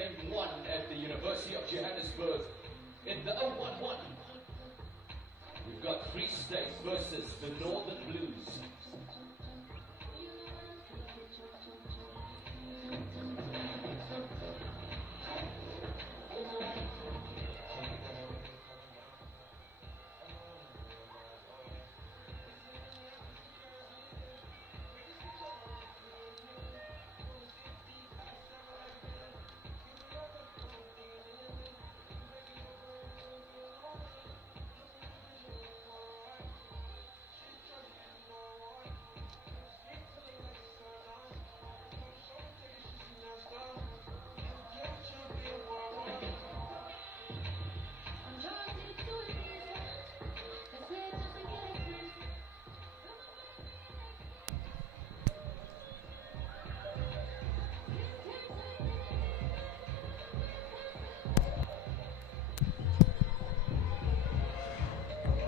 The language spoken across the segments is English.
game 1 at the University of Johannesburg. In the 0-1-1, we've got Free State versus the Northern Blues.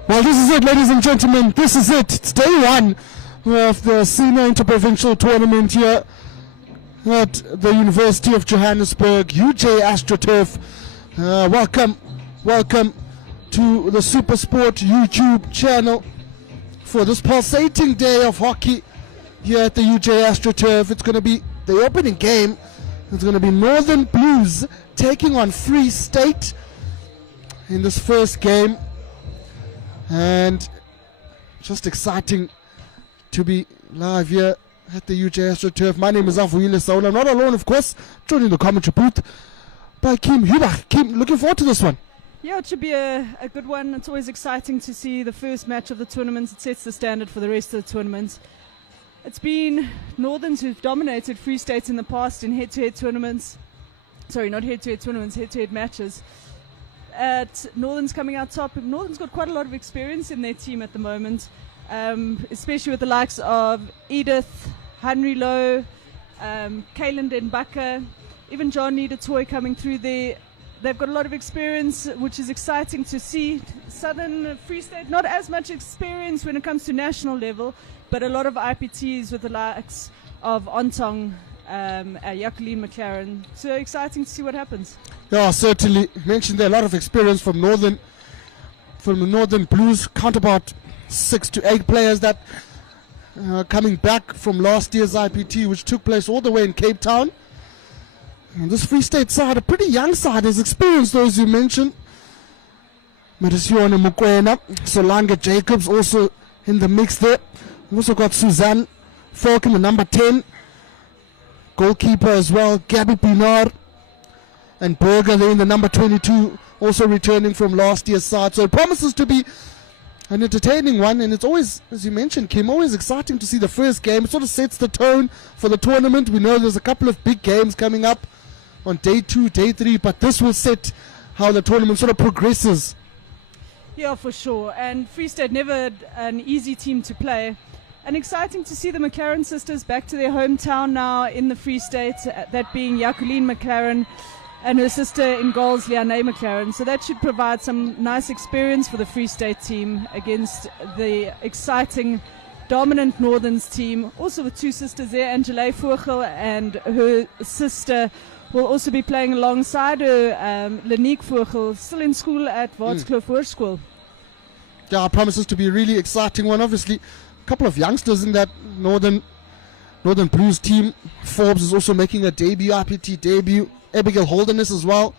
Well, this is it, ladies and gentlemen. This is it. It's day 1 of the Senior Interprovincial Tournament here at the University of Johannesburg, UJ AstroTurf. Welcome to the SuperSport YouTube channel for this pulsating day of hockey here at the UJ AstroTurf. It's going to be the opening game. It's going to be Northern Blues taking on Free State in this first game. And just exciting to be live here at the UJ AstroTurf. My name is Avuyile Saul. I'm not alone, of course. Joining the commentary booth by Kim Hubach. Kim, looking forward to this one. Yeah, it should be a good one. It's always exciting to see the first match of the tournament. It sets the standard for the rest of the tournament. It's been Northerns who've dominated Free States in the past in head-to-head tournaments. Sorry, not head-to-head tournaments, head-to-head matches. At Northern's coming out top. Northern's got quite a lot of experience in their team at the moment, especially with the likes of Edith, Henry Lowe, Kaylin Denbakker, even John Niedertoy coming through there. They've got a lot of experience, which is exciting to see. Southern Free State, not as much experience when it comes to national level, but a lot of IPTs with the likes of Ontong, Jacqueline McLaren. So exciting to see what happens. Yeah, certainly. Mentioned there a lot of experience from the Northern Blues. Count about 6 to 8 players that coming back from last year's IPT, which took place all the way in Cape Town. And this Free State side, a pretty young side, has experienced those you mentioned. Marisione Mukwena, Solange Jacobs also in the mix there. We've also got Suzanne Falcon, the number 10. Goalkeeper as well, Gabby Pinar. And Berger there in the number 22, also returning from last year's side. So it promises to be an entertaining one. And it's always, as you mentioned, Kim, always exciting to see the first game. It sort of sets the tone for the tournament. We know there's a couple of big games coming up on day 2, day 3. But this will set how the tournament sort of progresses. Yeah, for sure. And Free State never an easy team to play. And exciting to see the McLaren sisters back to their hometown now in the Free State, that being Jacqueline McLaren and her sister in goals, Liane McLaren. So that should provide some nice experience for the Free State team against the exciting, dominant Northerns team. Also with 2 sisters there, Angela Vogel and her sister will also be playing alongside her, Lenique Vogel, still in school at Waterkloof Hoërskool. Yeah, it promises to be a really exciting one. Obviously, a couple of youngsters in that Northern Blues team. Forbes is also making a IPT debut. Abigail Holderness as well,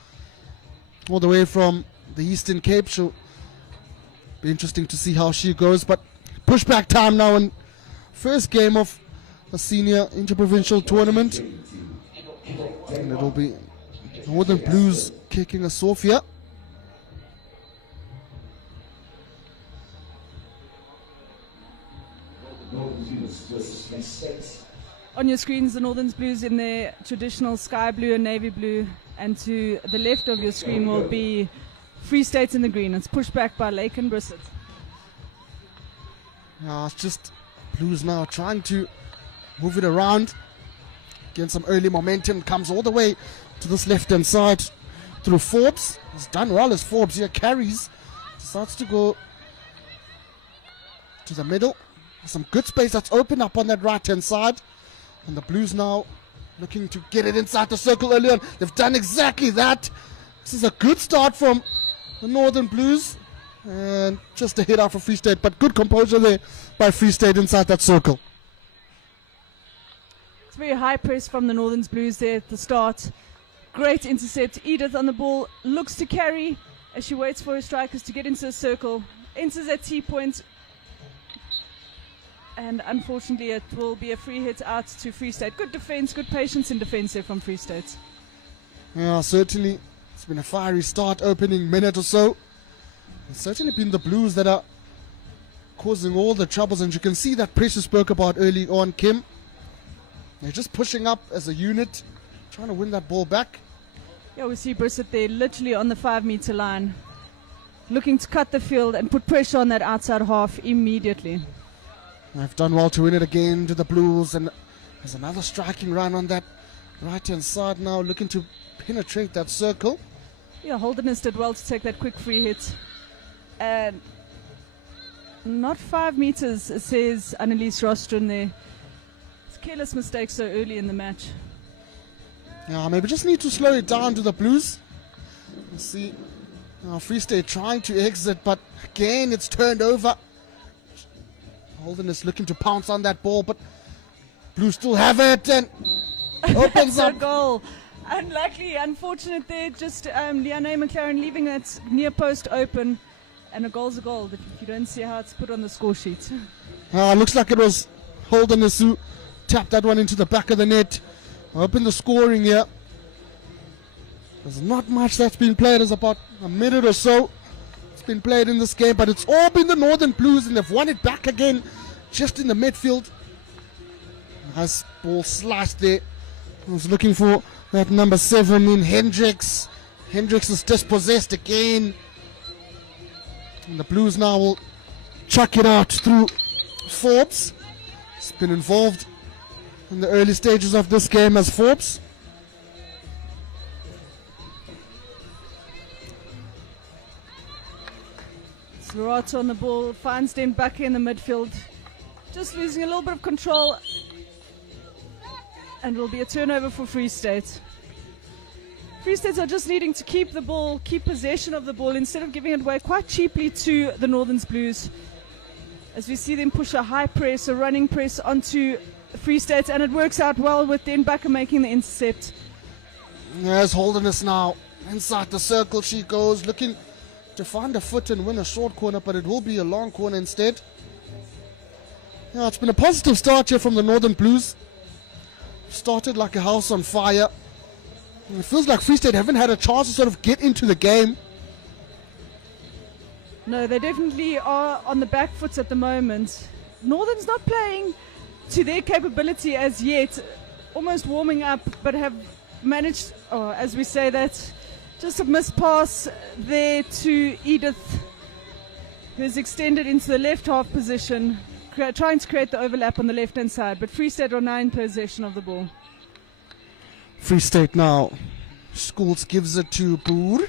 all the way from the Eastern Cape. So be interesting to see how she goes. But pushback time now in first game of a senior interprovincial tournament. And it'll be Northern Blues kicking us off here. On your screens, the Northerns Blues in their traditional sky blue and navy blue, and to the left of your screen will be Free State in the green. It's pushed back by Lake and Brissett. It's just Blues now trying to move it around, get some early momentum, comes all the way to this left-hand side through Forbes. He's done well as Forbes here, carries, decides to go to the middle. Some good space that's opened up on that right-hand side. And the Blues now looking to get it inside the circle early on. They've done exactly that. This is a good start from the Northern Blues. And just a hit out for Free State, but good composure there by Free State inside that circle. It's very high press from the Northern Blues there at the start. Great intercept. Edith on the ball, looks to carry as she waits for her strikers to get into the circle. Enters at T-point. And unfortunately it will be a free hit out to Free State. Good defense, good patience in defense there from Free State. Yeah, certainly. It's been a fiery start opening minute or so. It's certainly been the Blues that are causing all the troubles, and you can see that pressure spoke about early on, Kim. They're just pushing up as a unit, trying to win that ball back. Yeah, we see Brissett there literally on the 5-meter line, looking to cut the field and put pressure on that outside half immediately. They've done well to win it again to the Blues, and there's another striking run on that right-hand side now, looking to penetrate that circle. Yeah, Holderness did well to take that quick free hit. And not 5 meters, it says Annelies Rostron there. It's a careless mistake so early in the match. Yeah, maybe just need to slow it down to the Blues. You see Free State trying to exit, but again it's turned over. Holderness looking to pounce on that ball, but Blues still have it and opens up. A goal. Unlucky, unfortunate there. Just Liane McLaren leaving that near post open. And a goal's a goal. If you don't see how it's put on the score sheet. Looks like it was Holderness who tapped that one into the back of the net. Open the scoring here. There's not much that's been played. There's about a minute or so it's been played in this game, but it's all been the Northern Blues, and they've won it back again just in the midfield. Nice ball slashed there. I was looking for that number 7 in Hendricks. Hendricks is dispossessed again. And the Blues now will chuck it out through Forbes. He's been involved in the early stages of this game as Forbes. Lorato on the ball, Feinstein back in the midfield. Just losing a little bit of control. And it will be a turnover for Free State. Free States are just needing to keep the ball, keep possession of the ball instead of giving it away quite cheaply to the Northern Blues. As we see them push a high press, a running press onto Free State, and it works out well with Den Bakker making the intercept. There's Holderness now inside the circle. She goes looking to find a foot and win a short corner, but it will be a long corner instead. Yeah, it's been a positive start here from the Northern Blues. Started like a house on fire. It feels like Free State haven't had a chance to sort of get into the game. No, they definitely are on the back foot at the moment. Northern's not playing to their capability as yet, almost warming up, but have managed, as we say that, just a missed pass there to Edith, who's extended into the left half position, trying to create the overlap on the left hand side, but Free State are now in possession of the ball. Free State now. Schools gives it to Boer.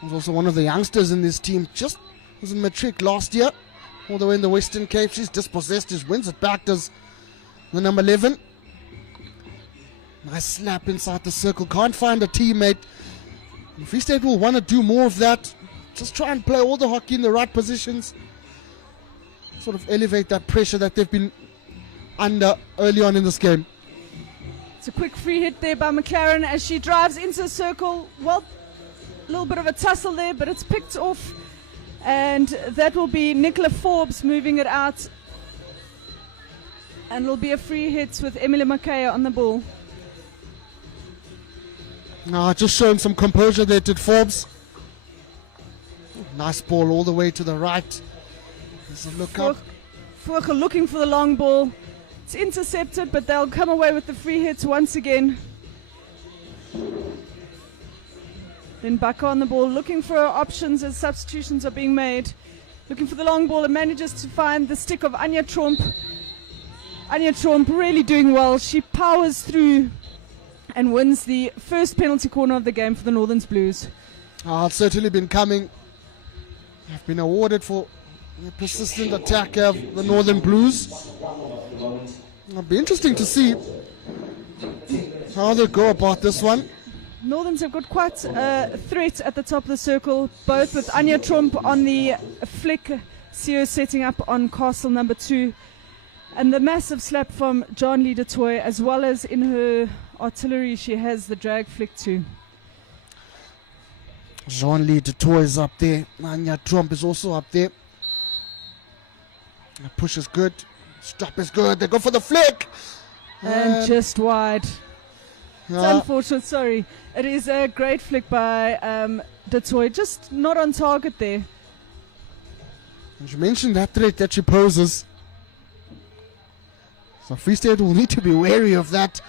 Who's also one of the youngsters in this team. Just was in matric last year. All the way in the Western Cape. She's dispossessed. She wins it back. Does the number 11. Nice slap inside the circle. Can't find a teammate. And Free State will want to do more of that. Just try and play all the hockey in the right positions. Sort of elevate that pressure that they've been under early on in this game. It's a quick free hit there by McLaren as she drives into the circle. Well, a little bit of a tussle there, but it's picked off. And that will be Nicola Forbes moving it out. And it'll be a free hit with Emily Makaya on the ball. Just showing some composure there to Forbes. Nice ball all the way to the right. There's a look up. Furkel looking for the long ball. It's intercepted, but they'll come away with the free hits once again. Then Bakker on the ball, looking for options as substitutions are being made. Looking for the long ball and manages to find the stick of Anya Tromp. Anya Tromp really doing well. She powers through and wins the first penalty corner of the game for the Northern Blues. It's certainly been coming. Have been awarded for the persistent attack of the Northern Blues. It'll be interesting to see how they go about this one. Northerns have got quite a threat at the top of the circle, both with Anya Trump on the flick, Sio setting up on castle number 2, and the massive slap from John Lee de Toy, as well as in her artillery she has the drag flick too. Jean-Lee de Toy is up there. Anya Trump is also up there. The push is good. Stop is good. They go for the flick. And just wide. It's unfortunate, sorry. It is a great flick by de Toy, just not on target there. And you mentioned that threat that she poses. So Free State will need to be wary of that.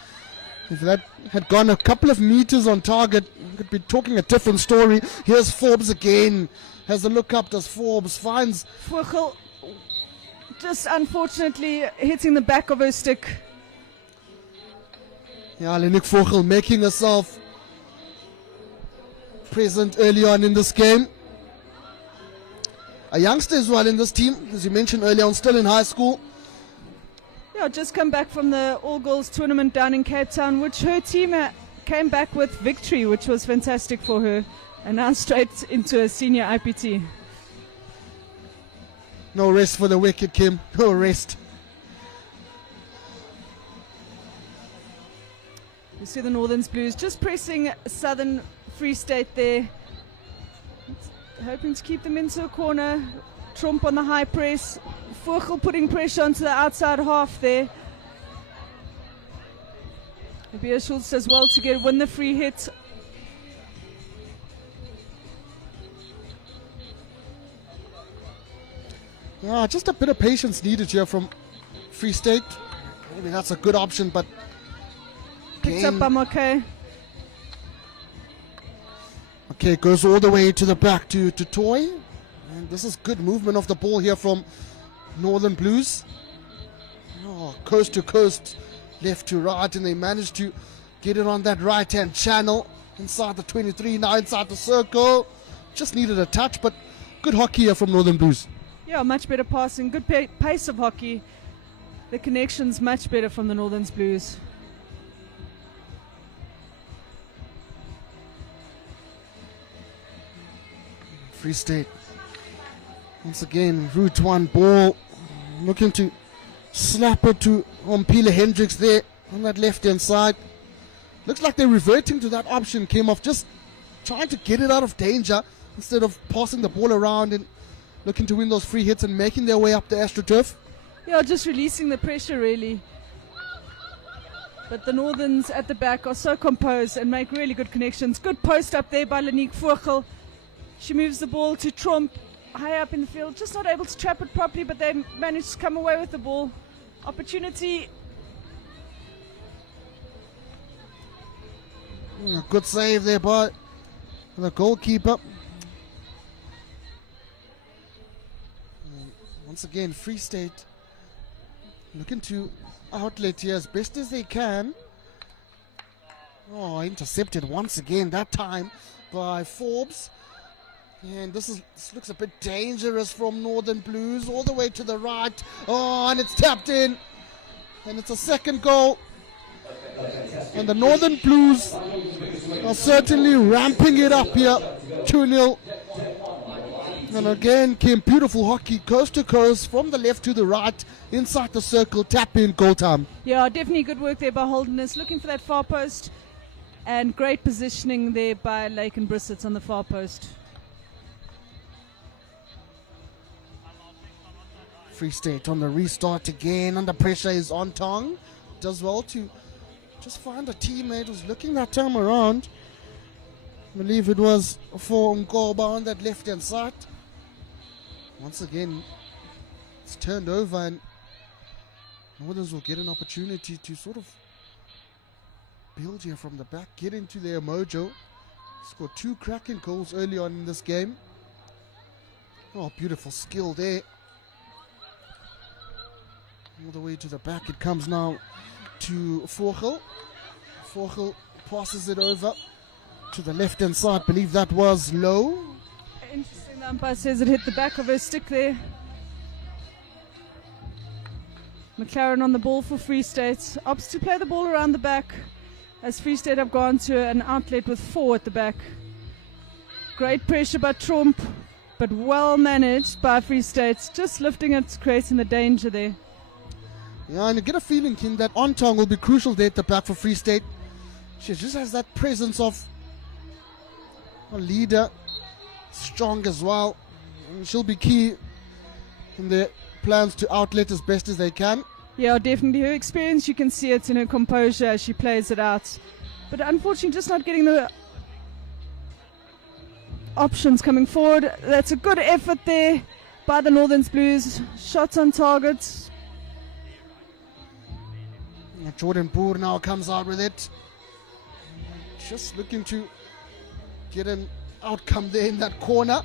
If that had gone a couple of meters on target, we could be talking a different story. Here's Forbes again. Has a look up, does Forbes, finds Vogel just unfortunately hitting the back of her stick. Yeah, Lenik Vogel making herself present early on in this game. A youngster as well in this team, as you mentioned earlier on, still in high school. Yeah, just come back from the all-girls tournament down in Cape Town, which her team came back with victory, which was fantastic for her. And now straight into a senior IPT. No rest for the wicked, Kim. No rest. You see the Northerns Blues just pressing Southern Free State there. Hoping to keep them into a corner. Trump on the high press. Vogel putting pressure onto the outside half there. Abia Schultz does well to win the free hit. Yeah, just a bit of patience needed here from Free State. Maybe that's a good option, but picked up by McKay. Okay, goes all the way to the back to Toy. And this is good movement of the ball here from Northern Blues. Oh, coast to coast, left to right, and they managed to get it on that right-hand channel. Inside the 23, now inside the circle. Just needed a touch, but good hockey here from Northern Blues. Yeah, much better passing, good pace of hockey. The connection's much better from the Northerns Blues. Free State. Once again, route 1 ball. Looking to slap it to Ompila Hendricks there on that left-hand side. Looks like they're reverting to that option, Kim, of just trying to get it out of danger instead of passing the ball around and looking to win those free hits and making their way up the AstroTurf. Yeah, just releasing the pressure really. But the Northerns at the back are so composed and make really good connections. Good post up there by Lenique Vogel. She moves the ball to Trump, high up in the field. Just not able to trap it properly, but they managed to come away with the ball. Opportunity. Good save there by the goalkeeper. Once again, Free State looking to outlet here as best as they can. Oh, intercepted once again, that time by Forbes. And this looks a bit dangerous from Northern Blues, all the way to the right. Oh, and it's tapped in. And it's a second goal. And the Northern Blues are certainly ramping it up here. 2-0. And again came beautiful hockey, coast to coast, from the left to the right, inside the circle, tap in, goal time. Yeah, definitely good work there by Holderness, looking for that far post. And great positioning there by Lake and Brissett on the far post. Free State on the restart again, under pressure is on Tong. Does well to just find a teammate who's looking that time around. I believe it was for Nkoba on that left-hand side. Once again, it's turned over and Northerns will get an opportunity to sort of build here from the back, get into their mojo. Scored 2 cracking goals early on in this game. Oh, beautiful skill there. All the way to the back it comes now to Vogel. Vogel passes it over to the left-hand side. I believe that was low. Interesting, the umpire says it hit the back of her stick there. McLaren on the ball for Free State. Opts to play the ball around the back. as Free State have gone to an outlet with 4 at the back. Great pressure by Trump, but well managed by Free State, just lifting it, creating the danger there. Yeah, and you get a feeling, Kim, that Ontong will be crucial there at the back for Free State. She just has that presence of a leader, strong as well. And she'll be key in their plans to outlet as best as they can. Yeah, definitely. Her experience, you can see it in her composure as she plays it out. But unfortunately, just not getting the options coming forward. That's a good effort there by the Northerns Blues. Shots on target. Jordan Boer now comes out with it. Just looking to get an outcome there in that corner.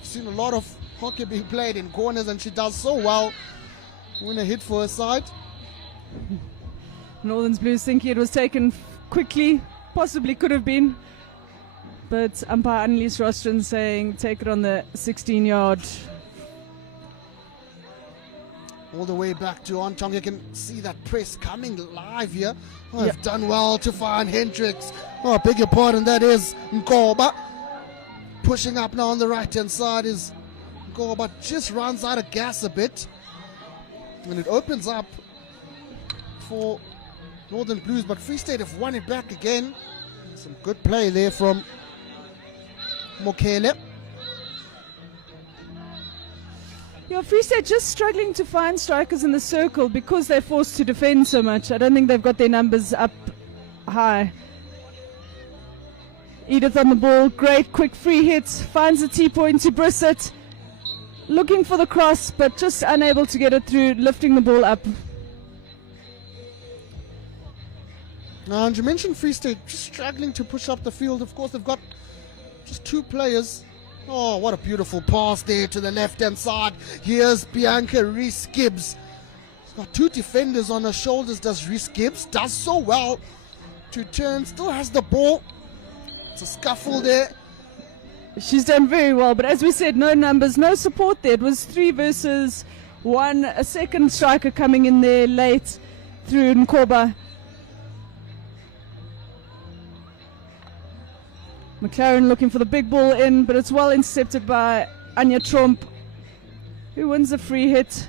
I've seen a lot of hockey being played in corners, and she does so well. Win a hit for her side. Northerns Blues thinking it was taken quickly. Possibly could have been. But umpire Annelies Rostron saying take it on the 16-yard. All the way back to Ontong. You can see that press coming live here. Oh, I've done well to find Hendricks. Oh, I beg your pardon, that is Nkoba. Pushing up now on the right-hand side is Nkoba. Just runs out of gas a bit. And it opens up for Northern Blues, but Free State have won it back again. Some good play there from Mokele. Yeah, Free State just struggling to find strikers in the circle because they're forced to defend so much. I don't think they've got their numbers up high. Edith on the ball, great quick free hit, finds the T-point to Brissett. Looking for the cross, but just unable to get it through, lifting the ball up. And you mentioned Free State just struggling to push up the field. Of course, they've got just 2 players. Oh, what a beautiful pass there to the left-hand side. Here's Bianca Reese-Gibbs. She's got 2 defenders on her shoulders, does Reese-Gibbs. Does so well to turn, still has the ball. It's a scuffle there. She's done very well, but as we said, no numbers, no support there. It was 3 versus 1. A second striker coming in there late through Nkoba. McLaren looking for the big ball in, but it's well intercepted by Anya Trump, who wins the free hit.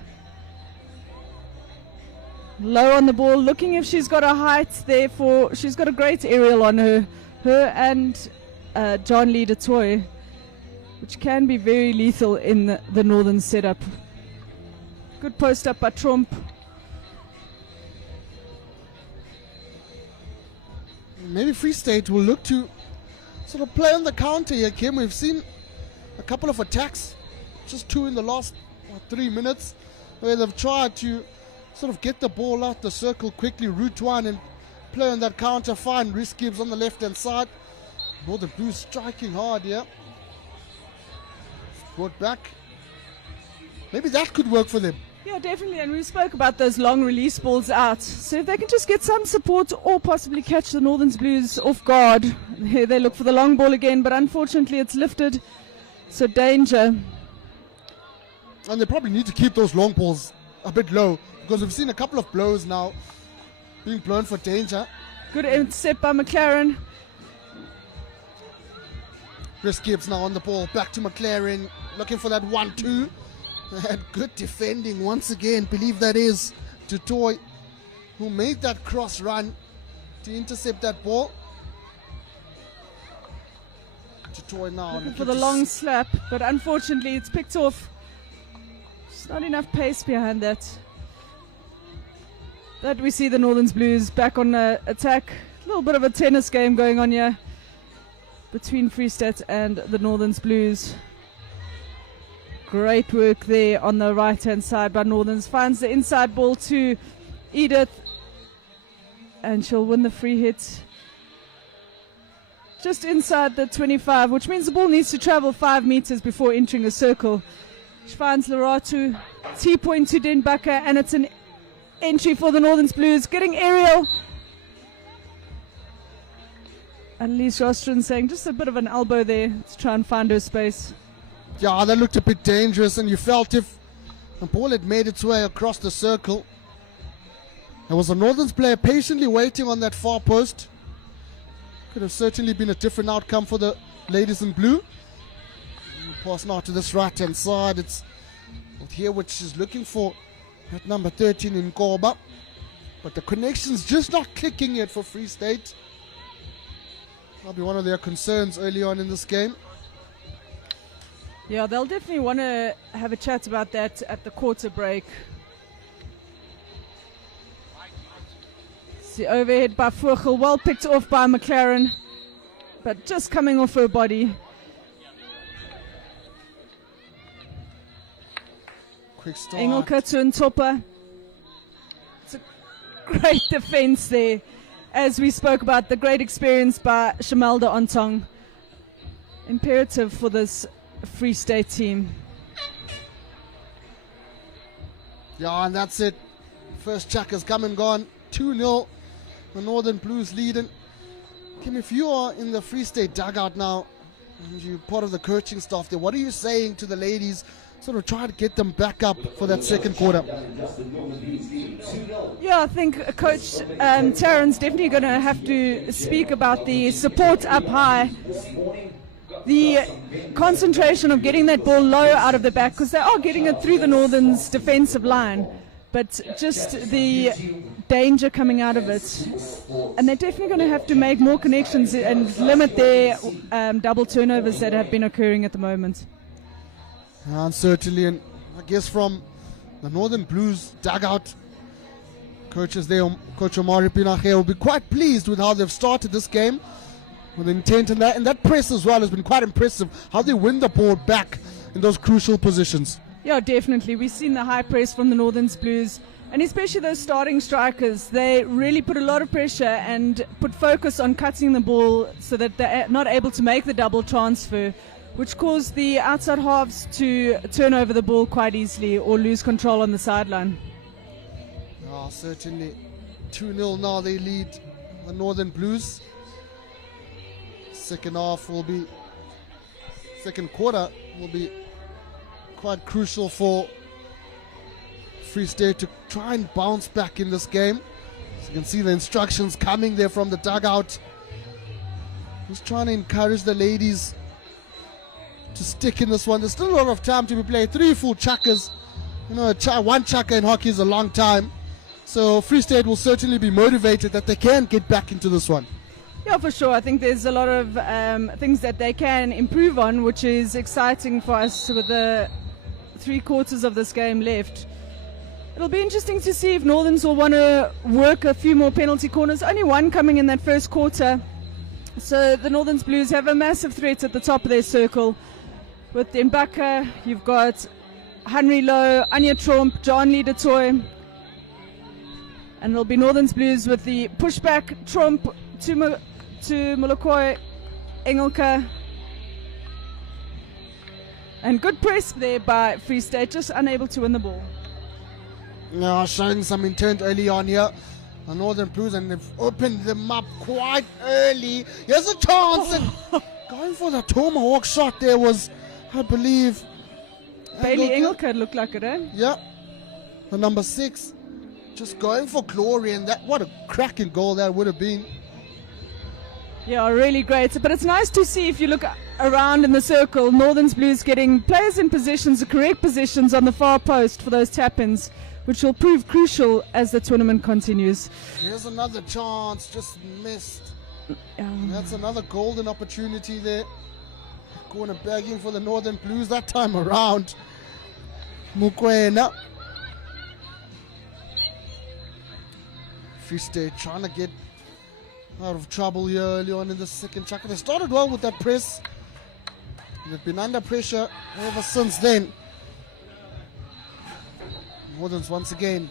Low on the ball, looking if she's got a height there for, she's got a great aerial on her. Her and John Lee DeToy, which can be very lethal in the northern setup. Good post up by Trump. Maybe Free State will look to sort of play on the counter here, Kim. We've seen a couple of attacks, just 2 in the last 3 minutes, where they've tried to sort of get the ball out the circle quickly, route one, and play on that counter. Find Reese-Gibbs on the left-hand side. Northern Blues striking hard here. Brought back. Maybe that could work for them. Yeah, definitely, and we spoke about those long release balls out. So if they can just get some support or possibly catch the Northern Blues off guard. Here they look for the long ball again, but unfortunately it's lifted. So danger. And they probably need to keep those long balls a bit low, because we've seen a couple of blows now being blown for danger. Good intercept by McLaren. Reese-Gibbs now on the ball, back to McLaren, looking for that 1-2. And good defending once again, believe that is DeToy, who made that cross run to intercept that ball. DeToy now looking for the long slap, but unfortunately it's picked off. There's not enough pace behind that. But we see the Northern Blues back on attack. A little bit of a tennis game going on here between Free State and the Northern Blues. Great work there on the right-hand side by Northerns. Finds the inside ball to Edith, and she'll win the free hit just inside the 25, which means the ball needs to travel 5 meters before entering the circle. She finds Loratu, T-point to Denbacker, and it's an entry for the Northern Blues. Getting aerial. Annelies Rostron saying just a bit of an elbow there to try and find her space. Yeah, that looked a bit dangerous, and you felt if the ball had made its way across the circle, there was a Northerns player patiently waiting on that far post. Could have certainly been a different outcome for the ladies in blue. Pass now to this right hand side. It's here which is looking for at number 13 in Koba. But the connection's just not clicking yet for Free State. That'll be one of their concerns early on in this game. Yeah, they'll definitely want to have a chat about that at the quarter break. It's the overhead by Vogel, well picked off by McLaren, but just coming off her body. Quick start. Engelke to Ntopa. It's a great defense there. As we spoke about, the great experience by Shamelda Ontong. Imperative for this Free State team. Yeah, and that's it. First check has come and gone. 2-0. The Northern Blues leading. Kim, if you are in the Free State dugout now, and you're part of the coaching staff there, what are you saying to the ladies? Sort of try to get them back up for that second quarter. Yeah, I think Coach Taryn's definitely going to have to speak about the support up high, the concentration of getting that ball low out of the back, because they are getting it through the Northern's defensive line, but just the danger coming out of it. And they're definitely going to have to make more connections and limit their double turnovers that have been occurring at the moment. And certainly, and I guess from the Northern Blues dugout, coaches there, Coach Omari Pinache will be quite pleased with how they've started this game, with intent, and that press as well has been quite impressive, how they win the ball back in those crucial positions. Yeah, definitely. We've seen the high press from the Northern Blues, and especially those starting strikers. They really put a lot of pressure and put focus on cutting the ball so that they're not able to make the double transfer, which caused the outside halves to turn over the ball quite easily or lose control on the sideline. Oh, certainly. 2-0 now they lead the Northern Blues. Second quarter will be quite crucial for Free State to try and bounce back in this game. As you can see the instructions coming there from the dugout. Just trying to encourage the ladies to stick in this one. There's still a lot of time to be played. 3 full chuckers. You know, one chucker in hockey is a long time. So Free State will certainly be motivated that they can get back into this one. Yeah, for sure. I think there's a lot of things that they can improve on, which is exciting for us with the 3 quarters of this game left. It'll be interesting to see if Northerns will want to work a few more penalty corners. Only one coming in that first quarter. So the Northerns Blues have a massive threat at the top of their circle. With Mbaka, you've got Henry Lowe, Anya Tromp, John Lee de Toy. And it'll be Northerns Blues with the pushback, Tromp to Molokoi, Engelke. And good press there by Free State, just unable to win the ball. Yeah, showing some intent early on here. The Northern Blues, and they've opened them up quite early. Here's a chance, and going for the tomahawk shot there was, I believe, Bailey Engelke looked like it, eh? Yeah, the number 6, just going for glory, and that, what a cracking goal that would have been. Yeah, really great. But it's nice to see, if you look around in the circle, Northern's Blues getting players in positions, the correct positions on the far post for those tap-ins, which will prove crucial as the tournament continues. Here's another chance, just missed. That's another golden opportunity there. Corner begging for the Northern Blues that time around. Mukwena. Free State trying to get out of trouble here early on in the second check. They started well with that press. They've been under pressure ever since then. Northerns once again.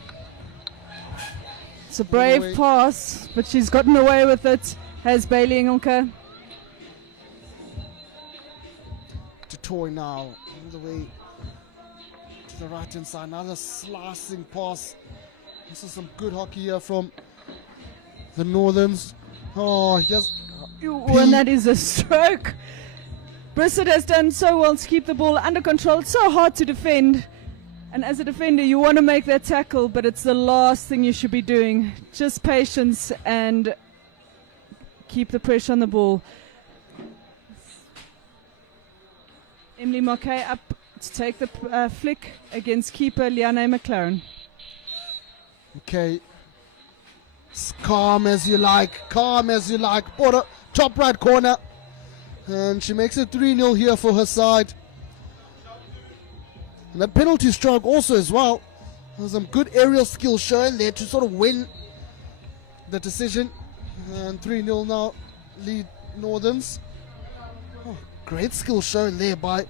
It's a brave pass, but she's gotten away with it, has Bailey Engelke. To Toy now, all the way to the right hand side. Another slicing pass. This is some good hockey here from the Northerns. Oh, yes. And that is a stroke. Brissett has done so well to keep the ball under control. It's so hard to defend. And as a defender, you want to make that tackle, but it's the last thing you should be doing. Just patience and keep the pressure on the ball. Emily Mockay up to take the flick against keeper Liane McLaren. Okay. Calm as you like. Order, top right corner. And she makes it 3-0 here for her side. And the penalty stroke also as well. There's some good aerial skills shown there to sort of win the decision. And 3-0 now, lead Northerns. Oh, great skill shown there by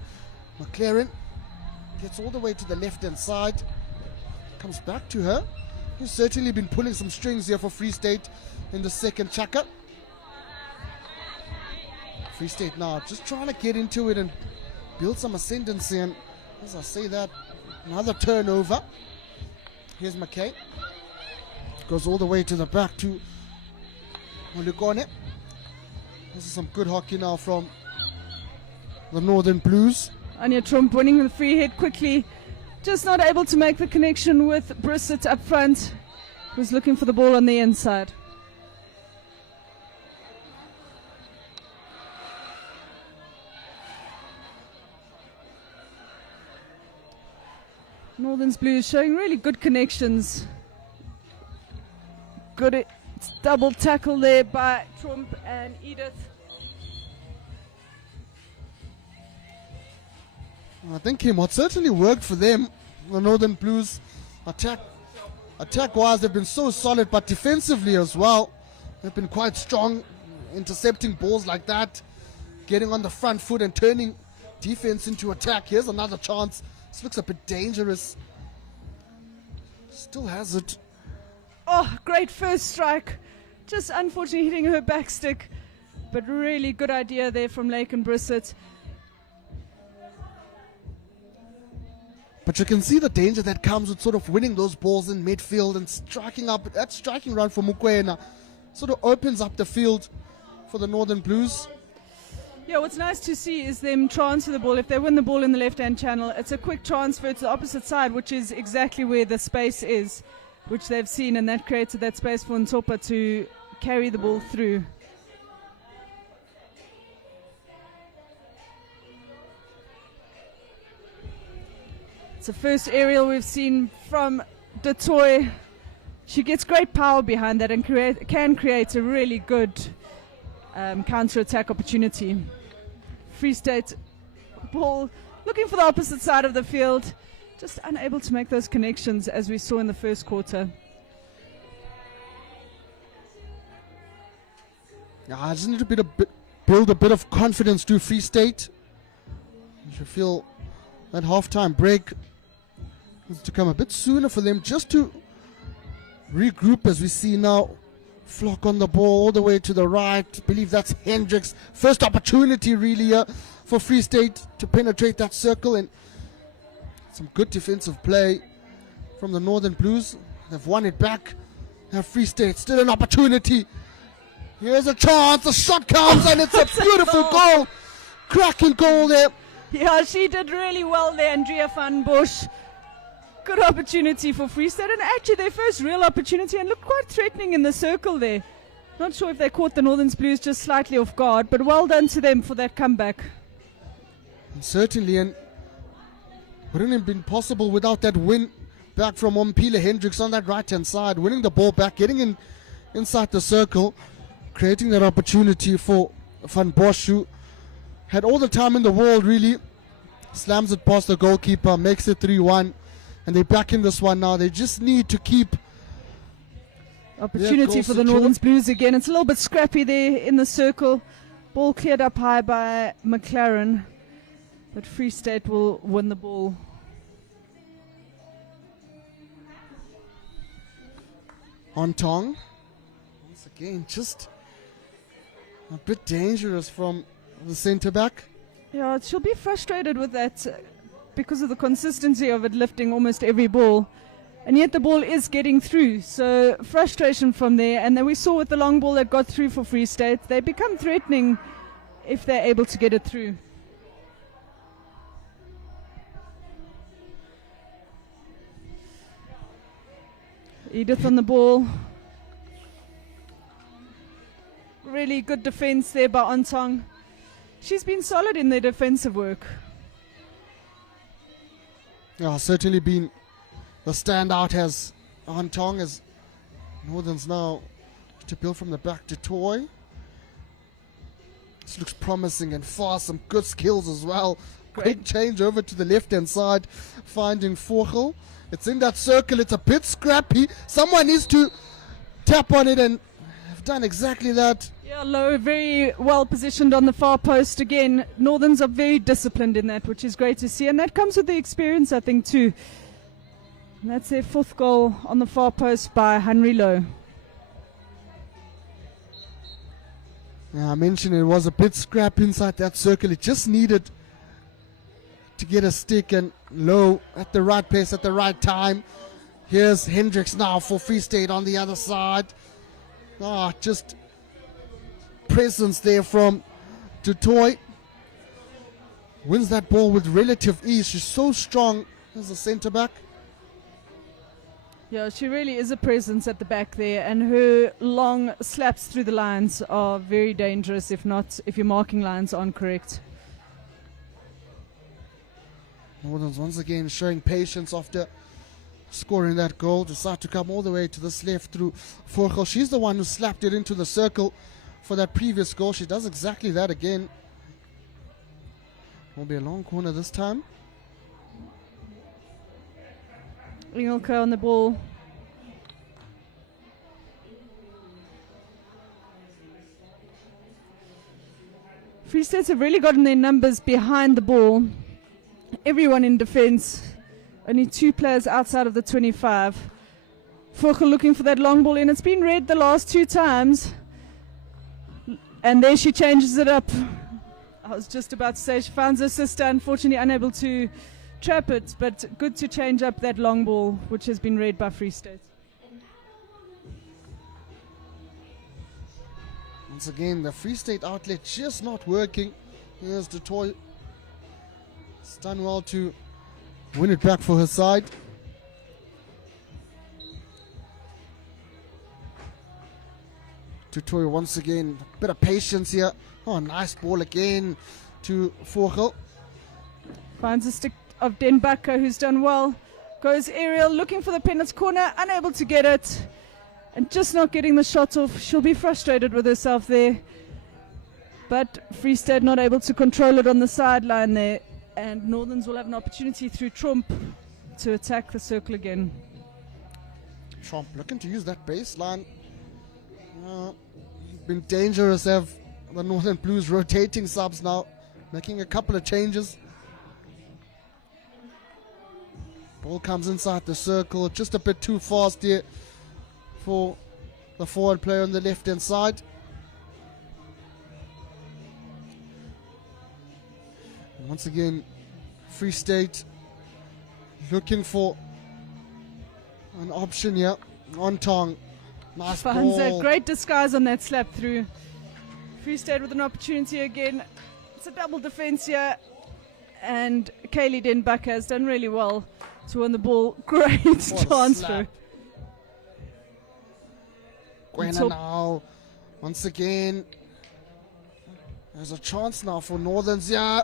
McLaren. Gets all the way to the left-hand side. Comes back to her. He's certainly been pulling some strings here for Free State in the second chaka. Free State now just trying to get into it and build some ascendancy. And as I say that, another turnover. Here's McKay. Goes all the way to the back to Molukone. This is some good hockey now from the Northern Blues. Anya Trump winning the free hit quickly. Just not able to make the connection with Brissett up front, who's looking for the ball on the inside. Northern's Blues showing really good connections. Good double tackle there by Trump and Edith. I think what certainly worked for them, the Northern Blues, attack-wise they've been so solid, but defensively as well, they've been quite strong, intercepting balls like that, getting on the front foot and turning defense into attack. Here's another chance. This looks a bit dangerous. Still has it. Oh, great first strike. Just unfortunately hitting her back stick, but really good idea there from Lake and Brissett. But you can see the danger that comes with sort of winning those balls in midfield and striking up. That striking run for Mukwena sort of opens up the field for the Northern Blues. Yeah, what's nice to see is them transfer the ball. If they win the ball in the left-hand channel, it's a quick transfer to the opposite side, which is exactly where the space is, which they've seen, and that created that space for Ntopa to carry the ball through. It's the first aerial we've seen from Detoy. She gets great power behind that and can create a really good counter-attack opportunity. Free State ball looking for the opposite side of the field, just unable to make those connections as we saw in the first quarter. Yeah, I just need to build a bit of confidence to Free State. You should feel that halftime break is to come a bit sooner for them, just to regroup as we see now. Flock on the ball all the way to the right. I believe that's Hendricks. First opportunity really for Free State to penetrate that circle, and some good defensive play from the Northern Blues. They've won it back. Have Free State still an opportunity. Here's a chance. The shot comes and it's a beautiful goal. Cracking goal there. Yeah, she did really well there, Andrea van Bosch. Good opportunity for Free State, and actually their first real opportunity, and looked quite threatening in the circle there. Not sure if they caught the Northern Blues just slightly off guard, but well done to them for that comeback. And certainly, and wouldn't have been possible without that win back from Ompile Hendricks on that right-hand side, winning the ball back, getting inside the circle, creating that opportunity for Van Bosch, who had all the time in the world really. Slams it past the goalkeeper, makes it 3-1. And they're back in this one now. They just need to keep opportunity for the Northern Blues again. It's a little bit scrappy there in the circle. Ball cleared up high by McLaren, but Free State will win the ball. On Tong. Once again, just a bit dangerous from the centre back. Yeah, she'll be frustrated with that because of the consistency of it lifting almost every ball. And yet the ball is getting through. So frustration from there. And then we saw with the long ball that got through for Free State, they become threatening if they're able to get it through. Edith on the ball. really good defense there by Ontong. She's been solid in their defensive work. Yeah, certainly been the standout has Ontong, as Northern's now to build from the back to Toy. This looks promising and fast, some good skills as well. Quick change over to the left-hand side, finding Vogel. It's in that circle, it's a bit scrappy. Someone needs to tap on it, and have done exactly that. Yeah, Low very well positioned on the far post again. Northerns are very disciplined in that, which is great to see, and that comes with the experience, I think, too. And that's their 4th goal on the far post by Henry Low. Yeah, I mentioned it was a bit scrappy inside that circle. It just needed to get a stick, and Low at the right place at the right time. Here's Hendricks now for Free State on the other side. Just presence there from Dutoy. Wins that ball with relative ease. She's so strong as a centre back. Yeah, she really is a presence at the back there, and her long slaps through the lines are very dangerous if your marking lines aren't correct. Northerns once again showing patience after scoring that goal. Decide to come all the way to this left through Vogel. She's the one who slapped it into the circle for that previous goal. She does exactly that again. Will be a long corner this time. Ringelke on the ball. Free States have really gotten their numbers behind the ball. Everyone in defense. Only 2 players outside of the 25. Vogel looking for that long ball in. It's been read the last 2 times. And there she changes it up. I was just about to say she finds her sister, unfortunately unable to trap it, but good to change up that long ball, which has been read by Free State. Once again, the Free State outlet just not working. Here's the toy. It's done well to win it back for her side. Tutorial once again, a bit of patience here. Oh, nice ball again to Vogel. Finds a stick of Denbacker, who's done well. Goes aerial, looking for the penalty corner, unable to get it. And just not getting the shot off. She'll be frustrated with herself there. But Free State not able to control it on the sideline there. And Northerns will have an opportunity through Trump to attack the circle again. Trump looking to use that baseline. Been dangerous, have the Northern Blues rotating subs now, making a couple of changes. Ball comes inside the circle, just a bit too fast here for the forward player on the left hand side. And once again, Free State looking for an option here. Ontong, nice Finds ball. a great disguise on that slap through. Free State with an opportunity again. It's a double defense here. And Kaylee Denbacker has done really well to win the ball. Great transfer. Gwena now, once again. There's a chance now for Northerns here.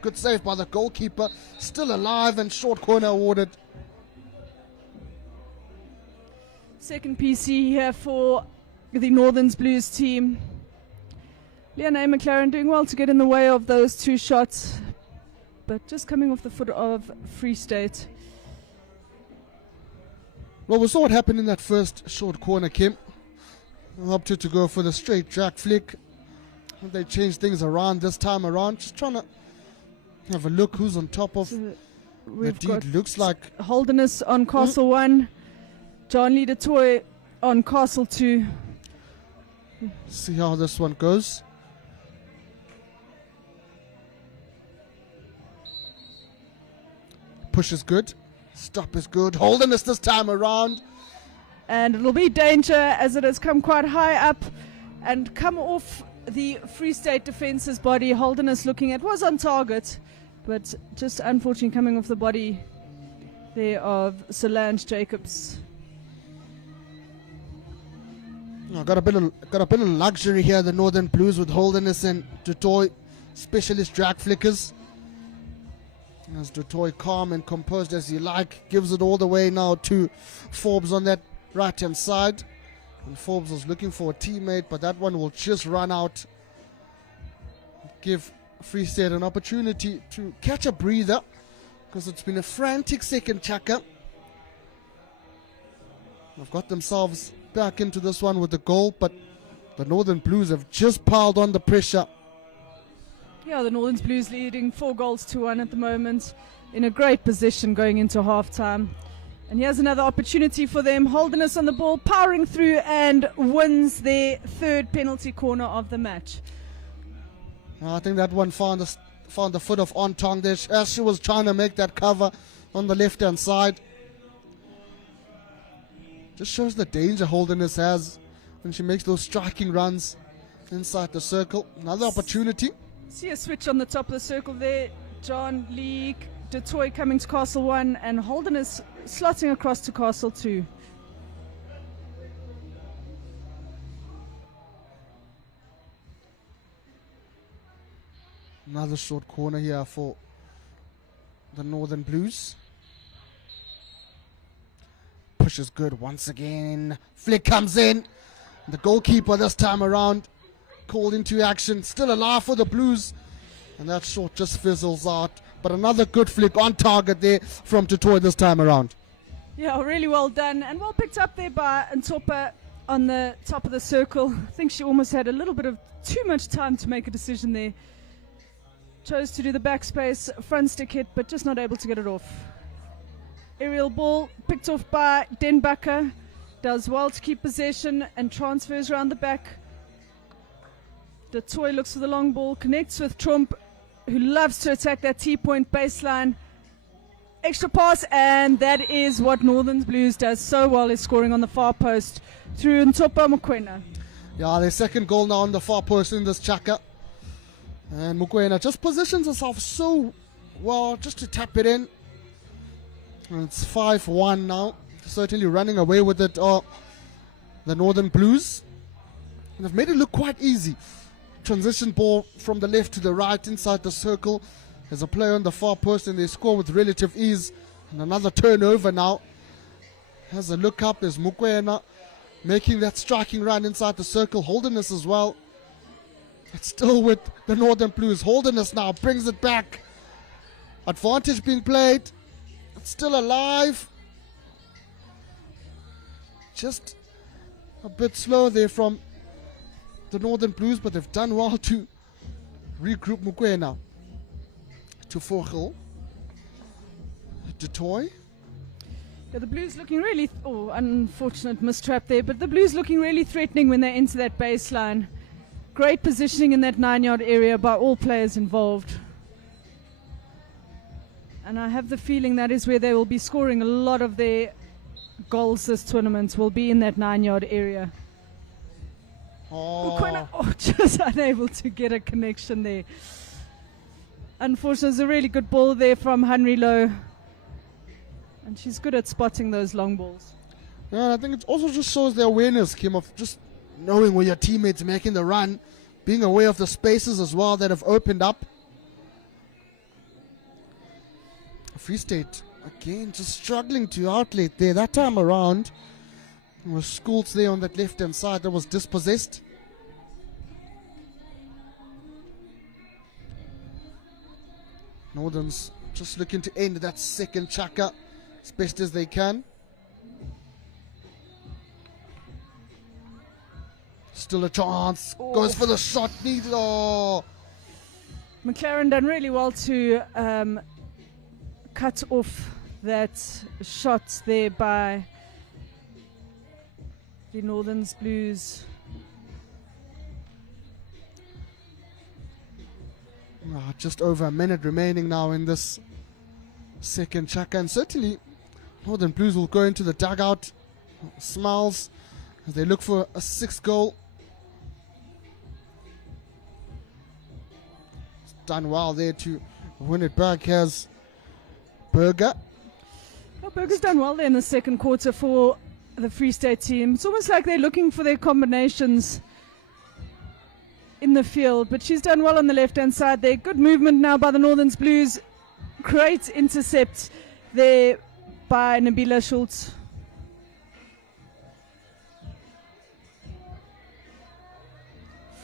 Good save by the goalkeeper. Still alive, and short corner awarded. Second PC here for the Northerns Blues team. Leonie McLaren doing well to get in the way of those 2 shots, but just coming off the foot of Free State. Well, we saw what happened in that first short corner, Kim. Opted to go for the straight jack flick. They changed things around this time around. Just trying to have a look who's on top of the deed. Looks like Holderness on Castle 1. John Lee Toy on Castle 2. See how this one goes. Push is good. Stop is good. Holderness this time around. And it'll be danger as it has come quite high up and come off the Free State defence's body. Holderness looking at was on target, but just unfortunately coming off the body there of Solange Jacobs. Got a bit of luxury here, the Northern Blues, with Holderness and Dutoy, specialist drag flickers. As Dutoy, calm and composed as you like, gives it all the way now to Forbes on that right hand side. And Forbes was looking for a teammate, but that one will just run out. Give Free State an opportunity to catch a breather, because it's been a frantic second chaka. They've got themselves back into this one with the goal, but the Northern Blues have just piled on the pressure. Yeah, the Northern Blues leading 4-1 at the moment, in a great position going into half-time. And here's another opportunity for them. Holderness on the ball, powering through, and wins their third penalty corner of the match. I think that one found the foot of Ontong there as she was trying to make that cover on the left-hand side. Just shows the danger Holderness has when she makes those striking runs inside the circle. Another opportunity. See a switch on the top of the circle there. John Lee, Dutoy coming to Castle 1, and Holderness slotting across to Castle 2. Another short corner here for the Northern Blues. Push is good once again. Flick comes in. The goalkeeper this time around called into action. Still alive for the Blues. And that shot just fizzles out. But another good flick on target there from Dutoy this time around. Yeah, really well done. And well picked up there by Ntopa on the top of the circle. I think she almost had a little bit of too much time to make a decision there. Chose to do the backspace front stick hit, but just not able to get it off. Aerial ball picked off by Denbacker. Does well to keep possession and transfers around the back. Dutoy looks for the long ball, connects with Trump, who loves to attack that T-point baseline. Extra pass, and that is what Northern Blues does so well, is scoring on the far post through Ntopa Mokoena. Yeah, their second goal now on the far post in this chaka. And Mokoena just positions herself so well just to tap it in. And it's 5-1 now. Certainly running away with it are the Northern Blues. And they've made it look quite easy. Transition ball from the left to the right inside the circle. There's a player on the far post and they score with relative ease. And another turnover now. Has a look up. There's Mokoena making that striking run inside the circle. Holderness as well. It's still with the Northern Blues. Holderness now brings it back. Advantage being played. It's still alive. Just a bit slow there from the Northern Blues, but they've done well to regroup Mokoena to Vogel. Dutoy. Yeah, the Blues looking really, unfortunate mistrap there, but the Blues looking really threatening when they enter that baseline. Great positioning in that 9-yard area by all players involved. And I have the feeling that is where they will be scoring a lot of their goals this tournament, will be in that 9-yard area. Just unable to get a connection there. Unfortunately, it's a really good ball there from Henry Lowe. And she's good at spotting those long balls. Yeah, I think it also just shows the awareness, Kim, of just knowing where your teammates are making the run, being aware of the spaces as well that have opened up. Free State, again, just struggling to outlet there. That time around, there was Schools there on that left-hand side that was dispossessed. Northern's just looking to end that second chaka as best as they can. Still a chance. Goes for the shot. Needed. McLaren done really well to cut off that shot there by the Northern Blues. Just over a minute remaining now in this second chaka, and certainly Northern Blues will go into the dugout, smiles as they look for a sixth goal. It's done well there to win it back. Here's Berger. Well, Berger's done well there in the second quarter for the Free State team. It's almost like they're looking for their combinations in the field, but she's done well on the left-hand side there. Good movement now by the Northerns Blues. Great intercept there by Nabila Schultz.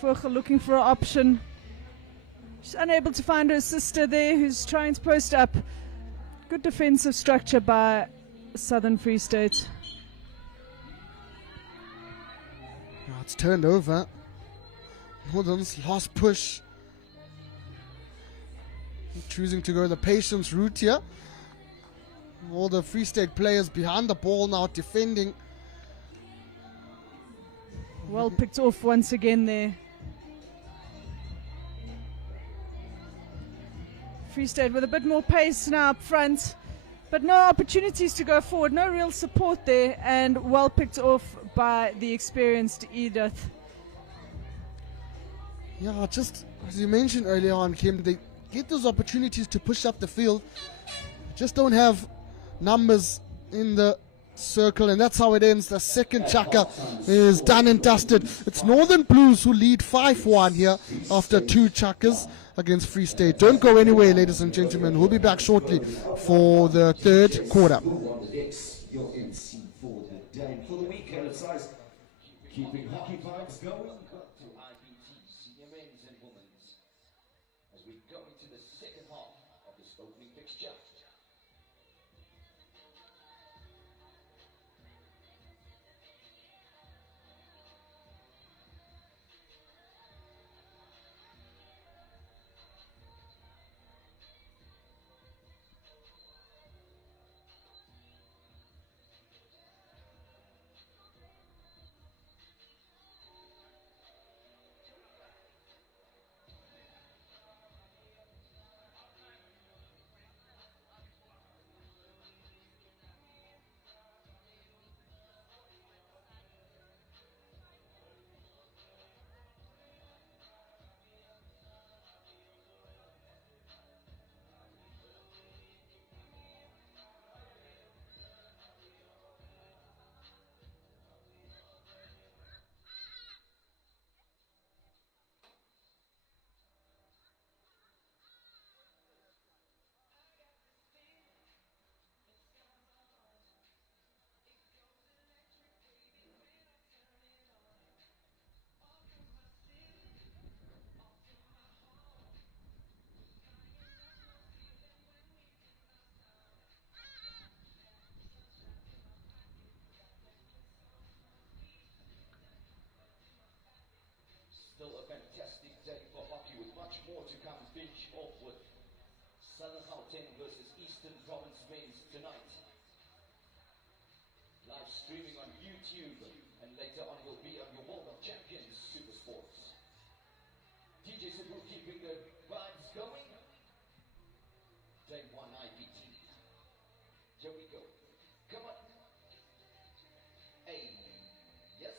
Furcher looking for an option. She's unable to find her sister there, who's trying to post up. Good defensive structure by Southern Free State. Now it's turned over. Northern's last push. Choosing to go the patience route here. All the Free State players behind the ball now defending. Well picked off once again there. Free State with a bit more pace now up front, but no opportunities to go forward, no real support there, and well picked off by the experienced Edith. Yeah, just as you mentioned earlier on, Kim, they get those opportunities to push up the field, just don't have numbers in the circle, and that's how it ends. The second chaka is done and dusted. It's Northern Blues who lead 5-1 here after 2 chakas against Free State. Don't go anywhere, ladies and gentlemen. We'll be back shortly for the third quarter. Your MC for the day, for the weekend, size keeping hockey vibes going. To IPT, senior men's and women's, as we go into the second half of this opening fixture. Still a fantastic day for hockey with much more to come. Finish off with Southern Keng versus Eastern Province men's tonight. Live streaming on YouTube, and later on will be on your World of Champions SuperSport. DJ Super keeping the vibes going. Day 1 IPT. Here we go. Come on. Hey, yes.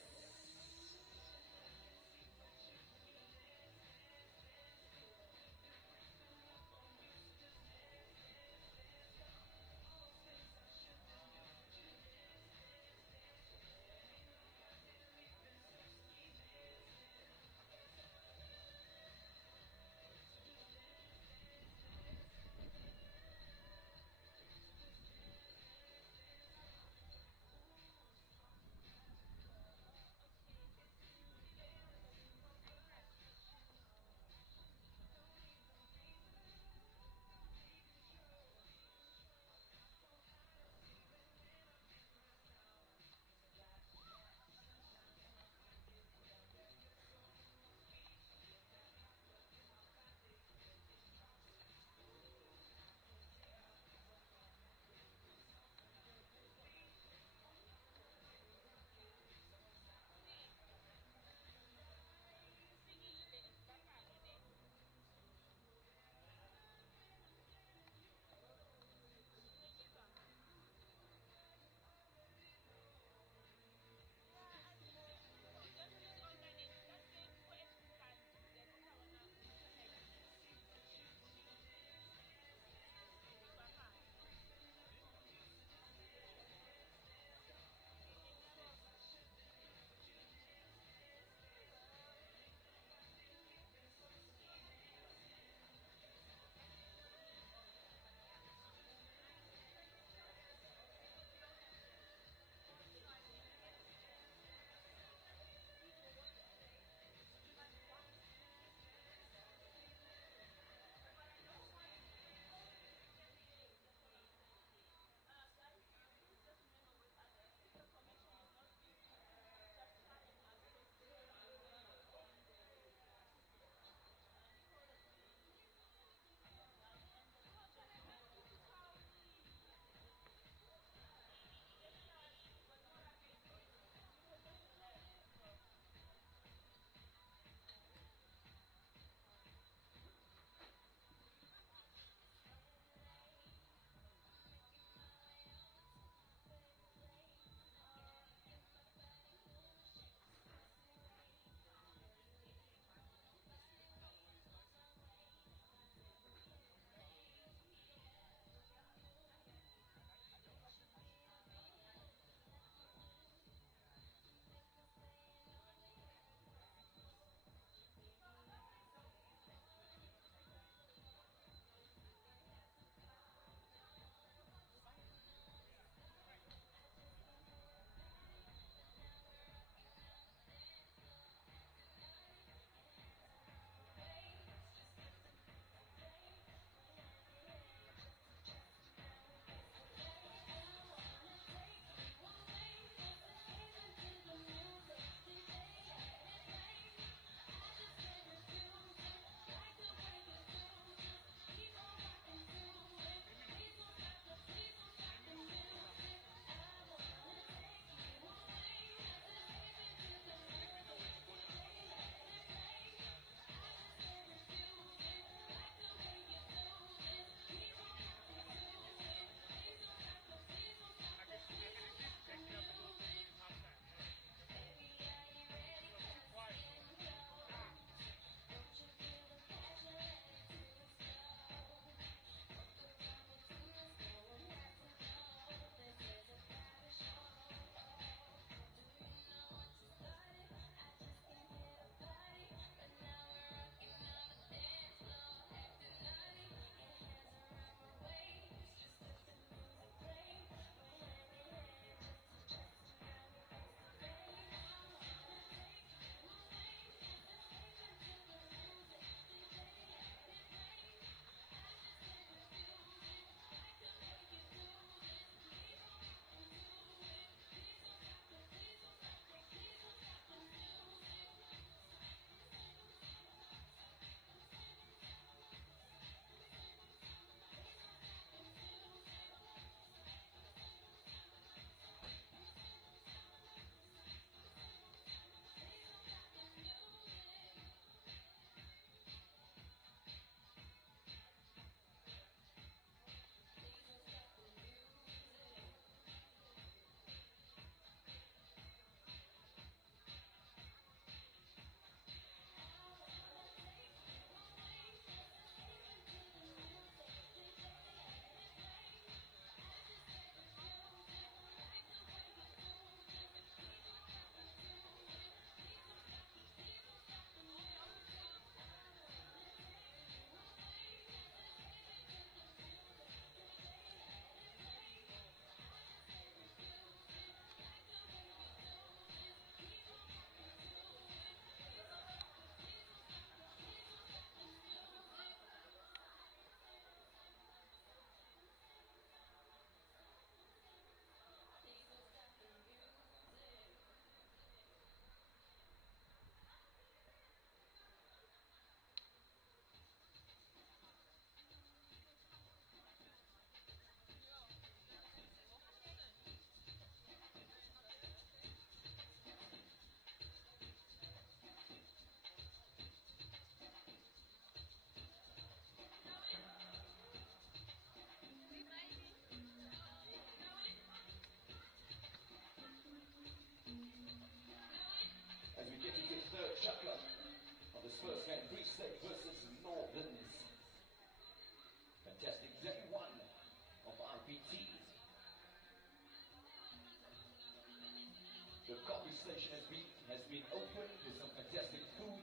station has been opened with some fantastic food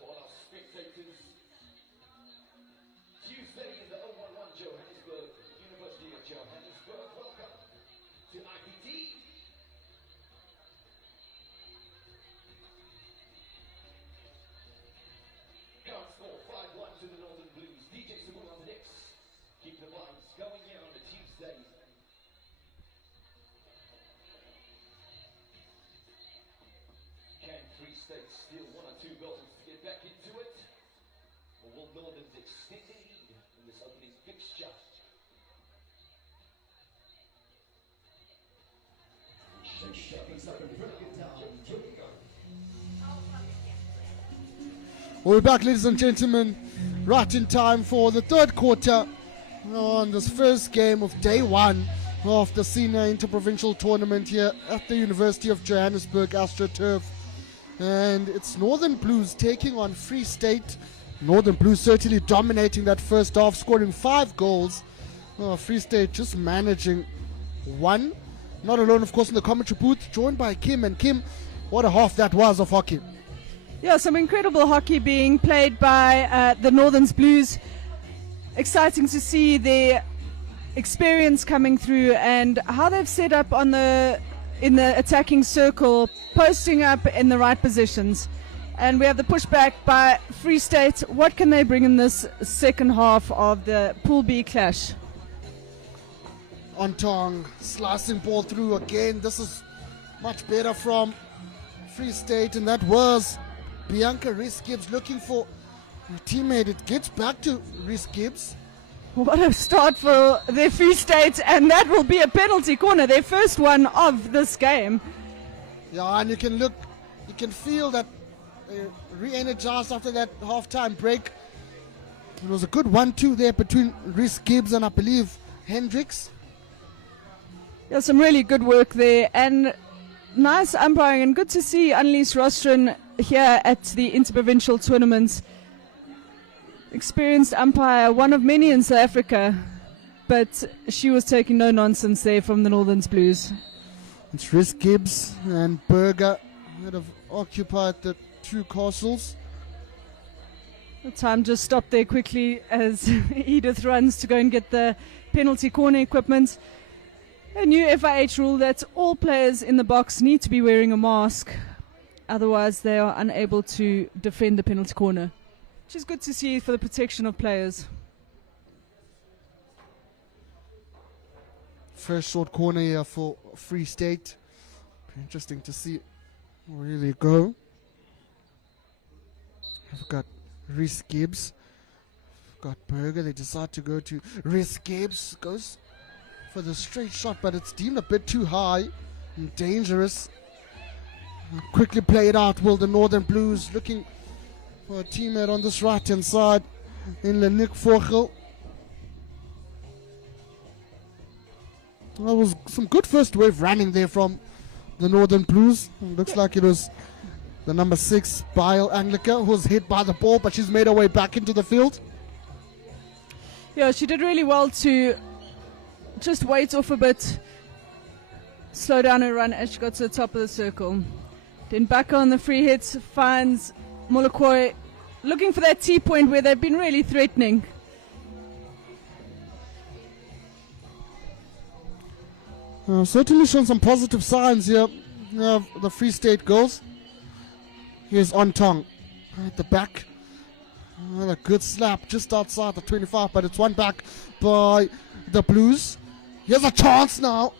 for all our spectators. Tuesday in the 011 Johannesburg, University of Johannesburg. Welcome to IPT. Current score 5-1 to the Northern Blues. DJ Sabu on the decks. Keep the vibes going here on the Tuesday. Can Free State steal 1 or 2 goals to get back into it? Or will Northern's extend the lead in this opening fixture? Shake things up and break it down. Here we go. We're back, ladies and gentlemen, right in time for the third quarter on this first game of day 1 of the Senior Interprovincial Tournament here at the University of Johannesburg AstroTurf. And it's Northern Blues taking on Free State. Northern Blues certainly dominating that first half, scoring 5 goals. Free State just managing 1. Not alone, of course, in the commentary booth, joined by Kim. And Kim, what a half that was of hockey. Yeah, some incredible hockey being played by the Northern Blues. Exciting to see their experience coming through and how they've set up in the attacking circle, posting up in the right positions. And we have the pushback by Free State. What can they bring in this second half of the Pool B clash? Ontong slicing ball through again. This is much better from Free State, and that was Bianca Rhys-Gibbs looking for her teammate. It gets back to Rhys-Gibbs. What a start for their Free State, and that will be a penalty corner, their first one of this game. Yeah, and you can feel that re-energized after that half-time break. It was a good 1-2 there between Rhys-Gibbs and I believe Hendricks. Yeah, some really good work there, and nice umpiring, and good to see Annelies Rostron here at the Interprovincial Tournament. Experienced umpire, one of many in South Africa, but she was taking no nonsense there from the Northern Blues. It's Rhys-Gibbs and Berger that have occupied the 2 castles. The time just stopped there quickly as Edith runs to go and get the penalty corner equipment. A new FIH rule that all players in the box need to be wearing a mask, otherwise they are unable to defend the penalty corner, which is good to see for the protection of players. First short corner here for Free State. Interesting to see where they go. We've got Rhys-Gibbs, got Berger. They decide to go to Rhys-Gibbs. Goes for the straight shot, but it's deemed a bit too high and dangerous. Quickly played out. Will the Northern Blues looking for a teammate on this right hand side in the Nick Vogel. That was some good first wave running there from the Northern Blues. Looks like it was the number 6 Bile Anglica who was hit by the ball, but she's made her way back into the field. Yeah, she did really well to just wait off a bit, slow down her run as she got to the top of the circle. Then back on the free hit, finds Molokoi looking for that T-point where they've been really threatening. Certainly shown some positive signs here of the Free State goals. Here's Ontong at the back. A good slap just outside the 25, but it's won back by the Blues. Here's a chance now.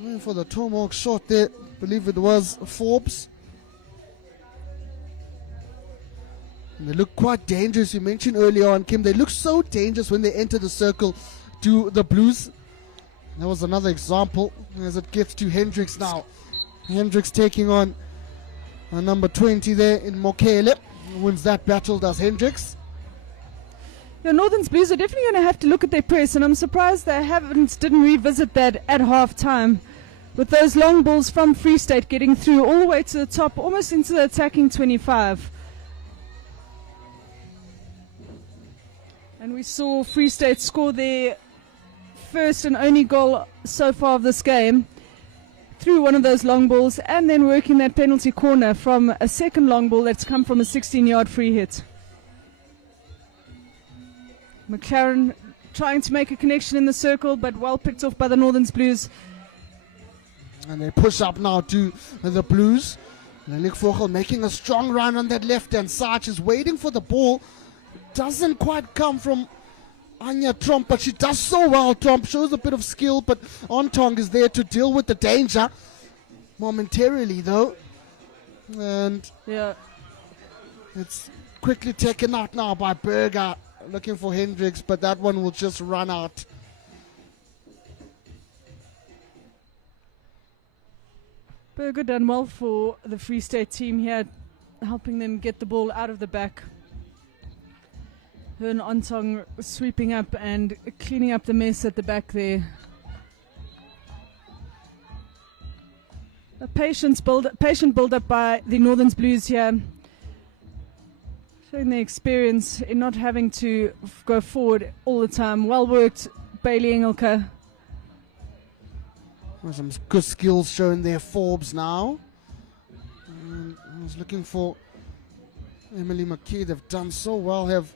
Waiting for the Tomahawk shot there. I believe it was Forbes. And they look quite dangerous. You mentioned earlier on, Kim, they look so dangerous when they enter the circle to the Blues. That was another example as it gets to Hendricks now. Hendricks taking on number 20 there in Mokele. Wins that battle, does Hendricks. The Northern Blues are definitely going to have to look at their press, and I'm surprised they didn't revisit that at half time. With those long balls from Free State getting through all the way to the top, almost into the attacking 25. And we saw Free State score their first and only goal so far of this game. through one of those long balls and then working that penalty corner from a second long ball that's come from a 16-yard free hit. McLaren trying to make a connection in the circle, but well picked off by the Northerns Blues. And they push up now to the Blues. Lelik Vogel making a strong run on that left-hand side. She's waiting for the ball. Doesn't quite come from Anya Tromp, but she does so well. Tromp shows a bit of skill, but Ontong is there to deal with the danger momentarily, though. And yeah, it's quickly taken out now by Berger, looking for Hendricks, but that one will just run out. Berger done well for the Free State team here, helping them get the ball out of the back. Hearn Ontong sweeping up and cleaning up the mess at the back there. A patient build-up by the Northerns Blues here, showing their experience in not having to go forward all the time. Well worked, Bailey Engelke. Some good skills shown there, Forbes now. And I was looking for Emily McKay. They've done so well, have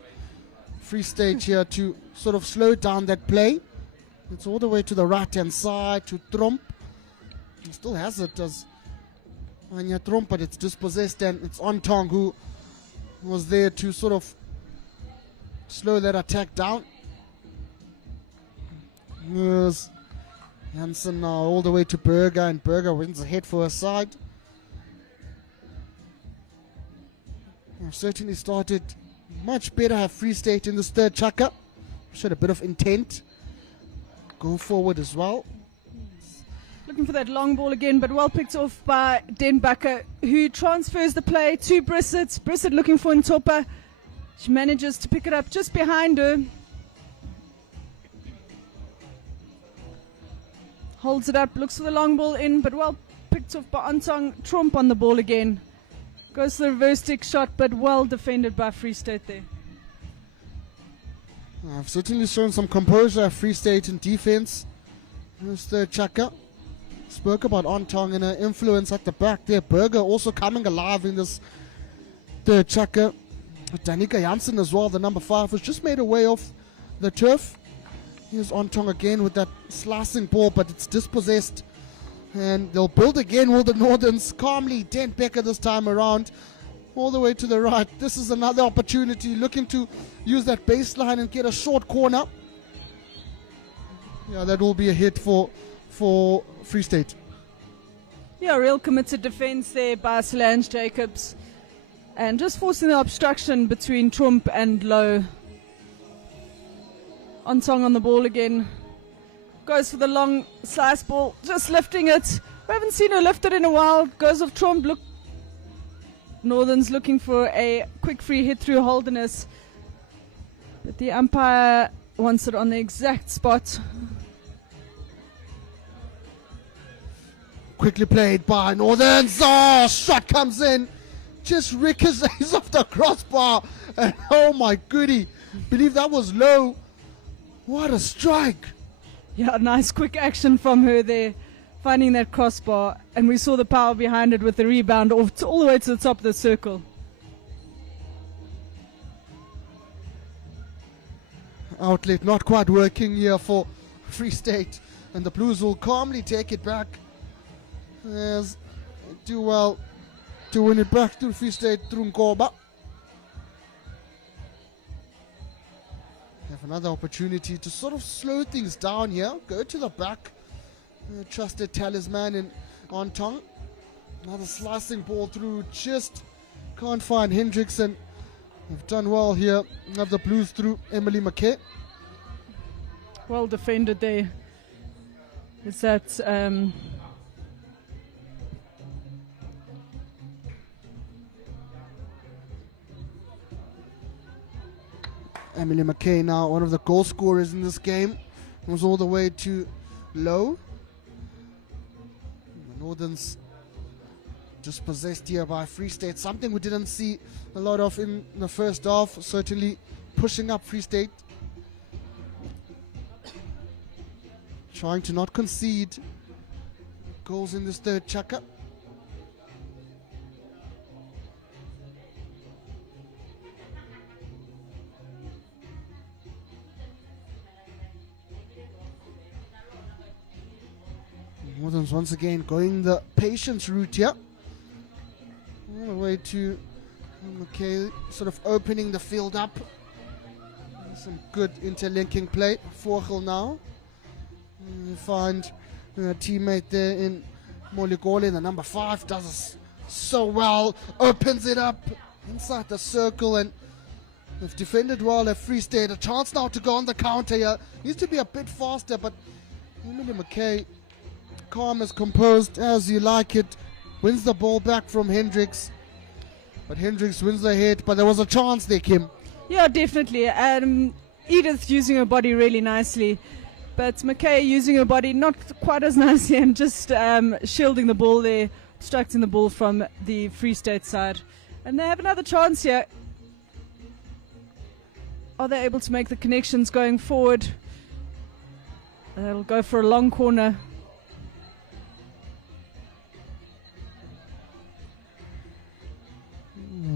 Free State here to sort of slow down that play. It's all the way to the right-hand side to Tromp. He still has it as Anya Tromp, but it's dispossessed, and it's Ontong who was there to sort of slow that attack down. Yes. Hansen now all the way to Berger, and Berger wins ahead for her side. I've certainly started much better, have Free State in this third chukka. Showed a bit of intent. Go forward as well. Looking for that long ball again, but well picked off by Den Bakker, who transfers the play to Brissett. Brissett looking for Ntopa. She manages to pick it up just behind her. Holds it up, looks for the long ball in, but well picked off by Ontong. Tromp on the ball again. Goes to the reverse stick shot, but well defended by Free State there. I've certainly shown some composure at Free State in defense. This third chukka. Spoke about Ontong and her influence at the back there. Berger also coming alive in this third chukka. Danica Janssen as well, the number 5, was just made away off the turf. Here's Ontong again with that slicing ball, but it's dispossessed. And they'll build again, will the Northerns. Calmly, Dent Becker this time around. All the way to the right. This is another opportunity, looking to use that baseline and get a short corner. Yeah, that will be a hit for Free State. Yeah, real committed defense there by Solange Jacobs. And just forcing the obstruction between Trump and Lowe. Ontong on the ball again. Goes for the long slice ball, just lifting it. We haven't seen her lift it in a while. Goes off Trump. Look, Northern's looking for a quick free hit through Holderness. But the umpire wants it on the exact spot. Quickly played by Northerns. Oh, shot comes in. Just ricochets off the crossbar. And oh my goody. Believe that was low. What a strike. Yeah, nice quick action from her there. Finding that crossbar. And we saw the power behind it with the rebound off all the way to the top of the circle. Outlet not quite working here for Free State. And the Blues will calmly take it back. As do well to win it back to Free State through Nkoba. Have another opportunity to sort of slow things down here. Go to the back. Trusted talisman in Ontong. Another slicing ball through. Just can't find Hendrickson. They've done well here. Have the Blues through Emily McKay. Well defended there. It's that Emily McKay now one of the goal scorers in this game. Was all the way to Low. The Northerns just possessed here by Free State. Something we didn't see a lot of in the first half. Certainly pushing up Free State. Trying to not concede. goals in this third chukka. Northerns once again going the patience route here. All the way to McKay, sort of opening the field up. Some good interlinking play. Vogel now. You find a teammate there in Moligole, the number 5, does so well. Opens it up inside the circle, and they've defended well at Free State. A chance now to go on the counter here. Needs to be a bit faster, but Emily McKay, calm as composed as you like it, wins the ball back from Hendricks, but Hendricks wins the hit. But there was a chance there, Kim. Yeah, definitely. Edith using her body really nicely, but McKay using her body not quite as nicely, and just shielding the ball there, obstructing the ball from the Free State side. And they have another chance here. Are they able to make the connections going forward? They'll go for a long corner.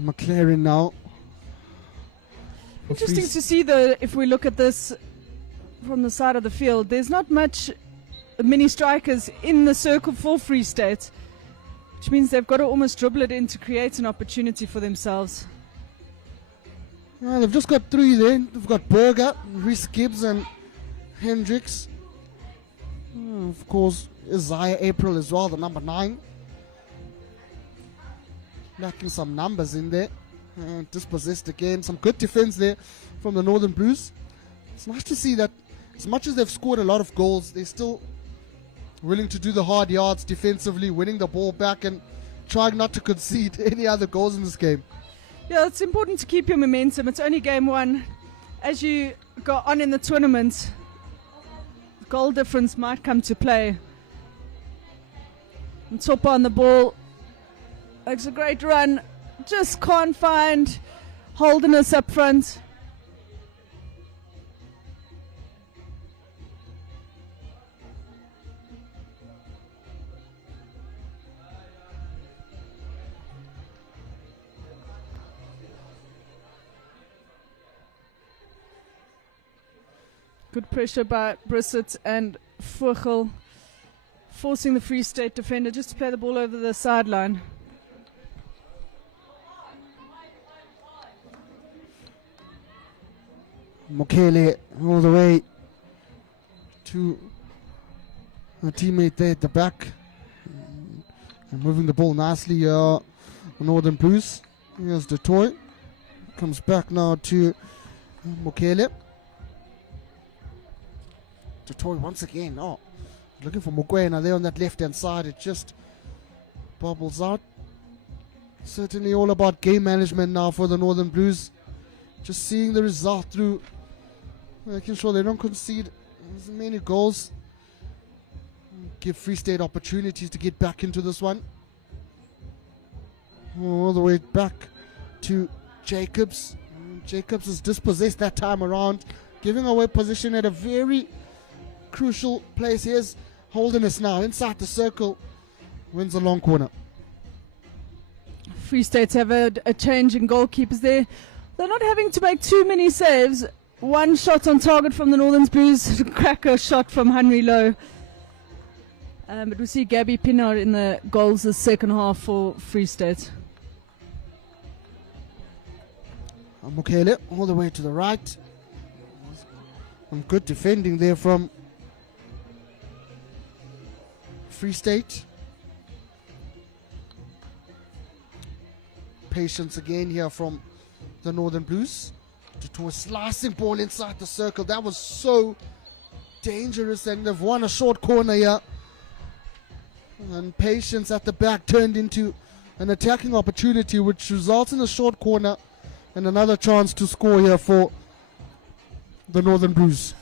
McLaren now. Interesting to see, though, if we look at this from the side of the field, there's not much mini strikers in the circle for Free State, which means they've got to almost dribble it in to create an opportunity for themselves. Well, they've just got 3 there. They've got Berger, Rhys Gibbs, and Hendricks. Of course, Isaiah April as well, the number 9. Lacking some numbers in there. And dispossessed again. Some good defense there from the Northern Blues. It's nice to see that as much as they've scored a lot of goals, they're still willing to do the hard yards defensively, winning the ball back and trying not to concede any other goals in this game. Yeah, it's important to keep your momentum. It's only game 1. As you go on in the tournament, goal difference might come to play. And Topa on the ball. Makes a great run. Just can't find Holderness up front. Good pressure by Brissett and Vogel, forcing the Free State defender just to play the ball over the sideline. Mokele all the way to a teammate there at the back, and moving the ball nicely. Northern Blues. Here's the toy. Comes back now to Mokele. The toy once again. Oh, looking for Mokwena there on that left hand side. It just bubbles out. Certainly all about game management now for the Northern Blues. Just seeing the result through, making sure they don't concede as many goals. Give Free State opportunities to get back into this one. All the way back to Jacobs. Jacobs is dispossessed that time around, giving away position at a very crucial place. Here's Holderness now inside the circle. Wins a long corner. Free States have a change in goalkeepers there. They're not having to make too many saves. One shot on target from the Northern Blues, cracker shot from Henry Lowe. But we see Gabby Pinard in the goals the second half for Free State. Mokele all the way to the right. Some good defending there from Free State. Patience again here from the Northern Blues. To a slicing ball inside the circle. That was so dangerous, and they've won a short corner here. And Patience at the back turned into an attacking opportunity, which results in a short corner and another chance to score here for the Northern Blues.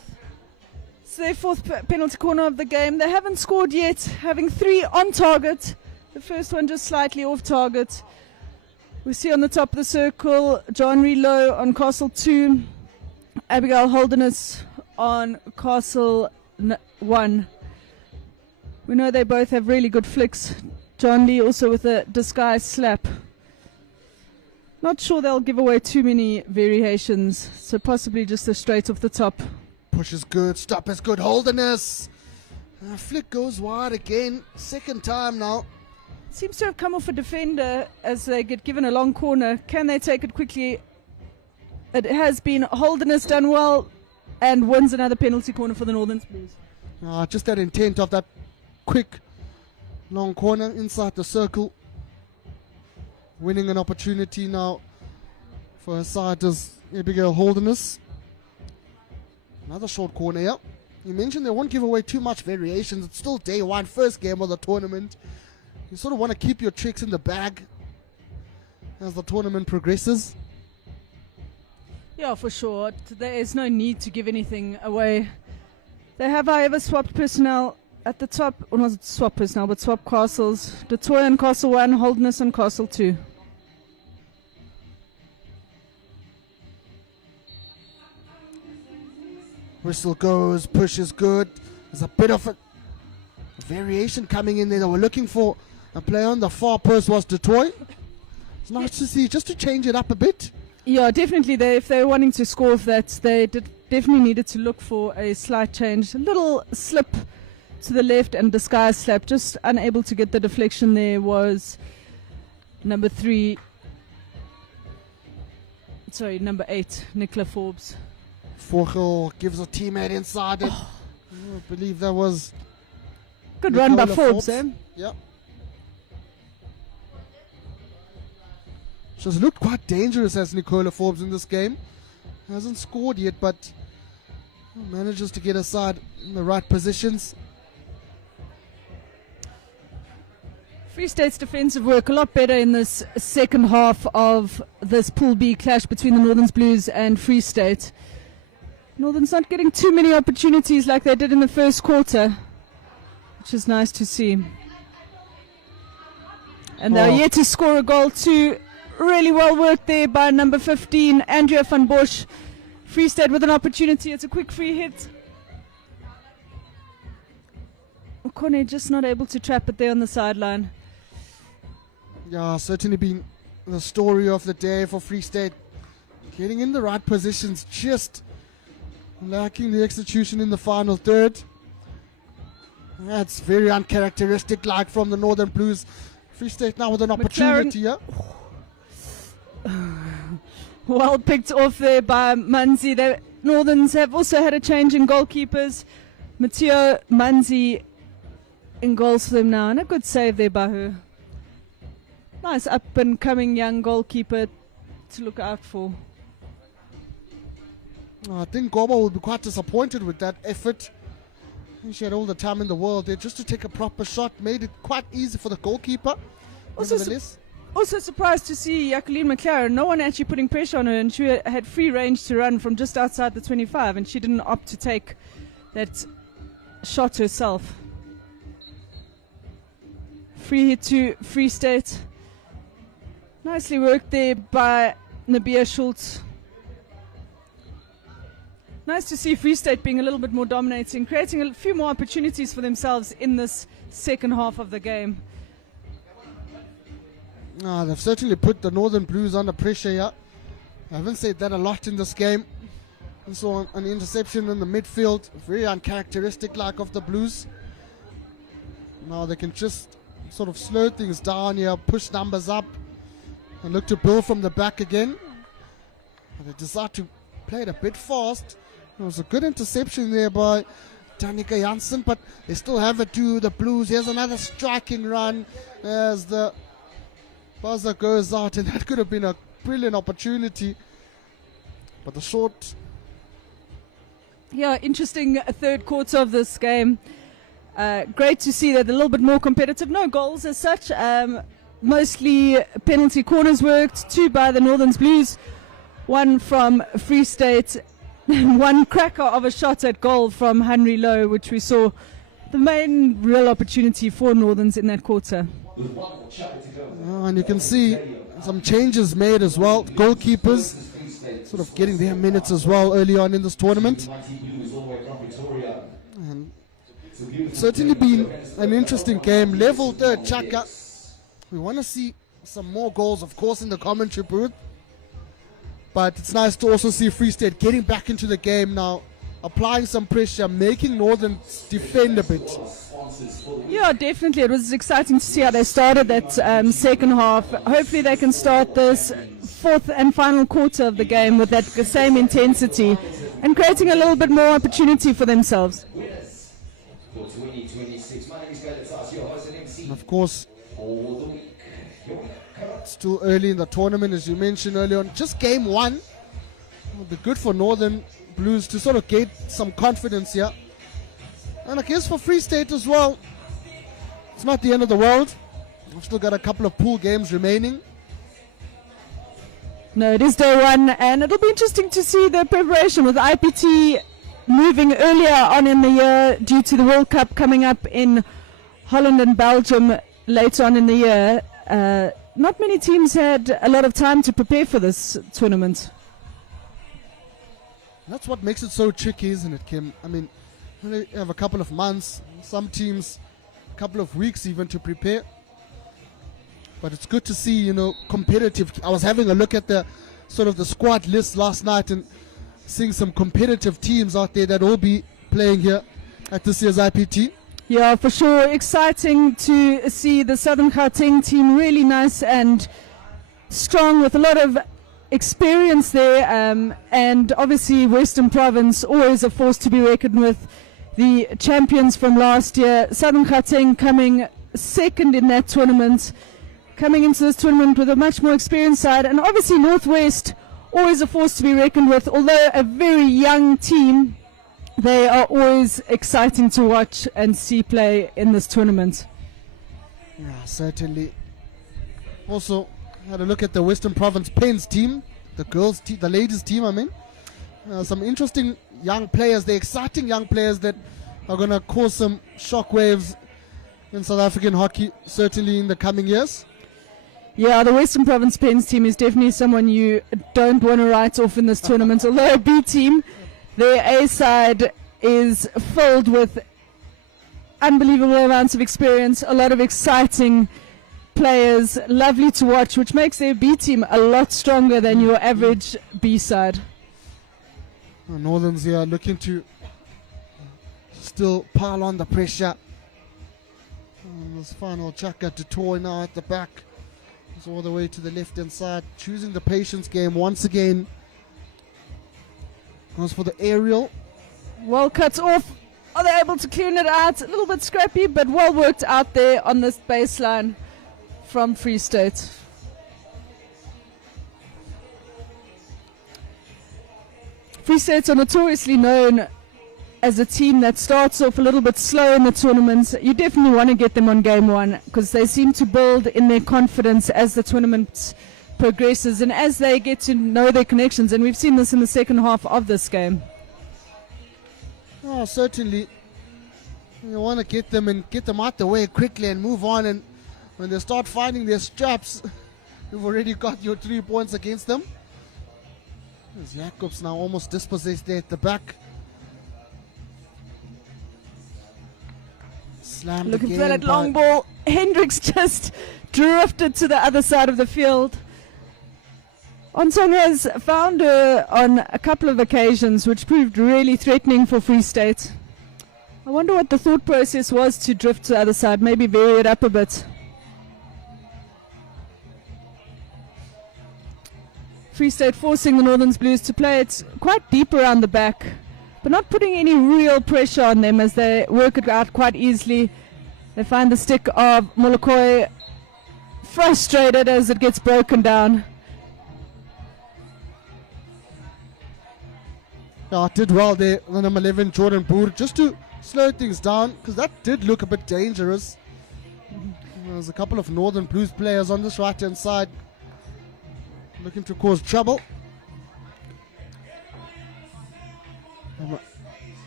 It's their 4th penalty corner of the game. They haven't scored yet, having 3 on target. The first one just slightly off target. We see on the top of the circle, John Relow on Castle 2, Abigail Holderness on Castle 1. We know they both have really good flicks. John Lee also with a disguise slap. Not sure they'll give away too many variations, so possibly just a straight off the top. Push is good, stop is good, holderness. Flick goes wide again, second time now. Seems to have come off a defender as they get given a long corner. Can they take it quickly? It has been. Holderness done well and wins another penalty corner for the Northerns Blues. Just that intent of that quick long corner inside the circle. Winning an opportunity now for her side is Abigail Holderness. Another short corner here. You mentioned they won't give away too much variations. It's still day one, first game of the tournament. You sort of want to keep your tricks in the bag as the tournament progresses. Yeah, for sure. There is no need to give anything away. They have, however, swapped personnel at the top. Or not swap personnel, but swap castles. DeToya and Castle 1, Holderness and Castle 2. Whistle goes, push is good. There's a bit of a variation coming in there. They were looking for a player on the far post was DeToya. It's nice to see, just to change it up a bit. Yeah, definitely. If they were wanting to score with that, they definitely needed to look for a slight change. A little slip to the left and disguise slap. Just unable to get the deflection there was number 8, Nicola Forbes. Vogel gives a teammate inside it. I believe that was good Nicola run by Forbes, eh? Yeah. She's looked quite dangerous as Nicola Forbes in this game. Hasn't scored yet, but manages to get her side in the right positions. Free State's defensive work a lot better in this second half of this Pool B clash between the Northerns Blues and Free State. Northern's not getting too many opportunities like they did in the first quarter, which is nice to see. And they're yet to score a goal too. Really well worked there by number 15, Andrea van Bosch. Free State with an opportunity. It's a quick free hit. Okone just not able to trap it there on the sideline. Yeah, certainly been the story of the day for Free State. Getting in the right positions, just lacking the execution in the final third. That's very uncharacteristic, like from the Northern Blues. Free State now with an opportunity. Yeah? Well picked off there by Manzi. The Northerns have also had a change in goalkeepers. Matteo Manzi in goals for them now, and a good save there by her. Nice up and coming young goalkeeper to look out for. I think Goba will be quite disappointed with that effort. She had all the time in the world there just to take a proper shot. Made it quite easy for the goalkeeper. Also surprised to see Jacqueline McLaren. No one actually putting pressure on her, and she had free range to run from just outside the 25, and she didn't opt to take that shot herself. Free hit to Free State. Nicely worked there by Nabia Schultz. Nice to see Free State being a little bit more dominating, creating a few more opportunities for themselves in this second half of the game. They've certainly put the Northern Blues under pressure here. I haven't said that a lot in this game. We saw an interception in the midfield, very uncharacteristic like of the Blues. Now they can just sort of slow things down here, push numbers up, and look to build from the back again. And they decide to play it a bit fast. It was a good interception there by Danica Janssen, but they still have it to the Blues. Here's another striking run as the buzzer goes out, and that could have been a brilliant opportunity. But the short... Yeah, interesting third quarter of this game. Great to see that a little bit more competitive. No goals as such. Mostly penalty corners worked. 2 by the Northerns Blues. 1 from Free State. One cracker of a shot at goal from Henry Lowe, which we saw the main real opportunity for Northerns in that quarter. And you can see some changes made as well. Goalkeepers sort of getting their minutes as well early on in this tournament. And It's certainly been an interesting game. Level third, Chaka. We want to see some more goals, of course, in the commentary booth. But it's nice to also see Free State getting back into the game now, applying some pressure, making Northern defend a bit. Yeah, definitely. It was exciting to see how they started that second half. Hopefully they can start this fourth and final quarter of the game with that same intensity and creating a little bit more opportunity for themselves. And of course, it's too early in the tournament, as you mentioned earlier on. Just game one. It'll be good for Northern Blues to sort of get some confidence here. And I guess for Free State as well, it's not the end of the world. We've still got a couple of pool games remaining. No, it is day one, and it'll be interesting to see the preparation with IPT moving earlier on in the year due to the World Cup coming up in Holland and Belgium later on in the year. Not many teams had a lot of time to prepare for this tournament. That's what makes it so tricky, isn't it, Kim? I mean, you have a couple of months, some teams a couple of weeks even to prepare. But it's good to see, you know, competitive. I was having a look at the sort of the squad list last night and seeing some competitive teams out there that will be playing here at this year's IPT. Yeah, for sure. Exciting to see the Southern Keng team, really nice and strong with a lot of experience there. And obviously Western Province, always a force to be reckoned with. The champions from last year, Southern Keng coming second in that tournament, coming into this tournament with a much more experienced side. And obviously Northwest, always a force to be reckoned with. Although a very young team, they are always exciting to watch and see play in this tournament. Yeah, certainly. Also, had a look at the Western Province Pens team, the ladies team, I mean. Some interesting young players, the exciting young players that are going to cause some shockwaves in South African hockey, certainly in the coming years. Yeah, the Western Province Pens team is definitely someone you don't want to write off in this tournament. Although a B team, their A side is filled with unbelievable amounts of experience, a lot of exciting players, lovely to watch, which makes their B team a lot stronger than your average B side. Northerns here looking to still pile on the pressure. And this final Chaka to toy now at the back. It's all the way to the left hand side, choosing the patience game once again. Goes for the aerial. Well cut off. Are they able to clean it out? A little bit scrappy, but well worked out there on this baseline from Free State. Free States are notoriously known as a team that starts off a little bit slow in the tournament. You definitely want to get them on game one because they seem to build in their confidence as the tournament progresses and as they get to know their connections. And we've seen this in the second half of this game. Oh, certainly. You want to get them out the way quickly and move on. And when they start finding their straps, you've already got your 3 points against them. There's Jacobs now almost dispossessed there at the back. Slammed Looking again for that long ball. Hendricks just drifted to the other side of the field. Onsong has found her on a couple of occasions, which proved really threatening for Free State. I wonder what the thought process was to drift to the other side, maybe vary it up a bit. Free State forcing the Northern Blues to play it quite deep around the back, but not putting any real pressure on them as they work it out quite easily. They find the stick of Molokoi, frustrated as it gets broken down. Yeah, did well there, the number 11, Jordan Boer, just to slow things down, because that did look a bit dangerous. There's a couple of Northern Blues players on this right-hand side looking to cause trouble.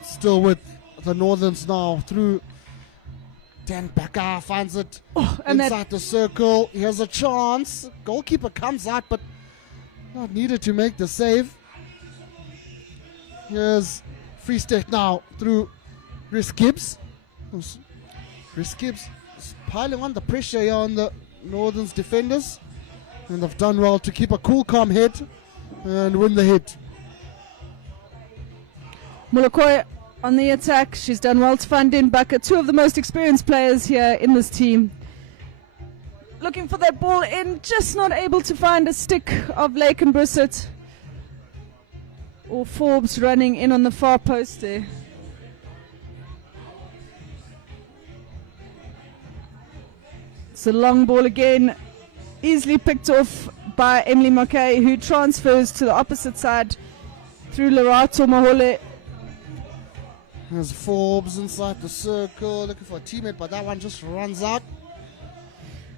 Still with the Northerns now through. Dan Becker finds it inside the circle. Here's a chance. Goalkeeper comes out, but not needed to make the save. Here's Free State now through Chris Gibbs. Chris Gibbs is piling on the pressure here on the Northern's defenders, and they've done well to keep a cool, calm head and win the hit. Mulakoi on the attack. She's done well to find in Bucket, two of the most experienced players here in this team. Looking for that ball in, just not able to find a stick of Lake and Brissett. Or Forbes running in on the far post there. It's a long ball again, easily picked off by Emily Mackay, who transfers to the opposite side through Lerato Mahole. There's Forbes inside the circle, looking for a teammate, but that one just runs out.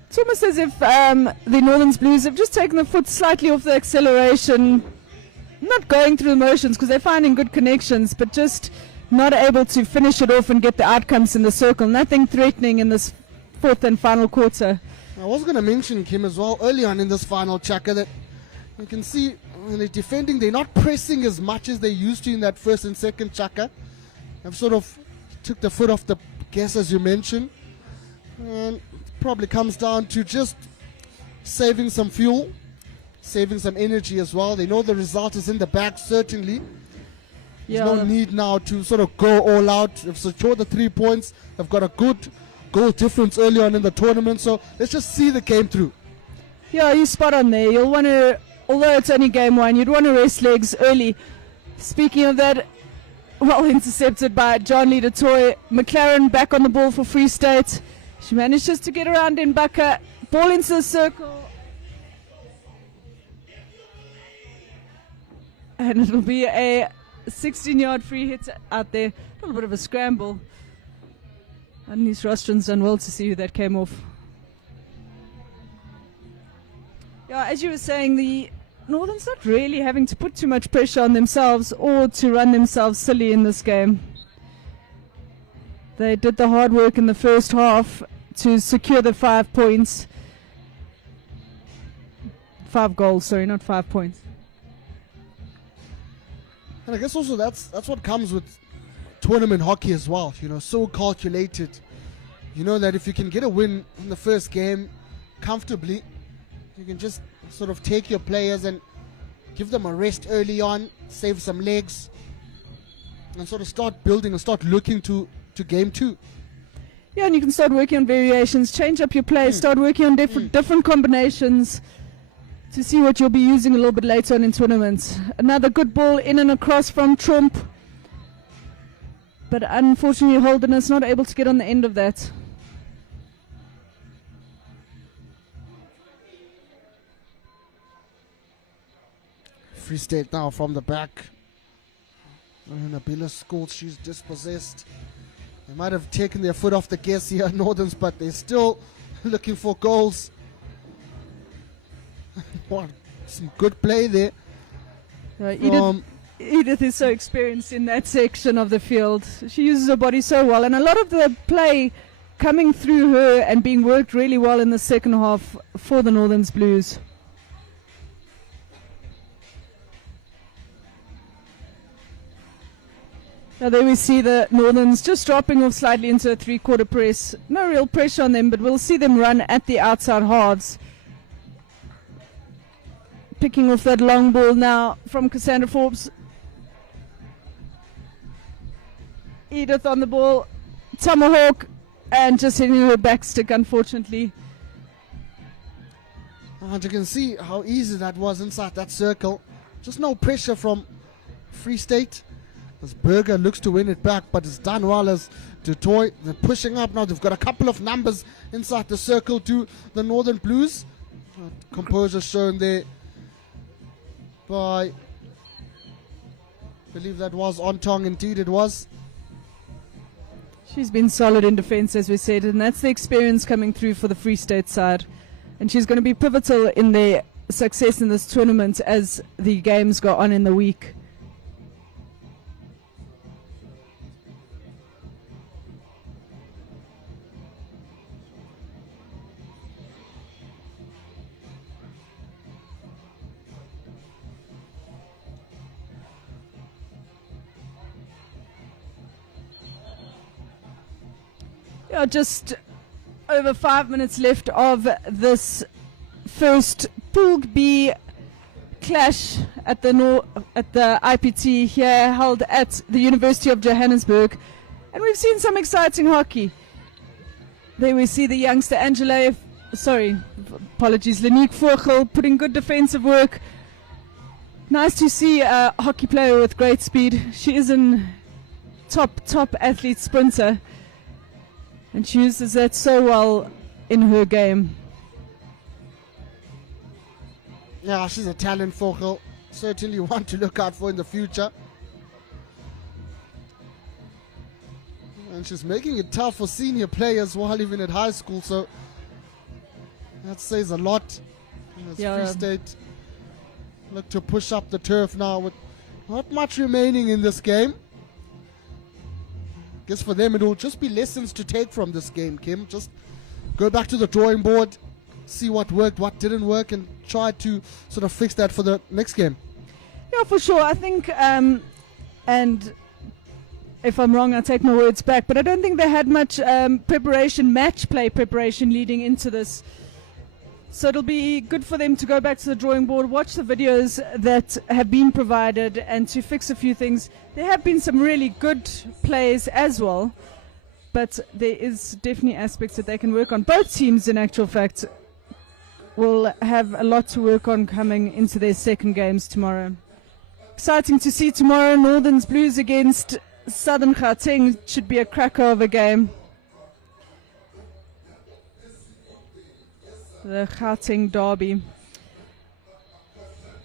It's almost as if the Northern's Blues have just taken the foot slightly off the acceleration, not going through the motions because they're finding good connections, but just not able to finish it off and get the outcomes in the circle. Nothing threatening in this fourth and final quarter. I was going to mention, Kim, as well, early on in this final chaka, that you can see when they're defending, they're not pressing as much as they used to in that first and second chaka. They've sort of took the foot off the gas, as you mentioned. And it probably comes down to just saving some fuel, saving some energy as well. They know the result is in the bag, certainly. There's no need now to sort of go all out. They've secured the 3 points. They've got a good goal difference early on in the tournament. So let's just see the game through. Yeah, you're spot on there. You'll want to, although it's only game one, you'd want to rest legs early. Speaking of that, well intercepted by John Lee Toy. McLaren back on the ball for Free State. She manages to get around in Baka. Ball into the circle. And it'll be a 16-yard free hit out there. A little bit of a scramble. Annelies Rostron's done well to see who that came off. Yeah, as you were saying, the Northern's not really having to put too much pressure on themselves or to run themselves silly in this game. They did the hard work in the first half to secure the 5 points. 5 goals, sorry, not 5 points. And I guess also that's what comes with tournament hockey as well. You know, so calculated. You know that if you can get a win in the first game comfortably, you can just sort of take your players and give them a rest early on, save some legs, and sort of start building and start looking to game two. Yeah, and you can start working on variations, change up your play, start working on different combinations to see what you'll be using a little bit later on in tournaments. Another good ball in and across from Trump, but unfortunately Holden is not able to get on the end of that. Free State now from the back. Nabila Scholes, she's dispossessed. They might have taken their foot off the gas here, Northerns, but they're still looking for goals. What, some good play there. Edith is so experienced in that section of the field. She uses her body so well, and a lot of the play coming through her and being worked really well in the second half for the Northern's Blues. Now there we see the Northerns just dropping off slightly into a three-quarter press. No real pressure on them, but we'll see them run at the outside halves. Picking off that long ball now from Cassandra Forbes. Edith on the ball. Tomahawk, and just hitting her back stick, unfortunately. And you can see how easy that was inside that circle. Just no pressure from Free State. As Berger looks to win it back, but it's done well as Dutoy. They're pushing up now. They've got a couple of numbers inside the circle to the Northern Blues. Composure shown there by, I believe that was Ontong. Indeed it was. She's been solid in defense, as we said, and that's the experience coming through for the Free State side. And she's going to be pivotal in their success in this tournament as the games go on in the week. Yeah, just over 5 minutes left of this first Pool B clash at the IPT here, held at the University of Johannesburg, and we've seen some exciting hockey. There we see the youngster Lenique Vogel putting good defensive work. Nice to see a hockey player with great speed. She is a top athlete sprinter, and she uses that so well in her game. Yeah, she's a talent, Vogel. Certainly one to look out for in the future. And she's making it tough for senior players while even at high school, so that says a lot. As Free State look to push up the turf now with not much remaining in this game. Guess for them it will just be lessons to take from this game, Kim. Just go back to the drawing board, see what worked, what didn't work, and try to sort of fix that for the next game. Yeah, for sure. I think, and if I'm wrong, I'll take my words back, but I don't think they had much match play preparation leading into this. So it'll be good for them to go back to the drawing board, watch the videos that have been provided, and to fix a few things. There have been some really good plays as well, but there is definitely aspects that they can work on. Both teams, in actual fact, will have a lot to work on coming into their second games tomorrow. Exciting to see tomorrow. Northern's Blues against Southern Keng should be a cracker of a game. The Gauteng derby.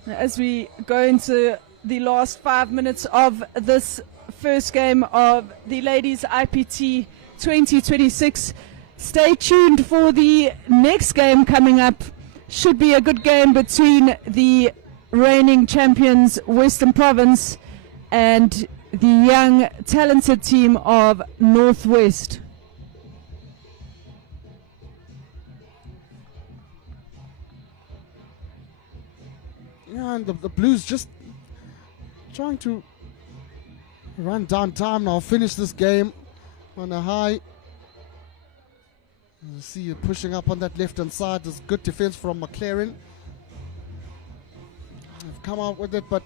As we go into the last 5 minutes of this first game of the Ladies IPT 2026, stay tuned for the next game coming up. Should be a good game between the reigning champions Western Province and the young talented team of Northwest. Yeah, and the Blues just trying to run down time now, finish this game on a high. You see you pushing up on that left-hand side. There's good defense from McLaren. They've come out with it, but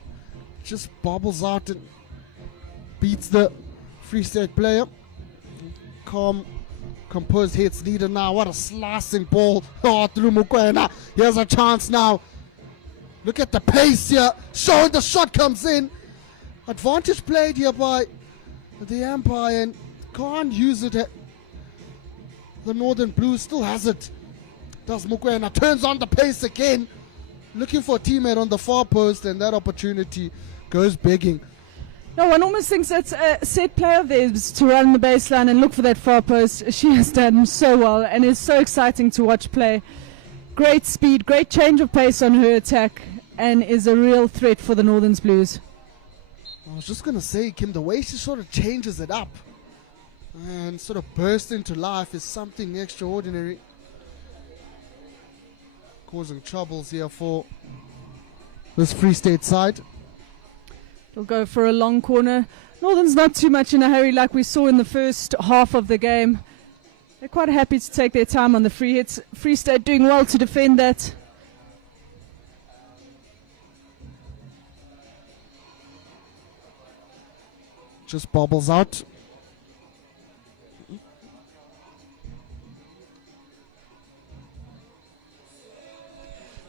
just bobbles out and beats the Free State player. Calm, composed hits leader now. What a slicing ball. Oh, through Mukwena. Here's a chance now. Look at the pace here. Showing the shot comes in. Advantage played here by the umpire and can't use it. The Northern Blues still has it. Does Mukwena. Turns on the pace again. Looking for a teammate on the far post, and that opportunity goes begging. No, one almost thinks that's a set play of theirs to run the baseline and look for that far post. She has done so well and is so exciting to watch play. Great speed, great change of pace on her attack, and is a real threat for the Northern's Blues. I was just going to say, Kim, the way she sort of changes it up and sort of bursts into life is something extraordinary. Causing troubles here for this Free State side. They'll go for a long corner. Northern's not too much in a hurry like we saw in the first half of the game. They're quite happy to take their time on the free hits. Free State doing well to defend that. Just bobbles out.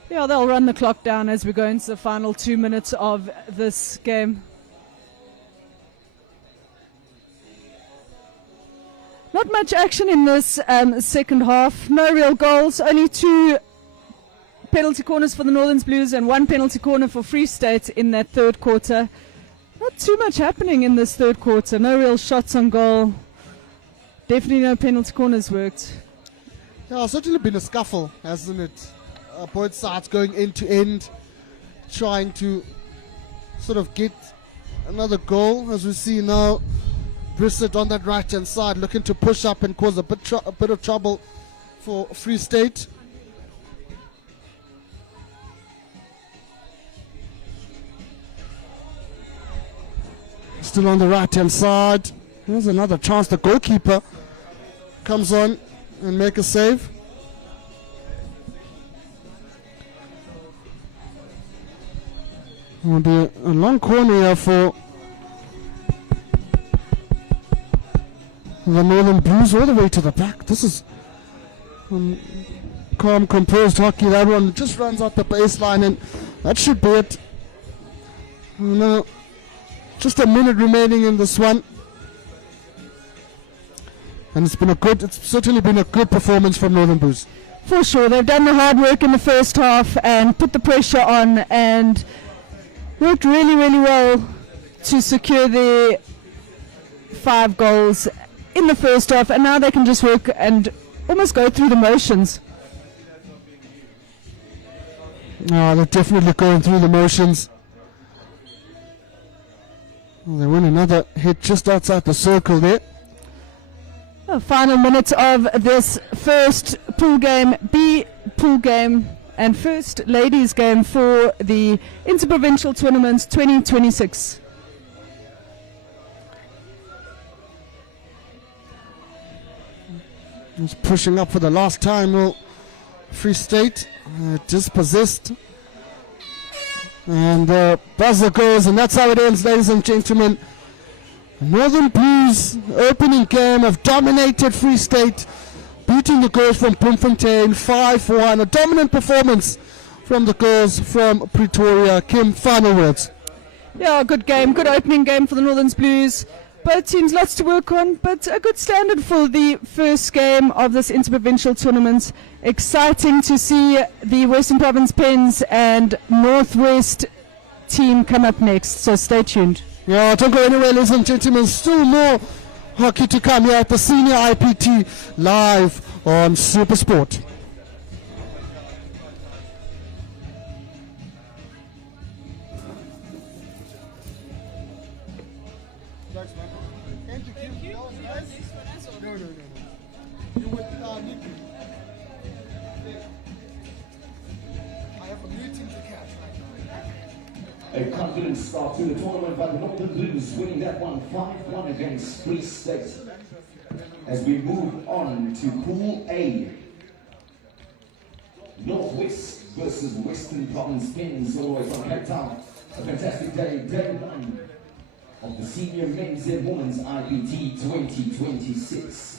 Yeah, they'll run the clock down as we go into the final 2 minutes of this game. Not much action in this second half. No real goals. Only 2 penalty corners for the Northern Blues and 1 penalty corner for Free State in that third quarter. Not too much happening in this third quarter. No real shots on goal. Definitely no penalty corners worked. Yeah, it's certainly been a scuffle, hasn't it? Both sides going end to end, trying to sort of get another goal. As we see now, Brissett on that right hand side looking to push up and cause a bit of trouble for Free State. Still on the right hand side. Here's another chance. The goalkeeper comes on and make a save. Will be a long corner here for the Northern Blues all the way to the back. This is calm, composed hockey. That one just runs out the baseline, and that should be it. No, just a minute remaining in this one, and it's certainly been a good performance from Northern Blues. For sure, they've done the hard work in the first half and put the pressure on and worked really, really well to secure their 5 goals in the first half, and now they can just work and almost go through the motions. They're definitely going through the motions. Well, they win another hit just outside the circle there. The final minutes of this first pool game, B pool game, and first ladies game for the Interprovincial Tournament 2026. Just pushing up for the last time. Well, Free State dispossessed. And the buzzer goes, and that's how it ends, ladies and gentlemen. Northern Blues opening game have dominated Free State, beating the girls from Bloemfontein 5-1. A dominant performance from the girls from Pretoria. Kim, final words. Yeah, good game, good opening game for the Northern Blues. Both teams lots to work on, but a good standard for the first game of this interprovincial tournament. Exciting to see the Western Province Pens and Northwest team come up next, so stay tuned. Yeah, don't go anywhere, ladies and gentlemen. Still more hockey to come here at the Senior IPT live on SuperSport. A confident start to the tournament by the Northern Blues, winning that one 5-1 against Free State. As we move on to Pool A, Northwest versus Western Province Pens, all the way from Cape Town. A fantastic day, day 1 of the Senior Men's and Women's IPT 2026.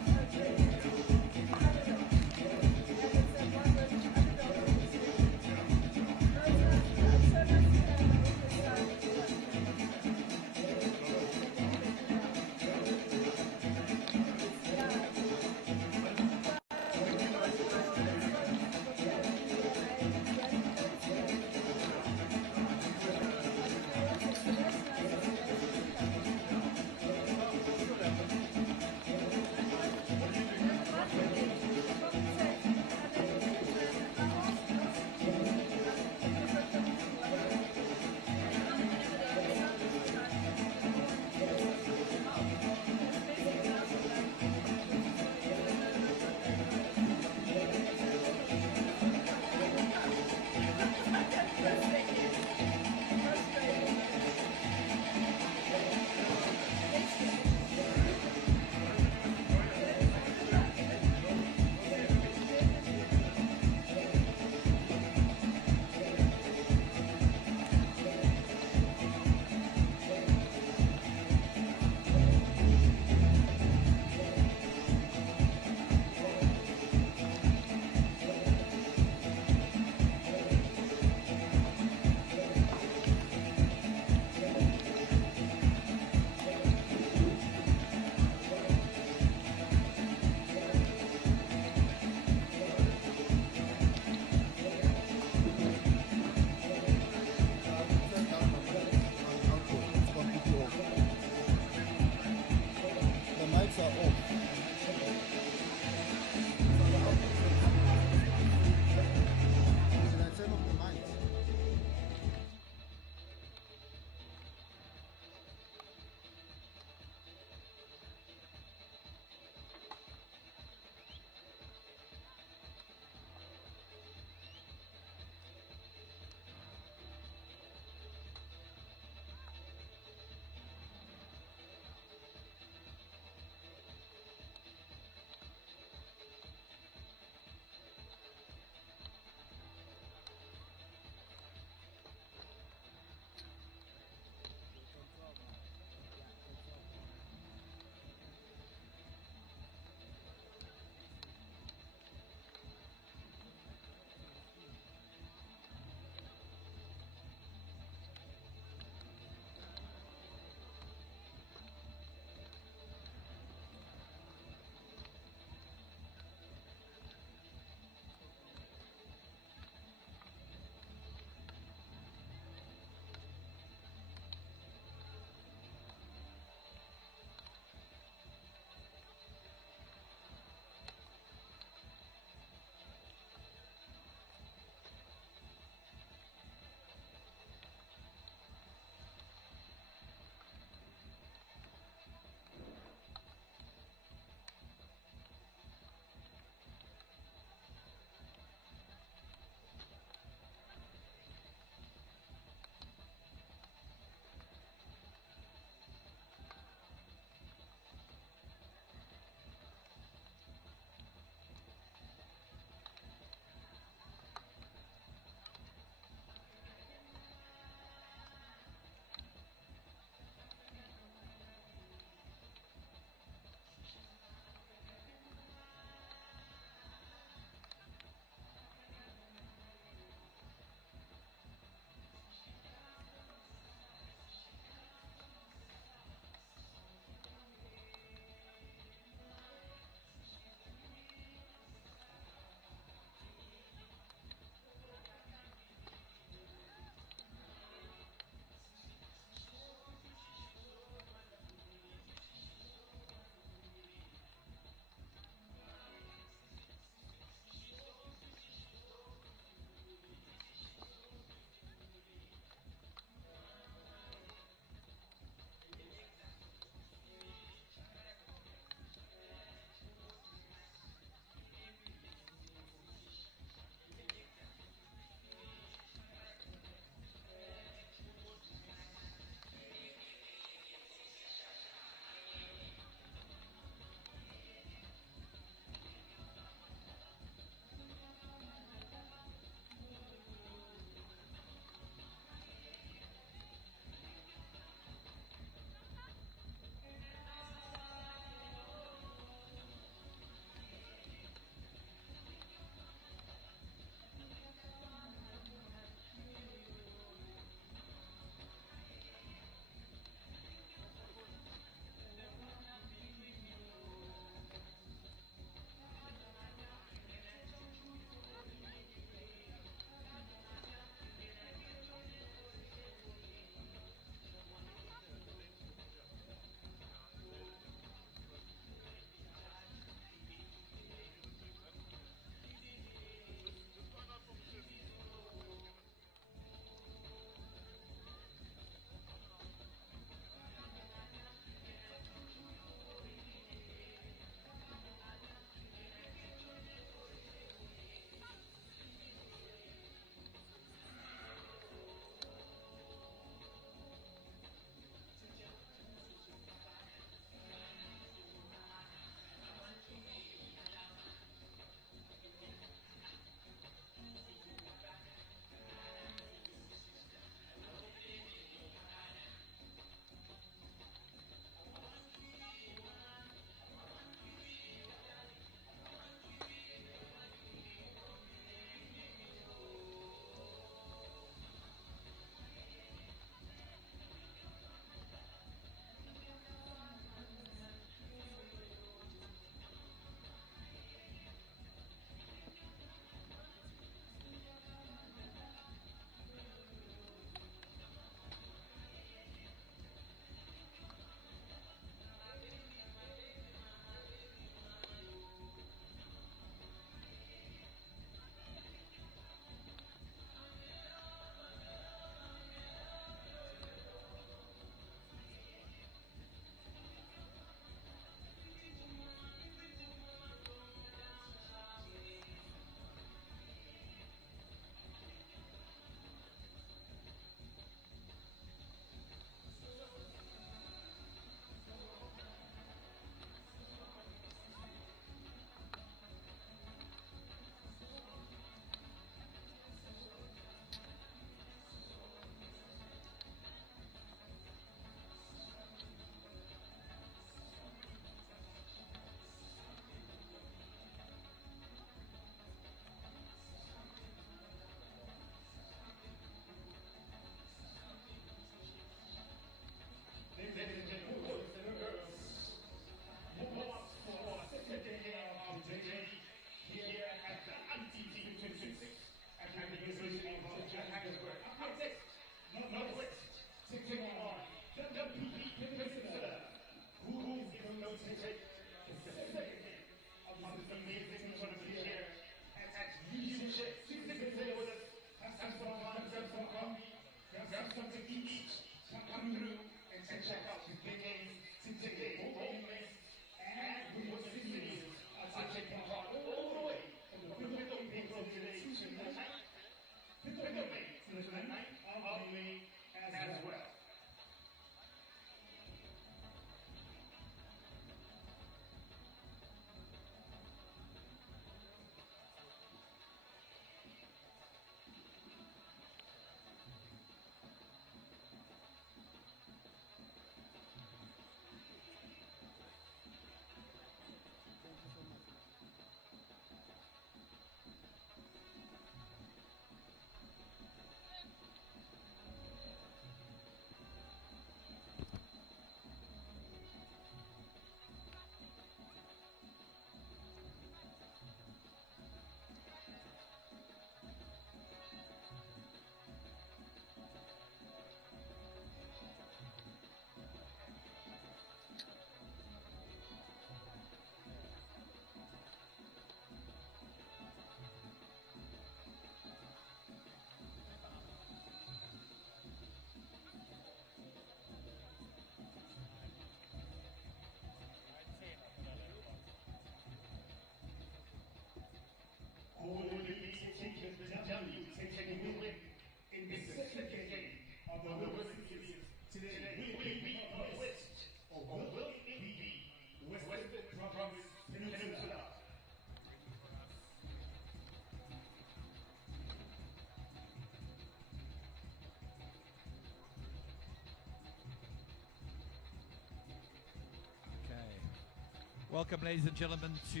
Welcome, ladies and gentlemen, to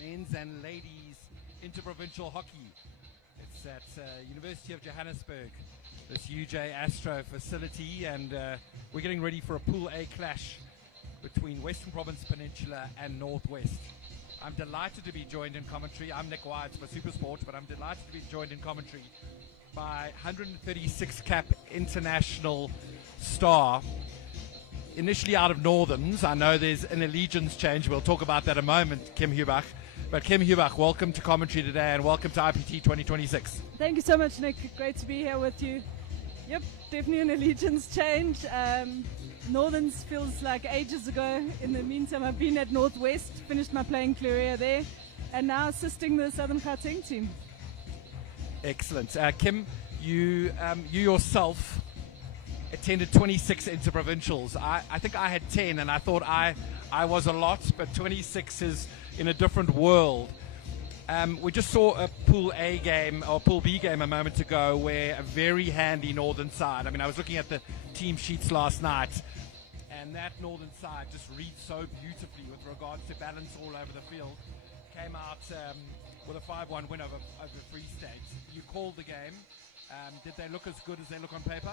men's and ladies interprovincial hockey. It's at University of Johannesburg, this UJ Astro facility, and we're getting ready for a Pool A clash between Western Province Peninsula and Northwest. I'm delighted to be joined in commentary. I'm Nick Wyatt for SuperSport, but I'm delighted to be joined in commentary by 136 cap international star, initially out of Northerns. I know there's an allegiance change. We'll talk about that in a moment, Kim Hubach. But Kim Hubach, welcome to commentary today and welcome to IPT 2026. Thank you so much, Nick. Great to be here with you. Yep, definitely an allegiance change. Northerns feels like ages ago. In the meantime, I've been at Northwest, finished my playing career there, and now assisting the Southern Keng team. Excellent. Kim, you yourself attended 26 interprovincials. I think I had 10, and I thought I was a lot, but 26 is in a different world. We just saw a Pool A game, or Pool B game a moment ago, where a very handy Northern side, I mean, I was looking at the team sheets last night, and that Northern side just reads so beautifully with regards to balance all over the field. Came out with a 5-1 win over Free State. You called the game. Did they look as good as they look on paper?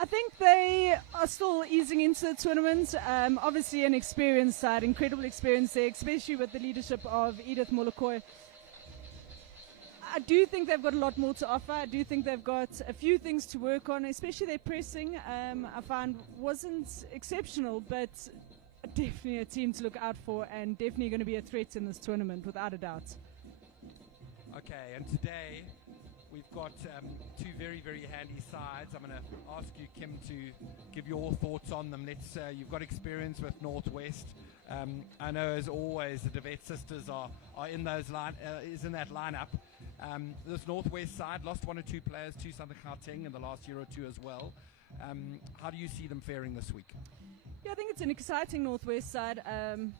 I think they are still easing into the tournament. Obviously an experienced side, incredible experience there, especially with the leadership of Edith Molokoi. I do think they've got a lot more to offer. I do think they've got a few things to work on, especially their pressing. I found wasn't exceptional, but definitely a team to look out for and definitely going to be a threat in this tournament, without a doubt. Okay, and today we've got two very, very handy sides. I'm going to ask you, Kim, to give your thoughts on them. You've got experience with Northwest. I know, as always, the DeVette sisters are in that lineup. This Northwest side lost one or two players to Southern Keng in the last year or two as well. How do you see them faring this week? Yeah, I think it's an exciting Northwest side.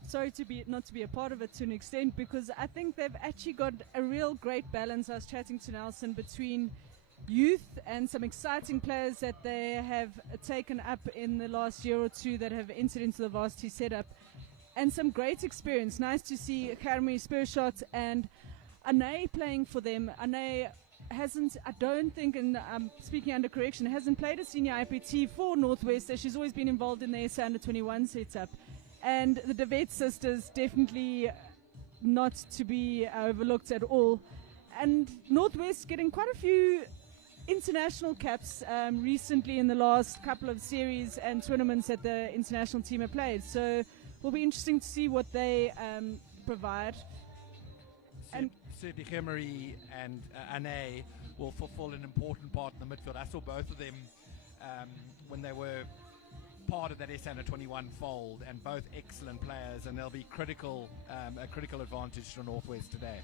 Sorry not to be a part of it to an extent, because I think they've actually got a real great balance. I was chatting to Nelson, between youth and some exciting players that they have taken up in the last year or two that have entered into the varsity setup, and some great experience. Nice to see Academy Spurshot and Ane playing for them. Ane hasn't, I don't think, and I'm speaking under correction, hasn't played a senior IPT for Northwest, as she's always been involved in their under 21 setup. And the DeVette sisters, definitely not to be overlooked at all. And Northwest getting quite a few international caps recently in the last couple of series and tournaments that the international team have played. So it will be interesting to see what they provide. And Certainly Gemery and Ane will fulfill an important part in the midfield. I saw both of them when they were part of that S Under 21 fold, and both excellent players, and they'll be critical, a critical advantage to Northwest today.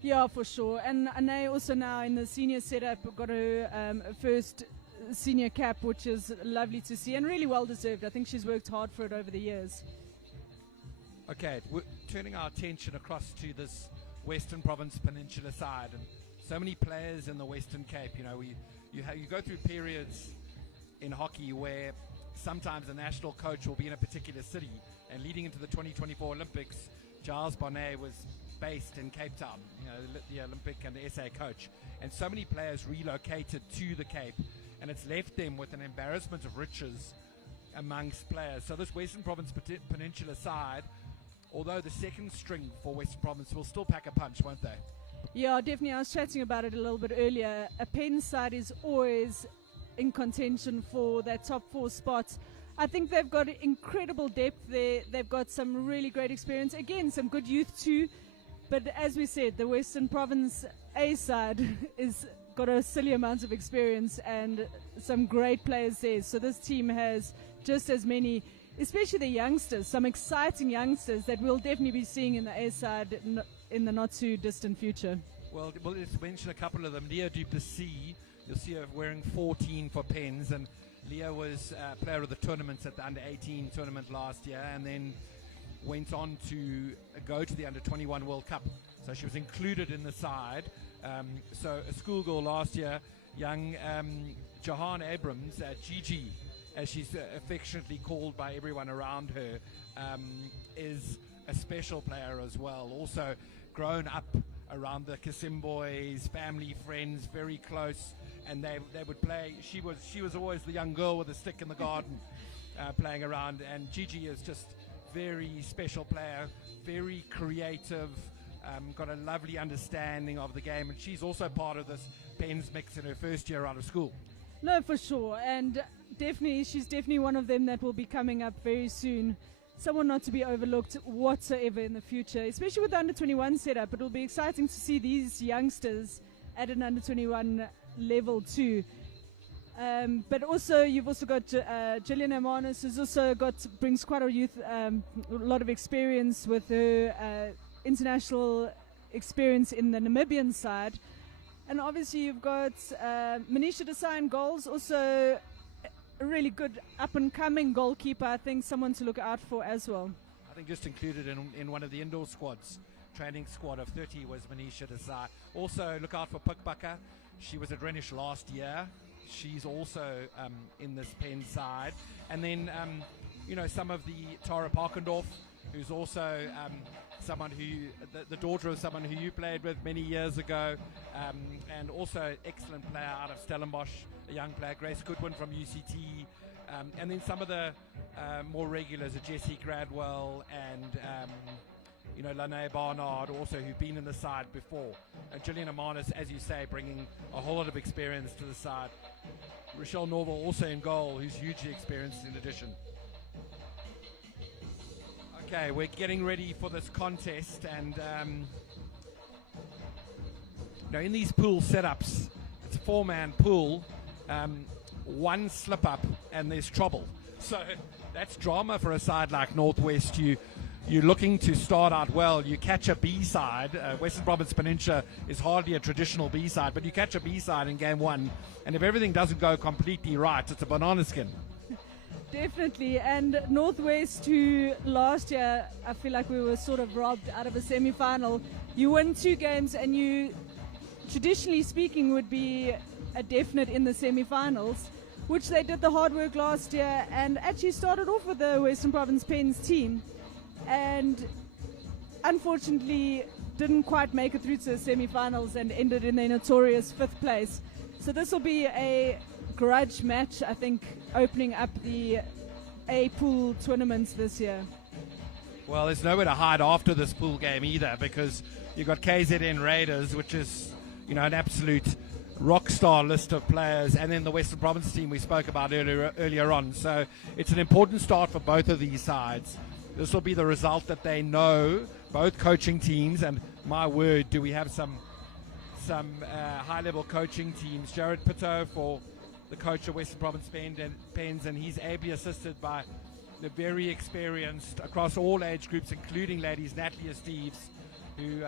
Yeah, for sure. And Ane also now in the senior setup got her first senior cap, which is lovely to see and really well deserved. I think she's worked hard for it over the years. Okay, we're turning our attention across to this Western Province Peninsula side, and so many players in the Western Cape. You know, you go through periods in hockey where sometimes a national coach will be in a particular city, and leading into the 2024 Olympics, Giles Bonnet was based in Cape Town, you know, the Olympic and the SA coach, and so many players relocated to the Cape, and it's left them with an embarrassment of riches amongst players. So this Western Province Peninsula side, although the second string for Western Province, will still pack a punch, won't they? Yeah, definitely. I was chatting about it a little bit earlier. A Penn side is always in contention for that top 4 spots. I think they've got incredible depth there. They've got some really great experience. Again, some good youth too. But as we said, the Western Province A side is got a silly amount of experience and some great players there. So this team has just as many, especially the youngsters, some exciting youngsters that we'll definitely be seeing in the A side in the not too distant future. Well, let's mention a couple of them. Leah Duplessis, you'll see her wearing 14 for Pens, and Leah was player of the tournaments at the Under-18 tournament last year, and then went on to go to the Under-21 World Cup. So she was included in the side. So a schoolgirl last year, young Jahan Abrams, Gigi, as she's affectionately called by everyone around her, is a special player as well. Also grown up around the Kasim boys, family, friends, very close, and they would play. She was always the young girl with a stick in the garden, playing around. And Gigi is just very special player, very creative, got a lovely understanding of the game, and she's also part of this Pens mix in her first year out of school. No, for sure, and definitely, she's definitely one of them that will be coming up very soon. Someone not to be overlooked whatsoever in the future, especially with the Under-21 setup. It will be exciting to see these youngsters at an Under-21 level too. But also, you've also got Gillian Hermanos, who's also brings quite a youth, a lot of experience with her international experience in the Namibian side. And obviously, you've got Manisha Desai in goals, also a really good up-and-coming goalkeeper. I think someone to look out for as well. I think just included in one of the indoor squads, training squad of 30 was Manisha Desai. Also, look out for Pikbaka. She was at Renish last year. She's also in this Penn side. And then, some of the Tara Parkendorf, who's also someone who, the daughter of someone who you played with many years ago, and also excellent player out of Stellenbosch, a young player, Grace Goodwin from UCT, and then some of the more regulars, Jessie Gradwell and Lene Barnard, also who've been in the side before. Gillian Amanis, as you say, bringing a whole lot of experience to the side. Rochelle Norval also in goal, who's hugely experienced in addition. Okay, we're getting ready for this contest, and in these pool setups, it's a 4-man pool, one slip up and there's trouble. So that's drama for a side like Northwest. You're looking to start out well. You catch a B side. Western Province Peninsula is hardly a traditional B side, but you catch a B side in game 1, and if everything doesn't go completely right, it's a banana skin. Definitely, and Northwest, who last year I feel like we were sort of robbed out of a semi-final. You win 2 games and you, traditionally speaking, would be a definite in the semi-finals, which they did the hard work last year and actually started off with the Western Province Pens team, and unfortunately didn't quite make it through to the semi-finals and ended in their notorious 5th place. So this will be a grudge match, I think, opening up the A pool tournaments this year. Well, there's nowhere to hide after this pool game either, because you've got KZN Raiders, which is an absolute rock star list of players, and then the Western Province team we spoke about earlier on. So it's an important start for both of these sides. This will be the result that they know, both coaching teams, and my word, do we have some high-level coaching teams. Jared Pitto for the coach of Western Province Pens, and he's ably assisted by the very experienced, across all age groups, including ladies, Natalie Steves, who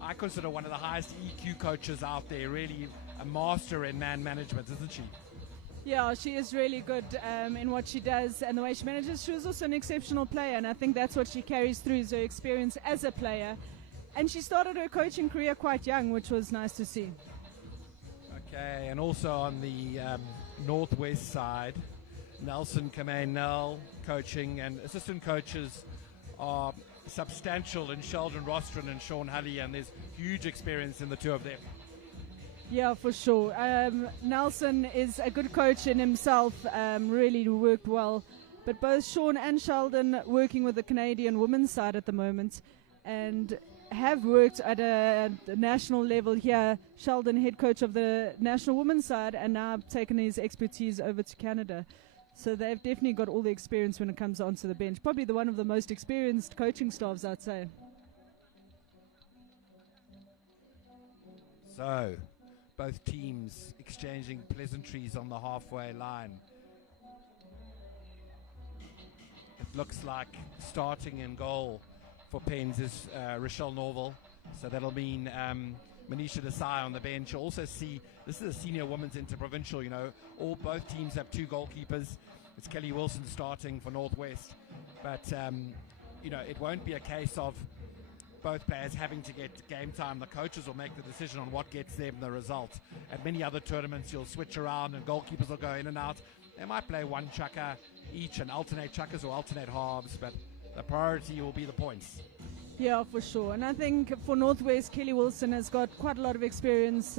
I consider one of the highest EQ coaches out there, really a master in man management, isn't she? Yeah, she is really good in what she does and the way she manages. She was also an exceptional player, and I think that's what she carries through, is her experience as a player. And she started her coaching career quite young, which was nice to see. Okay, and also on the northwest side, Nelson Kamainel coaching, and assistant coaches are substantial in Sheldon Rostron and Sean Hulley, and there's huge experience in the two of them. Yeah, for sure. Nelson is a good coach in himself, really worked well. But both Sean and Sheldon working with the Canadian women's side at the moment, and have worked at a national level here. Sheldon, head coach of the national women's side, and now taken his expertise over to Canada. So they've definitely got all the experience when it comes onto the bench. Probably one of the most experienced coaching staffs, I'd say. So, both teams exchanging pleasantries on the halfway line. It looks like starting in goal for Pens is Rochelle Norval. So that'll mean Manisha Desai on the bench. You'll also see, this is a senior women's interprovincial, you know, both teams have two goalkeepers. It's Kelly Wilson starting for Northwest. But, you know, it won't be a case of both players having to get game time. The coaches will make the decision on what gets them the result. At many other tournaments, you'll switch around and goalkeepers will go in and out. They might play one chucker each and alternate chuckers or alternate halves, but the priority will be the points. Yeah, for sure. And I think for Northwest, Kelly Wilson has got quite a lot of experience.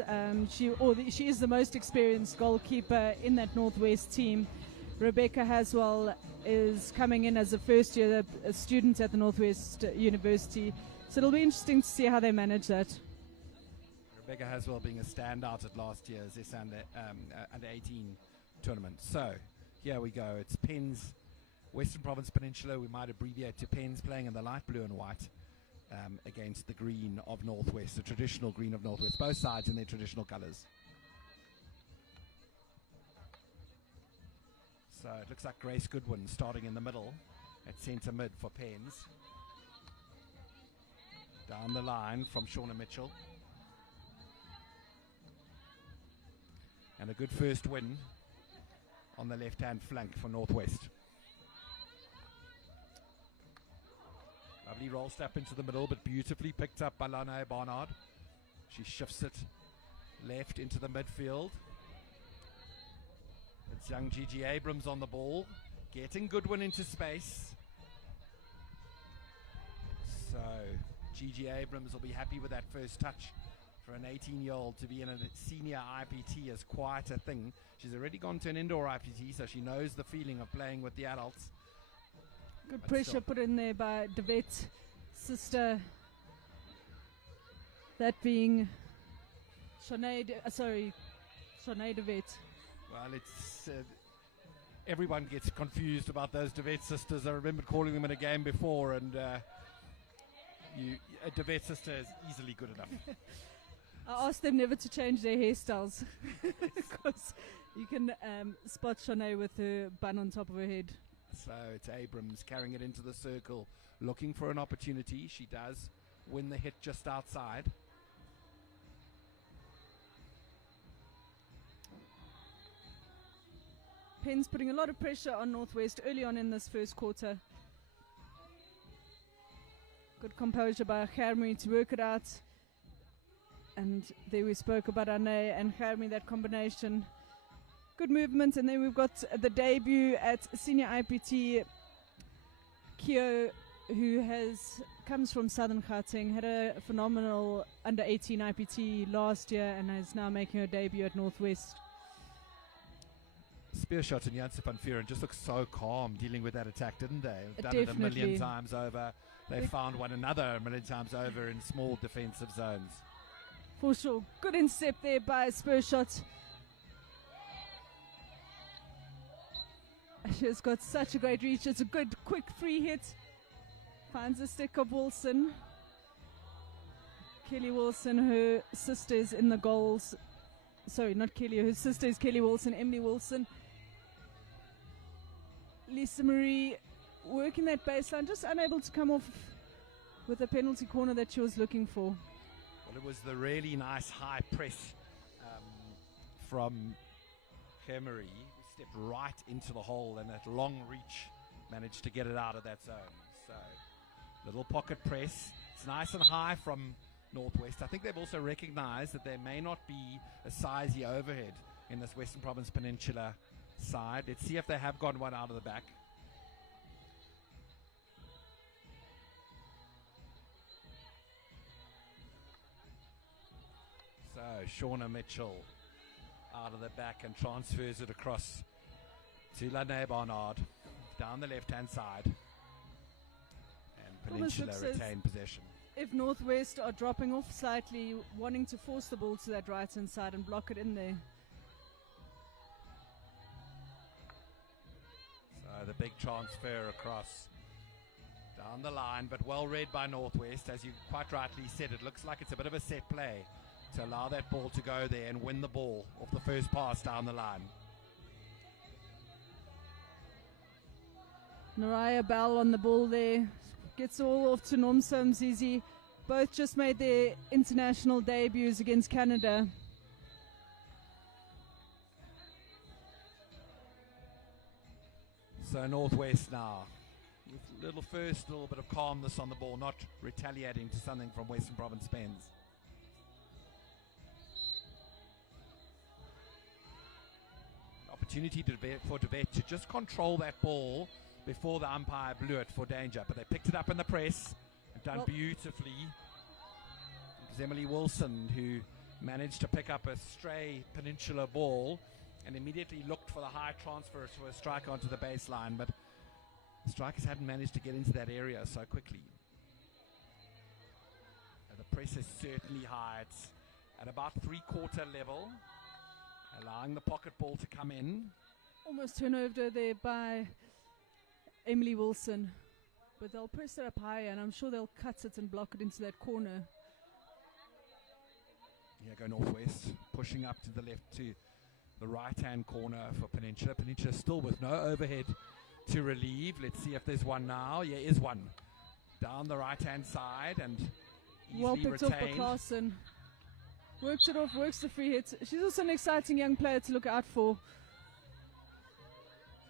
She is the most experienced goalkeeper in that Northwest team. Rebecca Haswell is coming in as a first year a student at the Northwest University. So it'll be interesting to see how they manage that. Rebecca Haswell being a standout at last year's under 18 tournament. So here we go. It's Pens, Western Province Peninsula. We might abbreviate to Pens, playing in the light blue and white against the green of Northwest, the traditional green of Northwest. Both sides in their traditional colours. So it looks like Grace Goodwin starting in the middle at centre mid for Pens. Down the line from Shauna Mitchell. And a good first win on the left-hand flank for Northwest. Lovely roll step into the middle, but beautifully picked up by Lana Barnard. She shifts it left into the midfield. It's young Gigi Abrams on the ball, getting Goodwin into space. So Gigi Abrams will be happy with that first touch. For an 18-year-old to be in a senior IPT is quite a thing. She's already gone to an indoor IPT, so she knows the feeling of playing with the adults. Good pressure put in there by DeWett's sister. That being Shanae DeWett. Well, it's everyone gets confused about those DeWett sisters. I remember calling them in a game before, and a DeWett sister is easily good enough. I asked them never to change their hairstyles because you can spot Shanae with her bun on top of her head. So it's Abrams carrying it into the circle, looking for an opportunity. She does win the hit just outside. Pens putting a lot of pressure on Northwest early on in this first quarter. Good composure by Germi to work it out. And there we spoke about Anne and Germi, that combination. Good movement. And then we've got the debut at Senior IPT, Kyo, who comes from Southern Keng, had a phenomenal under 18 IPT last year and is now making her debut at Northwest. Spear shot and Janse van Vuren just looked so calm dealing with that attack, didn't they? Done Definitely. it a million times over. They found one another a million times over in small defensive zones. For sure. Good instep there by a spur shot. She's got such a great reach. It's a good, quick free hit. Finds the stick of Wilson. Kelly Wilson, her sister is in the goals. Sorry, not Kelly. Her sister is Kelly Wilson, Emily Wilson. Lisa Marie working that baseline, just unable to come off with the penalty corner that she was looking for. Well, it was the really nice high press from Hemery, who stepped right into the hole, and that long reach managed to get it out of that zone. So, little pocket press. It's nice and high from Northwest. I think they've also recognized that there may not be a sizey overhead in this Western Province Peninsula side. Let's see if they have gotten one out of the back. So Shauna Mitchell out of the back and transfers it across to Lene Barnard down the left-hand side. And Peninsula retain possession. If Northwest are dropping off slightly, wanting to force the ball to that right-hand side and block it in there. So the big transfer across down the line, but well read by Northwest. As you quite rightly said, it looks like it's a bit of a set play to allow that ball to go there and win the ball off the first pass down the line. Naraya Bell on the ball there. Gets all off to Nomsa Mzizi. Both just made their international debuts against Canada. So Northwest now. With a little bit of calmness on the ball, not retaliating to something from Western Province Pens. Opportunity for DeVet to just control that ball before the umpire blew it for danger, but they picked it up in the press and done beautifully. It was Emily Wilson who managed to pick up a stray Peninsula ball and immediately looked for the high transfer to a strike onto the baseline, but the strikers hadn't managed to get into that area so quickly. The press is certainly high. It's at about three-quarter level, allowing the pocket ball to come in. Almost turnover there by Emily Wilson, but they'll press it up higher, and I'm sure they'll cut it and block it into that corner. Here go Northwest, pushing up to the left to the right-hand corner for Peninsula. Peninsula still with no overhead to relieve. Let's see if there's one now. Yeah, is one. Down the right-hand side and easily well picked retained. Off by Clarkson. Works it off, works the free hit. She's also an exciting young player to look out for.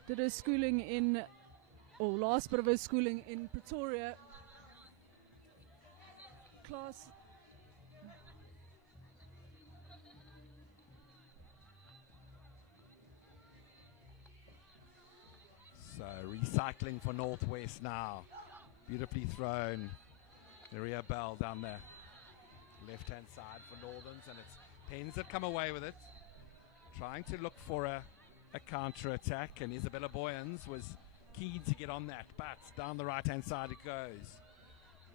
Did her schooling in, or last bit of her schooling in Pretoria. Class. So recycling for Northwest now. Beautifully thrown. Maria Bell down there. Left-hand side for Northerns, and it's Pens that come away with it. Trying to look for a counter-attack, and Isabella Boyens was keen to get on that, but down the right-hand side it goes.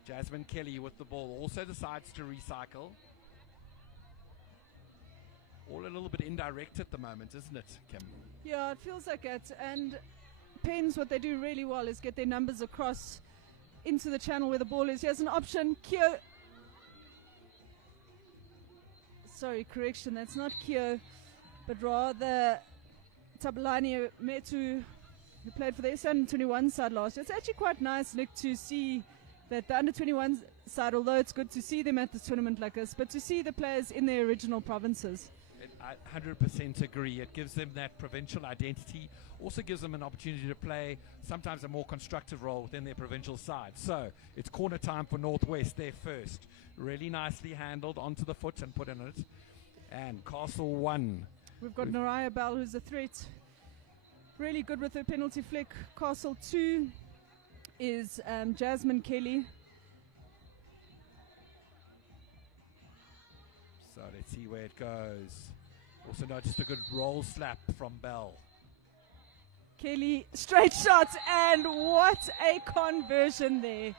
Jasmine Kelly with the ball also decides to recycle. All a little bit indirect at the moment, isn't it, Kim? Yeah, it feels like it. And Pens, what they do really well is get their numbers across into the channel where the ball is. Here's an option. Kyo. Sorry, correction. That's not Kyo, but rather Tabulani Metu, who played for the under-21 side last year. It's actually quite nice, Nick, to see that the under-21 side, although it's good to see them at this tournament like this, but to see the players in their original provinces. I 100% agree. It gives them that provincial identity. Also gives them an opportunity to play sometimes a more constructive role within their provincial side. So it's corner time for Northwest. They're first. Really nicely handled onto the foot and put in it. And Castle 1. We've got Naraya Bell, who's a threat. Really good with her penalty flick. Castle 2 is Jasmine Kelly. So let's see where it goes. Also noticed a good roll slap from Bell. Kelly, straight shot, and what a conversion there.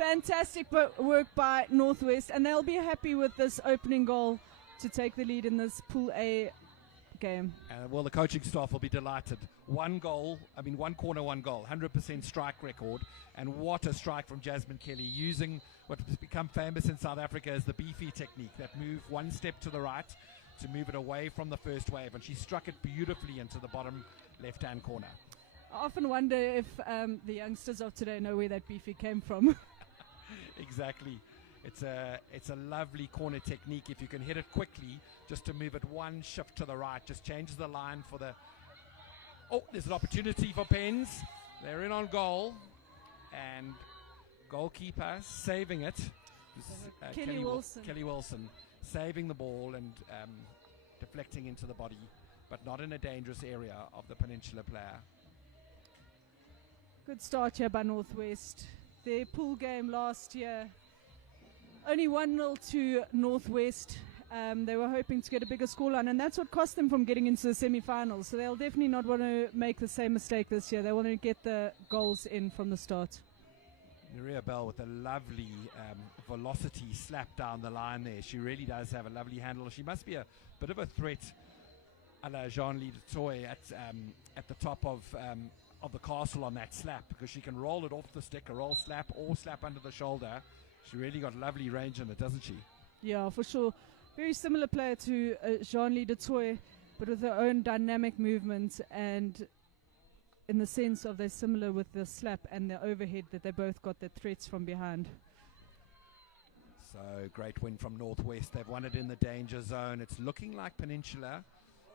Fantastic work by Northwest, and they'll be happy with this opening goal to take the lead in this Pool A game. Well, the coaching staff will be delighted. One corner, one goal, 100% strike record. And what a strike from Jasmine Kelly, using what has become famous in South Africa as the beefy technique, that move one step to the right to move it away from the first wave. And she struck it beautifully into the bottom left-hand corner. I often wonder if the youngsters of today know where that beefy came from. Exactly. It's a lovely corner technique. If you can hit it quickly, just to move it one shift to the right, just changes the line for the... Oh, there's an opportunity for Pens. They're in on goal. And goalkeeper saving it. Kelly Wilson. Kelly Wilson saving the ball and deflecting into the body, but not in a dangerous area of the Peninsula player. Good start here by Northwest. Their pool game last year, only 1-0 to Northwest. They were hoping to get a bigger scoreline, and that's what cost them from getting into the semi-finals. So they'll definitely not want to make the same mistake this year. They want to get the goals in from the start. Nuria Bell with a lovely velocity slap down the line there. She really does have a lovely handle. She must be a bit of a threat a la Jean-Lee Toy at the top of the castle on that slap, because she can roll it off the stick, a roll slap, or slap under the shoulder. She really got lovely range in it, doesn't she? Yeah, for sure. Very similar player to Jean-Lee Toy, but with her own dynamic movement, and in the sense of they're similar with the slap and the overhead, that they both got their threats from behind. So great win from Northwest. They've won it in the danger zone. It's looking like Peninsula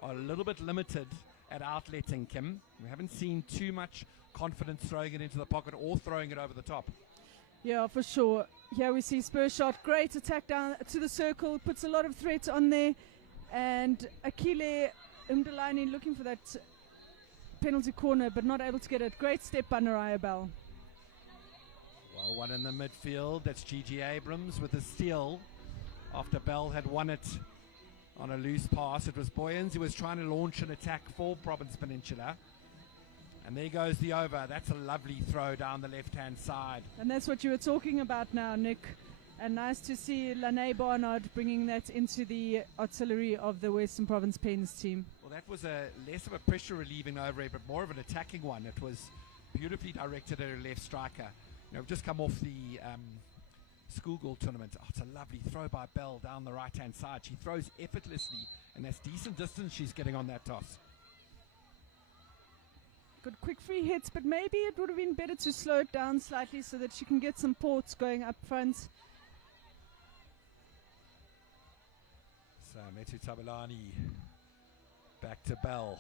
are a little bit limited at outletting, Kim. We haven't seen too much confidence throwing it into the pocket or throwing it over the top. Yeah, for sure. Here we see Spur shot. Great attack down to the circle. Puts a lot of threat on there. And Akile Umdelani looking for that penalty corner, but not able to get it. Great step by Naraya Bell. Well, one in the midfield. That's Gigi Abrams with a steal after Bell had won it on a loose pass. It was Boyens who was trying to launch an attack for Province Peninsula. And there goes the over. That's a lovely throw down the left-hand side. And that's what you were talking about now, Nick. And nice to see Lanae Barnard bringing that into the artillery of the Western Province Pens team. Well, that was a less of a pressure relieving over, but more of an attacking one. It was beautifully directed at her left striker. You know, we've just come off the schoolgirl tournament. Oh, it's a lovely throw by Bell down the right-hand side. She throws effortlessly, and that's decent distance she's getting on that toss. Good quick free hits, but maybe it would have been better to slow it down slightly so that she can get some ports going up front. So Metu Tabalani back to Bell.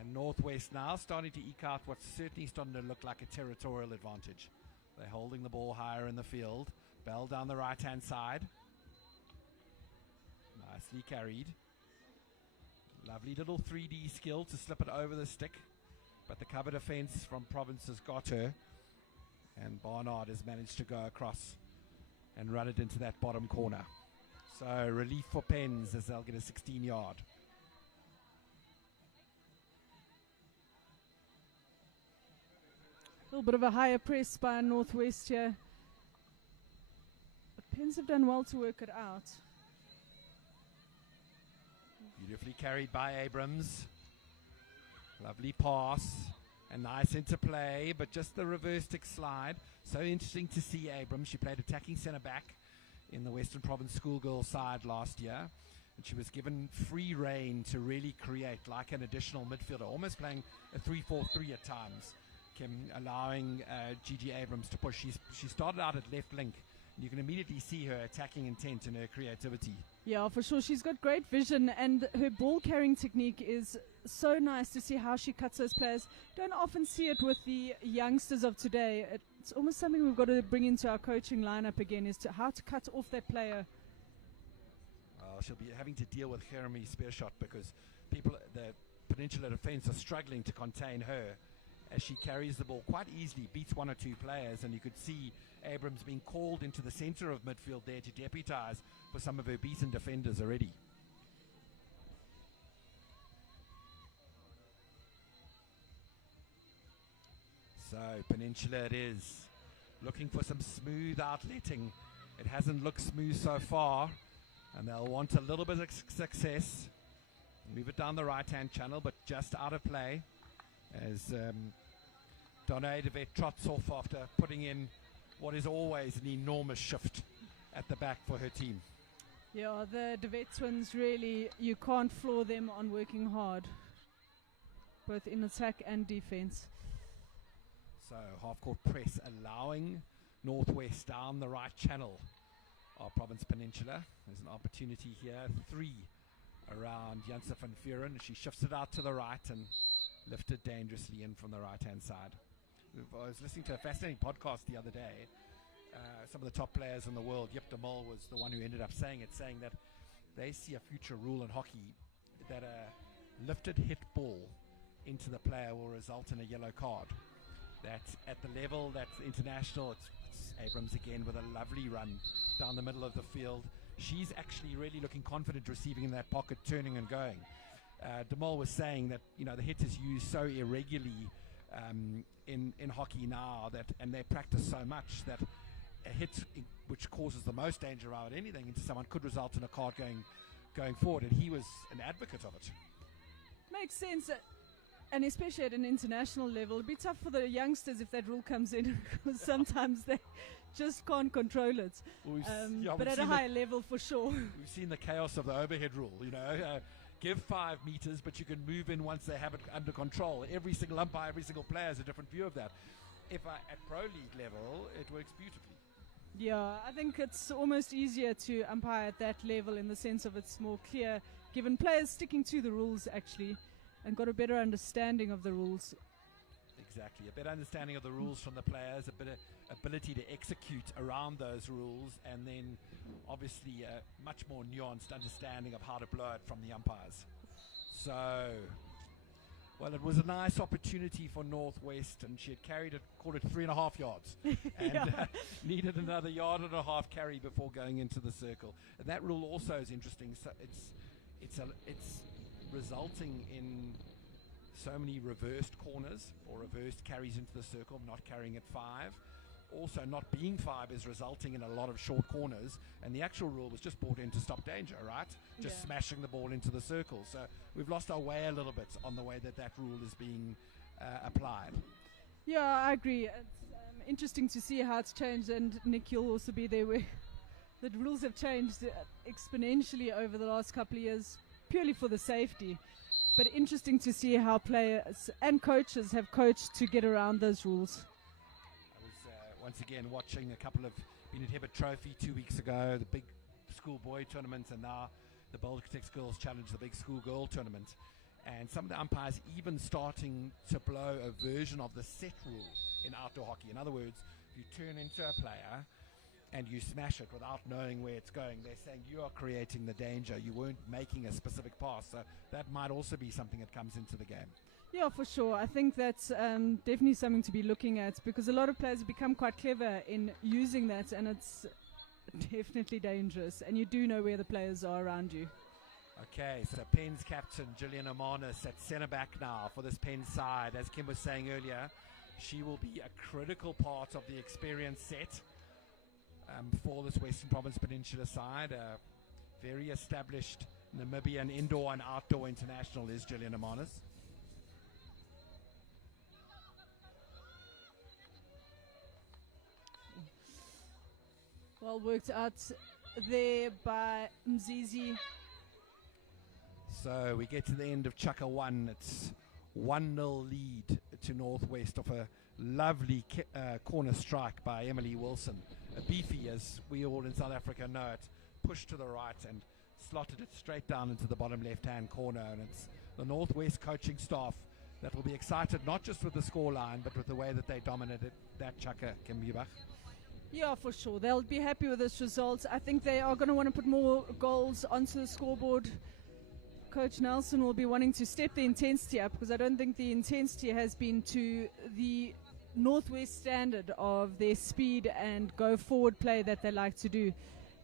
And Northwest now starting to eke out what's certainly starting to look like a territorial advantage. They're holding the ball higher in the field. Bell down the right-hand side. Nicely carried. Lovely little 3D skill to slip it over the stick, but the cover defense from Province has got her, and Barnard has managed to go across and run it into that bottom corner. So relief for Pens as they'll get a 16-yard. A little bit of a higher press by Northwest here. The Pens have done well to work it out. Beautifully carried by Abrams. Lovely pass and nice interplay, but just the reverse stick slide. So interesting to see Abrams. She played attacking centre back in the Western Province schoolgirl side last year, and she was given free rein to really create like an additional midfielder, almost playing a 3-4-3 at times. Kim, allowing Gigi Abrams to push. She started out at left link. You can immediately see her attacking intent and her creativity. Yeah, for sure. She's got great vision, and her ball carrying technique is so nice to see how she cuts those players. Don't often see it with the youngsters of today. It's almost something we've got to bring into our coaching lineup again, is to how to cut off that player. She'll be having to deal with Jeremy Spearshot because the Peninsula defense are struggling to contain her as she carries the ball quite easily, beats one or two players, and you could see Abrams being called into the center of midfield there to deputize for some of her beaten defenders already. So Peninsula it is. looking for some smooth outletting. It hasn't looked smooth so far, and they'll want a little bit of success. Move it down the right-hand channel, but just out of play as Donna de Vet trots off after putting in what is always an enormous shift at the back for her team. Yeah, the de Vet twins, really, you can't floor them on working hard, both in attack and defense. So half-court press allowing Northwest down the right channel of Province Peninsula. There's an opportunity here, 3 around Janse van Vuren. She shifts it out to the right and lifted dangerously in from the right-hand side. I was listening to a fascinating podcast the other day. Some of the top players in the world, Jip de Mol was the one who ended up saying that they see a future rule in hockey that a lifted hit ball into the player will result in a yellow card. That's at the level that's international. It's Abrams again with a lovely run down the middle of the field. She's actually really looking confident receiving in that pocket, turning and going. De Mol was saying that the hit is used so irregularly in hockey now and they practice so much that a hit which causes the most danger out of anything into someone could result in a card going forward, and he was an advocate of it. Makes sense. And especially at an international level, it'd be tough for the youngsters if that rule comes in, because sometimes they just can't control it. Well, but at a higher level, for sure. We've seen the chaos of the overhead rule. Give 5 meters, but you can move in once they have it under control. Every single umpire, every single player has a different view of that. At pro league level, it works beautifully. Yeah, I think it's almost easier to umpire at that level in the sense of it's more clear, given players sticking to the rules actually, and got a better understanding of the rules. Exactly, a better understanding of the rules from the players, a better ability to execute around those rules, and then obviously a much more nuanced understanding of how to blow it from the umpires. So, well, it was a nice opportunity for Northwest, and she had carried it, called it 3.5 yards, and needed another 1.5 yard carry before going into the circle. And that rule also is interesting. So it's resulting in so many reversed corners or reversed carries into the circle, not carrying at 5. Also, not being 5 is resulting in a lot of short corners, and the actual rule was just brought in to stop danger, right? Just smashing the ball into the circle. So we've lost our way a little bit on the way that rule is being applied. Yeah, I agree. It's interesting to see how it's changed, and Nick, you'll also be there where the rules have changed exponentially over the last couple of years, purely for the safety. But interesting to see how players and coaches have coached to get around those rules. I was once again watching a couple of Bennett Hibbert Trophy 2 weeks ago, the big schoolboy tournament, and now the Bold Tex Girls Challenge, the big schoolgirl tournament. And some of the umpires even starting to blow a version of the set rule in outdoor hockey. In other words, if you turn into a player and you smash it without knowing where it's going, they're saying you are creating the danger. You weren't making a specific pass. So that might also be something that comes into the game. Yeah, for sure. I think that's definitely something to be looking at, because a lot of players have become quite clever in using that, and it's definitely dangerous. And you do know where the players are around you. Okay, so Penn's captain, Gillian Amanis, at centre back now for this Penn side. As Kim was saying earlier, she will be a critical part of the experience set for this Western Province Peninsula side. Very established Namibian indoor and outdoor international is Gillian Amanis. Well worked out there by Mzizi. So we get to the end of Chukka 1. It's 1-0 lead to Northwest off a lovely corner strike by Emily Wilson. A beefy, as we all in South Africa know it, pushed to the right and slotted it straight down into the bottom left-hand corner. And it's the Northwest coaching staff that will be excited not just with the scoreline, but with the way that they dominated that Chukka, Kim Bubach. Yeah, for sure. They'll be happy with this result. I think they are going to want to put more goals onto the scoreboard. Coach Nelson will be wanting to step the intensity up, because I don't think the intensity has been to the Northwest standard of their speed and go forward play that they like to do.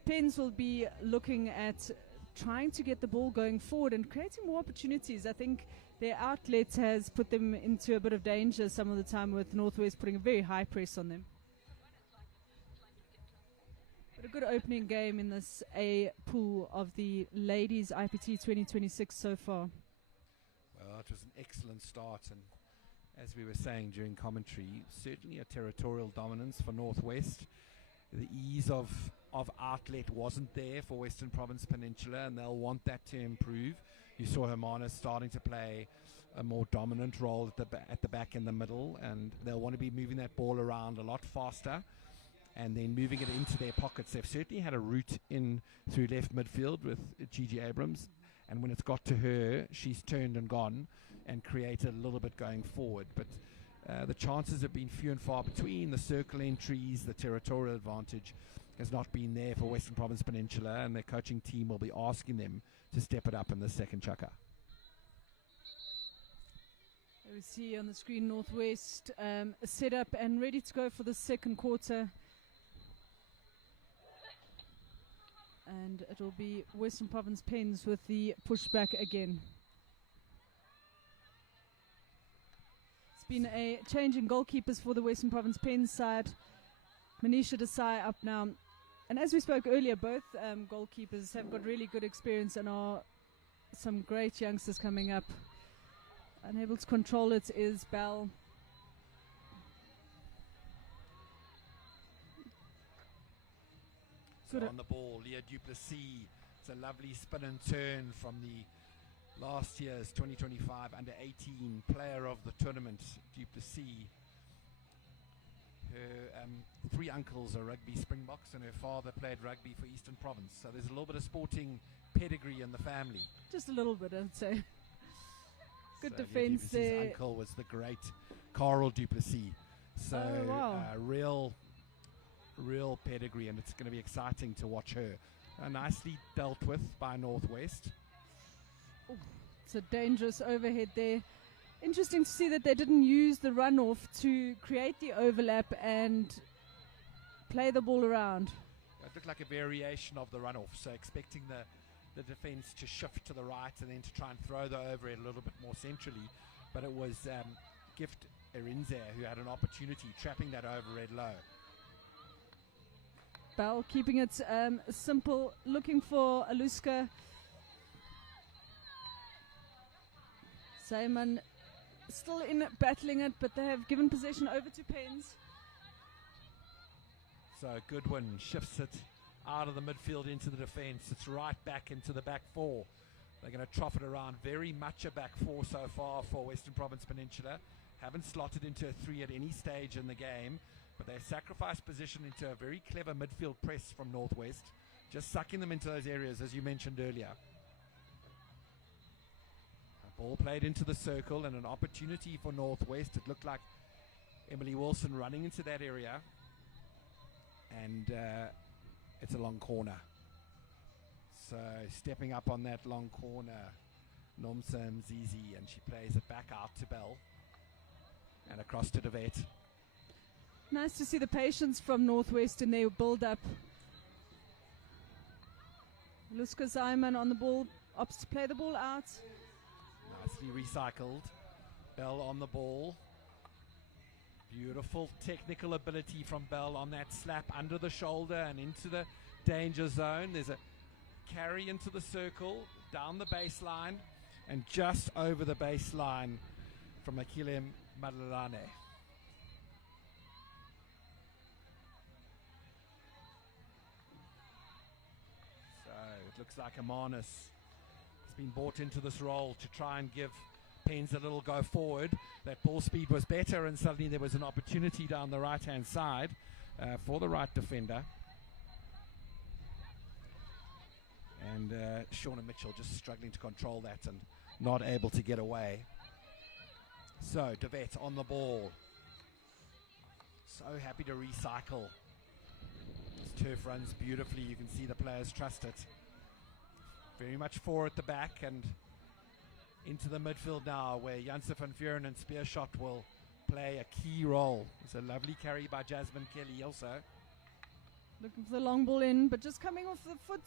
Pens will be looking at trying to get the ball going forward and creating more opportunities. I think their outlet has put them into a bit of danger some of the time, with Northwest putting a very high press on them. But a good opening game in this A pool of the Ladies IPT 2026 so far. Well, it was an excellent start, and as we were saying during commentary, certainly a territorial dominance for Northwest. The ease of outlet wasn't there for Western Province Peninsula, and they'll want that to improve. You saw Hermanus starting to play a more dominant role at the back in the middle, and they'll want to be moving that ball around a lot faster and then moving it into their pockets. They've certainly had a route in through left midfield with Gigi Abrams, and when it's got to her, she's turned and gone and created a little bit going forward. But the chances have been few and far between. The circle entries, the territorial advantage has not been there for Western Province Peninsula, and their coaching team will be asking them to step it up in the second chukker. We see on the screen Northwest set up and ready to go for the second quarter. And it'll be Western Province Pens with the pushback again. It's been a change in goalkeepers for the Western Province Pens side. Manisha Desai up now. And as we spoke earlier, both goalkeepers have got really good experience and are some great youngsters coming up. Unable to control it is Bell. So on the ball, Leah Duplessis. It's a lovely spin and turn from the last year's 2025 under-18 player of the tournament, Duplessis. Her three uncles are rugby Springboks, and her father played rugby for Eastern Province. So there's a little bit of sporting pedigree in the family. Just a little bit, I'd say. Good So defense there. His uncle was the great Carl Duplessis. So wow. real pedigree, and it's going to be exciting to watch her. Nicely dealt with by Northwest. Ooh, it's a dangerous overhead there. Interesting to see that they didn't use the runoff to create the overlap and play the ball around. It looked like a variation of the runoff, so expecting the defence to shift to the right and then to try and throw the overhead a little bit more centrally. But it was Gift Erinze who had an opportunity, trapping that overhead low. Bell keeping it simple, looking for Aluska. Simon still in battling it, but they have given possession over to Pens. So Goodwin shifts it out of the midfield into the defence. It's right back into the back four. They're going to trough it around. Very much a back four so far for Western Province Peninsula. Haven't slotted into a three at any stage in the game, but they sacrificed position into a very clever midfield press from Northwest, just sucking them into those areas as you mentioned earlier. A ball played into the circle and an opportunity for Northwest. It looked like Emily Wilson running into that area, and it's a long corner. So stepping up on that long corner, Nomsa Mzizi, and she plays it back out to Bell and across to DeVet. Nice to see the patience from Northwest in their build-up. Luska Simon on the ball, opts to play the ball out. Nicely recycled. Bell on the ball. Beautiful technical ability from Bell on that slap under the shoulder and into the danger zone. There's a carry into the circle, down the baseline, and just over the baseline from Akile Madalane. So it looks like Hermanus has been brought into this role to try and give Pens a little go forward. That ball speed was better, and suddenly there was an opportunity down the right hand side for the right defender. And Shauna Mitchell just struggling to control that and not able to get away. So DeVet on the ball. So happy to recycle. This turf runs beautifully. You can see the players trust it. Very much four at the back and into the midfield now, where Janse van Vuren and Spearshot will play a key role. It's a lovely carry by Jasmine Kelly also. Looking for the long ball in, but just coming off the foot.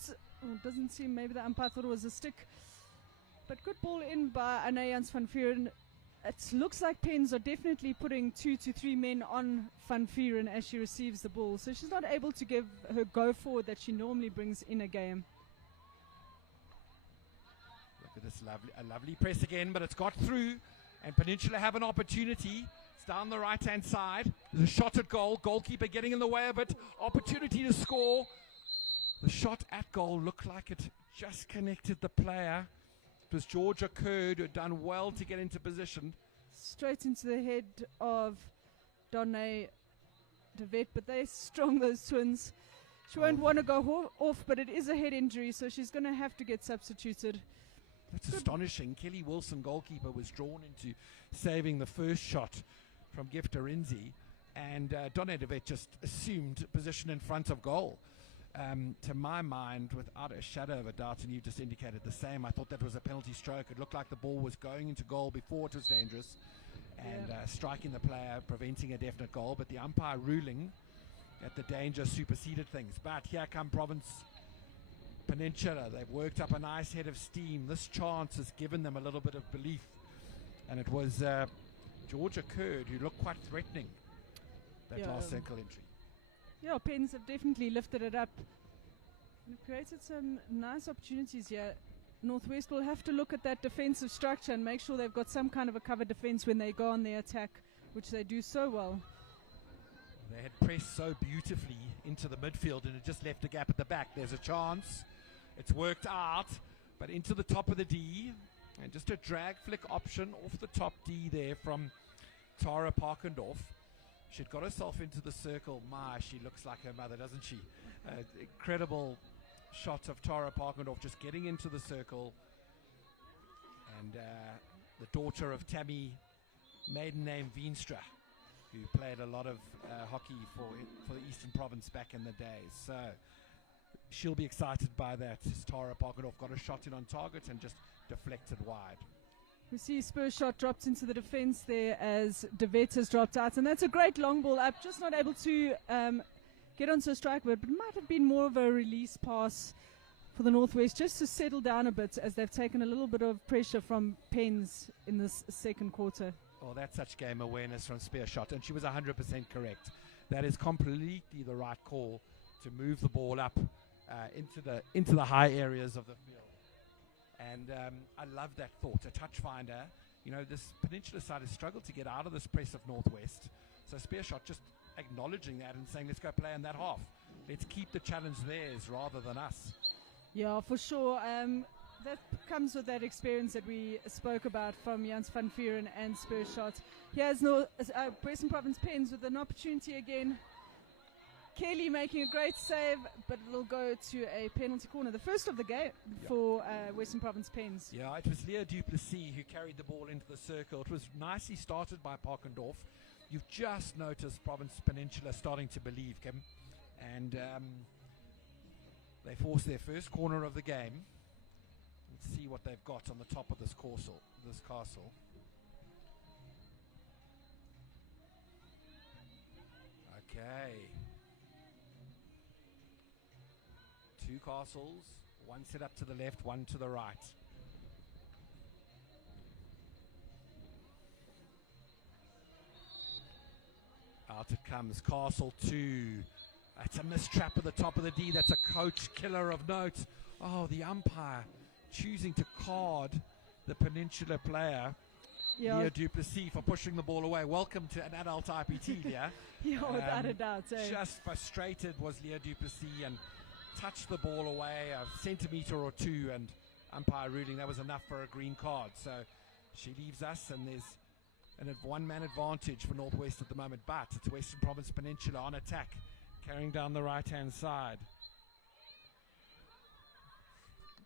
Oh, doesn't seem, maybe the umpire thought it was a stick. But good ball in by Anne Janse van Vuren. it looks like Pens are definitely putting 2 to 3 men on Van Vuren as she receives the ball. So she's not able to give her go forward that she normally brings in a game. Look at this lovely press again, but it's got through, and Peninsula have an opportunity. It's down the right-hand side. There's a shot at goal. Goalkeeper getting in the way of it. Opportunity to score. The shot at goal looked like it just connected the player. It was Georgia Kurd who had done well to get into position. Straight into the head of Donne de Vet, but they're strong, those twins. She won't want to go off, but it is a head injury, so she's going to have to get substituted. That's astonishing. Kelly Wilson, goalkeeper, was drawn into saving the first shot from Gift Arinzi, and Donne de Vet just assumed position in front of goal. To my mind, without a shadow of a doubt, and you just indicated the same, I thought that was a penalty stroke. It looked like the ball was going into goal before it was dangerous, and striking the player, preventing a definite goal, but the umpire ruling that the danger superseded things. But here come Province Peninsula. They've worked up a nice head of steam. This chance has given them a little bit of belief, and it was Georgia Kurd who looked quite threatening that last ankle entry. Yeah, Pens have definitely lifted it up and created some nice opportunities here. Northwest will have to look at that defensive structure and make sure they've got some kind of a cover defense when they go on their attack, which they do so well. They had pressed so beautifully into the midfield, and it just left a gap at the back. There's a chance. It's worked out, but into the top of the D, and just a drag flick option off the top D there from Tara Parkendorf. She'd got herself into the circle. She looks like her mother, doesn't she? Incredible shot of Tara Parkendorf just getting into the circle. And the daughter of Tammy, maiden name Veenstra, who played a lot of hockey for the Eastern Province back in the days. So she'll be excited by that. Tara Parkendorf got a shot in on target and just deflected wide. We see Spurs shot dropped into the defence there as De Vet has dropped out, and that's a great long ball up, just not able to get onto a strike, but it might have been more of a release pass for the Northwest just to settle down a bit as they've taken a little bit of pressure from Pens in this second quarter. Oh, that's such game awareness from Spear shot, and she was 100% correct. That is completely the right call to move the ball up into the high areas of the field. And I love that thought, a touch finder. You know, this Peninsula side has struggled to get out of this press of Northwest. So Spearshot just acknowledging that and saying, let's go play in that half. Let's keep the challenge theirs rather than us. Yeah, for sure. That comes with that experience that we spoke about from Jans van Vuren and Spearshot. Here's Western Province Pens with an opportunity again. Kelly making a great save, but it'll go to a penalty corner. The first of the game for Western Province Pens. Yeah, it was Leah Duplessis who carried the ball into the circle. It was nicely started by Parkendorf. You've just noticed Province Peninsula starting to believe, Kim. And they forced their first corner of the game. Let's see what they've got on the top of this castle. Okay. 2 castles, one set up to the left, one to the right. Out it comes, Castle 2. That's a mistrap at the top of the D. That's a coach killer of note. Oh, the umpire choosing to card the Peninsula player, Leah Duplessis, for pushing the ball away. Welcome to an adult IPT, Leah. Yeah, without a doubt. Just frustrated was Leah Duplessis and touched the ball away a centimetre or 2, and umpire ruling that was enough for a green card. So she leaves us, and there's a one-man advantage for Northwest at the moment, but it's Western Province Peninsula on attack, carrying down the right-hand side.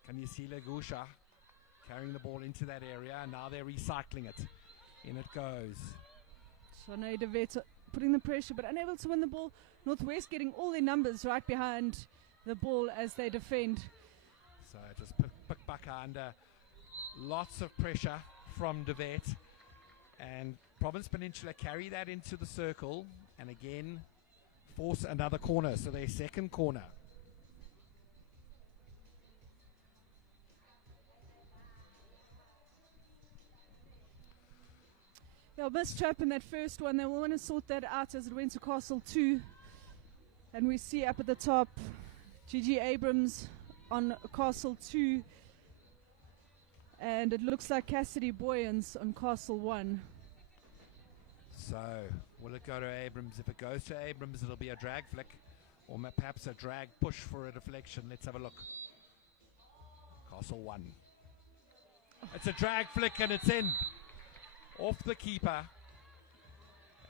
Can you see Legusha carrying the ball into that area, and now they're recycling it. In it goes. Shanae de Vet putting the pressure, but unable to win the ball. Northwest getting all their numbers right behind the ball as they defend. So just pick Baka under lots of pressure from De Vet, and Province Peninsula carry that into the circle and again force another corner, so their second corner. Yeah, missed trap in that first one. They will want to sort that out as it went to Castle 2. And we see up at the top, Gigi Abrams on Castle 2. And it looks like Cassidy Boyens on Castle 1. So, will it go to Abrams? If it goes to Abrams, it'll be a drag flick, or perhaps a drag push for a deflection. Let's have a look. Castle 1. It's a drag flick and it's in. Off the keeper.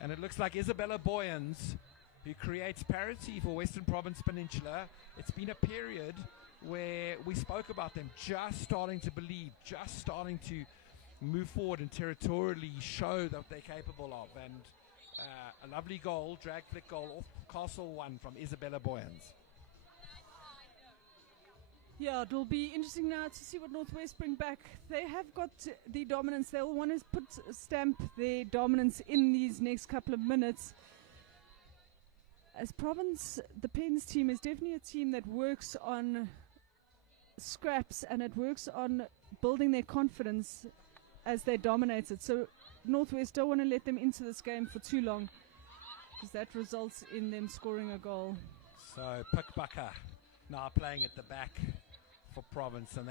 And it looks like Isabella Boyens, who creates parity for Western Province Peninsula. It's been a period where we spoke about them just starting to believe, just starting to move forward and territorially show that they're capable of. And a lovely goal, drag flick goal off Castle 1 from Isabella Boyens. Yeah, it will be interesting now to see what Northwest bring back. They have got the dominance. They'll want to stamp their dominance in these next couple of minutes. As Province, the Pens team is definitely a team that works on scraps and it works on building their confidence as they dominate it. So Northwest don't want to let them into this game for too long, because that results in them scoring a goal. So Pickbucker now playing at the back for Province, and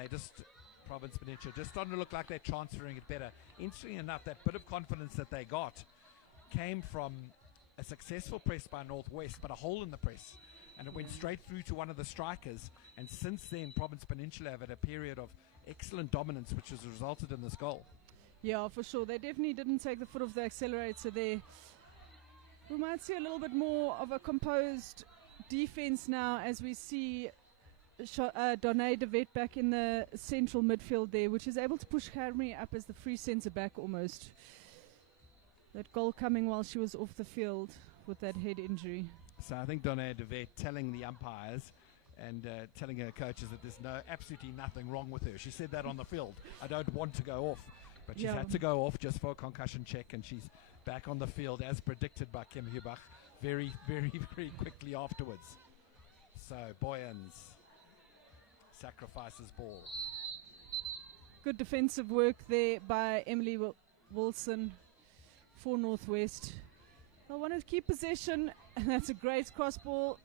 Province Peninsula just starting to look like they're transferring it better. Interestingly enough, that bit of confidence that they got came from a successful press by Northwest, but a hole in the press, and it went straight through to one of the strikers. And since then, Province Peninsula have had a period of excellent dominance, which has resulted in this goal. Yeah, for sure. They definitely didn't take the foot off the accelerator there. We might see a little bit more of a composed defense now as we see Donné de Wet back in the central midfield there, which is able to push Camry up as the free centre back almost. That goal coming while she was off the field with that head injury. So I think Donné de Wet telling the umpires and telling her coaches that there's absolutely nothing wrong with her. She said that on the field. I don't want to go off. But she's had to go off just for a concussion check, and she's back on the field as predicted by Kim Hubach very, very, very quickly afterwards. So Boyens sacrifices ball. Good defensive work there by Emily Wilson for Northwest. They want to keep possession, and that's a great cross ball.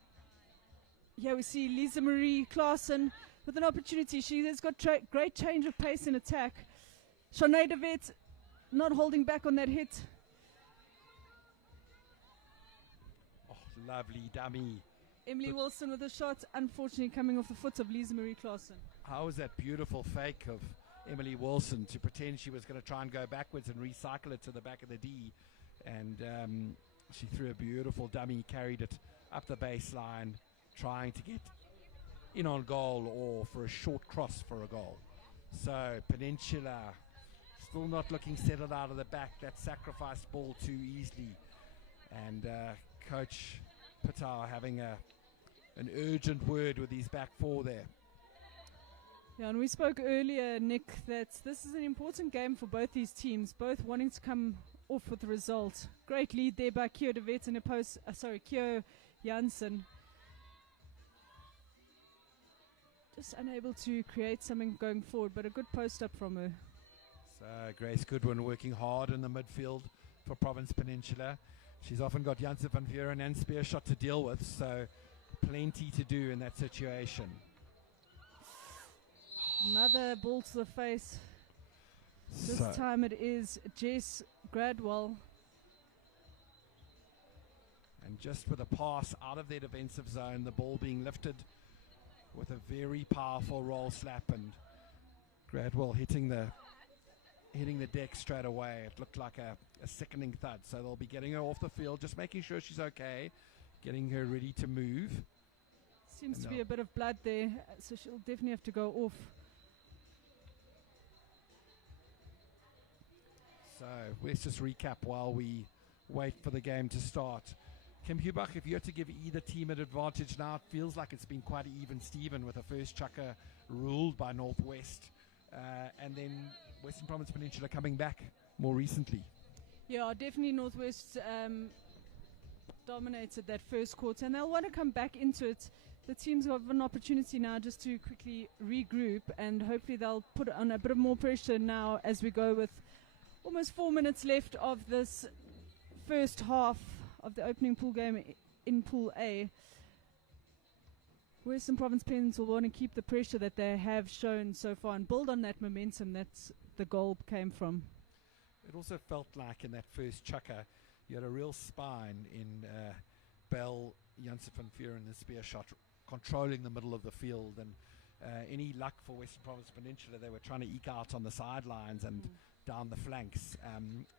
Here we see Lisa Marie Klaassen with an opportunity. She has got great change of pace in attack. Shanae de Wet not holding back on that hit. Oh, lovely dummy. Emily Wilson with a shot, unfortunately coming off the foot of Lisa Marie Klaassen. How was that beautiful fake of Emily Wilson to pretend she was going to try and go backwards and recycle it to the back of the D. And she threw a beautiful dummy, carried it up the baseline, trying to get in on goal or for a short cross for a goal. So Peninsula still not looking settled out of the back. That sacrificed ball too easily. And Coach Patar having an urgent word with his back four there. Yeah, and we spoke earlier, Nick, that this is an important game for both these teams, both wanting to come off with the result. Great lead there by Kyo de Wet and Kyo Janssen. Just unable to create something going forward, but a good post up from her. So Grace Goodwin working hard in the midfield for Province Peninsula. She's often got Janssen van Vuren and Spearshot to deal with, so plenty to do in that situation. Another ball to the face. This time it is Jess Gradwell. And just with a pass out of their defensive zone, the ball being lifted with a very powerful roll slap, and Gradwell hitting the deck straight away. It looked like a sickening thud. So they'll be getting her off the field, just making sure she's okay, getting her ready to move. Seems to be a bit of blood there, so she'll definitely have to go off. So let's just recap while we wait for the game to start. Kim Hubach, if you had to give either team an advantage now, it feels like it's been quite even Steven with the first chucker ruled by Northwest. And then Western Province Peninsula coming back more recently. Yeah, definitely Northwest dominated that first quarter, and they'll want to come back into it. The teams have an opportunity now just to quickly regroup, and hopefully they'll put on a bit of more pressure now as we go with Almost 4 minutes left of this first half of the opening pool game in Pool A. Western Province Pens will want to keep the pressure that they have shown so far and build on that momentum that the goal came from. It also felt like in that first chukker, you had a real spine in Bell, Janssen van Vuren, and the spear shot, controlling the middle of the field. And any luck for Western Province Peninsula, they were trying to eke out on the sidelines and down the flanks.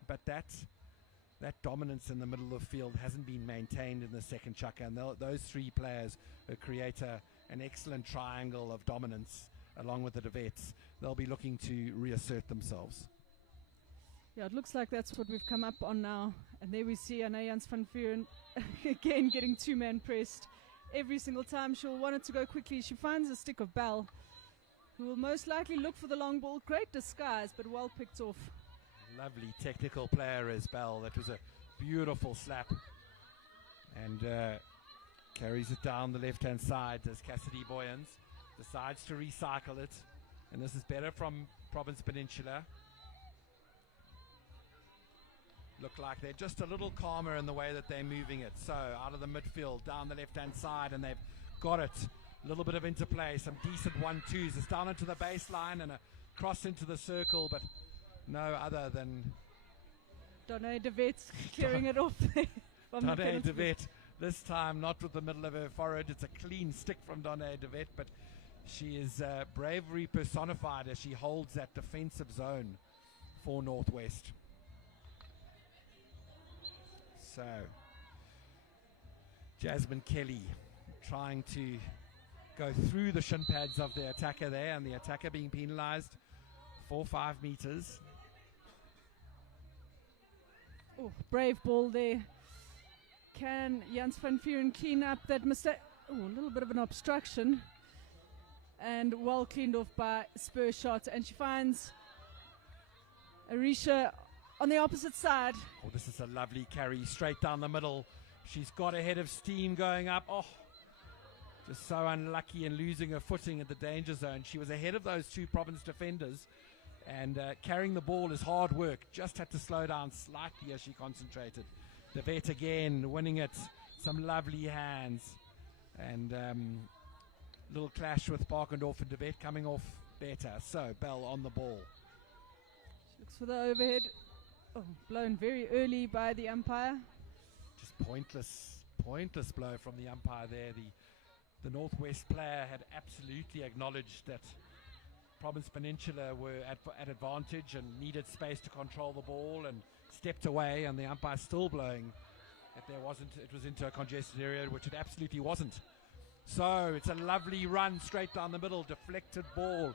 But that dominance in the middle of the field hasn't been maintained in the second chukker. And those three players who create an excellent triangle of dominance along with the De Wets. They'll be looking to reassert themselves. Yeah, it looks like that's what we've come up on now. And there we see Jans van Vuren again getting two-man pressed. Every single time she'll want it to go quickly, she finds a stick of Bell, who will most likely look for the long ball. Great disguise, but well picked off. Lovely technical player is Bell. That was a beautiful slap. And carries it down the left-hand side as Cassidy Boyens decides to recycle it. And this is better from Province Peninsula. Look like they're just a little calmer in the way that they're moving it. So out of the midfield, down the left-hand side, and they've got it. A little bit of interplay, some decent 1-2s. It's down into the baseline and a cross into the circle, but no other than Donnay de Wet clearing it off there. Donnay de Wet. This time not with the middle of her forehead. It's a clean stick from Donnay de Wet, but she is bravery personified as she holds that defensive zone for Northwest. So, Jasmine Kelly trying to go through the shin pads of the attacker there, and the attacker being penalized for 5 meters. Oh, brave ball there. Can Jans van Vuren clean up that mistake? Oh, a little bit of an obstruction. And well cleaned off by Spur Shot. And she finds Arisha on the opposite side. Oh, this is a lovely carry straight down the middle. She's got a head of steam going up. Oh, just so unlucky in losing her footing at the danger zone. She was ahead of those two Province defenders, and carrying the ball is hard work. Just had to slow down slightly as she concentrated. De Wet again winning it. Some lovely hands. And little clash with Barkendorf and De Wet coming off better. So Bell on the ball. She looks for the overhead. Oh, blown very early by the umpire. Just pointless blow from the umpire there. The Northwest player had absolutely acknowledged that Province Peninsula were at advantage and needed space to control the ball and stepped away, and the umpire still blowing that it was into a congested area, which it absolutely wasn't. So it's a lovely run straight down the middle, deflected ball.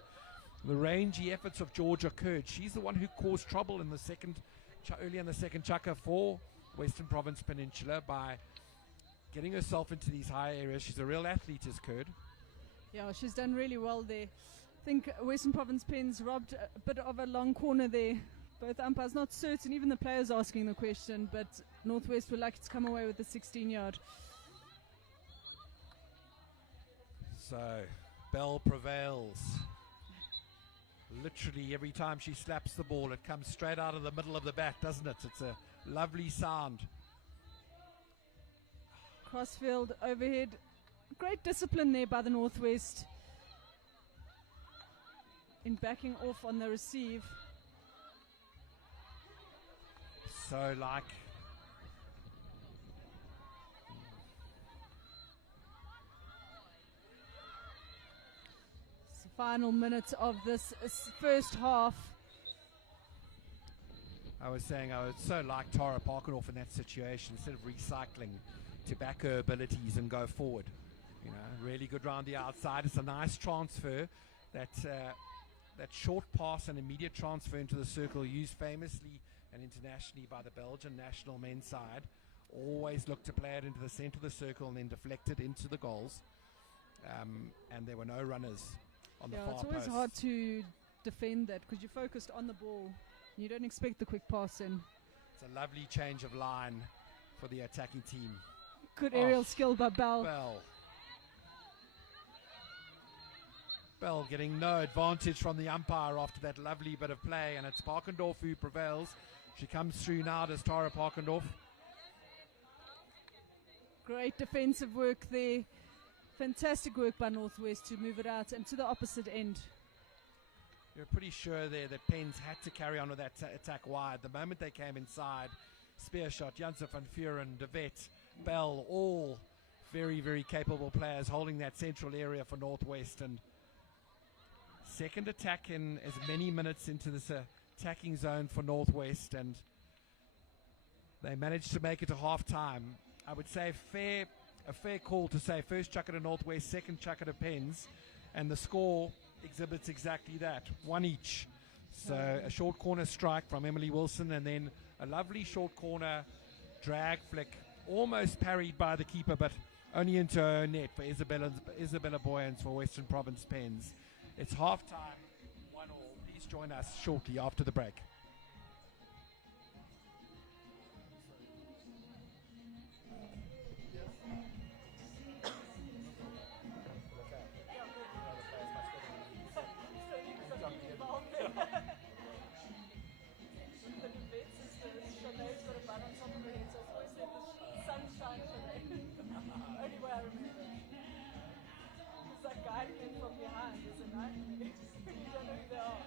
The rangy efforts of Georgia Kurd. She's the one who caused trouble in the early in the second chukker for Western Province Peninsula by getting herself into these high areas. She's a real athlete, is Kurd. Yeah, she's done really well there. I think Western Province Pens robbed a bit of a long corner there. Both umpires not certain, even the players asking the question, but Northwest were lucky to come away with the 16-yard. So Bell prevails. Literally every time she slaps the ball, it comes straight out of the middle of the bat, doesn't it? It's a lovely sound. Crossfield overhead. Great discipline there by the Northwest in backing off on the receive. So like it's the final minute of this first half. I was saying, I would so like Tara Parkenoff in that situation. Instead of recycling, to back her abilities and go forward. You know, really good round the outside. It's a nice transfer. That short pass and immediate transfer into the circle, used famously and internationally by the Belgian national men's side. Always look to play it into the center of the circle and then deflect it into the goals. And there were no runners on the far post. It's always hard to defend that because you're focused on the ball. You don't expect the quick pass in. It's a lovely change of line for the attacking team. Good aerial skill by Bell. Bell getting no advantage from the umpire after that lovely bit of play, and it's Parkendorf who prevails. She comes through now, does Tara Parkendorf. Great defensive work there. Fantastic work by Northwest to move it out and to the opposite end. You're pretty sure there that Pens had to carry on with that attack wide. The moment they came inside, spear shot, Janssen van Vuren, De Wet, Bell, all very, very capable players holding that central area for Northwest. And second attack in as many minutes into this attacking zone for Northwest, and they managed to make it to half time. I would say a fair call to say first chuck it to Northwest, second chuck it to Pens, and the score exhibits exactly that, one each. So a short corner strike from Emily Wilson, and then a lovely short corner drag flick, almost parried by the keeper, but only into her net for Isabella Boyens for Western Province Pens. It's half time, 1-1. Please join us shortly after the break. From behind is a nightmare. You don't know who they are.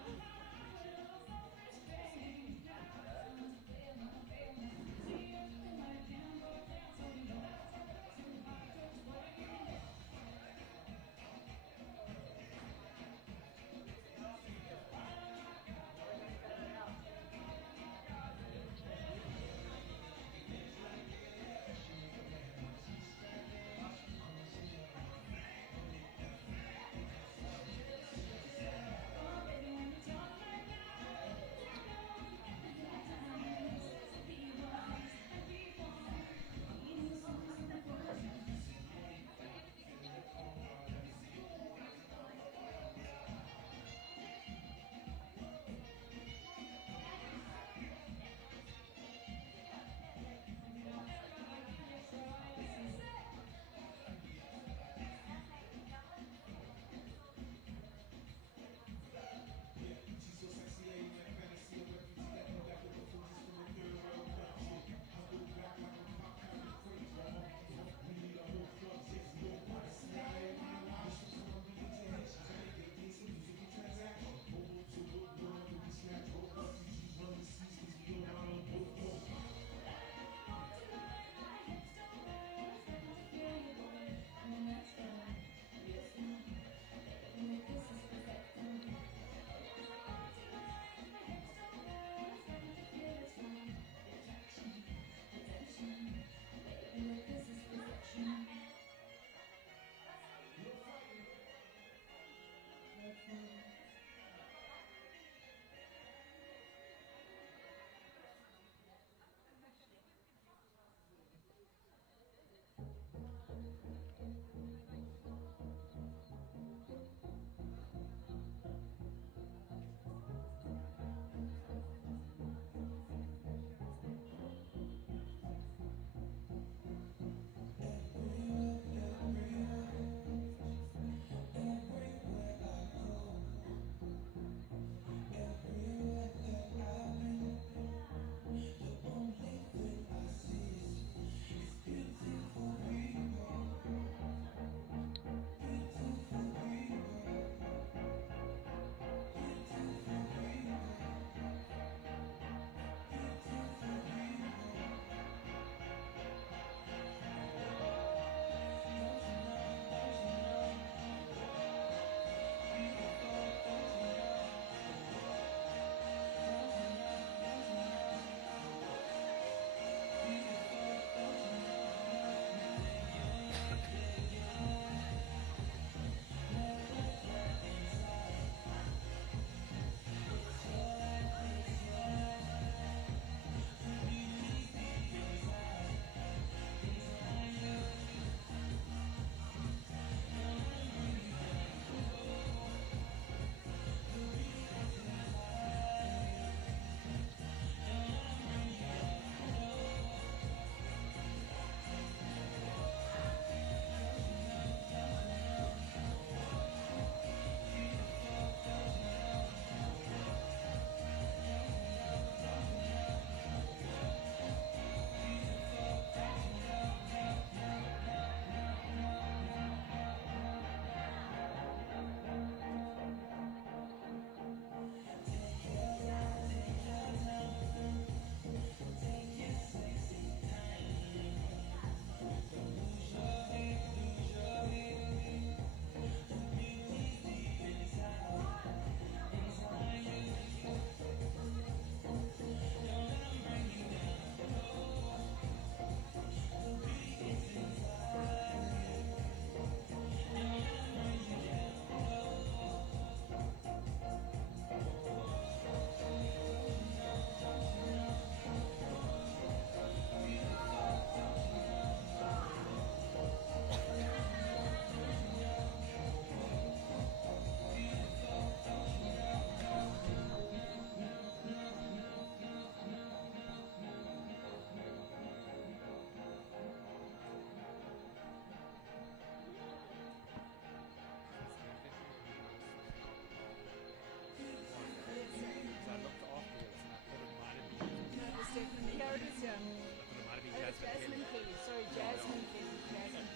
it is, yeah. It might have been Oh, it's Jasmine Jasmine Kelly. Kelly. Sorry, Jasmine Kelly. Jasmine.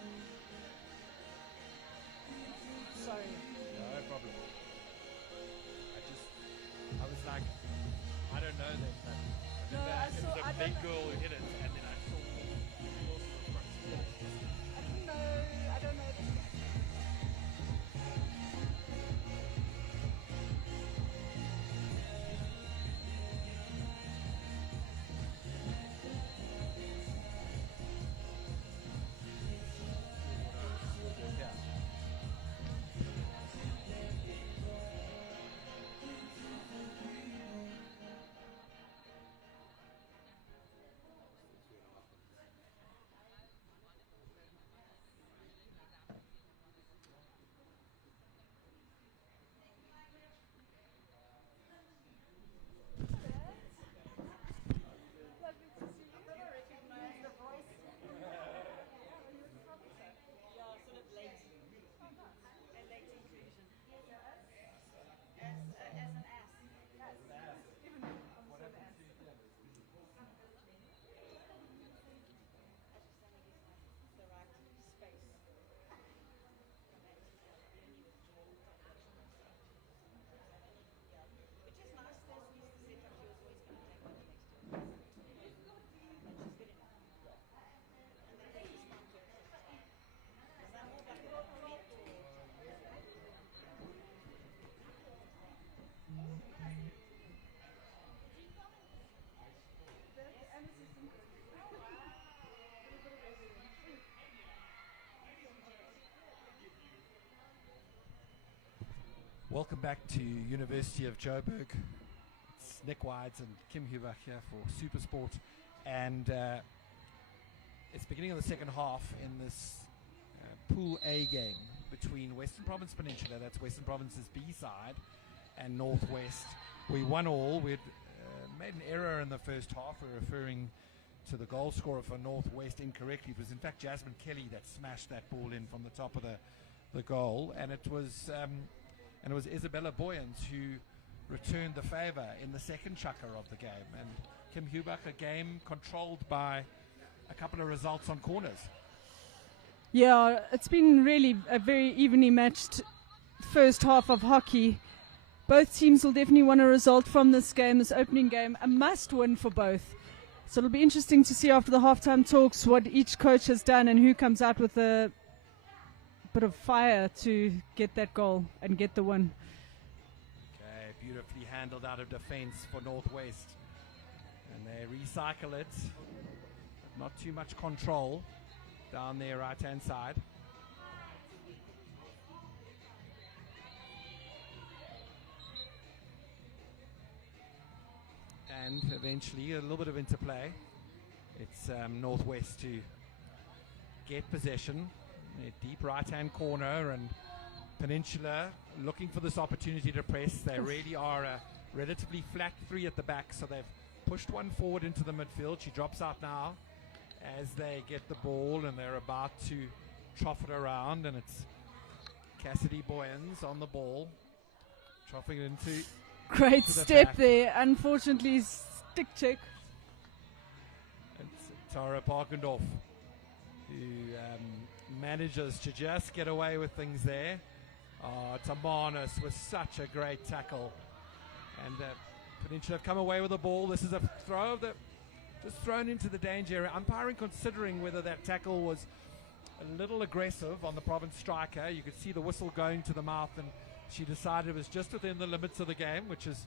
Sorry. No problem. I was like, I don't know that, but No, I it saw- was I a don't big know. girl who hit it, and then I saw Wilson across the ball. I didn't know. I don't know this guy. Yeah. Lovely to see you. I recognize the voice. Yeah, sort of late. A late inclusion. As an ass. Even though I'm so bad. The right space. Which is nice, there's at least the setup she was always going to take on the next year. And she's good enough. And then they respond to it. Is that more like a threat or? Welcome back to University of Joburg. It's Nick Wides and Kim Hubach here for SuperSport, and it's beginning of the second half in this Pool A game between Western Province Peninsula, that's Western Province's B side, and Northwest. We won all. We'd made an error in the first half. We're referring to the goal scorer for Northwest incorrectly. It was in fact Jasmine Kelly that smashed that ball in from the top of the goal, and it was Isabella Boyens who returned the favour in the second chucker of the game. And Kim Hubach, a game controlled by a couple of results on corners. Yeah, it's been really a very evenly matched first half of hockey. Both teams will definitely want a result from this game, this opening game, a must win for both. So it'll be interesting to see after the halftime talks what each coach has done and who comes out with a bit of fire to get that goal and get the win. Okay, beautifully handled out of defence for Northwest. And they recycle it. Not too much control down their right-hand side. And eventually a little bit of interplay. It's Northwest to get possession. A deep right-hand corner, and Peninsula looking for this opportunity to press. They really are a relatively flat three at the back, so they've pushed one forward into the midfield. She drops out now as they get the ball, and they're about to trough it around, and it's Cassidy Boyens on the ball, troughing it into Great to the step back. there. Unfortunately, stick check. It's Tara Parkendorf who manages to just get away with things there. Tamanis with such a great tackle. And Peninsula have come away with the ball. This is a throw that just thrown into the danger area. Umpiring considering whether that tackle was a little aggressive on the Province striker. You could see the whistle going to the mouth, and she decided it was just within the limits of the game, which is,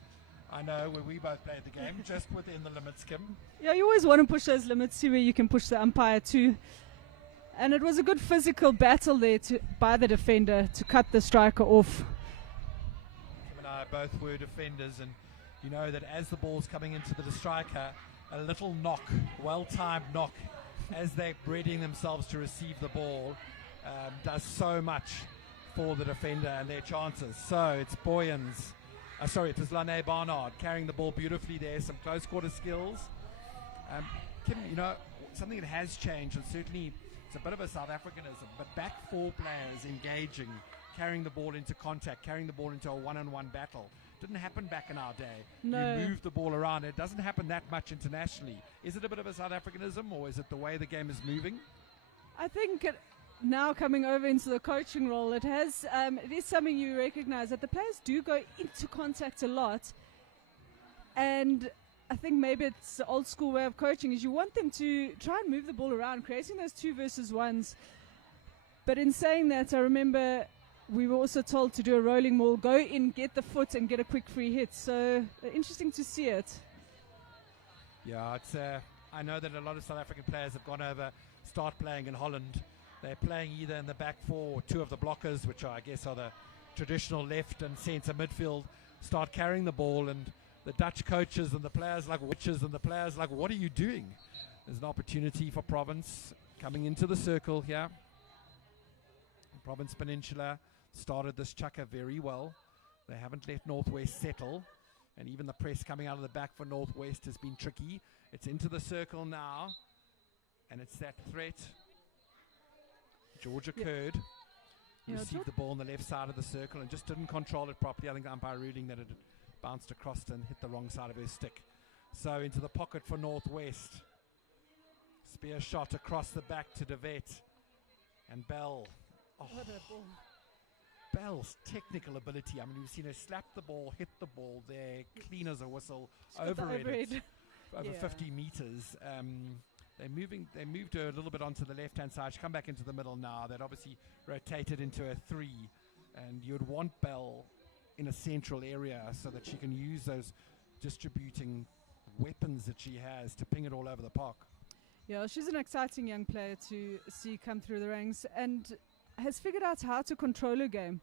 I know, where we both played the game, just within the limits, Kim. Yeah, you always want to push those limits, see where you can push the umpire to. And it was a good physical battle there by the defender to cut the striker off. Kim and I both were defenders, and you know that as the ball's coming into the striker, a little knock, well-timed knock, as they're readying themselves to receive the ball, does so much for the defender and their chances. So it's Boyens, it was Lane Barnard carrying the ball beautifully there, some close quarter skills. Kim, you know, something that has changed, and certainly it's a bit of a South Africanism, but back four players engaging, carrying the ball into contact, carrying the ball into a one-on-one battle, Didn't happen back in our day. No. You move the ball around. It doesn't happen that much internationally. Is it a bit of a South Africanism, or is it the way the game is moving? I think now coming over into the coaching role, it is something you recognize that the players do go into contact a lot. And I think maybe it's the old school way of coaching is you want them to try and move the ball around, creating those 2 versus 1s. But in saying that, I remember we were also told to do a rolling maul, go in, get the foot, and get a quick free hit. So interesting to see it. Yeah, it's. I know that a lot of South African players have gone over, start playing in Holland. They're playing either in the back 4 or 2 of the blockers, which I guess are the traditional left and centre midfield, start carrying the ball, and the Dutch coaches and the players like what are you doing? There's an opportunity for Province coming into the circle here. Province Peninsula started this chukker very well. They haven't let Northwest settle, and even the press coming out of the back for Northwest has been tricky. It's into the circle now, and it's that threat. Georgia Curd received the ball on the left side of the circle and just didn't control it properly. I think the umpire ruling that it had bounced across and hit the wrong side of her stick. So into the pocket for Northwest. Spear shot across the back to De Wet. And Bell. Oh, What a ball. Bell's technical ability. I mean, we've seen her slap the ball, hit the ball there, clean as a whistle, She's got the overhead it overhead. over Yeah. 50 meters. They moved her a little bit onto the left-hand side. She come back into the middle now. That obviously rotated into a 3. And you'd want Bell in a central area so that she can use those distributing weapons that she has to ping it all over the park. Yeah, she's an exciting young player to see come through the ranks and has figured out how to control her game.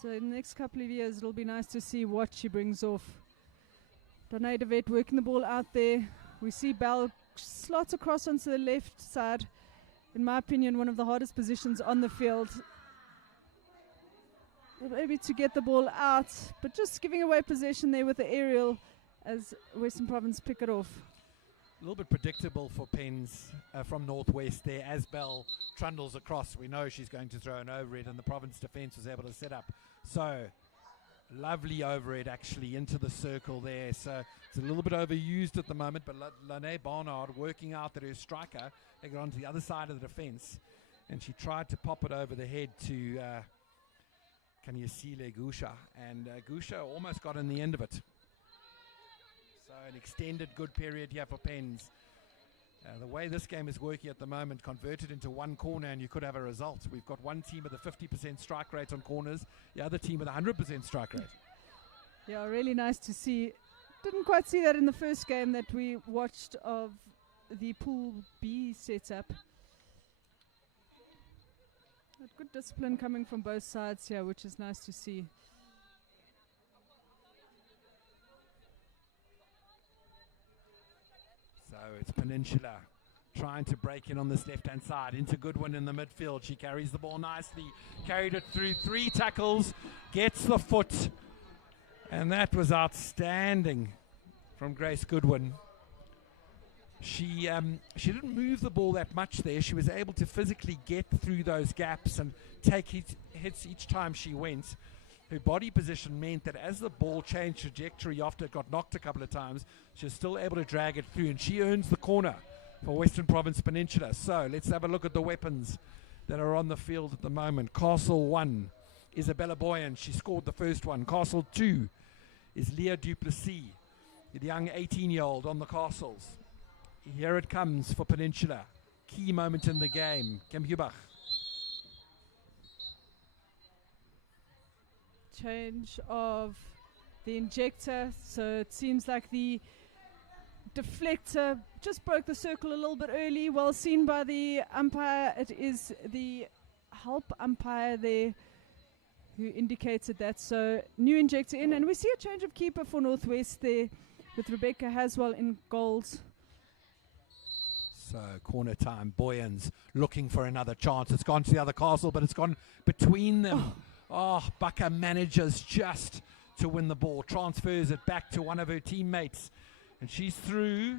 So in the next couple of years, it'll be nice to see what she brings off. Danae de Wet working the ball out there. We see Bell slot across onto the left side. In my opinion, one of the hardest positions on the field. Maybe to get the ball out, but just giving away possession there with the aerial as Western Province pick it off. A little bit predictable for Pens from Northwest there as Bell trundles across. We know she's going to throw an overhead, and the Province defence was able to set up. So, lovely overhead actually into the circle there. So, it's a little bit overused at the moment, but Lene Barnard working out that her striker, they got onto the other side of the defence, and she tried to pop it over the head to Kanyasile Gusha, and Gusha almost got in the end of it. So an extended good period here for Pens. The way this game is working at the moment, converted into one corner and you could have a result. We've got one team with a 50% strike rate on corners, the other team with a 100% strike rate. Yeah, really nice to see. Didn't quite see that in the first game that we watched of the Pool B setup. But good discipline coming from both sides here, which is nice to see. So it's Peninsula trying to break in on this left-hand side into Goodwin in the midfield. She carries the ball nicely, carried it through 3 tackles, gets the foot, and that was outstanding from Grace Goodwin. She didn't move the ball that much there. She was able to physically get through those gaps and take hits each time she went. Her body position meant that as the ball changed trajectory after it got knocked a couple of times, she was still able to drag it through, and she earns the corner for Western Province Peninsula. So let's have a look at the weapons that are on the field at the moment. Castle 1, Isabella Boyan. She scored the first one. Castle 2 is Leah Duplessis, the young 18-year-old on the Castles. Here it comes for Peninsula. Key moment in the game. Kim Hubach. Change of the injector, so it seems like the deflector just broke the circle a little bit early. Well seen by the umpire. It is the help umpire there who indicated that. So new injector in, and we see a change of keeper for Northwest there with Rebecca Haswell in goals. So corner time. Boyans looking for another chance. It's gone to the other castle, but it's gone between them. Oh, Baka manages just to win the ball. Transfers it back to one of her teammates. And she's through.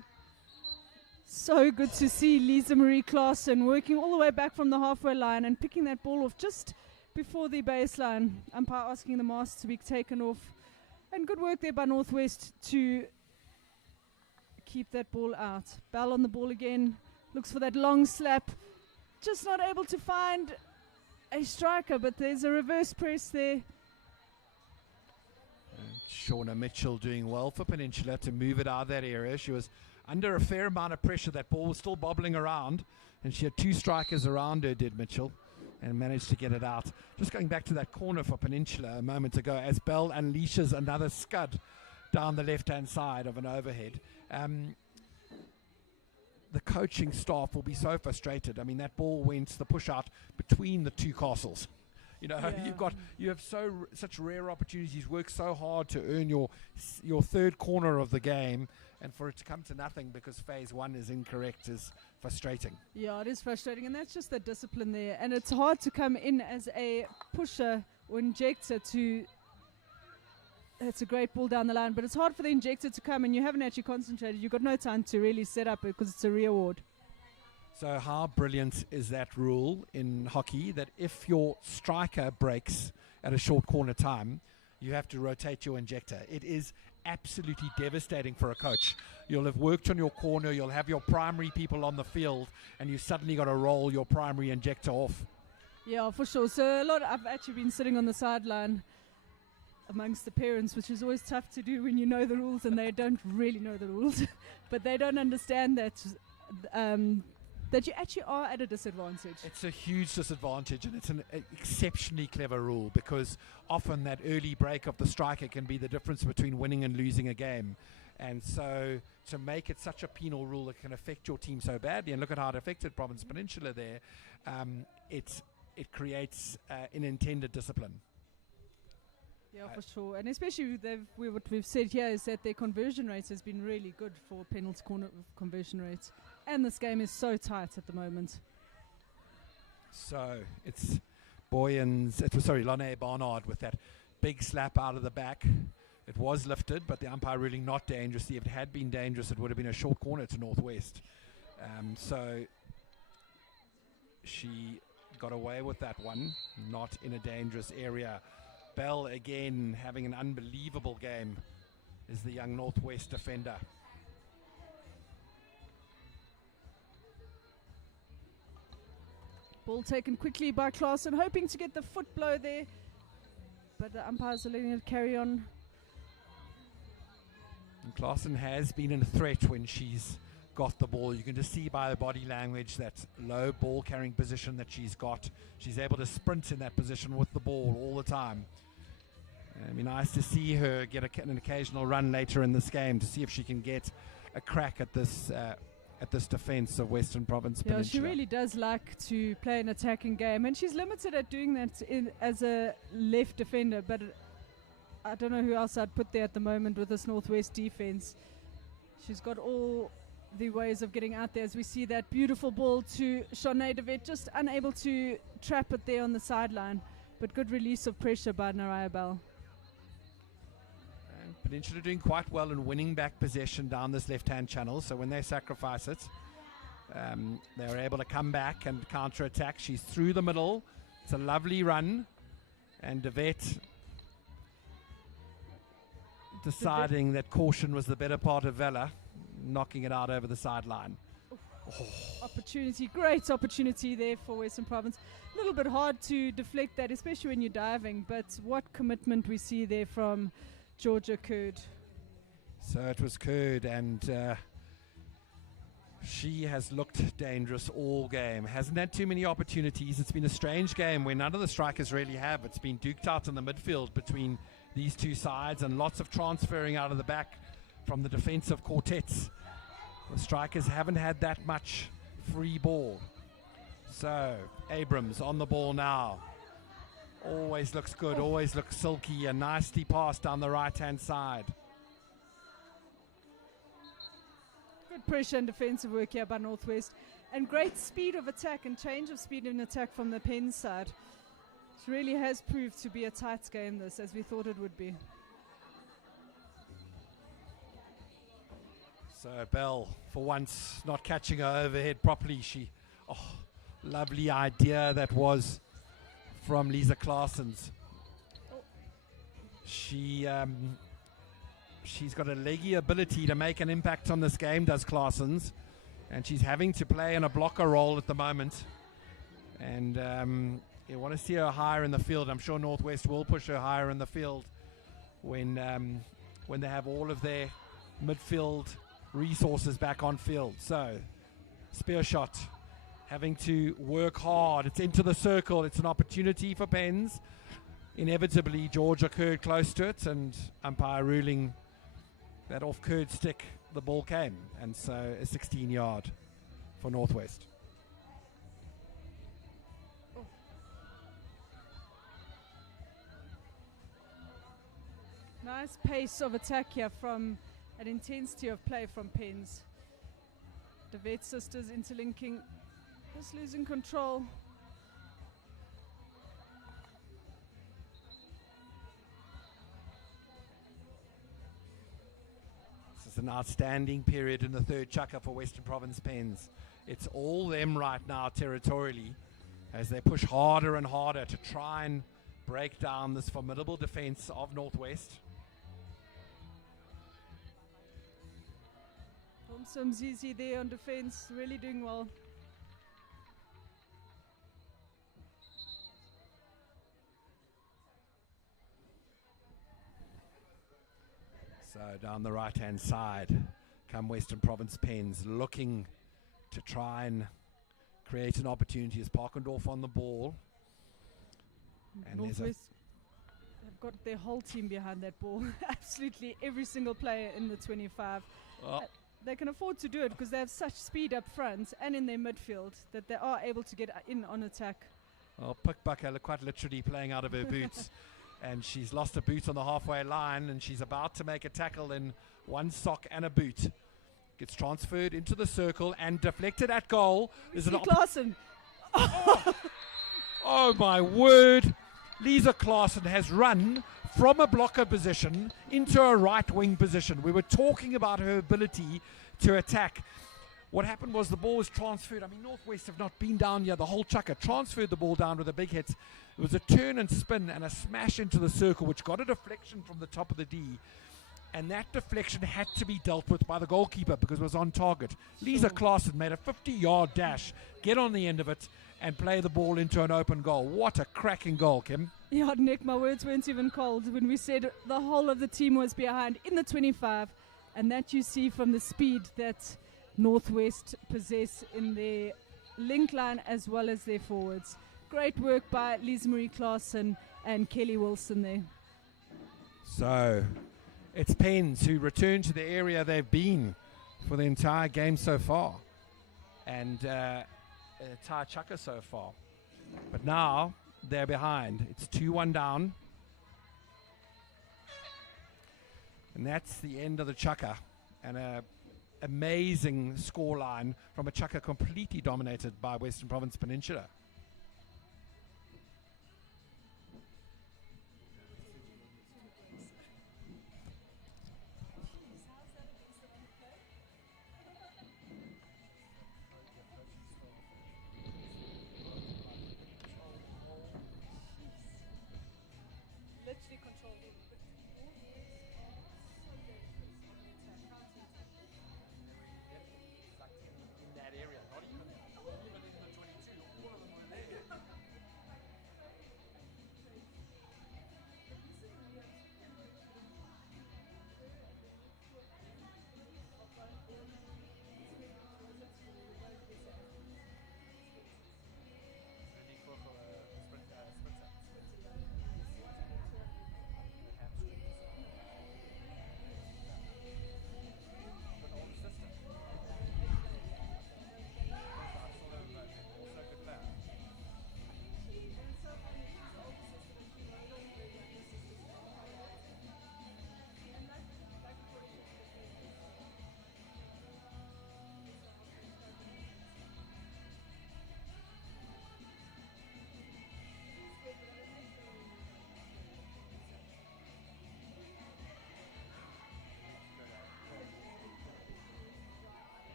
So good to see Lisa Marie Claassen working all the way back from the halfway line and picking that ball off just before the baseline. Umpire asking the mask to be taken off. And good work there by Northwest to keep that ball out. Bell on the ball again, looks for that long slap. Just not able to find a striker, but there's a reverse press there. Shauna Mitchell doing well for Peninsula to move it out of that area. She was under a fair amount of pressure. That ball was still bobbling around, and she had two strikers around her, did Mitchell, and managed to get it out. Just going back to that corner for Peninsula a moment ago, as Bell unleashes another scud down the left-hand side of an overhead. The coaching staff will be so frustrated. I mean, that ball went the push out between the two castles. You know, Yeah. you have such rare opportunities. Work so hard to earn your third corner of the game, and for it to come to nothing because phase one is incorrect is frustrating. Yeah, it is frustrating, and that's just the discipline there. And it's hard to come in as a pusher or injector to. It's a great ball down the line, but it's hard for the injector to come, and you haven't actually concentrated. You've got no time to really set up it because it's a rear ward. So how brilliant is that rule in hockey that if your striker breaks at a short corner time, you have to rotate your injector? It is absolutely devastating for a coach. You'll have worked on your corner, you'll have your primary people on the field, and you suddenly got to roll your primary injector off. Yeah, for sure. So I've actually been sitting on the sideline amongst the parents, which is always tough to do when you know the rules and they don't really know the rules. But they don't understand that that you actually are at a disadvantage. It's a huge disadvantage, and it's an exceptionally clever rule because often that early break of the striker can be the difference between winning and losing a game. And so to make it such a penal rule that can affect your team so badly, and look at how it affected Province Peninsula there, it creates unintended discipline. Yeah, for sure. And especially what we've said here is that their conversion rate has been really good for penalty corner conversion rates. And this game is so tight at the moment. So it's Lane Barnard with that big slap out of the back. It was lifted, but the umpire ruling not dangerous. If it had been dangerous, it would have been a short corner to Northwest. So she got away with that one, not in a dangerous area. Bell again having an unbelievable game is the young Northwest defender. Ball taken quickly by Klaassen, hoping to get the foot blow there. But the umpires are letting it carry on. And Klaassen has been in a threat when she's got the ball. You can just see by the body language that low ball carrying position that she's got. She's able to sprint in that position with the ball all the time. It'd be nice to see her get an occasional run later in this game to see if she can get a crack at this defence of Western Province Peninsula. Yeah, she really does like to play an attacking game, and she's limited at doing that as a left defender, but I don't know who else I'd put there at the moment with this Northwest defence. She's got all the ways of getting out there, as we see that beautiful ball to Shanae DeVet, just unable to trap it there on the sideline, but good release of pressure by Naraya Bell. And Peninsula doing quite well in winning back possession down this left-hand channel, so when they sacrifice it, they're able to come back and counter-attack. She's through the middle. It's a lovely run, and DeVet deciding that caution was the better part of valor, knocking it out over the sideline. Opportunity, great opportunity there for Western Province. A little bit hard to deflect that, especially when you're diving, but what commitment we see there from Georgia Kurd. So it was Kurd, and she has looked dangerous all game. Hasn't had too many opportunities. It's been a strange game where none of the strikers really have. It's been duked out in the midfield between these two sides, and lots of transferring out of the back from the defensive quartets. The strikers haven't had that much free ball. So Abrams on the ball now. Always looks good, always looks silky. A nicely pass down the right-hand side. Good pressure and defensive work here by Northwest, and great speed of attack and change of speed in attack from the Penn side. It really has proved to be a tight game, this, as we thought it would be. So Bell, for once, not catching her overhead properly. Lovely idea that was from Lisa Klaassen's. She she's got a leggy ability to make an impact on this game, does Claessens. And she's having to play in a blocker role at the moment. And you want to see her higher in the field. I'm sure Northwest will push her higher in the field when they have all of their midfield resources back on field. So, spear shot, having to work hard. It's into the circle. It's an opportunity for Pens. Inevitably, George occurred close to it, and umpire ruling that off curd stick the ball came, and so a 16-yard for Northwest. Nice pace of attack here from an intensity of play from Pens. The Vet sisters interlinking, just losing control. This is an outstanding period in the third chukker for Western Province Pens. It's all them right now territorially as they push harder and harder to try and break down this formidable defense of Northwest. Some Zizi there on defense, really doing well. So down the right-hand side come Western Province Pens, looking to try and create an opportunity as Parkendorf on the ball. And Northwest have got their whole team behind that ball. Absolutely every single player in the 25. They can afford to do it because they have such speed up front and in their midfield that they are able to get in on attack. Well, Pickbucker quite literally playing out of her boots. And she's lost a boot on the halfway line, and she's about to make a tackle in one sock and a boot. Gets transferred into the circle and deflected at goal. There's an Claassen. Oh my word. Lisa Claassen has run from a blocker position into a right wing position. We were talking about her ability to attack. What happened was the ball was transferred. I mean, Northwest have not been down here the whole chukker. Transferred the ball down with a big hit. It was a turn and spin and a smash into the circle, which got a deflection from the top of the D. And that deflection had to be dealt with by the goalkeeper because it was on target. Lisa Claassen made a 50-yard dash, get on the end of it, and play the ball into an open goal. What a cracking goal, Kim. Yeah, Nick, my words weren't even cold when we said the whole of the team was behind in the 25. And that you see from the speed that Northwest possess in their link line as well as their forwards. Great work by Lisa Marie Claassen and Kelly Wilson there. So it's Pens who return to the area they've been for the entire game so far, and entire chukker so far. But now they're behind. It's 2-1 down. And that's the end of the chukker. And a amazing scoreline from a chukker completely dominated by Western Province Peninsula.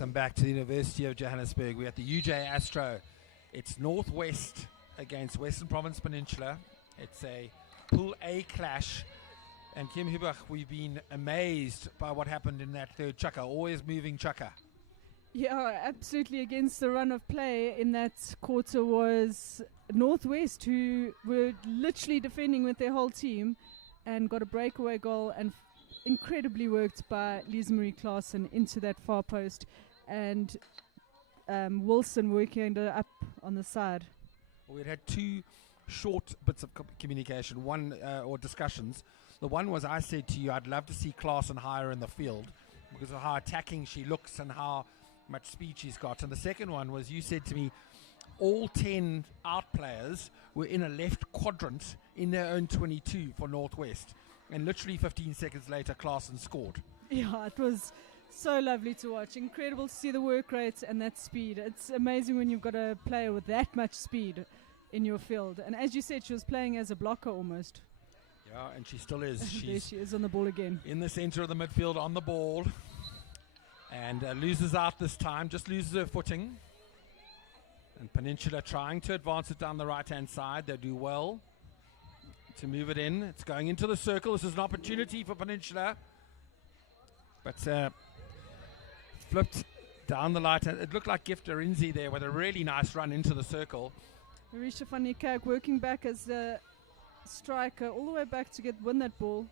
Welcome back to the University of Johannesburg. We're at the UJ Astro. It's Northwest against Western Province Peninsula. It's a Pool A clash. And Kim Hubach, we've been amazed by what happened in that third chukker, always moving chukker. Yeah, absolutely. Against the run of play in that quarter was Northwest, who were literally defending with their whole team and got a breakaway goal, and incredibly worked by Lisa Marie Klaassen into that far post, and Wilson working up on the side. Well, we'd had two short bits of communication, one or discussions. The one was, I said to you, I'd love to see Klaassen higher in the field because of how attacking she looks and how much speed she's got. And the second one was, you said to me, all 10 out players were in a left quadrant in their own 22 for Northwest. And literally 15 seconds later, Klaassen scored. Yeah, it was so lovely to watch. Incredible to see the work rate and that speed. It's amazing when you've got a player with that much speed in your field. And as you said, she was playing as a blocker almost. Yeah, and she still is. There She's she is on the ball again. in the center of the midfield on the ball. And loses out this time, just loses her footing. And Peninsula trying to advance it down the right-hand side. They do well to move it in. It's going into the circle. This is an opportunity for Peninsula. But flipped down the light. It looked like Gift Arinzi there with a really nice run into the circle. Marisha van der Kerk working back as the striker all the way back to win that ball.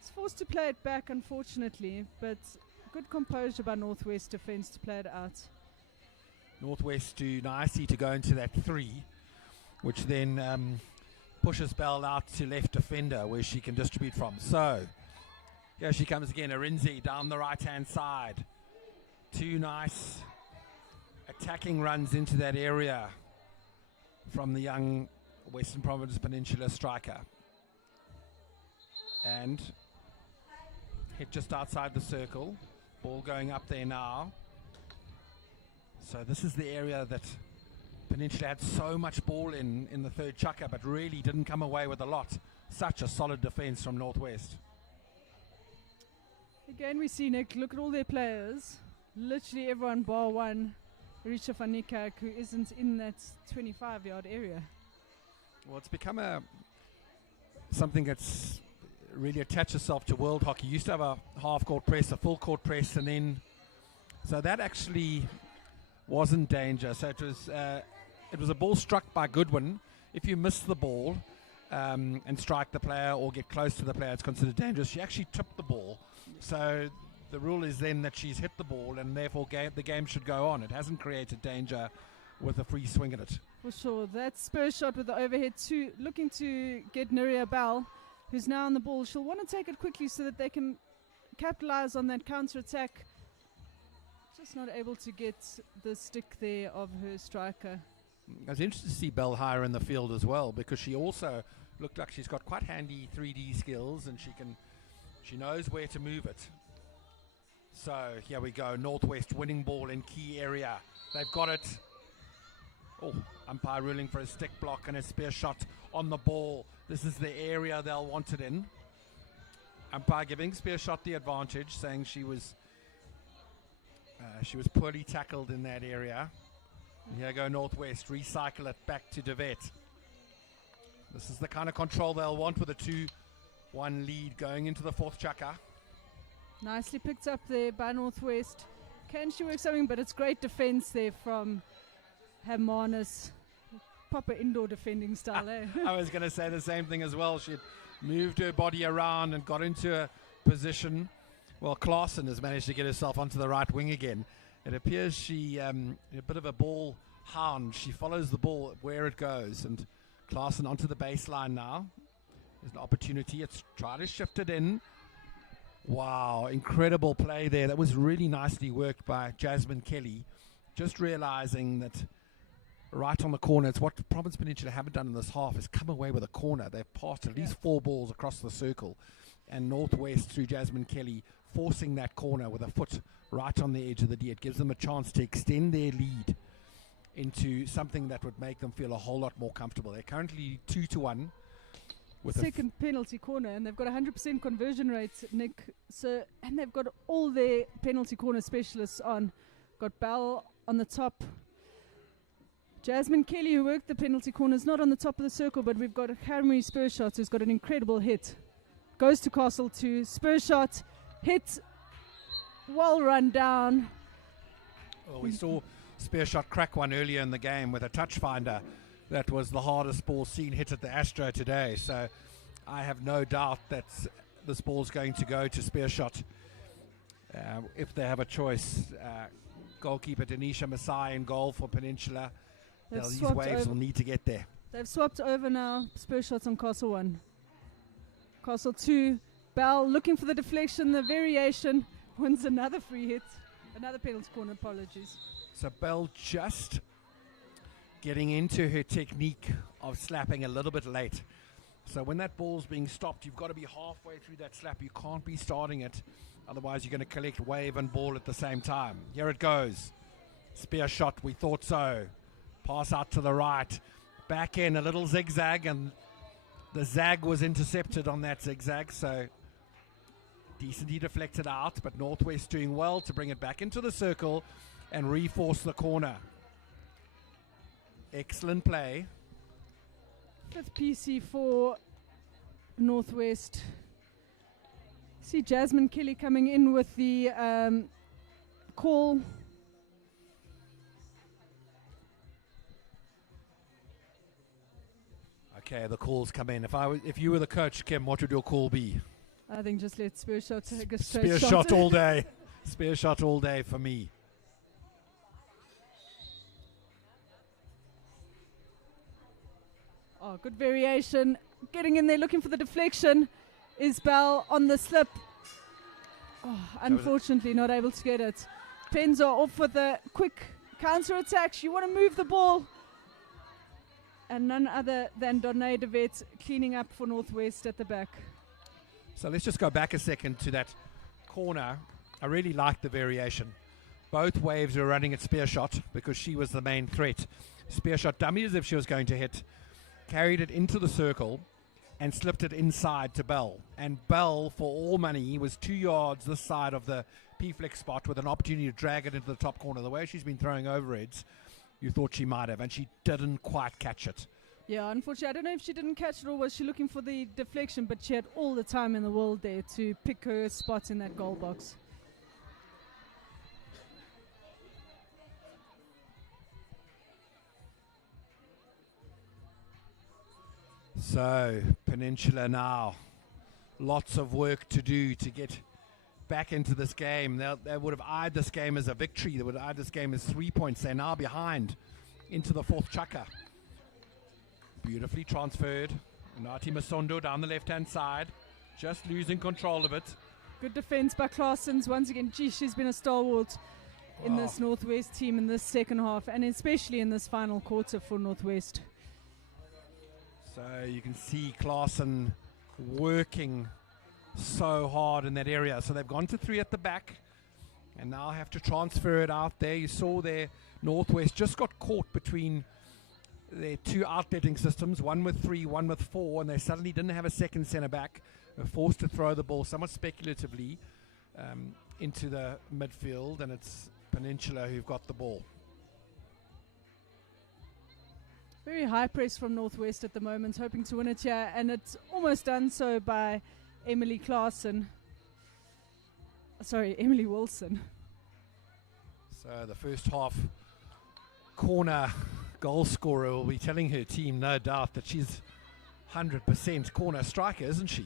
It's forced to play it back, unfortunately, but good composure by Northwest defence to play it out. Northwest do nicely to go into that 3, which then pushes Bell out to left defender where she can distribute from. So here she comes again, Arinzi down the right-hand side. 2 nice attacking runs into that area from the young Western Province Peninsula striker. And hit just outside the circle. Ball going up there now. So this is the area that Peninsula had so much ball in the third chukker, but really didn't come away with a lot. Such a solid defense from Northwest. Again, we see, Nick, look at all their players. Literally everyone bar one, Marisha van der Kerk, who isn't in that 25-yard area. Well, it's become something that's really attached itself to world hockey. Used to have a half-court press, a full-court press, and then... So that actually wasn't danger. So it was a ball struck by Goodwin. If you miss the ball and strike the player or get close to the player, it's considered dangerous. She actually tripped the ball. So the rule is then that she's hit the ball, and therefore the game should go on. It hasn't created danger with a free swing at it. For sure. That spur shot with the overhead looking to get Nuria Bell, who's now on the ball. She'll want to take it quickly so that they can capitalize on that counter-attack. Just not able to get the stick there of her striker. I was interested to see Bell higher in the field as well, because she also looked like she's got quite handy 3D skills, and she knows where to move it. So here we go, Northwest winning ball in key area. They've got it. Oh, umpire ruling for a stick block and a spear shot on the ball. This is the area they'll want it in. Umpire giving spear shot the advantage, saying she was poorly tackled in that area. And here go Northwest, recycle it back to DeVet. This is the kind of control they'll want with a 2-1 lead going into the fourth chukker. Nicely picked up there by Northwest. Can she work something? But it's great defense there from Hermanus. Proper indoor defending style, eh? I was going to say the same thing as well. She moved her body around and got into a position. Well, Klaassen has managed to get herself onto the right wing again. It appears she a bit of a ball hound. She follows the ball where it goes. And Klaassen onto the baseline now. There's an opportunity. It's try to shift it in. Wow, incredible play there. That was really nicely worked by Jasmine Kelly. Just realizing that right on the corner, it's what Province Peninsula haven't done in this half, is come away with a corner. They've passed at least 4 balls across the circle. And Northwest, through Jasmine Kelly, forcing that corner with a foot right on the edge of the D. It gives them a chance to extend their lead into something that would make them feel a whole lot more comfortable. They're currently 2-1. With second penalty corner, and they've got 100% conversion rate, Nick. So, and they've got all their penalty corner specialists on. Got Bell on the top. Jasmine Kelly, who worked the penalty corner, is not on the top of the circle, but we've got Harry Spurshot, who's got an incredible hit. Goes to Castle 2. Spurshot, hit, well run down. Well, we saw Spearshot crack one earlier in the game with a touch finder. That was the hardest ball seen hit at the Astro today. So I have no doubt that this ball's going to go to Spearshot if they have a choice. Goalkeeper Denisha Masai in goal for Peninsula. These waves will need to get there. They've swapped over now. Spurshot's on Castle 1. Castle 2. Bell looking for the deflection, the variation. Wins another free hit. Another penalty corner, apologies. So Bell just getting into her technique of slapping a little bit late. So when that ball's being stopped, you've got to be halfway through that slap. You can't be starting it. Otherwise, you're going to collect wave and ball at the same time. Here it goes. Spear shot, we thought so. Pass out to the right. Back in, a little zigzag, and the zag was intercepted on that zigzag. So decently deflected out, but Northwest doing well to bring it back into the circle and reinforce the corner. Excellent play. 5th PC for Northwest. See Jasmine Kelly coming in with the call. Okay, the calls come in. If you were the coach, Kim, what would your call be? I think just let Spurshot take a straight Spear shot. shot all day. Spear shot all day for me. Oh, good variation. Getting in there, looking for the deflection. Is Bell on the slip? Oh, unfortunately, not able to get it. Pens are off with a quick counter attack. You want to move the ball. And none other than Donnae de Vet cleaning up for Northwest at the back. So let's just go back a second to that corner. I really like the variation. Both waves were running at spear shot because she was the main threat. Spear shot dummy as if she was going to hit. Carried it into the circle and slipped it inside to Bell. And Bell, for all money, was 2 yards this side of the P-flex spot with an opportunity to drag it into the top corner. The way she's been throwing overheads, you thought she might have, and she didn't quite catch it. Yeah, unfortunately, I don't know if she didn't catch it or was she looking for the deflection, but she had all the time in the world there to pick her spot in that goal box. So, Peninsula now, lots of work to do to get back into this game. They would have eyed this game as a victory. They would have eyed this game as 3 points. They're now behind into the fourth chukka. Beautifully transferred. Nati Masondo down the left-hand side, just losing control of it. Good defense by Claessens. Once again, she's been a stalwart in this Northwest team in this second half, and especially in this final quarter for Northwest. So you can see Klaassen working so hard in that area. So they've gone to 3 at the back and now have to transfer it out there. You saw there Northwest just got caught between their 2 outletting systems, one with 3, one with 4, and they suddenly didn't have a second centre back. They were forced to throw the ball somewhat speculatively into the midfield, and it's Peninsula who've got the ball. Very high press from Northwest at the moment, hoping to win it here, and it's almost done so by Emily Wilson. So the first half corner goal scorer will be telling her team, no doubt, that she's 100% corner striker, isn't she?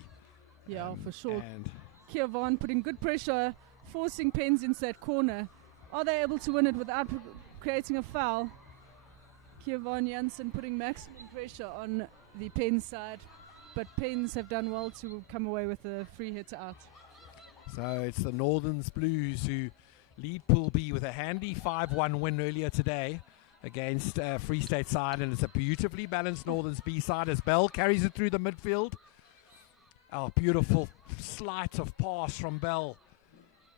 Yeah, for sure. And Kia Vaughan putting good pressure, forcing Pens into that corner. Are they able to win it without creating a foul? Kia Vaughan Janssen putting maximum pressure on the Pens side, but Pens have done well to come away with a free hit out. so it's the Northerns Blues who lead Pool B with a handy 5-1 win earlier today against Free State side, and it's a beautifully balanced Northerns B side as Bell carries it through the midfield. Oh, beautiful sleight of pass from Bell,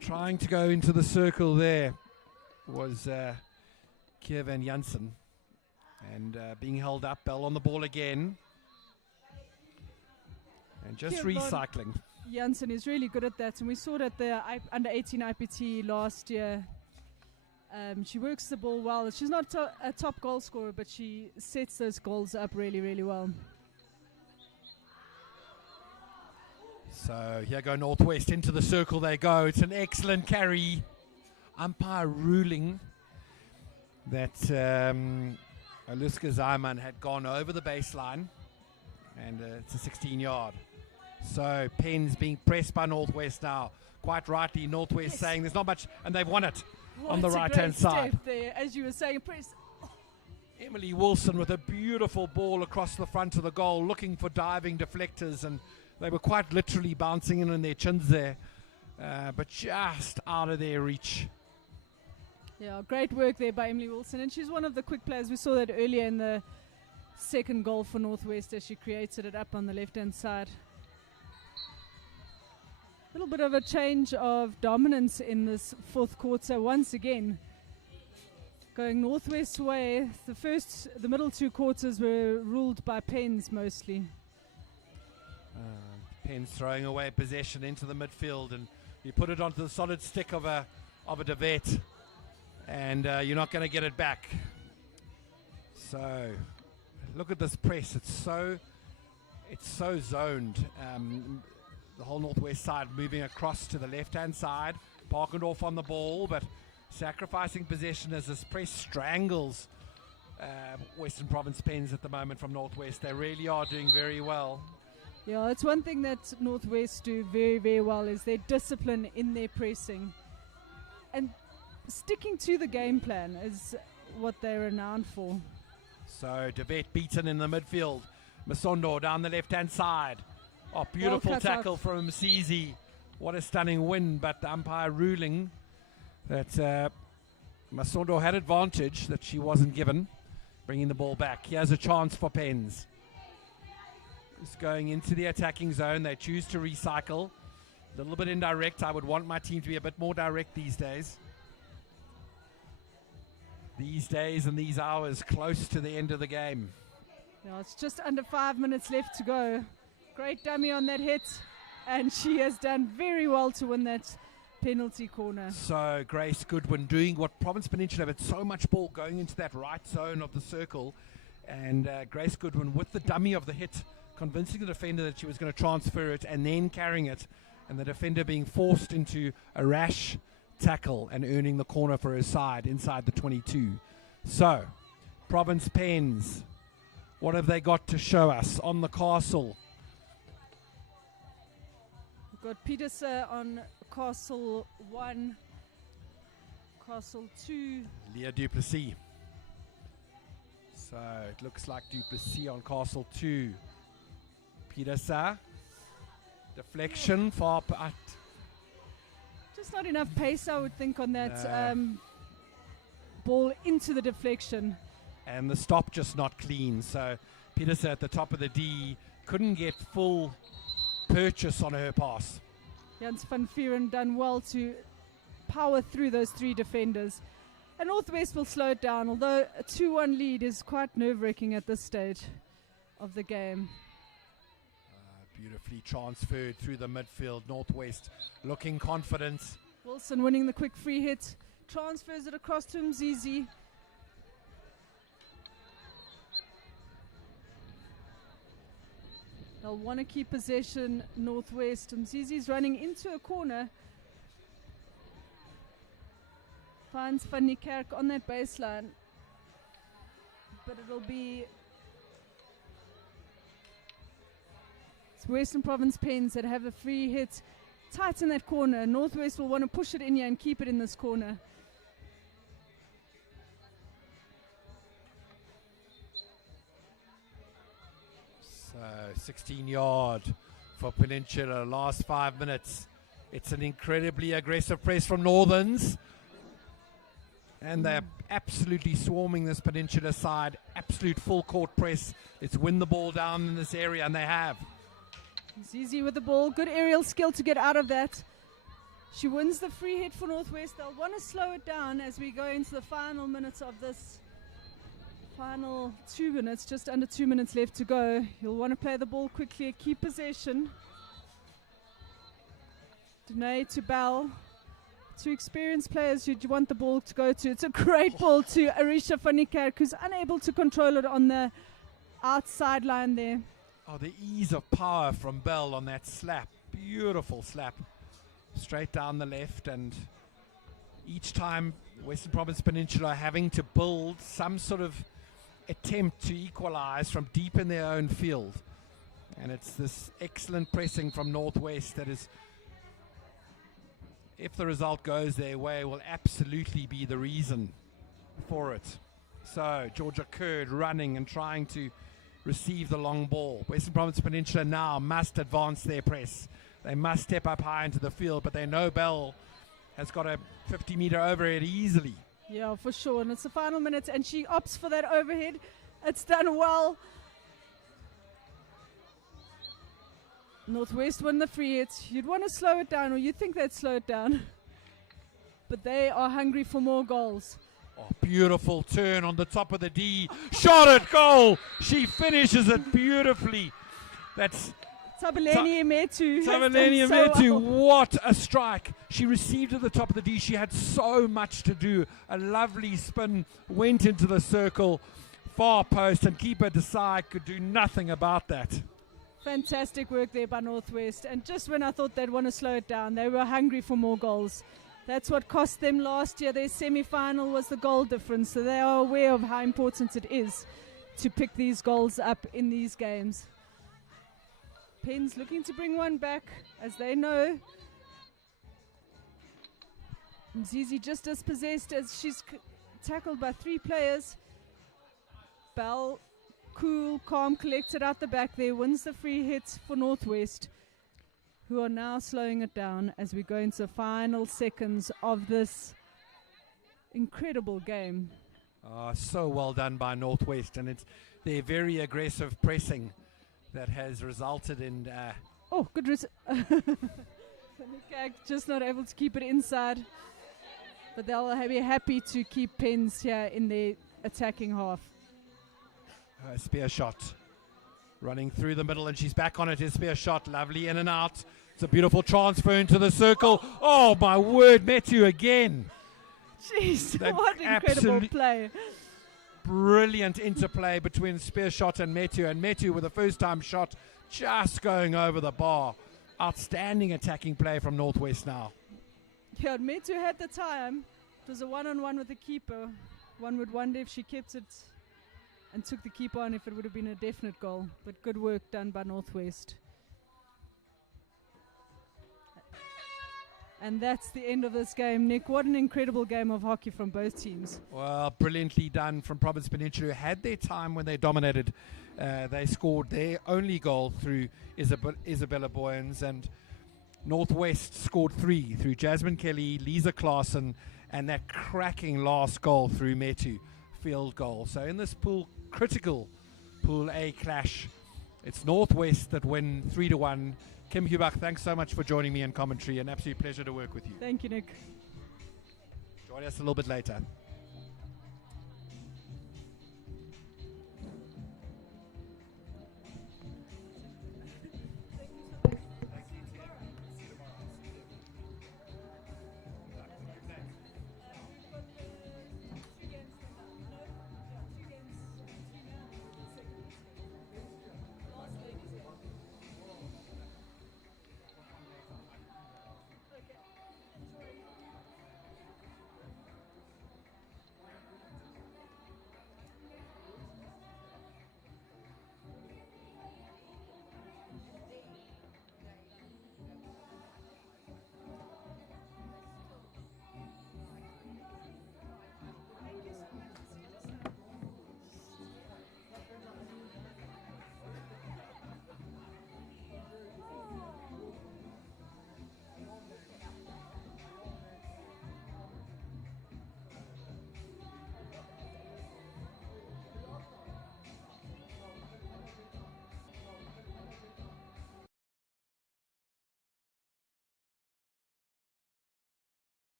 trying to go into the circle there was Kia Van Janssen, and being held up. Bell on the ball again and just Kia Van recycling. Janssen is really good at that, and we saw that the under 18 IPT last year. She works the ball well. She's not a top goal scorer, but she sets those goals up really, really well. So here go Northwest into the circle. They go. It's an excellent carry. Umpire ruling that Aluska Zaiman had gone over the baseline, and it's a 16-yard. So Penn's being pressed by Northwest now. Quite rightly, Northwest saying there's not much, and they've won it on the right-hand side. There, as you were saying, press. Emily Wilson with a beautiful ball across the front of the goal, looking for diving deflectors, and they were quite literally bouncing in on their chins there, but just out of their reach. Yeah, great work there by Emily Wilson, and she's one of the quick players. We saw that earlier in the second goal for Northwest as she created it up on the left-hand side. A little bit of a change of dominance in this fourth quarter once again. Going Northwest's way, the middle two quarters were ruled by Pens mostly. Penn's throwing away possession into the midfield, and you put it onto the solid stick of a DeVette, and you're not going to get it back. So look at this press. It's so zoned. The whole Northwest side moving across to the left-hand side. Parkendorf on the ball, but sacrificing possession as this press strangles Western Province Pens at the moment from Northwest. They really are doing very well. Yeah, it's one thing that Northwest do very, very well is their discipline in their pressing. And sticking to the game plan is what they're renowned for. So DeVette beaten in the midfield. Masondo down the left-hand side. Oh, beautiful tackle from Msizi. What a stunning win, but the umpire ruling that Masondo had advantage that she wasn't given, bringing the ball back. Here's a chance for Pens. Just going into the attacking zone. They choose to recycle. A little bit indirect. I would want my team to be a bit more direct these days. These days and these hours close to the end of the game. Yeah, it's just under 5 minutes left to go. Great dummy on that hit, and she has done very well to win that penalty corner. So Grace Goodwin doing what Province Peninsula had so much ball going into that right zone of the circle, and Grace Goodwin with the dummy of the hit, convincing the defender that she was going to transfer it and then carrying it, and the defender being forced into a rash tackle and earning the corner for her side inside the 22. So, Province Pens, what have they got to show us on the castle? We've got Peterson on Castle 1, Castle 2. Leah Duplessis. So, it looks like Duplessis on Castle 2. Petersa, deflection, far out. Just not enough pace, I would think, on that ball into the deflection. And the stop just not clean. So Petersa at the top of the D couldn't get full purchase on her pass. Jans van Vieren done well to power through those three defenders. And Northwest will slow it down, although a 2-1 lead is quite nerve-wracking at this stage of the game. Beautifully transferred through the midfield. Northwest looking confident. Wilson winning the quick free hit. Transfers it across to Mzizi. They'll want to keep possession, Northwest. Mzizi's running into a corner. Finds Van Niekerk on that baseline. But it'll be Western Province Pens that have a free hit tight in that corner. Northwest will want to push it in here and keep it in this corner. So 16-yard for Peninsula. Last 5 minutes. It's an incredibly aggressive press from Northerns. And they're absolutely swarming this Peninsula side. Absolute full court press. Let's win the ball down in this area, and they have. Zizi with the ball. Good aerial skill to get out of that. She wins the free hit for Northwest. They'll want to slow it down as we go into the final minutes of this. Final 2 minutes, just under 2 minutes left to go. You'll want to play the ball quickly, keep possession. Danae to Bell. to experienced players who want the ball to go to. It's a great ball to Arisha van Niekerk, who's unable to control it on the outside line there. Oh, the ease of power from Bell on that slap. Beautiful slap. Straight down the left, and each time Western Province Peninsula having to build some sort of attempt to equalize from deep in their own field. And it's this excellent pressing from Northwest that is, if the result goes their way, will absolutely be the reason for it. So Georgia Kurd running and trying to receive the long ball. Western Province Peninsula now must advance their press. They must step up high into the field, but they know Bell has got a 50-meter overhead easily. Yeah, for sure. And it's the final minute, and she opts for that overhead. It's done well. Northwest won the free hit. You'd want to slow it down, or you'd think they'd slow it down. But they are hungry for more goals. Oh, beautiful turn on the top of the D. Shot at goal. She finishes it beautifully. That's Tabeleni Emetu. Tabeleni Emetu. What a strike. She received at the top of the D. She had so much to do. A lovely spin, went into the circle, far post, and keeper Desai could do nothing about that. Fantastic work there by Northwest. And just when I thought they'd want to slow it down, they were hungry for more goals. That's what cost them last year. Their semi-final was the goal difference. So they are aware of how important it is to pick these goals up in these games. Pens looking to bring one back, as they know. Mzizi just dispossessed as she's tackled by 3 players. Bell, cool, calm, collected out the back there, wins the free hit for Northwest, who are now slowing it down as we go into the final seconds of this incredible game. So well done by Northwest, and it's their very aggressive pressing that has resulted in Good just not able to keep it inside, but they'll be happy to keep Pens here in their attacking half. Spear shot running through the middle, and she's back on it. His spear shot, lovely in and out. It's a beautiful transfer into the circle. Oh my word, Metu again. Jeez, That what incredible play. Brilliant interplay between spear shot and Metu with a first time shot just going over the bar. Outstanding attacking play from Northwest now. Yeah, Metu had the time. It was a one-on-one with the keeper. One would wonder if she kept it and took the keeper on, if it would have been a definite goal. But good work done by Northwest. And that's the end of this game. Nick, what an incredible game of hockey from both teams. Well, brilliantly done from Province Peninsula, who had their time when they dominated. They scored their only goal through Isabella Boyens, and Northwest scored 3 through Jasmine Kelly, Lisa Claassen, and that cracking last goal through Metu, field goal. So in this critical Pool A clash, it's Northwest that win 3-1. Kim Hubach, thanks so much for joining me in commentary. An absolute pleasure to work with you. Thank you, Nick. Join us a little bit later.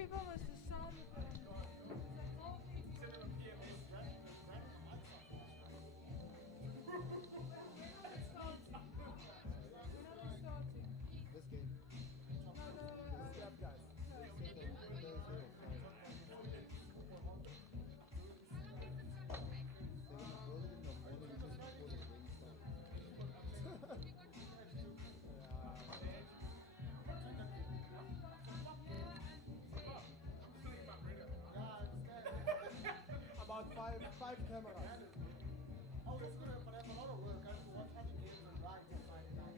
people must have sound with them. This game. About five cameras. Oh, it's good, but I have a lot of work. I have to watch other games and write and find it out.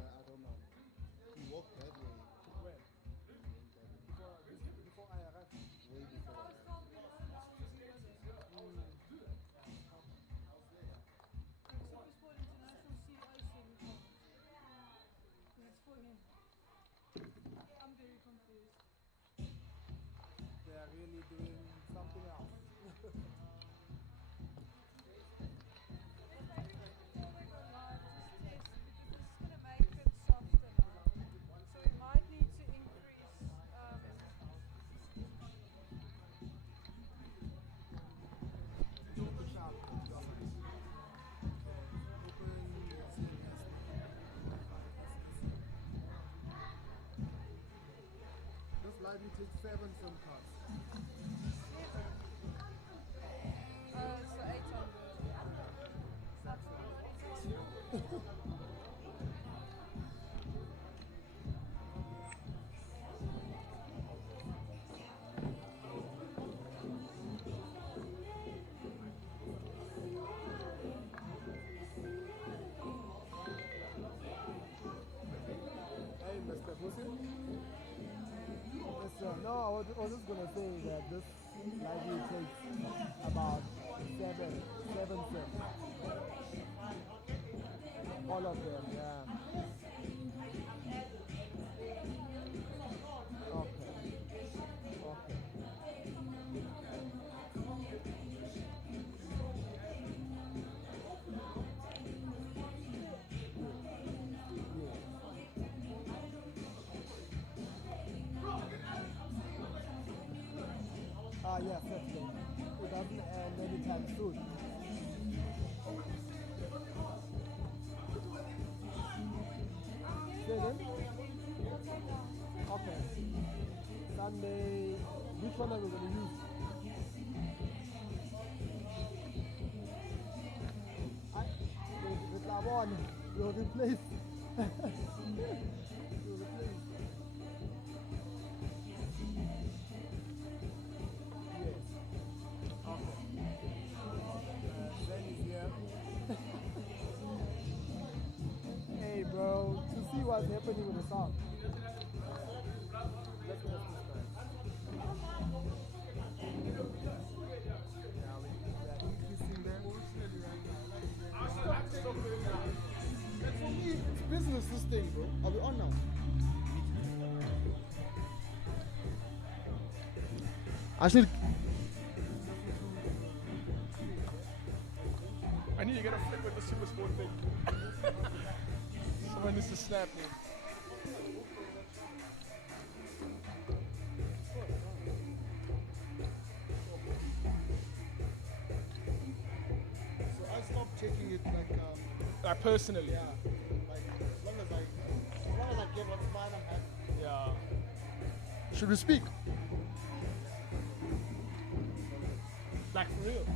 I don't know. He walked that way. When? Before I arrived. Way before. SuperSport International CEO said we can't. Because it's for him. I'm very confused. They are really doing something else. Maybe before we go live, just test because this is going to make it softer now. So we might need to increase. Open shop. This live you take 7 SIM cards. So 800. That's what it is. Hey, Mr. Pussy. No, I was just gonna say that this library takes about seven cents. All of them, yeah. Okay. Okay. Yes, Saturday. It doesn't end anytime soon. Say again? Okay. Sunday, which one are we going to use? With Lavon, we'll replace. We'll replace. Yes. Okay. Zen is here. Hey bro, to see what's happening with the song. Let's go this man. Yeah, we are increasing them. And for me, it's business this thing, bro. Are we on now? I should. I need to get a flip with the SuperSport thing. Someone needs to snap me. So I stopped taking it like, Like personally. yeah, like as long as I get what's mine, I'm happy. Yeah. Should we speak? Like for real.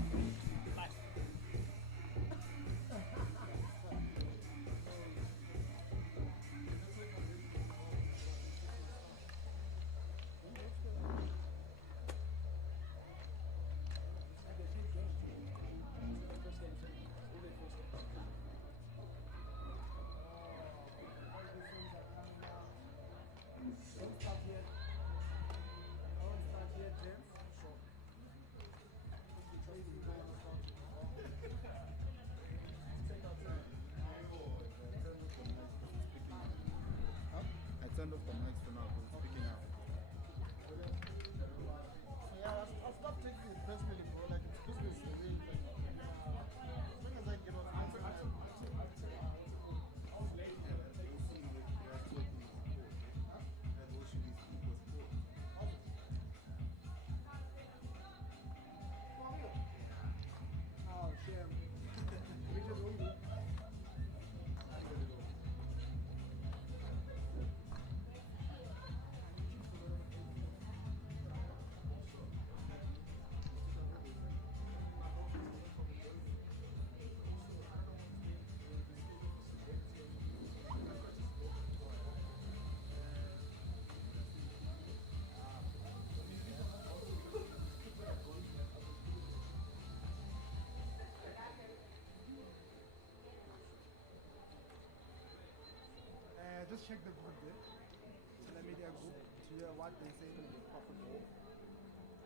just check the board there. So let me get a group to hear what they say in the proper ball.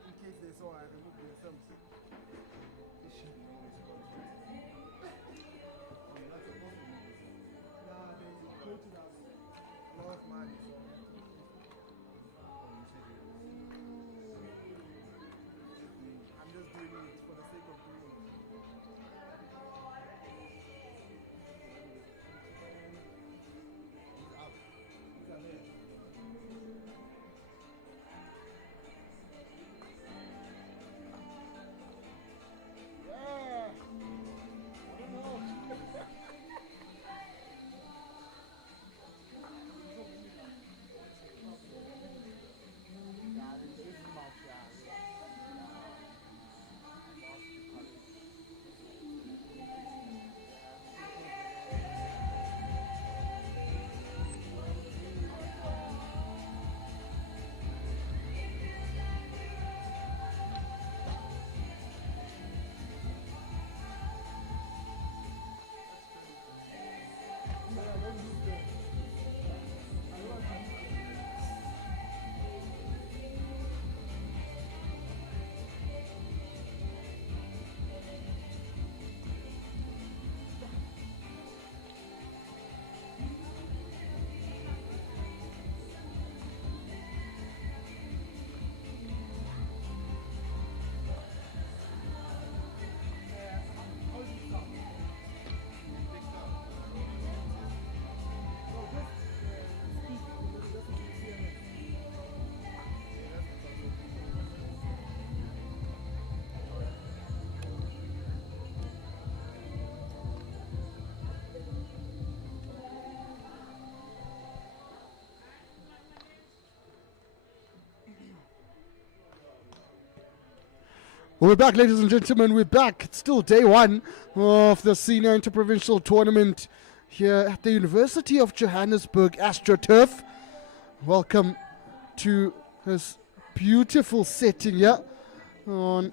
In case they saw I remove the thumbs. Nah, they quoted us a lot of money. I'm just doing it for the sake of doing it. These are there. Yeah. I don't know. We're back, ladies and gentlemen. We're back. It's still day one of the Senior Interprovincial Tournament here at the University of Johannesburg AstroTurf. Welcome to this beautiful setting here on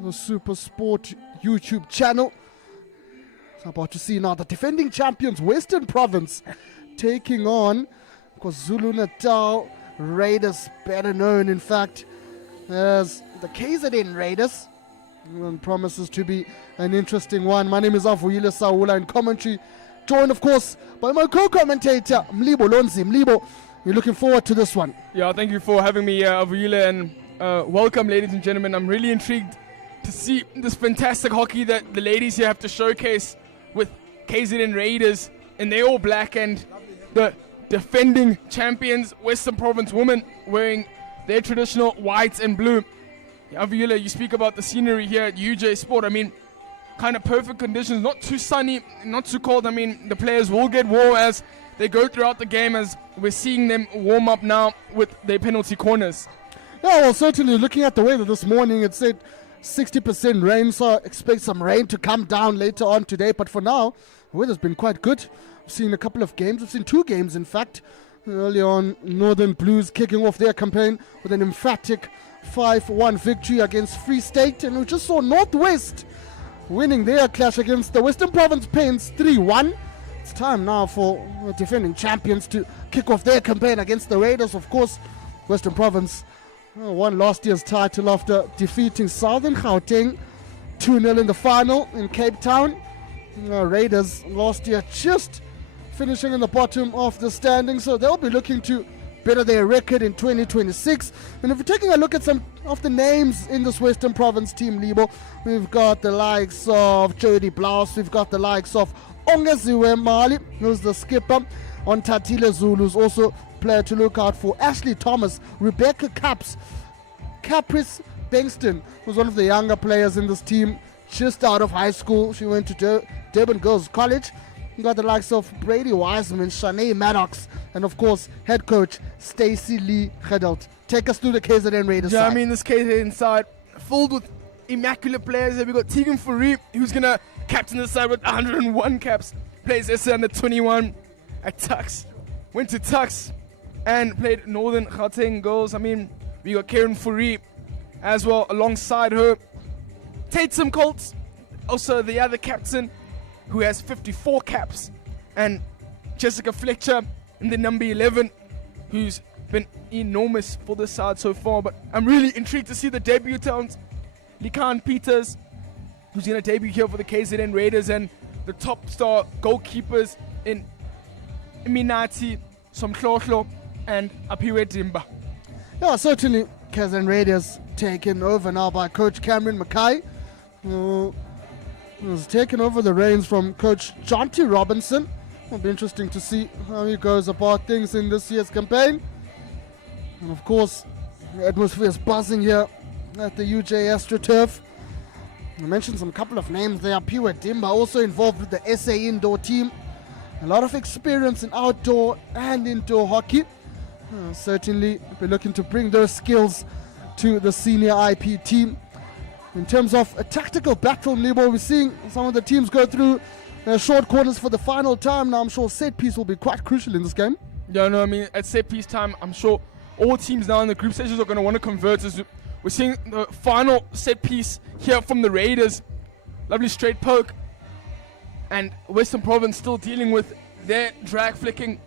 the SuperSport YouTube channel. So about to see now the defending champions, Western Province, taking on KwaZulu-Natal Raiders, better known, in fact, as the KZN Raiders. And promises to be an interesting one. My name is Avuyile Saula in commentary, joined of course by my co-commentator Mlibo Lonzi. Mlibo, you're looking forward to this one. Yeah, thank you for having me, Avuyile, and welcome, ladies and gentlemen. I'm really intrigued to see this fantastic hockey that the ladies here have to showcase with KZN Raiders in their all black and the defending champions Western Province women wearing their traditional white and blue. Avuyile, you speak about the scenery here at UJ Sport. I mean, kind of perfect conditions, not too sunny, not too cold. I mean, the players will get warm as they go throughout the game, as we're seeing them warm up now with their penalty corners. Yeah, well, certainly looking at the weather this morning, it said 60% rain, so expect some rain to come down later on today. But for now, the weather's been quite good. We've seen a couple of games. We've seen two games, in fact. Early on, Northern Blues kicking off their campaign with an emphatic 5-1 victory against Free State, and we just saw Northwest winning their clash against the Western Province Paints 3-1. It's time now for the defending champions to kick off their campaign against the Raiders. Of course, Western Province won last year's title after defeating Southern Keng 2-0 in the final in Cape Town. Raiders last year just finishing in the bottom of the standings, so they'll be looking to better their record in 2026. And if we're taking a look at some of the names in this Western Province team, Libo, we've got the likes of Jody Blouse, we've got the likes of Ongeziwe Mali, who's the skipper, on Tatile Zulu's also player to look out for, Ashley Thomas, Rebecca Caprice Bengston was one of the younger players in this team, just out of high school. She went to Durban Girls College. You got the likes of Brady Wiseman, Shanae Maddox, and of course, head coach Stacey Lee Gedelt. Take us through the KZN Raiders Yeah, side. I mean, this KZN side filled with immaculate players. We've got Tegan Fourie, who's going to captain the side with 101 caps. Plays SA under 21 at Tux. Went to Tux and played Northern Gauteng Girls. I mean, we got Karen Fourie as well alongside her. Tatum Colts, also the other captain, who has 54 caps, and Jessica Fletcher, and the number 11, who's been enormous for the side so far. But I'm really intrigued to see the debutant, Likan Peters, who's going to debut here for the KZN Raiders, and the top star goalkeepers in Iminati, Somhlohlo, and Apiwe Dimba. Yeah, certainly KZN Raiders taken over now by Coach Cameron Mackay, who has taken over the reins from Coach Jonty Robinson. It'll be interesting to see how he goes about things in this year's campaign. And of course, the atmosphere is buzzing here at the UJ AstroTurf. I mentioned some couple of names there. Piwe Dimba also involved with the SA indoor team. A lot of experience in outdoor and indoor hockey. Certainly be looking to bring those skills to the senior IP team. In terms of a tactical battle, Libo, we're seeing some of the teams go through short corners for the final time. Now I'm sure set piece will be quite crucial in this game. Yeah, no, I mean, at set piece time, I'm sure all teams now in the group stages are going to want to convert. As we're seeing the final set piece here from the Raiders. Lovely straight poke. And Western Province still dealing with their drag flicking.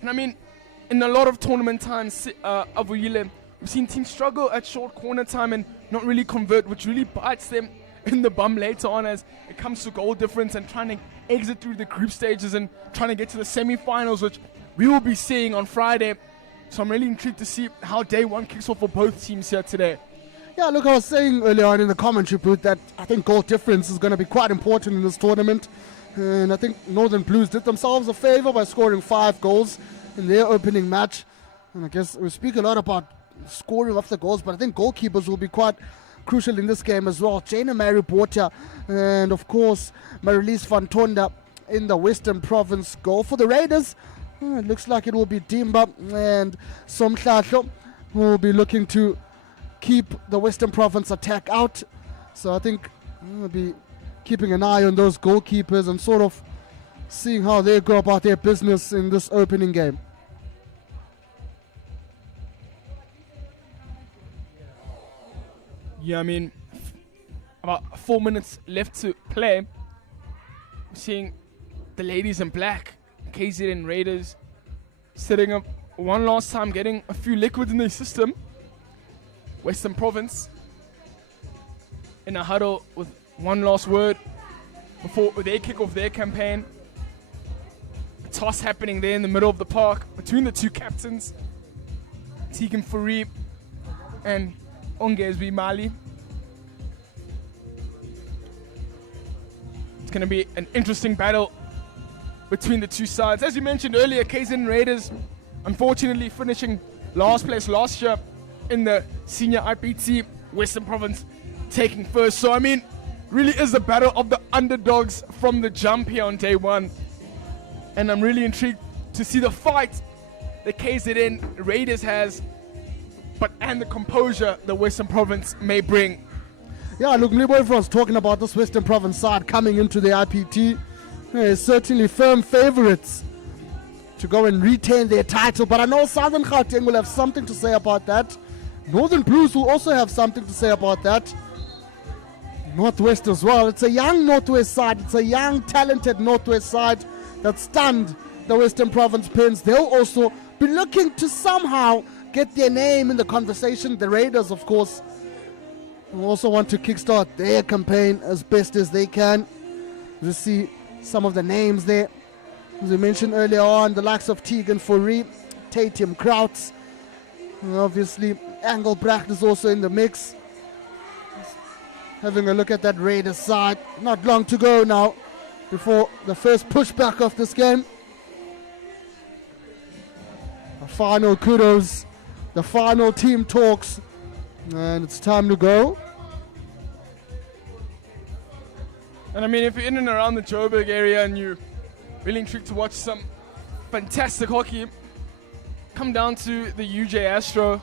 And I mean, in a lot of tournament times, Avuyile, we've seen teams struggle at short corner time and not really convert, which really bites them in the bum later on as it comes to goal difference and trying to exit through the group stages and trying to get to the semi-finals, which we will be seeing on Friday. So I'm really intrigued to see how day one kicks off for both teams here today. Yeah, look, I was saying earlier on in the commentary booth that I think goal difference is going to be quite important in this tournament. And I think Northern Blues did themselves a favor by scoring 5 goals in their opening match. And I guess we speak a lot about scoring of the goals, but I think goalkeepers will be quite crucial in this game as well. Jana Mary Bortia and, of course, Marilise Van Tonda in the Western Province goal. For the Raiders, it looks like it will be Dimba and Somhlahlo who will be looking to keep the Western Province attack out. So I think we'll be keeping an eye on those goalkeepers and sort of seeing how they go about their business in this opening game. Yeah, I mean, about 4 minutes left to play. We're seeing the ladies in black, KZN Raiders, setting up one last time, getting a few liquids in their system. Western Province in a huddle with one last word before they kick off their campaign. A toss happening there in the middle of the park between the two captains, Tegan Fourie and Ongezwi Mali. It's going to be an interesting battle between the two sides. As you mentioned earlier, KZN Raiders unfortunately finishing last place last year in the Senior IPT, Western Province taking first. So, I mean, really is a battle of the underdogs from the jump here on day one. And I'm really intrigued to see the fight the KZN Raiders has, and the composure the Western Province may bring. Yeah, look, everyone's talking about this Western Province side coming into the IPT. Certainly firm favorites to go and retain their title, but I know Southern Keng will have something to say about that. Northern Blues will also have something to say about that. Northwest as well. It's a young Northwest side. It's a young, talented Northwest side that stunned the Western Province Pins. They'll also be looking to somehow get their name in the conversation. The Raiders, of course, will also want to kickstart their campaign as best as they can. You see some of the names there. As we mentioned earlier on, the likes of Tegan Fourie, Tatum Krauts, and obviously Engelbrecht is also in the mix. Having a look at that Raiders side. Not long to go now before the first pushback of this game. The final kudos, the final team talks, and it's time to go. And I mean, if you're in and around the Joburg area and you're really intrigued to watch some fantastic hockey, come down to the UJ Astro,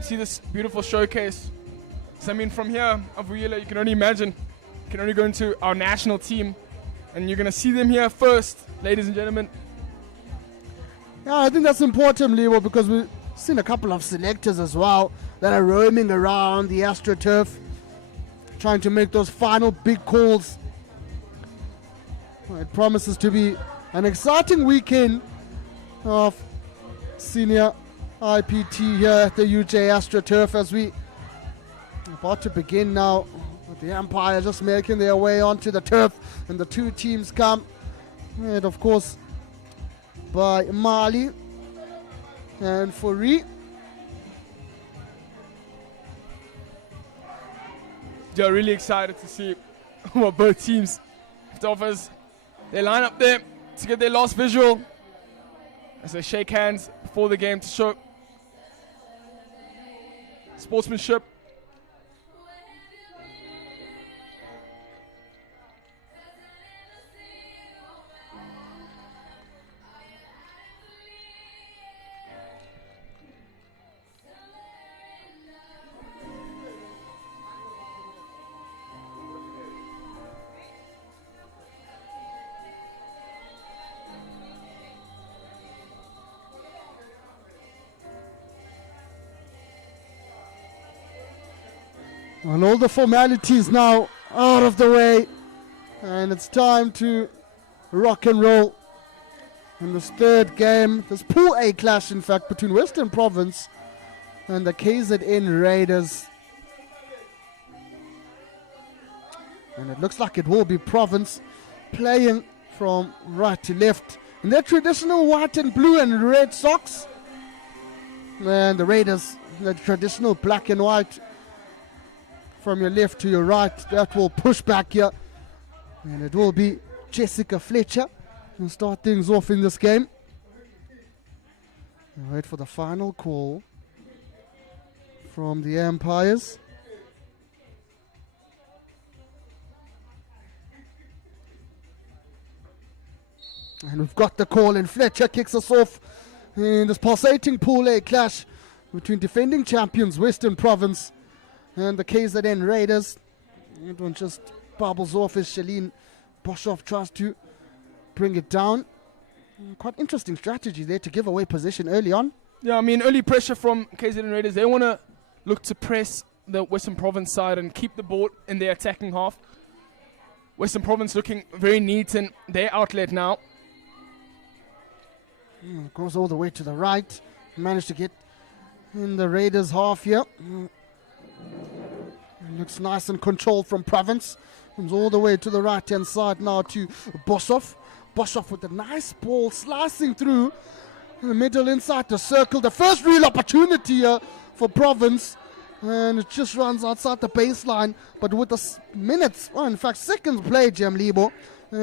see this beautiful showcase. So I mean, from here, Avuyile, you can only imagine, you can only go into our national team, and you're going to see them here first, ladies and gentlemen. Yeah, I think that's important, Leo, because we've seen a couple of selectors as well that are roaming around the AstroTurf, trying to make those final big calls. Well, it promises to be an exciting weekend of Senior IPT here at the UJ AstroTurf as we about to begin now with the Empire just making their way onto the turf, and the two teams come, and of course by Mali and Furi. They're really excited to see what both teams have to offer. They line up there to get their last visual as they shake hands before the game to show sportsmanship. And all the formalities now out of the way, and it's time to rock and roll in this third game, this Pool A clash in fact between Western Province and the KZN Raiders. And it looks like it will be Province playing from right to left in their traditional white and blue and red socks, and the Raiders the traditional black and white from your left to your right. That will push back here, and it will be Jessica Fletcher who start things off in this game. And wait for the final call from the Empires. And we've got the call, and Fletcher kicks us off in this pulsating Pool A clash between defending champions Western Province and the KZN Raiders. That one just bubbles off as Shalene Boshoff tries to bring it down. Quite interesting strategy there to give away position early on. Yeah, I mean, early pressure from KZN Raiders. They want to look to press the Western Province side and keep the ball in their attacking half. Western Province looking very neat in their outlet now. Goes all the way to the right. Managed to get in the Raiders half here. Looks nice and controlled from Province. Comes all the way to the right hand side now to Boshoff. Boshoff with a nice ball slicing through the middle inside the circle. The first real opportunity here for Province. And it just runs outside the baseline. But with the minutes, in fact seconds played, Jem Libo.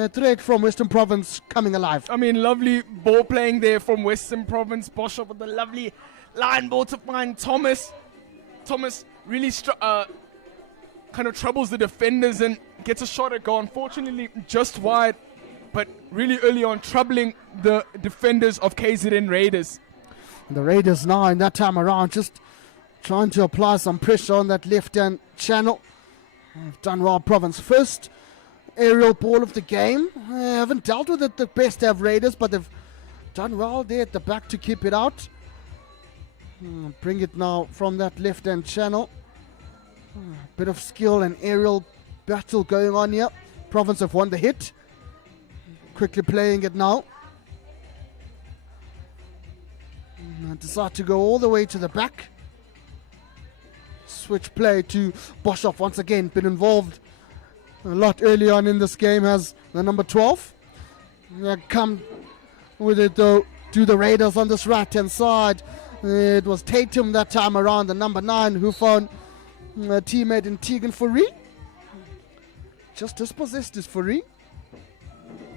Threat from Western Province coming alive. I mean, lovely ball playing there from Western Province. Boshoff with a lovely line ball to find Thomas. Thomas really kind of troubles the defenders and gets a shot at goal. Unfortunately, just wide, but really early on troubling the defenders of KZN Raiders. The Raiders now in that time around just trying to apply some pressure on that left-hand channel. They've done well, Province. First aerial ball of the game. Haven't dealt with it the best of Raiders, but they've done well there at the back to keep it out. Bring it now from that left-hand channel. Bit of skill and aerial battle going on here. Province have won the hit. Quickly playing it now. Decide to go all the way to the back. Switch play to Boshoff once again. Been involved a lot early on in this game has the number 12. Come with it though to the Raiders on this right-hand side. It was Tatum that time around, the number 9, who found a teammate in Tegan Furry. Just dispossessed is Furry.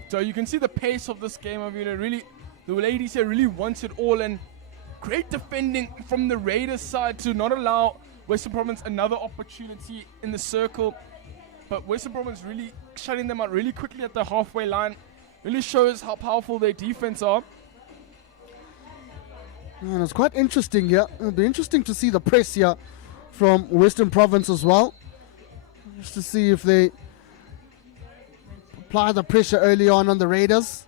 So you can see the pace of this game. I mean, really, the ladies here really want it all, and great defending from the Raiders side to not allow Western Province another opportunity in the circle. But Western Province really shutting them out really quickly at the halfway line. Really shows how powerful their defense are. And it's quite interesting here. It'll be interesting to see the press here from Western Province as well. Just to see if they apply the pressure early on the Raiders.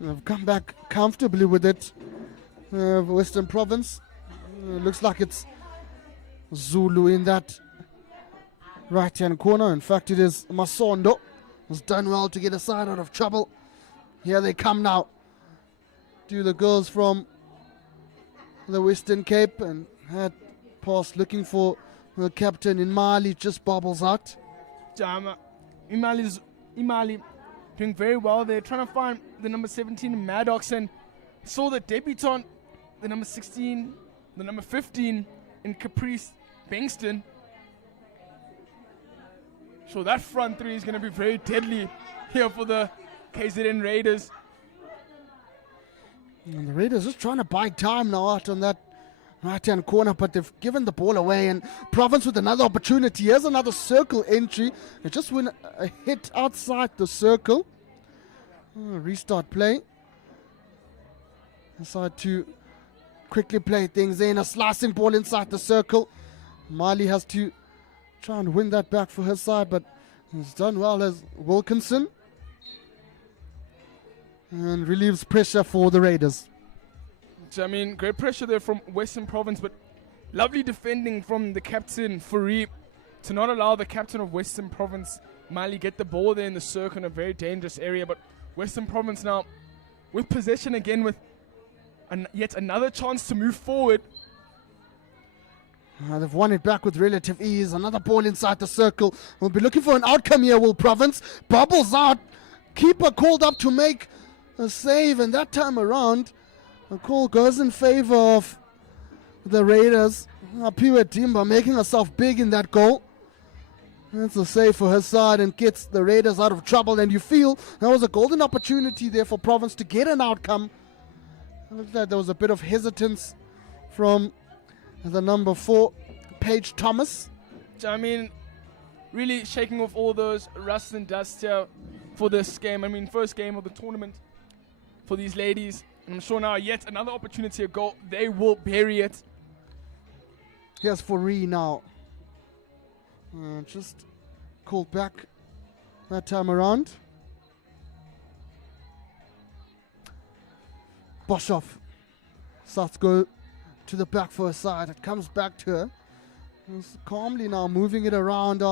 They've come back comfortably with it. Western Province. Looks like it's Zulu in that right-hand corner. In fact, it is Masondo. Has done well to get a side out of trouble. Here they come now. to the girls from the Western Cape, and had pass looking for her captain in Mali, just bobbles out. Imali doing very well there, trying to find the number 17 Maddox, and saw the debutant, the number 16, the number 15 in Caprice Bengston. So that front three is going to be very deadly here for the KZN Raiders. And the Raiders just trying to buy time now out on that right-hand corner, but they've given the ball away, and Province with another opportunity. Here's another circle entry. They just win a hit outside the circle. Restart play. Decide to quickly play things in. A slicing ball inside the circle. Mali has to try and win that back for her side, but it's done well as Wilkinson. And relieves pressure for the Raiders. I mean, great pressure there from Western Province, but lovely defending from the captain, Flurry, to not allow the captain of Western Province, Mali, get the ball there in the circle in a very dangerous area. But Western Province now with possession again, with yet another chance to move forward. They've won it back with relative ease. Another ball inside the circle. We'll be looking for an outcome here, Will Province. Bubbles out. Keeper called up to make a save, and that time around, a call goes in favor of the Raiders. Apiwe Dimba making herself big in that goal. That's a save for her side and gets the Raiders out of trouble. And you feel that was a golden opportunity there for Province to get an outcome. It looked like there was a bit of hesitance from the number 4, Paige Thomas. I mean, really shaking off all those rust and dust here for this game. I mean, first game of the tournament for these ladies. And I'm sure now yet another opportunity to go. They will bury it. Here's Flurry now. Just called back that time around. Boshoff starts to go to the back for her side. It comes back to her. Just calmly now moving it around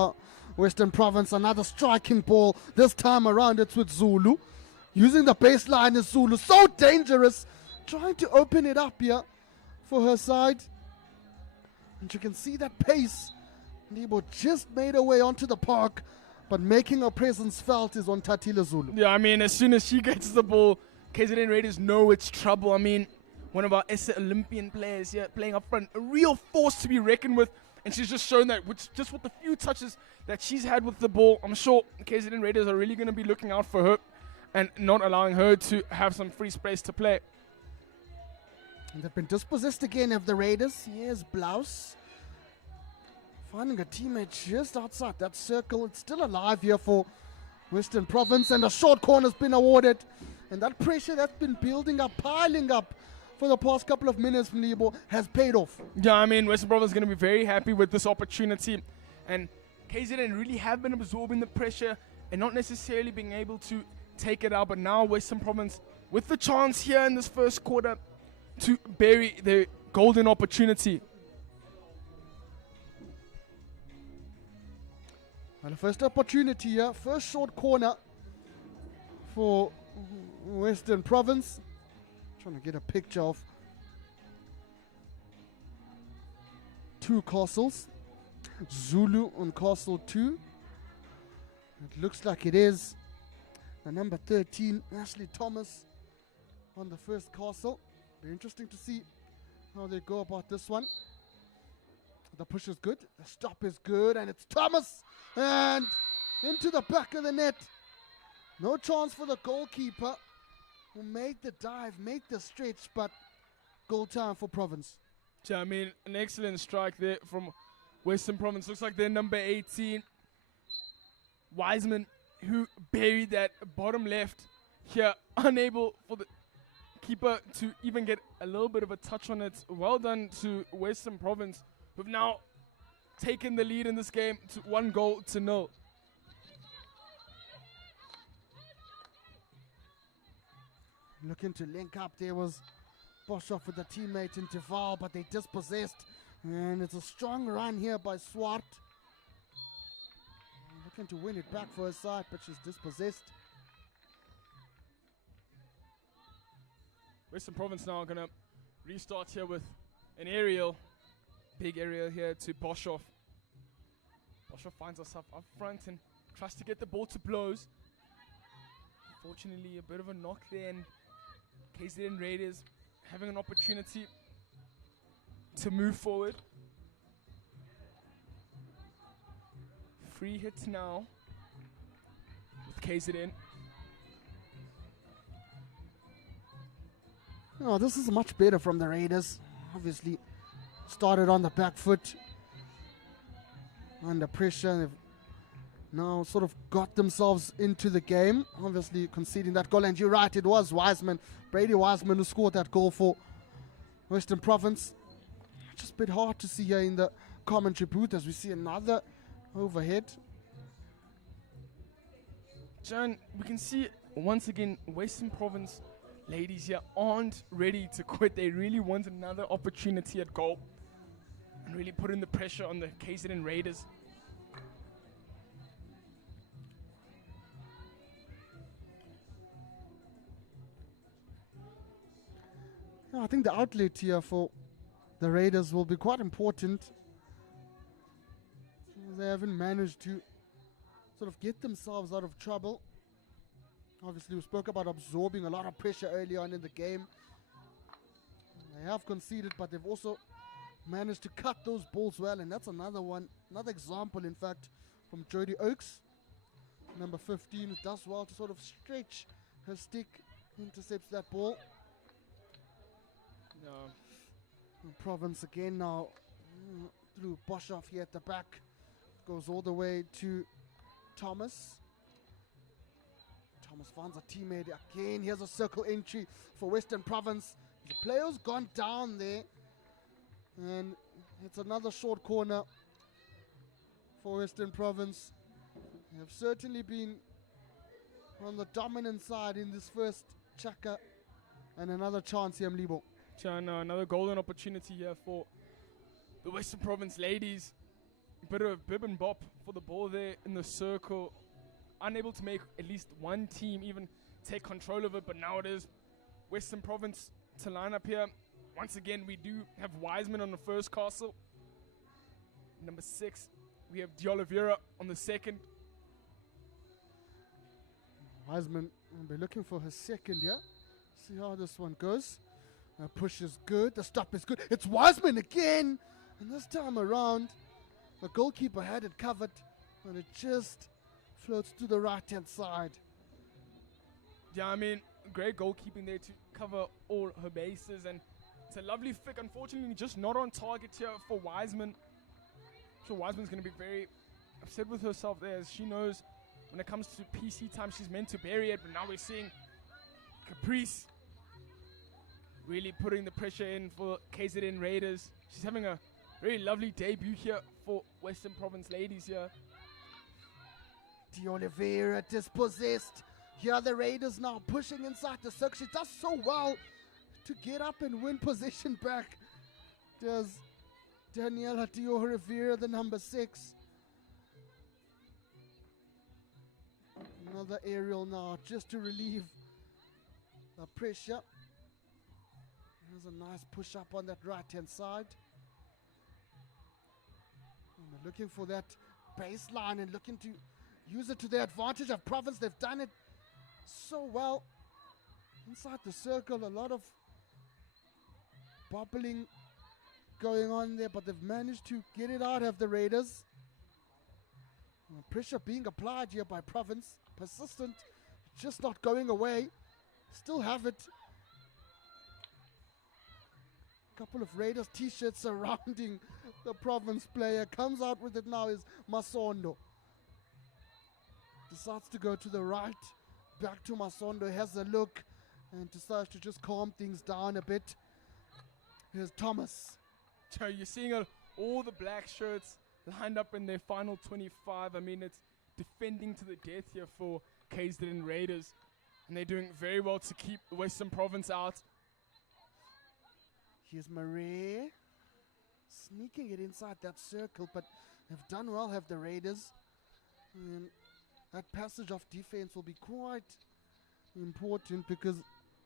Western Province. Another striking ball. This time around it's with Zulu. Using the baseline is Zulu. So dangerous. Trying to open it up here for her side. And you can see that pace. Nebo just made her way onto the park. But making her presence felt is on Tatila Zulu. Yeah, I mean, as soon as she gets the ball, KZN Raiders know it's trouble. I mean, one of our SA Olympian players here playing up front. A real force to be reckoned with. And she's just shown that just with the few touches that she's had with the ball. I'm sure KZN Raiders are really going to be looking out for her and not allowing her to have some free space to play. And they've been dispossessed again of the Raiders. Here's Blouse. Finding a teammate just outside that circle. It's still alive here for Western Province. And a short corner's been awarded. And that pressure that's been building up, piling up for the past couple of minutes from Libo has paid off. Yeah, I mean, Western Province is going to be very happy with this opportunity. And KZN really have been absorbing the pressure and not necessarily being able to take it out. But now Western Province with the chance here in this first quarter to bury their golden opportunity. And the first opportunity here, first short corner for Western Province. Trying to get a picture of 2 castles. Zulu on castle 2. It looks like it is the number 13, Ashley Thomas, on the first castle. Be interesting to see how they go about this one. The push is good, the stop is good, and it's Thomas, and into the back of the net. No chance for the goalkeeper, who made the dive, made the stretch, but goal time for Province. Yeah, I mean, an excellent strike there from Western Province. Looks like they're number 18, Wiseman, who buried that bottom left here, unable for the keeper to even get a little bit of a touch on it. Well done to Western Province, who've now taken the lead in this game to 1-0. Looking to link up, there was Boshoff with a teammate in Tival, but they dispossessed. And it's a strong run here by Swart. Looking to win it back for her side, but she's dispossessed. Western Province now going to restart here with an aerial. Big aerial here to Boshoff. Boshoff finds herself up front and tries to get the ball to blows. Fortunately, a bit of a knock there, and KZN Raiders having an opportunity to move forward. Free hits now with KZN. Oh, this is much better from the Raiders. Obviously, started on the back foot. Under pressure. They've now sort of got themselves into the game. Obviously, conceding that goal. And you're right, it was Wiseman, Brady Wiseman, who scored that goal for Western Province. Just a bit hard to see here in the commentary booth as we see another overhead. John, we can see once again Western Province ladies here aren't ready to quit. They really want another opportunity at goal and really put in the pressure on the KZN Raiders. I think the outlet here for the Raiders will be quite important. They haven't managed to sort of get themselves out of trouble. Obviously, we spoke about absorbing a lot of pressure early on in the game. They have conceded, but they've also managed to cut those balls well, and that's another example, in fact, from Jodie Oakes, number 15, who does well to sort of stretch her stick, intercepts that ball. Province again now through Boshoff here at the back, goes all the way to Thomas. Thomas finds a teammate again. Here's a circle entry for Western Province. The player's gone down there, and it's another short corner for Western Province. They have certainly been on the dominant side in this first chaka, and another chance here, Mlibo. Another golden opportunity here for the Western Province ladies. A bit of bib and bop for the ball there in the circle. Unable to make at least one team even take control of it, but now it is Western Province to line up here. Once again, we do have Wiseman on the first castle. Number 6, we have D'Oliveira on the second. Wiseman will be looking for his second here. See how this one goes. The push is good. The stop is good. It's Wiseman again. And this time around, the goalkeeper had it covered, and it just floats to the right-hand side. Yeah, I mean, great goalkeeping there to cover all her bases. And it's a lovely flick. Unfortunately, just not on target here for Wiseman. I'm sure Wiseman's going to be very upset with herself there, as she knows when it comes to PC time, she's meant to bury it. But now we're seeing Caprice really putting the pressure in for KZN Raiders. She's having a very lovely debut here for Western Province ladies here. D'Oliveira dispossessed. Here are the Raiders now pushing inside the circle. She does so well to get up and win possession back. Does Daniela D'Oliveira, the number 6. Another aerial now just to relieve the pressure. There's a nice push up on that right-hand side. And they're looking for that baseline and looking to use it to their advantage of Province. They've done it so well. Inside the circle, a lot of bobbling going on there, but they've managed to get it out of the Raiders. And pressure being applied here by Province. Persistent, just not going away. Still have it. Couple of Raiders t-shirts surrounding the Province player. Comes out with it now is Masondo. Decides to go to the right. Back to Masondo. Has a look and decides to just calm things down a bit. Here's Thomas. So you're seeing all the black shirts lined up in their final 25. I mean, it's defending to the death here for KZN Raiders. And they're doing very well to keep Western Province out. Here's Marie sneaking it inside that circle, but they've done well, have the Raiders. And that passage of defense will be quite important because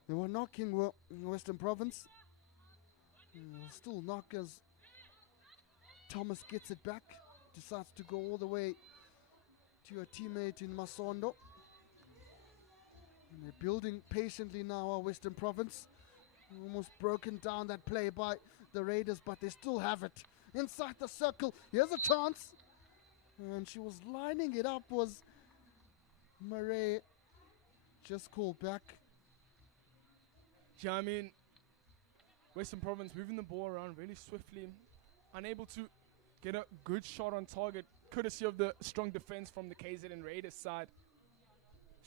They were knocking Western Province. Still knockers. Thomas gets it back. Decides to go all the way to a teammate in Masondo. And they're building patiently now, our Western Province. Almost broken down that play by the Raiders, but they still have it. Inside the circle, here's a chance. And she was lining it up, was Murray. Just called back. Yeah, I mean, Western Province moving the ball around really swiftly. Unable to get a good shot on target, courtesy of the strong defense from the KZN Raiders side.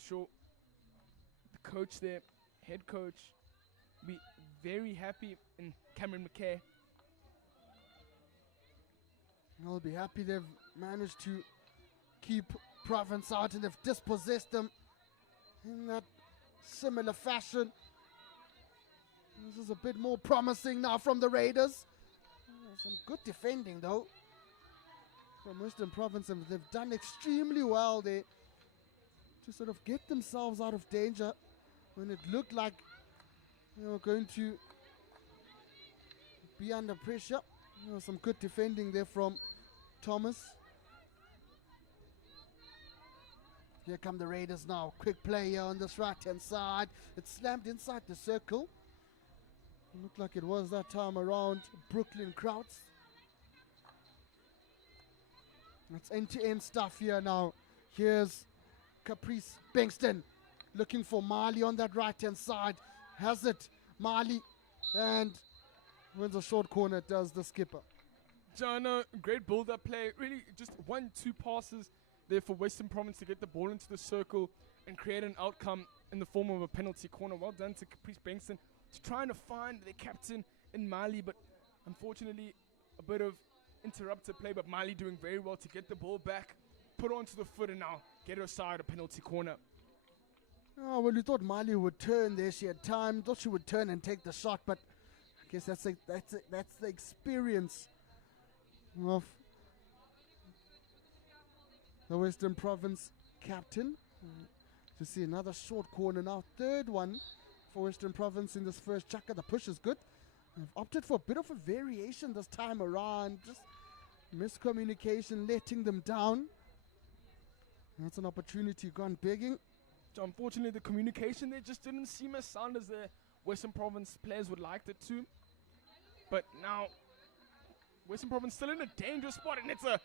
Sure, the coach there, head coach, be very happy in Cameron McKay. I'll be happy they've managed to keep Province out and they've dispossessed them in that similar fashion. This is a bit more promising now from the Raiders. Some good defending though from Western Province, and they've done extremely well there to sort of get themselves out of danger when it looked like they were going to be under pressure. Some good defending there from Thomas. Here come the Raiders now. Quick play here on this right-hand side. It's slammed inside the circle. Looked like it was that time around Brooklyn Krauts. That's end-to-end stuff here now. Here's Caprice Bankston looking for Mali on that right-hand side. Has it, Mali, and wins a short corner, does the skipper. Jana, great build-up play. Really just 1-2 passes there for Western Province to get the ball into the circle and create an outcome in the form of a penalty corner. Well done to Caprice Bankston. Trying to find their captain in Mali, but unfortunately a bit of interrupted play, but Mali doing very well to get the ball back, put onto the foot, and now get her side a penalty corner. Oh, well, you thought Mali would turn there. She had time. Thought she would turn and take the shot, but I guess that's the experience of the Western Province captain. To see another short corner now, third one for Western Province in this first chukka. The push is good. I've opted for a bit of a variation this time around. Just miscommunication, letting them down. That's an opportunity gone begging. So unfortunately, the communication there just didn't seem as sound as the Western Province players would like it to. But now, Western Province still in a dangerous spot, and it's a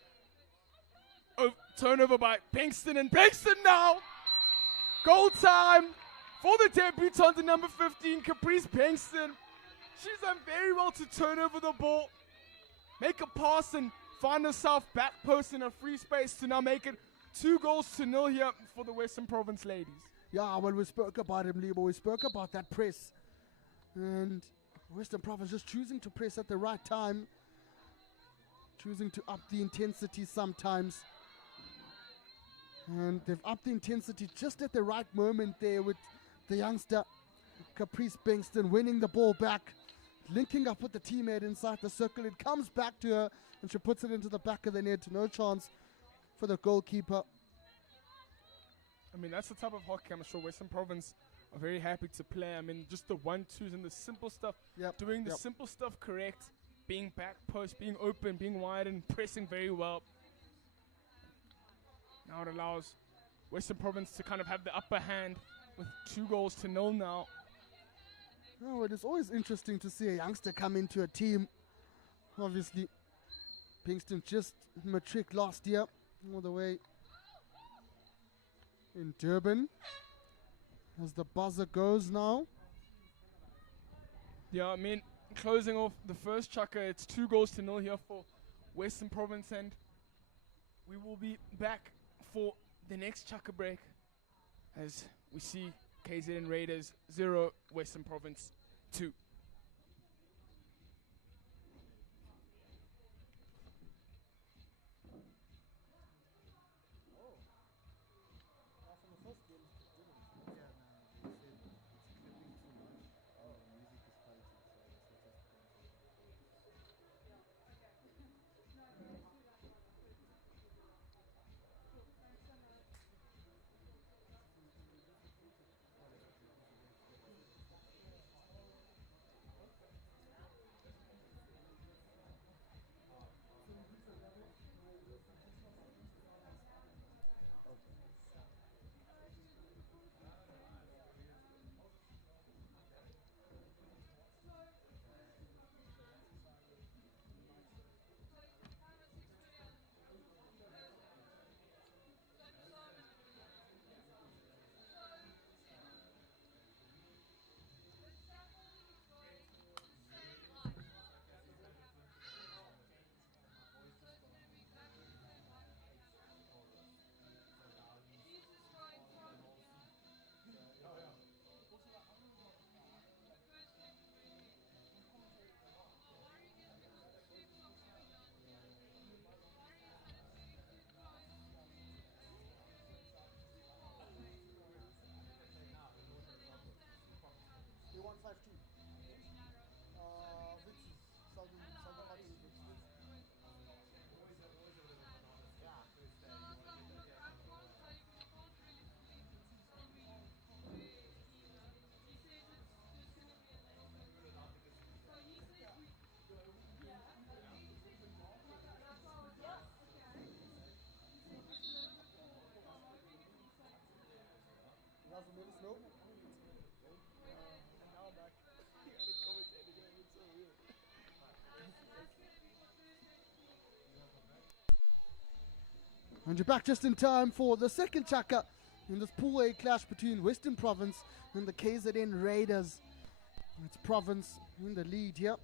turnover by Bankston, and Bankston now! Goal time for the debutante number 15, Caprice Bankston. She's done very well to turn over the ball, make a pass, and find herself back post in a free space to now make it 2-0 here for the Western Province ladies. Yeah, well, we spoke about him, Lebo. We spoke about that press. And Western Province just choosing to press at the right time, choosing to up the intensity sometimes. And they've upped the intensity just at the right moment there with the youngster Caprice Bankston winning the ball back, linking up with the teammate inside the circle. It comes back to her and she puts it into the back of the net. No chance for the goalkeeper. I mean, that's the type of hockey I'm sure Western Province are very happy to play. I mean, just the 1-2s and the simple stuff, doing the simple stuff correct, being back post, being open, being wide, and pressing very well. Now it allows Western Province to kind of have the upper hand with 2-0 now. Oh, it is always interesting to see a youngster come into a team. Obviously, Pinkston just matric last year, all the way in Durban. As the buzzer goes now. Yeah, I mean, closing off the first chukka, it's 2-0 here for Western Province, and we will be back for the next chukka break as we see KZN Raiders 0, Western Province 2. 5-2. Vitsi, Southern Keng Vitsi. You guys will let us know. And now I'm back. You had a commentator going, it's so weird. And you're back just in time for the second chaka in this Pool A clash between Western Province and the KZN Raiders. It's Province in the lead here,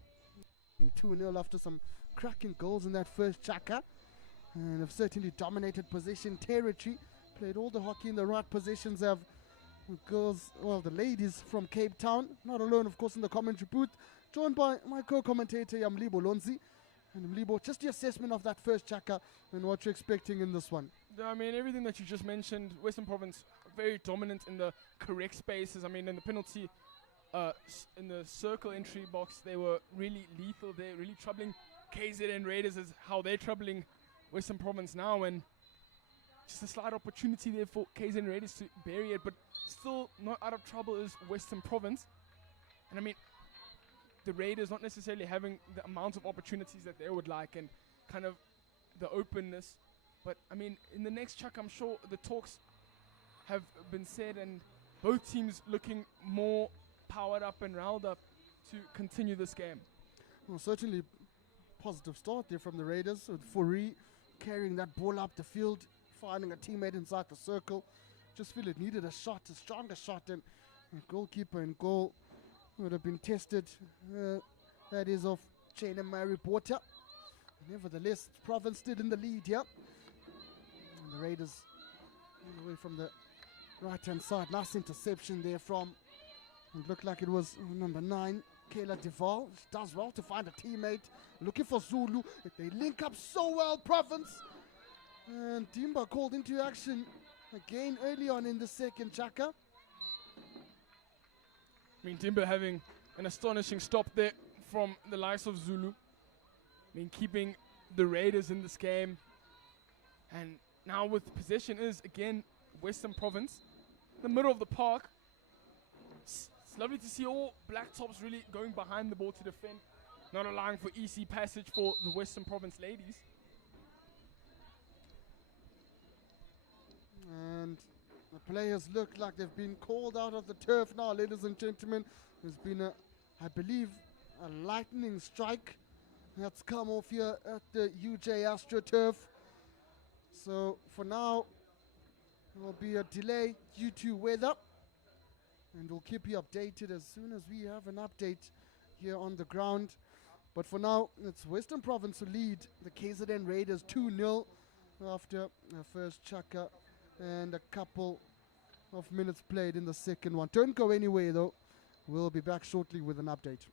2-0 after some cracking goals in that first chaka, and have certainly dominated possession territory. Played all the hockey in the right positions. Have girls, well, the ladies from Cape Town, not alone, of course, in the commentary booth, joined by my co-commentator Mlibo Lonzi. And Mlibo, just the assessment of that first chaka and what you're expecting in this one. I mean, everything that you just mentioned, Western Province very dominant in the correct spaces. I mean, in the penalty, in the circle entry box, they were really lethal there, really troubling KZN Raiders is how they're troubling Western Province now, and just a slight opportunity there for KZN Raiders to bury it, but still not out of trouble is Western Province. And I mean, the Raiders not necessarily having the amount of opportunities that they would like and kind of the openness. But I mean, in the next chuck, I'm sure the talks have been said and both teams looking more powered up and riled up to continue this game. Well, certainly positive start there from the Raiders, with Flurry carrying that ball up the field, finding a teammate inside the circle. Just feel it needed a shot, a stronger shot, and goalkeeper in goal would have been tested. That is of Chena Mary Porter. Nevertheless, Province still in the lead here. And the Raiders all the way from the right-hand side. Nice interception there from, it looked like it was number 9, Kayla Deval. She does well to find a teammate. Looking for Zulu. They link up so well, Province. And Dimba called into action again early on in the second chaka. I mean, Dimba having an astonishing stop there from the likes of Zulu. I mean, keeping the Raiders in this game. And now with possession is, again, Western Province. In the middle of the park. It's lovely to see all Black Tops really going behind the ball to defend. Not allowing for easy passage for the Western Province ladies. And the players look like they've been called out of the turf now, ladies and gentlemen. There's been, I believe, a lightning strike that's come off here at the UJ AstroTurf. So for now, there will be a delay due to weather. And we'll keep you updated as soon as we have an update here on the ground. But for now, it's Western Province who lead the KZN Raiders 2-0 after the first chaka and a couple of minutes played in the second one. Don't go anywhere though. We'll be back shortly with an update.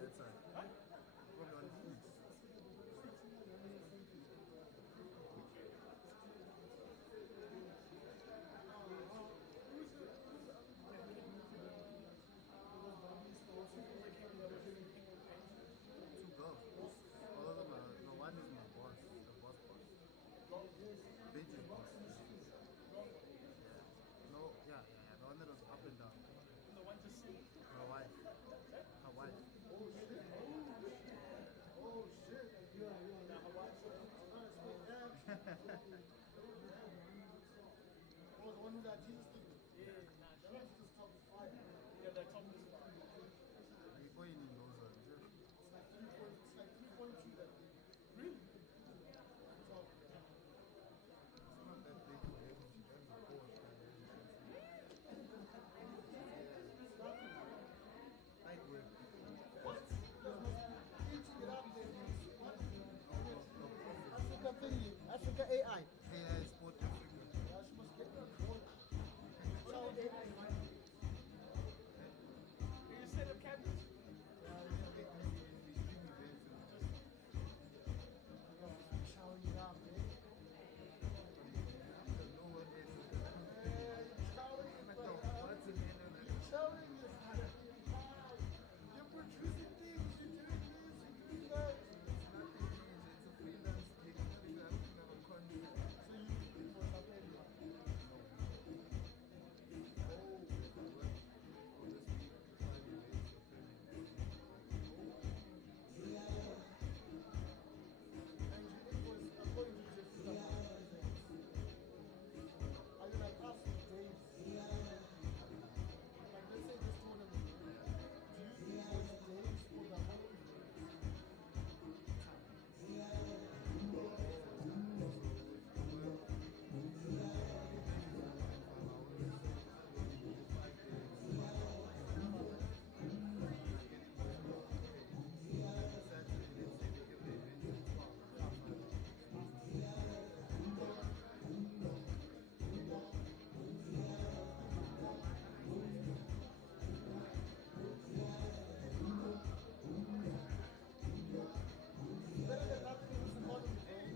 that side. Probably on Flix. Two girls. All of them are, no, one is my boss, the boss. Benji's boss. Yeah. No, yeah, the one that was up and down. The one to see. Her wife. Her wife. Oh shit. Yeah. Oh, the one who got Jesus thing. Yeah, That one's just top of fire. yeah, the top is fine. We go in those ones. It's like 3.2 that big. Really? So, It's not that big for everything. That's the core. Light work. eating it up there. Africa thingy. Africa AI. AI Sport Africa. Yeah, she must get that goal. Child AI. Do you set up cameras? Showing it up, eh? Showing it. You're producing things, you're doing this, you're doing that. So you looking for some area. And you invoice according to your freedom. Are you like us days? Like let's say this tournament. Do you invoice days for the whole better than nothing in this economy, bro.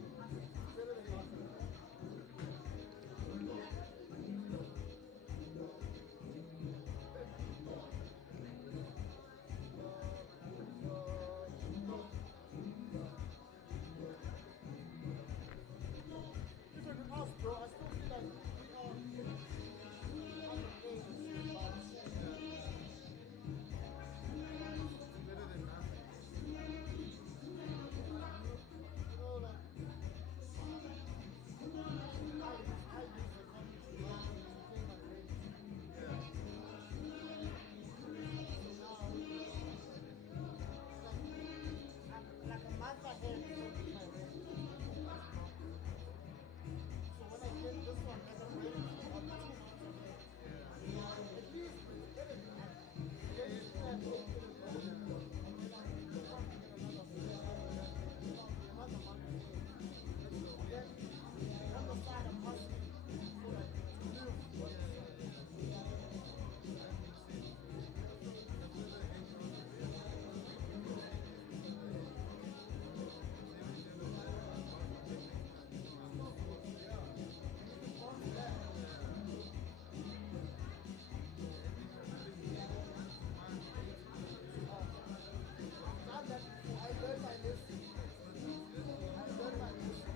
Better than nothing. Different than us, bro. I still feel like we are underpaid, but Better than nothing. you know, like I use the company to pay my rent. Yeah. Like a month ahead to pay my rent. So when I get this one, I can pay it on 2 months ahead. At least get it done. Then you can get it done. And then I come and get another month ahead. Then on the side I'm hustling for like to live. I've done that before. I learned my lesson. I learned my lesson.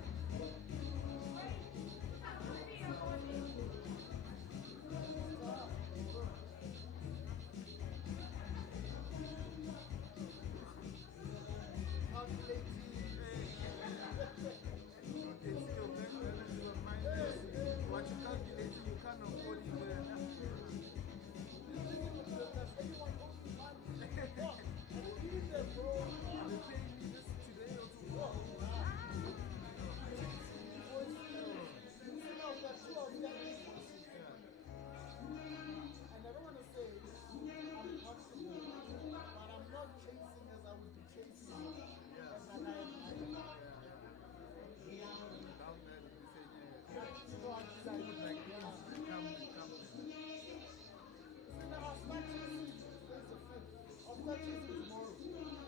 What you calculate, you can't afford it. They're paying me this today or tomorrow. And I don't want to say I'm comfortable, but I'm not chasing as I would be chasing as I am. Down there, they say, I need to go outside. like, come. I'll start chasing. There's a fifth. I'll start chasing tomorrow.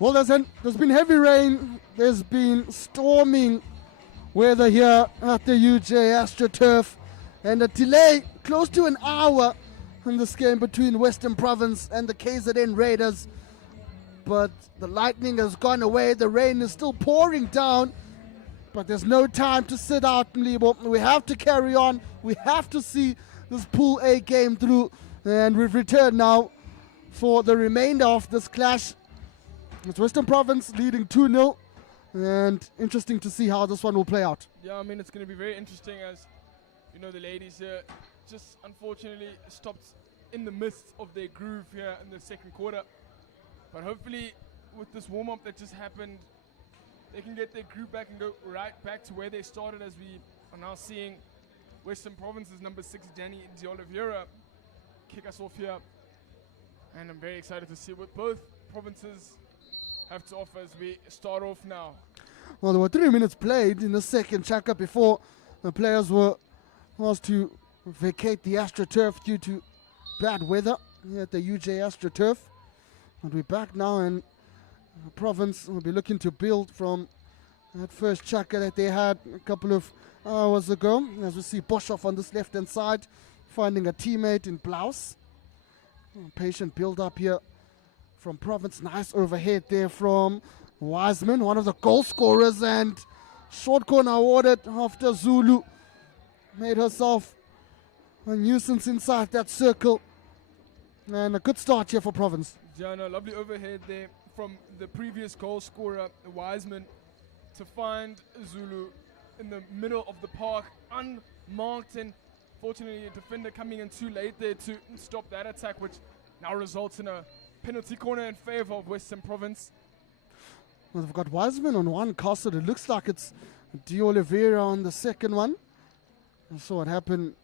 Well, there's been heavy rain. There's been storming weather here at the UJ AstroTurf, and a delay close to an hour in this game between Western Province and the KZN Raiders. But the lightning has gone away. The rain is still pouring down, but there's no time to sit out, Mlibo. We have to carry on. We have to see this Pool A game through, and we've returned now for the remainder of this clash. It's Western Province leading 2-0, and interesting to see how this one will play out. Yeah, I mean, it's going to be very interesting as, you know, the ladies here just unfortunately stopped in the midst of their groove here in the second quarter. But hopefully, with this warm-up that just happened, they can get their groove back and go right back to where they started, as we are now seeing Western Province's number 6, Danny D'Oliveira, kick us off here. And I'm very excited to see what both provinces have to offer as we start off now. Well, there were 3 minutes played in the second chaka before the players were asked to vacate the AstroTurf due to bad weather here at the UJ AstroTurf. And we're back now, and the province will be looking to build from that first chaka that they had a couple of hours ago. As we see Boshoff on this left-hand side, finding a teammate in Blouse. Patient build-up here from Province. Nice overhead there from Wiseman, one of the goal scorers, and short corner awarded after Zulu made herself a nuisance inside that circle. And a good start here for Province. Yeah, no, lovely overhead there from the previous goal scorer, Wiseman, to find Zulu in the middle of the park, unmarked, and fortunately a defender coming in too late there to stop that attack, which now results in a penalty corner in favor of Western Province. Well, they've got Wiseman on one, Castle. It looks like it's D'Oliveira on the second one. I saw what happened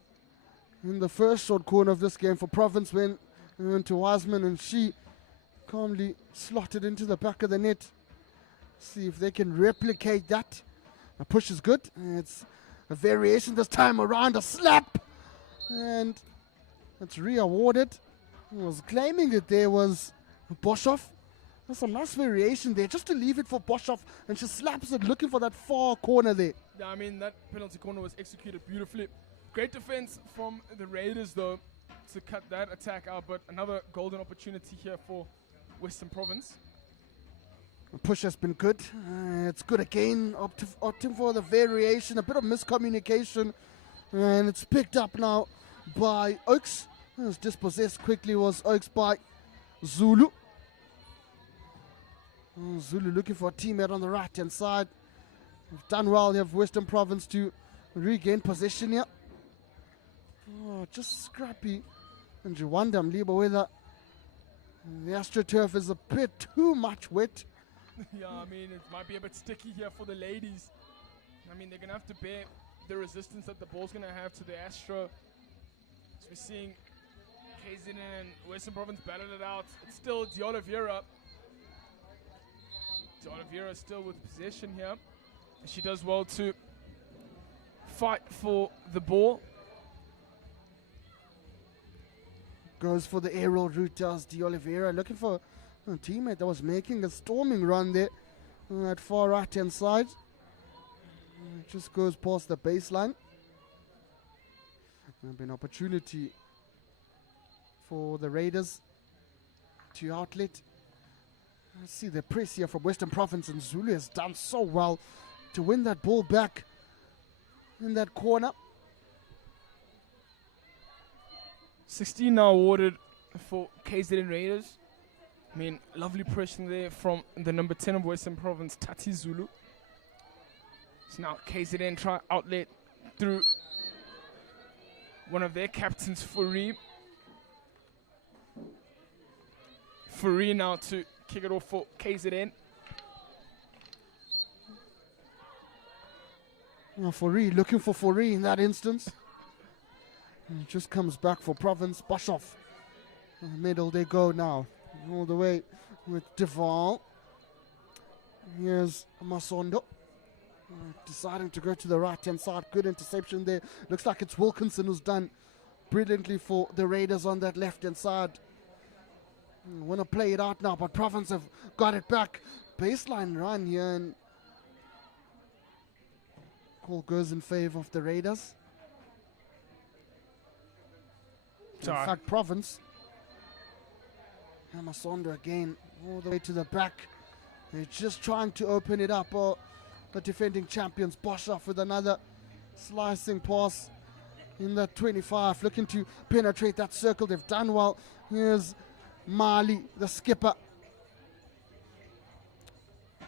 in the first short corner of this game for Province when it went to Wiseman, and she calmly slotted into the back of the net. See if they can replicate that. A push is good. It's a variation this time around, a slap, and it's re-awarded. Who was claiming it there was Boshoff. There's some nice variation there, just to leave it for Boshoff, and she slaps it looking for that far corner there. Yeah, I mean, that penalty corner was executed beautifully. Great defense from the Raiders, though, to cut that attack out, but another golden opportunity here for Western Province. The push has been good. It's good again, opting for the variation, a bit of miscommunication, and it's picked up now by Oaks. As dispossessed quickly was Oaks by Zulu. Zulu looking for a teammate on the right-hand side. We've done well here for Western Province to regain possession here. Oh, just scrappy. And you wonder, Mlibo, whether the AstroTurf is a bit too much wet. Yeah, I mean, it might be a bit sticky here for the ladies. I mean, they're going to have to bear the resistance that the ball's going to have to the Astro. So we're seeing KZN and Western Province battle it out. It's still D'Oliveira. D'Oliveira still with possession here. And she does well to fight for the ball. Goes for the aerial route, does D'Oliveira, looking for a teammate that was making a storming run there on that far right-hand side. Just goes past the baseline. There'll be an opportunity for the Raiders to outlet. Let's see the press here from Western Province, and Zulu has done so well to win that ball back in that corner. 16 now awarded for KZN Raiders. I mean, lovely pressing there from the number 10 of Western Province, Tati Zulu. So now KZN try outlet through one of their captains, Flurry. Flurry now to kick it off for KZN. Flurry, looking for Flurry in that instance. And it just comes back for Province. Boshoff. In the middle they go now. All the way with Deval. Here's Masondo. Deciding to go to the right-hand side. Good interception there. Looks like it's Wilkinson who's done brilliantly for the Raiders on that left-hand side. Want to play it out now, but Province have got it back. Baseline run here, and call goes in favor of the Raiders. In Sorry. fact, Province. Amasondo again, all the way to the back. They're just trying to open it up. Oh, the defending champions, Bosch off with another slicing pass in the 25, looking to penetrate that circle. They've done well. Here's Mali, the skipper.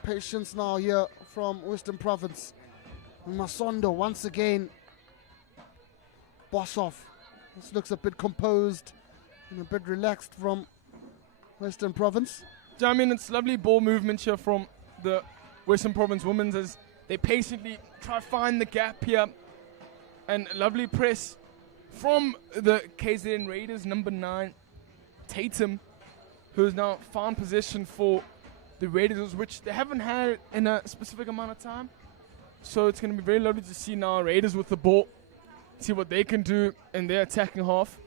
Patience now here from Western Province. Masondo once again. Boshoff. This looks a bit composed and a bit relaxed from Western Province. Yeah, I mean, it's lovely ball movement here from the Western Province women's as they patiently try to find the gap here. And lovely press from the KZN Raiders, number 9, Tatum, who has now found possession for the Raiders, which they haven't had in a specific amount of time. So it's going to be very lovely to see now Raiders with the ball, see what they can do in their attacking half.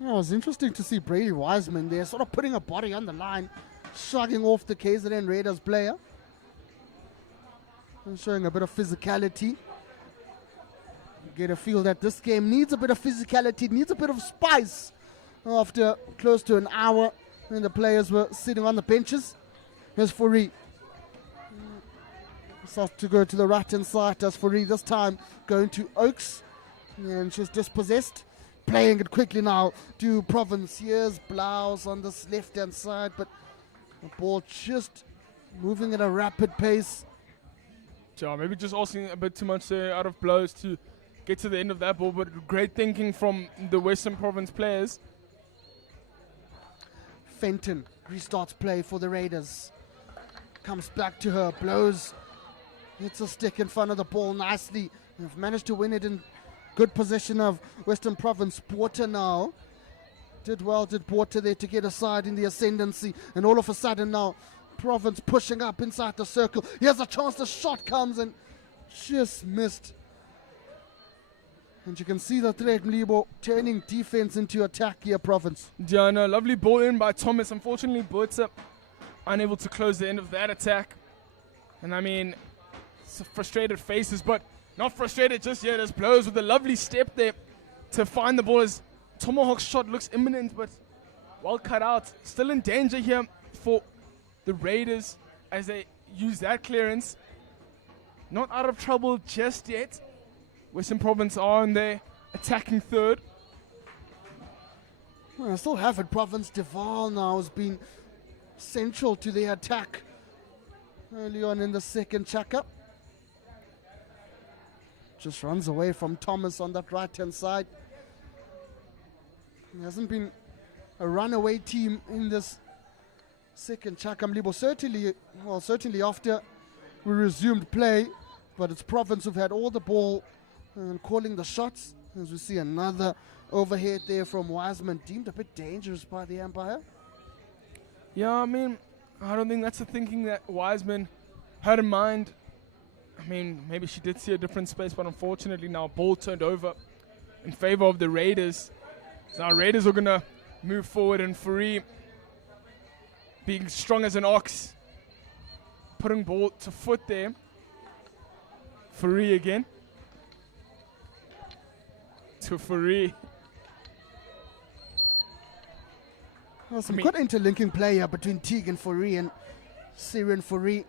Yeah, it was interesting to see Brady Wiseman there, sort of putting a body on the line, shrugging off the KZN Raiders player, and showing a bit of physicality. You get a feel that this game needs a bit of physicality, needs a bit of spice. After close to an hour when the players were sitting on the benches. Here's Fourie. Starts to go to the right-hand side as Fourie this time going to Oaks. And she's dispossessed. Playing it quickly now to Province. Here's Blouse on this left-hand side, but the ball just moving at a rapid pace. Yeah, maybe just asking a bit too much out of blows to get to the end of that ball, but great thinking from the Western Province players. Fenton restarts play for the Raiders. Comes back to her, blows. Hits a stick in front of the ball nicely. They've managed to win it in good position of Western Province. Porter now. Did well, did Porter there to get a side in the ascendancy. And all of a sudden now, Province pushing up inside the circle. Here's a chance, the shot comes and just missed. And you can see the threat, Mlibo, turning defense into attack here, Province. Yeah, no, lovely ball in by Thomas. Unfortunately, Burtsa unable to close the end of that attack. And I mean, it's frustrated faces, but not frustrated just yet as Blows with a lovely step there to find the ball as Tomahawk's shot looks imminent, but well cut out. Still in danger here for the Raiders as they use that clearance. Not out of trouble just yet. Western Province are in their attacking third. Well, I still have it. Province Deval now has been central to the attack early on in the second checkup. Just runs away from Thomas on that right-hand side. There hasn't been a runaway team in this second checkup. Certainly after we resumed play, but it's Province who've had all the ball and calling the shots. As we see another overhead there from Wiseman, deemed a bit dangerous by the umpire. Yeah, I mean, I don't think that's the thinking that Wiseman had in mind. I mean, maybe she did see a different space, but unfortunately now ball turned over in favor of the Raiders. So now Raiders are going to move forward, and Fourie, being strong as an ox, putting ball to foot there. Fourie again. To Fourie. Well, some good interlinking play here between Tegan Fourie and Syrian Fourie,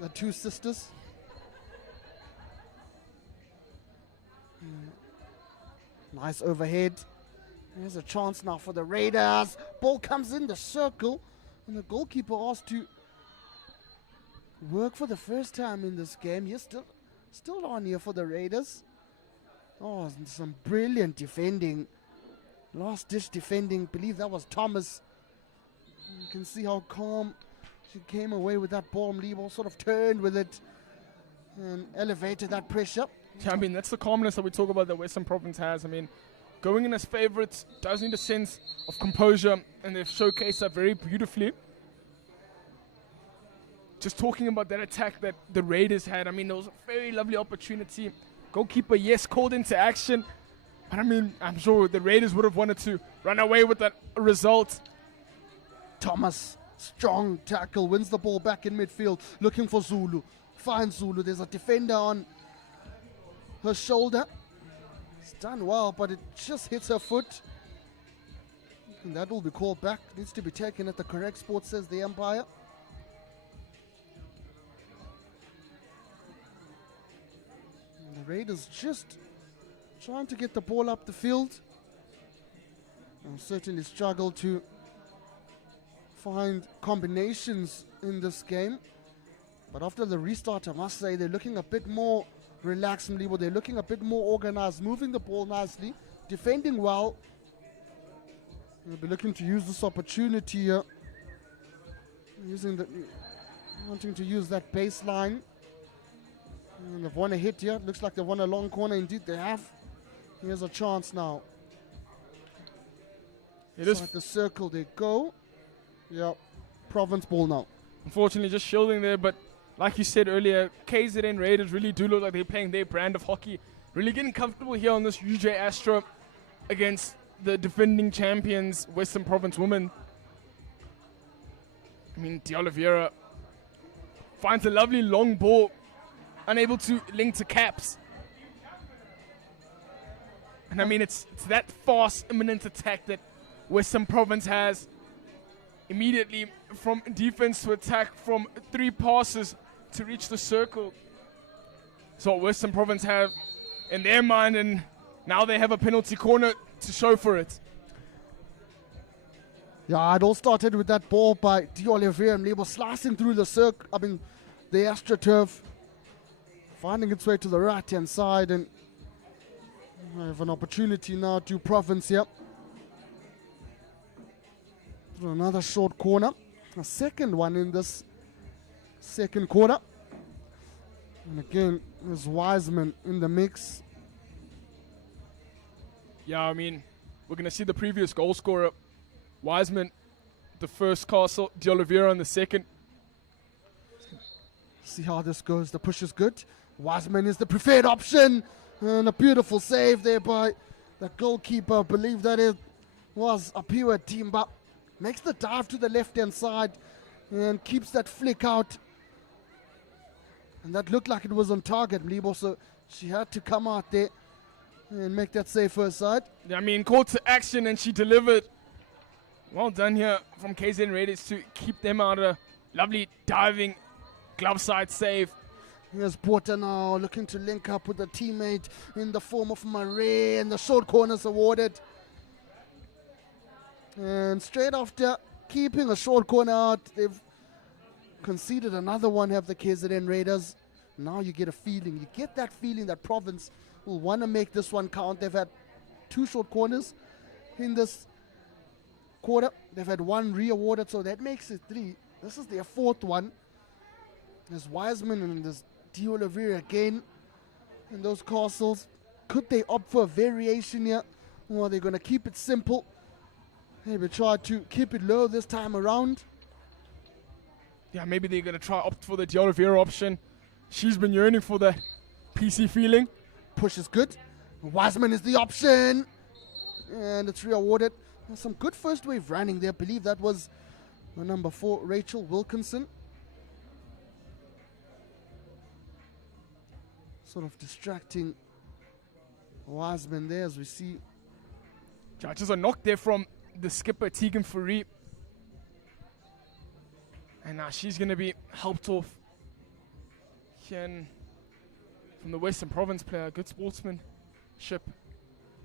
the two sisters. Nice overhead. There's a chance now for the Raiders. Ball comes in the circle, and the goalkeeper asked to work for the first time in this game. He's still on here for the Raiders. Oh, and some brilliant defending. Last ditch defending. Believe that was Thomas. You can see how calm she came away with that ball. Mlibo sort of turned with it and elevated that pressure. Yeah, I mean, that's the calmness that we talk about that Western Province has. I mean, going in as favourites does need a sense of composure, and they've showcased that very beautifully. Just talking about that attack that the Raiders had, I mean, there was a very lovely opportunity. Goalkeeper, yes, called into action. But I mean, I'm sure the Raiders would have wanted to run away with that result. Thomas, strong tackle, wins the ball back in midfield, looking for Zulu. Finds Zulu. There's a defender on her shoulder. It's done well, but it just hits her foot. And that will be called back. Needs to be taken at the correct spot, says the umpire. And the Raiders just trying to get the ball up the field. And certainly struggle to find combinations in this game. But after the restart, I must say, they're looking a bit more relaxed, Mlibo. They're looking a bit more organized, moving the ball nicely, defending well. They'll be looking to use this opportunity here. Wanting to use that baseline. And they've won a hit here. Looks like they've won a long corner. Indeed, they have. Here's a chance now. It is Inside the circle they go. Yep. Province ball now. unfortunately just shielding there, but like you said earlier, KZN Raiders really do look like they're playing their brand of hockey. Really getting comfortable here on this UJ Astro against the defending champions, Western Province women. I mean, D'Oliveira finds a lovely long ball, unable to link to Caps. And I mean, it's that fast, imminent attack that Western Province has. Immediately from defense to attack, from 3 passes to reach the circle. So what Western Province have in their mind, and now they have a penalty corner to show for it. Yeah, it all started with that ball by D'Oliveira and Lebo slicing through the circle, the AstroTurf, finding its way to the right-hand side, and I have an opportunity now to Province here. Through another short corner, a second one in this second quarter. And again, there's Wiseman in the mix. Yeah, I mean, we're going to see the previous goal scorer, Wiseman, the first Castle, D'Oliveira on the second. See how this goes. The push is good. Wiseman is the preferred option. And a beautiful save there by the goalkeeper. I believe that it was a pure team, but makes the dive to the left-hand side and keeps that flick out. And that looked like it was on target, Mlibo, so she had to come out there and make that save for her side. Yeah, I mean, called to action, and she delivered. Well done here from KZN Raiders to keep them out. A lovely diving glove side save. Here's Porter now looking to link up with a teammate in the form of Marais, and the short corners awarded. And straight after keeping a short corner out, they've conceded another one, have the KZN Raiders. Now you get a feeling, you get that feeling that Province will want to make this one count. They've had 2 short corners in this quarter. They've had 1 re-awarded, so that makes it 3. This is their 4th one. There's Wiseman and there's D'Oliveira again in those castles. Could they opt for a variation here, or are they going to keep it simple? Maybe try to keep it low this time around. Yeah, maybe they're going to try opt for the D'Oliveira option. She's been yearning for that PC feeling. Push is good. Wiseman is the option. And it's re-awarded. Some good first wave running there. I believe that was the number 4, Rachel Wilkinson. Sort of distracting Wiseman there as we see. Just a knock there from the skipper, Tegan Fourie. And now she's going to be helped off here from the Western Province player. Good sportsmanship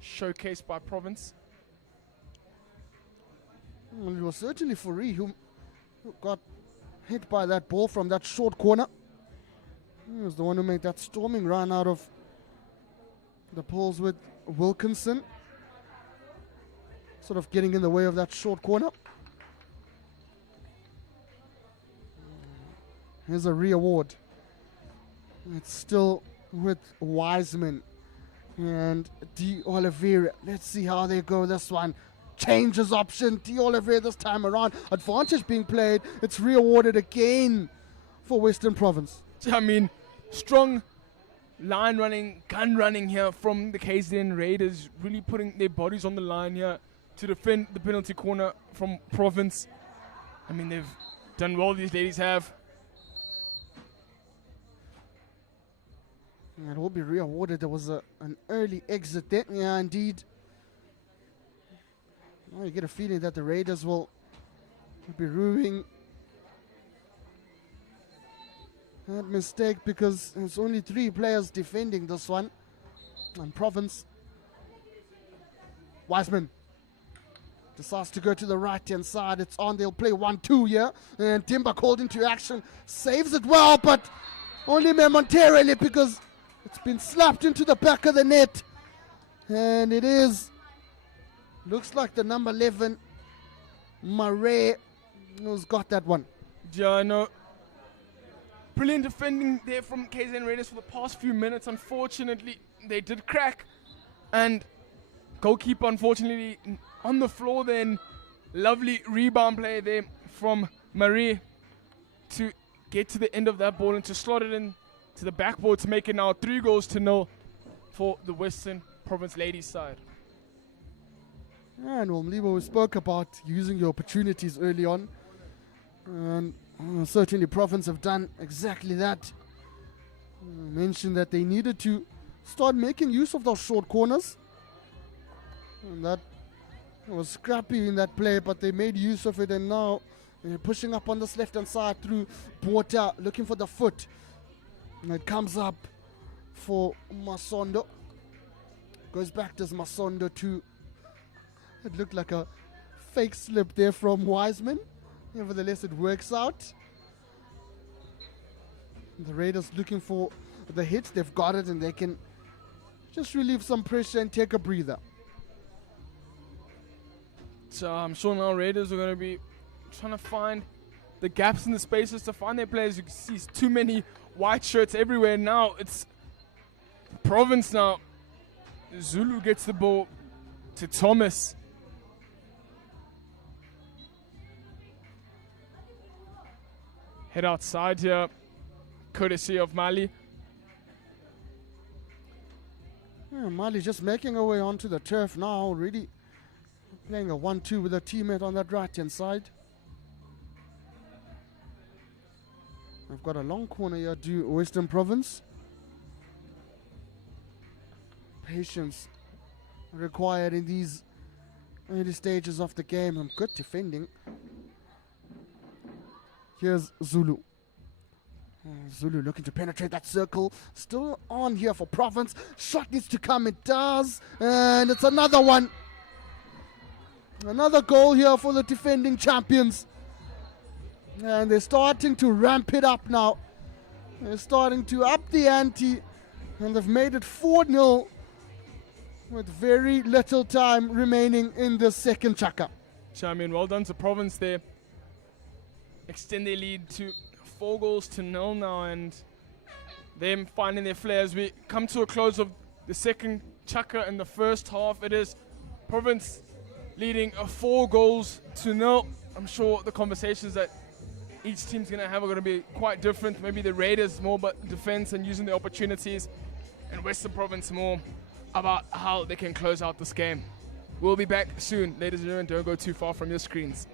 showcased by Province. Well, it was certainly Fourie who got hit by that ball from that short corner. He was the one who made that storming run out of the poles with Wilkinson. Sort of getting in the way of that short corner. Here's a re-award. It's still with Wiseman and D'Oliveira. Let's see how they go this one. Changes option. D'Oliveira this time around. Advantage being played. It's re-awarded again for Western Province. I mean, strong line running, gun running here from the KZN Raiders. Really putting their bodies on the line here. to defend the penalty corner from Province. I mean, they've done well, these ladies have. It will be rewarded. There was an early exit there. Yeah, indeed. Well, you get a feeling that the Raiders will be ruining that mistake because there's only 3 players defending this one. And Province. Wiseman decides to go to the right-hand side. It's on. They'll play 1-2 here. And Timber called into action. Saves it well, but only momentarily because it's been slapped into the back of the net. And it is. Looks like the number 11, Murray, who's got that one. Yeah, I know. Brilliant defending there from KZN Raiders for the past few minutes. Unfortunately, they did crack. And goalkeeper, unfortunately, on the floor then. Lovely rebound play there from Marie to get to the end of that ball and to slot it in to the backboard to make it now 3-0 for the Western Province ladies side. And normally we spoke about using your opportunities early on. And certainly Province have done exactly that. I mentioned that they needed to start making use of those short corners. And that was scrappy in that play, but they made use of it, and now they're pushing up on this left-hand side through Bota, looking for the foot. And it comes up for Masondo. Goes back to Masondo to... It looked like a fake slip there from Wiseman. Nevertheless, it works out. The Raiders looking for the hit. They've got it, and they can just relieve some pressure and take a breather. So I'm sure now Raiders are going to be trying to find the gaps in the spaces to find their players. You can see too many white shirts everywhere now. It's Province now. Zulu gets the ball to Thomas. Head outside here, courtesy of Mali. Yeah, Mali just making her way onto the turf now already. Playing a 1-2 with a teammate on that right-hand side. I've got a long corner here to Western Province. Patience required in these early stages of the game. And good defending. Here's Zulu. Zulu looking to penetrate that circle. Still on here for Province. Shot needs to come. It does. And it's another one. Another goal here for the defending champions. And they're starting to ramp it up now. They're starting to up the ante. And they've made it 4-0 with very little time remaining in the second chaka. Champion, well done to Province there. Extend their lead to 4-0 now, and them finding their flair as we come to a close of the second chaka in the first half. It is Province leading 4-0. I'm sure the conversations that each team's going to have are going to be quite different. Maybe the Raiders more about defense and using the opportunities, and Western Province more about how they can close out this game. We'll be back soon. Ladies and gentlemen, don't go too far from your screens.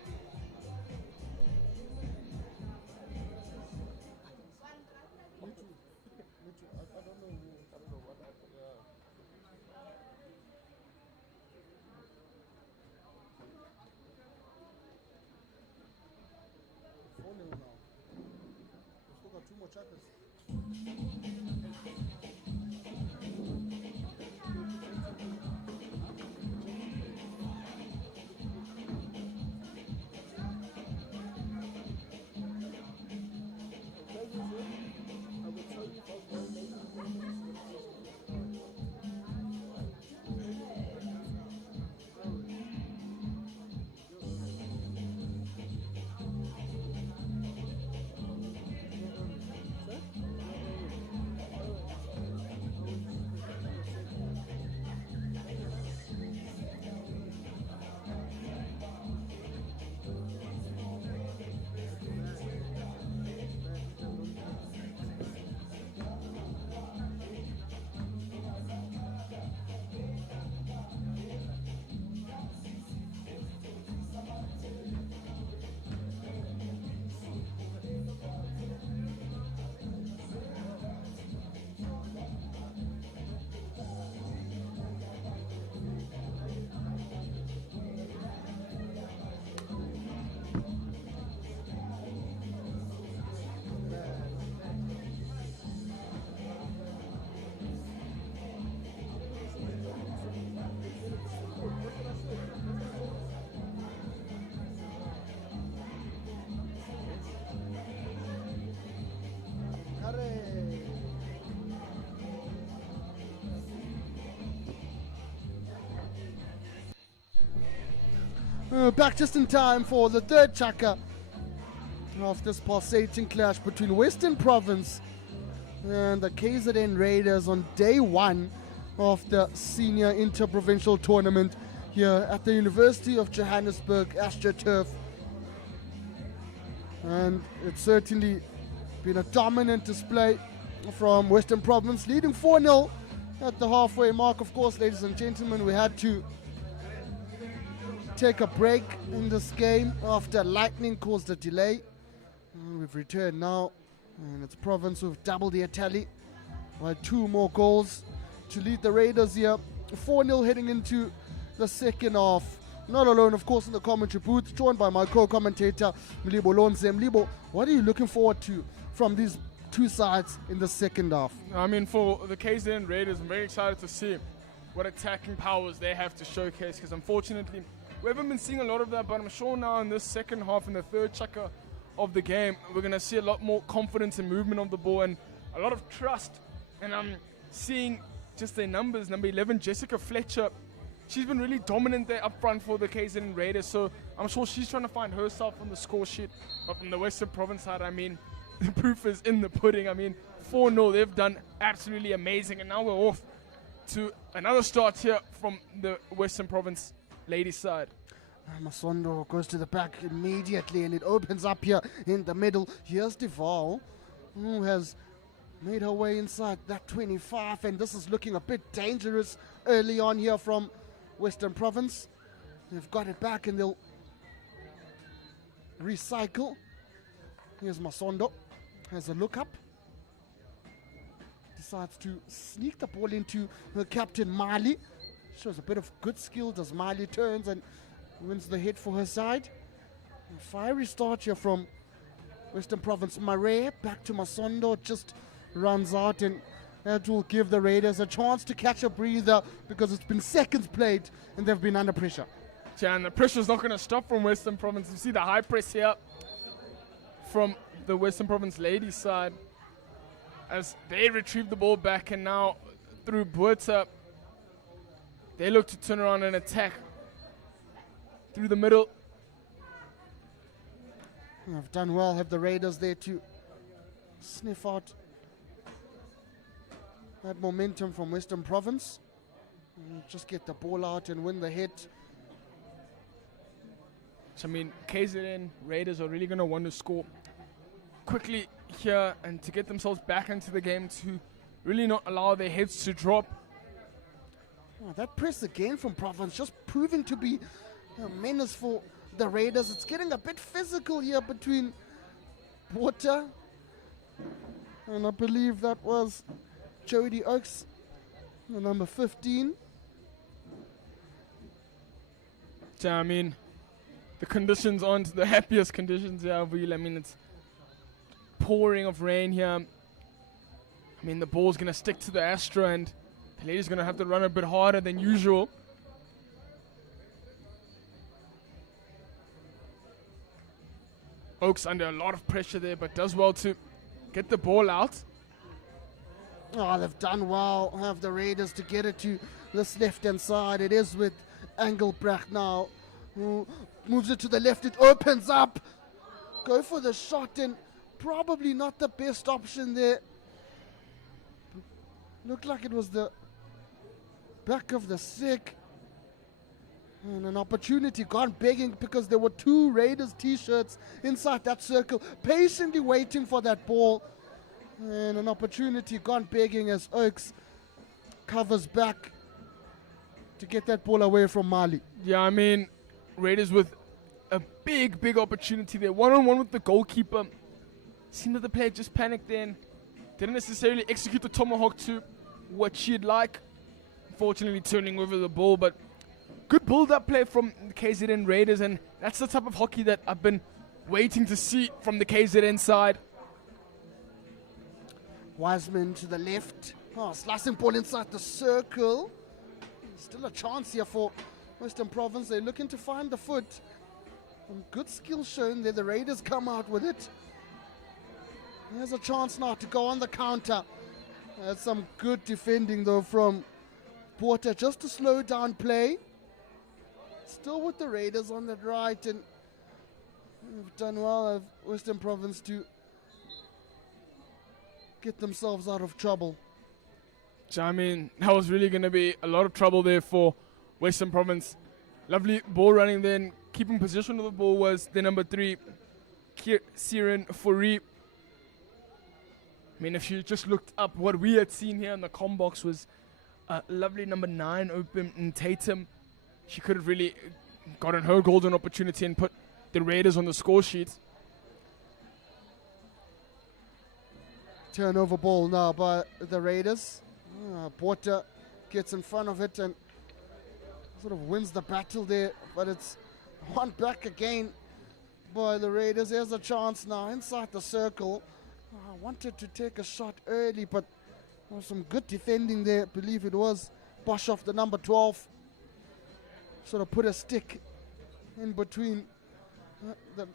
Back just in time for the third chaka of this pulsating clash between Western Province and the KZN Raiders on day one of the Senior Interprovincial Tournament here at the University of Johannesburg AstroTurf. And it's certainly been a dominant display from Western Province, leading 4-0 at the halfway mark. Of course, ladies and gentlemen, we had to take a break in this game after lightning caused a delay. We've returned now, and it's Province who've doubled their tally by 2 more goals to lead the Raiders here. 4-0 heading into the second half. Not alone, of course, in the commentary booth, joined by my co-commentator, Mlibo Lonze. Mlibo, what are you looking forward to from these two sides in the second half? I mean, for the KZN Raiders, I'm very excited to see what attacking powers they have to showcase, because unfortunately, we haven't been seeing a lot of that, but I'm sure now in this second half, in the third chaka of the game, we're going to see a lot more confidence and movement of the ball and a lot of trust. And I'm seeing just their numbers. Number 11, Jessica Fletcher, she's been really dominant there up front for the KZN Raiders, so I'm sure she's trying to find herself on the score sheet. But from the Western Province side, I mean, the proof is in the pudding. I mean, 4-0, they've done absolutely amazing, and now we're off to another start here from the Western Province ladies side. Masondo goes to the back immediately, and it opens up here in the middle. Here's Deval, who has made her way inside that 25, and this is looking a bit dangerous early on here from Western Province. They've got it back, and they'll recycle. Here's Masondo, has a look up, decides to sneak the ball into her captain Mali. Shows a bit of good skill, does Mali, turns and wins the hit for her side. A fiery start here from Western Province. Mare back to Masondo, just runs out, and that will give the Raiders a chance to catch a breather, because it's been seconds played and they've been under pressure. Yeah, and the pressure's not going to stop from Western Province. You see the high press here from the Western Province ladies side as they retrieve the ball back, and now through Buerta, they look to turn around and attack through the middle. Have done well, have the Raiders there to sniff out that momentum from Western Province. And just get the ball out and win the hit. So, I mean, KZN Raiders are really going to want to score quickly here and to get themselves back into the game, to really not allow their heads to drop. Oh, that press again from Province, just proving to be a menace for the Raiders. It's getting a bit physical here between Water and I believe that was Jody Oaks, the number 15. Yeah, I mean, the conditions aren't the happiest conditions here, really. I mean, it's pouring of rain here. I mean, the ball's going to stick to the Astro, and the lady's going to have to run a bit harder than usual. Oaks under a lot of pressure there, but does well to get the ball out. Oh, they've done well, have the Raiders, to get it to this left-hand side. It is with Engelbrecht now, who moves it to the left. It opens up. Go for the shot, and probably not the best option there. Looked like it was the back of the stick. And an opportunity gone begging, because there were 2 Raiders t-shirts inside that circle, patiently waiting for that ball. And an opportunity gone begging as Oaks covers back to get that ball away from Mali. Yeah, I mean, Raiders with a big opportunity there. One-on-one with the goalkeeper. Seemed that the player just panicked then. Didn't necessarily execute the tomahawk to what she'd like. Unfortunately, turning over the ball, but good build-up play from the KZN Raiders, and that's the type of hockey that I've been waiting to see from the KZN side. Wiseman to the left. Oh, slicing ball inside the circle. Still a chance here for Western Province. They're looking to find the foot. Some good skill shown there. The Raiders come out with it. There's a chance now to go on the counter. That's some good defending though from Porter, just to slow down play. Still with the Raiders on that right, and they've done well of Western Province to get themselves out of trouble. So, I mean, that was really going to be a lot of trouble there for Western Province. Lovely ball running then. Keeping possession of the ball was the number 3, Siren Fourie. I mean, if you just looked up, what we had seen here in the com box was a lovely number 9 open in Tatum. She could have really gotten her golden opportunity and put the Raiders on the score sheet. Turnover ball now by the Raiders. Porter gets in front of it and sort of wins the battle there, but it's one back again by the Raiders. There's a chance now inside the circle. I wanted to take a shot early, but there was some good defending there. I believe it was Boshoff, the number 12. Sort of put a stick in between the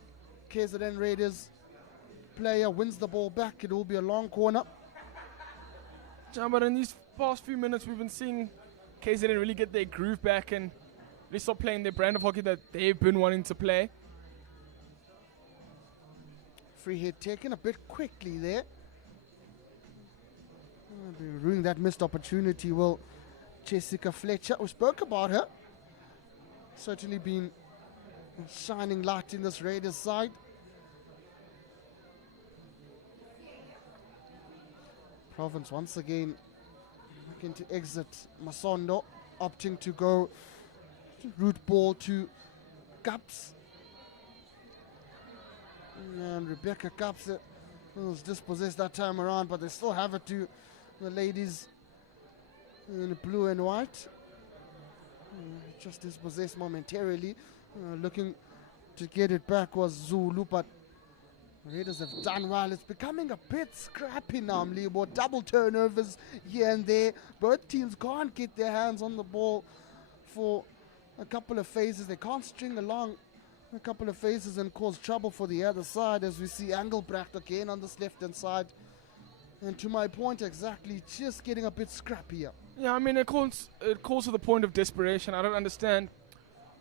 KZN Raiders player, wins the ball back. It will be a long corner. Yeah, but in these past few minutes, we've been seeing KZN really get their groove back and really start playing their brand of hockey that they've been wanting to play. Free hit taken a bit quickly there. Ruining that missed opportunity. Well, Jessica Fletcher, we spoke about her. Certainly been a shining light in this Raiders side. Province once again looking to exit Masondo, opting to go root ball to Kaps. And Rebecca Kaps was dispossessed that time around, but they still have it to the ladies in blue and white. Just dispossessed momentarily. Looking to get it back was Zulu, but Raiders have done well. It's becoming a bit scrappy now, Mlibo. Double turnovers here and there. Both teams can't get their hands on the ball for a couple of phases. They can't string along a couple of phases and cause trouble for the other side, as we see Engelbrecht again on this left-hand side. And to my point exactly, just getting a bit scrappier. Yeah, I mean, it calls to the point of desperation. I don't understand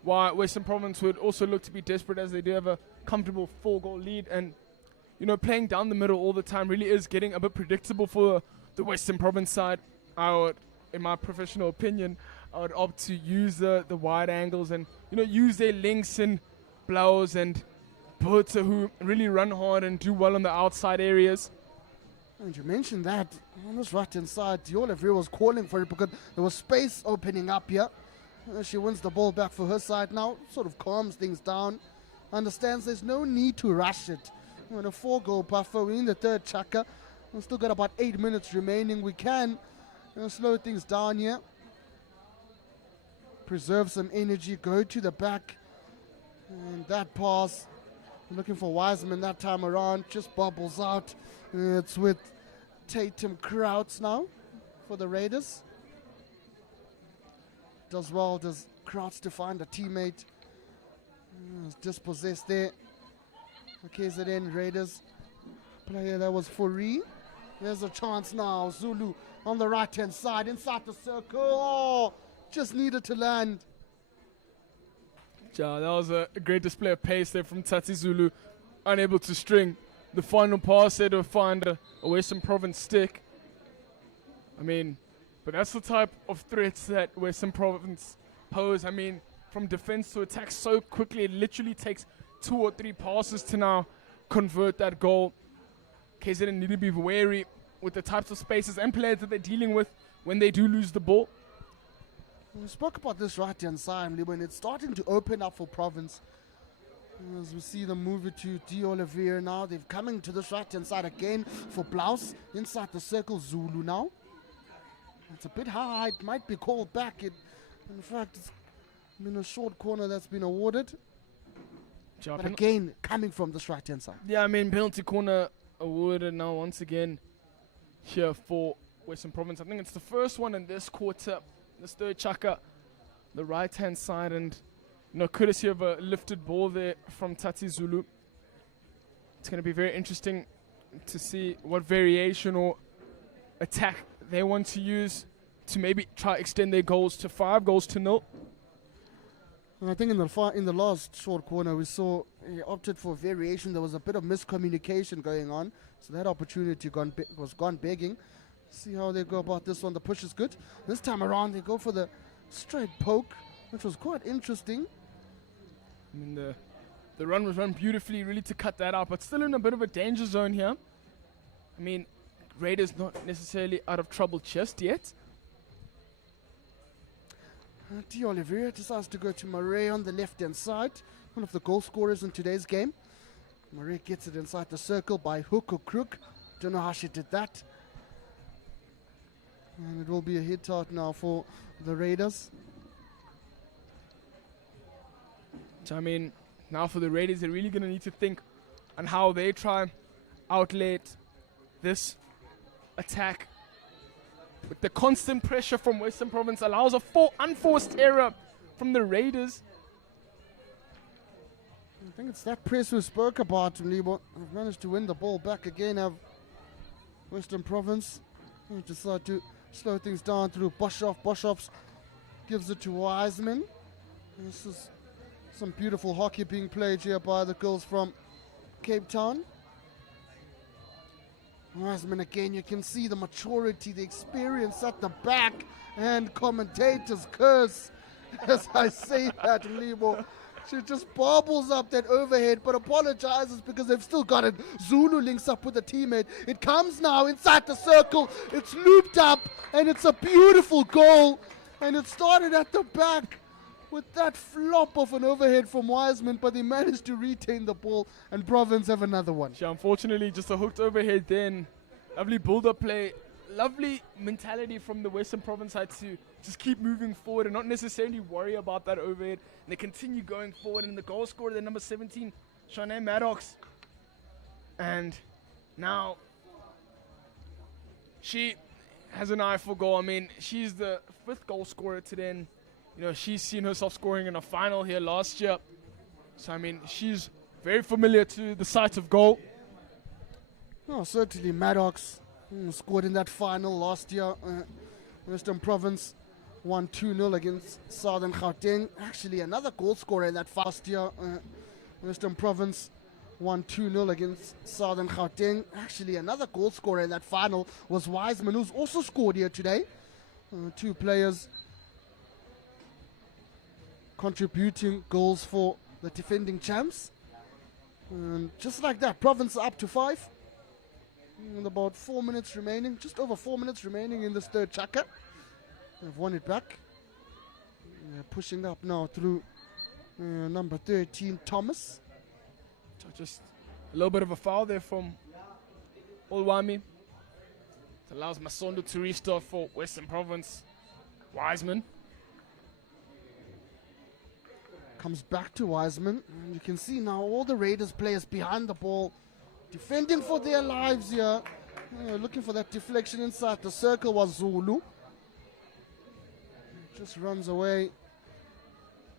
why Western Province would also look to be desperate, as they do have a comfortable 4-goal lead. And, you know, playing down the middle all the time really is getting a bit predictable for the Western Province side. I would, in my professional opinion, I would opt to use the wide angles and, you know, use their links and blows and Burta, who really run hard and do well on the outside areas. And you mentioned that on this right-hand side, Diolivre was calling for it because there was space opening up here. She wins the ball back for her side now, sort of calms things down, understands there's no need to rush it. We're in a 4-goal buffer, we're in the third chaka. We've still got about 8 minutes remaining. We can slow things down here. Preserve some energy, go to the back. And that pass, looking for Wiseman that time around, just bubbles out. It's with Tatum Krauts now for the Raiders. Does well, does Krauts to find a teammate. Dispossessed there. KZN Raiders player that was Fourie. There's a chance now. Zulu on the right-hand side, inside the circle. Oh, just needed to land. Yeah, that was a great display of pace there from Tati Zulu. Unable to string the final pass there to find a Western Province stick. I mean, but that's the type of threats that Western Province pose. I mean, from defense to attack so quickly, it literally takes 2 or 3 passes to now convert that goal. KZN need to be wary with the types of spaces and players that they're dealing with when they do lose the ball. We spoke about this right-hand side, when it's starting to open up for Province. As we see them move it to D'Oliveira now. They're coming to this right-hand side again for Blouse. Inside the circle, Zulu now. It's a bit high. It might be called back. In fact, it's been a short corner that's been awarded. But again, coming from this right-hand side. Yeah, I mean, penalty corner awarded now once again here for Western Province. I think it's the first one in this quarter, this third chaka, the right-hand side, and you know, courtesy of a lifted ball there from Tati Zulu. It's going to be very interesting to see what variation or attack they want to use to maybe try extend their goals to 5 goals to 0. And I think in the last short corner, we saw he opted for variation. There was a bit of miscommunication going on, so that opportunity was gone begging. See how they go about this one. The push is good. This time around, they go for the straight poke, which was quite interesting. I mean, the run was run beautifully, really to cut that out, but still in a bit of a danger zone here. I mean, Raiders not necessarily out of trouble just yet. D. Oliveira decides to go to Murray on the left-hand side, one of the goal scorers in today's game. Murray gets it inside the circle by hook or crook. Don't know how she did that. And it will be a hit out now for the Raiders. So, I mean, now for the Raiders, they're really going to need to think on how they try outlet this attack. With the constant pressure from Western Province allows a unforced error from the Raiders. I think it's that press we spoke about, Libo. Have managed to win the ball back again. Have Western Province decide to slow things down through Boshoff. Boshoff gives it to Wiseman. This is some beautiful hockey being played here by the girls from Cape Town. Wiseman again, you can see the maturity, the experience at the back, and commentators curse as I say that, Libo. She just bobbles up that overhead, but apologizes because they've still got it. Zulu links up with a teammate. It comes now inside the circle. It's looped up, and it's a beautiful goal. And it started at the back with that flop of an overhead from Wiseman, but they managed to retain the ball, and Province have another one. Yeah, unfortunately, just a hooked overhead then. Lovely build-up play. Lovely mentality from the Western Province side to just keep moving forward and not necessarily worry about that overhead. And they continue going forward, and the goal scorer, the number 17, Shanae Maddox. And now she has an eye for goal. I mean, she's the 5th goal scorer today. And, you know, she's seen herself scoring in a final here last year. So, I mean, she's very familiar to the sight of goal. Oh, certainly Maddox scored in that final last year. Western Province won 2-0 against Southern Keng. Actually, another goal scorer in that last year. Western Province won 2-0 against Southern Keng. Actually, another goal scorer in that final was Wiseman, who's also scored here today. 2 players contributing goals for the defending champs. And just like that, Province are up to 5. And about 4 minutes remaining, just over 4 minutes remaining in this third chaka. They've won it back. They're pushing up now through number 13, Thomas. So just a little bit of a foul there from Olwami. It allows Masondo to restart for Western Province. Wiseman. Comes back to Wiseman. And you can see now all the Raiders players behind the ball, defending for their lives here. Looking for that deflection inside the circle was Zulu. Just runs away.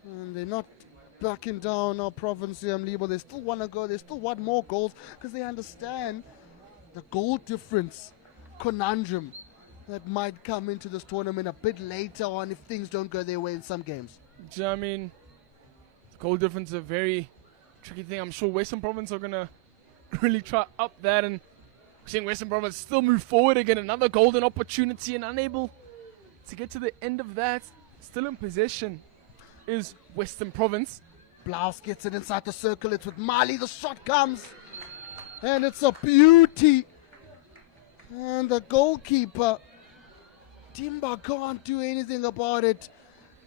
And they're not backing down now, Province here, Mlibo. They still want to go. They still want more goals because they understand the goal difference conundrum that might come into this tournament a bit later on if things don't go their way in some games. Yeah, I mean, the goal difference is a very tricky thing. I'm sure Western Province are going to really try up that, and we're seeing Western Province still move forward again. Another golden opportunity, and unable to get to the end of that. Still in possession is Western Province. Blouse gets it inside the circle. It's with Mali. The shot comes, and it's a beauty. And the goalkeeper, Timba, can't do anything about it.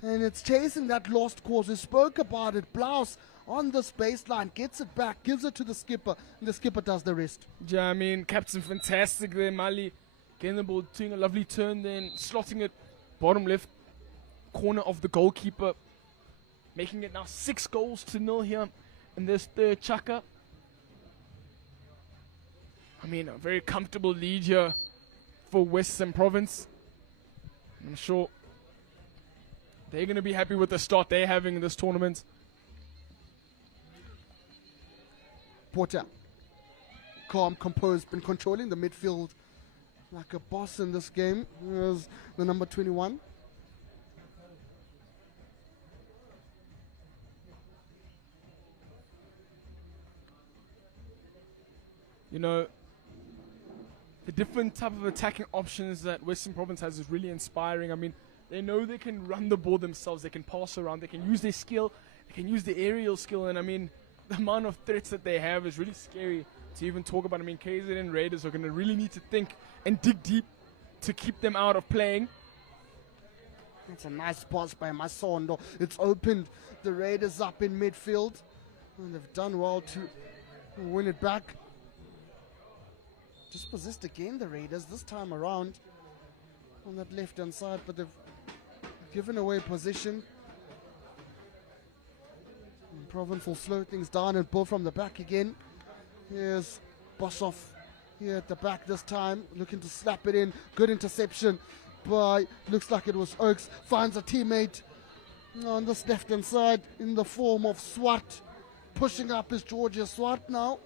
And it's chasing that lost cause. We spoke about it. Blouse on this baseline, gets it back, gives it to the skipper, and the skipper does the rest. Yeah, I mean, Captain fantastic there, Mali. Getting the ball, doing a lovely turn, then slotting it bottom left corner of the goalkeeper. Making it now 6-0 here in this third chaka. I mean, a very comfortable lead here for Western Province. I'm sure they're going to be happy with the start they're having in this tournament. Porter, calm, composed, been controlling the midfield like a boss in this game. Here's the number 21. You know, the different type of attacking options that Western Province has is really inspiring. I mean, they know they can run the ball themselves, they can pass around, they can use their skill, they can use the aerial skill, and I mean, the amount of threats that they have is really scary to even talk about. I mean, KZN Raiders are going to really need to think and dig deep to keep them out of playing. It's a nice pass by Masondo. It's opened the Raiders up in midfield. And they've done well to win it back. Dispossessed again, the Raiders, this time around on that left-hand side, but they've given away position. And Province will slow things down and pull from the back again. Here's Boshoff here at the back this time, looking to slap it in. Good interception by, looks like it was Oaks. Finds a teammate on this left-hand side in the form of Swart. Pushing up is Georgia Swart now.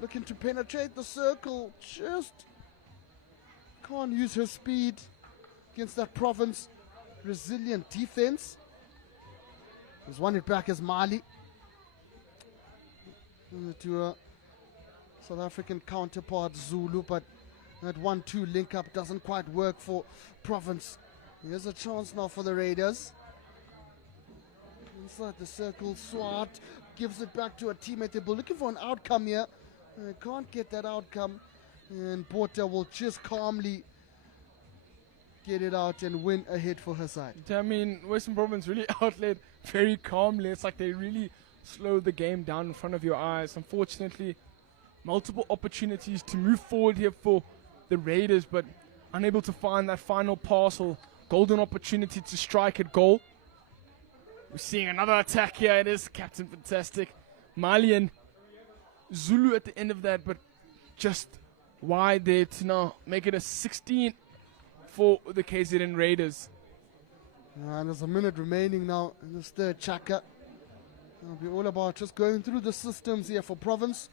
Looking to penetrate the circle. Just can't use her speed against that Province resilient defense. He's won it back as Mali. To a South African counterpart Zulu, but that 1-2 link up doesn't quite work for Province. Here's a chance now for the Raiders. Inside the circle, Swart gives it back to a teammate. They're looking for an outcome here. Can't get that outcome. And Porter will just calmly get it out and win ahead for her side. I mean, Western Province really outlet very calmly. It's like they really slowed the game down in front of your eyes. Unfortunately, multiple opportunities to move forward here for the Raiders, but unable to find that final pass or golden opportunity to strike at goal. We're seeing another attack here. It is Captain Fantastic. Mali and Zulu at the end of that, but just wide there to now make it a 16 for the KZN Raiders. And there's a minute remaining now in this third chaka. It'll be all about just going through the systems here for Province.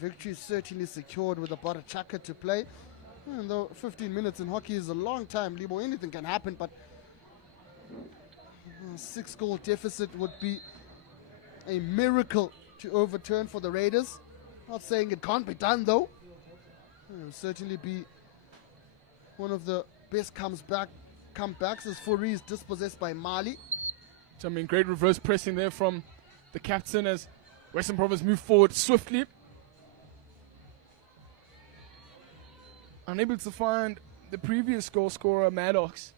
Victory is certainly secured with about a chaka to play. And though 15 minutes in hockey is a long time, Libo, anything can happen, but a 6-goal deficit would be a miracle to overturn for the Raiders. Not saying it can't be done though. It will certainly be one of the best comebacks as Flurry is dispossessed by Mali. So, I mean, great reverse pressing there from the captain as Western Province move forward swiftly. Unable to find the previous goal scorer, Maddox,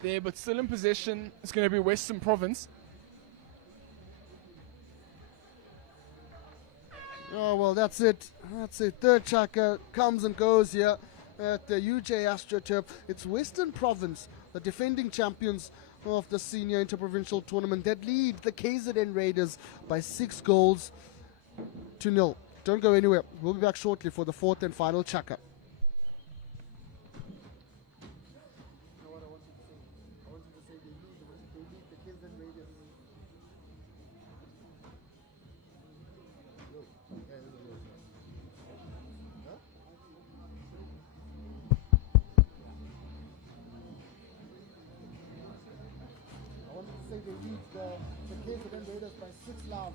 there, but still in possession. It's going to be Western Province. Oh, well, that's it. That's it. Third chaka comes and goes here at the UJ AstroTurf. It's Western Province, the defending champions of the senior interprovincial tournament, that lead the KZN Raiders by 6-0. Don't go anywhere. We'll be back shortly for the fourth and final chaka. They lead the KZN Raiders by 6 love.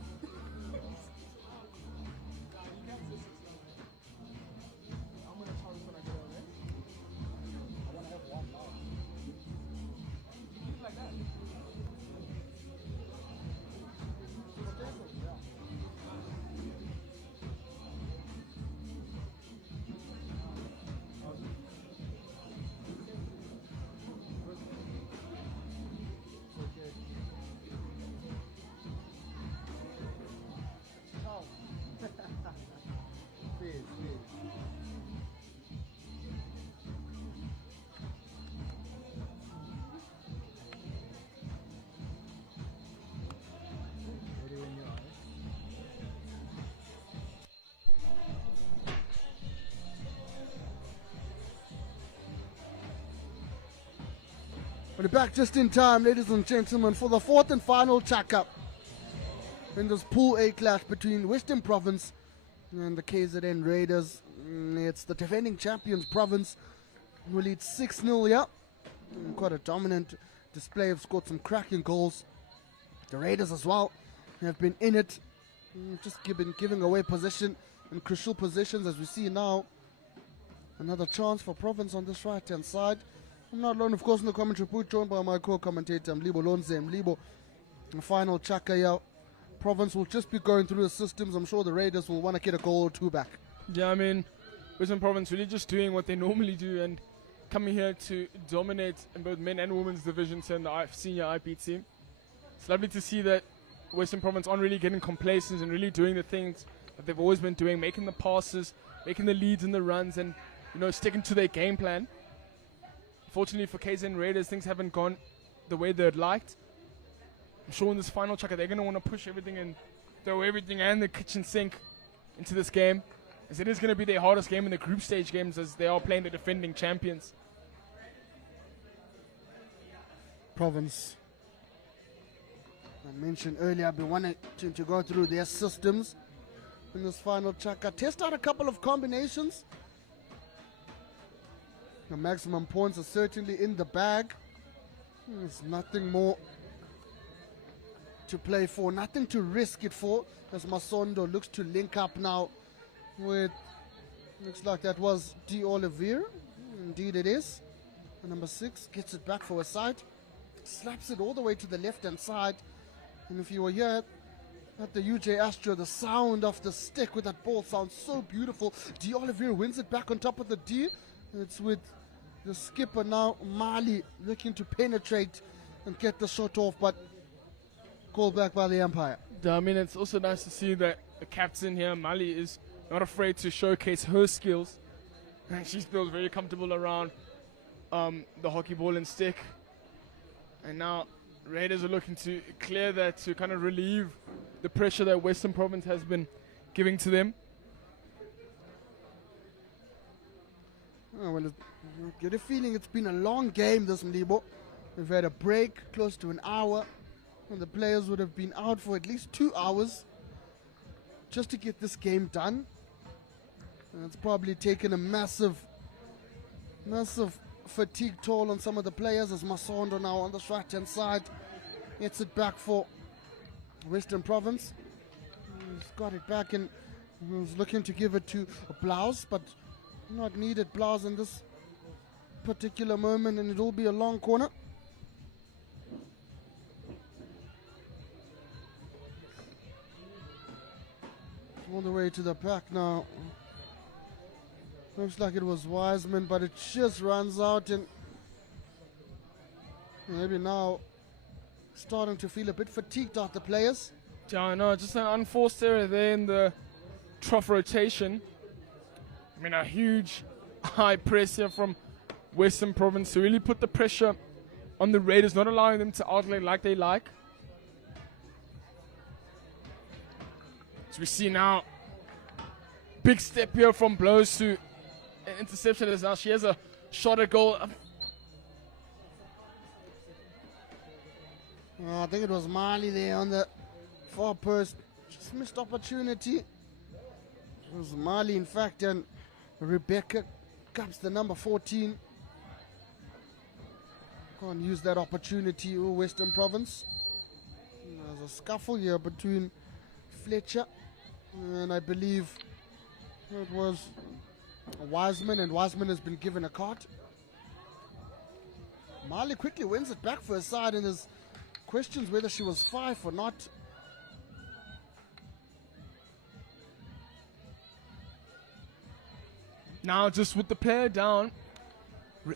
We're back just in time, ladies and gentlemen, for the fourth and final chaka in this Pool A clash between Western Province and the KZN Raiders. It's the defending champions Province who lead 6-0 here. Quite a dominant display, have scored some cracking goals. The Raiders as well have been in it Just giving away possession in crucial positions, as we see now. Another chance for Province on this right-hand side. I'm not alone, of course, in the commentary booth, joined by my co-commentator, Mlibo Lonze. Mlibo, the final chaka here. Province will just be going through the systems. I'm sure the Raiders will want to get a goal or two back. Yeah, I mean, Western Province really just doing what they normally do and coming here to dominate in both men and women's divisions in the Senior IPT. It's lovely to see that Western Province aren't really getting complacent and really doing the things that they've always been doing, making the passes, making the leads and the runs, and sticking to their game plan. Fortunately for KZN Raiders, things haven't gone the way they'd liked. I'm sure in this final chaka they're going to want to push everything and throw everything and the kitchen sink into this game, as it is going to be their hardest game in the group stage games, as they are playing the defending champions. Province, I mentioned earlier, I've been wanting to go through their systems in this final chaka. Test out a couple of combinations. The maximum points are certainly in the bag. There's nothing more to play for, nothing to risk it for, as Masondo looks to link up now with, looks like that was D. Olivier. Indeed it is. And number 6 gets it back for a side, slaps it all the way to the left-hand side. And if you were here at the UJ Astro, the sound of the stick with that ball sounds so beautiful. D. Olivier wins it back on top of the D. It's with the skipper now, Mali, looking to penetrate and get the shot off, but called back by the umpire. I mean, it's also nice to see that the captain here, Mali, is not afraid to showcase her skills. And she feels very comfortable around the hockey ball and stick. And now Raiders are looking to clear that to kind of relieve the pressure that Western Province has been giving to them. Oh, well, I get a feeling it's been a long game, this Mlibo. We've had a break, close to an hour, and the players would have been out for at least 2 hours just to get this game done. And it's probably taken a massive fatigue toll on some of the players, as Masondo now on the right-hand side gets it back for Western Province. He's got it back and was looking to give it to Blouse, but not needed Blouse in this particular moment, and it will be a long corner. All the way to the pack now. Looks like it was Wiseman, but it just runs out, and maybe now starting to feel a bit fatigued out the players. Yeah, no, just an unforced error there in the trough rotation. I mean, a huge high press here from Western Province to really put the pressure on the Raiders, not allowing them to outlet like they like. As we see now, big step here from Blows to an interception, as now she has a shot at goal. I think it was Mali there on the far post. Just missed opportunity. It was Mali, in fact, and Rebecca Cups, the number 14. Can't use that opportunity, Western Province. There's a scuffle here between Fletcher and I believe it was Wiseman, and Wiseman has been given a card. Mali quickly wins it back for a side, and there's questions whether she was 5 or not. Now, just with the player down,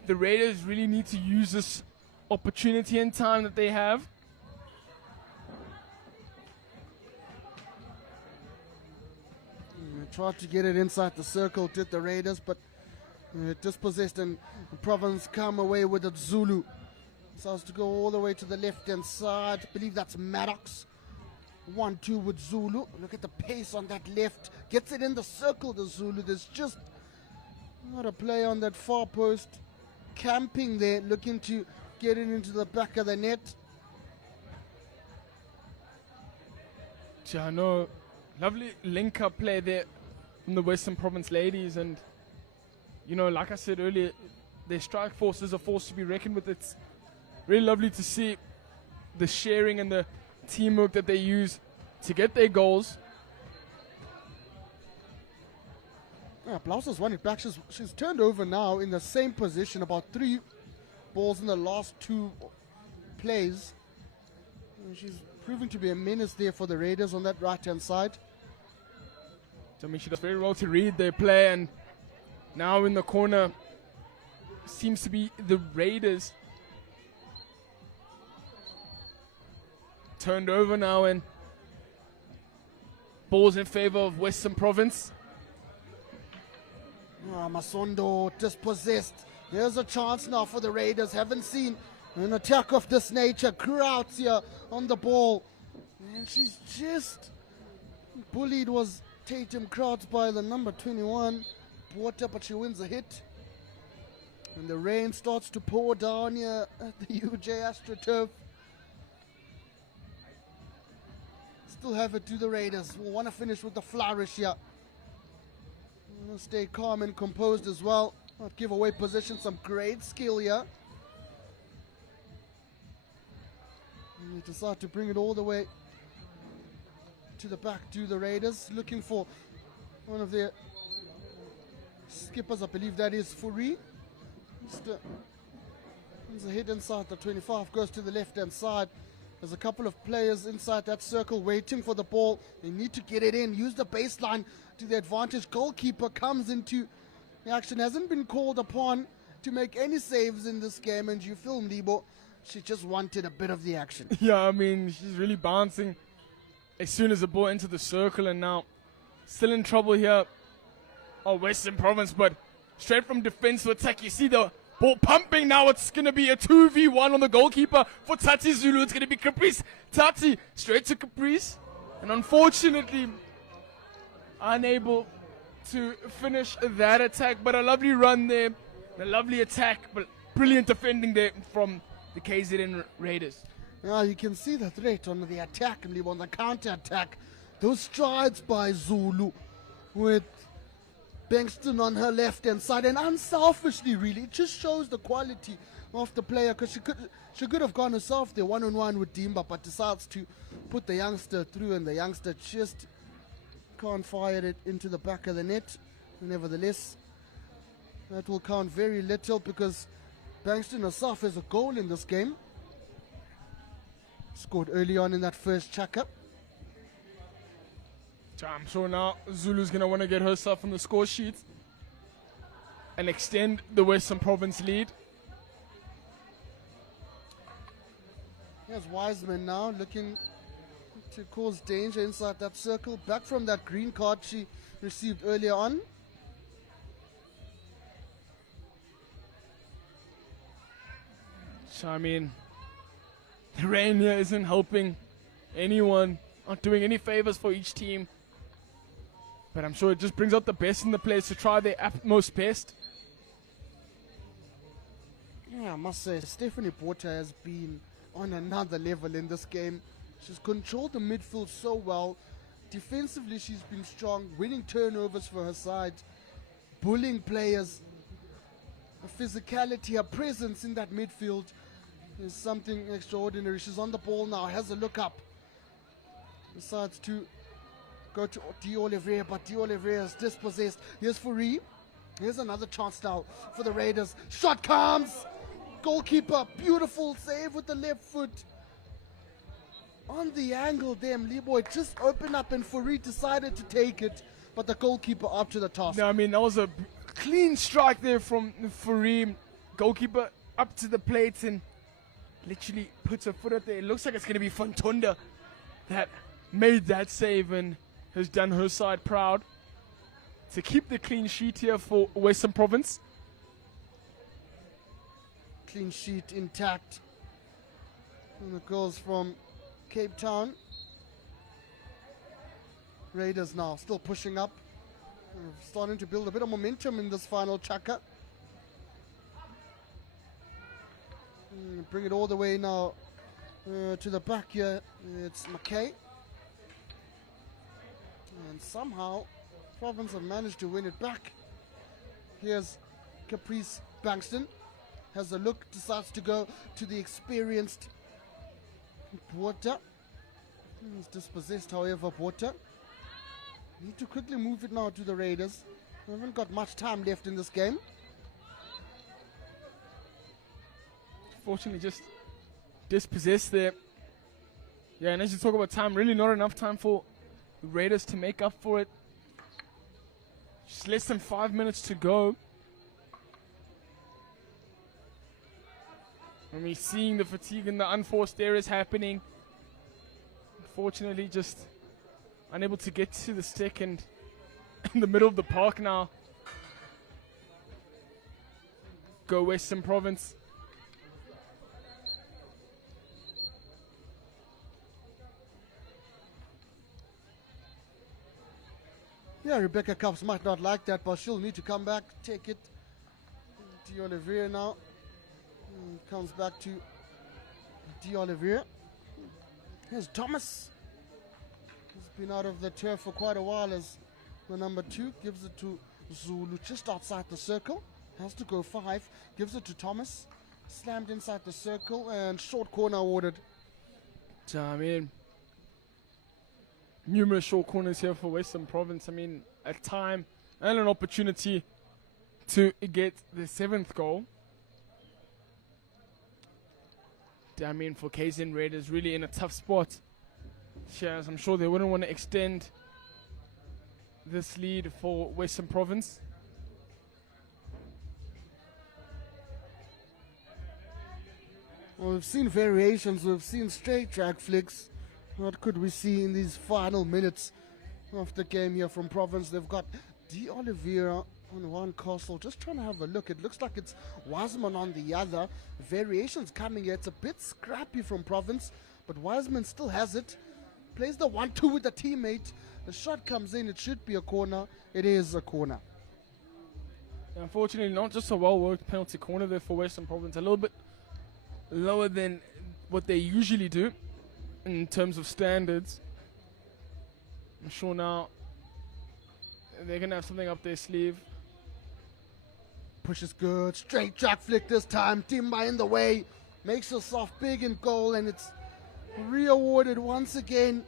the Raiders really need to use this opportunity and time that they have. Tried to get it inside the circle, did the Raiders, but dispossessed, and Province come away with it. Zulu. So has to go all the way to the left-hand side. I believe that's Maddox. 1-2 with Zulu. Look at the pace on that left. Gets it in the circle, the Zulu. There's just not a play on that far post. Camping there, looking to get it into the back of the net. Yeah, no, lovely link-up play there from the Western Province ladies. And, you know, like I said earlier, their strike force is a force to be reckoned with. It's really lovely to see the sharing and the teamwork that they use to get their goals. Yeah, Blouse has won it back. She's turned over now in the same position, about 3 balls in the last 2 plays. And she's proving to be a menace there for the Raiders on that right-hand side. So, I mean, she does very well to read their play, and now in the corner seems to be the Raiders. Turned over now, and balls in favor of Western Province. Masondo dispossessed. There's a chance now for the Raiders. Haven't seen an attack of this nature. Krauts here on the ball. And she's just bullied, was Tatum Krauts by the number 21. Water, but she wins a hit. And the rain starts to pour down here at the UJ AstroTurf. Still have it to the Raiders. We'll want to finish with the flourish here. We'll stay calm and composed as well. Not give away position. Some great skill here. And they decide to bring it all the way to the back to the Raiders. Looking for one of their skippers. I believe that is Flurry. There's a hit inside the 25. Goes to the left-hand side. There's a couple of players inside that circle waiting for the ball. They need to get it in. Use the baseline to the advantage. Goalkeeper comes into the action. Hasn't been called upon to make any saves in this game. And you film Libo. She just wanted a bit of the action. Yeah, I mean, she's really bouncing as soon as the ball entered the circle. And now still in trouble here. Oh, Western Province, but straight from defense to attack. You see the ball pumping now. It's going to be a 2v1 on the goalkeeper for Tati Zulu. It's going to be Caprice. Tati straight to Caprice. And unfortunately, unable to finish that attack. But a lovely run there. A lovely attack. But brilliant defending there from the KZN Raiders. Yeah, you can see the threat on the attack and on the counter attack. Those strides by Zulu with Bankston on her left-hand side, and unselfishly, really, it just shows the quality of the player, because she could have gone herself there one-on-one with Dimba, but decides to put the youngster through, and the youngster just can't fire it into the back of the net. Nevertheless, that will count very little, because Bankston herself has a goal in this game. Scored early on in that first checkup. I'm sure now Zulu's going to want to get herself on the score sheet and extend the Western Province lead. Here's Wiseman now looking to cause danger inside that circle. Back from that green card she received earlier on. So, I mean, the rain here isn't helping anyone, not doing any favors for each team. But I'm sure it just brings out the best in the players to try their utmost best. Yeah, I must say, Stephanie Porter has been on another level in this game. She's controlled the midfield so well. Defensively, she's been strong, winning turnovers for her side, bullying players. Her physicality, her presence in that midfield is something extraordinary. She's on the ball now, has a look up. Decides to go to D'Oliveira, but D'Oliveira is dispossessed. Here's Flurry. Here's another chance now for the Raiders. Shot comes. Goalkeeper, beautiful save with the left foot. On the angle there, Liboy just opened up and Flurry decided to take it, but the goalkeeper up to the task. No, I mean, that was a clean strike there from Flurry. Goalkeeper up to the plate and literally puts her foot out there. It looks like it's going to be Fontunda that made that save and has done her side proud to keep the clean sheet here for Western Province. Clean sheet intact. And the goals from Cape Town. Raiders now still pushing up. Starting to build a bit of momentum in this final chaka. Bring it all the way now to the back here. It's McKay. And somehow Province have managed to win it back. Here's Caprice Bankston. Has a look, decides to go to the experienced Porter. He's dispossessed, however, Porter. Need to quickly move it now to the Raiders. Haven't got much time left in this game. Fortunately, just dispossessed there. Yeah, and as you talk about time, really not enough time for the Raiders to make up for it. Just less than 5 minutes to go. And we're seeing the fatigue and the unforced errors happening. Unfortunately, just unable to get to the stick and in the middle of the park now. Go Western Province. Yeah, Rebecca Cups might not like that, but she'll need to come back, take it. D'Oliveira now. Comes back to D'Oliveira. Here's Thomas. He's been out of the turf for quite a while as the number 2. Gives it to Zulu just outside the circle. Has to go 5. Gives it to Thomas. Slammed inside the circle and short corner awarded. I mean, numerous short corners here for Western Province. I mean, a time and an opportunity to get the 7th goal. I mean, for KZN Raiders, really in a tough spot. As I'm sure they wouldn't want to extend this lead for Western Province. Well, we've seen variations, we've seen straight track flicks. What could we see in these final minutes of the game here from Province? They've got D'Oliveira on one castle. Just trying to have a look. It looks like it's Wiseman on the other. Variations coming here. It's a bit scrappy from Province, but Wiseman still has it. Plays the 1-2 with the teammate. The shot comes in. It should be a corner. It is a corner. Unfortunately, not just a well-worked penalty corner there for Western Province. A little bit lower than what they usually do in terms of standards. I'm sure now they're going to have something up their sleeve. Push is good. Straight track flick this time. Timba in the way. Makes herself big in goal, and it's re-awarded once again.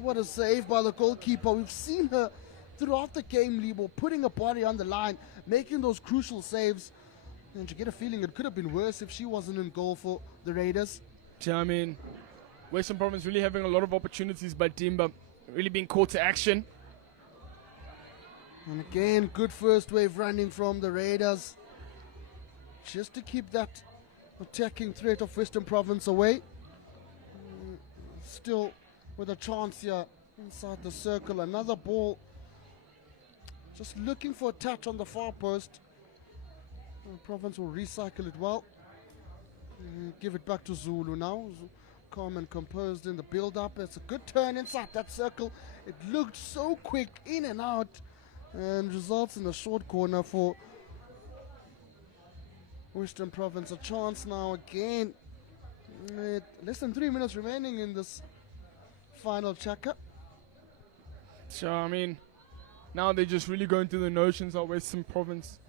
What a save by the goalkeeper. We've seen her throughout the game, Lebo, putting her body on the line, making those crucial saves. And you get a feeling it could have been worse if she wasn't in goal for the Raiders. I mean, Western Province really having a lot of opportunities, but Timba really being called to action. And again, good first wave running from the Raiders. Just to keep that attacking threat of Western Province away. Still with a chance here inside the circle. Another ball. Just looking for a touch on the far post. Province will recycle it well. Give it back to Zulu now. Calm and composed in the build-up. It's a good turn inside that circle. It looked so quick, in and out. And results in a short corner for Western Province. A chance now again. Less than 3 minutes remaining in this final chaka. I mean, now they're just really going through the notions of Western Province.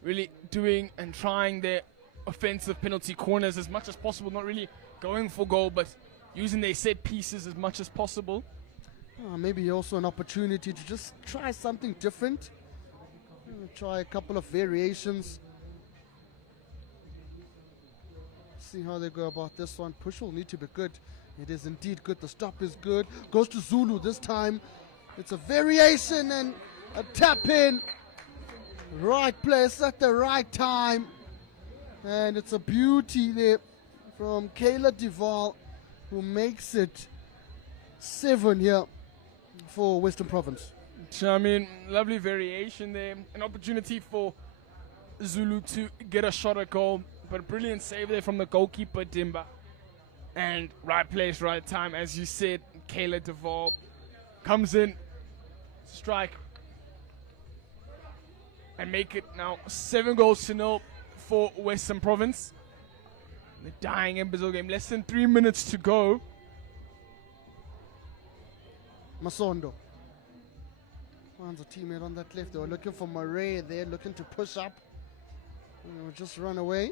Really doing and trying their offensive penalty corners as much as possible. Not really going for goal, but using their set pieces as much as possible. Maybe also an opportunity to just try something different. Try a couple of variations. See how they go about this one. Push will need to be good. It is indeed good. The stop is good. Goes to Zulu this time. It's a variation and a tap in. Right place at the right time. And it's a beauty there from Kayla Duval, who makes it 7 here for Western Province. I mean, lovely variation there. An opportunity for Zulu to get a shot at goal, but a brilliant save there from the goalkeeper, Dimba. And right place, right time. As you said, Kayla Duval comes in, strike, and make it now 7-0 for Western Province. The dying embers of the game. Less than 3 minutes to go. Masondo finds a teammate on that left. They were looking for Murray there, looking to push up. And they will just run away.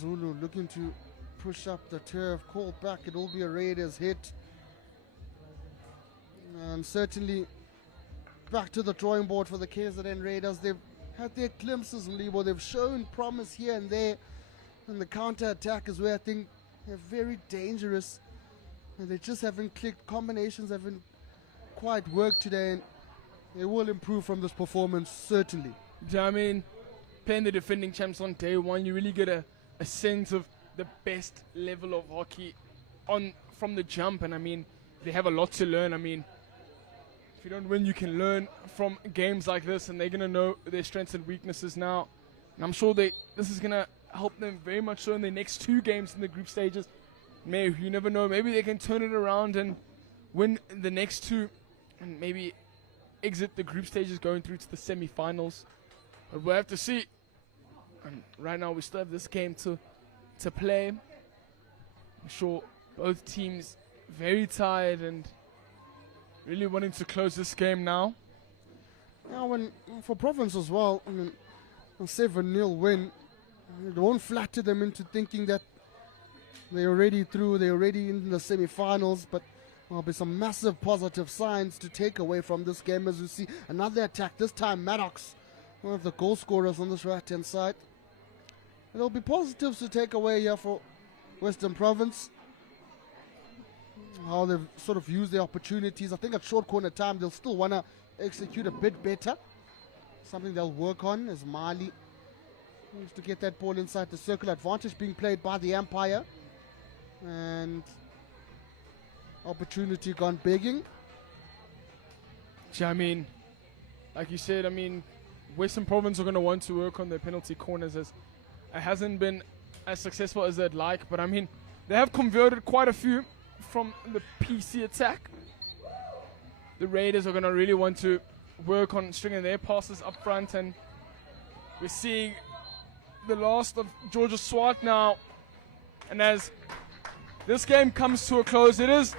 Zulu looking to push up the turf, call back, it will be a Raiders hit. And certainly back to the drawing board for the KZN Raiders. They've had their glimpses, Mlibo. They've shown promise here and there. And the counter-attack is where I think they're very dangerous. And they just haven't clicked. Combinations haven't quite worked today. And they will improve from this performance, certainly. Yeah, I mean, playing the defending champs on day one, you really get a sense of the best level of hockey from the jump. And I mean, they have a lot to learn. I mean, if you don't win, you can learn from games like this, and they're going to know their strengths and weaknesses now. And I'm sure this is going to help them very much so in the next 2 games in the group stages. Maybe, you never know, maybe they can turn it around and win the next 2 and maybe exit the group stages going through to the semi-finals. But we'll have to see. And right now we still have this game to play. I'm sure both teams very tired and really wanting to close this game now. Now, for Province as well, I mean, a 7-0 win, it won't flatter them into thinking that they're already through, they're already in the semi-finals, but there'll be some massive positive signs to take away from this game as we see another attack, this time Maddox, one of the goal scorers on this right-hand side. There'll be positives to take away here for Western Province. How they've sort of used their opportunities. I think at short corner time they'll still want to execute a bit better. Something they'll work on as Mali needs to get that ball inside the circle. Advantage being played by the Empire. And opportunity gone begging. Yeah, I mean, like you said, I mean, Western Province are going to want to work on their penalty corners as it hasn't been as successful as they'd like. But I mean, they have converted quite a few from the PC attack. The Raiders are going to really want to work on stringing their passes up front, and we're seeing the last of Georgia Swart now. And as this game comes to a close, it is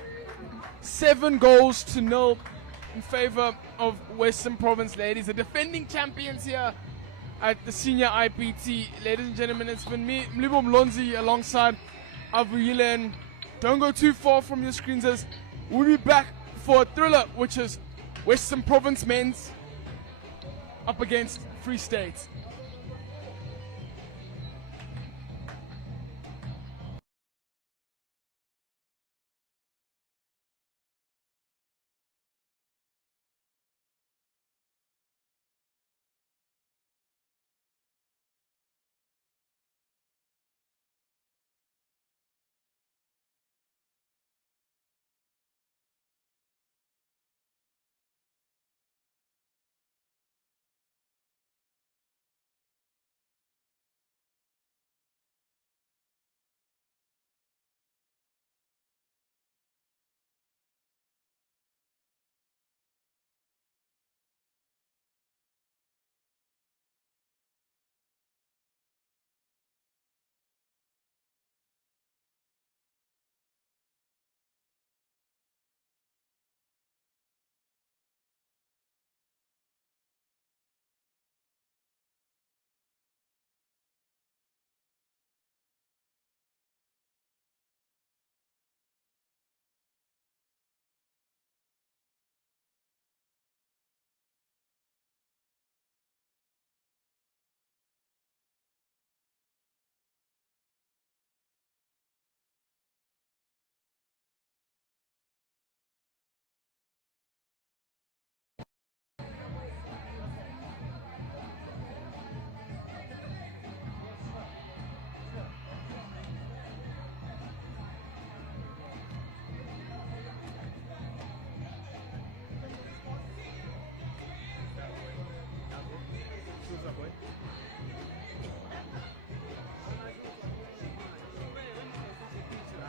7-0 in favor of Western Province ladies, the defending champions here at the Senior IPT. Ladies and gentlemen, it's been me, Mlibo Mlonzi, alongside Avuyile, and don't go too far from your screens as we'll be back for a thriller, which is Western Province men's up against Free State.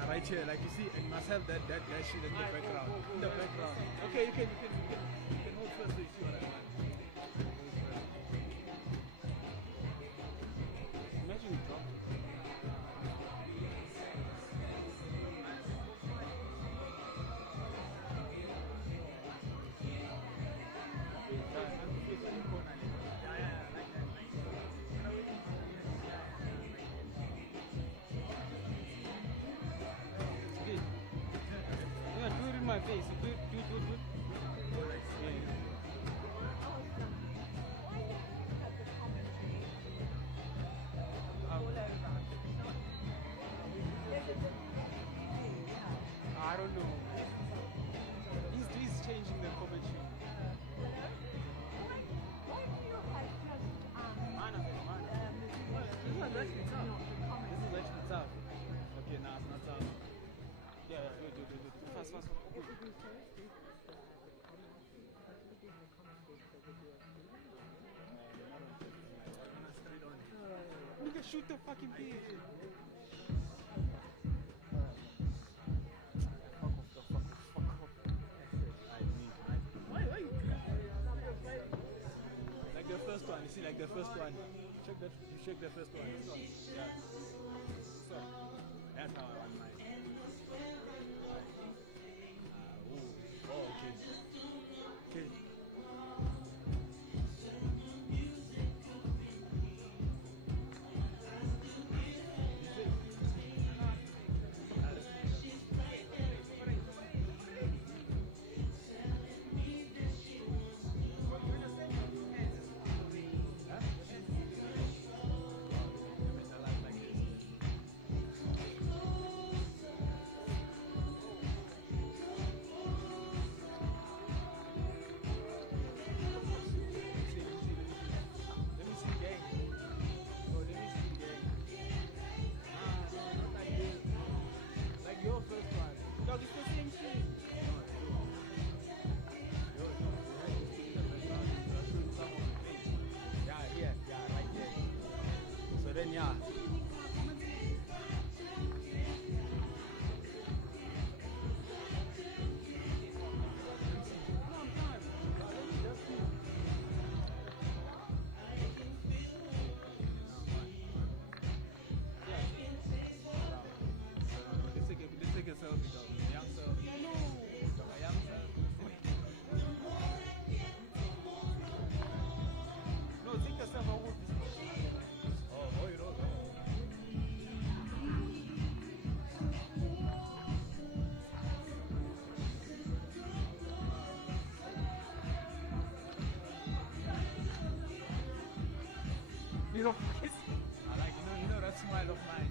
Right here, like you see, and you must have that shit in the background. In the background. Okay, you can hold first so you see what I want. Imagine you drop. face. You good. Alright, yeah. I don't know. He's changing the commentary. Mana. This is actually tough. Okay, nah, it's not tough. Yeah, do. Fast. Nigga, shoot the fucking page. Like the first one, you see, like the first one. You shake the first one. Yeah. So, that's how I want mine. Okay. Yeah. Let's take a selfie though. Young selfie. A young selfie. No, take yourself out. Oh, you know. Little fucking. I like, you know that smile of mine.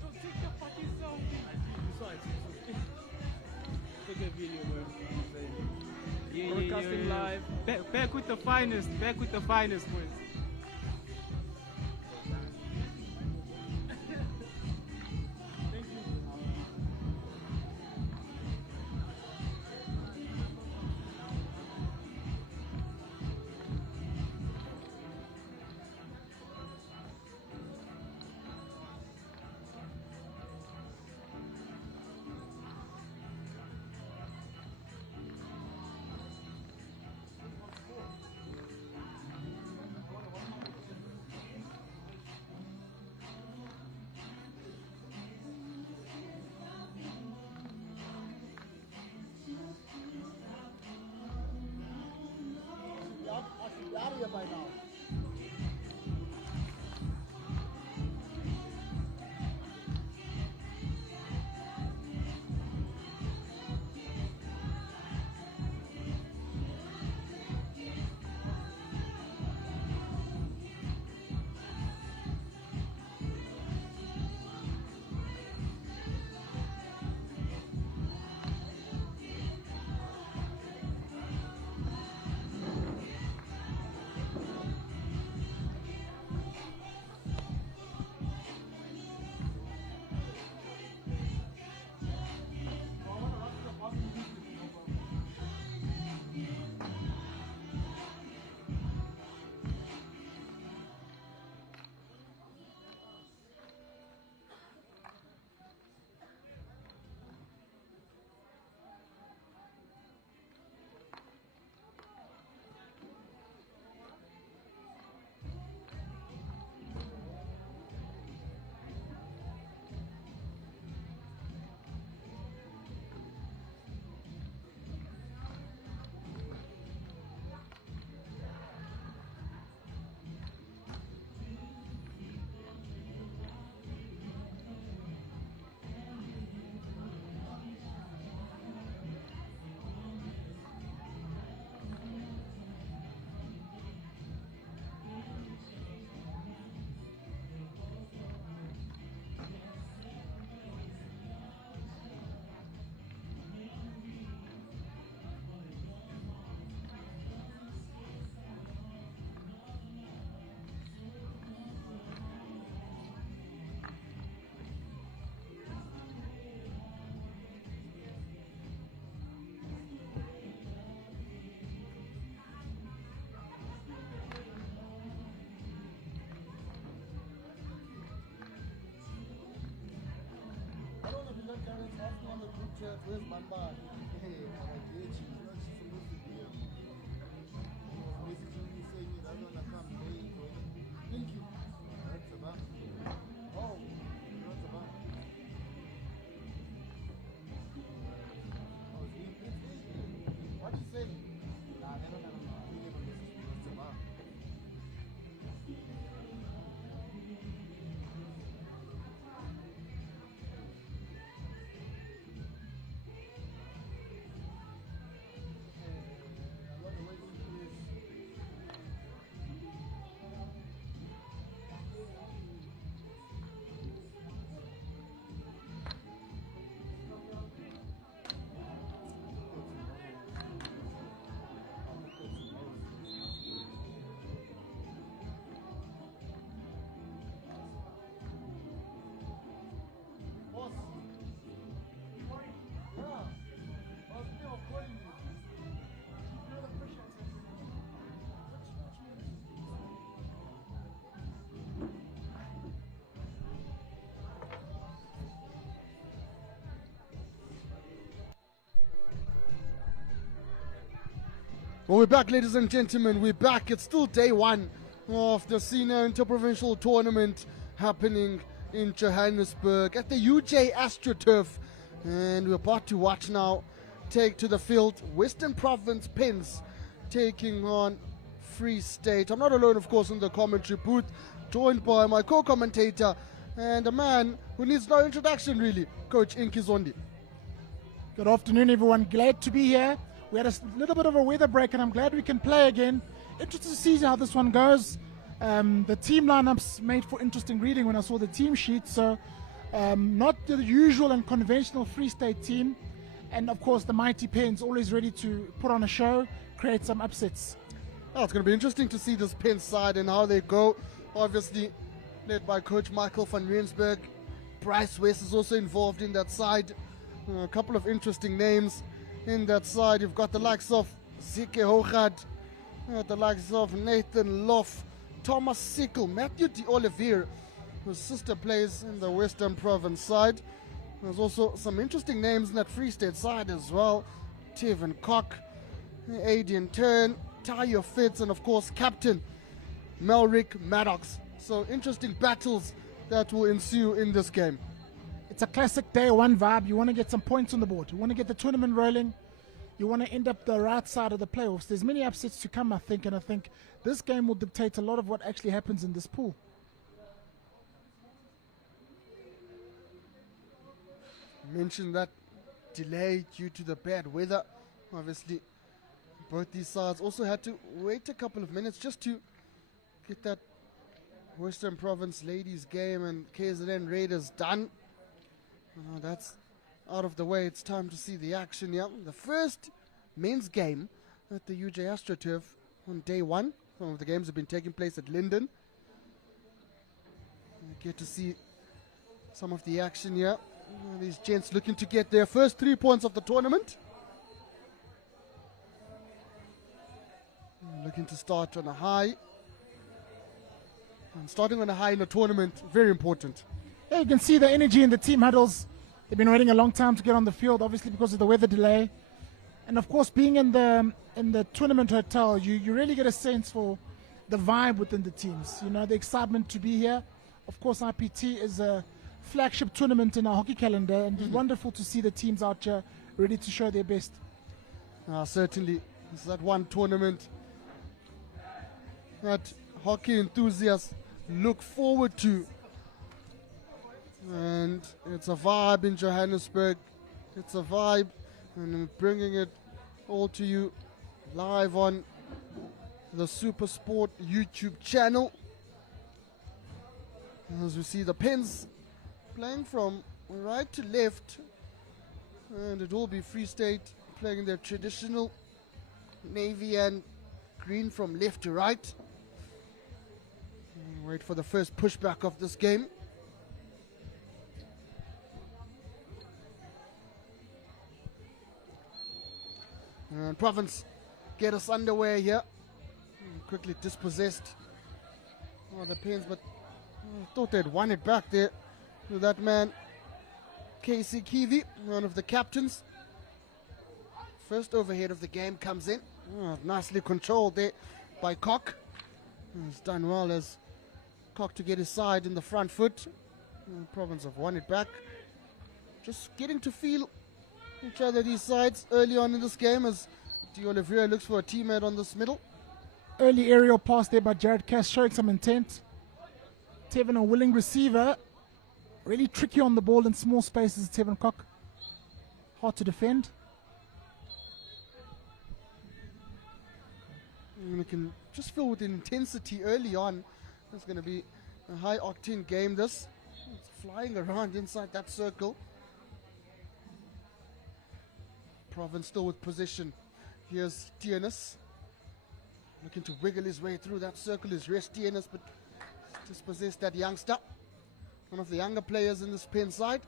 Don't take the fucking selfie. You saw it. Take a video, bro. Yeah, broadcasting live. Back with the finest. Boys. Thank you. let Karen ask me on the group chat, where's Mamba? Hey, I get you. You know, she's supposed to be here. Messaging me saying he doesn't want to come late. Thank you. That's about. Oh, that's about. Oh, what you saying? Nah, no. That's about. Well, we're back, ladies and gentlemen. We're back. It's still day one of the Senior Interprovincial Tournament happening in Johannesburg at the UJ AstroTurf. And we're about to watch now take to the field Western Province Pens taking on Free State. I'm not alone, of course, in the commentary booth, joined by my co-commentator and a man who needs no introduction, really, Coach Inky Zondi. Good afternoon, everyone. Glad to be here. We had a little bit of a weather break, and I'm glad we can play again. Interested to see how this one goes. The team lineups made for interesting reading when I saw the team sheet. So, not the usual and conventional Free State team. And, of course, the mighty Pens always ready to put on a show, create some upsets. Oh, it's going to be interesting to see this Pens side and how they go. Obviously, led by Coach Michael van Rensburg. Bryce West is also involved in that side. A couple of interesting names in that side. You've got the likes of Zike Hogad, the likes of Nathan Loff, Thomas Sickle, Matthew de Olivier, whose sister plays in the Western Province side. There's also some interesting names in that Free State side as well. Tevin Koch, Adrian Turn, Tayo Fitz, and of course Captain Melrick Maddox. So interesting battles that will ensue in this game. It's a classic day one vibe. You want to get some points on the board. You want to get the tournament rolling. You want to end up the right side of the playoffs. There's many upsets to come, I think, and I think this game will dictate a lot of what actually happens in this pool. Mentioned that delay due to the bad weather. Obviously, both these sides also had to wait a couple of minutes just to get that Western Province ladies game and KZN Raiders done. That's out of the way. It's time to see the action here. The first men's game at the UJ AstroTurf on day one. Some of the games have been taking place at Linden. You get to see some of the action here. These gents looking to get their first 3 points of the tournament. Looking to start on a high. And starting on a high in the tournament, very important. Yeah, you can see the energy in the team huddles. They've been waiting a long time to get on the field, obviously because of the weather delay. And of course, being in the tournament hotel, you really get a sense for the vibe within the teams. You know, the excitement to be here. Of course, IPT is a flagship tournament in our hockey calendar, and it's wonderful to see the teams out here ready to show their best. Certainly, it's that one tournament that hockey enthusiasts look forward to. And it's a vibe in Johannesburg. It's a vibe, and I'm bringing it all to you live on the SuperSport YouTube channel. As we see the Pens playing from right to left, and it will be Free State playing their traditional navy and green from left to right. And wait for the first pushback of this game. And Province get us underway here. Quickly dispossessed. Oh, the Pens, but I thought they'd won it back there to that man, Casey Keevy, one of the captains. First overhead of the game comes in. Oh, nicely controlled there by Cock. He's done well as Cock to get his side in the front foot. Province have won it back. Just getting to feel each other, these sides, early on in this game as D'Oliveira looks for a teammate on this middle. Early aerial pass there by Jared Cass, showing some intent. Tevin, a willing receiver. Really tricky on the ball in small spaces, Tevin Cock. Hard to defend. And you can just feel with the intensity early on. It's going to be a high octane game, this. It's flying around inside that circle. Province still with position. Here's Tienis. Looking to wiggle his way through that circle is Rest Tienis, but dispossessed that youngster. One of the younger players in this Pen side.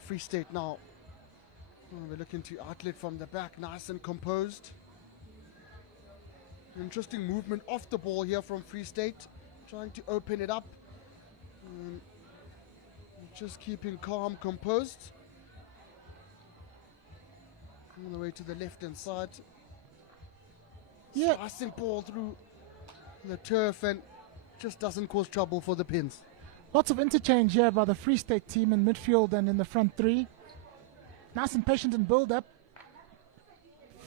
Free State now. We're looking to outlet from the back, nice and composed. Interesting movement off the ball here from Free State, trying to open it up. Just keeping calm, composed. All the way to the left-hand side. Yeah. Slicing ball through the turf and just doesn't cause trouble for the Pins. Lots of interchange here by the Free State team in midfield and in the front three. Nice and patient in build-up.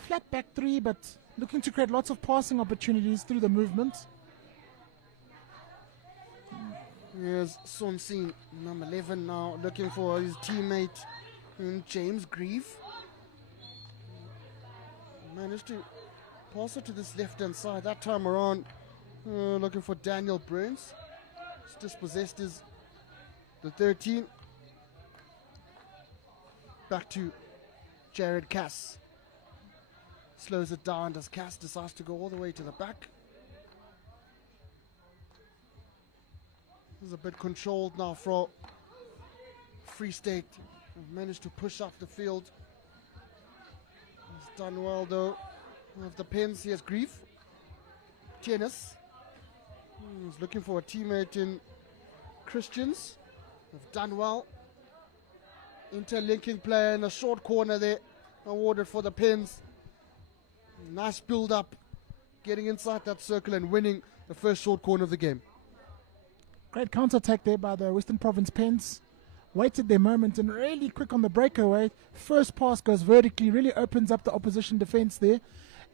Flat back three, but looking to create lots of passing opportunities through the movement. Here's Son Sin, number 11 now, looking for his teammate James Grieve. Managed to pass it to this left-hand side. That time around, looking for Daniel Burns. He's dispossessed is the 13. Back to Jared Cass. Slows it down as Cass decides to go all the way to the back. This is a bit controlled now for Free State. Managed to push up the field. He's done well though. Of the Pens, he has Grief. Tennis. He's looking for a teammate in Christians. Have done well. Interlinking play in a short corner there. Awarded for the Pens. Nice build up. Getting inside that circle and winning the first short corner of the game. Great counter-attack there by the Western Province Pens. Waited their moment and really quick on the breakaway. First pass goes vertically, really opens up the opposition defense there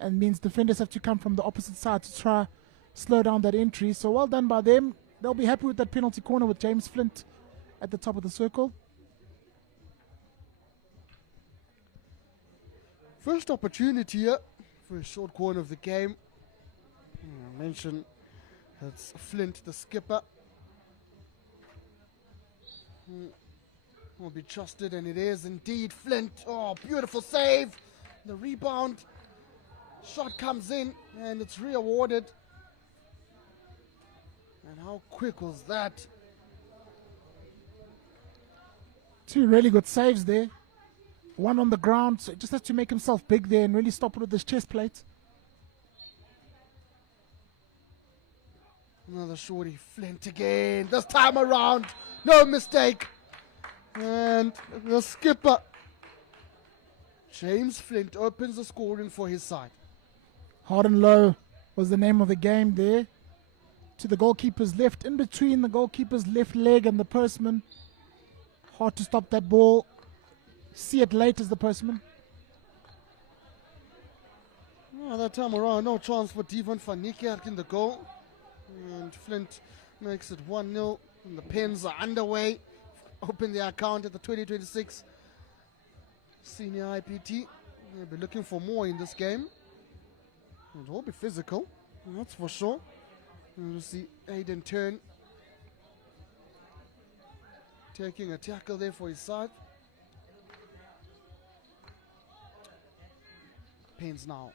and means defenders have to come from the opposite side to try slow down that entry. So well done by them. They'll be happy with that penalty corner with James Flint at the top of the circle. First opportunity here for a short corner of the game. I mentioned that's Flint, the skipper. Will be trusted, and it is indeed Flint. Oh, beautiful save. The rebound. Shot comes in, and it's re-awarded. And how quick was that? Two really good saves there. One on the ground, so he just has to make himself big there and really stop it with his chest plate. Another shorty, Flint again. This time around, no mistake. And the skipper, James Flint, opens the scoring for his side. Hard and low was the name of the game there. To the goalkeeper's left, in between the goalkeeper's left leg and the postman. Hard to stop that ball. See it late as the postman. Oh, that time around, no chance for Devon van Niekerk in the goal. And Flint makes it 1-0. And the Pens are underway. Open their account at the 2026 Senior IPT. They'll be looking for more in this game. It will be physical, that's for sure. You'll see Aiden Turn taking a tackle there for his side. Pens now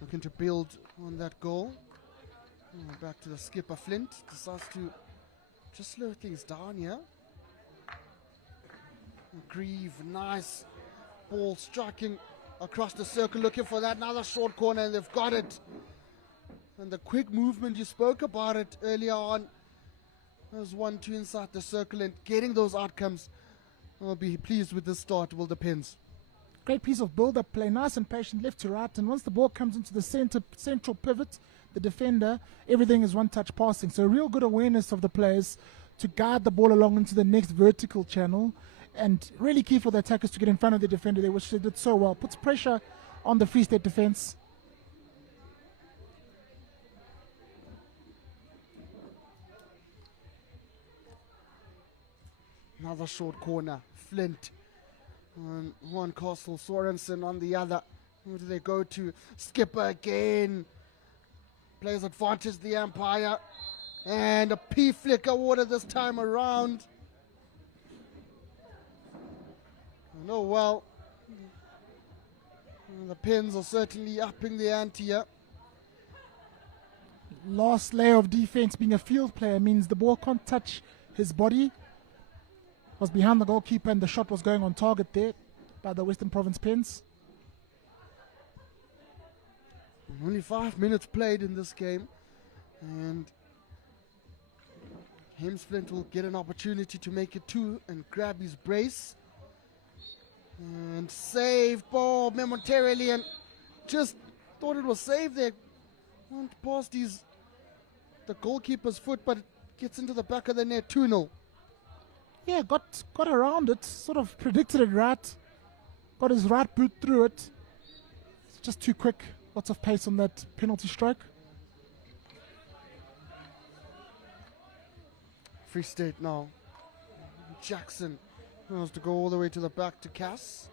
looking to build on that goal. Back to the skipper Flint. Decides to just slow things down here. Grieve, nice ball striking across the circle looking for that another short corner, and they've got it. And the quick movement, you spoke about it earlier on. There's 1-2 inside the circle, and getting those outcomes. I'll be pleased with this start, will depends. Great piece of build-up play, nice and patient, left to right, and once the ball comes into the central pivot, the defender, everything is one-touch passing. So real good awareness of the players to guide the ball along into the next vertical channel, and really key for the attackers to get in front of the defender there, which they did so well. Puts pressure on the Free State defense. Another short corner, Flint. And one Castle Sorensen on the other. Who do they go to? Skipper again. Plays advantage the umpire. And a P flick awarded this time around. Oh well. The Pens are certainly upping the ante here. Last layer of defense, being a field player, means the ball can't touch his body. Was behind the goalkeeper, and the shot was going on target there by the Western Province Pens. Only 5 minutes played in this game, and Hemsflint will get an opportunity to make it 2 and grab his brace. And save ball momentarily, and just thought it was saved there. Went past the goalkeeper's foot, but it gets into the back of the net. 2-0. Yeah, got around it, sort of predicted it right. Got his right boot through it. It's just too quick. Lots of pace on that penalty stroke. Free State now. Jackson has to go all the way to the back to Cass.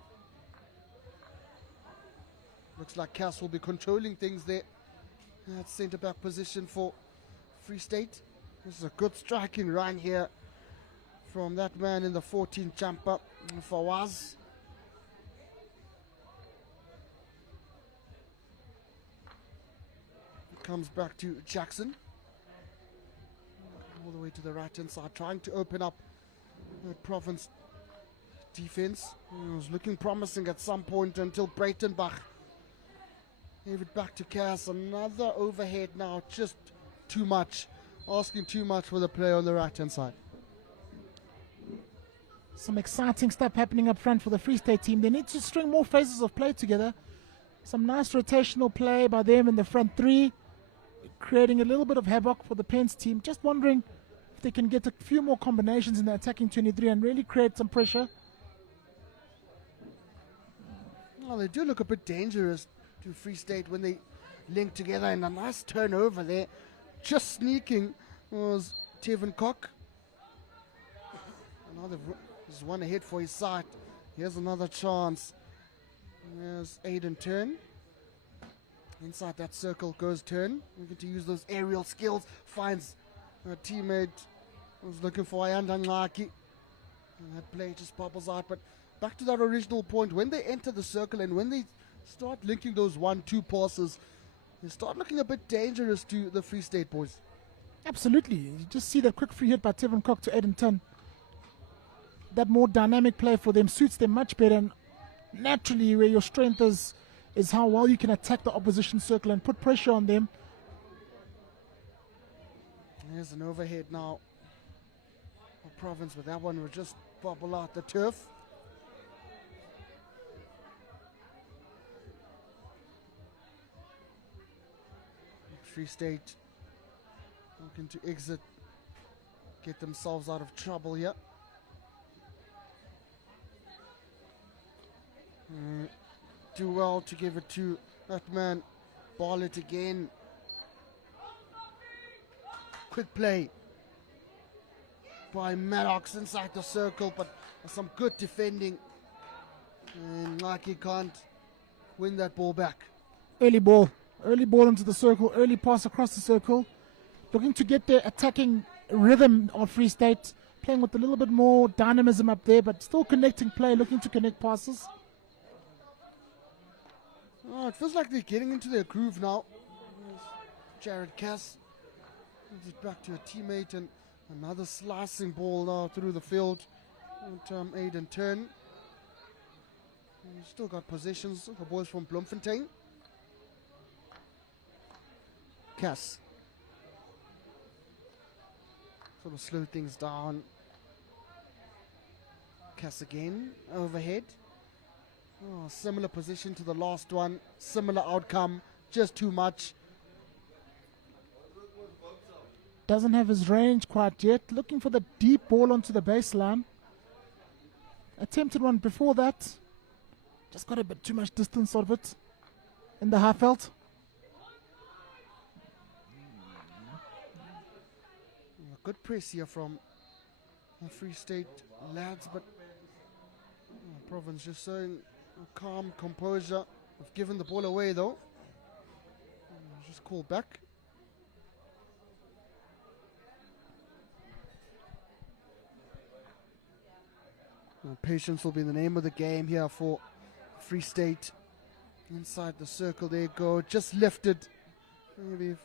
Looks like Cass will be controlling things there. At centre back position for Free State. This is a good striking run here from that man in the 14th jumper, Fawaz. Comes back to Jackson. All the way to the right hand side, trying to open up the Province defense. It was looking promising at some point until Breitenbach gave it back to Cass. Another overhead now, just too much. Asking too much for the player on the right hand side. Some exciting stuff happening up front for the Free State team. They need to string more phases of play together. Some nice rotational play by them in the front three, creating a little bit of havoc for the Pens team. Just wondering if they can get a few more combinations in the attacking 23 and really create some pressure. Well, they do look a bit dangerous to Free State when they link together, and a nice turnover there. Just sneaking was Tevin Koch. Another there's one ahead for his side. Here's another chance. There's Aiden Turn. Inside that circle goes Turn. Looking to use those aerial skills. Finds a teammate who's looking for Ayanda Ngaki. And that play just bubbles out. But back to that original point. When they enter the circle and when they start linking those 1-2 passes, they start looking a bit dangerous to the Free State boys. Absolutely. You just see that quick free hit by Tevin Koch to Aiden Turn. That more dynamic play for them suits them much better, and naturally where your strength is how well you can attack the opposition circle and put pressure on them. There's an overhead now for Province, but that one will just bubble out the turf. Free State looking to exit, get themselves out of trouble here. Do well to give it to that man. Ball it again. Quick play by Maddox inside the circle, but some good defending. And Lucky can't win that ball back. Early ball into the circle, early pass across the circle. Looking to get the attacking rhythm of Free State, playing with a little bit more dynamism up there, but still connecting play, looking to connect passes. Oh, it feels like they're getting into their groove now. Jared Cass gives it back to a teammate, and another slicing ball now through the field. Aiden Turn. Still got possessions, the boys from Bloemfontein. Cass. Sort of slow things down. Cass again, overhead. Oh, similar position to the last one. Similar outcome, just too much. Doesn't have his range quite yet. Looking for the deep ball onto the baseline. Attempted one before that. Just got a bit too much distance out of it in the half felt. Good press here from the Free State lads, but Province just showing calm composure. Have given the ball away though. Just call back. Patience will be the name of the game here for Free State. Inside the circle, there you go. Just lifted. Maybe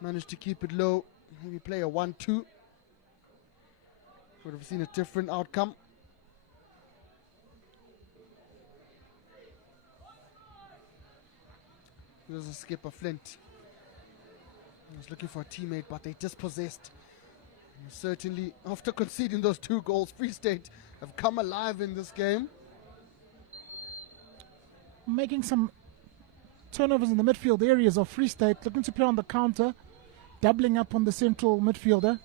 managed to keep it low. Maybe play a 1-2. Would have seen a different outcome. There's a skipper, Flint. He was looking for a teammate, but they dispossessed. And certainly, after conceding those 2 goals, Free State have come alive in this game. Making some turnovers in the midfield areas of Free State, looking to play on the counter, doubling up on the central midfielder.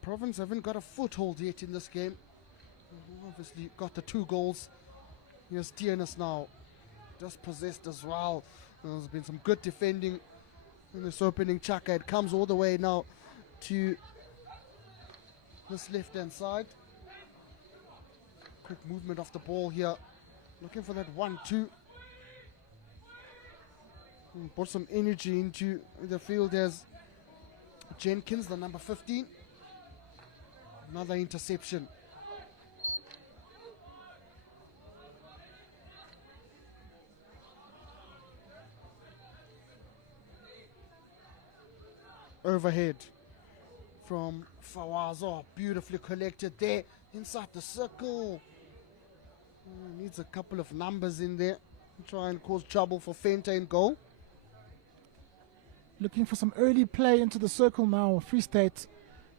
Province haven't got a foothold yet in this game. Obviously got the 2 goals. Here's Tienes now, just possessed as well. There's been some good defending in this opening chaka. It comes all the way now to this left hand side. Quick movement of the ball here, looking for that 1-2. Put some energy into the field as Jenkins, the number 15. Another interception. Overhead from Fawaz. Oh, beautifully collected there inside the circle. Needs a couple of numbers in there. Try and cause trouble for Fente and goal. Looking for some early play into the circle now. Free State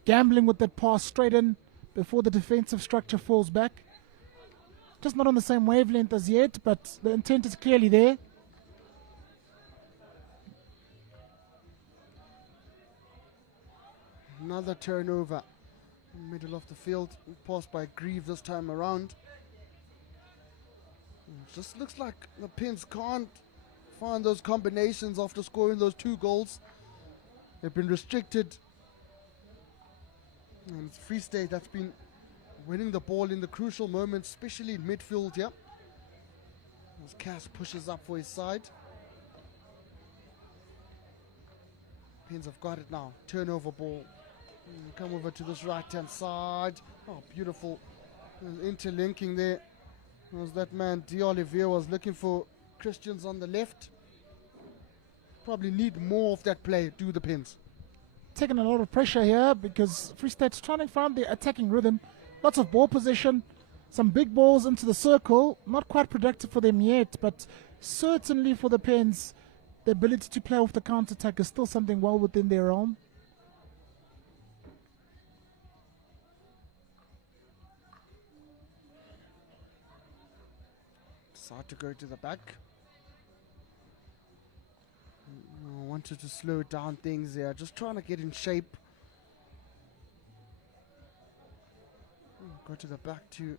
gambling with that pass straight in before the defensive structure falls back. Just not on the same wavelength as yet, but the intent is clearly there. Another turnover in the middle of the field. Passed by Grieve this time around. It just looks like the Pins can't find those combinations after scoring those 2 goals. They've been restricted. And it's Free State that's been winning the ball in the crucial moments, especially in midfield here. As Cass pushes up for his side. Pins have got it now. Turnover ball. Come over to this right hand side. Oh, beautiful interlinking there. Was that man D'Olivier was looking for Christians on the left. Probably need more of that play, do the Pins. Taking a lot of pressure here because Free State's trying to find the attacking rhythm. Lots of ball possession, some big balls into the circle. Not quite productive for them yet, but certainly for the Pins, the ability to play off the counter-attack is still something well within their realm. Decide to go to the back. I wanted to slow down things there, just trying to get in shape. Go to the back to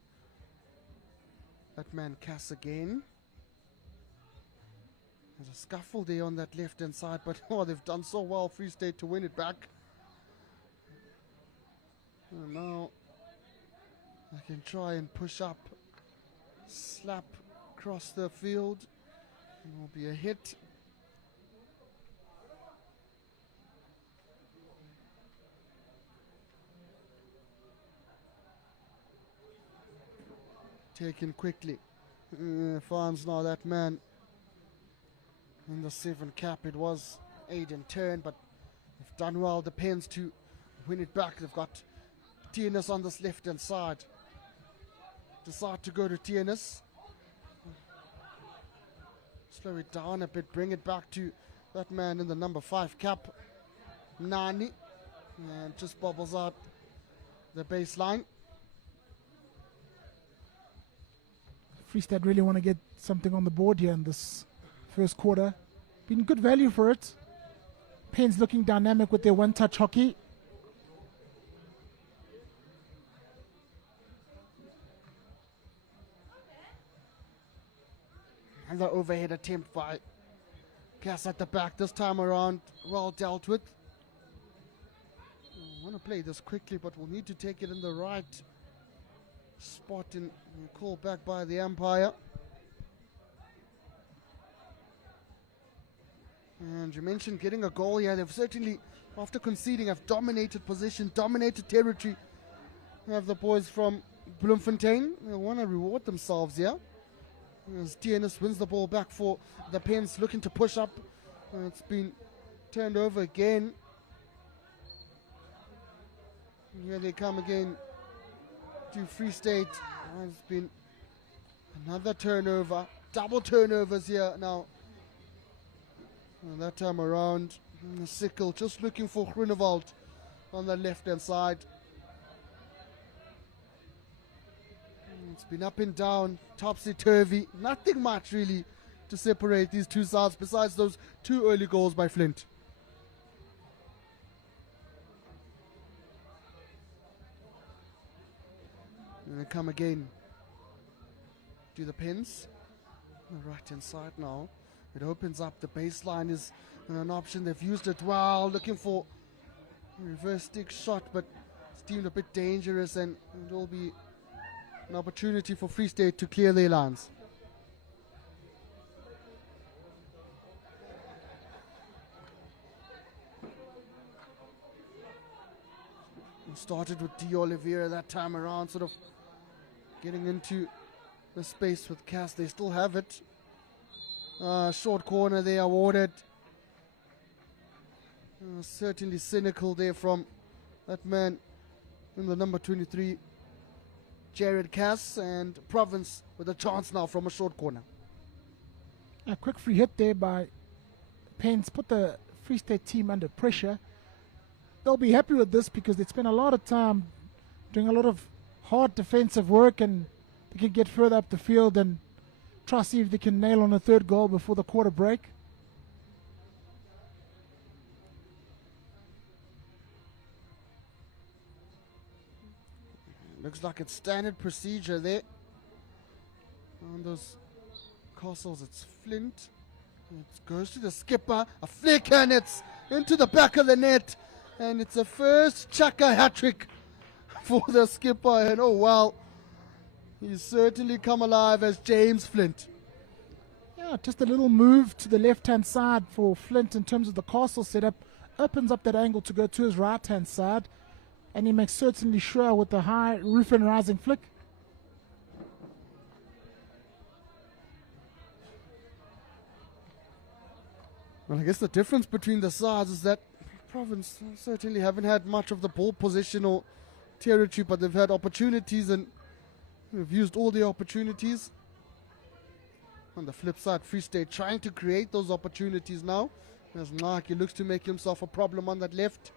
that man Cass again. There's a scuffle there on that left hand side, but oh, they've done so well, Free State, to win it back. And now I can try and push up, slap across the field, and it will be a hit. Taken quickly. Finds now that man in the 7 cap. It was Aiden Turn, but they've done well. Depends to win it back. They've got TNS on this left-hand side. Decide to go to TNS. Slow it down a bit, bring it back to that man in the number 5 cap, Nani. And just bobbles out the baseline. Free State really want to get something on the board here in this first quarter. Been good value for it. Pens looking dynamic with their one-touch hockey. And the overhead attempt by Cass at the back this time around. Well dealt with. I want to play this quickly, but we'll need to take it in the right spot and call back by the umpire. And you mentioned getting a goal here. They've certainly, after conceding, have dominated position, dominated territory. We have the boys from Bloemfontein. They want to reward themselves here. As TNS wins the ball back for the Pens, looking to push up. It's been turned over again. Here they come again to Free State. It's been another turnover. Double turnovers here now. And that time around, Sickle just looking for Grunewald on the left-hand side. It's been up and down, topsy-turvy. Nothing much really to separate these two sides besides those 2 early goals by Flint. And they come again to the Pens. On the right-hand side now. It opens up. The baseline is an option. They've used it well, looking for a reverse stick shot, but it's deemed a bit dangerous, and it will be an opportunity for Free State to clear their lines. It started with D. Oliveira that time around, sort of getting into the space with Cass. They still have it. Short corner they awarded. Certainly cynical there from that man in the number 23, Jared Cass, and Province with a chance now from a short corner. A quick free hit there by Pens, put the Free State team under pressure. They'll be happy with this because they spent a lot of time doing a lot of hard defensive work, and they can get further up the field and try to see if they can nail on a third goal before the quarter break. Looks like it's standard procedure there. On those castles, it's Flint. It goes to the skipper, a flick, and it's into the back of the net. And it's a first Chaka hat-trick for the skipper. And oh wow, he's certainly come alive as James Flint. Yeah, just a little move to the left-hand side for Flint in terms of the castle setup. Opens up that angle to go to his right-hand side. And he makes certainly sure with the high roof and rising flick. Well, I guess the difference between the sides is that Province certainly haven't had much of the ball position or territory, but they've had opportunities and they've used all the opportunities. On the flip side, Free State trying to create those opportunities now. As Naki looks to make himself a problem on that left.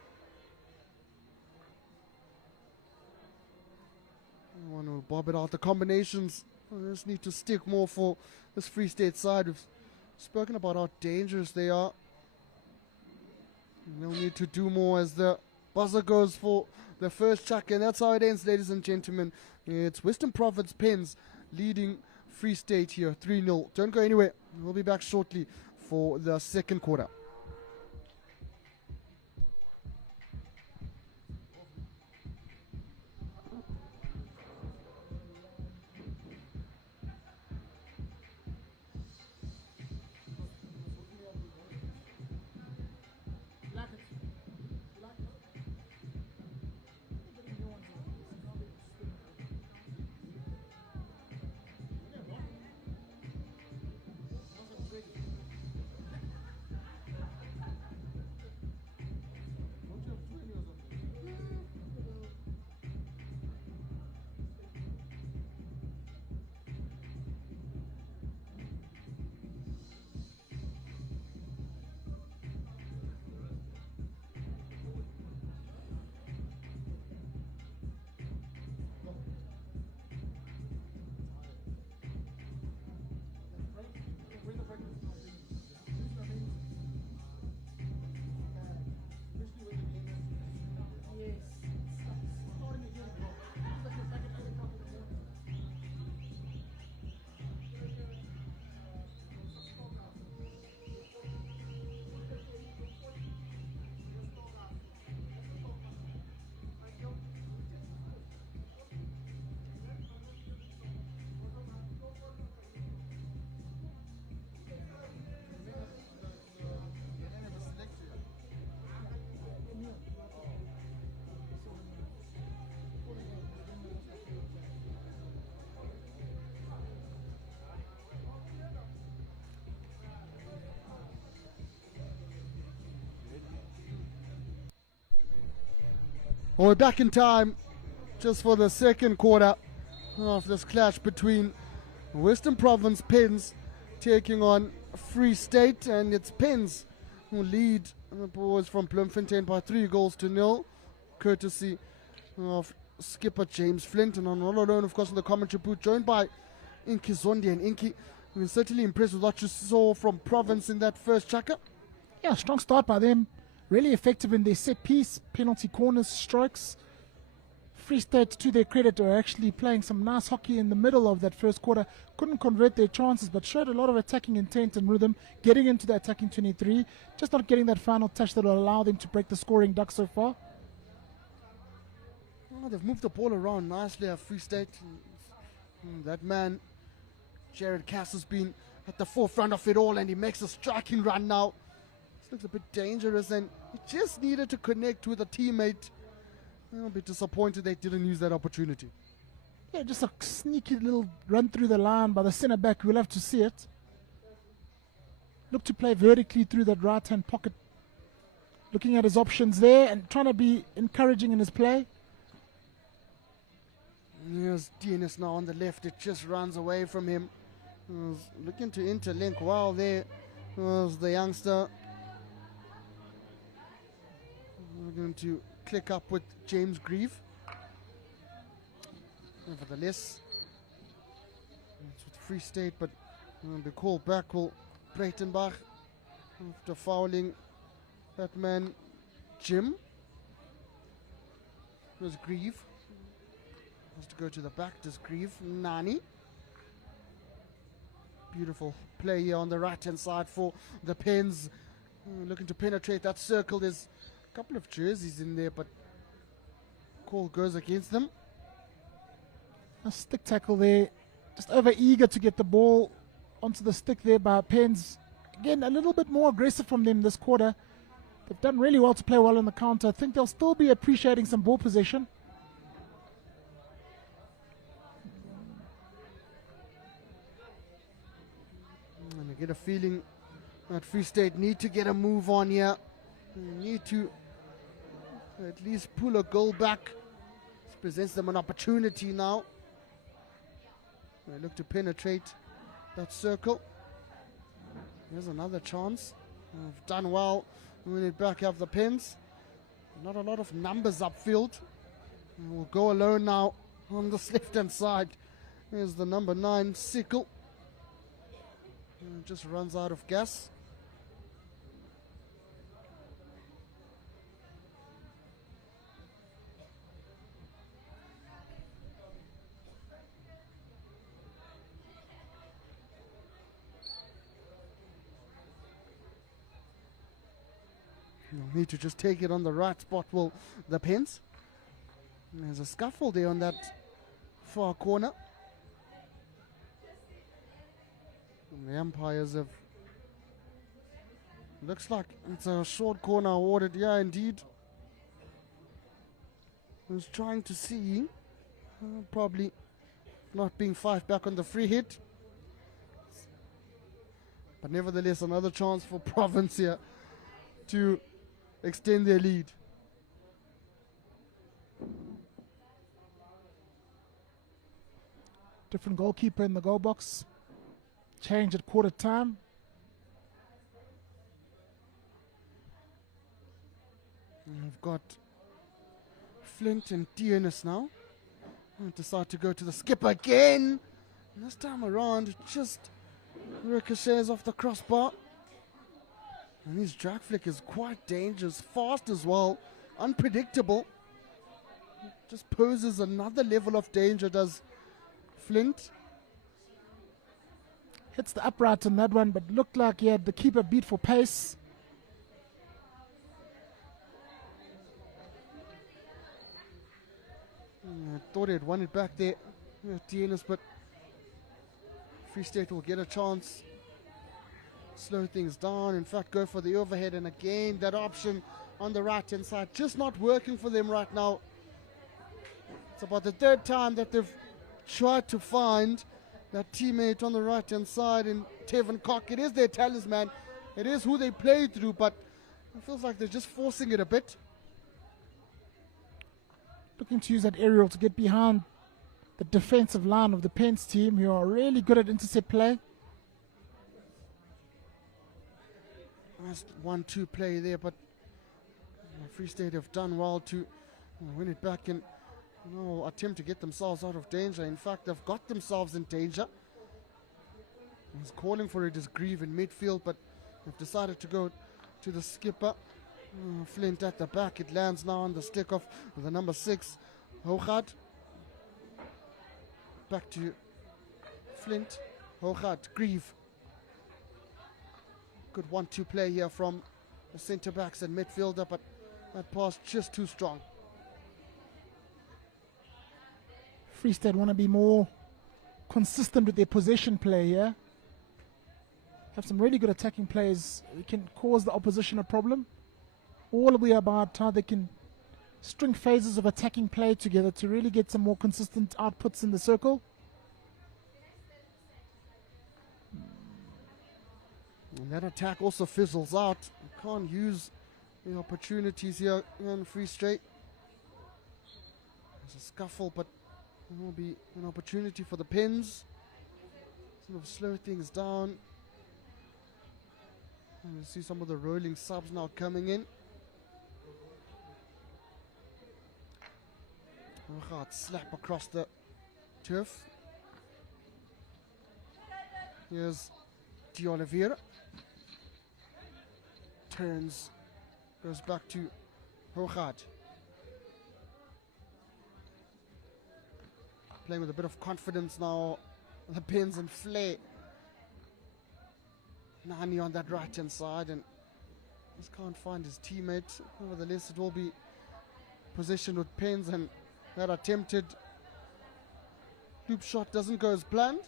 I want to bob it out. The combinations just need to stick more for this Free State side. We've spoken about how dangerous they are. They'll need to do more as the buzzer goes for the first chuck, and that's how it ends, ladies and gentlemen. It's Western Province Pens leading Free State here, 3-0. Don't go anywhere. We'll be back shortly for the second quarter. Well, we're back in time just for the second quarter of this clash between Western Province Pens taking on Free State, and it's Pens who lead the boys from Bloemfontein by 3-0, courtesy of skipper James Flint. And on all alone, of course, in the commentary booth, joined by Inky Zondi. And Inky, we were certainly impressed with what you saw from Province in that first chaka. Yeah, strong start by them. Really effective in their set piece, penalty corners, strikes. Free State, to their credit, are actually playing some nice hockey in the middle of that first quarter. Couldn't convert their chances, but showed a lot of attacking intent and rhythm, getting into the attacking 23, just not getting that final touch that will allow them to break the scoring duck so far. Oh, they've moved the ball around nicely at Free State. That man, Jared Cass, has been at the forefront of it all, and he makes a striking run now. This looks a bit dangerous, and he just needed to connect with a teammate. I'm a bit disappointed they didn't use that opportunity. Yeah, just a sneaky little run through the line by the centre back. We'll have to see it. Look to play vertically through that right-hand pocket. Looking at his options there and trying to be encouraging in his play. Here's DNS now on the left. It just runs away from him. Looking to interlink. Wow, there was the youngster. We're going to click up with James Grieve. Nevertheless, it's with Free State, but the call back will Breitenbach after fouling that man Jim. There's Grieve. Has to go to the back. Does Grieve. Nani. Beautiful play here on the right hand side for the Pens. Looking to penetrate that circle. There's a couple of jerseys in there, but call goes against them. A stick tackle there. Just over eager to get the ball onto the stick there by Pens. Again, a little bit more aggressive from them this quarter. They've done really well to play well on the counter. I think they'll still be appreciating some ball possession. And I get a feeling that Free State need to get a move on here. They need to at least pull a goal back. This presents them an opportunity now. They look to penetrate that circle. Here's another chance. They've done well when it back up the Pens. Not a lot of numbers upfield. And we'll go alone now on this left-hand side. There's the number 9, Sickle. And just runs out of gas. You'll need to just take it on the right spot, will the Pens. And there's a scuffle there on that far corner. And the umpires have... Looks like it's a short corner awarded. Yeah, indeed. I was trying to see. Probably not being 5 back on the free hit. But nevertheless, another chance for Province here to extend their lead. Different goalkeeper in the goal box. Change at quarter time. And we've got Flint and DNS now. And decide to go to the skipper again. And this time around, it just ricochets off the crossbar. And his drag flick is quite dangerous, fast as well, unpredictable. Just poses another level of danger, does Flint. Hits the upright on that one, but looked like he had the keeper beat for pace. I thought he had won it back there, DNS, but Free State will get a chance. Slow things down, in fact go for the overhead, and again that option on the right hand side just not working for them right now. It's about the 3rd time that they've tried to find that teammate on the right hand side in Tevin Cock. It is their talisman, it is who they play through, but it feels like they're just forcing it a bit. looking to use that aerial to get behind the defensive line of the Pence team, who are really good at intercept play. Nice 1-2 play there, but Free State have done well to win it back and attempt to get themselves out of danger. In fact, they've got themselves in danger. He's calling for it as Grieve in midfield, but they've decided to go to the skipper. Flint at the back. It lands now on the stick of the number 6, Hochad. Back to Flint, Hochad, Grieve. Good 1-2 play here from the centre backs and midfielder, but that pass just too strong. Free State want to be more consistent with their possession play here. Have some really good attacking players who can cause the opposition a problem. All will be about how they can string phases of attacking play together to really get some more consistent outputs in the circle. And that attack also fizzles out. You can't use the opportunities here in Free State. There's a scuffle, but there will be an opportunity for the Pins. Sort of slow things down. And you see some of the rolling subs now coming in. Hard slap across the turf. Here's D'Oliveira. Turns, goes back to Hochad. Playing with a bit of confidence now. The Pins and flair. Nani on that right hand side and just can't find his teammate. Nevertheless, it will be positioned with Pins, and that attempted loop shot doesn't go as planned.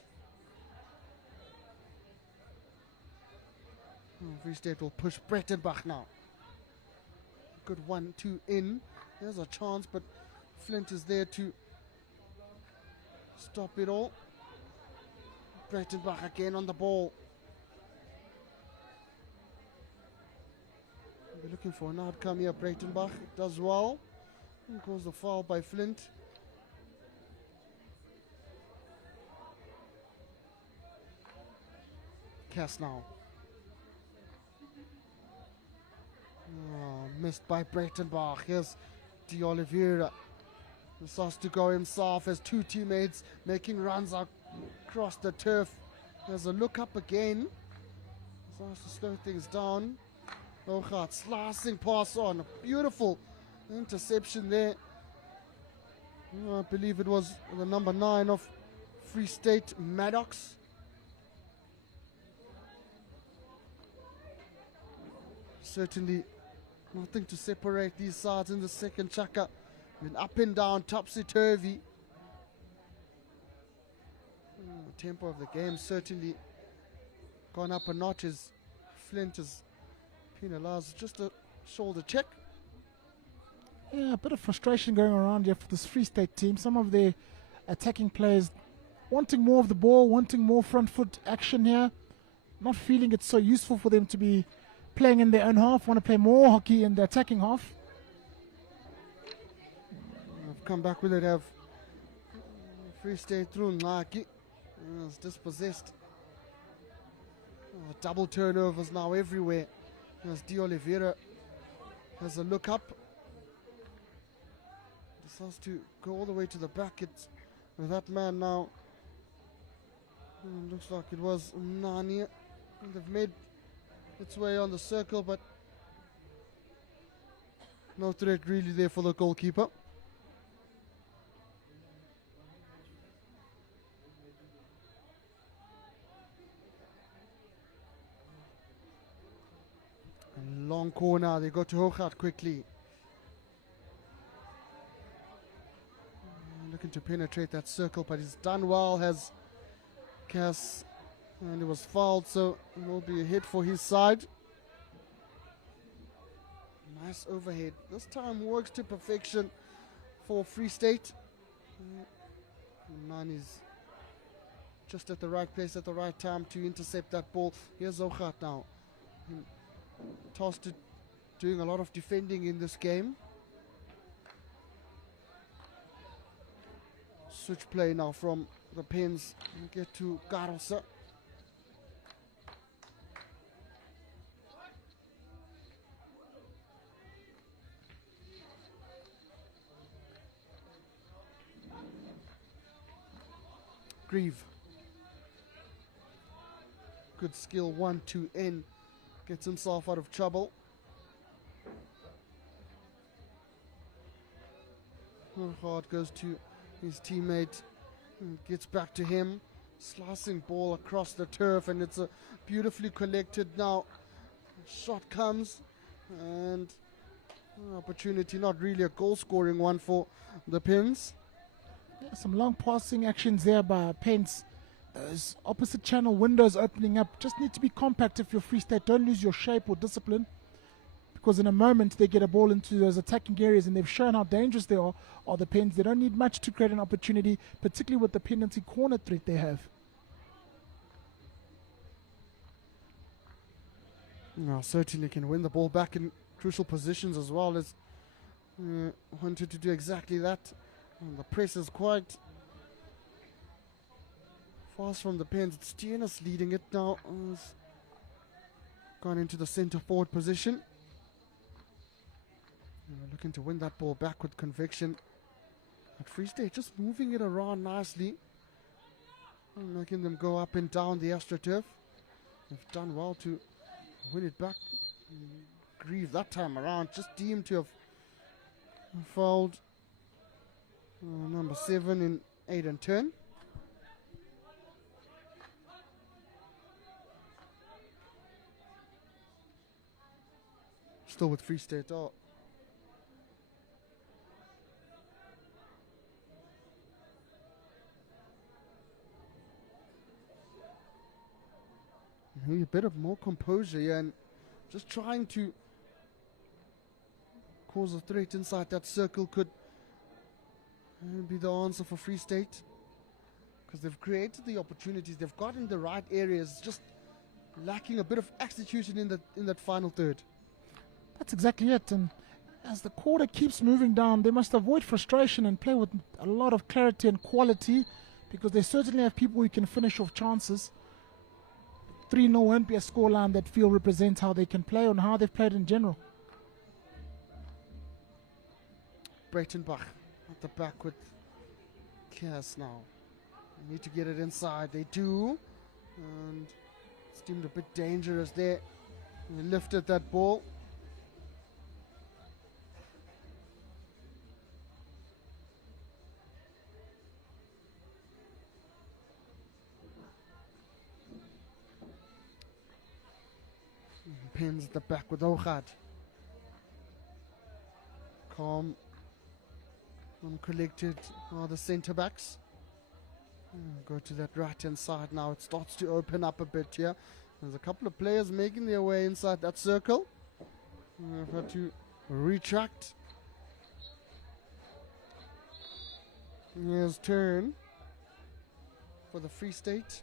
Free State will push Brettenbach now. Good 1-2 in. There's a chance, but Flint is there to stop it all. Brettenbach again on the ball. We're looking for an outcome here. Brettenbach does well. And calls the foul by Flint. Cass now. Missed by Brettenbach. Here's D'Oliveira. This has to go himself as two teammates making runs across the turf. There's a look up again. This has to slow things down. Hochad slicing pass on. A beautiful interception there. I believe it was the number 9 of Free State, Maddox. Certainly nothing to separate these sides in the second chaka. Up and down, topsy-turvy. The tempo of the game certainly gone up a notch as Flint is penalized. Just a shoulder check. Yeah, a bit of frustration going around here for this Free State team. Some of their attacking players wanting more of the ball, wanting more front foot action here. Not feeling it's so useful for them to be playing in their own half. Want to play more hockey in the attacking half. I've come back with it. Have Free State through Naki. It's dispossessed. Double turnovers now everywhere. As D'Oliveira has a look up. This has to go all the way to the back. It's with that man now. Looks like it was Nani. They've made its way on the circle, but no threat really there for the goalkeeper. And long corner, they go to Hochad quickly. Looking to penetrate that circle, but he's done well, has Cass, and it was fouled, so it will be a hit for his side. Nice overhead. This time works to perfection for Free State. Nani's just at the right place at the right time to intercept that ball. Here's Hochad now. Tasked to doing a lot of defending in this game. Switch play now from the Pens. Get to Garosa. Grieve. Good skill, 1-2 in. Gets himself out of trouble. Hard goes to his teammate. Gets back to him. Slicing ball across the turf, and it's a beautifully collected now. Shot comes, and opportunity, not really a goal scoring one for the Pens. Yeah, some long passing actions there by Pence. Those opposite channel windows opening up. Just need to be compact if you're Free State. Don't lose your shape or discipline, because in a moment they get a ball into those attacking areas, and they've shown how dangerous they are the Pens. They don't need much to create an opportunity, particularly with the penalty corner threat they have. No, certainly can win the ball back in crucial positions as well as wanted to do exactly that. And the press is quite fast from the Pens. It's Stienis leading it now. He's gone into the centre forward position. Looking to win that ball back with conviction. But Free State just moving it around nicely, making them go up and down the AstroTurf. They've done well to win it back. Grieve that time around just deemed to have fouled number 7 in 8 and 10. Still with Free State. A bit of more composure here, and just trying to cause a threat inside that circle could be the answer for Free State, because they've created the opportunities, they've got in the right areas, just lacking a bit of execution in that final third. That's exactly it. And as the quarter keeps moving down, they must avoid frustration and play with a lot of clarity and quality, because they certainly have people who can finish off chances. 3-0 won't be a scoreline that feel represents how they can play and how they've played in general. Breitenbach at the back with Kias now. They need to get it inside. They do. And it's deemed a bit dangerous there. They lifted that ball. Pins at the back with Ochad. Calm, uncollected are the centre backs. Go to that right hand side now. It starts to open up a bit here. There's a couple of players making their way inside that circle. I've had to retract. Here's turn for the Free State.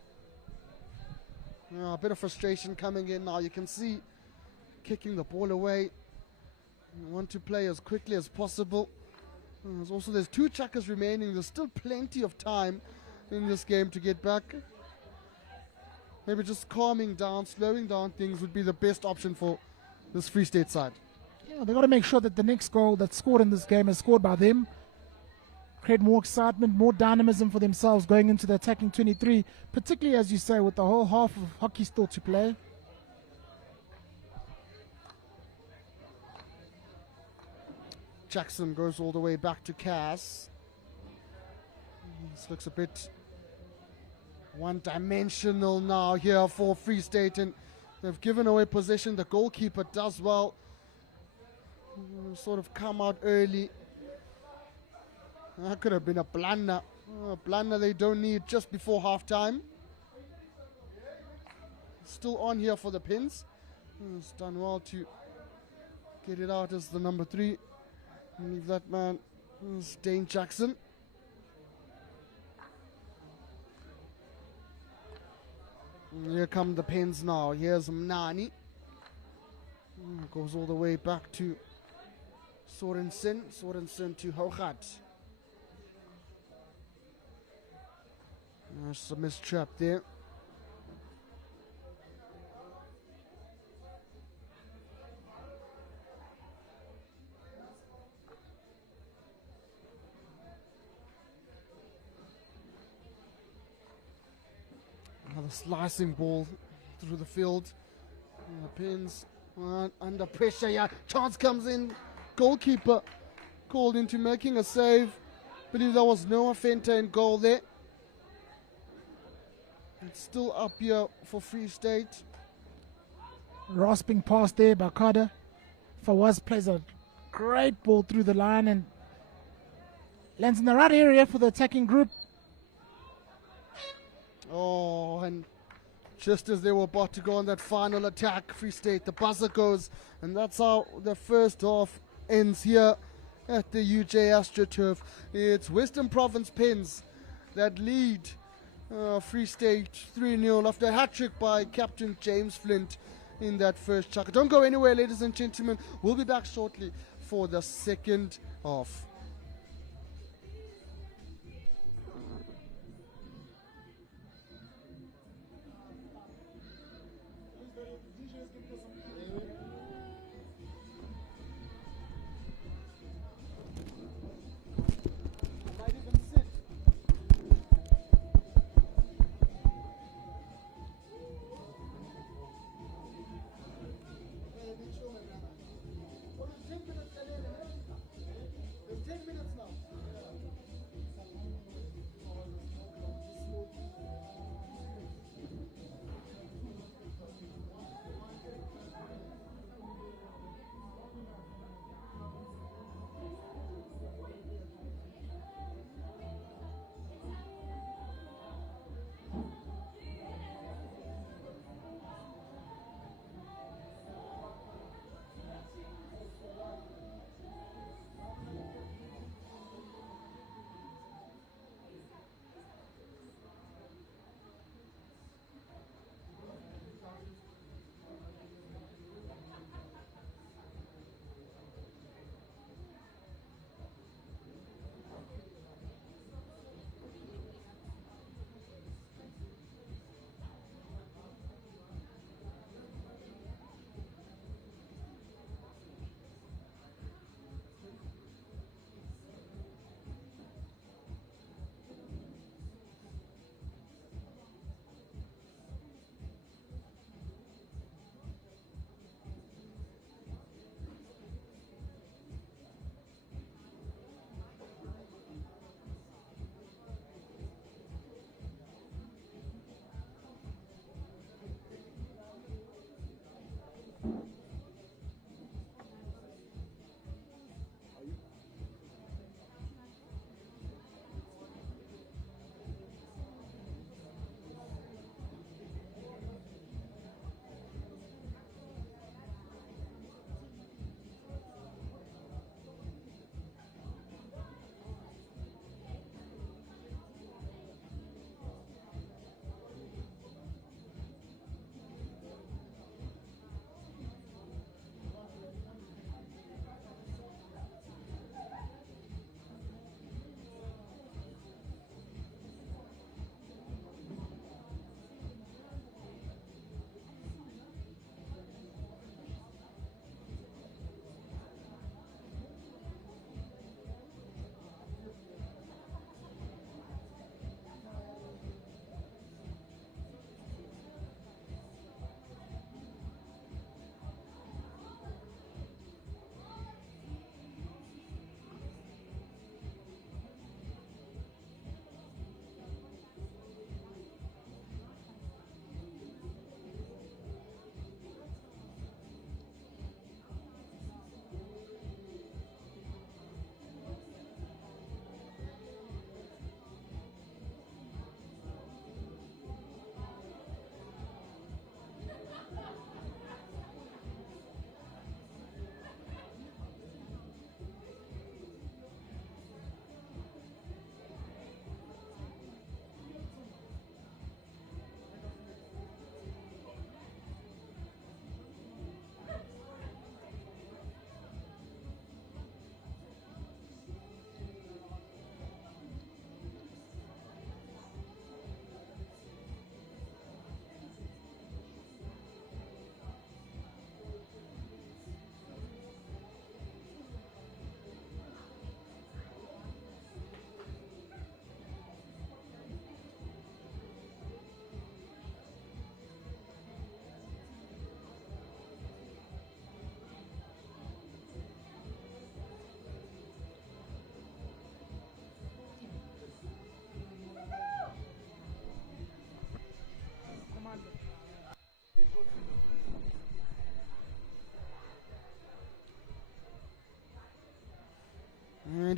A bit of frustration coming in now. You can see kicking the ball away. You want to play as quickly as possible. There's 2 checkers remaining. There's still plenty of time in this game to get back. Maybe just calming down, slowing down things would be the best option for this Free State side. Yeah, they got to make sure that the next goal that's scored in this game is scored by them. Create more excitement, more dynamism for themselves going into the attacking 23, particularly, as you say, with the whole half of hockey still to play. Jackson goes all the way back to Cass. This looks a bit one-dimensional now here for Free State, and they've given away possession. The goalkeeper does well. Sort of come out early. That could have been a blunder. A blunder they don't need just before half-time. Still on here for the Pins. It's done well to get it out as the number 3. Leave that man, Dane Jackson. And here come the Pens now. Here's Mnani. Goes all the way back to Sorensen. Sorensen to Hochad. There's a missed trap there. Another slicing ball through the field. Pins under pressure. Yeah, chance comes in. Goalkeeper called into making a save. Believe there was no Fenta in goal there. It's still up here for Free State. Rasping pass there by Carter. Fawaz plays a great ball through the line and lands in the right area for the attacking group. Oh, and just as they were about to go on that final attack, Free State, the buzzer goes, and that's how the first half ends here at the UJ AstroTurf. It's Western Province Pens that lead Free State 3-0 after a hat-trick by Captain James Flint in that first chuck. Don't go anywhere, ladies and gentlemen. We'll be back shortly for the second half.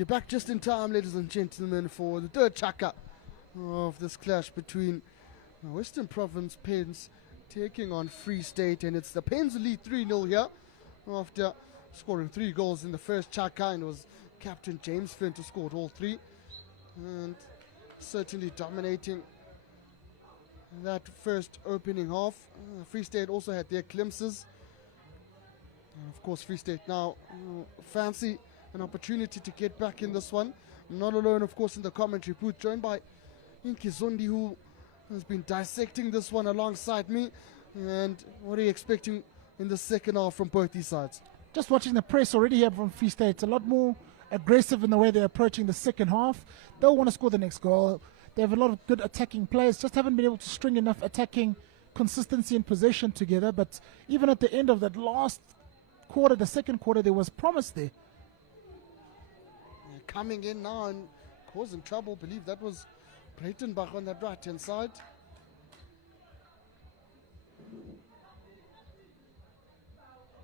you're back just in time, ladies and gentlemen, for the third chaka of this clash between Western Province Pens taking on Free State, and it's the Pens lead 3-0 here after scoring 3 goals in the first chaka, and it was captain James Flint who scored all 3, and certainly dominating that first opening half. Free State also had their glimpses, and of course Free State now fancy an opportunity to get back in this one. I'm not alone, of course, in the commentary booth, joined by Inki Zondi, who has been dissecting this one alongside me. And what are you expecting in the second half from both these sides? Just watching the press already here from Free State, it's a lot more aggressive in the way they're approaching the second half. They'll want to score the next goal. They have a lot of good attacking players, just haven't been able to string enough attacking consistency and possession together. But even at the end of that last quarter, the second quarter, there was promise there. Coming in now and causing trouble. Believe that was Breitenbach on that right hand side.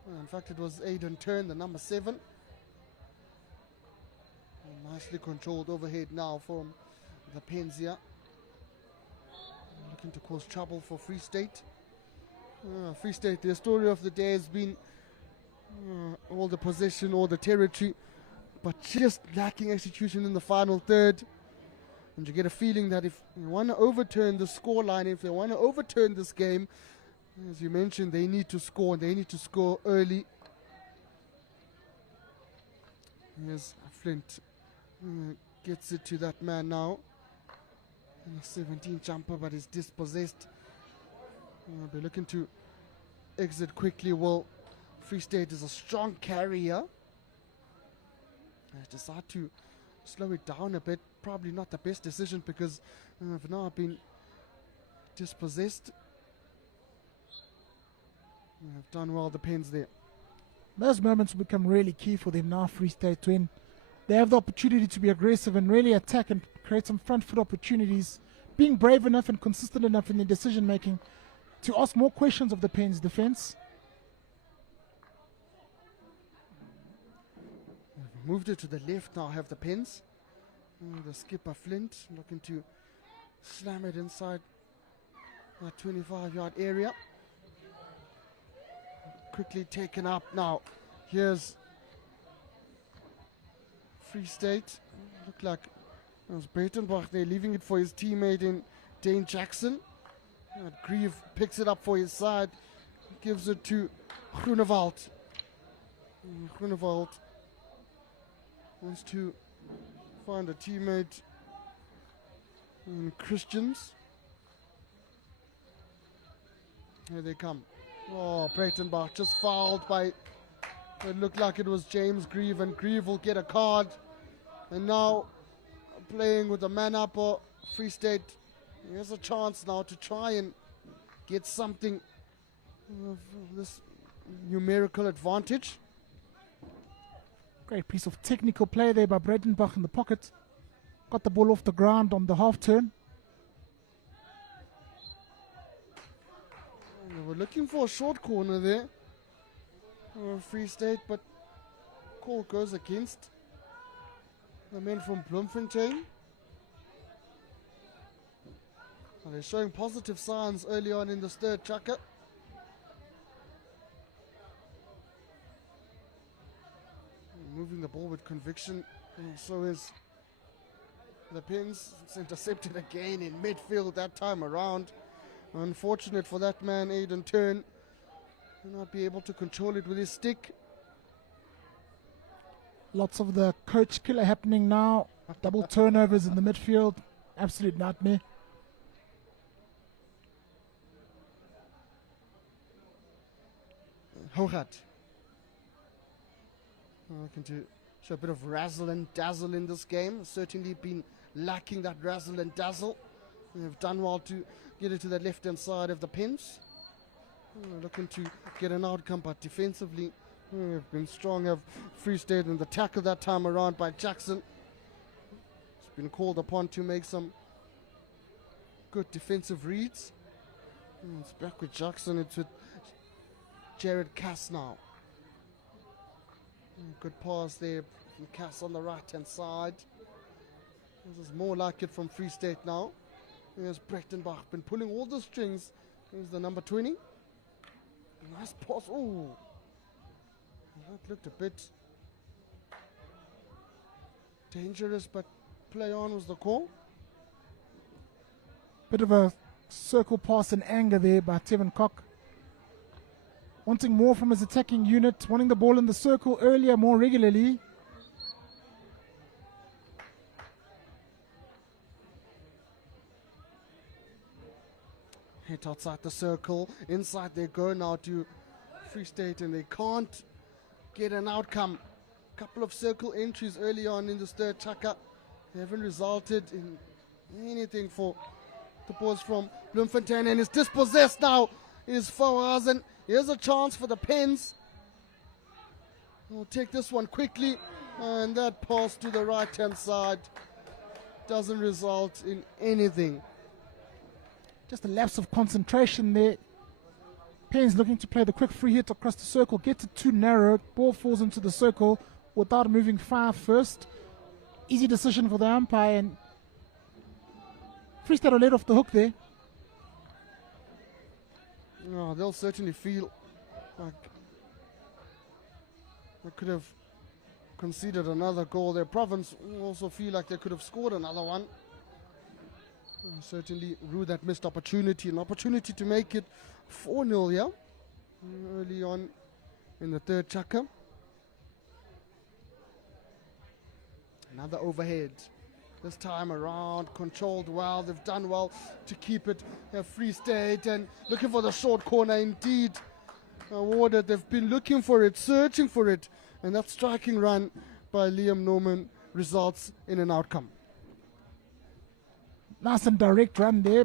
In fact, it was Aidan Turn, the number 7. And nicely controlled overhead now from the Pens here. Looking to cause trouble for Free State. Free State, their story of the day has been all the possession, all the territory, but just lacking execution in the final third. And you get a feeling that if they want to overturn the scoreline, if they want to overturn this game, as you mentioned, they need to score, and they need to score early. Here's Flint. Gets it to that man now. 17 jumper, but is dispossessed. They're looking to exit quickly. Well, Free State is a strong carrier. I decide to slow it down a bit. Probably not the best decision because I've now been dispossessed. I've done well, the Pens there. Those moments will become really key for them now, Free State, when they have the opportunity to be aggressive and really attack and create some front foot opportunities, being brave enough and consistent enough in their decision making to ask more questions of the Pens defense. Moved it to the left now, have the Pens. The skipper Flint looking to slam it inside that 25-yard area. Quickly taken up now. Here's Free State. Looked like it was Breitenbach there, leaving it for his teammate in Dane Jackson. Grieve picks it up for his side, gives it to Groenewald. Groenewald wants to find a teammate in Christians. Here they come. Oh, Breitenbach just fouled by, it looked like it was James Grieve, and Grieve will get a card. And now playing with a man up, or Free State, here's a chance now to try and get something of this numerical advantage. Great piece of technical play there by Breitenbach in the pocket. Got the ball off the ground on the half turn. They were looking for a short corner there, Free State, but call goes against the men from Bloemfontein. And they're showing positive signs early on in this third chaka. Moving the ball with conviction, and so is the Pens. It's intercepted again in midfield that time around. Unfortunate for that man, Aidan Turn, will not be able to control it with his stick. Lots of the coach killer happening now. Double turnovers in the midfield. Absolute nightmare. Hogat. Looking to show a bit of razzle and dazzle in this game. Certainly been lacking that razzle and dazzle. They've done well to get it to the left-hand side of the Pens. Looking to get an outcome, but defensively they've been strong. Have Free State in the tackle that time around by Jackson. He's been called upon to make some good defensive reads. It's back with Jackson. It's with Jared Cass now. Good pass there From Cass on the right-hand side. This is more like it from Free State now. Here's Brechtenbach, been pulling all the strings. Here's the number 20. Nice pass. Oh, that looked a bit dangerous, but play on was the call. Bit of a circle pass in anger there by Tevin Koch. Wanting more from his attacking unit, wanting the ball in the circle earlier, more regularly. Hit outside the circle, inside they go now to Free State, and they can't get an outcome. Couple of circle entries early on in this third chaka. They haven't resulted in anything for the boys from Bloemfontein, and it's dispossessed now. Is Fawazan. Here's a chance for the Pens. We'll take this one quickly, and that pass to the right-hand side doesn't result in anything. Just a lapse of concentration there. Payne's looking to play the quick free hit across the circle, gets it too narrow, ball falls into the circle without moving far first. Easy decision for the umpire, and Free State are let off the hook there. Oh, they'll certainly feel like they could have conceded another goal. Their province will also feel like they could have scored another one. Certainly rue that missed opportunity, an opportunity to make it 4-0, yeah? Early on in the third chaka. Another overhead. This time around, controlled well. They've done well to keep it Free State, and looking for the short corner indeed. Awarded. They've been looking for it, searching for it, and that striking run by Liam Norman results in an outcome. Nice and direct run there.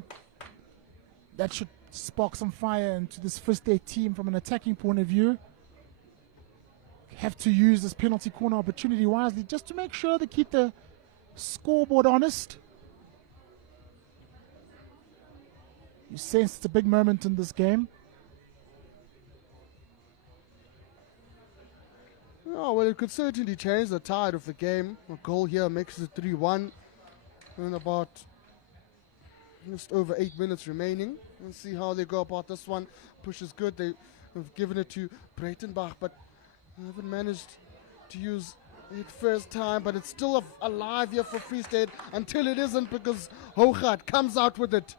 That should spark some fire into this Free State team from an attacking point of view. Have to use this penalty corner opportunity wisely just to make sure they keep the scoreboard honest. You sense it's a big moment in this game. Oh, well, it could certainly change the tide of the game. A goal here makes it 3-1. And about just over 8 minutes remaining. We'll see how they go about this one. Push is good. They have given it to Breitenbach, but haven't managed to use it first time. But it's still alive here for Free State until it isn't, because Hougaard comes out with it.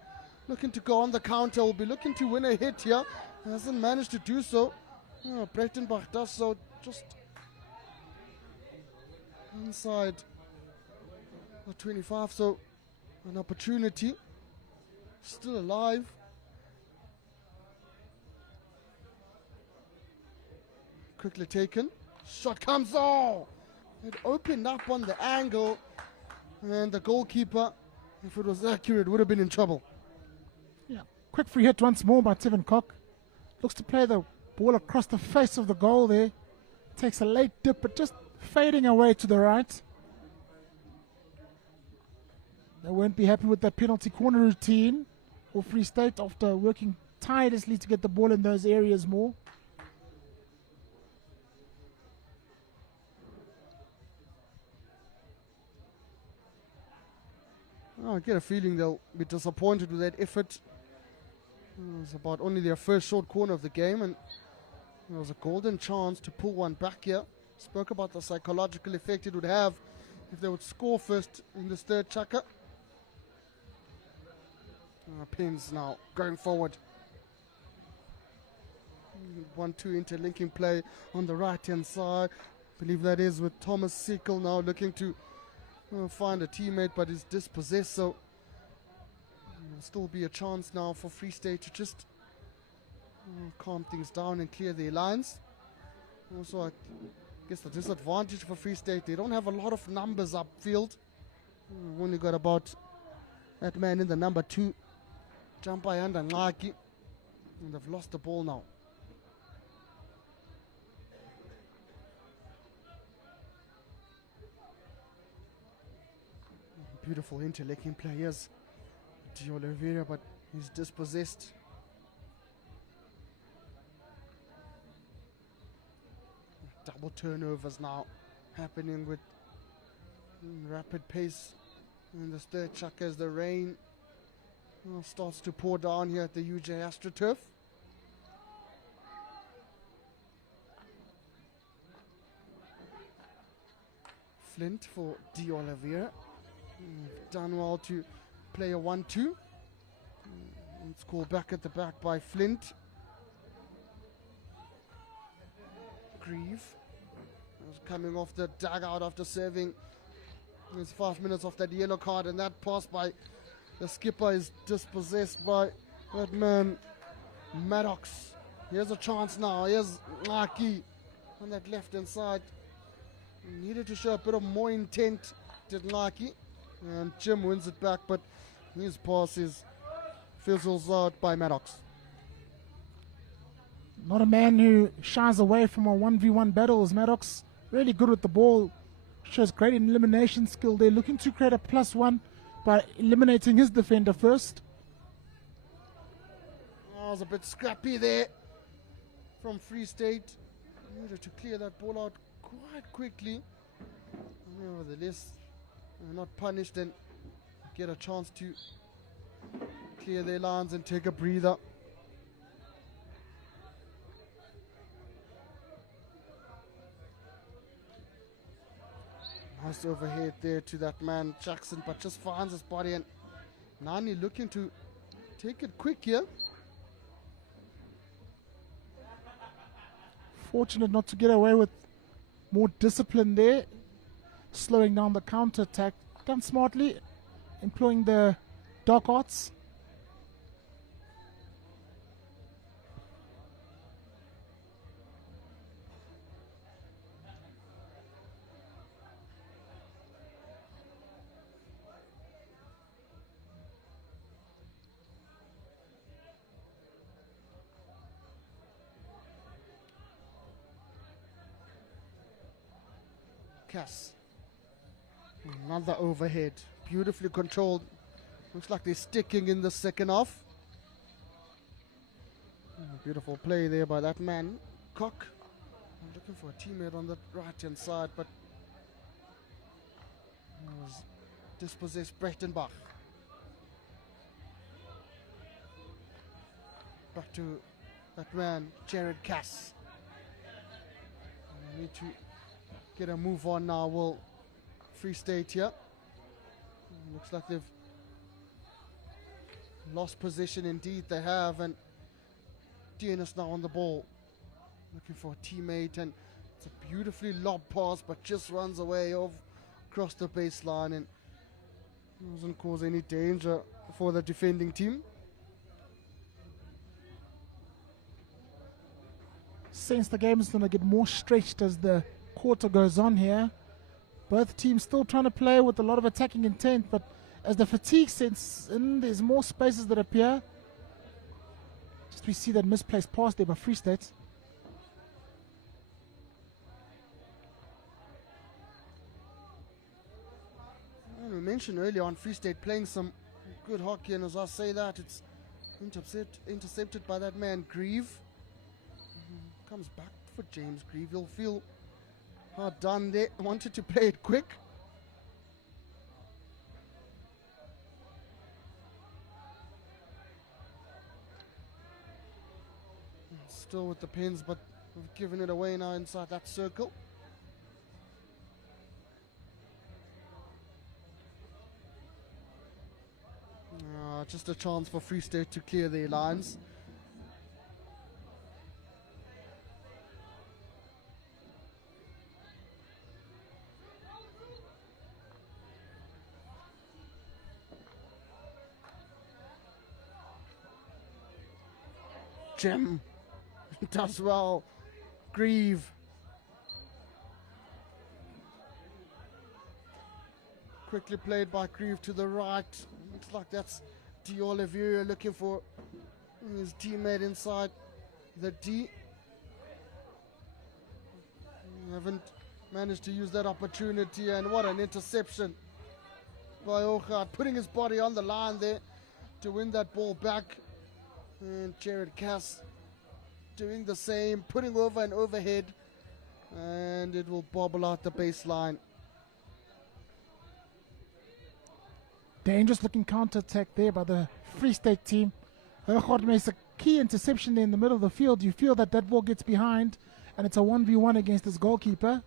Looking to go on the counter. Will be looking to win a hit here. Hasn't managed to do so. Oh, Breitenbach does so just inside the 25. So an opportunity. Still alive. Quickly taken. Shot comes. Oh! It opened up on the angle. And the goalkeeper, if it was accurate, would have been in trouble. Yeah. Quick free hit once more by Tevin Koch. Looks to play the ball across the face of the goal there. Takes a late dip, but just fading away to the right. They won't be happy with that penalty corner routine for Free State after working tirelessly to get the ball in those areas more. I get a feeling they'll be disappointed with that effort. It's about only their first short corner of the game, and there was a golden chance to pull one back here. Spoke about the psychological effect it would have if they would score first in this third chaka. Pins now going forward. 1-2 interlinking play on the right hand side. I believe that is with Thomas Sickle now looking to find a teammate, but is dispossessed. So there'll still be a chance now for Free State to just calm things down and clear their lines. Also, I guess the disadvantage for Free State, they don't have a lot of numbers upfield. We've only got about that man in the number 2, Jampayanda Ngaki, and they've lost the ball now. Beautiful interlinking players, Diolivera, but he's dispossessed. Double turnovers now happening with rapid pace in this third chuck as the rain starts to pour down here at the UJ AstroTurf. Flint for D'Oliveira. Done well to play a 1-2. It's called back at the back by Flint. Grieve was coming off the dugout after serving his 5 minutes off that yellow card, and that pass by the skipper is dispossessed by that man Maddox. Here's a chance now. Here's Ngaki on that left hand side. Needed to show a bit of more intent, did Ngaki, and Jim wins it back, but his pass is fizzles out by Maddox. Not a man who shies away from a 1v1 battles. Maddox really good with the ball. Shows great elimination skill. They're looking to create a +1 by eliminating his defender first. Oh, it was a bit scrappy there from Free State. Needed to clear that ball out quite quickly. Nevertheless, not punished and get a chance to clear their lines and take a breather. Nice overhead there to that man Jackson, but just finds his body, and Nani looking to take it quick here. Fortunate not to get away with more discipline there. Slowing down the counter attack. Done smartly, employing the dark arts. Cass. Another overhead. Beautifully controlled. Looks like they're sticking in the second half. Beautiful play there by that man, Cock. I'm looking for a teammate on the right hand side, but it was dispossessed Brechtenbach. Back to that man, Jared Cass. Need to get a move on now. Will Free State here. Looks like they've lost position. Indeed they have, and DNS now on the ball, looking for a teammate, and it's a beautifully lob pass but just runs away across the baseline and doesn't cause any danger for the defending team. Sense the game is going to get more stretched as the quarter goes on here. Both teams still trying to play with a lot of attacking intent, but as the fatigue sets in, there's more spaces that appear. Just we see that misplaced pass there by Free State. We mentioned earlier on Free State playing some good hockey, and as I say that, it's intercepted by that man Grieve. Comes back for James Grieve. He'll feel hard done there. Wanted to play it quick. Still with the pins, but we've given it away now inside that circle. Just a chance for Free State to clear their lines. Jim does well. Grieve. Quickly played by Grieve to the right. Looks like that's D'Oliveira looking for his teammate inside the D. Haven't managed to use that opportunity, and what an interception by Ochard, putting his body on the line there to win that ball back. And Jared Cass doing the same, putting over an overhead and it will bobble out the baseline. Dangerous looking counter attack there by the Free State team. Hergod makes a key interception there in the middle of the field. You feel that that ball gets behind, and it's a 1v1 against his goalkeeper.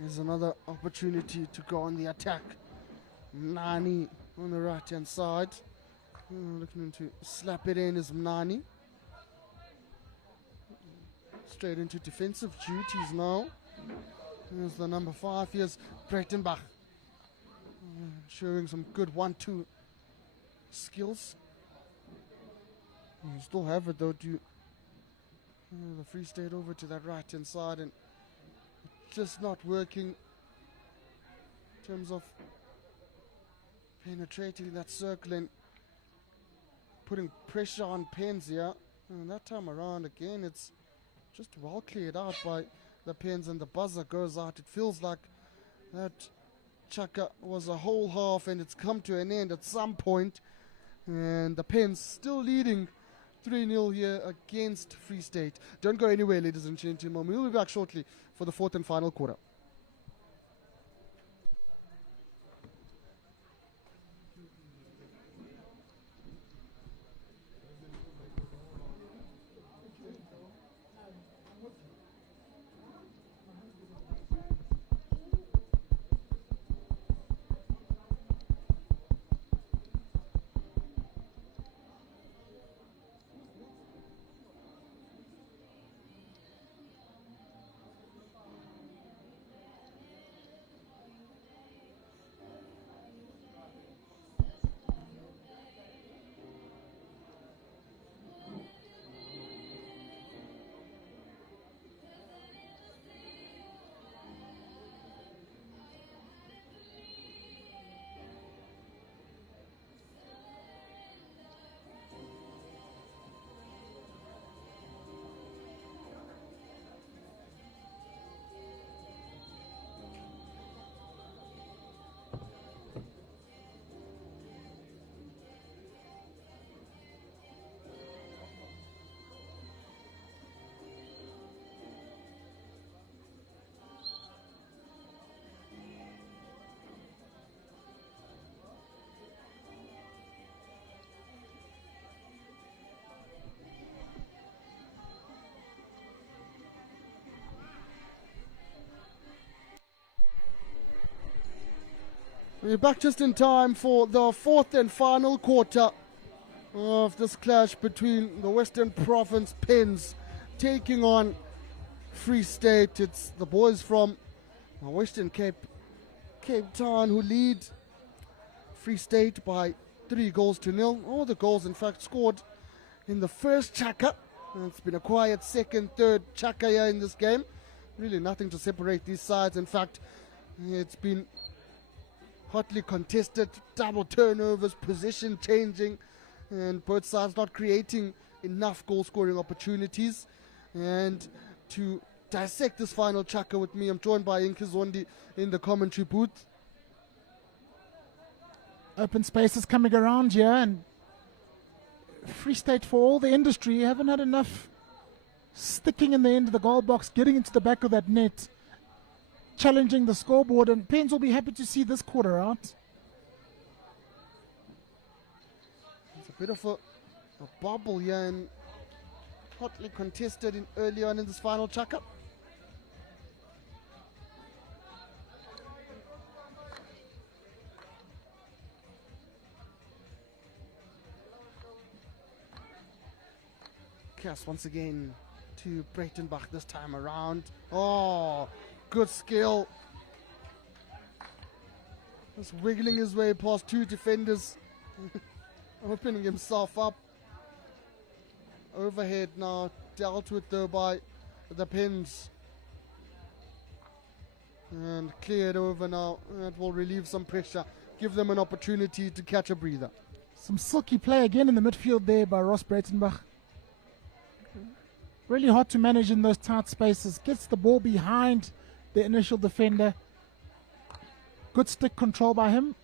There's another opportunity to go on the attack. Mnani on the right hand side. Looking to slap it in is Mnani. Straight into defensive duties now. There's the number 5. Here's Breitenbach. Showing some good 1-2 skills. You still have it though. The Free State over to that right hand side, and just not working in terms of penetrating that circle and putting pressure on Pens here. And that time around again, it's just well cleared out by the Pens, and the buzzer goes out. It feels like that chaka was a whole half and it's come to an end at some point, and the Pens still leading 3-0 here against Free State. Don't go anywhere, ladies and gentlemen. We'll be back shortly for the 4th and final quarter. We're back just in time for the 4th and final quarter of this clash between the Western Province Pens taking on Free State. It's the boys from Western Cape Town who lead Free State by 3-0. All the goals, in fact, scored in the first chaka. It's been a quiet second, third chaka here in this game. Really nothing to separate these sides. In fact, it's been hotly contested, double turnovers, position changing, and both sides not creating enough goal scoring opportunities. And to dissect this final chaka with me, I'm joined by Inkizondi in the commentary booth. Open spaces coming around here, and Free State, for all the industry, haven't had enough sticking in the end of the goal box, getting into the back of that net, challenging the scoreboard, and Pens will be happy to see this quarter out. It's a bit of a bubble here, and hotly contested early on in this final chaka. Cass once again to Breitenbach this time around. Oh, good skill. Just wiggling his way past 2 defenders. Opening himself up. Overhead now, dealt with though by the Pens. And cleared over now. That will relieve some pressure. Give them an opportunity to catch a breather. Some silky play again in the midfield there by Ross Breitenbach. Really hard to manage in those tight spaces. Gets the ball behind the initial defender. Good stick control by him.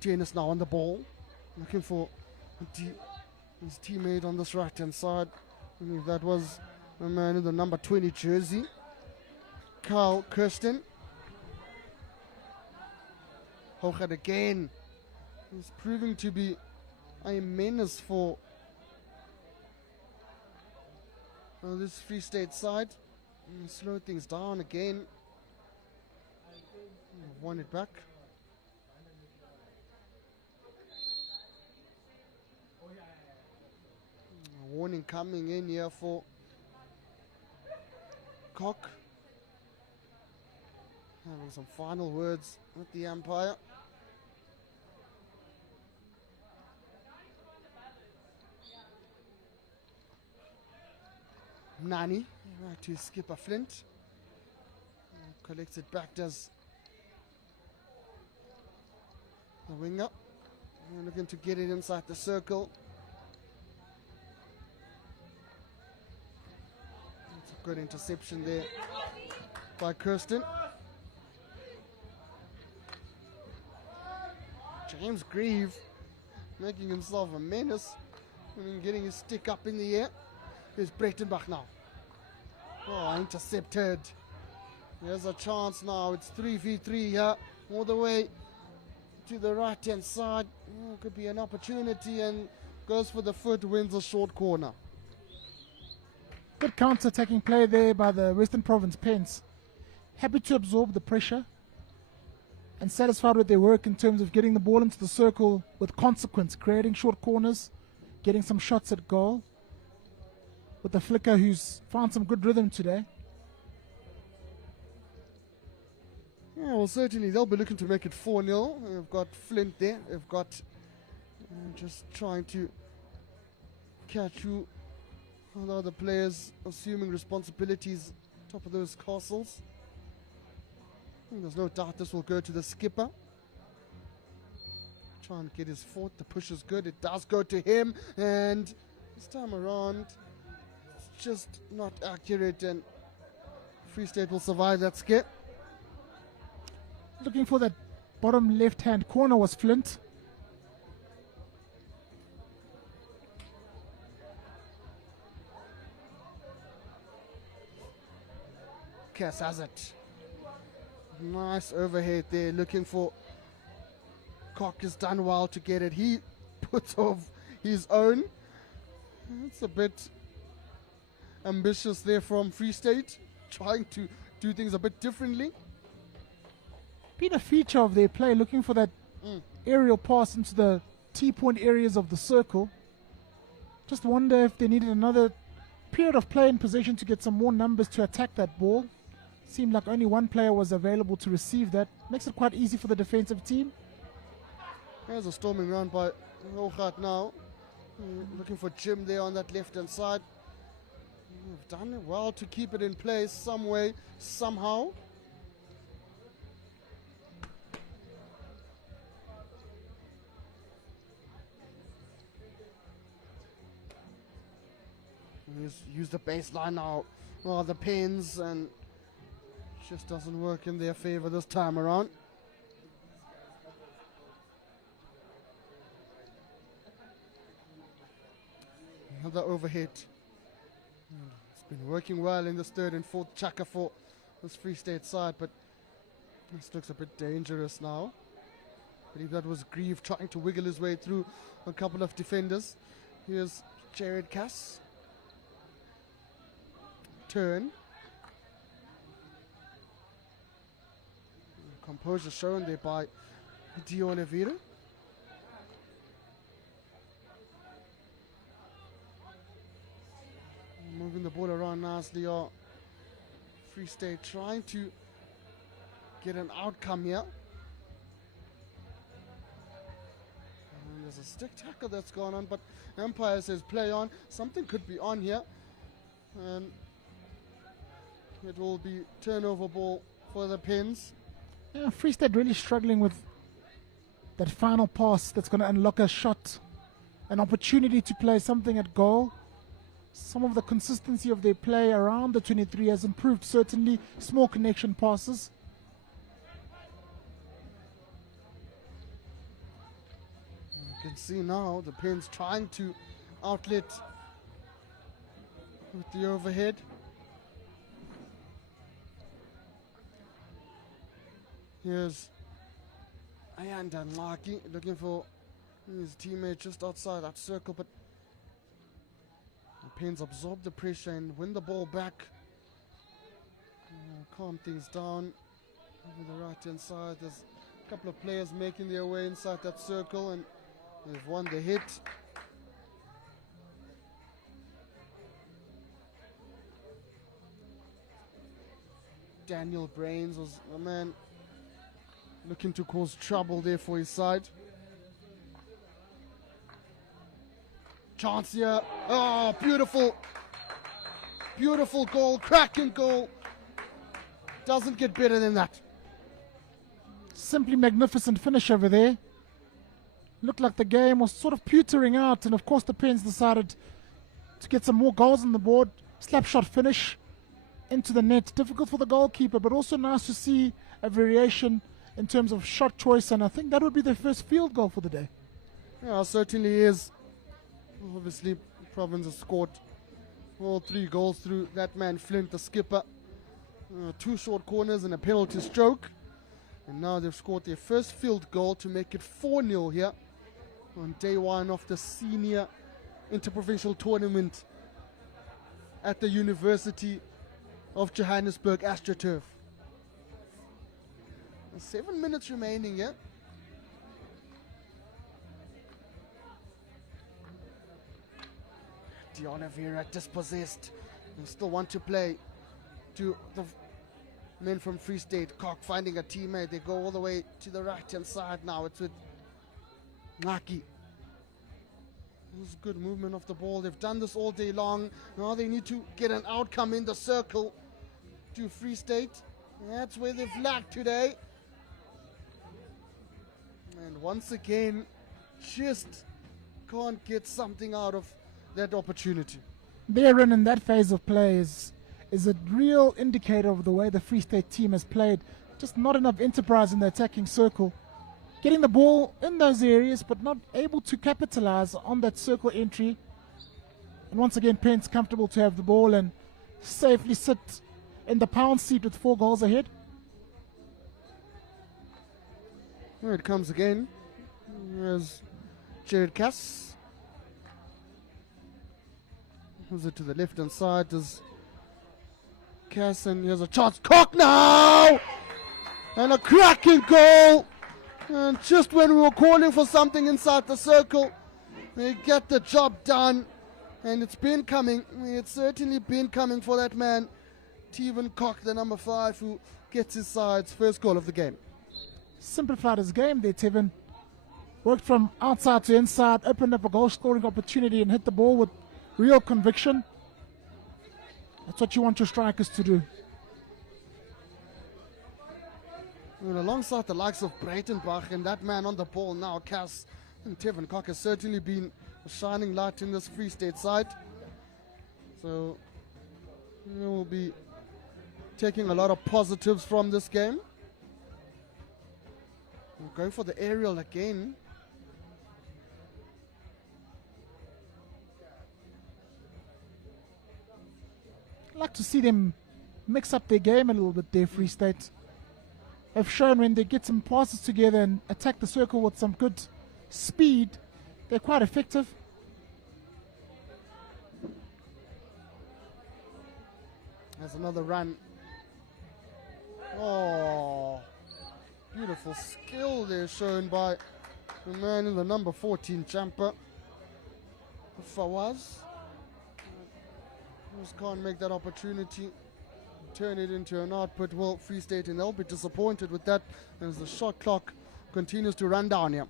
Dennis now on the ball, looking for his teammate on this right-hand side. I believe that was the man in the number 20 jersey, Carl Kirsten. Hochad again. He's proving to be a menace for this Free State side. Slow things down again. Won it back. Warning coming in here for Cock. Having some final words with the umpire. Nani, right to Skipper Flint. Collects it back, does the winger. Looking to get it inside the circle. It's a good interception there by Kirsten. James Grieve making himself a menace. Getting his stick up in the air. Here's Brechtenbach now. Oh, intercepted. There's a chance now. It's 3v3 here. All the way to the right-hand side. Oh, could be an opportunity, and goes for the foot, wins a short corner. Good counter-attacking play there by the Western Province Pens. Happy to absorb the pressure and satisfied with their work in terms of getting the ball into the circle with consequence, creating short corners, getting some shots at goal. With the flicker, who's found some good rhythm today. Yeah, well, certainly they'll be looking to make it 4-0. They've got Flint there. They've got just trying to catch you. Although the players assuming responsibilities top of those castles. There's no doubt this will go to the skipper. Try and get his foot. The push is good. It does go to him. And this time around, it's just not accurate. And Free State will survive that skip. Looking for that bottom left-hand corner was Flint. Cass has it. Nice overhead there, looking for Cock. Has done well to get it. He puts off his own. It's a bit ambitious there from Free State, trying to do things a bit differently. Been a feature of their play, looking for that aerial pass into the T-point areas of the circle. Just wonder if they needed another period of play in possession to get some more numbers to attack that ball. Seemed like only one player was available to receive that. Makes it quite easy for the defensive team. There's a storming run by Rogat now. Looking for Jim there on that left-hand side. We've done it well to keep it in place some way, somehow. Use the baseline now. Oh, the pins, and just doesn't work in their favor this time around. Another overhit. It's been working well in this third and fourth chaka for this Free State side, but this looks a bit dangerous now. I believe that was Grieve trying to wiggle his way through a couple of defenders. Here's Jared Cass. Turn. Composure shown there by Di Oliveira. Moving the ball around nicely. Free State trying to get an outcome here. And there's a stick tackle that's gone on, but umpire says play on. Something could be on here. And it will be turnover ball for the Pens. Yeah, Free State really struggling with that final pass that's going to unlock a shot, an opportunity to play something at goal. Some of the consistency of their play around the 23 has improved, certainly. Small connection passes. can see now the Pens trying to outlet with the overhead. Here's Ayanda Nlaki looking for his teammate just outside that circle, but the Pens absorb the pressure and win the ball back. Calm things down over the right hand side. There's a couple of players making their way inside that circle, and they've won the hit. Daniel Brains was a man looking to cause trouble there for his side. Chance here. Oh, beautiful. Beautiful goal, cracking goal. Doesn't get better than that. Simply magnificent finish over there. Looked like the game was sort of petering out, and of course the Pens decided to get some more goals on the board. Slap shot finish into the net. Difficult for the goalkeeper, but also nice to see a variation in terms of shot choice, and I think that would be their first field goal for the day. Yeah, certainly is. Obviously, Province has scored all 3 goals through that man Flint, the skipper. 2 short corners and a penalty stroke. And now they've scored their first field goal to make it 4-0 here on day 1 of the senior interprovincial tournament at the University of Johannesburg AstroTurf. 7 minutes remaining here. De Oliveira dispossessed and still want to play to the men from Free State. Cock finding a teammate. They go all the way to the right hand side now. It's with Naki. This is good movement of the ball. They've done this all day long. Now they need to get an outcome in the circle to Free State. That's where they've lacked today. And once again, just can't get something out of that opportunity. Their run in that phase of play is a real indicator of the way the Free State team has played. Just not enough enterprise in the attacking circle. Getting the ball in those areas, but not able to capitalize on that circle entry. And once again, Pence comfortable to have the ball and safely sit in the pound seat with 4 goals ahead. Here it comes again. There's Jared Cass. Moves it to the left hand side. There's Cass, and here's a chance. Cock now! And a cracking goal! And just when we were calling for something inside the circle, they get the job done. And it's been coming. It's certainly been coming for that man, Teven Cock, the number 5, who gets his side's first goal of the game. Simplified his game there, Teven. Worked from outside to inside, opened up a goal scoring opportunity and hit the ball with real conviction. That's what you want your strikers to do. And alongside the likes of Breitenbach and that man on the ball now, Cass, and Teven Cock has certainly been a shining light in this Free State side. So we'll be taking a lot of positives from this game. We'll go for the aerial again. I'd like to see them mix up their game a little bit there, Free State. Have shown when they get some passes together and attack the circle with some good speed, they're quite effective. There's another run. Oh, beautiful skill there shown by the man in the number 14 jumper, Fawaz. Just can't make that opportunity, turn it into an output. Well, Free State, and they'll be disappointed with that as the shot clock continues to run down here.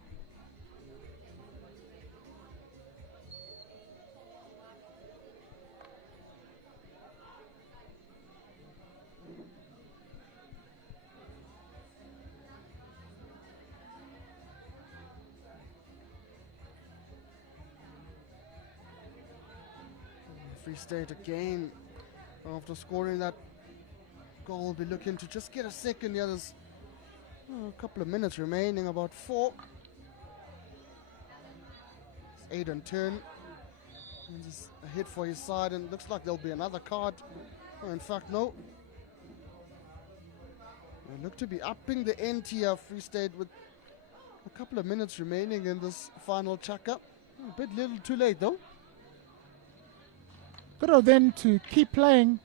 Free State again, after scoring that goal, will be looking to just get a second here. There's a couple of minutes remaining, about 4. Aiden turn. And just a hit for his side, and looks like there'll be another card. Oh, in fact, no. They look to be upping the ante here, Free State, with a couple of minutes remaining in this final chaka. A bit little too late, though. Good of them to keep playing.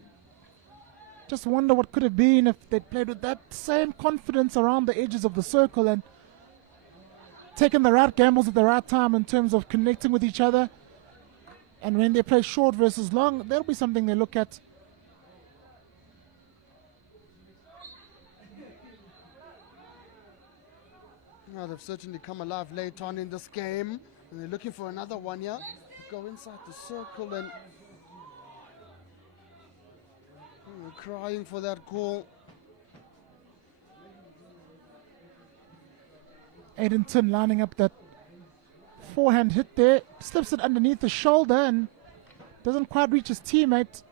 Just wonder what could have been if they'd played with that same confidence around the edges of the circle and taken the right gambles at the right time in terms of connecting with each other. And when they play short versus long, that'll be something they look at. Now they've certainly come alive late on in this game, and they're looking for another one here. Go inside the circle and crying for that goal. Aidenton lining up that forehand hit there, slips it underneath the shoulder and doesn't quite reach his teammate.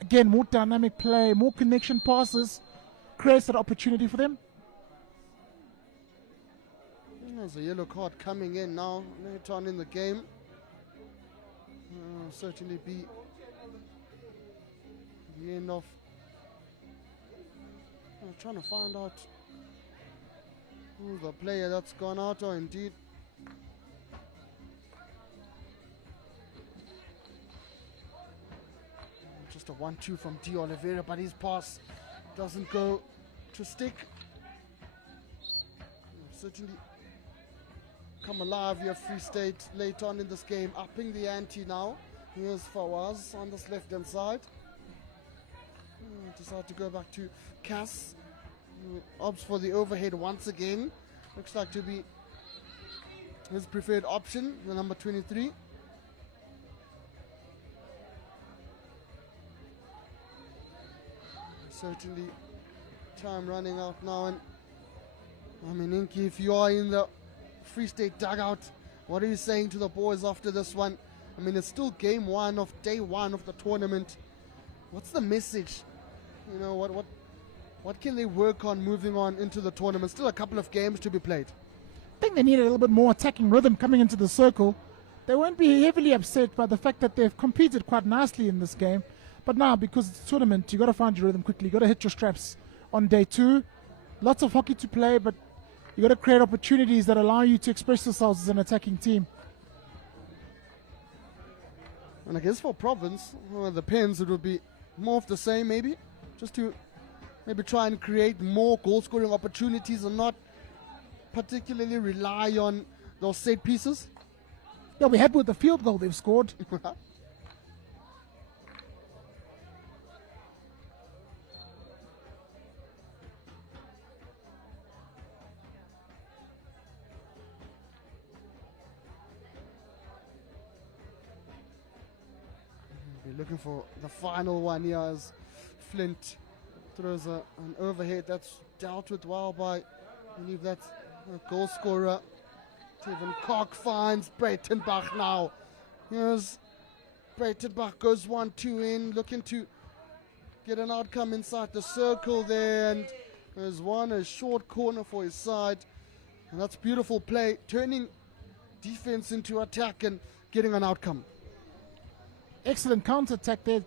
Again, more dynamic play, more connection passes, creates that opportunity for them. There's a yellow card coming in now, later on in the game. Certainly be the end of. I'm trying to find out who the player that's gone out, or indeed. Just a 1-2 from D. Oliveira, but his pass doesn't go to stick. Certainly come alive here, Free State, late on in this game, upping the ante now. Here's Fawaz on this left-hand side. Decide to go back to Cass. Opts for the overhead once again. Looks like to be his preferred option, the number 23. Certainly time running out now, and I mean, Inky, if you are in the Free State dugout, what are you saying to the boys after this one? I mean, it's still game one of day one of the tournament. What's the message? You know, what can they work on moving on into the tournament? Still a couple of games to be played. I think they need a little bit more attacking rhythm coming into the circle. They won't be heavily upset by the fact that they've competed quite nicely in this game. But now, because it's a tournament, you got to find your rhythm quickly. You got to hit your straps on day two. Lots of hockey to play, but you got to create opportunities that allow you to express yourselves as an attacking team. And I guess for Province, the Pens, it would be more of the same, maybe, just to maybe try and create more goal-scoring opportunities and not particularly rely on those set pieces. Yeah, we had with the field goal they've scored. We're looking for the final one here as Flint throws an overhead that's dealt with well by, I believe that's a goal scorer. Kevin Koch finds Breitenbach now. Here's Breitenbach, goes 1-2 in, looking to get an outcome inside the circle there, and there's a short corner for his side, and that's beautiful play, turning defense into attack and getting an outcome. Excellent counter-attack there.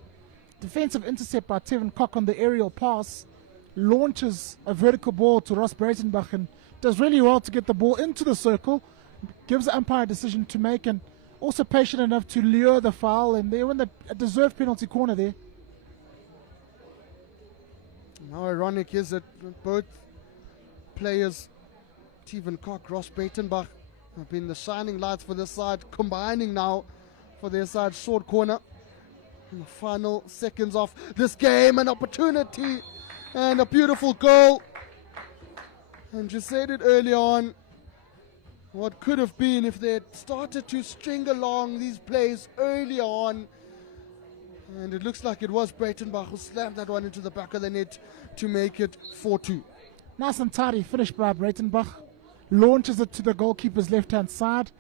Defensive intercept by Tevin Koch on the aerial pass. Launches a vertical ball to Ross Breitenbach and does really well to get the ball into the circle. Gives the umpire a decision to make, and also patient enough to lure the foul, and they win a deserved penalty corner there. How ironic is it that both players, Tevin Koch, Ross Breitenbach, have been the shining lights for this side, combining now for their side. Short corner in the final seconds of this game, an opportunity and a beautiful goal. And you said it early on, what could have been if they had started to string along these plays early on. And it looks like it was Breitenbach who slammed that one into the back of the net to make it 4-2. Nice and tidy finish by Breitenbach. Launches it to the goalkeeper's left-hand side.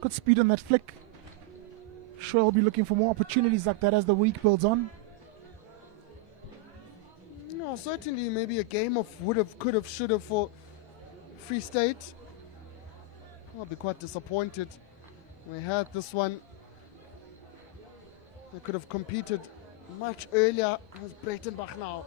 Good speed on that flick. Sure, he'll be looking for more opportunities like that as the week builds on. No, certainly maybe a game of would have, could have, should have for Free State. I'll be quite disappointed. We had this one. They could have competed much earlier. As Breitenbach now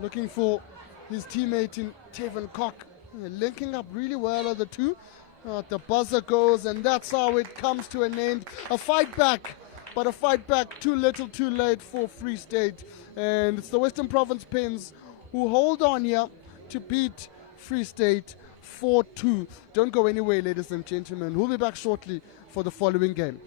looking for his teammate in Tevin Koch. They're linking up really well, the two. The buzzer goes, and that's how it comes to an end. A fight back, but a fight back too little too late for Free State. And it's the Western Province Pens who hold on here to beat Free State 4-2. Don't go anywhere, ladies and gentlemen. We'll be back shortly for the following game.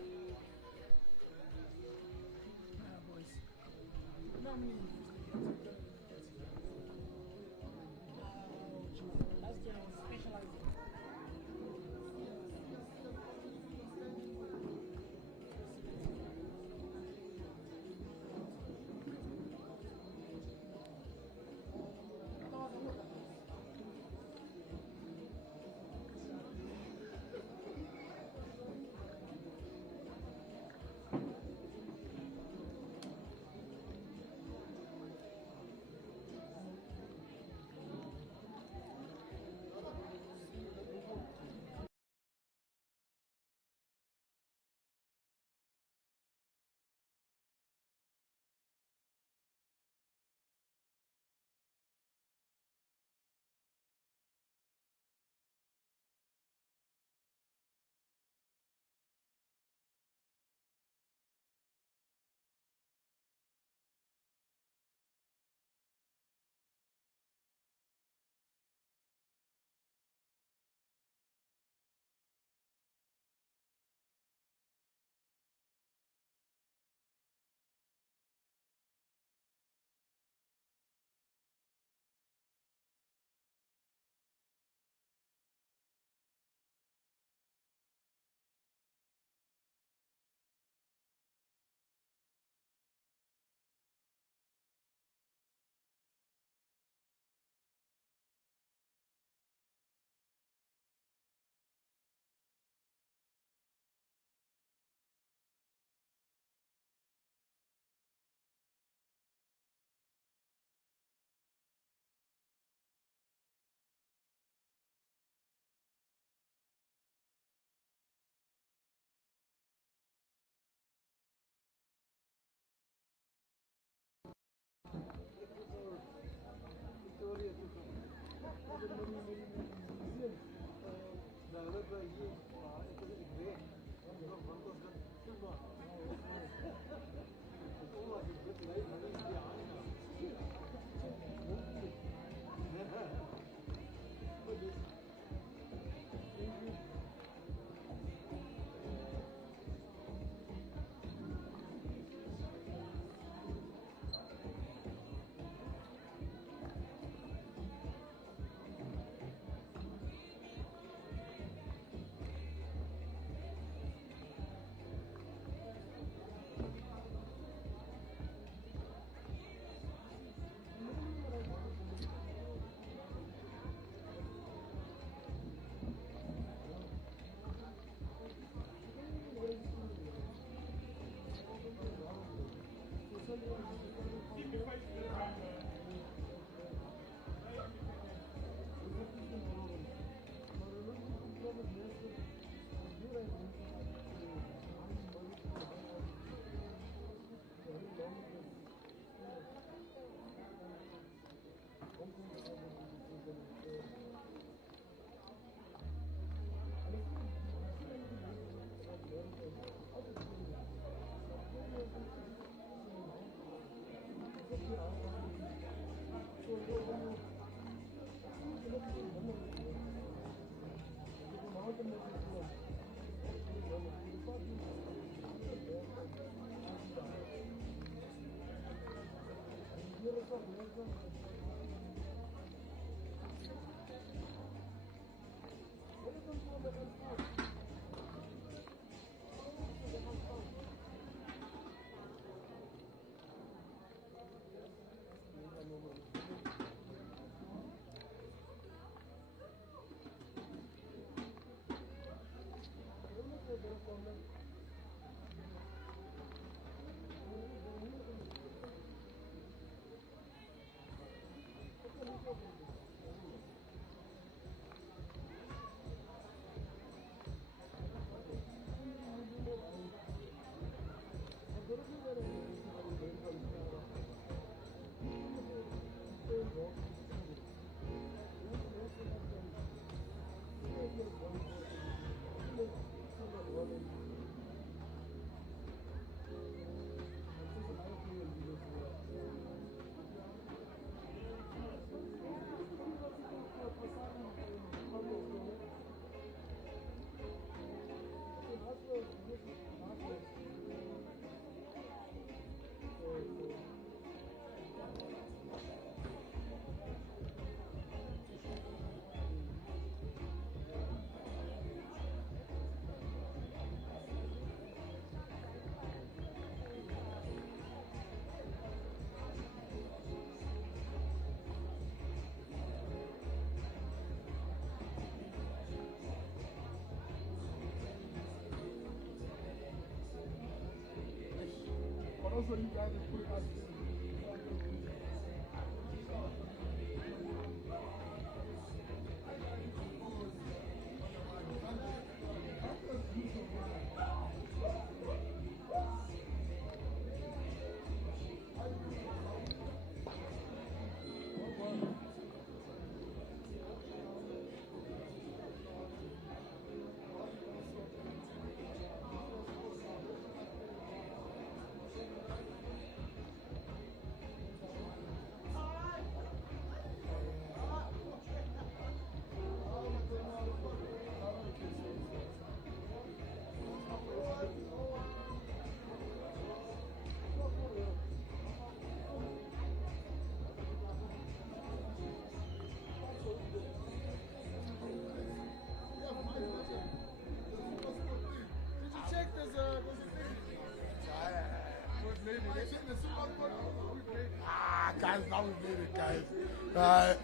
Guys, now we made it, guys.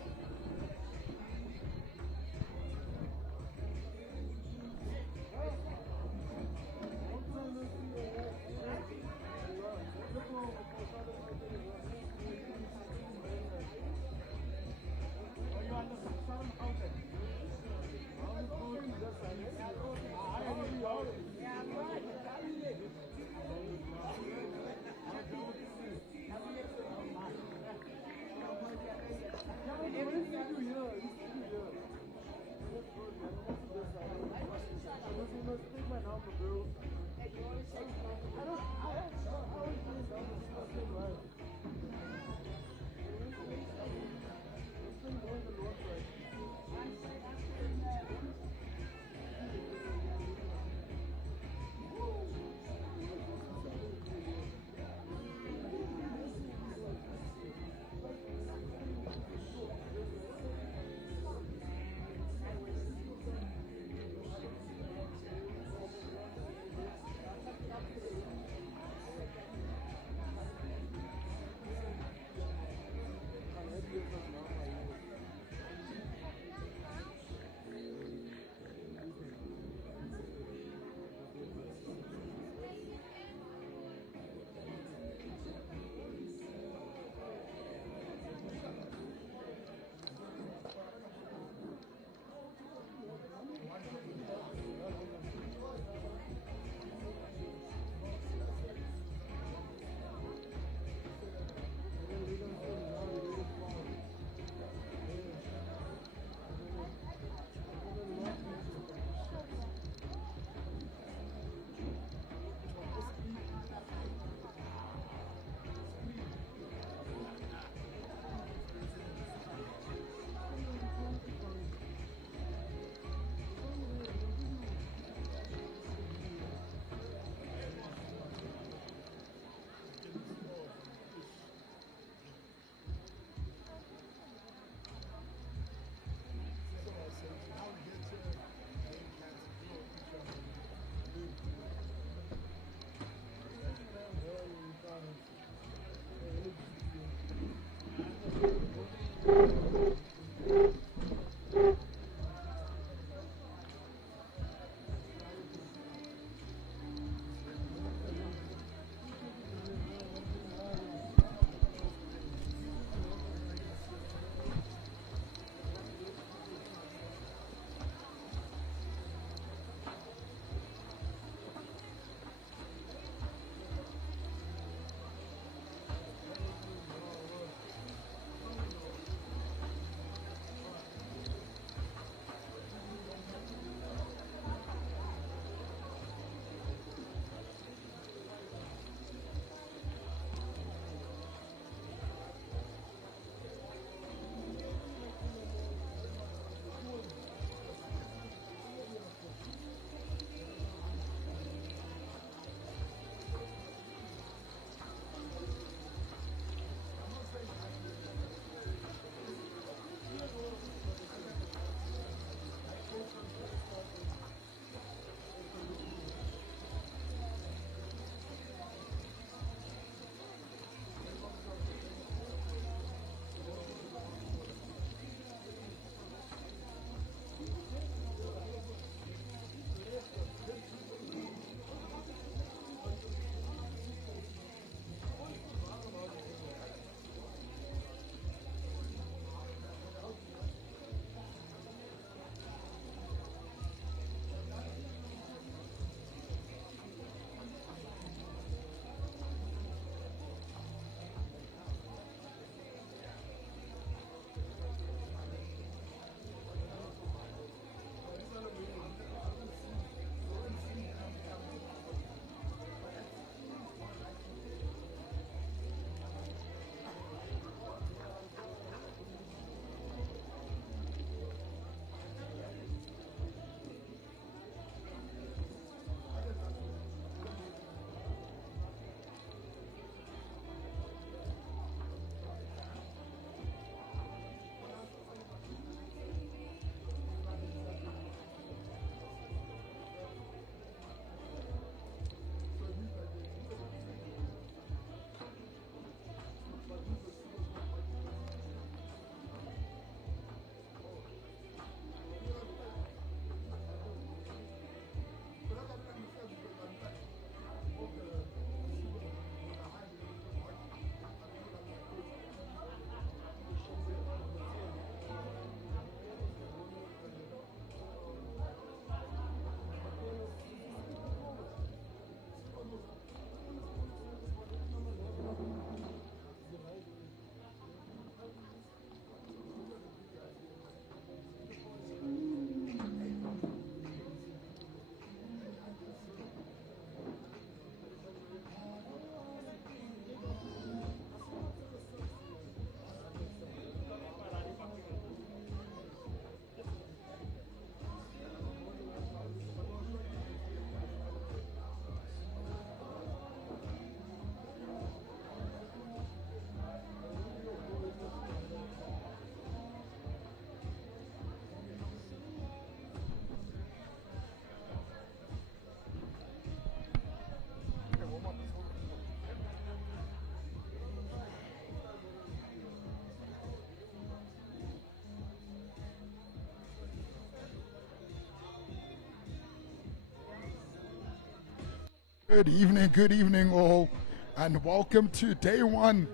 Good evening all, and welcome to day one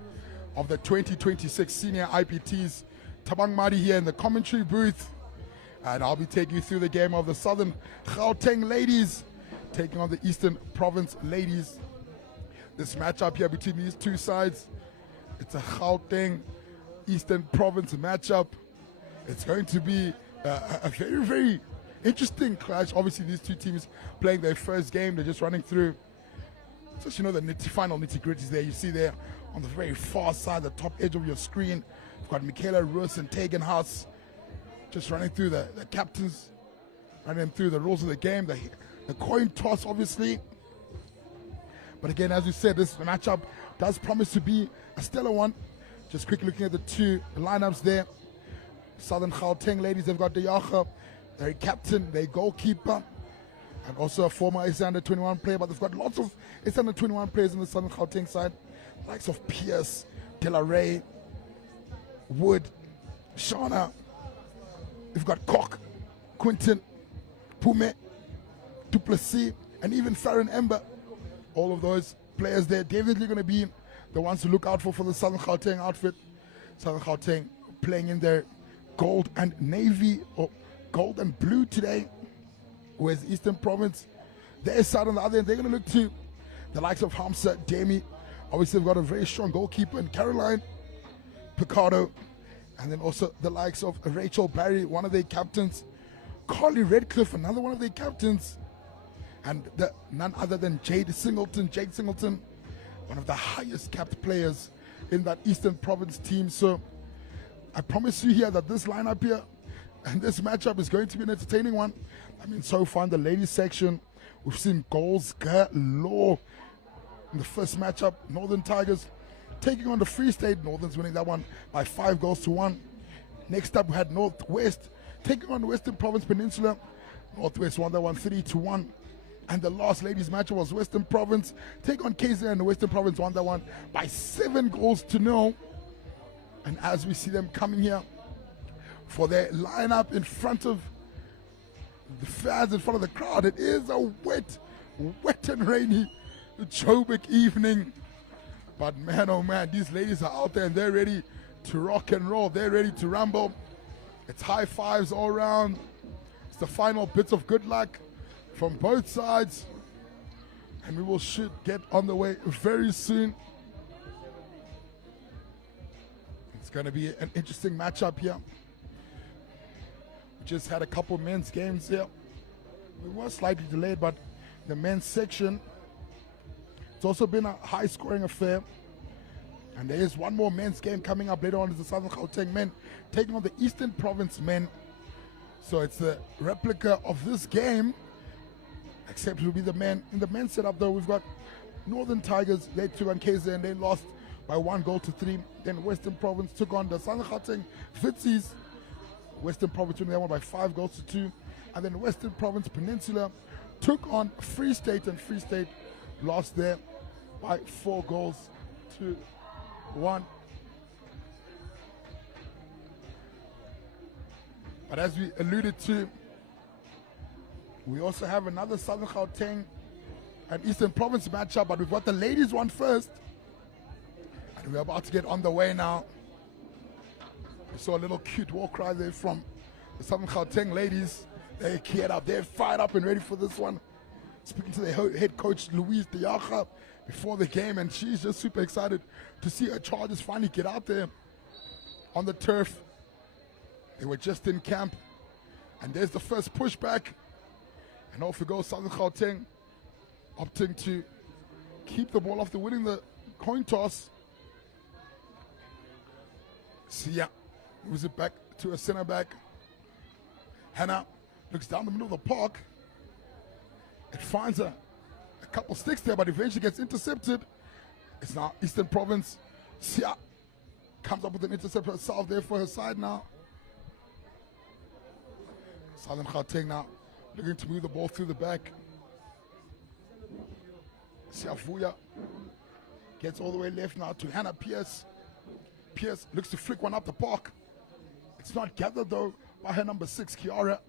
of the 2026 Senior IPTs. Tabang Madi here in the commentary booth, and I'll be taking you through the game of the Southern Keng ladies taking on the Eastern Province ladies. This matchup here between these two sides, it's a Gauteng Eastern Province matchup. It's going to be a very, very interesting clash. Obviously, these two teams playing their first game. They're just running through. Just, you know, the final nitty-gritties there. You see there on the very far side, the top edge of your screen, you've got Michaela Roos and Tegan Haas just running through the captains, running through the rules of the game, the coin toss, obviously. But again, as we said, this matchup does promise to be a stellar one. Just quickly looking at the two lineups there. Southern Keng ladies, they've got Diacha, their captain, their goalkeeper, and also a former Under 21 player. But they've got lots of Under 21 players on the Southern Keng side, likes of Pierce, Delaray, Wood, Shauna. They've got Koch, Quinton, Pume, Duplessis, and even Farron Ember. All of those players there definitely going to be the ones to look out for the Southern Keng outfit. Southern Keng playing in their gold and navy, or gold and blue today, whereas Eastern Province, their side on the other end, they're going to look to the likes of Hamza, Demi. Obviously, they've got a very strong goalkeeper in Caroline, Picardo, and then also the likes of Rachel Barry, one of their captains, Carly Redcliffe, another one of their captains, and none other than Jade Singleton, one of the highest capped players in that Eastern Province team. So I promise you here that this lineup here and this matchup is going to be an entertaining one. I mean, so far in the ladies section, we've seen goals galore. In the first matchup, Northern Tigers taking on the Free State. Northern's winning that one by 5-1. Next up, we had Northwest taking on Western Province Peninsula. Northwest won that one 3-1. And the last ladies matchup was Western Province take on KZN, and the Western Province won that one by 7-0. And as we see them coming here for their lineup in front of the fans, in front of the crowd, it is a wet and rainy Joburg evening. But man, oh man, these ladies are out there and they're ready to rock and roll. They're ready to rumble. It's high fives all around. It's the final bits of good luck from both sides. And we should get on the way very soon. It's going to be an interesting matchup here. We just had a couple men's games here. We were slightly delayed, but the men's section, it's also been a high-scoring affair. And there is one more men's game coming up later on. Is the Southern Keng men taking on the Eastern Province men. So it's a replica of this game, except it will be the men. In the men's setup, though, we've got Northern Tigers. They took on KZN and they lost by 1-3. Then Western Province took on the Southern Keng Fitzies. Western Province winning that one by 5-2. And then Western Province Peninsula took on Free State, and Free State lost there by 4-1. But as we alluded to, we also have another Southern Keng and Eastern Province matchup, but we've got the ladies one first. And we're about to get on the way now. We saw a little cute war cry there from the Southern Keng ladies. They're geared up, they're fired up and ready for this one. Speaking to their head coach, Louise Diacha, before the game, and she's just super excited to see her Chargers finally get out there on the turf. They were just in camp, and there's the first pushback. And off we go, Southern Keng opting to keep the ball after winning the coin toss. Sia moves it back to a center back. Hannah looks down the middle of the park. It finds a couple sticks there, but eventually gets intercepted. It's now Eastern Province. Sia comes up with an intercept herself there for her side now. Southern Keng now looking to move the ball through the back. Siafuya gets all the way left now to Hannah Pierce. Pierce looks to flick one up the park. It's not gathered though by her number 6, Kiara.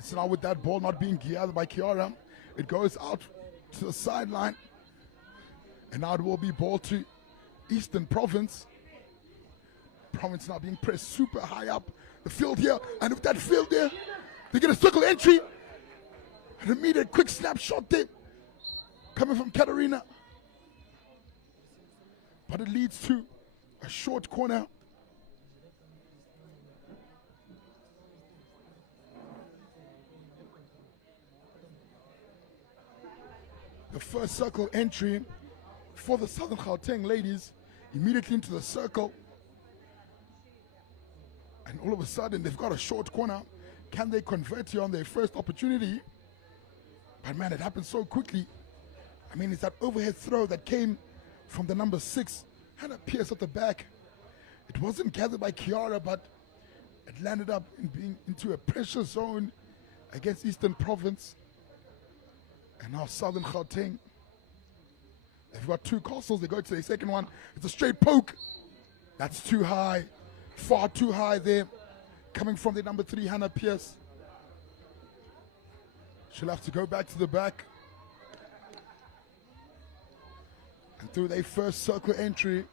And so now with that ball not being gathered by Kiara, it goes out to the sideline. And now it will be ball to Eastern Province. Province now being pressed super high up the field here. And with that field there, they get a circle entry. An immediate quick snapshot there coming from Katarina. But it leads to a short corner. The first circle entry for the Southern Gauteng ladies, immediately into the circle. And all of a sudden, they've got a short corner. Can they convert here on their first opportunity? But man, it happened so quickly. I mean, it's that overhead throw that came from the number 6, Hannah Pierce at the back. It wasn't gathered by Kiara, but it landed up in being into a pressure zone against Eastern Province. And now Southern Gauteng, they've got 2 castles. They go to their second one. It's a straight poke. That's too high, far too high there. Coming from the number 3, Hannah Pierce. She'll have to go back to the back. And through their first circle entry,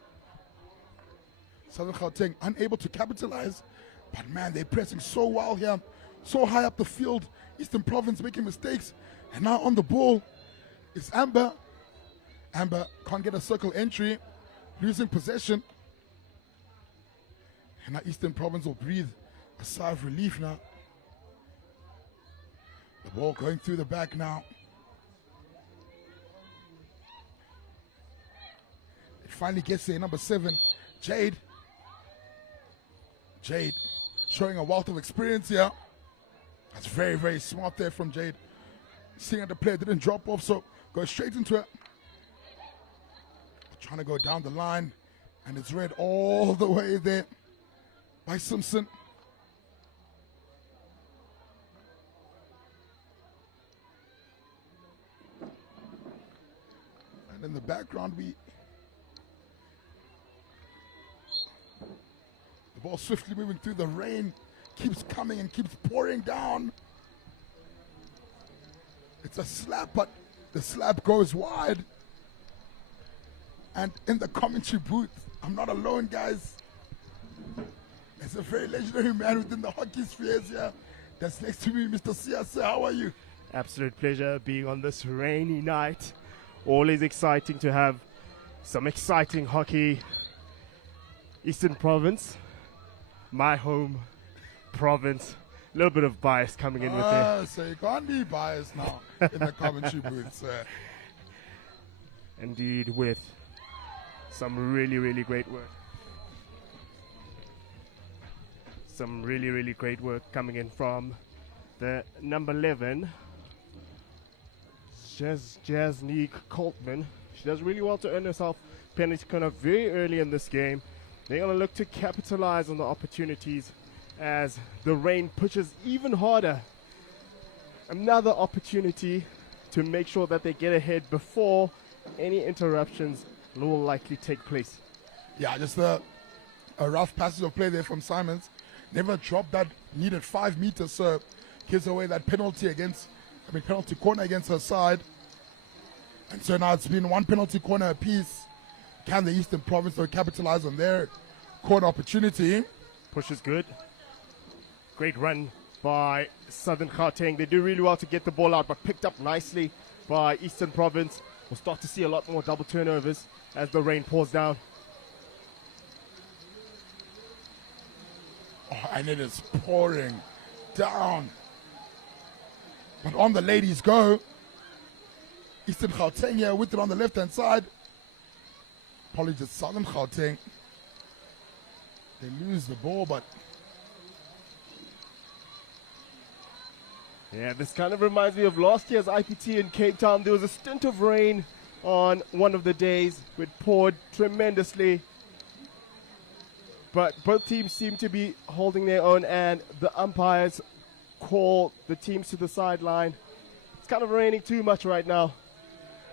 Southern Gauteng unable to capitalize. But man, they're pressing so well here, so high up the field. Eastern Province making mistakes. And now on the ball is Amber. Amber can't get a circle entry, losing possession. And now Eastern Province will breathe a sigh of relief now. The ball going through the back now. It finally gets there, number 7, Jade. Jade showing a wealth of experience here. That's very, very smart there from Jade. Seeing that the player didn't drop off, so go straight into it. Trying to go down the line, and it's read all the way there by Simpson. And in the background, the ball swiftly moving through the rain, keeps coming and keeps pouring down. It's a slap, but the slap goes wide. And in the commentary booth, I'm not alone, guys. There's a very legendary man within the hockey spheres here. That's next to me, Mr. Siasa. How are you? Absolute pleasure being on this rainy night. Always exciting to have some exciting hockey. Eastern Province, my home province. A little bit of bias coming in with it. So you can't be biased now in the commentary booth, sir. Indeed, with some really, really great work. Some really, really great work coming in from the number 11, Jasnique Coltman. She does really well to earn herself penalty corner very early in this game. They're going to look to capitalize on the opportunities as the rain pushes even harder. Another opportunity to make sure that they get ahead before any interruptions will likely take place. Yeah, just a rough passage of play there from Simons. Never dropped that needed 5 meters, so gives away that penalty corner against her side. And so now it's been 1 penalty corner apiece. Can the Eastern Province capitalize on their corner opportunity? Push is good. Great run by Southern Gauteng. They do really well to get the ball out, but picked up nicely by Eastern Province. We'll start to see a lot more double turnovers as the rain pours down. Oh, and it is pouring down. But on the ladies go. Eastern Gauteng here with it on the left-hand side. Apologies, Southern Gauteng. They lose the ball, but... Yeah, this kind of reminds me of last year's IPT in Cape Town. There was a stint of rain on one of the days. It poured tremendously. But both teams seem to be holding their own, and the umpires call the teams to the sideline. It's kind of raining too much right now.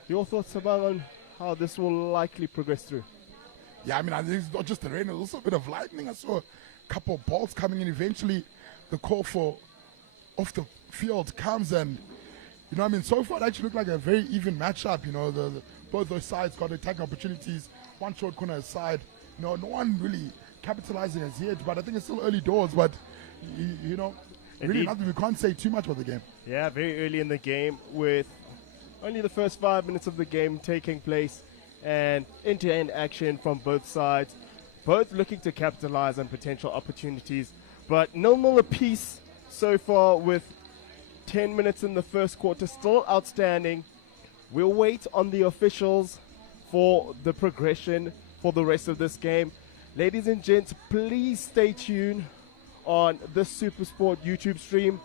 Your thoughts about how this will likely progress through? Yeah, I mean, I think it's not just the rain, there's also a bit of lightning. I saw a couple of balls coming in. Eventually, the call for off the midfield comes and, you know, I mean, so far it actually looked like a very even matchup. You know, both those sides got attacking opportunities, one short corner aside. You know, no one really capitalizing as yet, but I think it's still early doors. But, you know, really Indeed. nothing, we can't say too much about the game. Yeah, very early in the game with only the first 5 minutes of the game taking place and end-to-end action from both sides, both looking to capitalize on potential opportunities, but 0-0 apiece so far with 10 minutes in the first quarter, still outstanding. We'll wait on the officials for the progression for the rest of this game. Ladies and gents, please stay tuned on the SuperSport YouTube stream,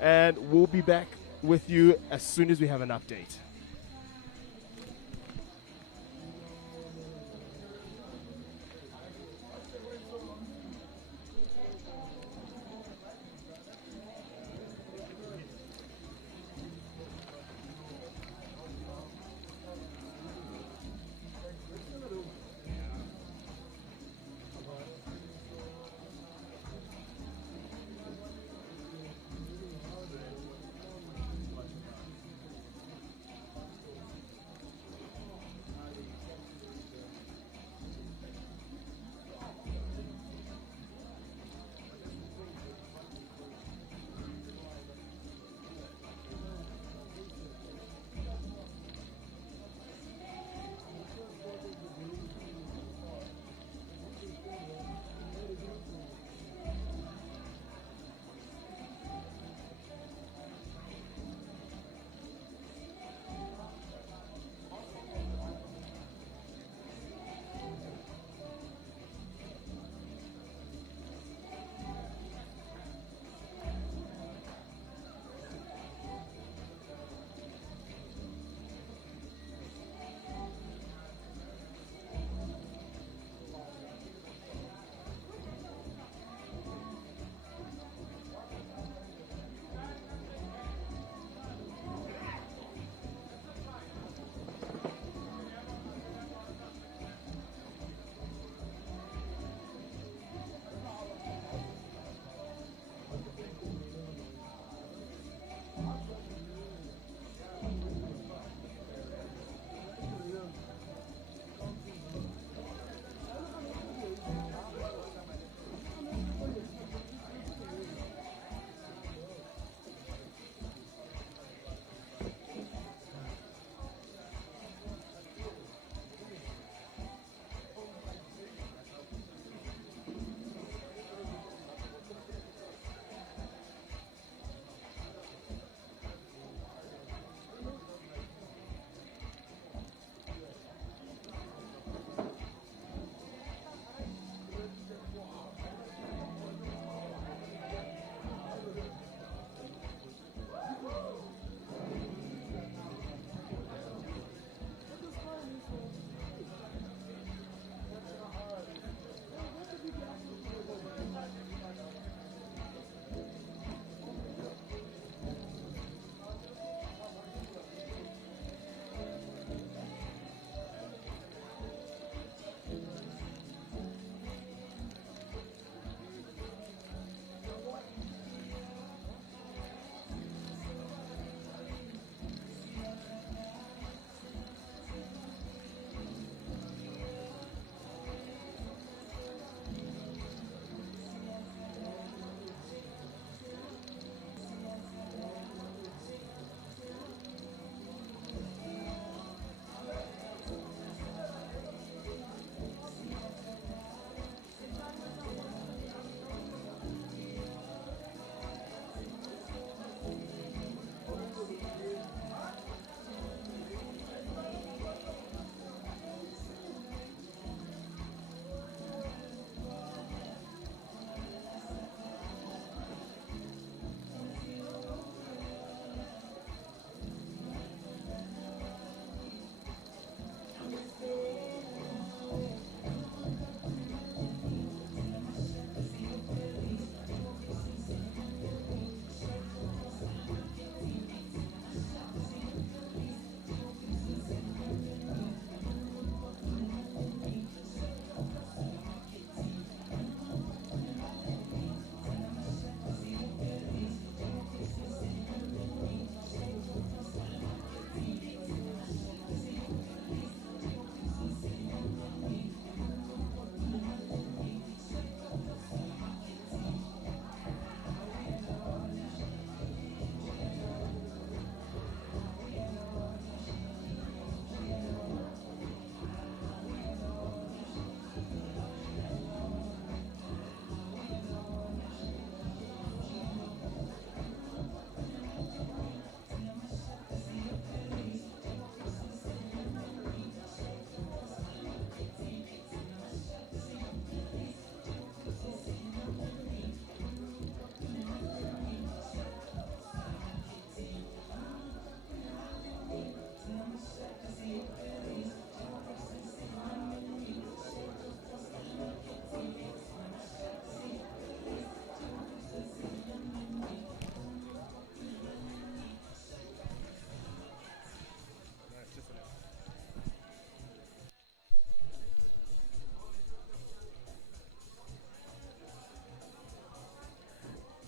and we'll be back with you as soon as we have an update.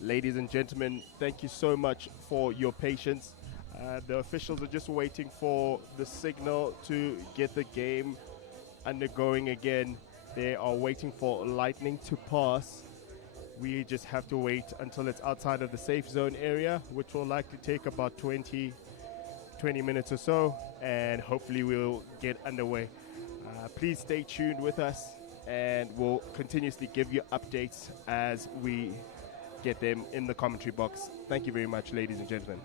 Ladies and gentlemen, thank you so much for your patience. The officials are just waiting for the signal to get the game undergoing again. They are waiting for lightning to pass. We just have to wait until it's outside of the safe zone area, which will likely take about 20 minutes or so, and hopefully we'll get underway. Please stay tuned with us, and we'll continuously give you updates as we get them in the commentary box. Thank you very much, ladies and gentlemen.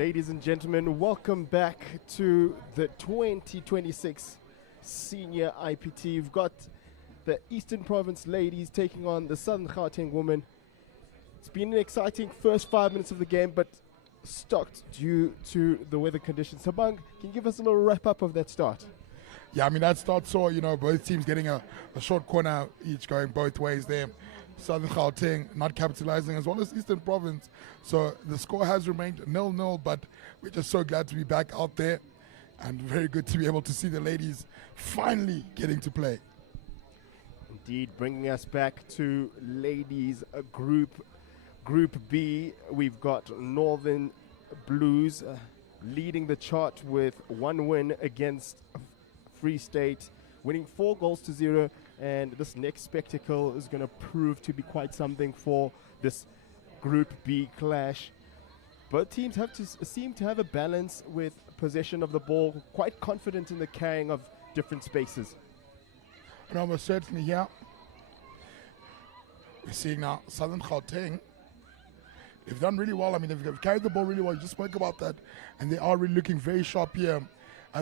Ladies and gentlemen, welcome back to the 2026 Senior IPT. You've got the Eastern Province ladies taking on the Southern Keng women. It's been an exciting first 5 minutes of the game, but stopped due to the weather conditions. Sabang, can you give us a little wrap-up of that start? Yeah, I mean, that start saw, both teams getting a short corner each going both ways there. Southern Keng not capitalizing, as well as Eastern Province. So the score has remained 0-0, but we're just so glad to be back out there and very good to be able to see the ladies finally getting to play. Indeed, bringing us back to ladies Group B. We've got Northern Blues leading the chart with 1 win against Free State, winning 4-0, and this next spectacle is going to prove to be quite something for this Group B clash. Both teams seem to have a balance with possession of the ball, quite confident in the carrying of different spaces. And almost certainly here, we're seeing now Southern Keng. They've done really well. I mean, they've carried the ball really well. You just spoke about that, and they are really looking very sharp here.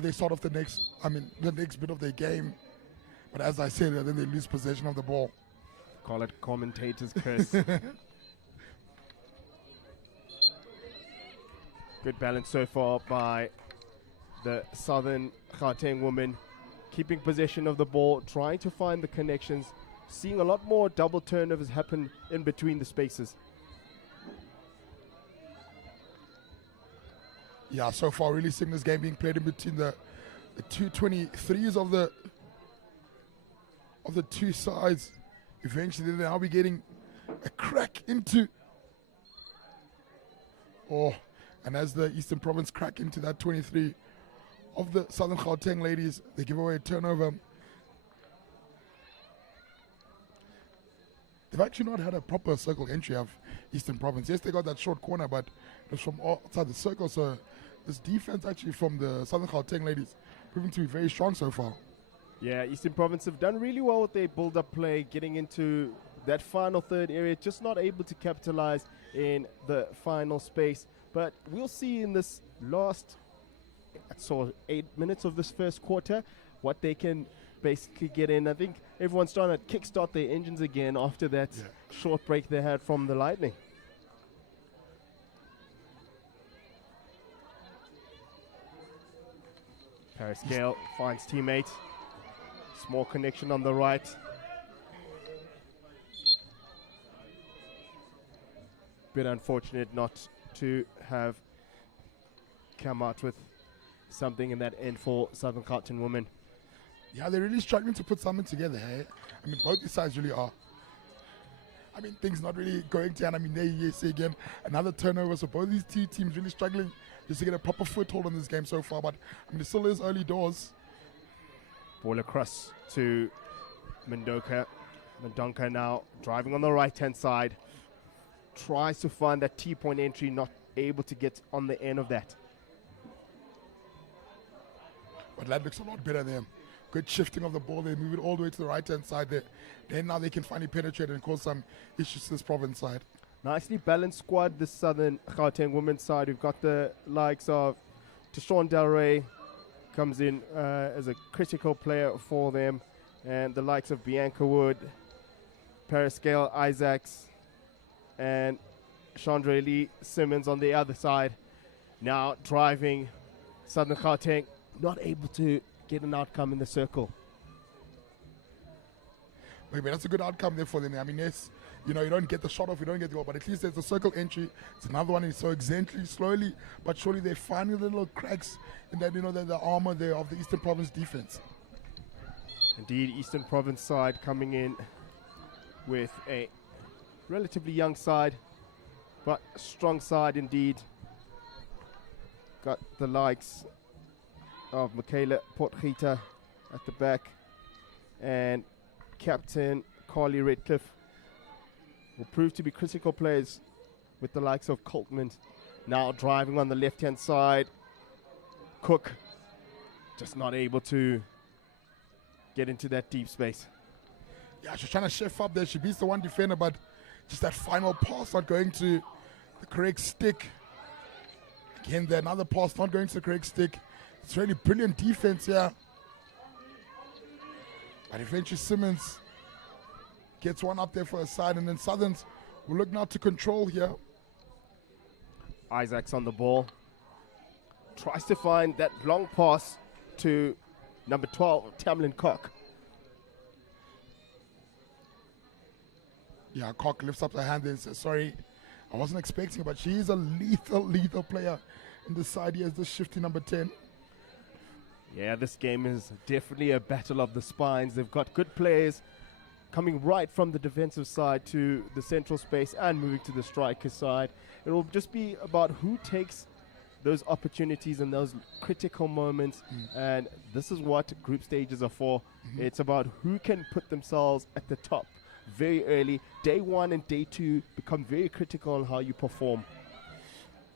They start off the next bit of their game. But as I said, then they lose possession of the ball. Call it commentator's curse. Good balance so far by the Southern Keng women, keeping possession of the ball, trying to find the connections, seeing a lot more double turnovers happen in between the spaces. Yeah, so far really seeing this game being played in between the 223s of the two sides. Eventually they'll now be getting a crack into, and as the Eastern Province crack into that 23 of the Southern Keng ladies, they give away a turnover. They've actually not had a proper circle entry of Eastern Province. Yes, they got that short corner, but it was from outside the circle. So this defense actually from the Southern Keng ladies proving to be very strong so far. Yeah, Eastern Province have done really well with their build-up play, getting into that final third area, just not able to capitalize in the final space. But we'll see in this last 8 minutes of this first quarter what they can basically get in. I think everyone's trying to kickstart their engines again after that short break they had from the Lightning. Paris Gale finds teammate. Small connection on the right. Bit unfortunate not to have come out with something in that end for Southern Keng women. Yeah, they're really struggling to put something together. Hey? I mean, both the sides really are. I mean, things not really going to, and I mean, there you see again another turnover. So both these two teams really struggling just to get a proper foothold on this game so far. But I mean, it still is early doors. Ball across to Mendonca. Mendonca now driving on the right-hand side. Tries to find that T-point entry, not able to get on the end of that. But that looks a lot better there. Good shifting of the ball. They move it all the way to the right-hand side there. Then now they can finally penetrate and cause some issues to this province side. Nicely balanced squad, this Southern Keng women's side. We've got the likes of Deshaun Del Rey, comes in as a critical player for them, and the likes of Bianca Wood, Paris Gale Isaacs, and Chandra Lee Simmons on the other side. Now driving Southern Keng, not able to get an outcome in the circle. Maybe that's a good outcome there for them. I mean, yes, you don't get the shot off, you don't get the goal, but at least there's a circle entry. It's another one, so exactly, slowly, but surely they're finding little cracks in that, the armor there of the Eastern Province defense. Indeed, Eastern Province side coming in with a relatively young side, but a strong side indeed. Got the likes of Michaela Potgieter at the back, and Captain Carly Redcliffe will prove to be critical players with the likes of Coltman now driving on the left-hand side. Cook just not able to get into that deep space. Yeah, she's trying to chef up there. She beats the one defender, but just that final pass not going to the correct stick. Again, there another pass not going to the correct stick. It's really brilliant defense here. But eventually Simmons gets one up there for a side, and then Southerns will look now to control here. Isaac's on the ball. Tries to find that long pass to number 12, Tamlin Cock. Yeah, Cock lifts up the hand and says, sorry, I wasn't expecting it, but she is a lethal player in this side. He has this shifty number 10. Yeah, this game is definitely a battle of the spines. They've got good players coming right from the defensive side to the central space and moving to the striker side. It will just be about who takes those opportunities and those critical moments, and this is what group stages are for. It's about who can put themselves at the top very early. Day 1 and day 2 become very critical on how you perform.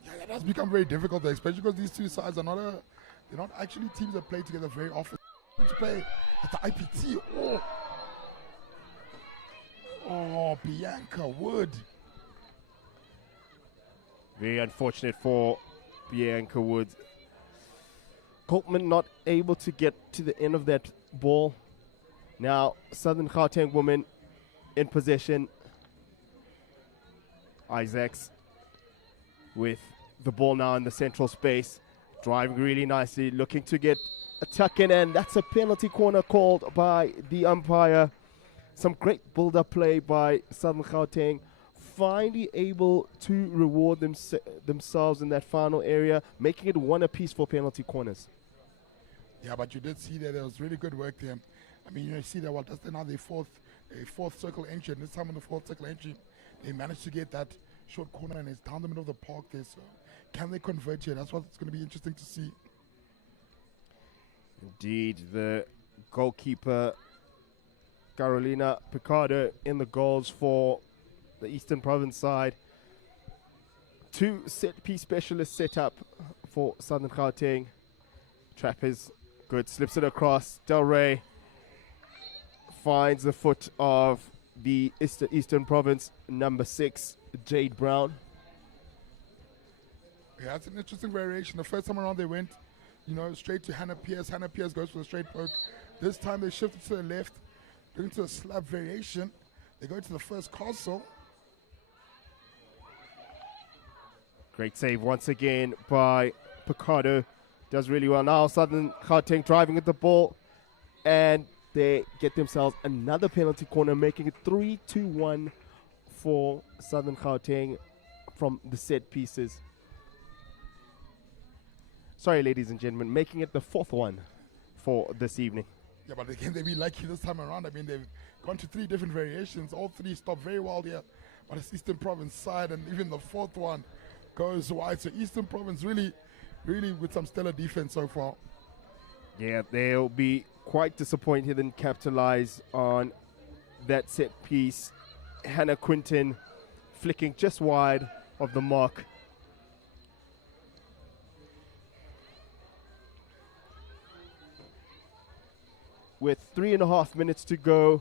Yeah, that has become very difficult, especially because these two sides are they're not actually teams that play together very often. To play at the IPT. Oh, Bianca Wood. Very unfortunate for Bianca Wood. Coltman not able to get to the end of that ball. Now, Southern Gauteng women in possession. Isaacs with the ball now in the central space. Driving really nicely, looking to get a tuck in, and that's a penalty corner called by the umpire. Some great build-up play by Southern Gauteng. Finally able to reward themselves in that final area, making it 1 apiece for penalty corners. Yeah, but you did see that there was really good work there. I mean, you see that that's now their fourth circle entry, and this time on the fourth circle entry, they managed to get that short corner, and it's down the middle of the park there. So can they convert here? That's what's going to be interesting to see. Indeed, the goalkeeper Carolina Picardo in the goals for the Eastern Province side. 2 set-piece specialists set up for Southern Gauteng. Trap is good, slips it across. Del Rey finds the foot of the Eastern Province number 6, Jade Brown. Yeah, it's an interesting variation. The first time around they went, straight to Hannah Pierce. Hannah Pierce goes for the straight poke. This time they shifted to the left, going to a slab variation. They go to the first castle. Great save once again by Picardo. Does really well. Now Southern Gauteng driving at the ball, and they get themselves another penalty corner, making it 3-1 for Southern Gauteng from the set pieces. Sorry, ladies and gentlemen, making it the 4th one for this evening. Yeah, but again, they've been lucky this time around. I mean, they've gone to 3 different variations. All 3 stopped very well here, but it's Eastern Province side, and even the 4th one goes wide. So Eastern Province really with some stellar defense so far. Yeah, they'll be quite disappointed and capitalize on that set piece. Hannah Quinton flicking just wide of the mark. With 3.5 minutes to go,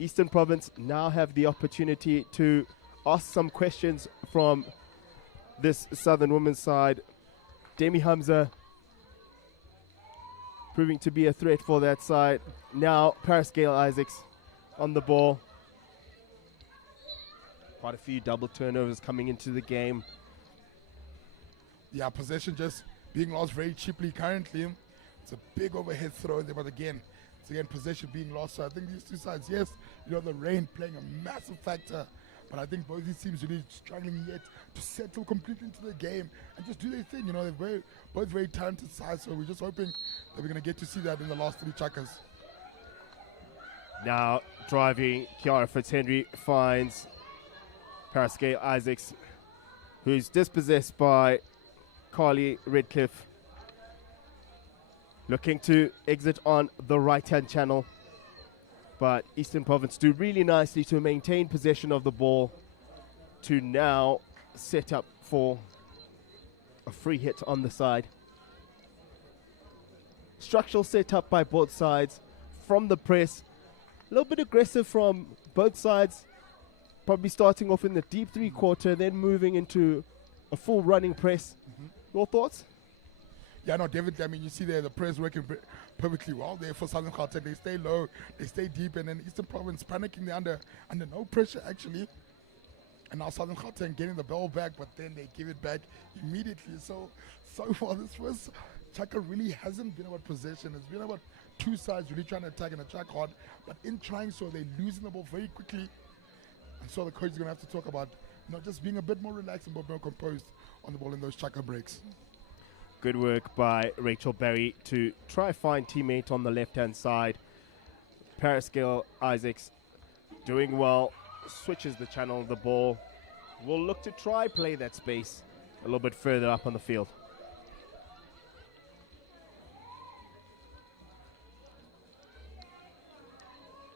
Eastern Province now have the opportunity to ask some questions from this Southern women's side. Demi Hamza proving to be a threat for that side. Now Paris Gale Isaacs on the ball. Quite a few double turnovers coming into the game. Yeah, possession just being lost very cheaply currently. It's a big overhead throw there, but again, possession being lost. So I think these two sides, yes, the rain playing a massive factor, but I think both these teams really struggling yet to settle completely into the game and just do their thing. They're both very talented sides, so we're just hoping that we're going to get to see that in the last 3 chuckers. Now driving, Kiara Fitzhenry finds Paris Gale Isaacs, who's dispossessed by Carly Redcliffe. Looking to exit on the right-hand channel, but Eastern Province do really nicely to maintain possession of the ball to now set up for a free hit on the side. Structural setup by both sides from the press. A little bit aggressive from both sides, probably starting off in the deep 3/4, then moving into a full running press. Your thoughts? Yeah, no, definitely. I mean, you see there the press working perfectly well there for Southern Keng. They stay low, they stay deep, and then Eastern Province panicking. They're under no pressure actually. And now Southern Keng getting the ball back, but then they give it back immediately. So far this first Chaka really hasn't been about possession. It's been about two sides really trying to attack and attack hard, but in trying so they're losing the ball very quickly. And so the coach is going to have to talk about not just being a bit more relaxed and a bit more composed on the ball in those Chaka breaks. Good work by Rachel Berry to try find teammate on the left-hand side. Paraskill Isaacs doing well, switches the channel of the ball. Will look to try play that space a little bit further up on the field.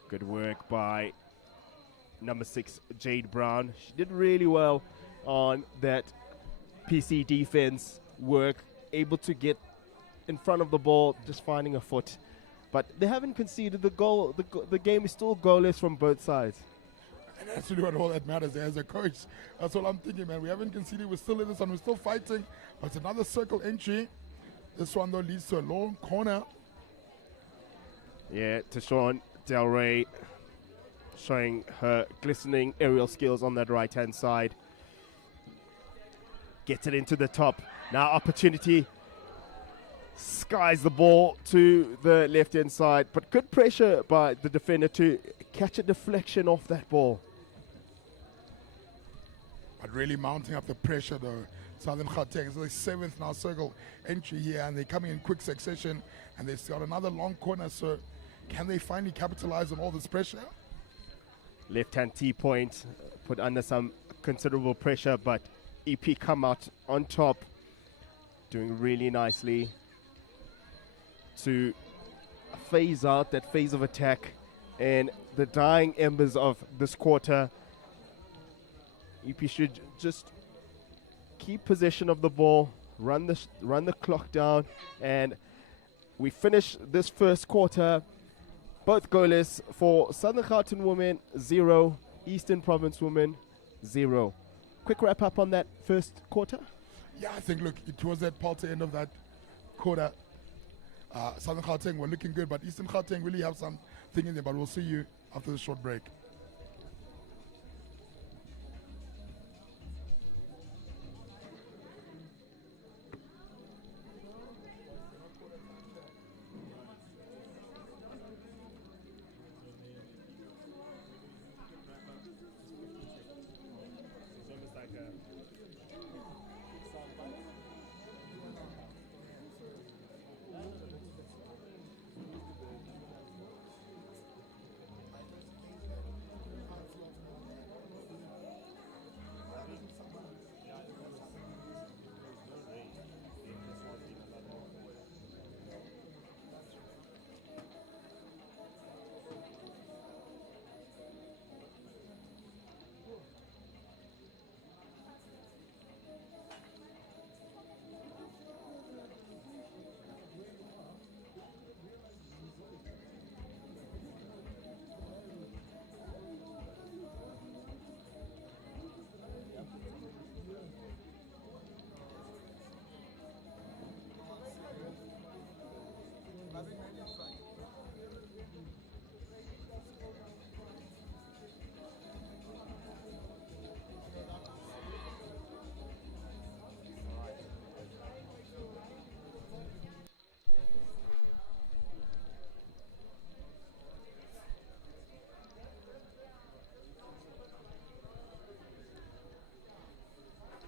Good work by number 6, Jade Brown. She did really well on that PC defense work, able to get in front of the ball, just finding a foot. But they haven't conceded the goal. The game is still goalless from both sides. And that's really what all that matters as a coach. That's all I'm thinking, man. We haven't conceded. We're still in this one. We're still fighting. But it's another circle entry. This one, though, leads to a long corner. Yeah, Tashawn Del Rey showing her glistening aerial skills on that right-hand side. Gets it into the top. Now opportunity. Skies the ball to the left-hand side. But good pressure by the defender to catch a deflection off that ball. But really mounting up the pressure, though. Southern Keng. It's the 7th now circle entry here, and they're coming in quick succession. And they've got another long corner, so can they finally capitalize on all this pressure? Left-hand T-point put under some considerable pressure, but EP come out on top, doing really nicely to phase out that phase of attack. And the dying embers of this quarter, EP should just keep possession of the ball, run the clock down, and we finish this first quarter both goalless for Southern Keng women 0, Eastern Province women 0. Quick wrap up on that first quarter. Yeah, I think, look, it was that part end of that quarter. Southern Keng were looking good, but Eastern Keng really have something in there. But we'll see you after the short break.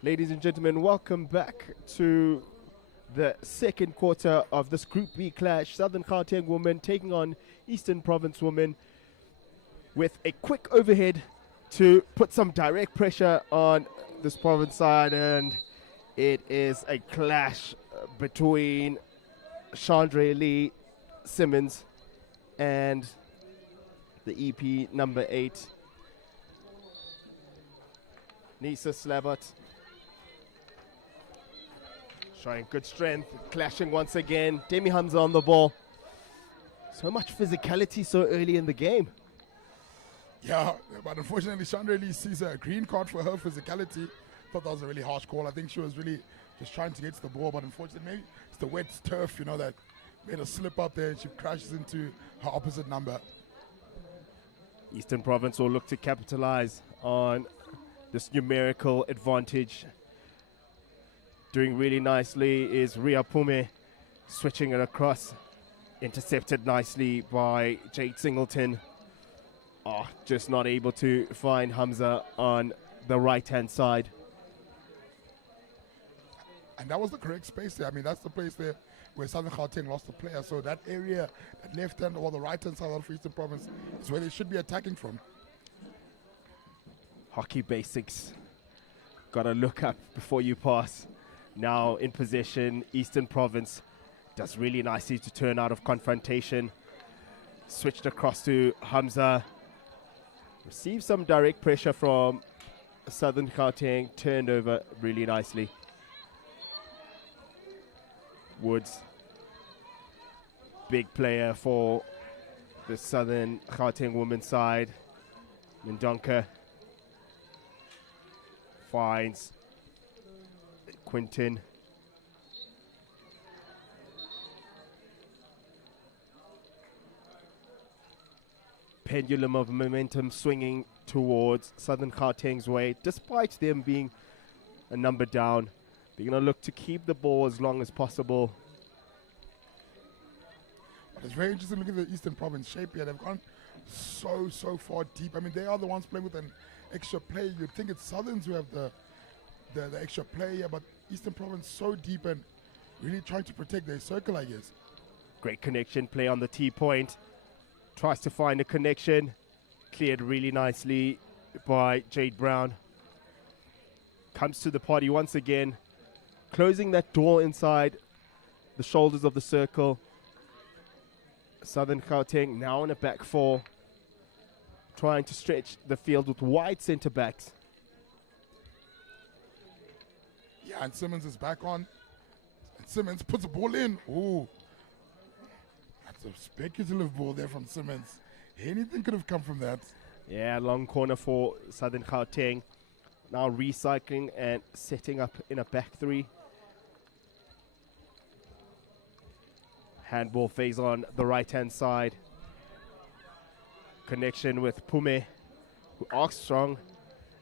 Ladies and gentlemen, welcome back to the second quarter of this Group B clash. Southern Keng women taking on Eastern Province women with a quick overhead to put some direct pressure on this province side, and it is a clash between Chandra Lee Simmons and the EP number 8, Nisa Slavat. Showing good strength, clashing once again. Demi Hamza on the ball. So much physicality so early in the game. Yeah, but unfortunately, Chandra Lee sees a green card for her physicality. Thought that was a really harsh call. I think she was really just trying to get to the ball, but unfortunately maybe it's the wet turf, that made a slip up there, and she crashes into her opposite number. Eastern Province will look to capitalize on this numerical advantage. Doing really nicely is Ria Pume, switching it across, intercepted nicely by Jade Singleton. Just not able to find Hamza on the right-hand side. And that was the correct space there. I mean, that's the place there where Southern Gauteng lost the player. So that area, that left hand or the right hand side of Eastern Province is where they should be attacking from. Hockey basics. Gotta look up before you pass. Now in possession, Eastern Province does really nicely to turn out of confrontation. Switched across to Hamza. Received some direct pressure from Southern Gauteng. Turned over really nicely. Woods, big player for the Southern Gauteng women's side. Mendonca finds Quintin. Pendulum of momentum swinging towards Southern Gauteng's way, despite them being a number down. They're going to look to keep the ball as long as possible. But it's very interesting looking at the Eastern Province shape here. They've gone so far deep. I mean, they are the ones playing with an extra play. You'd think it's Southerns who have the extra play here, but Eastern Province so deep and really trying to protect their circle, I guess. Great connection play on the T-point. Tries to find a connection. Cleared really nicely by Jade Brown. Comes to the party once again. Closing that door inside the shoulders of the circle. Southern Gauteng now in a back four. Trying to stretch the field with wide centre backs. Yeah, and Simmons is back on. And Simmons puts the ball in. Ooh. That's a speculative ball there from Simmons. Anything could have come from that. Yeah, long corner for Southern Gauteng. Now recycling and setting up in a back three. Handball phase on the right-hand side. Connection with Pume, who Armstrong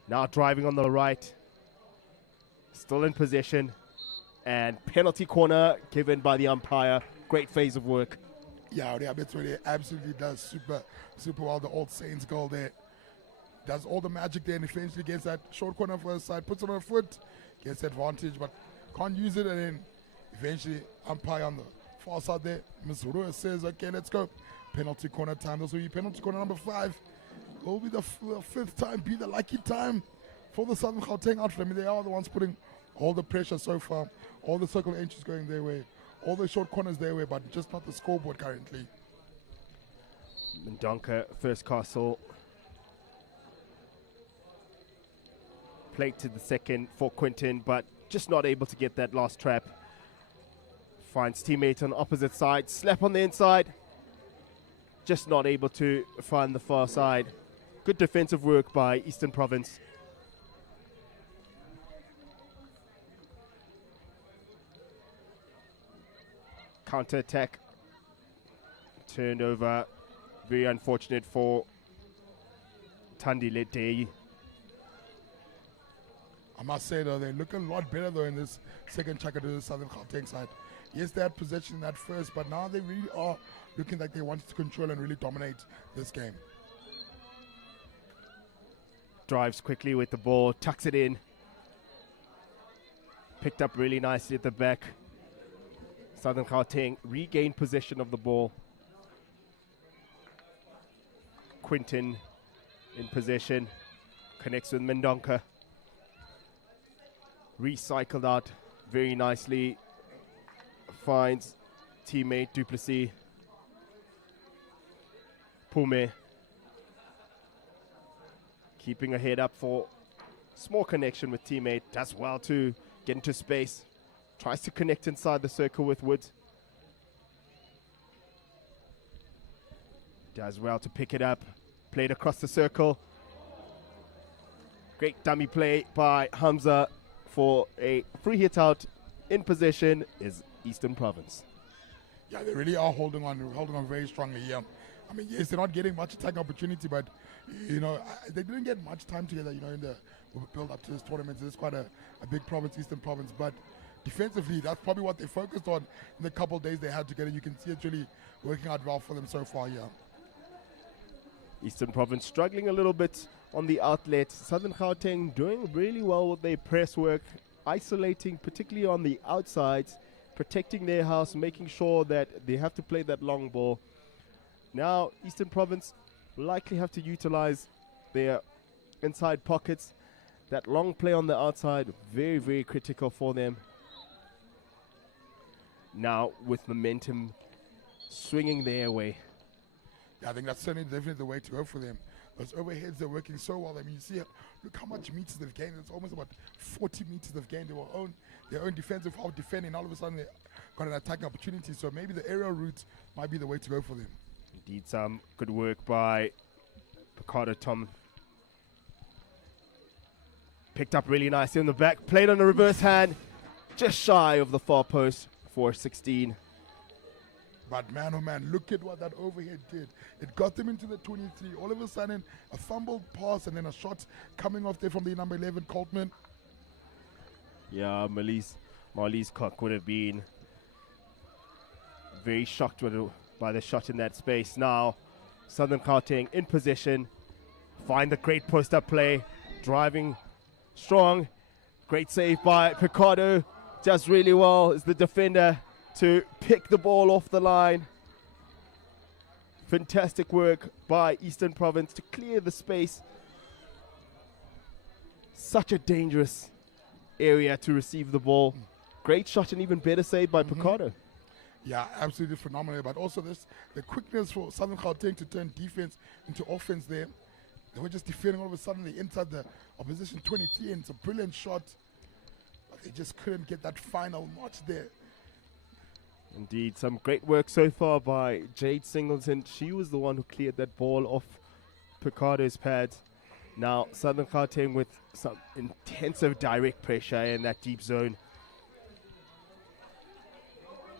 now driving on the right. Still in possession. And penalty corner given by the umpire. Great phase of work. Yeah, Reabetswede absolutely does super well. The Old Saints goal there. Does all the magic there and eventually gets that short corner for his side. Puts it on a foot. Gets the advantage, but can't use it. And then eventually umpire on the far side there. Ms. Rua says, okay, let's go. Penalty corner time. This will be penalty corner number 5. Will be the fifth time, be the lucky time for the Southern Gauteng outfit. I mean, they are the ones putting all the pressure so far. All the circle entries going their way. All the short corners their way, but just not the scoreboard currently. Mendonca, first castle. Played to the second for Quintin, but just not able to get that last trap. Finds teammate on the opposite side. Slap on the inside. Just not able to find the far side. Good defensive work by Eastern Province. Counter attack. Turned over. Very unfortunate for Tandi Ledei. I must say though, they look a lot better though in this second chaka to the Southern Gauteng side. Yes, they had possession in that first, but now they really are looking like they wanted to control and really dominate this game. Drives quickly with the ball, tucks it in. Picked up really nicely at the back. Southern Gauteng regained possession of the ball. Quintin in possession. Connects with Mendonca. Recycled out very nicely. Finds teammate Duplessis. Pume. Keeping a head up for small connection with teammate. Does well to get into space. Tries to connect inside the circle with Woods. Does well to pick it up. Played across the circle. Great dummy play by Hamza for a free hit out In possession is Eastern Province. Yeah, they really are holding on very strongly here. I mean, yes, they're not getting much attack opportunity, but they didn't get much time together. In the build up to this tournament, it's quite a big province, Eastern Province. But defensively, that's probably what they focused on in the couple days they had together. You can see it's really working out well for them so far. Yeah. Eastern Province struggling a little bit on the outlet. Southern Gauteng doing really well with their press work, isolating particularly on the outsides, protecting their house, making sure that they have to play that long ball. Now Eastern Province will likely have to utilize their inside pockets. That long play on the outside, very, very critical for them. Now with momentum swinging their way. Yeah, I think that's certainly definitely the way to go for them. Those overheads are working so well. I mean, you see, look how much meters they've gained. It's almost about 40 meters they've gained. They were their own defensive half defending. All of a sudden, they got an attacking opportunity. So maybe the aerial route might be the way to go for them. Indeed, some good work by Picardo Tom. Picked up really nicely on the back. Played on the reverse hand. Just shy of the far post for 16. But man, oh man, look at what that overhead did. It got them into the 23. All of a sudden, a fumbled pass and then a shot coming off there from the number 11, Coltman. Yeah, Marlies Cock would have been very shocked by the shot in that space. Now, Southern Gauteng in possession. Find the great post-up play. Driving strong. Great save by Picardo. Does really well as the defender to pick the ball off the line. Fantastic work by Eastern Province to clear the space. Such a dangerous area to receive the ball. Great shot and even better save by Picardo. Yeah, absolutely phenomenal. But also the quickness for Southern Gauteng to turn defense into offense there. They were just defending, all of a sudden they entered the opposition 23 and it's a brilliant shot. But they just couldn't get that final notch there. Indeed, some great work so far by Jade Singleton. She was the one who cleared that ball off Picardo's pads. Now Southern Gauteng with some intensive direct pressure in that deep zone.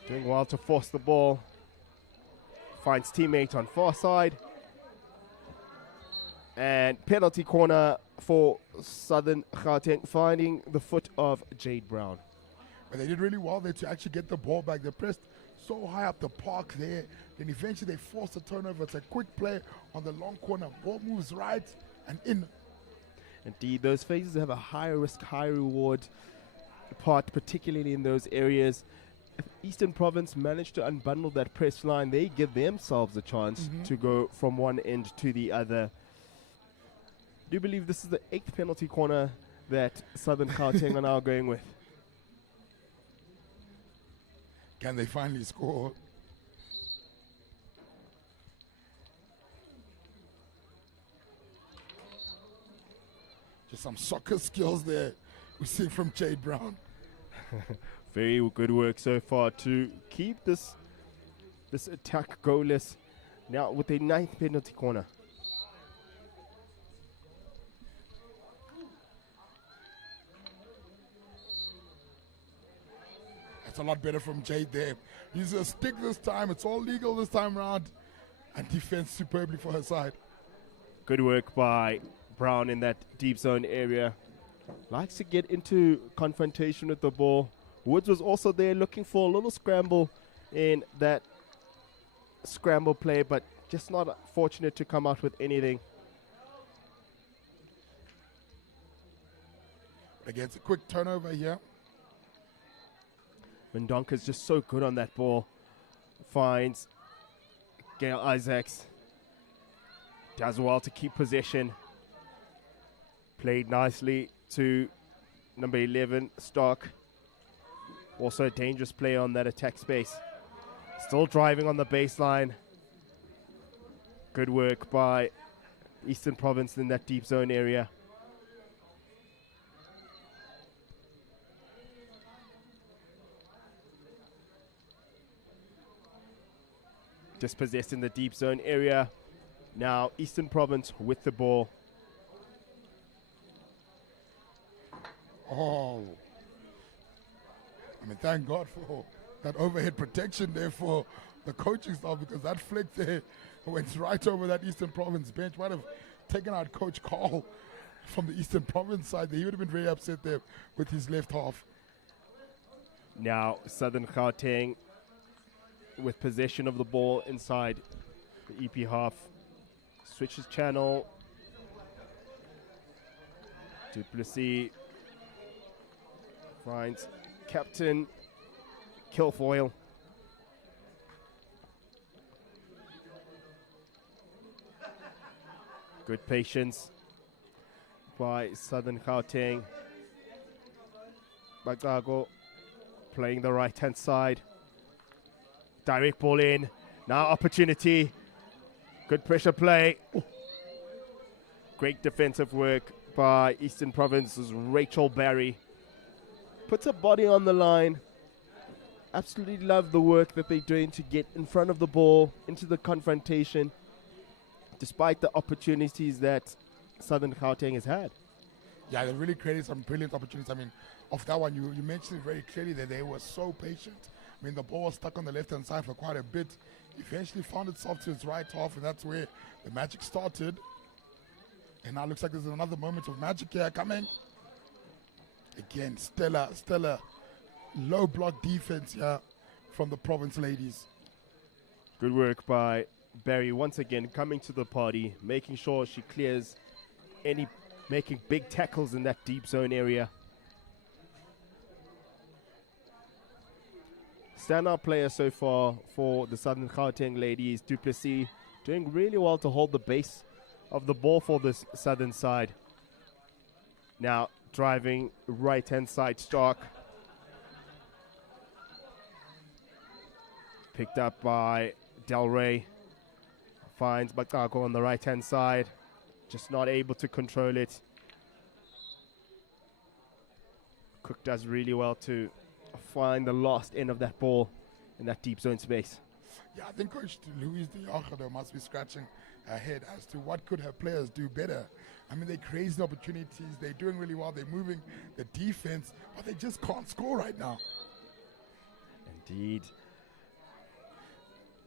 Doing well to force the ball. Finds teammate on far side. And penalty corner for Southern Gauteng, finding the foot of Jade Brown. But they did really well there to actually get the ball back. They pressed so high up the park there. Then eventually they forced a turnover. It's a quick play on the long corner. Ball moves right and in. Indeed, those phases have a high risk, high reward part, particularly in those areas. If Eastern Province managed to unbundle that press line, they give themselves a chance to go from one end to the other. I do believe this is the 8th penalty corner that Southern Gauteng are now going with. Can they finally score? Just some soccer skills there we see from Jade Brown. Very good work so far to keep this attack goalless. Now with a 9th penalty corner. That's a lot better from Jade there. He's a stick this time. It's all legal this time around. And defense superbly for her side. Good work by Brown in that deep zone area. Likes to get into confrontation with the ball. Woods was also there looking for a little scramble in that scramble play, but just not fortunate to come out with anything. Again, it's a quick turnover here. Mendonca's just so good on that ball. Finds Gail Isaacs. Does well to keep possession. Played nicely to number 11, Stark. Also a dangerous play on that attack space. Still driving on the baseline. Good work by Eastern Province in that deep zone area. Dispossessed in the deep zone area. Now Eastern Province with the ball. Oh. I mean, thank God for that overhead protection there for the coaching staff, because that flick there went right over that Eastern Province bench. Might have taken out Coach Carl from the Eastern Province side there. He would have been very upset there with his left half. Now Southern Gauteng with possession of the ball inside the EP half. Switches channel. Duplessis finds Captain Kilfoyle. Good patience by Southern Gauteng. Bagago playing the right hand side. Direct ball in. Now opportunity. Good pressure play. Ooh. Great defensive work by Eastern Province's Rachel Barry. Puts her body on the line. Absolutely love the work that they're doing to get in front of the ball, into the confrontation, despite the opportunities that Southern Gauteng has had. Yeah, they really created some brilliant opportunities. I mean, of that one, you mentioned it very clearly that they were so patient. I mean, the ball was stuck on the left-hand side for quite a bit. Eventually found itself to its right half, and that's where the magic started. And now it looks like there's another moment of magic here coming. Again, stellar low block defense here from the Province ladies. Good work by Barry once again coming to the party, making sure she clears any, making big tackles in that deep zone area. Standout player so far for the Southern Gauteng ladies, Duplessis, doing really well to hold the base of the ball for this Southern side. Now driving right hand side Stark. Picked up by Del Rey. Finds Bakago on the right hand side. Just not able to control it. Cook does really well to find the last end of that ball in that deep zone space. Yeah, I think Coach Louise de Jager must be scratching her head as to what could her players do better. I mean, they're creating opportunities, they're doing really well, they're moving the defense, but they just can't score right now. Indeed.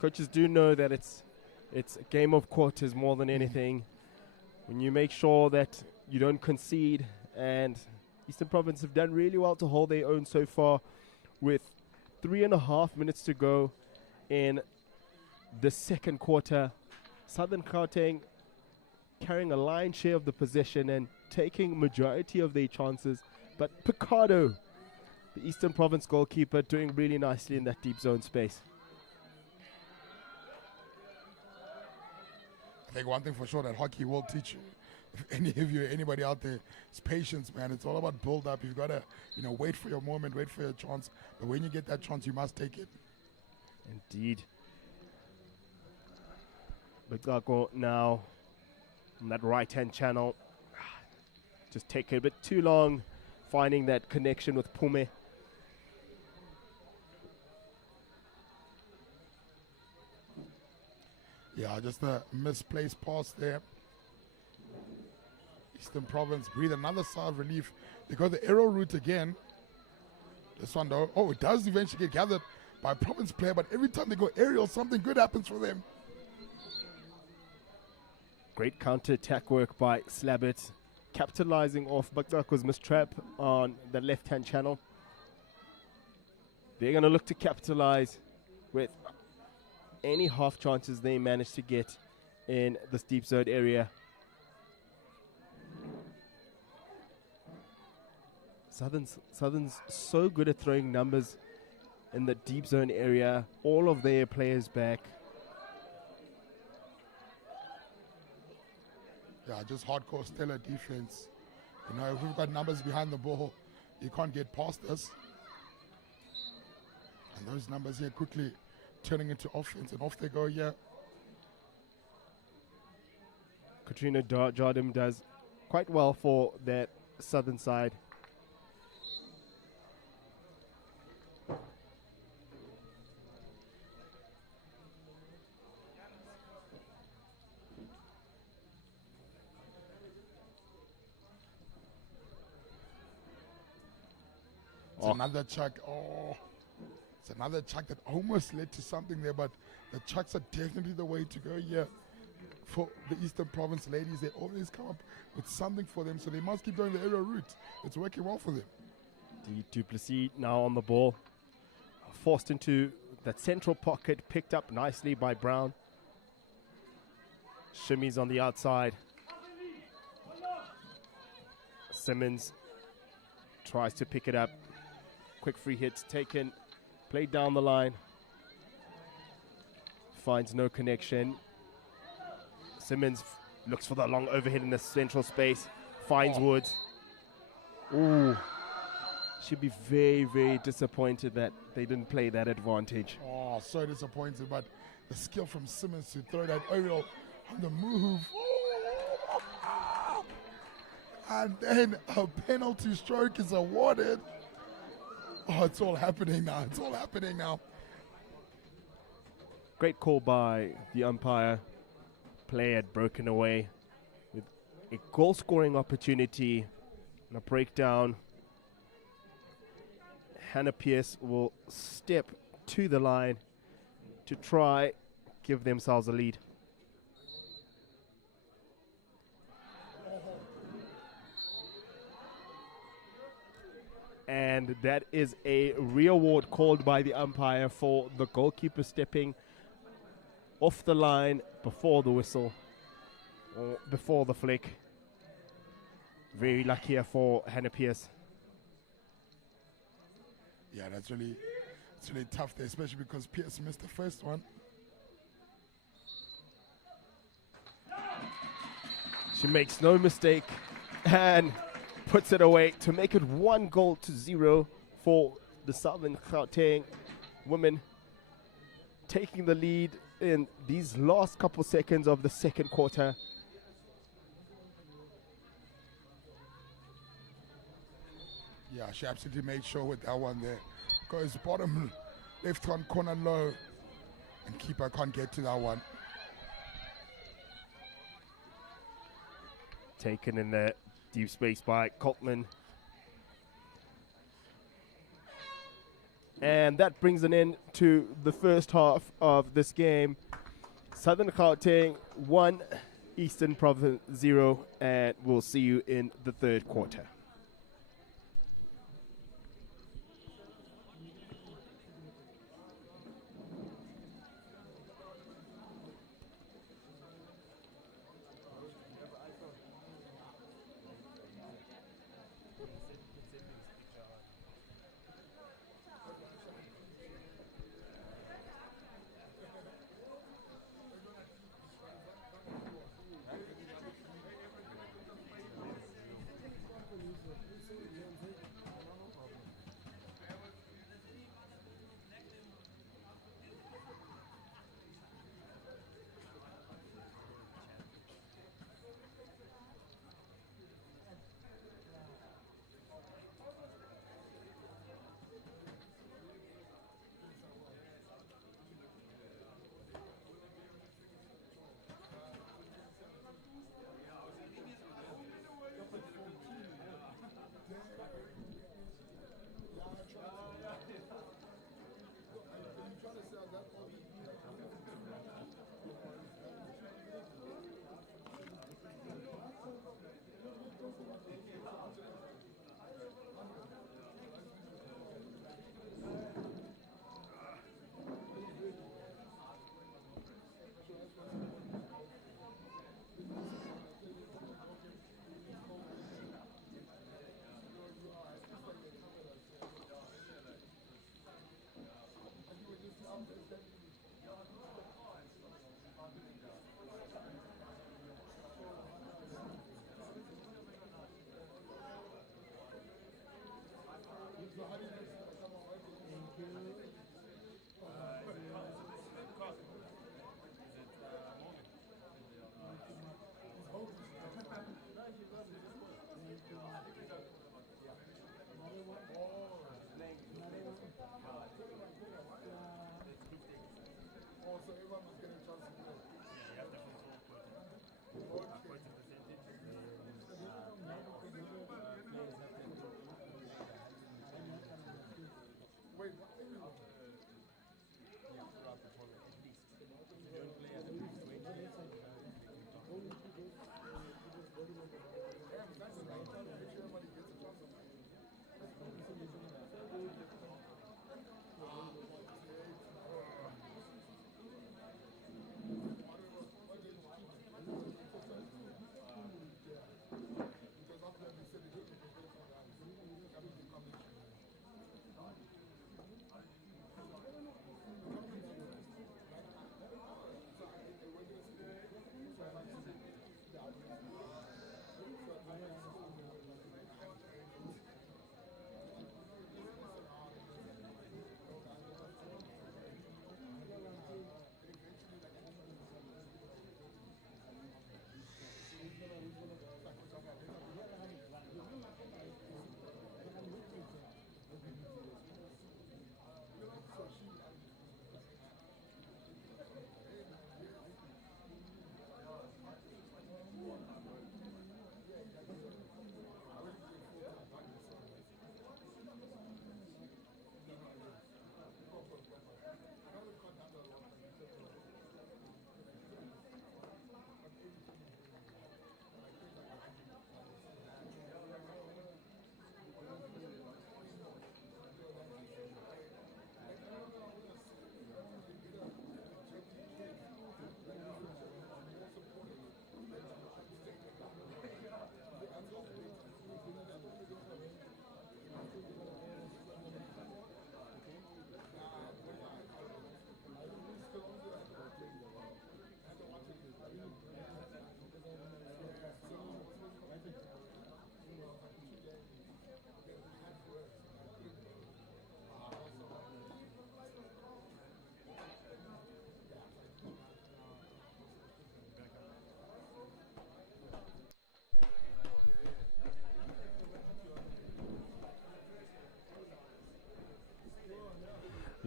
Coaches do know that it's a game of quarters more than anything. When you make sure that you don't concede, and Eastern Province have done really well to hold their own so far with 3.5 minutes to go in the second quarter. Southern Gauteng carrying a lion's share of the possession and taking majority of their chances. But Picardo, the Eastern Province goalkeeper, doing really nicely in that deep zone space. I think one thing for sure that hockey will teach you, if anybody out there, is patience, man. It's all about build up. You've got to, wait for your moment, wait for your chance. But when you get that chance, you must take it. Indeed. Bagago now on that right-hand channel. Just take a bit too long finding that connection with Pume. Yeah, just a misplaced pass there. Eastern Province breathe another sigh of relief. They got the arrow route again. This one though, it does eventually get gathered by a Province player, but every time they go aerial, something good happens for them. Great counter-attack work by Slabbit, capitalizing off Bagago's mistrap on the left-hand channel. They're going to look to capitalize with any half chances they manage to get in this deep zone area. Southern's so good at throwing numbers in the deep zone area. All of their players back. Yeah, just hardcore stellar defense. If we've got numbers behind the ball, you can't get past us. And those numbers here quickly turning into offense, and off they go here. Katrina Jardim does quite well for that Southern side. It's another chuck. Oh, it's another chuck that almost led to something there, but the chucks are definitely the way to go here. For the Eastern Province ladies, they always come up with something for them, so they must keep going the aerial route. It's working well for them. Du Plessis now on the ball. Forced into that central pocket, picked up nicely by Brown. Shimmies on the outside. Simmons tries to pick it up. Quick free hit taken, played down the line. Finds no connection. Simmons looks for the long overhead in the central space. Finds Woods. Ooh. Should be very, very disappointed that they didn't play that advantage. Oh, so disappointed, but the skill from Simmons to throw that aerial on the move. And then a penalty stroke is awarded. Oh, it's all happening now. It's all happening now. Great call by the umpire. Play had broken away with a goal-scoring opportunity and a breakdown. Hannah Pierce will step to the line to try give themselves a lead. And that is a re-award called by the umpire for the goalkeeper stepping off the line before the whistle, or before the flick. Very lucky here for Hannah Pierce. Yeah, it's really tough there, especially because Pierce missed the first one. She makes no mistake and puts it away to make it 1-0 for the Southern Keng women, taking the lead in these last couple seconds of the second quarter. Yeah, she absolutely made sure with that one there. Goes bottom left hand corner low, and keeper can't get to that one. Taken in the deep space by Coltman. And that brings an end to the first half of this game. Southern Keng 1, Eastern Province 0, and we'll see you in the third quarter.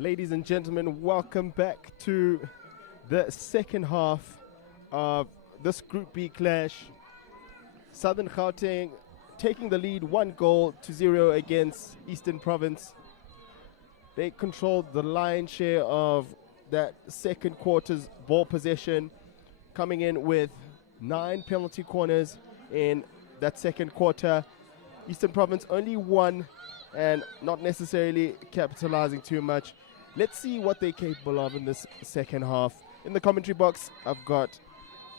Ladies and gentlemen, welcome back to the second half of this Group B clash. Southern Keng taking the lead 1-0 against Eastern Province. They controlled the lion's share of that second quarter's ball possession, coming in with 9 penalty corners in that second quarter. Eastern Province only 1 and not necessarily capitalizing too much. Let's see what they're capable of in this second half. In the commentary box, I've got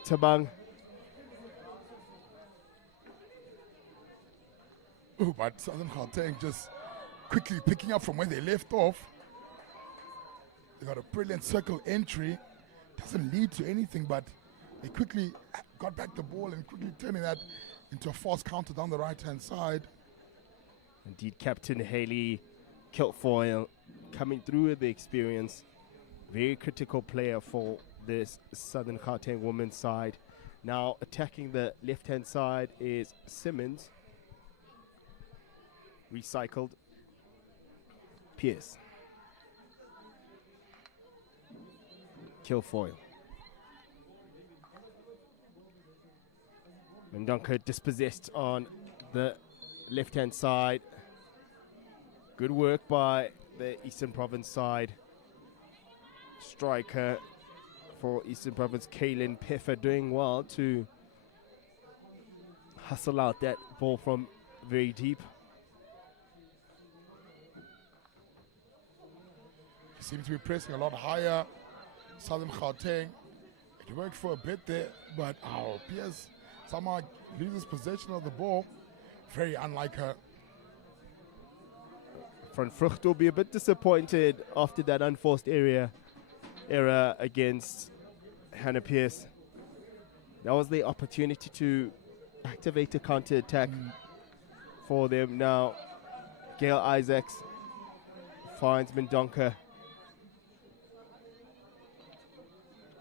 Tabang. Oh, but Southern Keng just quickly picking up from where they left off. They got a brilliant circle entry. Doesn't lead to anything, but they quickly got back the ball and quickly turning that into a fast counter down the right-hand side. Indeed, Captain Haley Kilfoyle coming through with the experience. Very critical player for this Southern Keng women's side. Now attacking the left-hand side is Simmons. Recycled. Pierce. Kilfoyle. Mendonca dispossessed on the left-hand side. Good work by the Eastern Province side. Striker for Eastern Province, Kaylin Peffer, doing well to hustle out that ball from very deep. Seems to be pressing a lot higher. Southern Keng. It worked for a bit there, but Pierce somehow loses possession of the ball. Very unlike her. Front Frucht will be a bit disappointed after that unforced error against Hannah Pierce. That was the opportunity to activate a counter-attack for them. Now, Gail Isaacs finds Mendonca.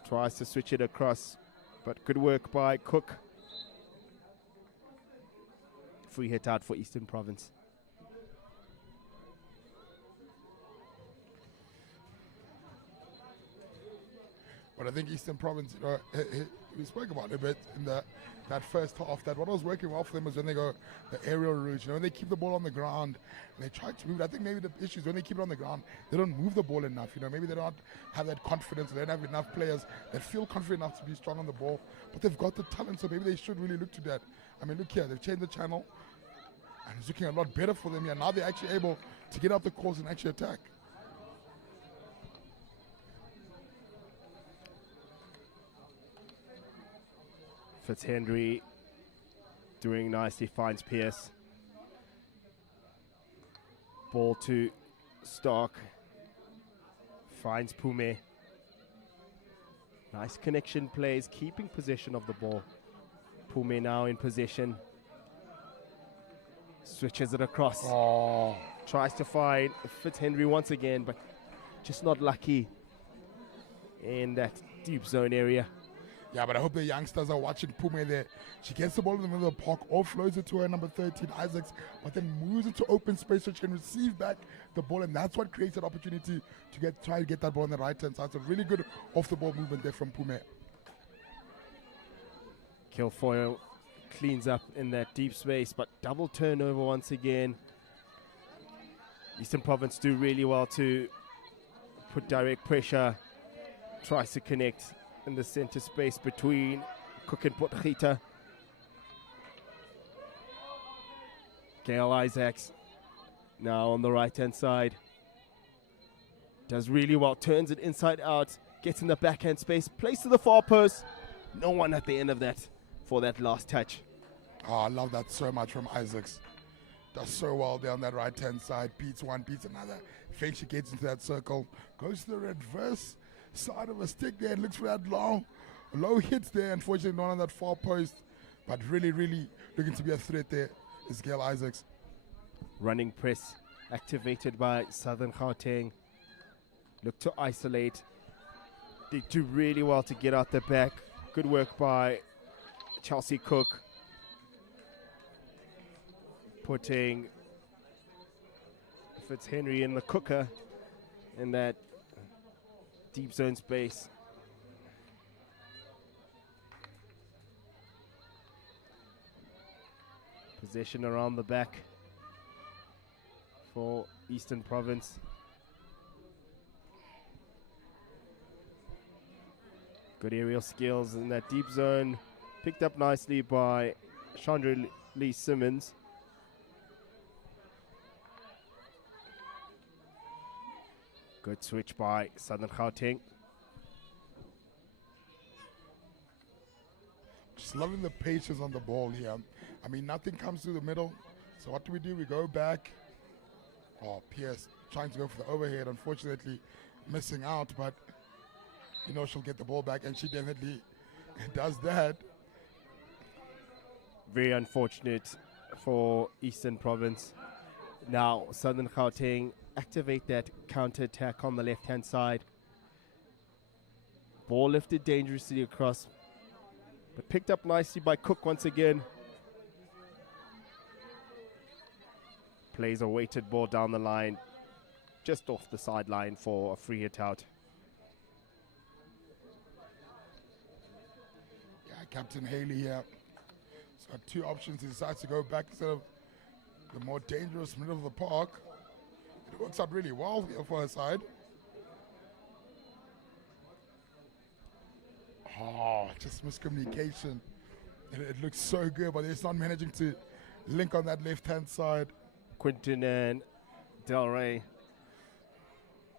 Tries to switch it across, but good work by Cook. Free hit out for Eastern Province. But I think Eastern Province, we spoke about it a bit in that first half, that what was working well for them was when they go the aerial route, when they keep the ball on the ground and they try to move it. I think maybe the issue is when they keep it on the ground, they don't move the ball enough, maybe they don't have that confidence, they don't have enough players that feel confident enough to be strong on the ball, but they've got the talent, so maybe they should really look to that. I mean, look here, they've changed the channel and it's looking a lot better for them here. Now they're actually able to get up the course and actually attack. Fitzhenry doing nicely, finds Pierce. Ball to Stark. Finds Pume. Nice connection plays, keeping possession of the ball. Pume now in possession. Switches it across. Tries to find Fitzhenry once again, but just not lucky in that deep zone area. Yeah, but I hope the youngsters are watching Pume there. She gets the ball in the middle of the park, offloads it to her number 13, Isaacs, but then moves into open space so she can receive back the ball, and that's what creates that opportunity to try to get that ball on the right-hand side. So really good off-the-ball movement there from Pume. Kilfoyle cleans up in that deep space, but double turnover once again. Eastern Province do really well to put direct pressure. Tries to connect in the center space between Cook and Potgieter. Gail Isaacs now on the right-hand side. Does really well, turns it inside out, gets in the backhand space, plays to the far post. No one at the end of that for that last touch. I love that so much from Isaacs. Does so well there on that right-hand side. Beats one, beats another. Fake, she gets into that circle. Goes to the reverse side of a stick there and looks for that low hits there. Unfortunately, not on that far post. But really, really looking to be a threat there is Gail Isaacs. Running press activated by Southern Keng. Look to isolate. They do really well to get out the back. Good work by Chelsea Cook. Putting Fitzhenry in the cooker. in that deep zone space. Possession around the back for Eastern Province. Good aerial skills in that deep zone. Picked up nicely by Chandra Lee Simmons. Good switch by Southern Keng. Just loving the patience on the ball here. I mean, nothing comes through the middle. So what do? We go back. Oh, Pierce trying to go for the overhead, unfortunately missing out, but you know she'll get the ball back, and she definitely does that. Very unfortunate for Eastern Province. Now Southern Gauteng activate that counter-attack on the left-hand side. Ball lifted dangerously across, but picked up nicely by Cook once again. Plays a weighted ball down the line, just off the sideline for a free hit out. Yeah, Captain Haley here. He's got two options. He decides to go back instead of the more dangerous middle of the park. It works out really well here for her side. Oh, just miscommunication. It looks so good, but it's not managing to link on that left-hand side. Quinton and Del Rey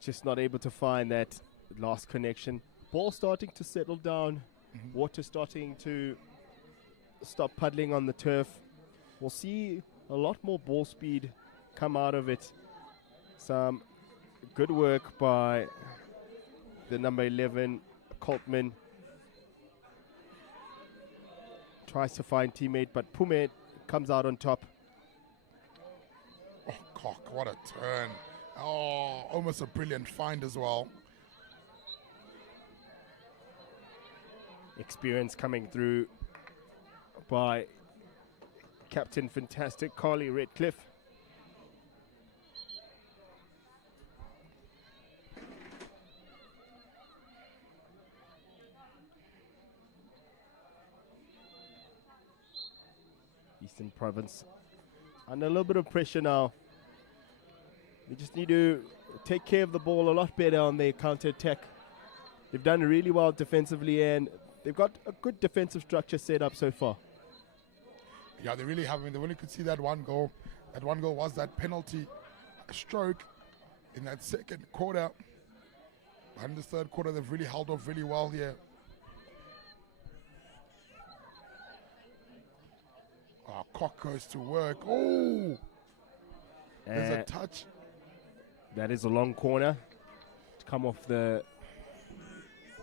just not able to find that last connection. Ball starting to settle down. Water starting to stop puddling on the turf. We'll see a lot more ball speed come out of it. Some good work by the number 11, Coltman. Tries to find teammate, but Pumet comes out on top. Oh, Cock, what a turn. Oh, almost a brilliant find as well. Experience coming through by Captain Fantastic Carly Redcliffe. Eastern Province under a little bit of pressure now. They just need to take care of the ball a lot better on their counter-attack. They've done really well defensively, and they've got a good defensive structure set up so far. Yeah, they really have. I mean, they only could see that one goal. That one goal was that penalty stroke in that second quarter. But in the third quarter, they've really held off really well here. Oh, Cock goes to work. Oh! There's a touch. That is a long corner to come off the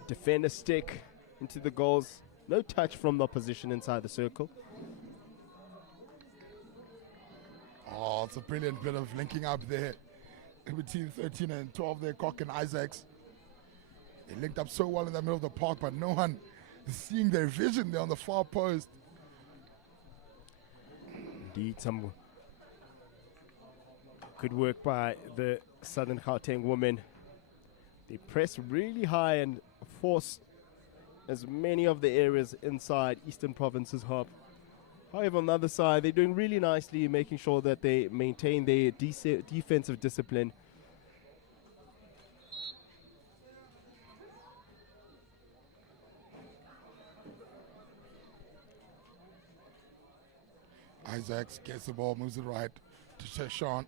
defender stick into the goals. No touch from the opposition inside the circle. Oh, it's a brilliant bit of linking up there in between 13 and 12 there, Cock and Isaacs. They linked up so well in the middle of the park, but no one is seeing their vision there on the far post. Indeed, some good work by the Southern Gauteng women. They press really high and force as many of the areas inside Eastern Province's hub. However, on the other side, they're doing really nicely, making sure that they maintain their defensive discipline. Isaacs gets the ball, moves it right to Sheshawn.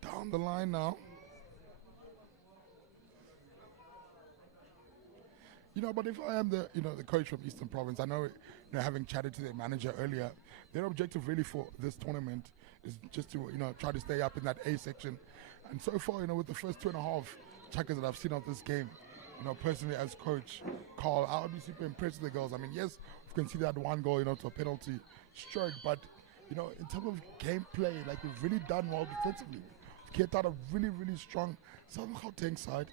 Down the line now. You know, but if I am the coach from Eastern Province, I know, having chatted to their manager earlier, their objective really for this tournament is just to, try to stay up in that A section. And so far, with the first 2.5 chuckers that I've seen of this game, personally as coach Carl, I would be super impressed with the girls. I mean, yes, we can see that one goal, to a penalty stroke, but, in terms of gameplay, like we've really done well defensively. We've kept out a really, really strong Southern Gauteng side.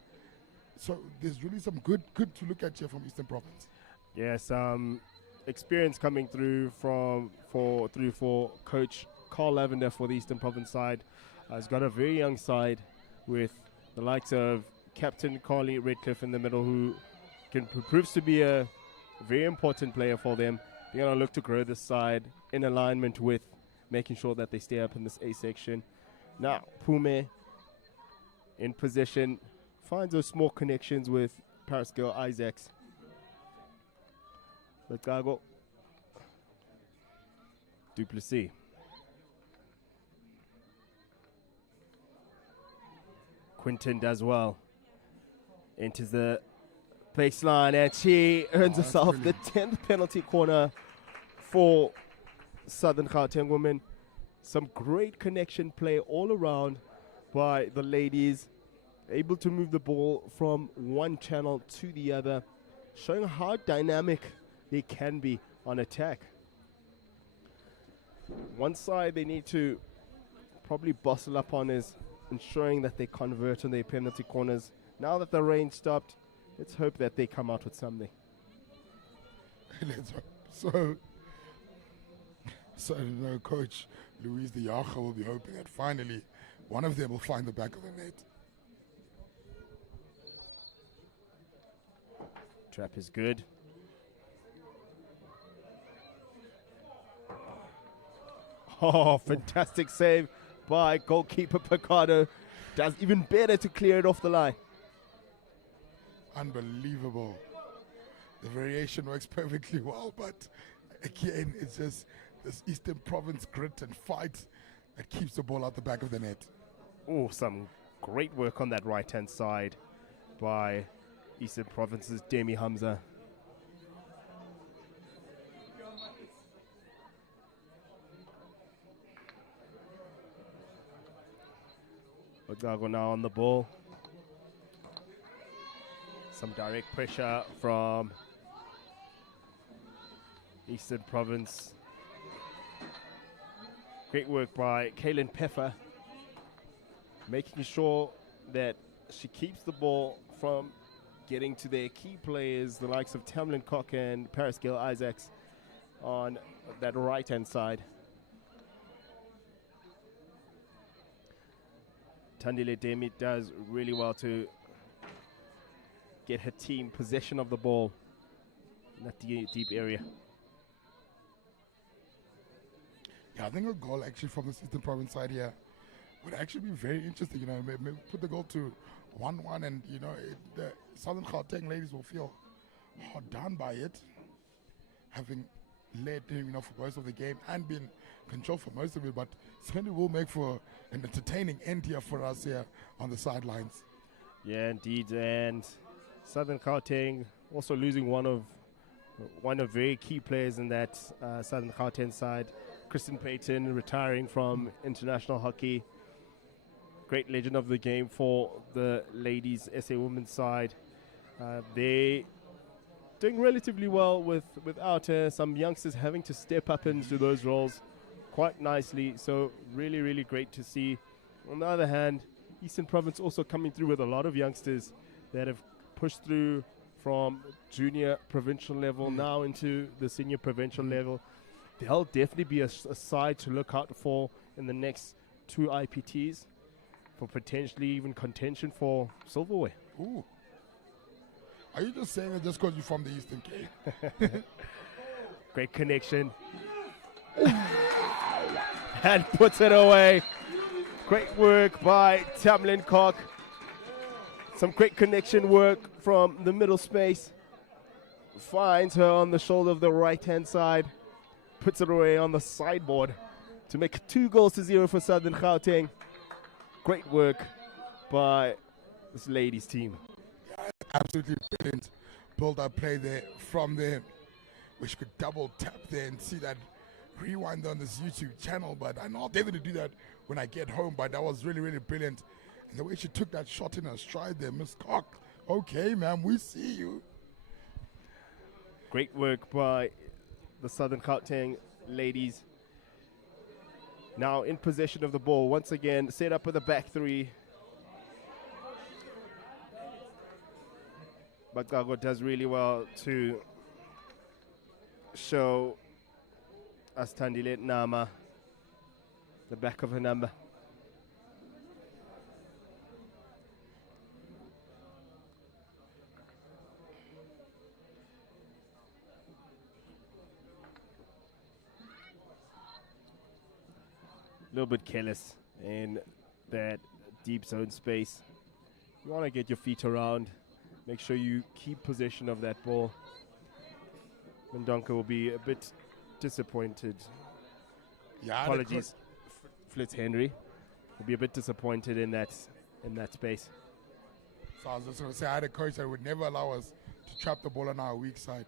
So there's really some good to look at here from Eastern Province. Yes, experience coming through for Coach Carl Lavender for the Eastern Province side. He's got a very young side with the likes of Captain Carly Redcliffe in the middle, who proves to be a very important player for them. They're going to look to grow this side in alignment with making sure that they stay up in this A section. Now, Pume in possession, finds those small connections with Paris Girl Isaacs. Letgago. Duplessis. Quinton does well. Enters the baseline and she earns herself the 10th penalty corner for Southern Gauteng women. Some great connection play all around by the ladies, able to move the ball from one channel to the other, showing how dynamic they can be on attack. One side they need to probably bustle up on is ensuring that they convert on their penalty corners. Now that the rain stopped, let's hope that they come out with something. Let's hope. So, Coach Louise de Jager will be hoping that finally one of them will find the back of the net. Trap is good. Oh, fantastic save by goalkeeper Picardo. Does even better to clear it off the line. Unbelievable. The variation works perfectly well, but again, it's just this Eastern Province grit and fight that keeps the ball out the back of the net. Oh, some great work on that right-hand side by Eastern Province's Demi Hamza. Ogago now on the ball. Some direct pressure from Eastern Province. Great work by Kaylin Peffer, making sure that she keeps the ball from getting to their key players, the likes of Tamlin Koch and Paris Gill Isaacs on that right-hand side. Tandile Demi does really well to get her team possession of the ball in that deep area. Yeah, I think a goal actually from the Eastern Province side here would actually be very interesting. You know, maybe put the goal to 1-1, and you know, the Southern Gauteng ladies will feel hard done by it, having led, you know, for most of the game and been controlled for most of it. But certainly will make for an entertaining end here for us here on the sidelines. Yeah, indeed, and Southern Gauteng also losing one of very key players in that Southern Gauteng side. Kristen Payton retiring from international hockey. Great legend of the game for the ladies SA women's side. They doing relatively well without her. Some youngsters having to step up into those roles quite nicely. So really, really great to see. On the other hand, Eastern Province also coming through with a lot of youngsters that have pushed through from junior provincial level now into the senior provincial level. They'll definitely be a side to look out for in the next 2 IPTs for potentially even contention for silverware. Ooh. Are you just saying it just because you're from the Eastern Cape? Great connection. And puts it away. Great work by Tamlin Koch. Some great connection work from the middle space. Finds her on the shoulder of the right-hand side. Puts it away on the sideboard to make 2-0 for Southern Gauteng. Great work by this ladies team. Yeah, absolutely brilliant build-up play there from there. Wish could double tap there and see that rewind on this YouTube channel, but I know I'll definitely do that when I get home. But that was really, really brilliant. And the way she took that shot in her stride there, Miss Koch. Okay, ma'am, we see you. Great work by the Southern Gauteng ladies. Now in possession of the ball. Once again, set up with a back three. But Gago does really well to show us Tandile Nama the back of her number. little bit careless in that deep zone space. You want to get your feet around. Make sure you keep possession of that ball. Mendonca will be a bit disappointed. Yeah, Apologies, Flitz Henry will be a bit disappointed in that space. So I was just going to say, I had a coach that would never allow us to trap the ball on our weak side.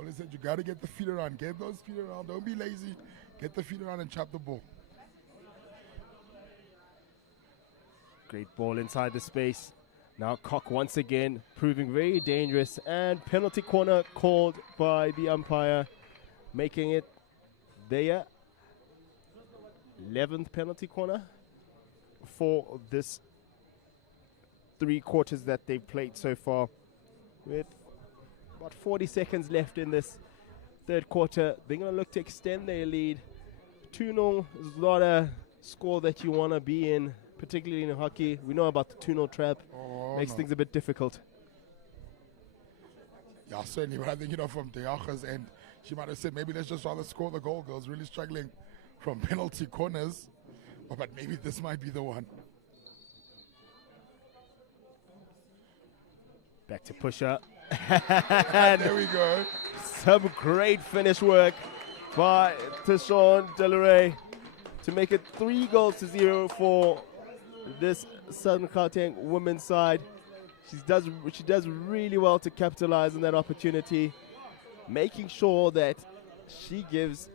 Always said, you got to get the feet around. Get those feet around. Don't be lazy. Get the feet around and trap the ball. Great ball inside the space. Now Cock once again proving very dangerous, and penalty corner called by the umpire, making it their 11th penalty corner for this 3 quarters that they've played so far. With about 40 seconds left in this third quarter, they're going to look to extend their lead. 2-0 is not a score that you want to be in, particularly in hockey. We know about the 2-0 trap. Makes things a bit difficult. Yeah, certainly. But I think, from Deacha's end, she might have said, maybe let's just rather score the goal. Girls really struggling from penalty corners. But maybe this might be the one. Back to Pusher. There we go. Some great finish work by Tishon Delaray to make it 3-0 for this Southern Keng women's side. She does really well to capitalize on that opportunity, making sure that she gives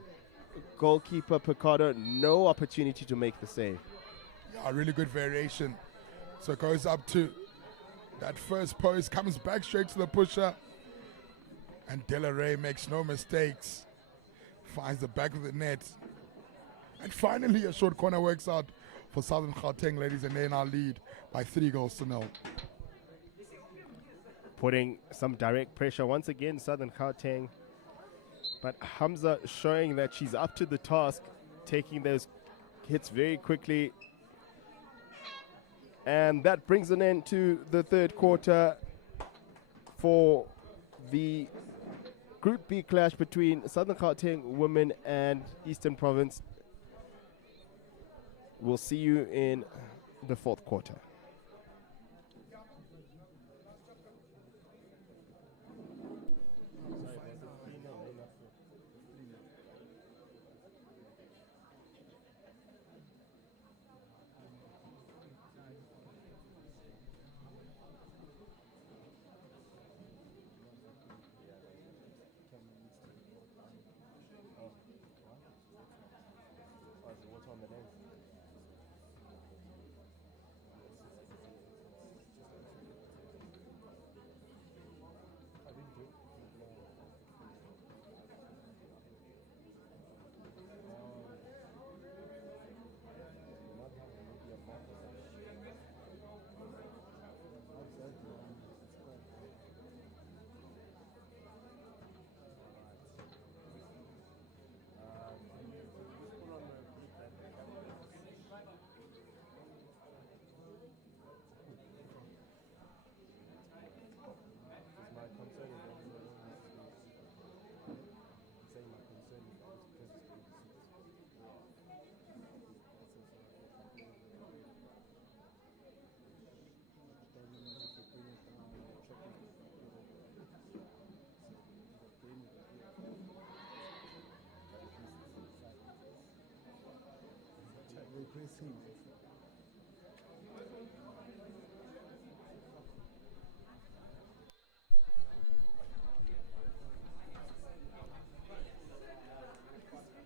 goalkeeper Picardo no opportunity to make the save. Yeah, really good variation. So it goes up to that first post, comes back straight to the Pusher, and Delaray makes no mistakes. Finds the back of the net. And finally a short corner works out for Southern Keng ladies, and they're now lead by 3-0. Putting some direct pressure once again, Southern Keng. But Hamza showing that she's up to the task, taking those hits very quickly. And that brings an end to the third quarter for the Group B clash between Southern Keng women and Eastern Province. We'll see you in the fourth quarter.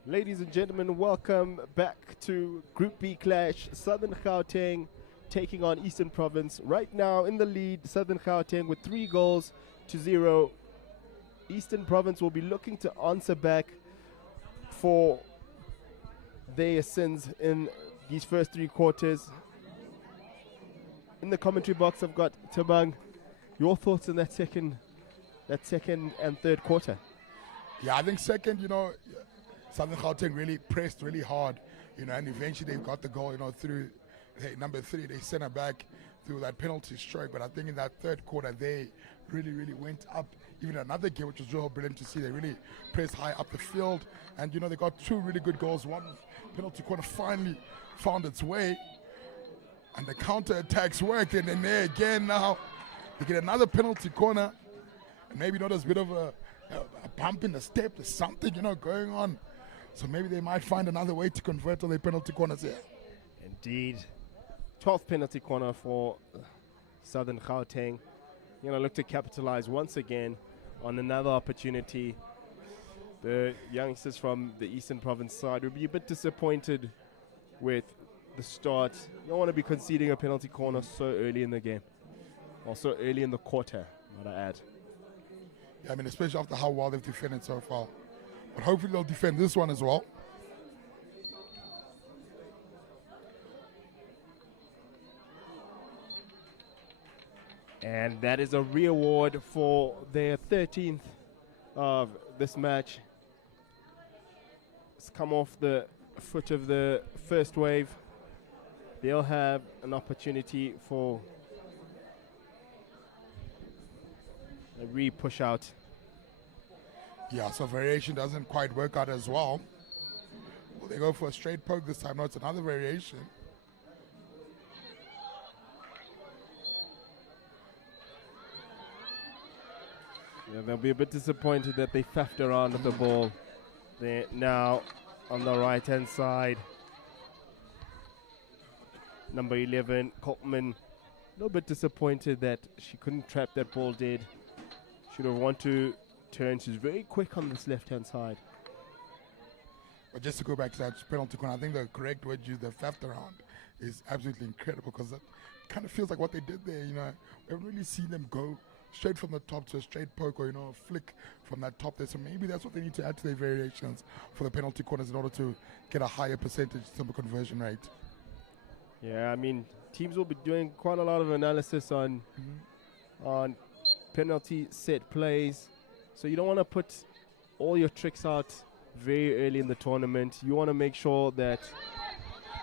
Ladies and gentlemen, welcome back to Group B clash. Southern Keng taking on Eastern Province. Right now in the lead, Southern Keng with 3-0. Eastern Province will be looking to answer back for their sins in these first 3 quarters. In the commentary box, I've got Tabang. Your thoughts on that second and third quarter? Yeah, I think second, Southern Keng really pressed really hard, and eventually they got the goal, through number 3, they sent her back through that penalty stroke. But I think in that third quarter, they really, really went up even another game, which was real brilliant to see. They really pressed high up the field, and they got two really good goals. One penalty corner finally found its way, and the counter attacks worked, and then there again now they get another penalty corner, and maybe there's a bit of a bump in the step, there's something going on, so maybe they might find another way to convert all their penalty corners here. Indeed. 12th penalty corner for Southern Gauteng. Look to capitalize once again on another opportunity. The youngsters from the Eastern Province side will be a bit disappointed with the start. You don't want to be conceding a penalty corner so early in the game, or so early in the quarter, might I add. Yeah, I mean, especially after how well they've defended so far. But hopefully they'll defend this one as well. And that is a reward for their 13th of this match. It's come off the foot of the first wave. They'll have an opportunity for a re-push out. Yeah, so variation doesn't quite work out as well. Will they go for a straight poke this time? No, it's another variation. Yeah, they'll be a bit disappointed that they faffed around with the ball. They're now on the right-hand side. Number 11, Kopman, a little bit disappointed that she couldn't trap that ball dead. Should have wanted to turn. She's very quick on this left-hand side. But just to go back to that penalty corner, I think the correct word used, the theft around, is absolutely incredible, because it kind of feels like what they did there. We haven't really seen them go straight from the top to a straight poke, or a flick from that top there. So maybe that's what they need to add to their variations for the penalty corners in order to get a higher percentage timber conversion rate. Yeah, I mean, teams will be doing quite a lot of analysis on penalty set plays. So you don't want to put all your tricks out very early in the tournament. You want to make sure that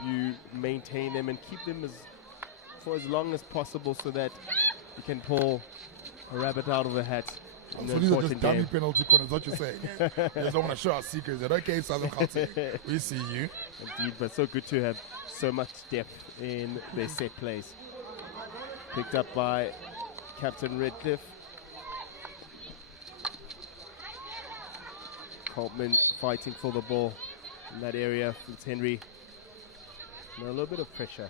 you maintain them and keep them for as long as possible, so that you can pull a rabbit out of the hat. So these are just dummy penalty corners, what you say? You just don't want to show our secrets. Okay, Southern Gauteng, we see you. Indeed, but so good to have so much depth in their set plays. Picked up by Captain Redcliffe. Coltman fighting for the ball in that area. Fitzhenry. A little bit of pressure.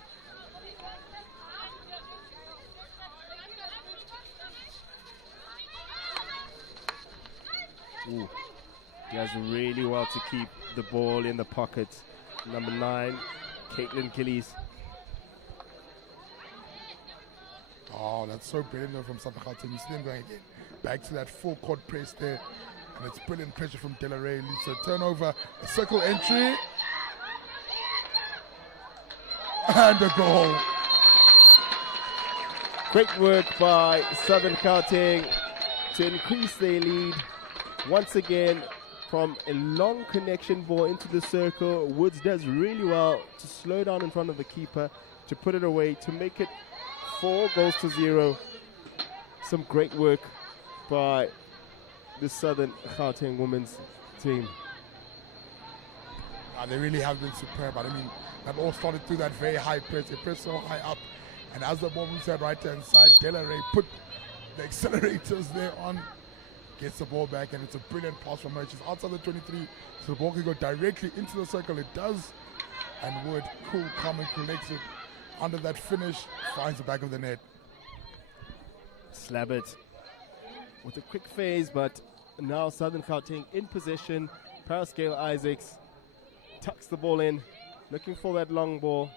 Ooh. He does really well to keep the ball in the pocket. Number 9, Caitlin Gillies. Oh, that's so brilliant from Southern Gauteng. You see them going again. Back to that full court press there. And it's brilliant pressure from Delaray. Leads a turnover, a circle entry. And a goal. Great work by Southern Gauteng to increase their lead. Once again, from a long connection ball into the circle, Woods does really well to slow down in front of the keeper, to put it away, to make it 4-0. Some great work by the Southern Gauteng women's team. They really have been superb. But I mean, that all started through that very high press. They pressed so high up. And as the ball moves that right-hand side, Delaray put the accelerators there on. Gets the ball back, and it's a brilliant pass from her. She's outside the 23, so the ball can go directly into the circle. It does, and Wood, cool, calm, and collects it under that finish, finds the back of the net. Slab it with a quick phase, but now Southern Gauteng in possession. Parascale Isaacs tucks the ball in, looking for that long ball,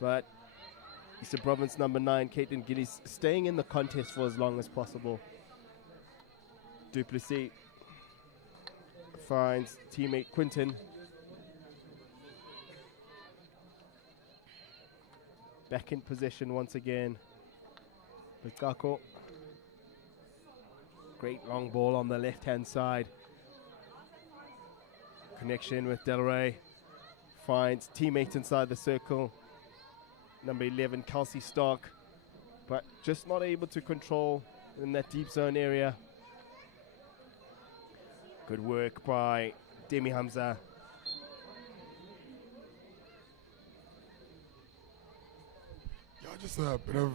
but Eastern Province number 9, Caitlin Gillies, staying in the contest for as long as possible. Duplessis finds teammate Quinton. Back in possession once again. Bukako. Great long ball on the left-hand side. Connection with Delray. Finds teammate inside the circle. Number 11, Kelsey Stark. But just not able to control in that deep zone area. Good work by Demi Hamza. Yeah, just a bit of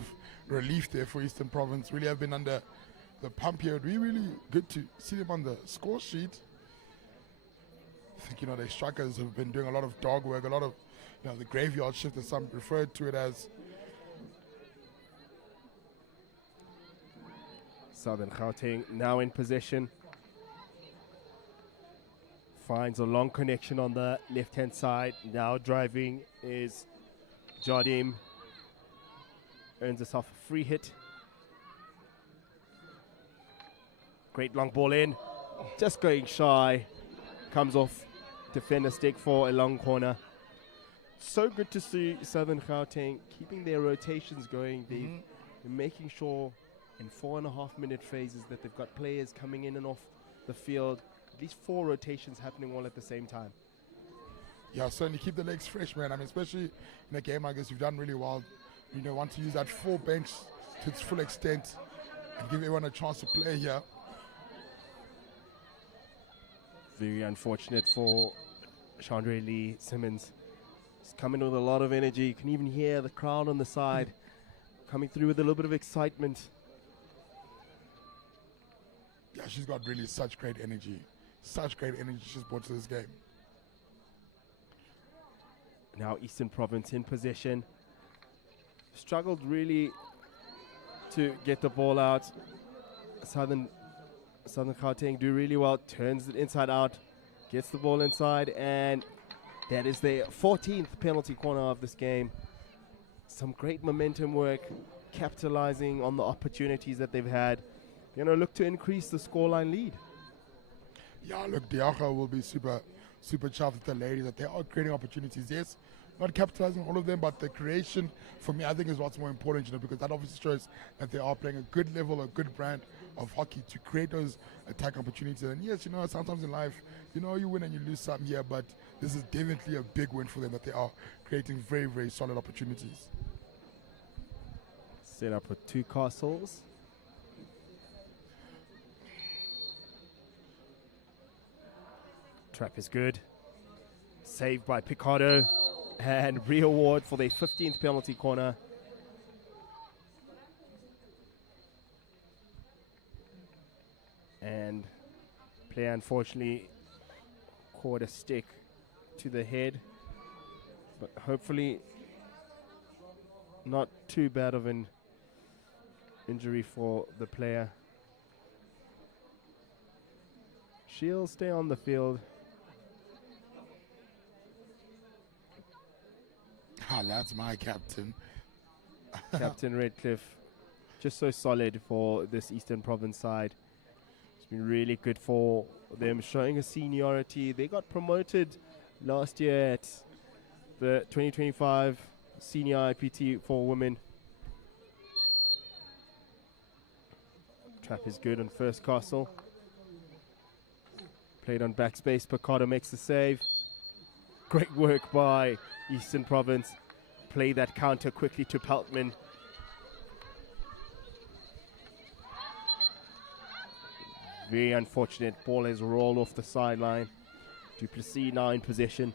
relief there for Eastern Province. Really have been under the pump here. Really good to see them on the score sheet. I think, their strikers have been doing a lot of dog work, a lot of, the graveyard shift, as some referred to it as. Southern Keng now in possession. Finds a long connection on the left-hand side. Now driving is Jardim. Earns herself a free hit. Great long ball in. Just going shy. Comes off defender stick for a long corner. So good to see Southern Keng keeping their rotations going. They're making sure in 4.5 minute phases that they've got players coming in and off the field. At least 4 rotations happening all at the same time. Yeah, certainly keep the legs fresh, man. I mean, especially in a game like this, you've done really well. Want to use that full bench to its full extent and give everyone a chance to play here. Very unfortunate for Chandra Lee Simmons. He's coming with a lot of energy. You can even hear the crowd on the side coming through with a little bit of excitement. Yeah, she's got really such great energy. Such great energy she's brought to this game. Now Eastern Province in possession. Struggled really to get the ball out. Southern Keng do really well. Turns it inside out. Gets the ball inside. And that is their 14th penalty corner of this game. Some great momentum work. Capitalizing on the opportunities that they've had. Look to increase the scoreline lead. Yeah, look, Diaga will be super chuffed with the ladies that they are creating opportunities. Yes, not capitalizing on all of them, but the creation, for me, I think is what's more important, because that obviously shows that they are playing a good level, a good brand of hockey to create those attack opportunities. And yes, sometimes in life, you win and you lose some here, but this is definitely a big win for them that they are creating very, very solid opportunities. Set up with 2 castles. Trap is good. Saved by Picardo. And re-award for their 15th penalty corner. And player unfortunately caught a stick to the head. But hopefully not too bad of an injury for the player. She'll stay on the field. That's my captain. Captain Redcliffe, just so solid for this Eastern Province side. It's been really good for them, showing a seniority. They got promoted last year at the 2025 Senior IPT for women. Trap is good on first castle. Played on backspace. Picardo makes the save. Great work by Eastern Province. Play that counter quickly to Peltman. Very unfortunate. Ball has rolled off the sideline. Duplessis now in possession.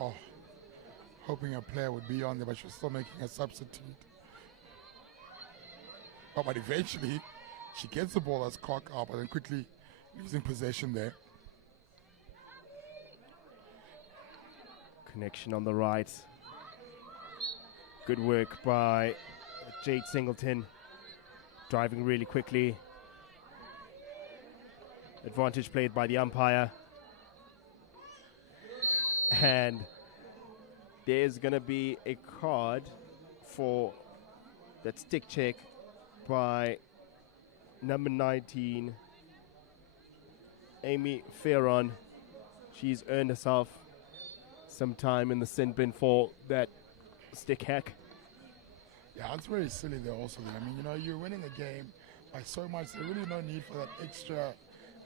Oh, hoping a player would be on there, but she's still making a substitute. Oh, but eventually, she gets the ball as cock up and then quickly losing possession there. Connection on the right. Good work by Jade Singleton. Driving really quickly. Advantage played by the umpire. And there's going to be a card for that stick check by number 19, Amy Farron. She's earned herself some time in the sin bin for that stick hack. Yeah, it's very silly there also. I mean, you're winning a game by so much. There's really no need for that extra.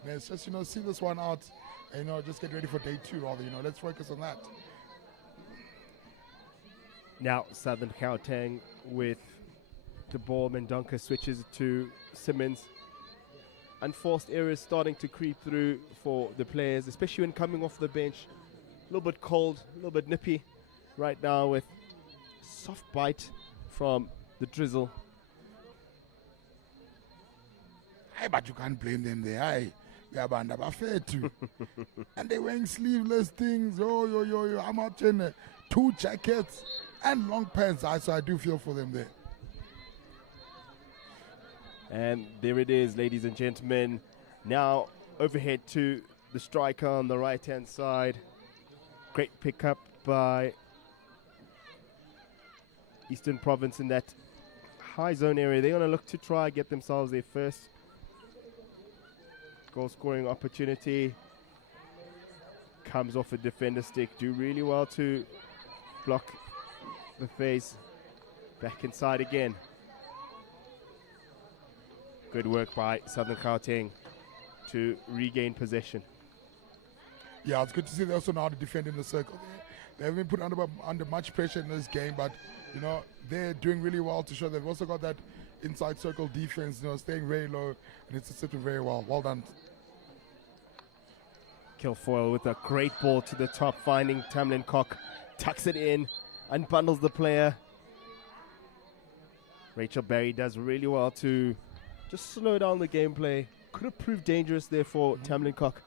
It's just, see this one out and, just get ready for day 2 rather. Let's focus on that. Now Southern Keng with the ball. Mendonca switches to Simmons. Unforced errors starting to creep through for the players, especially when coming off the bench. A little bit cold, a little bit nippy right now with soft bite from the drizzle. Hey, but you can't blame them there. Hey, we are band fair too. And they wearing sleeveless things. Yo. I'm out in 2 jackets and long pants. So I do feel for them there. And there it is, ladies and gentlemen. Now overhead to the striker on the right-hand side. Great pickup by Eastern Province in that high zone area. They're going to look to try get themselves their first goal-scoring opportunity. Comes off a defender stick. Do really well to block the face. Back inside again. Good work by Southern Keng to regain possession. Yeah, it's good to see they also know how to defend in the circle. They haven't been put under much pressure in this game, but you know they're doing really well to show they've also got that inside circle defense. You know, staying very low and it's sitting very well. Well done. Kilfoyle with a great ball to the top, finding Tamlin Cock, tucks it in, unbundles the player. Rachel Berry does really well to just slow down the gameplay. Could have proved dangerous there for Tamlin Cock.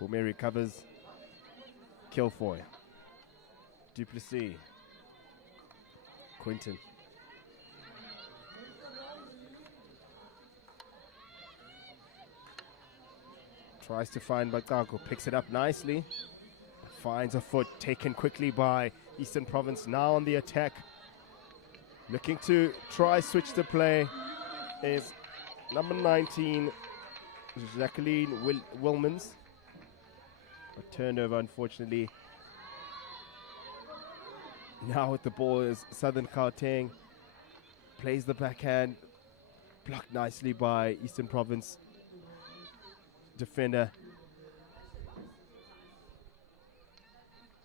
Pumé recovers. Kilfoyle. Duplessis. Quinton. Tries to find Bakako. Picks it up nicely. Finds a foot taken quickly by Eastern Province. Now on the attack. Looking to try switch the play is number 19, Jacqueline Wilmans. A turnover, unfortunately. Now with the ball is Southern Keng. Plays the backhand. Blocked nicely by Eastern Province defender.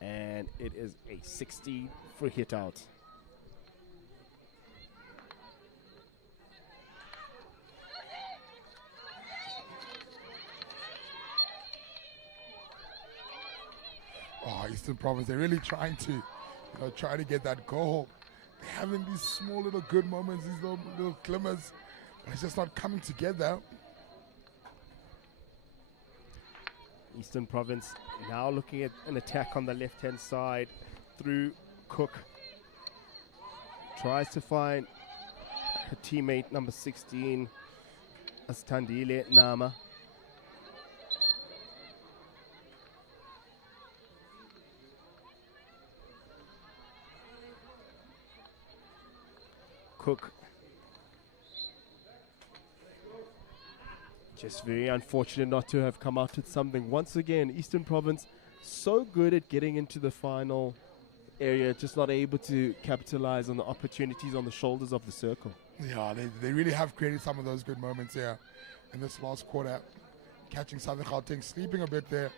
And it is a 60 free hit out. Oh, Eastern Province, they're really trying to, try to get that goal. They're having these small little good moments, these little glimmers, but it's just not coming together. Eastern Province now looking at an attack on the left-hand side through Cook. Tries to find her teammate, number 16, Astandile Nama. Cook. Just very unfortunate not to have come out with something. Once again, Eastern Province so good at getting into the final area, just not able to capitalize on the opportunities on the shoulders of the circle. Yeah, they really have created some of those good moments here in this last quarter. Catching Southern Keng sleeping a bit there,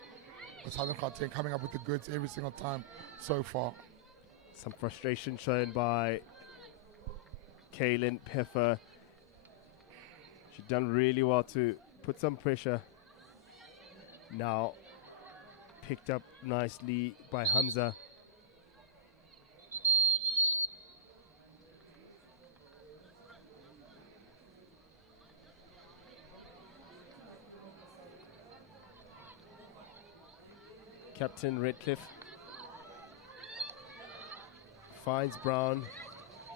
but Southern Keng coming up with the goods every single time so far. Some frustration shown by Kaylin Peffer. She's done really well to put some pressure. Now picked up nicely by Hamza. Captain Redcliffe finds Brown.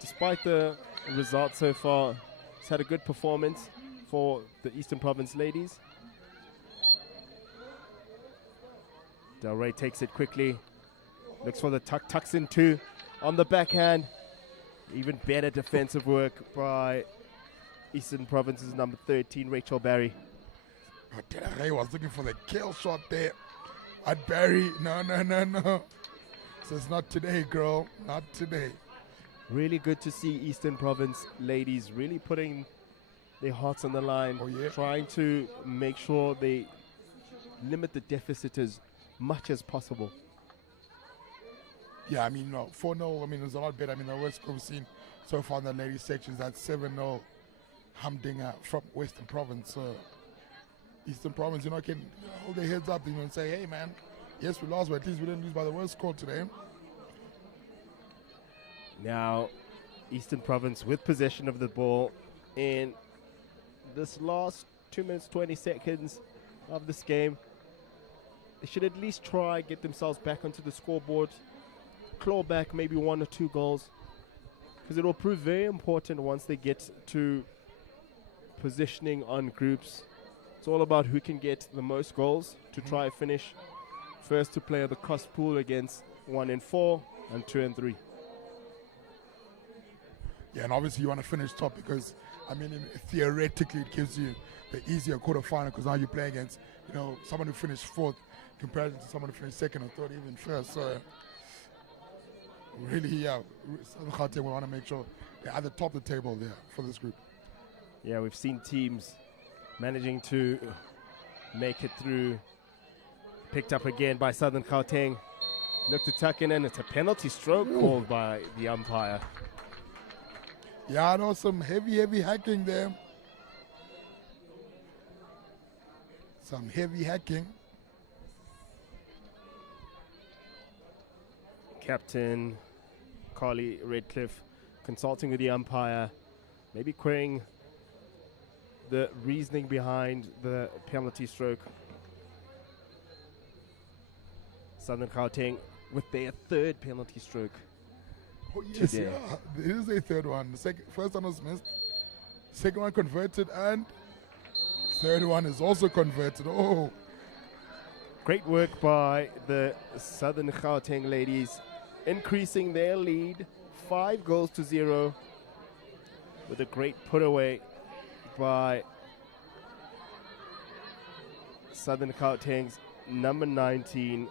Despite the result so far, he's had a good performance for the Eastern Province ladies. Del Rey takes it quickly. Looks for the tucks in two on the backhand. Even better defensive work by Eastern Province's number 13, Rachel Barry. Del Rey was looking for the kill shot there at Barry. No. So it's not today, girl. Not today. Really good to see Eastern Province ladies really putting their hearts on the line, trying to make sure they limit the deficit as much as possible. Yeah, I mean, 4-0, I mean, it's a lot better. I mean, the worst score we've seen so far in the ladies section is that 7-0 humdinger from Western Province. Eastern Province, can hold their heads up, and say, hey, man, yes, we lost, but at least we didn't lose by the worst score today. Now, Eastern Province with possession of the ball in this last 2 minutes, 20 seconds of this game. They should at least try get themselves back onto the scoreboard, claw back maybe 1 or 2 goals, because it will prove very important once they get to positioning on groups. It's all about who can get the most goals to try and finish first to play the cost pool against 1 and 4 and 2 and 3. Yeah, and obviously you want to finish top because, I mean, theoretically it gives you the easier quarterfinal because now you play against, someone who finished 4th compared to someone who finished 2nd or 3rd, even 1st. So, really, yeah, Southern Keng will want to make sure they're at the top of the table there for this group. Yeah, we've seen teams managing to make it through. Picked up again by Southern Keng. Look to tuck in, and it's a penalty stroke called by the umpire. Yeah, I know some heavy hacking there. Some heavy hacking. Captain Carly Redcliffe consulting with the umpire, maybe querying the reasoning behind the penalty stroke. Southern Keng with their 3rd penalty stroke. Oh, yes, today. yeah. This is a 3rd one. The first one was missed. 2nd one converted, and 3rd one is also converted. Oh. Great work by the Southern Keng ladies, increasing their lead 5-0 with a great put away by Southern Keng's number 19,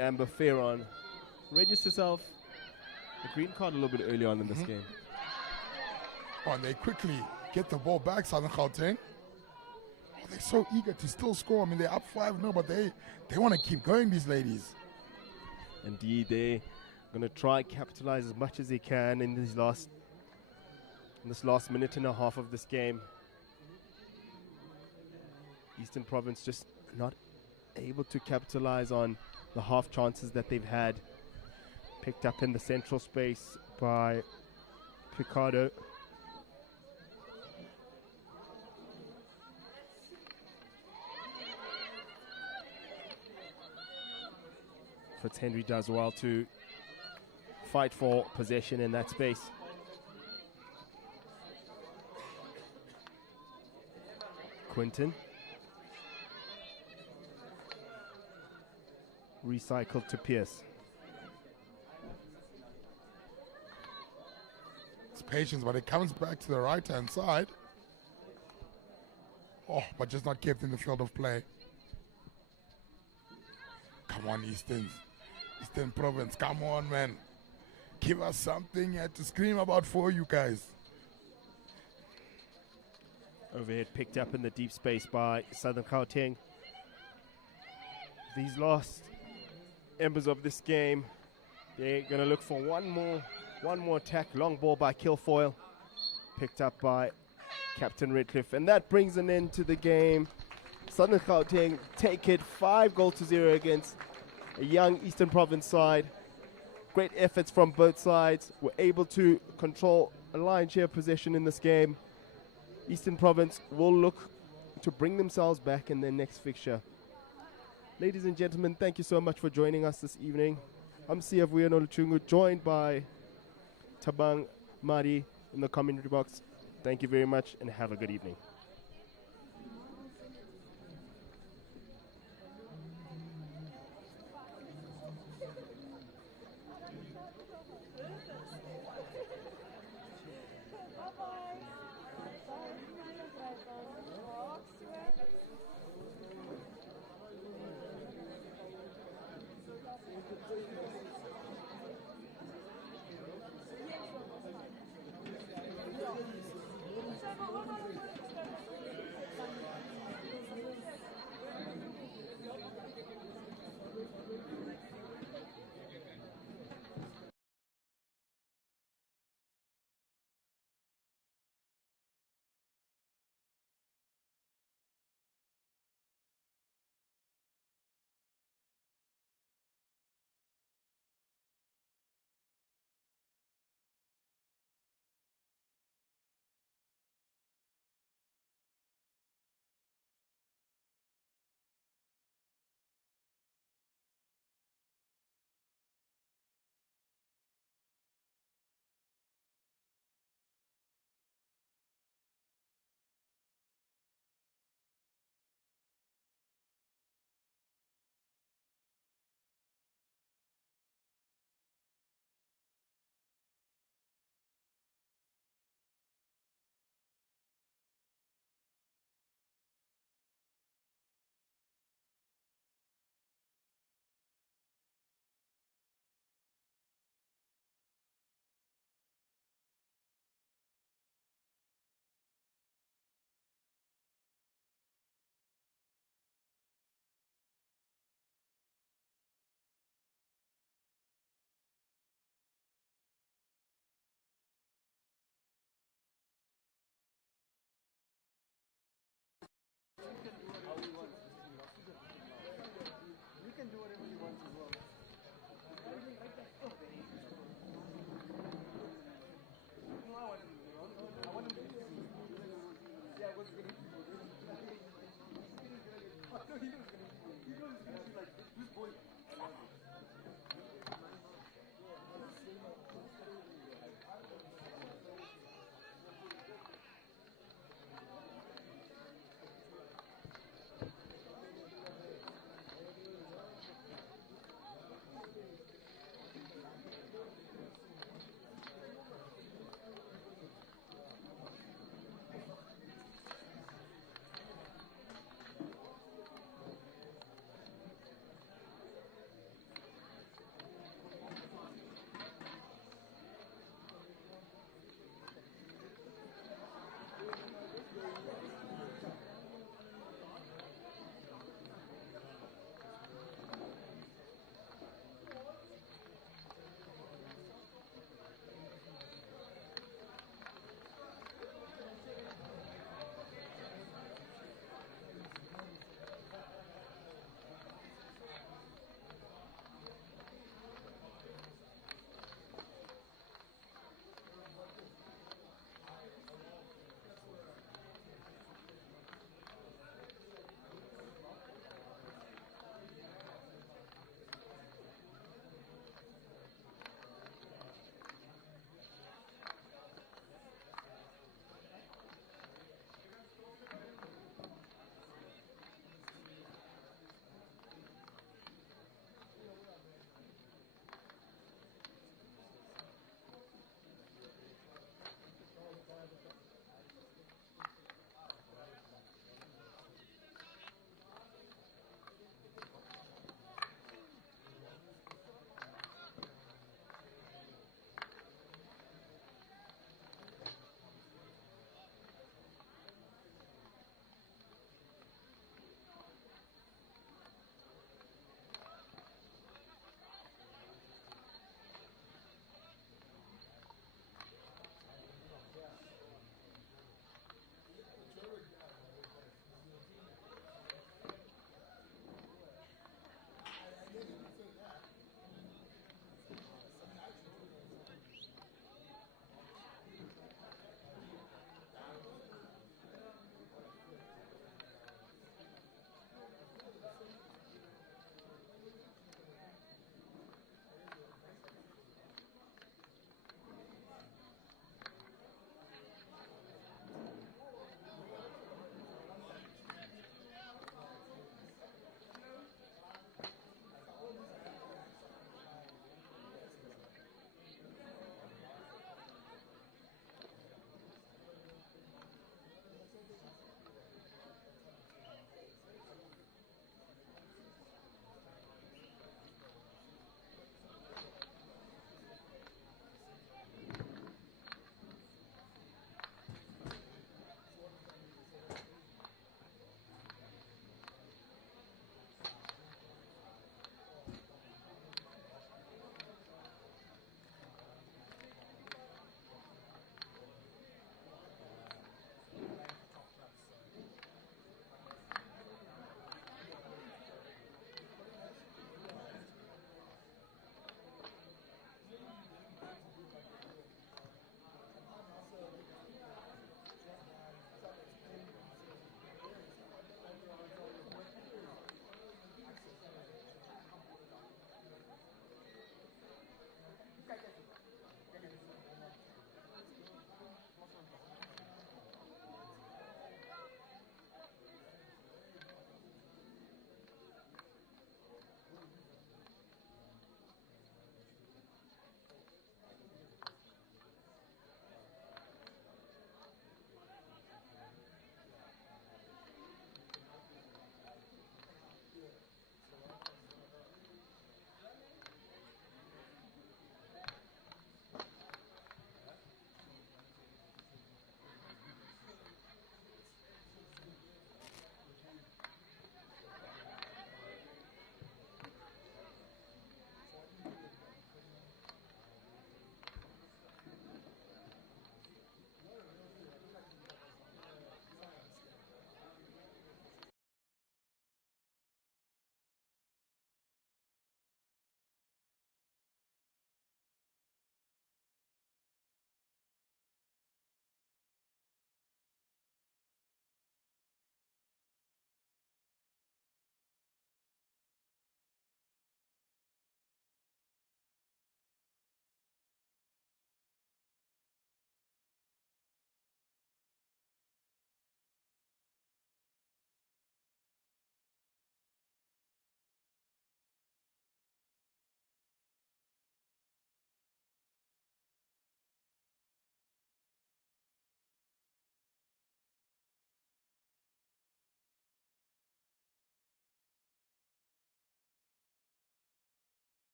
Amber Ferron. Register yourself a green card a little bit early on in this game. Oh, and they quickly get the ball back, Southern Keng. Oh, they're so eager to still score. I mean, they're up 5-0, but they want to keep going, these ladies. Indeed, they're going to try capitalize as much as they can in this last minute and a half of this game. Eastern Province just not able to capitalize on the half chances that they've had. Picked up in the central space by Picardo. Fitzhenry does well to fight for possession in that space. Quinton. Recycled to Pierce. It's patience, but it comes back to the right-hand side. Oh, but just not kept in the field of play. Come on, Eastern Province. Come on, man. Give us something to scream about for you guys. Overhead picked up in the deep space by Southern Keng. These last embers of this game, they're going to look for one more attack. Long ball by Kilfoyle, picked up by Captain Redcliffe, and that brings an end to the game. Southern Keng take it 5-0 against a young Eastern Province side. Great efforts from both sides. Were able to control a lion's share of possession in this game. Eastern Province will look to bring themselves back in their next fixture. Ladies and gentlemen, thank you so much for joining us this evening. I'm Siavuya Noluchungu, joined by Tabang Mari in the commentary box. Thank you very much and have a good evening.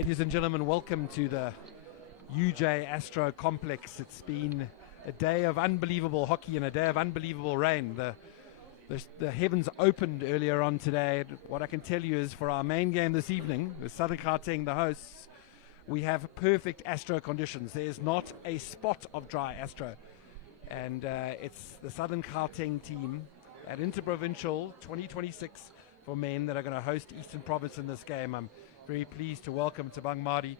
Ladies and gentlemen, welcome to the UJ Astro Complex. It's been a day of unbelievable hockey and a day of unbelievable rain. The heavens opened earlier on today. What I can tell you is for our main game this evening, with Southern Keng the hosts, we have perfect Astro conditions. There is not a spot of dry Astro. And it's the Southern Keng team at Interprovincial 2026 for men that are going to host Eastern Province in this game. I'm very pleased to welcome Tabang Madi,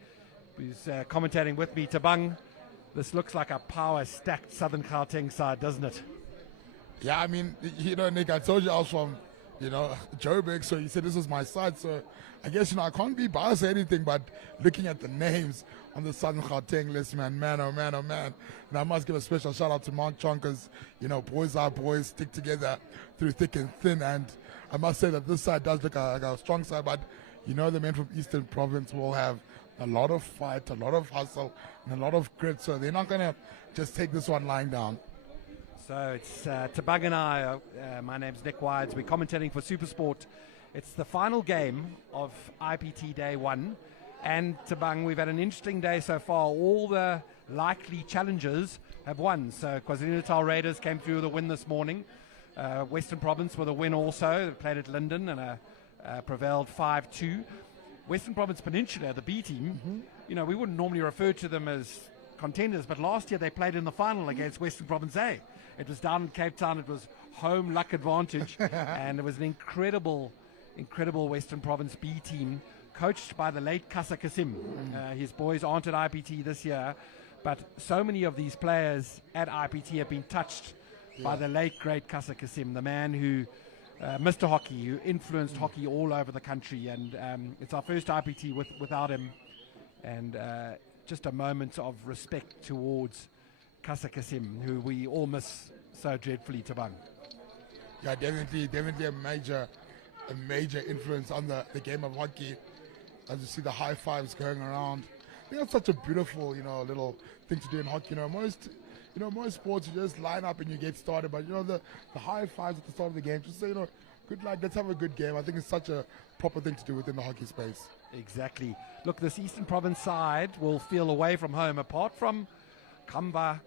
who's commentating with me. Tabang, this looks like a power-stacked Southern Keng side, doesn't it? Yeah, I mean, Nick, I told you I was from, Joburg, so you said this was my side, so I guess, I can't be biased or anything, but looking at the names on the Southern Keng list, man, oh man. And I must give a special shout out to Mark Chonkers, boys are boys, stick together through thick and thin, and I must say that this side does look like a strong side, but the men from Eastern Province will have a lot of fight, a lot of hustle, and a lot of grit, so they're not going to just take this one lying down. So it's Tabang and I, my name's Nick Wides, we're commentating for SuperSport. It's the final game of IPT Day 1, and Tabang, we've had an interesting day so far. All the likely challengers have won. So KwaZulu-Natal Raiders came through with a win this morning. Western Province with a win also. They played at Linden and prevailed 5-2. Western Province Peninsula, the B team, we wouldn't normally refer to them as contenders, but last year they played in the final against Western Province A. It was down in Cape Town. It was home luck advantage, and it was an incredible Western Province B team, coached by the late Kasa Kasim. His boys aren't at IPT this year, but so many of these players at IPT have been touched by the late, great Kasa Kasim, the man who Mr. Hockey, who influenced hockey all over the country, and it's our first IPT without him, and just a moment of respect towards Kasa Kasim, who we all miss so dreadfully, Tabang. Yeah, definitely a major influence on the game of hockey. As you see the high fives going around, I think that's such a beautiful, little thing to do in hockey. Most sports you just line up and you get started, but the high fives at the start of the game, just say, good luck, let's have a good game. I think it's such a proper thing to do within the hockey space. Exactly. Look, this Eastern Province side will feel away from home, apart from Kamba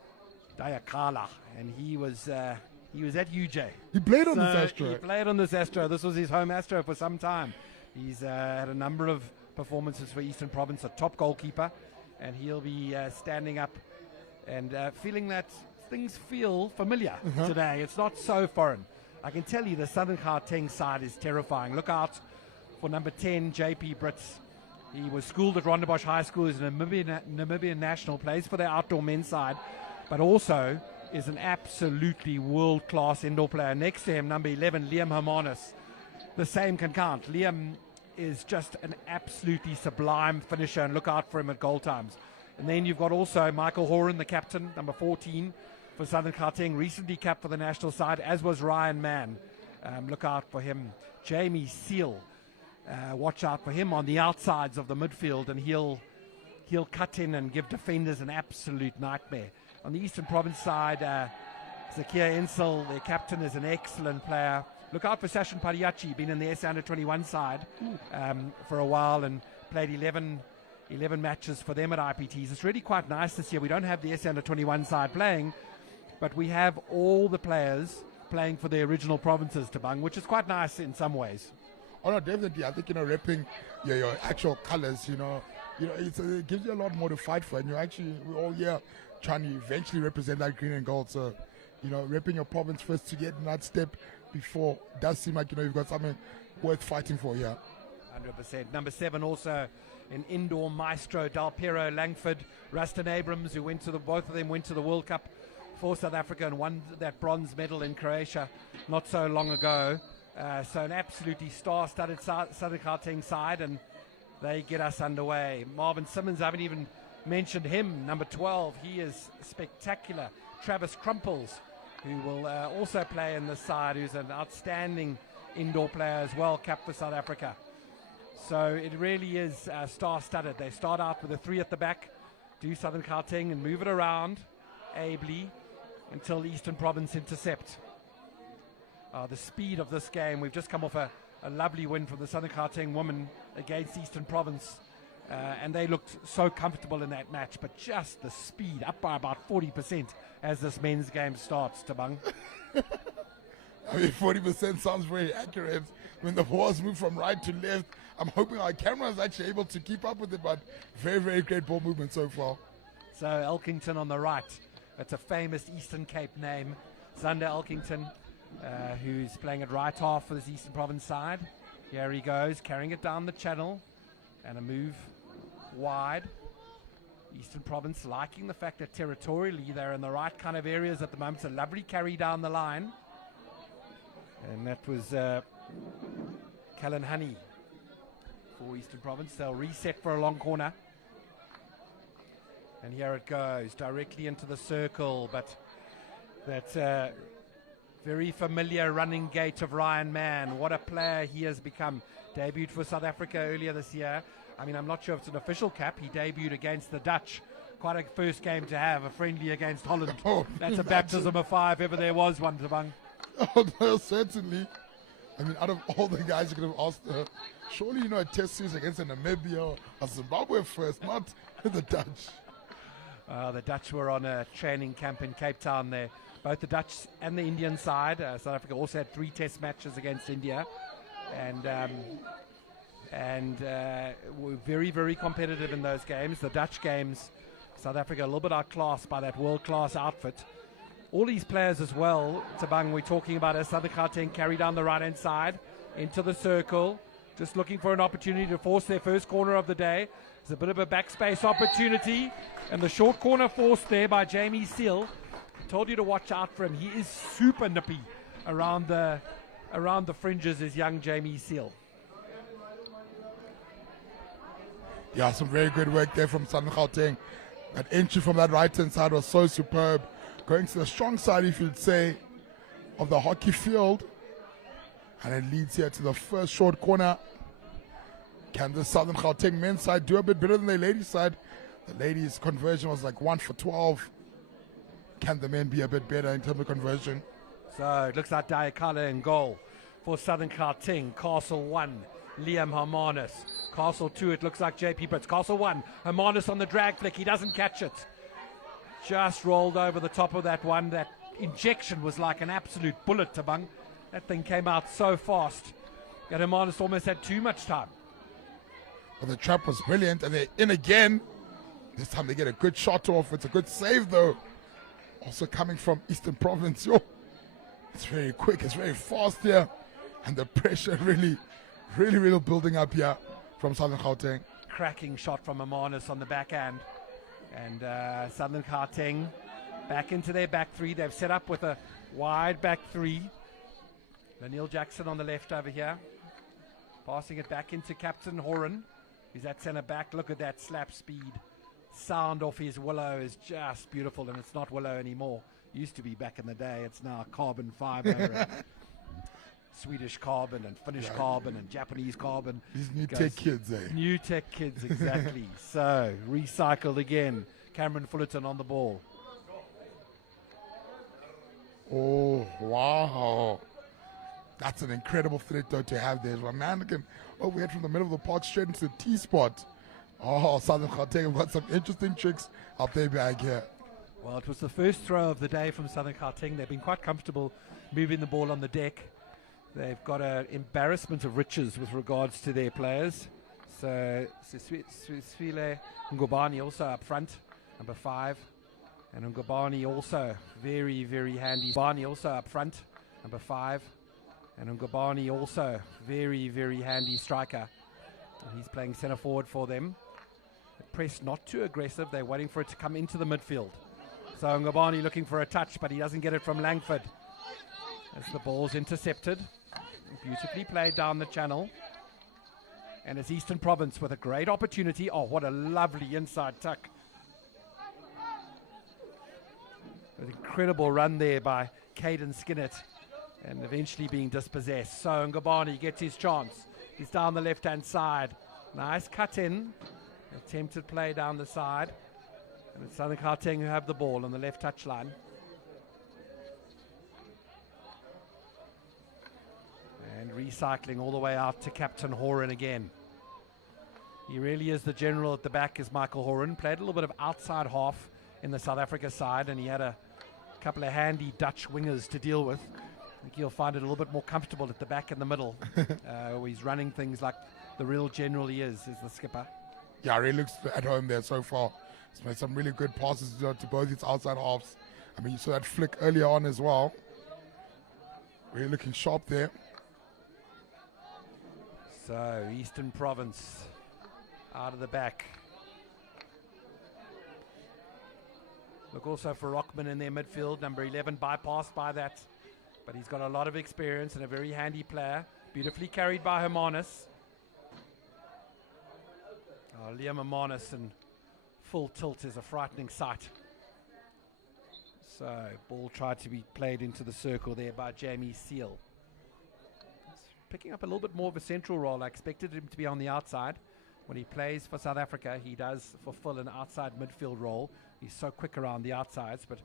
Dayakala, and he was at UJ. He played on this Astro. He played on this Astro. This was his home Astro for some time. He's had a number of performances for Eastern Province, a top goalkeeper, and he'll be standing up and feeling that things feel familiar today. It's not so foreign. I can tell you the Southern Keng side is terrifying. Look out for number 10, JP Brits. He was schooled at Rondebosch High School, is an Namibian national, plays for the outdoor men's side, but also is an absolutely world-class indoor player. Next to him, number 11, Liam Hermanus. The same can count. Liam is just an absolutely sublime finisher, and look out for him at goal times. And then you've got also Michael Horan, the captain, number 14 for Southern Keng, recently capped for the national side, as was Ryan Mann. Look out for him. Jamie Seal, watch out for him on the outsides of the midfield, and he'll cut in and give defenders an absolute nightmare. On the Eastern Province side, Zakia Ensel, their captain, is an excellent player. Look out for Sashin Padiachi, been in the SA Under-21 side for a while and played 11 matches for them at IPTs. It's really quite nice this year. We don't have the SA Under-21 side playing, but we have all the players playing for their original provinces, Tabang, which is quite nice in some ways. Oh no, definitely. I think repping your actual colors, it gives you a lot more to fight for, and we're all here trying to eventually represent that green and gold. So, repping your province first to get in that step before does seem like you've got something worth fighting for here. 100%. Number 7 also an indoor maestro, Del Piero Langford, Rustin Abrams, who both of them went to the World Cup for South Africa and won that bronze medal in Croatia not so long ago. So an absolutely star-studded Southern Keng side, and they get us underway. Marvin Simmons, I haven't even mentioned him, number 12. He is spectacular. Travis Crumples, who will also play in the side, who's an outstanding indoor player as well, capped for South Africa. So it really is star-studded. They start out with a 3 at the back, do Southern Keng and move it around ably until Eastern Province intercept. The speed of this game, we've just come off a lovely win from the Southern Keng women against Eastern Province. and they looked so comfortable in that match, but just the speed up by about 40% as this men's game starts, Tabang. I mean, 40% sounds very accurate. When the balls move from right to left, I'm hoping our camera is actually able to keep up with it, but very, very great ball movement so far. So Elkington on the right. That's a famous Eastern Cape name. Zander Elkington, who's playing at right half for this Eastern Province side. Here he goes, carrying it down the channel. And a move wide. Eastern Province liking the fact that territorially they're in the right kind of areas at the moment. It's a lovely carry down the line. And that was Callan Honey for Eastern Province. They'll reset for a long corner. And here it goes, directly into the circle. But that very familiar running gait of Ryan Mann. What a player he has become. Debuted for South Africa earlier this year. I mean, I'm not sure if it's an official cap. He debuted against the Dutch. Quite a first game to have, a friendly against Holland. Oh, that's a baptism of fire if ever there was one, Tabang. Oh, no, certainly. I mean, out of all the guys you could have asked, surely, you know, a test series against a Namibia or Zimbabwe first, not the Dutch. The Dutch were on a training camp in Cape Town there. Both the Dutch and the Indian side. South Africa also had 3 test matches against India. And were very, very competitive in those games. The Dutch games, South Africa a little bit outclassed by that world-class outfit. All these players as well, Tabang, we're talking about as Southern Keng carry down the right-hand side into the circle, just looking for an opportunity to force their first corner of the day. There's a bit of a backspace opportunity, and the short corner forced there by Jamie Seal. I told you to watch out for him. He is super nippy around the fringes, is young Jamie Seal. Yeah, some very good work there from Southern Gauteng. That entry from that right-hand side was so superb. Going to the strong side, if you'd say, of the hockey field. And it leads here to the first short corner. Can the Southern Gauteng men's side do a bit better than the ladies' side? The ladies' conversion was like 1 for 12. Can the men be a bit better in terms of conversion? So it looks like Diakala in goal for Southern Keng. Castle 1, Liam Hermanus. Castle 2, it looks like JP Brits. Castle 1, Hermanus on the drag flick. He doesn't catch it. Just rolled over the top of that one. That injection was like an absolute bullet, Tabang. That thing came out so fast that Hermanus almost had too much time. But the trap was brilliant, and they're in again. This time they get a good shot off. It's a good save, though. Also coming from Eastern Province. Yo, it's very quick. It's very fast here. And the pressure really building up here from Southern Gauteng. Cracking shot from Hermanus on the backhand. And Southern Keng back into their back three. They've set up with a wide back three. Neil Jackson on the left over here. Passing it back into Captain Horan. He's at centre back. Look at that slap speed. Sound off his willow is just beautiful, and it's not willow anymore. Used to be back in the day. It's now carbon fibre. Swedish carbon and Finnish carbon and Japanese carbon. These new tech kids, eh? New tech kids, exactly. So, recycled again. Cameron Fullerton on the ball. Oh, wow. That's an incredible threat, though, to have there. Mannequin overhead from the middle of the park straight into the T-spot. Oh, Southern Gauteng have got some interesting tricks up their bag here. Well, it was the first throw of the day from Southern Keng. They've been quite comfortable moving the ball on the deck. They've got an embarrassment of riches with regards to their players. So, Siswile Ngubani also up front, number 5. And Ngubani also very, very handy. Ngubani also up front, number 5. And Ngubani also very, very handy striker. And he's playing centre forward for them. The press not too aggressive. They're waiting for it to come into the midfield. So Ngubani looking for a touch, but he doesn't get it from Langford. As the ball's intercepted. Beautifully played down the channel. And it's Eastern Province with a great opportunity. Oh, what a lovely inside tuck. An incredible run there by Caden Skinnett. And eventually being dispossessed. So Ngubani gets his chance. He's down the left-hand side. Nice cut in. Attempted play down the side. And it's Southern Keng who have the ball on the left touchline. And recycling all the way out to Captain Horan again. He really is the general at the back, is Michael Horan. Played a little bit of outside half in the South Africa side, and he had a couple of handy Dutch wingers to deal with. I think he'll find it a little bit more comfortable at the back and the middle. Where he's running things like the real general he is the skipper. Yeah, he looks at home there so far. He's made some really good passes to both his outside halves. I mean, you saw that flick earlier on as well. Really looking sharp there. So, Eastern Province out of the back. Look also for Rockman in their midfield, number 11, bypassed by that. But he's got a lot of experience and a very handy player. Beautifully carried by Hermanus. Liam Hermanus in full tilt is a frightening sight. So, ball tried to be played into the circle there by Jamie Seal. Picking up a little bit more of a central role. I expected him to be on the outside. When he plays for South Africa, he does fulfill an outside midfield role. He's so quick around the outsides, but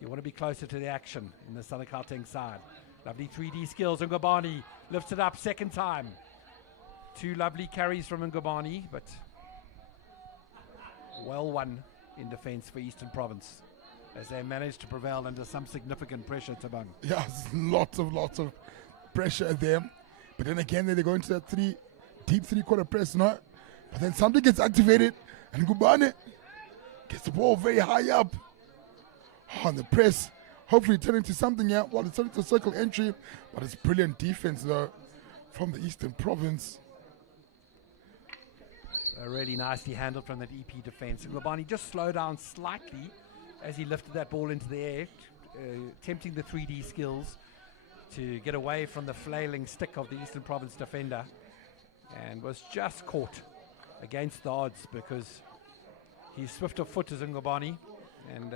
you want to be closer to the action in the Southern Keng side. Lovely 3D skills. Ngobani lifts it up second time. Two lovely carries from Ngobani, but well won in defense for Eastern Province as they managed to prevail under some significant pressure, Tabang. Yeah, lots of pressure there. But then again, they go into that deep three-quarter press, no? But then something gets activated, and Ngubane gets the ball very high up on the press. Hopefully turning to something here. Well, it's turning to circle entry, but it's brilliant defense, though, from the Eastern Province. Really nicely handled from that EP defense. Ngubane just slowed down slightly as he lifted that ball into the air, tempting the 3D skills to get away from the flailing stick of the Eastern Province defender, and was just caught against the odds because he's swift of foot as Ngubane, and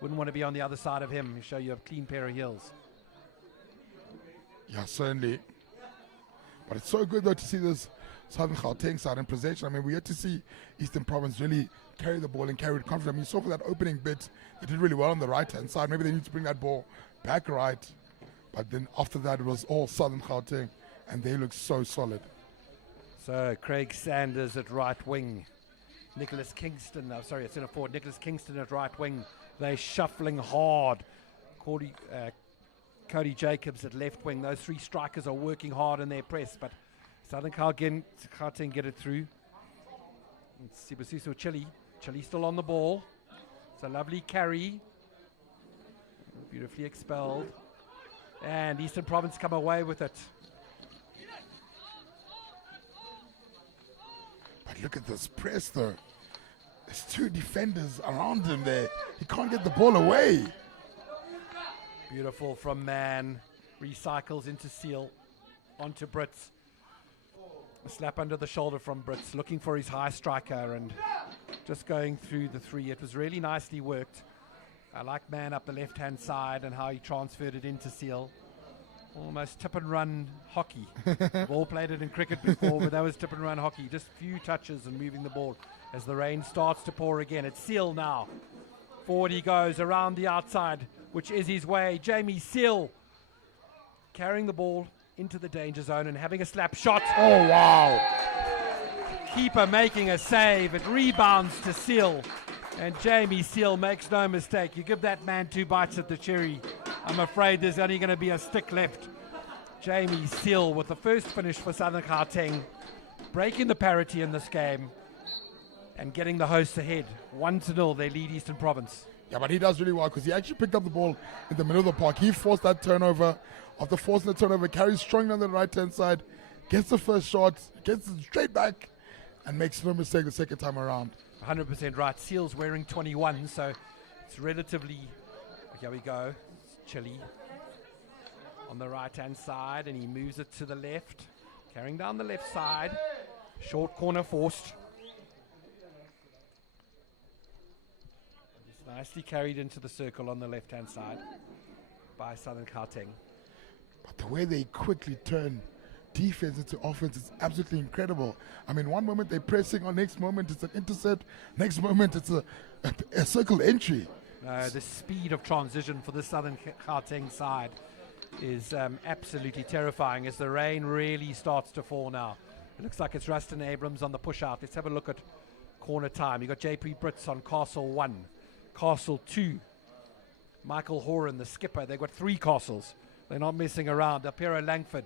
wouldn't want to be on the other side of him. Show you a clean pair of heels. Yeah, certainly. But it's so good, though, to see this Southern Keng side in possession. I mean, we had to see Eastern Province really carry the ball and carry it confidently. I mean, you saw for that opening bit, they did really well on the right-hand side. Maybe they need to bring that ball back right. But then after that, it was all Southern Keng, and they look so solid. So, Craig Sanders at right wing. Nicholas Kingston, it's in a forward. Nicholas Kingston at right wing. They're shuffling hard. Cody Jacobs at left wing. Those three strikers are working hard in their press, but Southern Keng get it through. Sibusiso Chile still on the ball. It's a lovely carry. Beautifully expelled. And Eastern Province come away with it. But look at this press, though. There's two defenders around him there. He can't get the ball away. Beautiful from Mann. Recycles into Seal. Onto Brits. A slap under the shoulder from Brits. Looking for his high striker and just going through the three. It was really nicely worked. I like Mann up the left-hand side and how he transferred it into Seal. Almost tip and run hockey. We've all played it in cricket before, but that was tip and run hockey. Just few touches and moving the ball as the rain starts to pour again. It's Seal now. Forward he goes around the outside, which is his way. Jamie Seal carrying the ball into the danger zone and having a slap shot. Oh, wow. Keeper making a save. It rebounds to Seal. And Jamie Seal makes no mistake. You give that man two bites at the cherry, I'm afraid there's only going to be a stick left. Jamie Seal with the first finish for Southern Keng, breaking the parity in this game and getting the hosts ahead. 1-0, they lead Eastern Province. Yeah, but he does really well because he actually picked up the ball in the middle of the park. He forced that turnover. After forcing the turnover, carries strongly on the right-hand side, gets the first shot, gets it straight back, and makes no mistake the second time around. 100% right. Seal's wearing 21, so it's relatively... Here we go. It's Chile on the right-hand side, and he moves it to the left. Carrying down the left side. Short corner forced. Just nicely carried into the circle on the left-hand side by Southern Keng. But the way they quickly turn defense into offense is absolutely incredible. I mean, one moment they're pressing, on next moment it's an intercept, next moment it's a circle entry. The speed of transition for the Southern Keng side is absolutely terrifying as the rain really starts to fall now. It looks like it's Rustin Abrams on the push out. Let's have a look at corner time. You got JP Brits on Castle 1, Castle 2. Michael Horan, the skipper. They've got 3 castles. They're not messing around. Apero Langford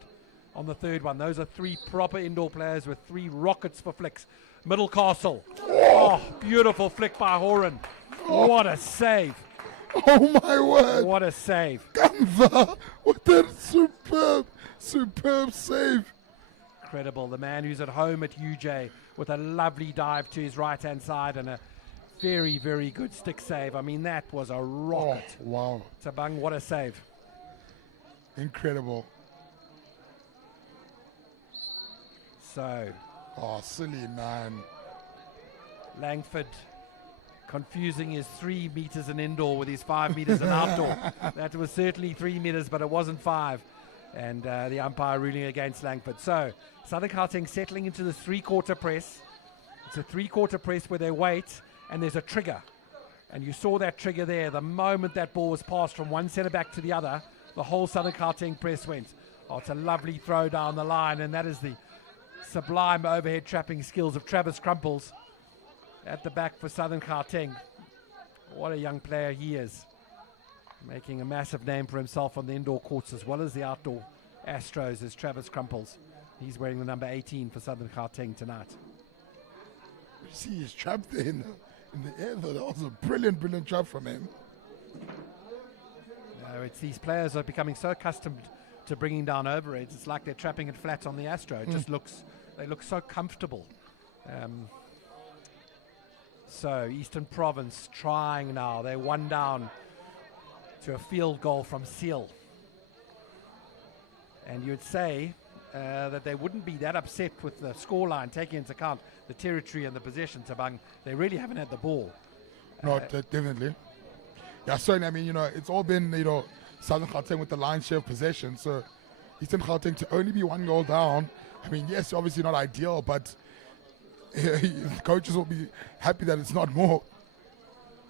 on the third one. Those are 3 proper indoor players with 3 rockets for flicks. Middle castle. Oh, beautiful flick by Horan. What a save. Oh my word. What a save. Gamva with that superb save. Incredible. The man who's at home at UJ with a lovely dive to his right-hand side and a very, very good stick save. I mean, that was a rocket. Oh, wow. Tabang, what a save. Incredible. So. Oh, silly man. Langford confusing his 3 meters in indoor with his 5 meters in outdoor. That was certainly 3 meters, but it wasn't 5. And the umpire ruling against Langford. So, Southern Keng settling into this 3-quarter press. It's a 3-quarter press where they wait, and there's a trigger. And you saw that trigger there. The moment that ball was passed from one centre back to the other, the whole Southern Keng press went. Oh, it's a lovely throw down the line, and that is the sublime overhead trapping skills of Travis Crumples at the back for Southern Keng. What a young player he is. Making a massive name for himself on the indoor courts as well as the outdoor Astros is Travis Crumples. He's wearing the number 18 for Southern Keng tonight. You see his trap there in the air though. That was a brilliant trap from him. No, it's these players are becoming so accustomed to bringing down overheads. It's like they're trapping it flat on the Astro. It just they look so comfortable. So Eastern Province trying now. They're 1 down to a field goal from Seal. And you'd say that they wouldn't be that upset with the scoreline, taking into account the territory and the possession. Tabang, they really haven't had the ball. No, definitely. Yeah, certainly. I mean, it's all been, Southern Keng with the lion's share of possession. So Eastern Keng to only be 1 goal down. I mean, yes, obviously not ideal, but coaches will be happy that it's not more.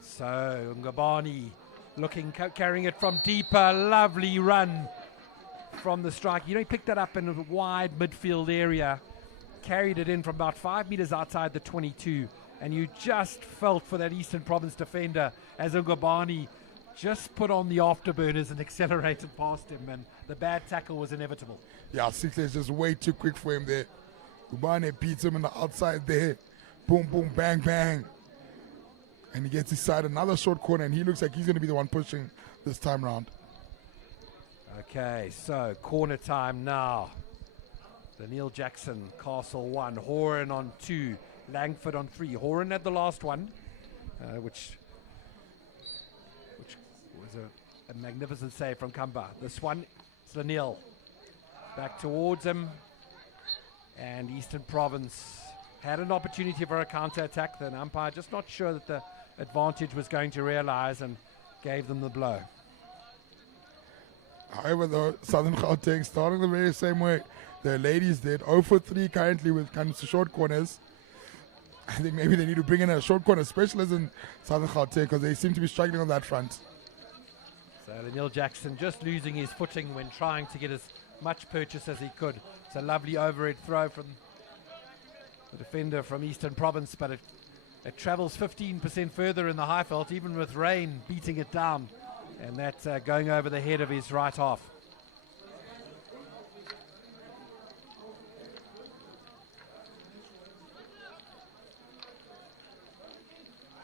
So Ngabani carrying it from deeper. Lovely run from the strike. He picked that up in a wide midfield area, carried it in from about 5 meters outside the 22, and you just felt for that Eastern Province defender as Ngabani just put on the afterburners and accelerated past him, and the bad tackle was inevitable. Yeah, Sinclair's just way too quick for him there. Ngubane beats him on the outside there. Boom, boom, bang, bang. And he gets inside another short corner, and he looks like he's going to be the one pushing this time round. Okay, so corner time now. Daniel Jackson, Castle 1, Horan on 2, Langford on 3. Horan had the last one, which was a magnificent save from Kamba. This one, it's Laniel. Back towards him. And Eastern Province had an opportunity for a counter-attack. The umpire just not sure that the advantage was going to realize and gave them the blow. However, though, Southern Keng starting the very same way. The ladies did 0 for 3 currently with kind of short corners. I think maybe they need to bring in a short corner specialist in Southern Keng because they seem to be struggling on that front. So Daniel Jackson just losing his footing when trying to get as much purchase as he could. It's a lovely overhead throw from the defender from Eastern Province, but it travels 15% further in the high felt, even with rain beating it down, and that's going over the head of his right half.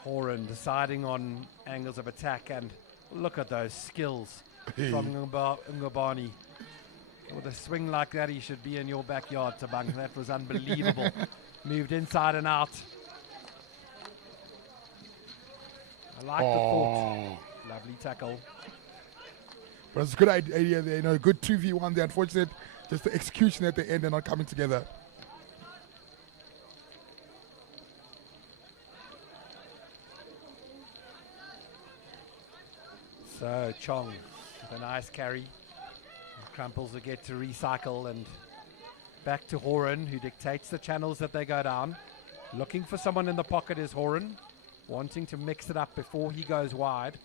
Horan deciding on angles of attack, and look at those skills from Ngubani. With a swing like that, he should be in your backyard, Tabang. That was unbelievable. Moved inside and out. I like the thought. Lovely tackle. But it's a good idea there, good 2v1 there. Unfortunate, just the execution at the end and not coming together. So Chong with a nice carry. Crumples will get to recycle, and back to Horan, who dictates the channels that they go down. Looking for someone in the pocket is Horan, wanting to mix it up before he goes wide.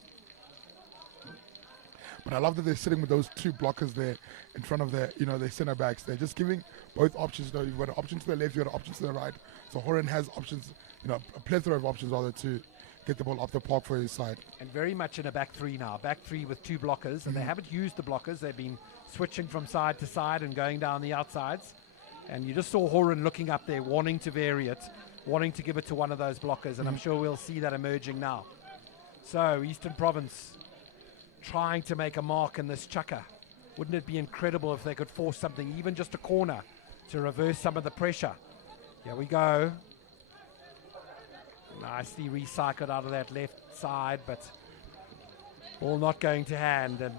But I love that they're sitting with those two blockers there in front of their, their center backs. They're just giving both options. You've got an option to the left, you've got an option to the right. So Horan has options, a plethora of options rather to get the ball off the park for his side. And very much in a back three now. Back three with two blockers, and they haven't used the blockers. They've been switching from side to side and going down the outsides. And you just saw Horan looking up there, wanting to vary it, wanting to give it to one of those blockers, and I'm sure we'll see that emerging now. So, Eastern Province trying to make a mark in this chucker. Wouldn't it be incredible if they could force something, even just a corner, to reverse some of the pressure? Here we go. Nicely recycled out of that left side, but ball not going to hand, and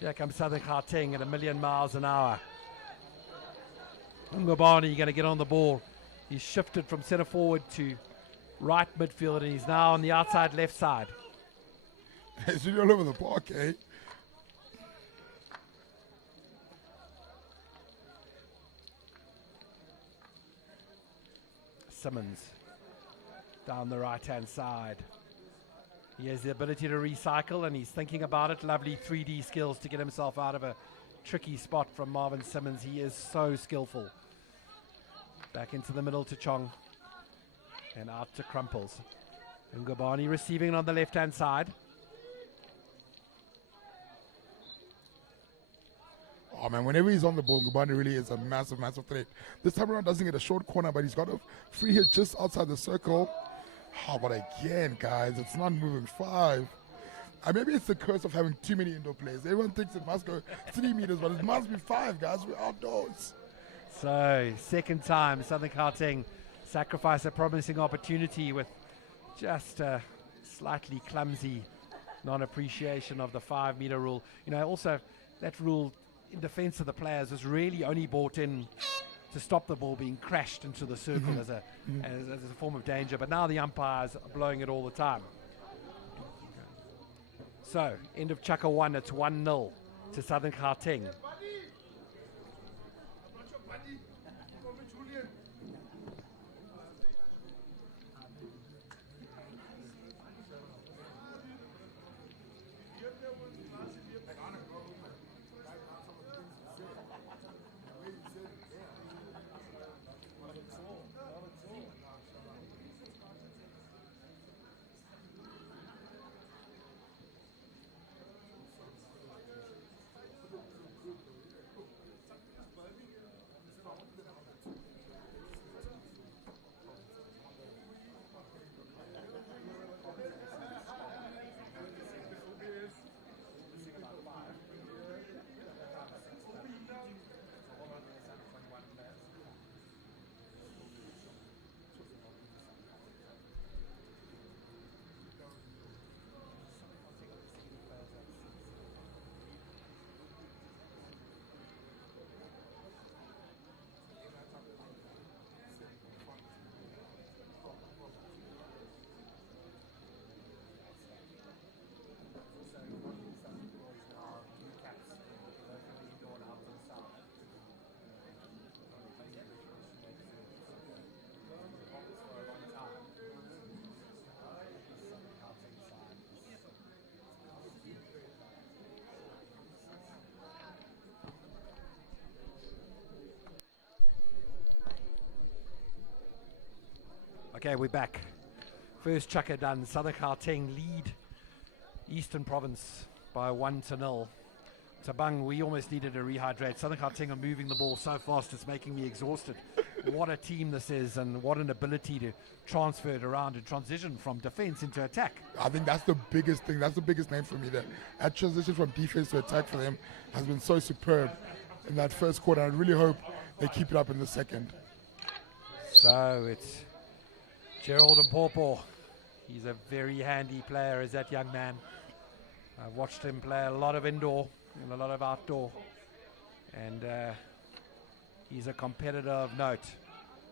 here comes Southern Keng at 1,000,000 miles an hour. Ngobani going to get on the ball. He's shifted from centre forward to right midfield, and he's now on the outside left side. It's really all over the park, eh? Simmons down the right-hand side. He has the ability to recycle, and he's thinking about it. Lovely 3D skills to get himself out of a tricky spot from Marvin Simmons. He is so skillful. Back into the middle to Chong. And out to Crumples. Ngobani receiving on the left-hand side. Oh man, whenever he's on the ball, Ngubani really is a massive, massive threat. This time around doesn't get a short corner, but he's got a free hit just outside the circle. Oh, but again, guys, it's not moving 5. Maybe it's the curse of having too many indoor players. Everyone thinks it must go 3 meters, but it must be 5, guys. We're outdoors. So, second time, Southern Keng sacrifice a promising opportunity with just a slightly clumsy non-appreciation of the 5-meter rule. Also, that rule in defense of the players was really only brought in to stop the ball being crashed into the circle as a form of danger. But now the umpires are blowing it all the time. So, end of Chucker 1, it's 1-0 to Southern Keng. Okay, we're back. First chucker done. Southern Keng lead Eastern Province by 1-0. Tabang, we almost needed to rehydrate. Southern Keng are moving the ball so fast it's making me exhausted. What a team this is, and what an ability to transfer it around and transition from defense into attack. I think that's the biggest thing. That's the biggest name for me. That transition from defense to attack for them has been so superb in that first quarter. I really hope they keep it up in the second. So it's Gerald Mpopo. He's a very handy player, is that young man. I've watched him play a lot of indoor and a lot of outdoor. And he's a competitor of note.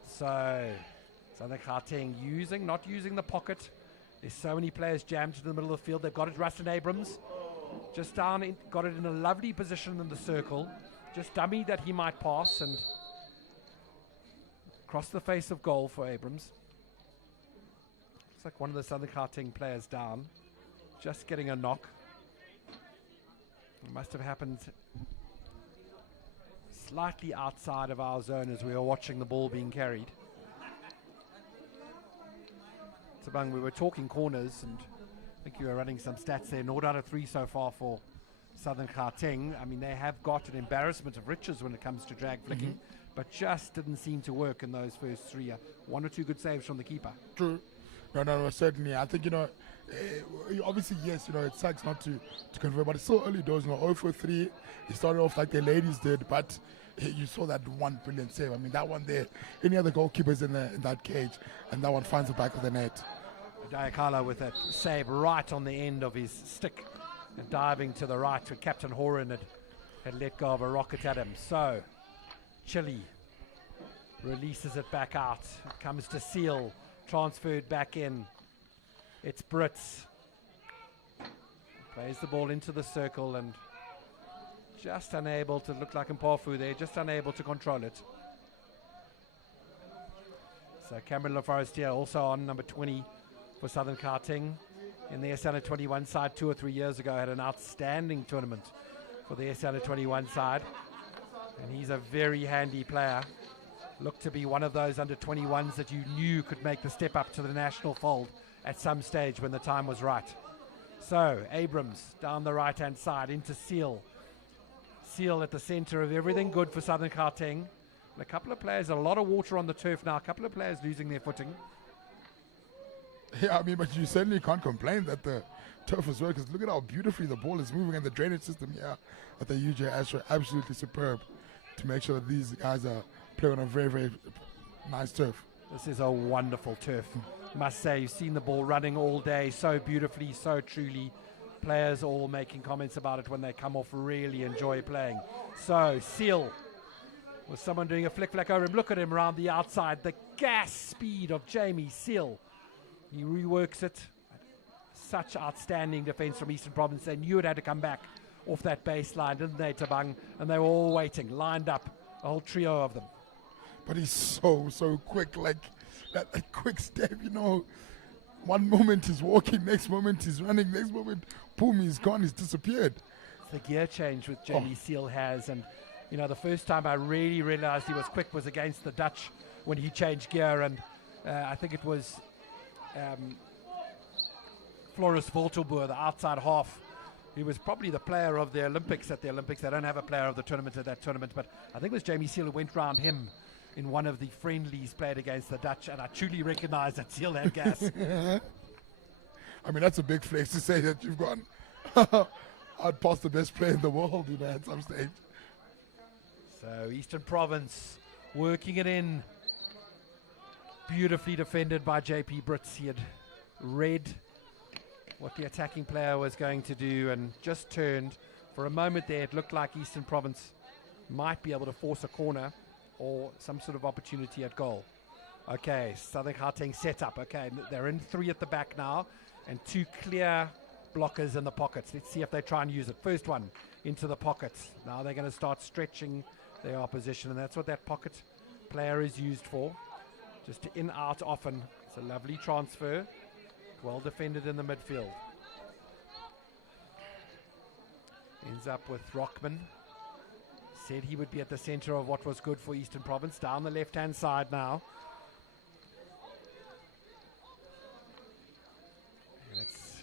So Southern Keng not using the pocket. There's so many players jammed into the middle of the field. They've got it, Rustin Abrams. Just down, got it in a lovely position in the circle. Just dummy that he might pass and cross the face of goal for Abrams. Looks like one of the Southern Keng players down. Just getting a knock. It must have happened slightly outside of our zone as we were watching the ball being carried. Tabang, we were talking corners, and I think you were running some stats there. 0 out of 3 so far for Southern Keng. I mean, they have got an embarrassment of riches when it comes to drag flicking, but just didn't seem to work in those first 3. 1 or 2 good saves from the keeper. True. No, certainly. I think, obviously, yes, it sucks not to convert, but it's so early doors, 0 for 3. He started off like the ladies did, but you saw that one brilliant save. I mean, that one there, any other goalkeepers in that cage, and that one finds the back of the net. Diakala with a save right on the end of his stick, and diving to the right where Captain Horan had let go of a rocket at him. So, Chile releases it back out. It comes to Seal, transferred back in. It's Brits. Plays the ball into the circle and just unable to, look like Mpofu there, just unable to control it. So Cameron LaForestier also on number 20 for Southern Keng. In the S 21 side 2 or 3 years ago, had an outstanding tournament for the S 21 side. And he's a very handy player. Looked to be one of those under 21s that you knew could make the step up to the national fold at some stage when the time was right. So Abrams down the right hand side into Seal. Seal at the center of everything good for Southern Keng. And a couple of players, a lot of water on the turf now, a couple of players losing their footing. Yeah, I mean, but you certainly can't complain that the turf is working. Look at how beautifully the ball is moving, and the drainage system here at the UJ Astro absolutely superb to make sure that these guys are playing on a very, very nice turf. This is a wonderful turf. Must say, you've seen the ball running all day so beautifully, so truly. Players all making comments about it when they come off, really enjoy playing. So, Seal, with someone doing a flick over him. Look at him around the outside. The gas speed of Jamie Seal. He reworks it. Such outstanding defense from Eastern Province. They knew it had to come back off that baseline, didn't they, Tabang? And they were all waiting, lined up, a whole trio of them. But he's so quick, like that quick step, One moment he's walking, next moment he's running, next moment, boom, he's gone, he's disappeared. It's the gear change with Jamie Seal has. And, the first time I really realized he was quick was against the Dutch when he changed gear. And I think it was Floris Voltelboer, the outside half. He was probably the player of the Olympics at the Olympics. They don't have a player of the tournament at that tournament, but I think it was Jamie Seal who went round him in one of the friendlies played against the Dutch, and I truly recognize that Seal had gas. I mean, that's a big flex to say that you've gone out past the best player in the world, at some stage. So Eastern Province working it in. Beautifully defended by JP Brits. He had read what the attacking player was going to do and just turned. For a moment there, it looked like Eastern Province might be able to force a corner or some sort of opportunity at goal. Okay, Southern Keng set up. Okay, they're in 3 at the back now and 2 clear blockers in the pockets. Let's see if they try and use it. First one into the pockets. Now they're going to start stretching their opposition, and that's what that pocket player is used for. Just to in-out often. It's a lovely transfer. Well defended in the midfield. Ends up with Rockman. Said he would be at the center of what was good for Eastern Province. Down the left-hand side now. And it's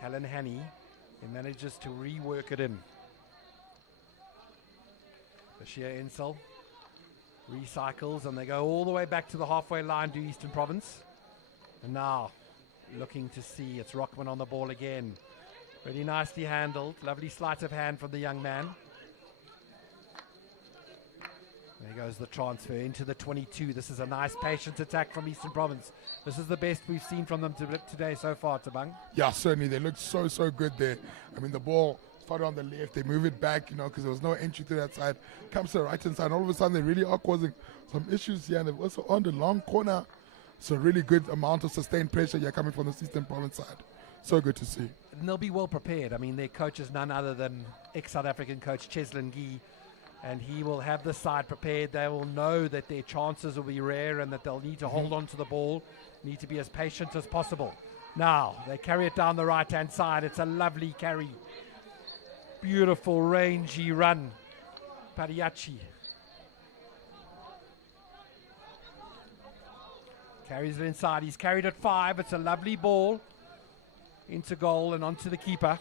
Callan Haney. He manages to rework it in. Bashir Ensel recycles, and they go all the way back to the halfway line to Eastern Province. And now looking to see, it's Rockman on the ball again. Really nicely handled. Lovely sleight of hand from the young man. There goes the transfer into the 22. This is a nice patient attack from Eastern Province. This is the best we've seen from them today so far, Tabang. Yeah, certainly. They looked so good there. I mean, the ball started on the left. They move it back, because there was no entry to that side. Comes to the right-hand side. And all of a sudden, they really are causing some issues here. And they've also on the long corner. So really good amount of sustained pressure here coming from the Eastern Province side. So good to see. And they'll be well prepared. I mean, their coach is none other than ex-South African coach Cheslin Gee. And he will have the side prepared. They will know that their chances will be rare and that they'll need to hold on to the ball, need to be as patient as possible. Now, they carry it down the right-hand side. It's a lovely carry. Beautiful rangy run. Pariachi carries it inside. He's carried it 5. It's a lovely ball into goal and onto the keeper.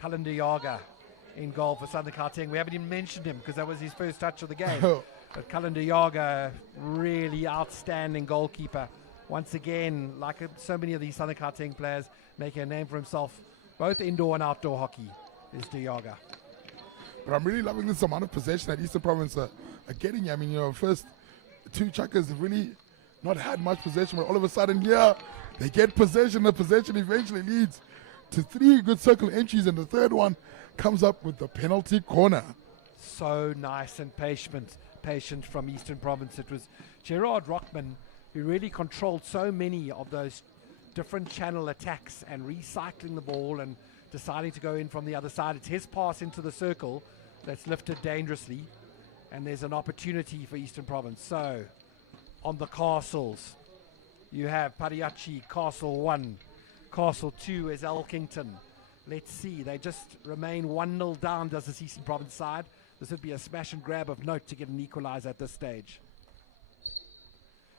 Cullen Yaga in goal for Southern Keng. We haven't even mentioned him because that was his first touch of the game. But Cullen Yaga, really outstanding goalkeeper. Once again, like so many of these Southern Keng players, making a name for himself, both indoor and outdoor hockey, is Yaga. But I'm really loving this amount of possession that Eastern Province are getting. I mean, first 2 chuckers have really not had much possession, but all of a sudden here, they get possession. The possession eventually leads to 3 good circle entries, and the third one comes up with the penalty corner. So nice and patient from Eastern Province. It was Gerard Rockman who really controlled so many of those different channel attacks and recycling the ball and deciding to go in from the other side. It's his pass into the circle that's lifted dangerously, and there's an opportunity for Eastern Province. So on the castles, you have Pariachi, Castle 1, Castle 2 is Elkington. Let's see, they just remain 1-0 down, does this Eastern Province side. This would be a smash and grab of note to get an equalizer at this stage.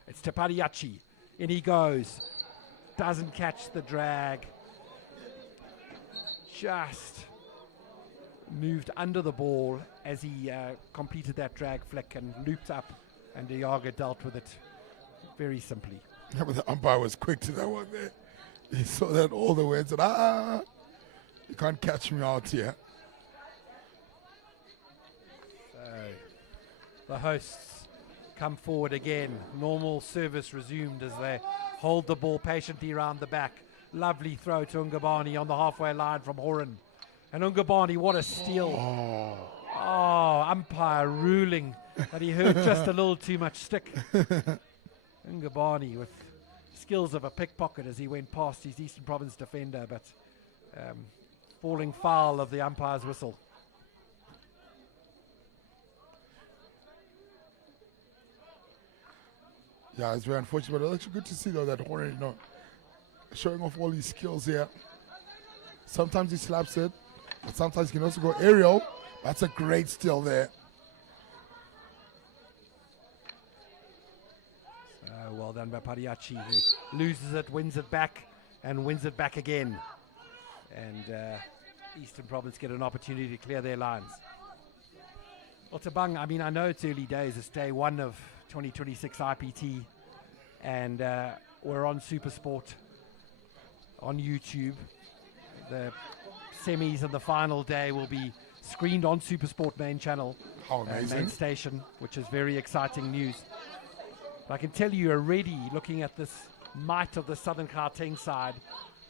It's to Pariachi, in he goes, doesn't catch the drag, just moved under the ball as he completed that drag flick and looped up, and Yaga dealt with it very simply. Yeah, but the umpire was quick to that one there. He saw that all the way and said, you can't catch me out here. So the hosts come forward again. Normal service resumed as they hold the ball patiently around the back. Lovely throw to Ungabani on the halfway line from Horan. And Ungabani, what a steal. Oh, umpire ruling that he heard just a little too much stick. Ungabani with skills of a pickpocket as he went past his Eastern Province defender, but falling foul of the umpire's whistle. Yeah, it's very unfortunate, but it's actually good to see though that Horan, showing off all his skills here. Sometimes he slaps it, but sometimes he can also go aerial. That's a great steal there. Well done by Pariachi. He loses it, wins it back, and wins it back again. And Eastern Province get an opportunity to clear their lines. Well, Tabang, I mean, I know it's early days. It's day 1 of 2026 IPT, and we're on SuperSport on YouTube. The semis and the final day will be screened on SuperSport main channel, main station, which is very exciting news. But I can tell you already, looking at this might of the Southern Keng side,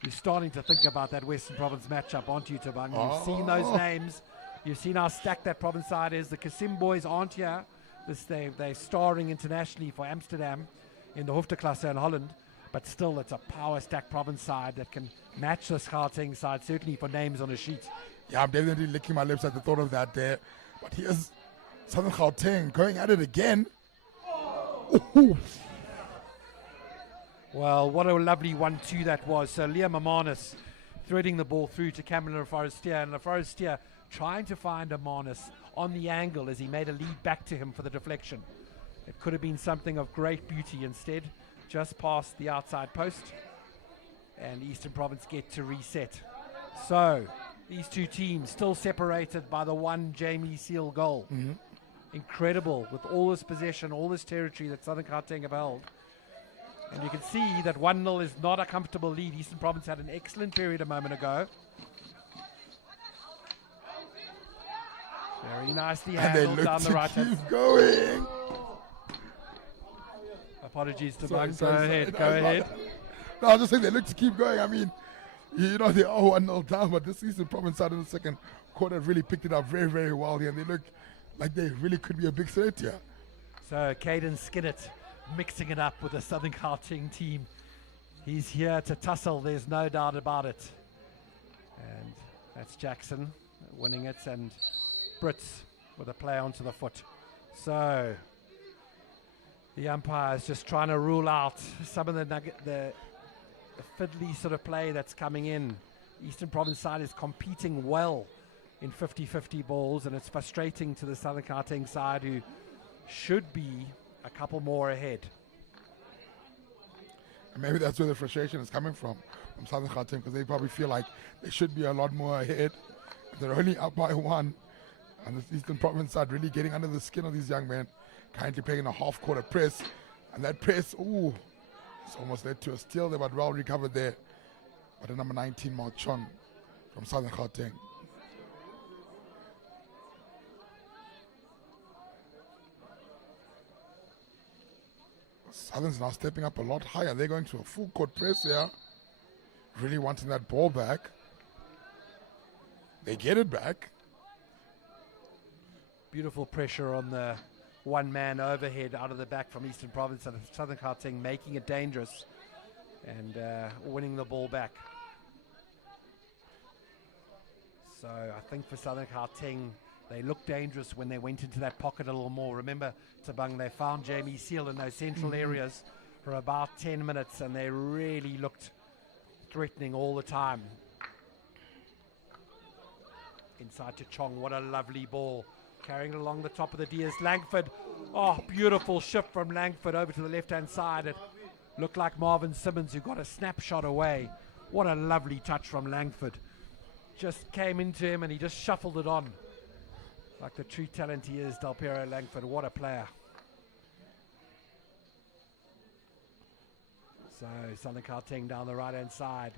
you're starting to think about that Western Province matchup, aren't you, Tabang? You've seen those names. You've seen how stacked that province side is. The Kasim boys aren't here. They're starring internationally for Amsterdam in the Hoofdklasse in Holland. But still, it's a power-stacked province side that can match this Gauteng side, certainly for names on a sheet. Yeah, I'm definitely licking my lips at the thought of that there. But here's Southern Gauteng going at it again. Ooh. Well, what a lovely 1-2 that was. So Liam Amanis threading the ball through to Cameron Forestier, and Forestier trying to find Amanis on the angle as he made a lead back to him for the deflection. It could have been something of great beauty. Instead, just past the outside post, and Eastern Province get to reset. So these two teams still separated by the one Jamie Seal goal. Mm-hmm. Incredible, with all this possession, all this territory that Southern Keng have held. And you can see that 1-0 is not a comfortable lead. Eastern Province had an excellent period a moment ago. Very nicely handled down the right hand. Keep going. Apologies to Bug. Go ahead. No, I was just saying they look to keep going. I mean, they are 1-0 down, but this Eastern Province side in the second quarter really picked it up very, very well here, and they look like they really could be a big threat here. So Caden Skinnett mixing it up with the Southern Keng team. He's here to tussle, there's no doubt about it. And that's Jackson winning it, and Brits with a play onto the foot. So the umpire is just trying to rule out some of the the fiddly sort of play that's coming in. Eastern Province side is competing well in 50-50 balls, and it's frustrating to the Southern Keng side, who should be a couple more ahead. And maybe that's where the frustration is coming from Southern Keng, because they probably feel like they should be a lot more ahead. They're only up by 1. And the Eastern Province side really getting under the skin of these young men, currently playing a half-quarter press. And that press, ooh, it's almost led to a steal there, but well recovered there by the number 19, Malchon from Southern Keng. Southern's now stepping up a lot higher. They're going to a full court press here. Really wanting that ball back. They get it back. Beautiful pressure on the one-man overhead out of the back from Eastern Province, and Southern Keng making it dangerous and winning the ball back. So I think for Southern Keng, they looked dangerous when they went into that pocket a little more. Remember, Tabang, they found Jamie Seal in those central areas for about 10 minutes, and they really looked threatening all the time. Inside to Chong, what a lovely ball. Carrying it along the top of the DS. Langford, oh, beautiful shift from Langford over to the left-hand side. It looked like Marvin Simmons, who got a snapshot away. What a lovely touch from Langford. Just came into him and he just shuffled it on. Like the true talent he is, Del Piero Langford. What a player. So Southern Keng down the right-hand side.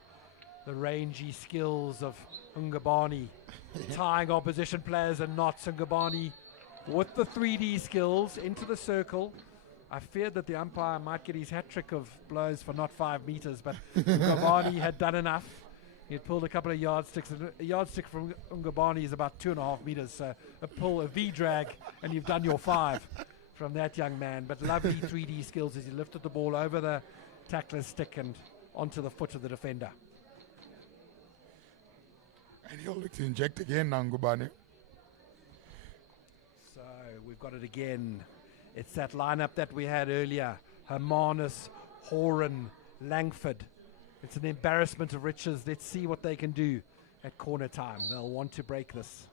The rangy skills of Ungabani, tying opposition players and knots. Ungabani with the 3D skills into the circle. I feared that the umpire might get his hat trick of blows for not 5 meters, but Ungabani had done enough. He had pulled a couple of yardsticks. A yardstick from Ungabani is about 2.5 meters. So a pull, a V-drag, and you've done your 5 from that young man. But lovely 3D skills as he lifted the ball over the tackler's stick and onto the foot of the defender. And he'll look to inject again now, Ngubane. So we've got it again. It's that lineup that we had earlier. Hermanus, Horan, Langford. It's an embarrassment of riches. Let's see what they can do at corner time. They'll want to break this.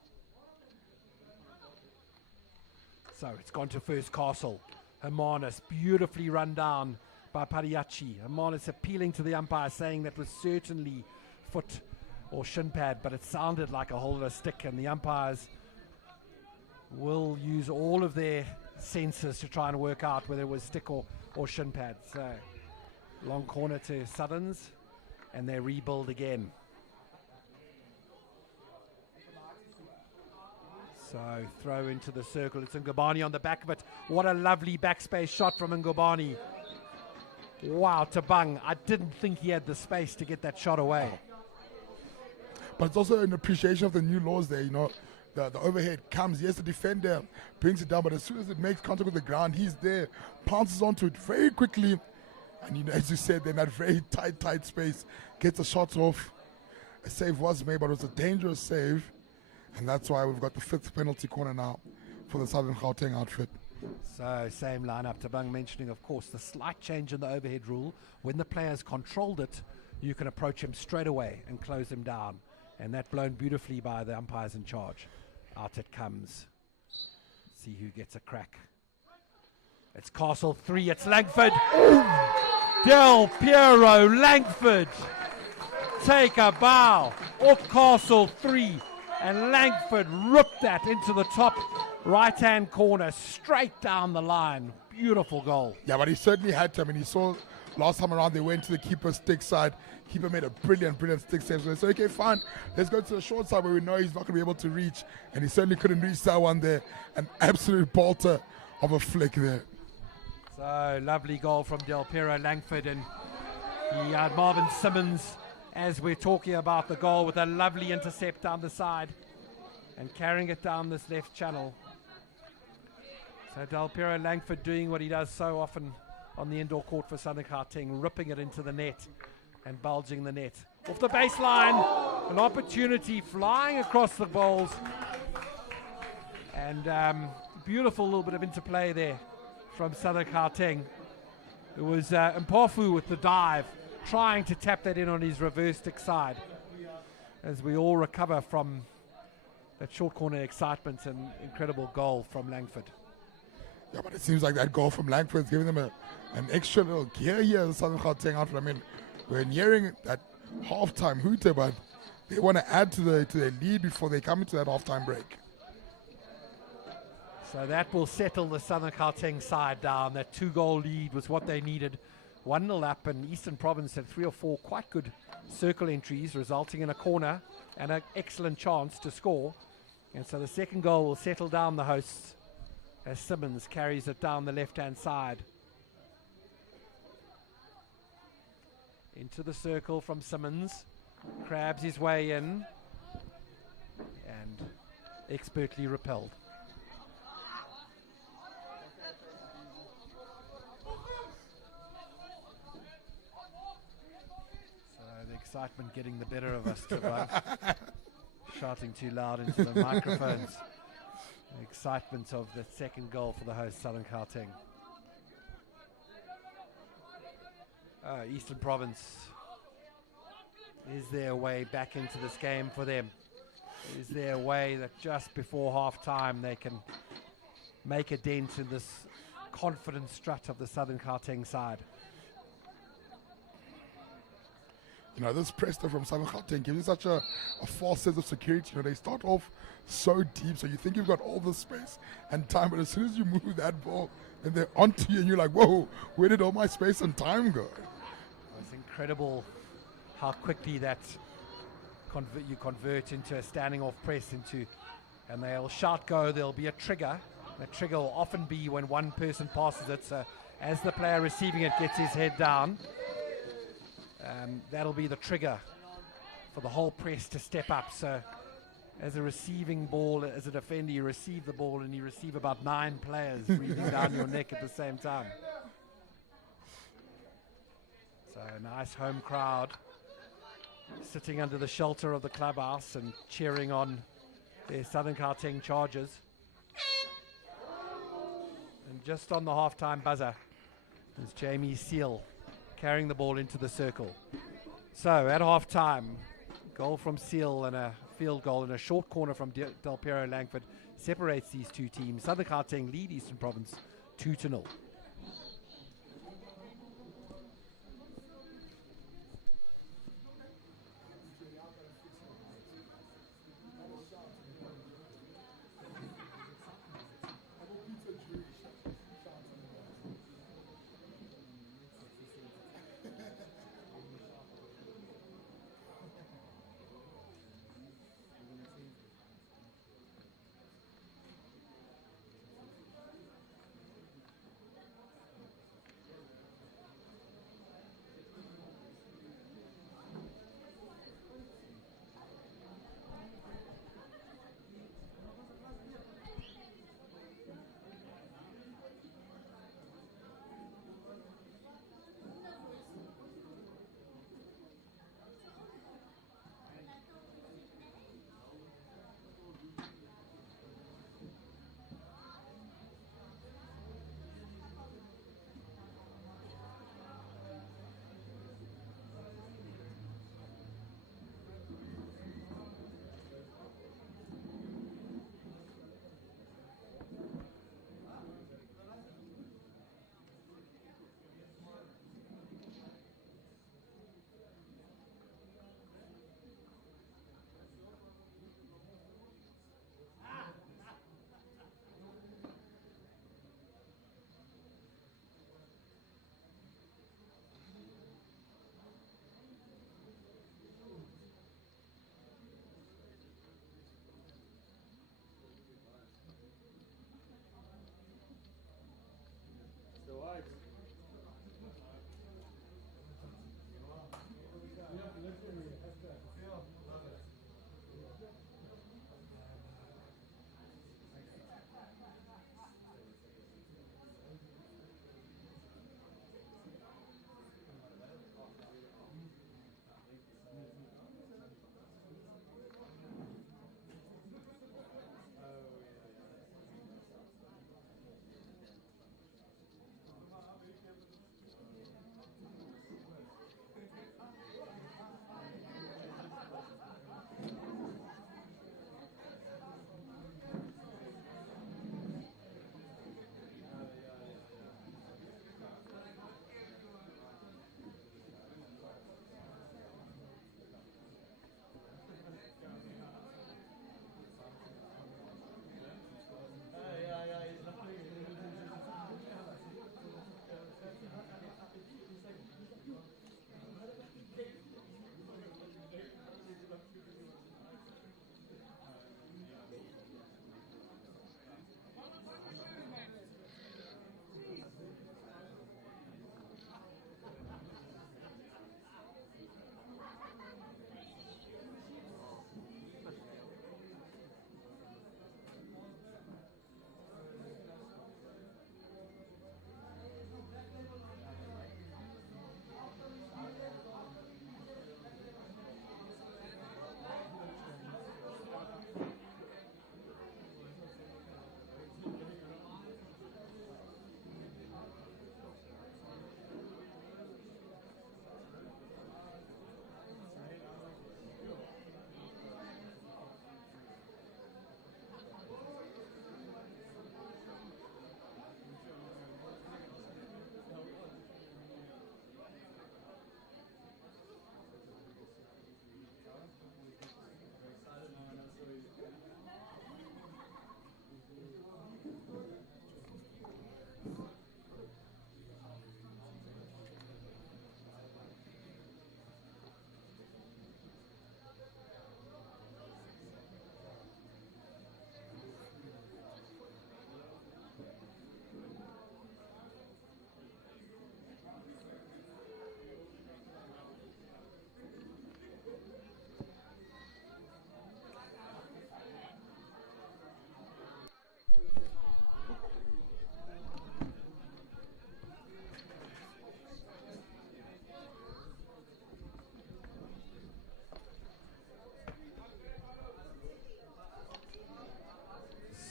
So it's gone to first Castle. Hermanus, beautifully run down by Pariachi. Hermanus appealing to the umpire, saying that was certainly foot or shin pad, but it sounded like a holder stick, and the umpires will use all of their senses to try and work out whether it was stick or shin pad. So long corner to Southerns, and they rebuild again. So throw into the circle. It's Ngubani on the back of it. What a lovely backspace shot from Ngubani. Wow, Tabang. I didn't think he had the space to get that shot away. But it's also an appreciation of the new laws there, you know. The overhead comes, yes, the defender brings it down, but as soon as it makes contact with the ground, he's there, pounces onto it very quickly. And, you know, as you said, they're in that very tight space, gets the shots off. A save was made, but it was a dangerous save. And that's why we've got the 5th penalty corner now for the Southern Keng outfit. So same lineup. Tabang mentioning, of course, the slight change in the overhead rule. When the players controlled it, you can approach him straight away and close him down. And that blown beautifully by the umpires in charge. Out it comes. See who gets a crack. It's Castle 3. It's Langford. Del Piero Langford. Take a bow. Off Castle 3. And Langford ripped that into the top right-hand corner, straight down the line. Beautiful goal. Yeah, but he certainly had to. I mean, he saw last time around they went to the keeper's stick side. Keeper made a brilliant stick save. So they said, okay, fine, let's go to the short side where we know he's not going to be able to reach. And he certainly couldn't reach that one there. An absolute bolter of a flick there. So lovely goal from Del Piero Langford. And he had Marvin Simmons, as we're talking about the goal, with a lovely intercept down the side and carrying it down this left channel. So Del Piero Langford doing what he does so often on the indoor court for Southern Keng, ripping it into the net and bulging the net. Off the baseline, an opportunity flying across the bowls. And beautiful little bit of interplay there from Southern Keng. It was Mpofu with the dive, trying to tap that in on his reverse stick side as we all recover from that short corner excitement and incredible goal from Langford. Yeah, but it seems like that goal from Langford is giving them an extra little gear here in Southern Keng outfit. I mean, we're nearing that halftime hooter, but they want to add to their lead before they come into that halftime break. So that will settle the Southern Keng side down. That 2-goal lead was what they needed. 1-0 up, and Eastern Province had 3 or 4 quite good circle entries, resulting in a corner and an excellent chance to score. And so the second goal will settle down the hosts as Simmons carries it down the left-hand side. Into the circle from Simmons. Crabs his way in. And expertly repelled. So the excitement getting the better of us today. Shouting too loud into the microphones. The excitement of the second goal for the host, Southern Keng. Eastern Province. Is there a way back into this game for them? Is there a way that just before half time they can make a dent in this confident strut of the Southern Keng side? You know, this pressure from Southern Keng gives you such a false sense of security. You know, they start off so deep, so you think you've got all the space and time, but as soon as you move that ball, and they're onto you, and you're like, whoa, where did all my space and time go? It's incredible how quickly that you convert into a standing off press and they'll shout go, there'll be a trigger. The trigger will often be when one person passes it, so as the player receiving it gets his head down, that'll be the trigger for the whole press to step up. So as a receiving ball, as a defender, you receive the ball and you receive about 9 players breathing down your neck at the same time. So a nice home crowd sitting under the shelter of the clubhouse and cheering on their Southern Keng Chargers. And just on the halftime buzzer is Jamie Seal carrying the ball into the circle. So at halftime, goal from Seal and a field goal and a short corner from Del Piero Langford separates these two teams. Southern Keng lead Eastern Province 2-0.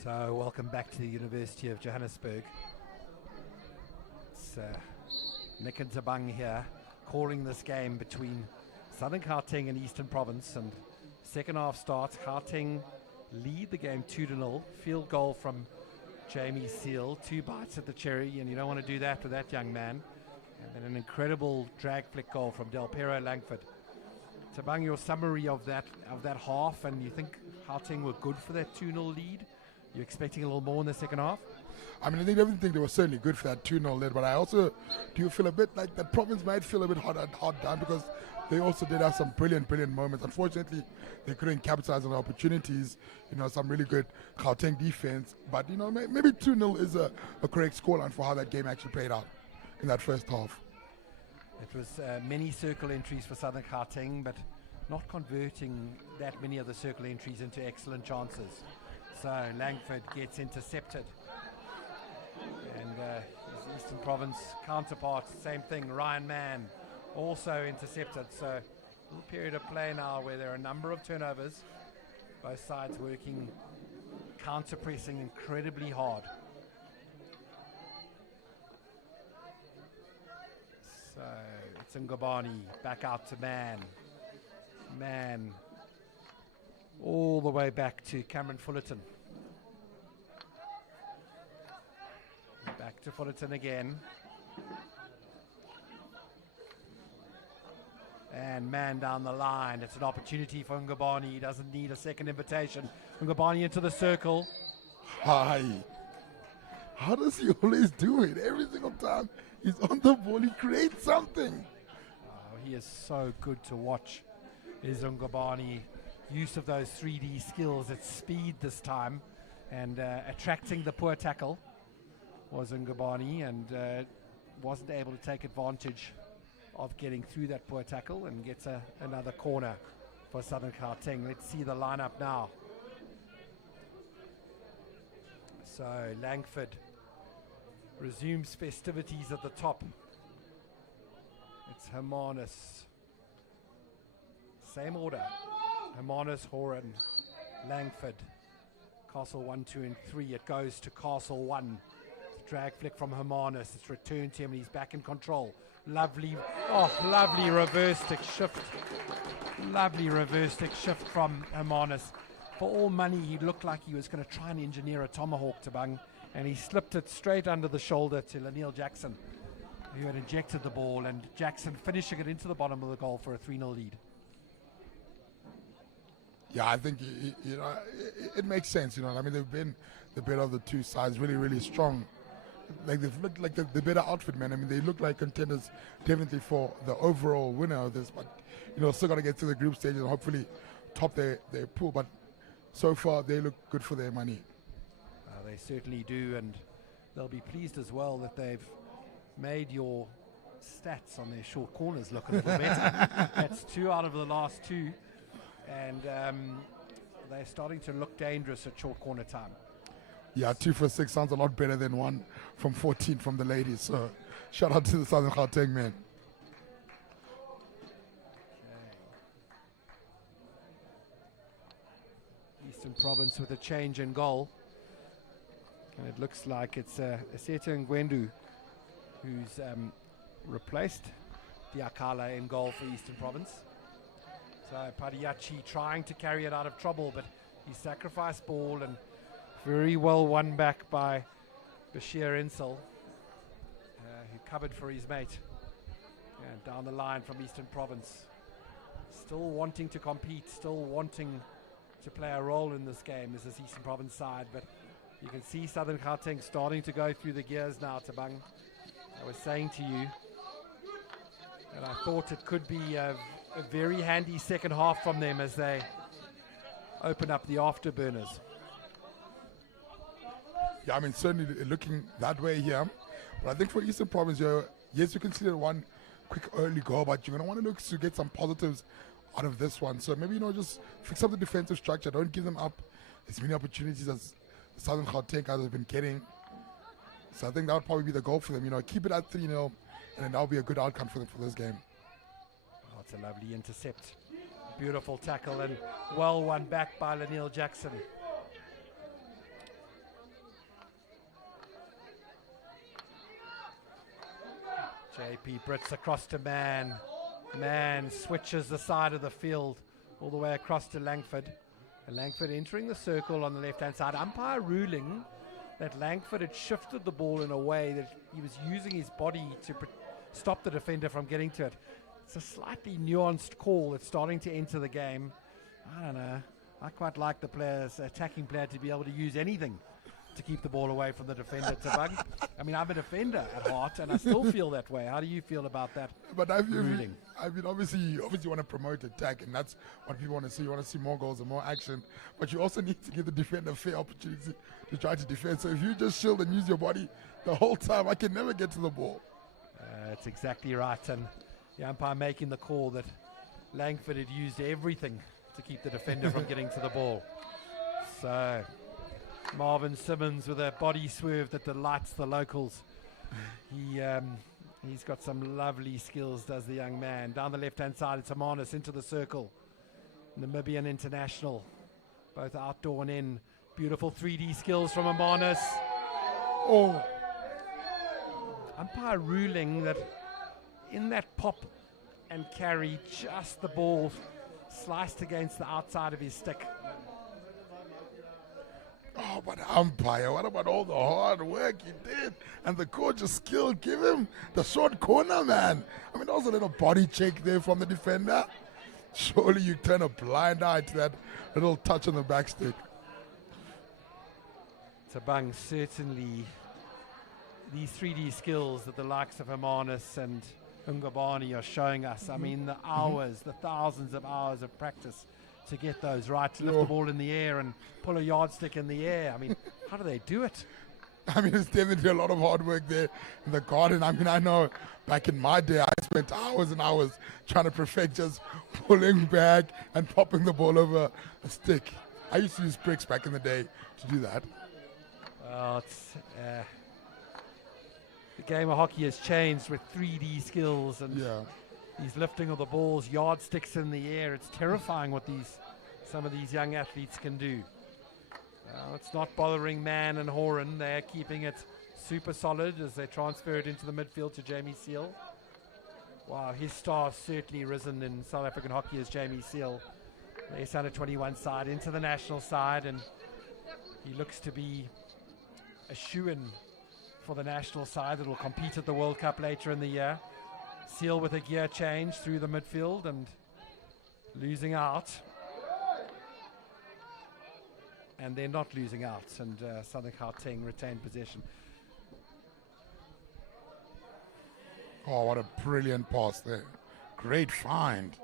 So, welcome back to the University of Johannesburg. It's Nick and Tabang here, calling this game between Southern Keng and Eastern Province. And second half starts, Keng lead the game 2-0. Field goal from Jamie Seal, 2 bites at the cherry, and you don't want to do that with that young man. And then an incredible drag flick goal from Del Pero Langford. Tabang, your summary of that half, and you think Keng were good for that 2-0 lead? You're expecting a little more in the second half? I mean, I think everything they were certainly good for that 2-0 lead, but I also do feel a bit like the province might feel a bit hard done because they also did have some brilliant moments. Unfortunately, they couldn't capitalize on the opportunities. Some really good Gauteng defense, but maybe 2-0 is a correct scoreline for how that game actually played out in that first half. It was many circle entries for Southern Keng, but not converting that many of the circle entries into excellent chances. So Langford gets intercepted. And his Eastern Province counterpart, same thing, Ryan Mann, also intercepted. So a little period of play now where there are a number of turnovers. Both sides working, counter-pressing incredibly hard. So it's Ngobani, back out to Mann. Mann all the way back to Cameron Fullerton. Back to Fullerton again. And Mann down the line. It's an opportunity for Ngobani. He doesn't need a second invitation. Ngobani into the circle. Hi. How does he always do it? Every single time he's on the ball, he creates something. Oh, he is so good to watch. Is Ngobani. Use of those 3D skills at speed this time, and attracting the poor tackle was Ngobani, and wasn't able to take advantage of getting through that poor tackle, and gets another corner for Southern Keng. Let's see the lineup now. So Langford resumes festivities at the top. It's Hermanus. Same order. Hermanus, Horan, Langford, Castle 1, 2, and 3. It goes to Castle 1. Drag flick from Hermanus. It's returned to him, and he's back in control. Lovely reverse stick shift. Lovely reverse stick shift from Hermanus. For all money, he looked like he was going to try and engineer a tomahawk to Bung, and he slipped it straight under the shoulder to Laniel Jackson, who had ejected the ball, and Jackson finishing it into the bottom of the goal for a 3-0 lead. Yeah, I think it makes sense. I mean, they've been the better of the two sides, really strong. Like they've looked like the better outfit, man. I mean, they look like contenders definitely for the overall winner of this, but still got to get to the group stage and hopefully top their pool. But so far, they look good for their money. They certainly do, and they'll be pleased as well that they've made your stats on their short corners look a little better. That's 2 out of the last 2. And they're starting to look dangerous at short corner time. Yeah, 2 for 6 sounds a lot better than 1 from 14 from the ladies. So shout out to the Southern Keng man. Okay. Eastern Province with a change in goal. And it looks like it's Aseto Ngwendu who's replaced Diakala in goal for Eastern Province. So Padiachi trying to carry it out of trouble, but he sacrificed ball and very well won back by Bashir Insel, who covered for his mate. And down the line from Eastern Province. Still wanting to compete, still wanting to play a role in this game is this Eastern Province side, but you can see Southern Keng starting to go through the gears now, Tabang. I was saying to you, and I thought it could be a very handy second half from them as they open up the afterburners. Yeah, I mean, certainly looking that way here. But I think for Eastern Province, yes, you consider one quick early goal, but you're going to want to look to get some positives out of this one. So maybe, just fix up the defensive structure. Don't give them up as many opportunities as the Southern Keng guys have been getting. So I think that would probably be the goal for them. Keep it at 3-0, and then that'll be a good outcome for them for this game. Oh, it's a lovely intercept. Beautiful tackle and well won back by Laniel Jackson. JP Brits across to Mann. Mann switches the side of the field all the way across to Langford. And Langford entering the circle on the left-hand side. Umpire ruling that Langford had shifted the ball in a way that he was using his body to stop the defender from getting to it. It's a slightly nuanced call that's starting to enter the game. I don't know. I quite like the attacking player to be able to use anything to keep the ball away from the defender. I mean, I'm a defender at heart, and I still feel that way. How do you feel about that? But obviously you want to promote attack, and that's what people want to see. You want to see more goals and more action, but you also need to give the defender a fair opportunity to try to defend. So if you just shield and use your body the whole time, I can never get to the ball. That's exactly right, and the umpire making the call that Langford had used everything to keep the defender from getting to the ball. So Marvin Simmons with a body swerve that delights the locals. He's got some lovely skills, does the young man. Down the left-hand side, it's Amanis into the circle. Namibian international, both outdoor and in. Beautiful 3D skills from Amanis. Oh. Umpire ruling that in that pop and carry, just the ball sliced against the outside of his stick. Oh, but umpire, what about all the hard work he did and the gorgeous skill? Give him the short corner, man. I mean, that was a little body check there from the defender. Surely you turn a blind eye to that little touch on the back stick. Tabang, certainly these 3D skills that the likes of Hermanus and Ungabani are showing us. I mean, the hours, the thousands of hours of practice to get those right, to lift the ball in the air and pull a yardstick in the air. I mean, how do they do it? I mean, it's definitely a lot of hard work there in the garden. I mean, I know back in my day, I spent hours and hours trying to perfect just pulling back and popping the ball over a stick. I used to use bricks back in the day to do that. Well, the game of hockey has changed with 3D skills and these lifting of the balls, yardsticks in the air. It's terrifying what some of these young athletes can do. It's not bothering Mann and Horan. They're keeping it super solid as they transfer it into the midfield to Jamie Seal. Wow, his star certainly risen in South African hockey as Jamie Seal. The under 21 side into the national side, and he looks to be a shoo-in for the national side that will compete at the World Cup later in the year. Seal with a gear change through the midfield and losing out. And they're not losing out, and Southern Keng retained possession. Oh, what a brilliant pass there. Great find.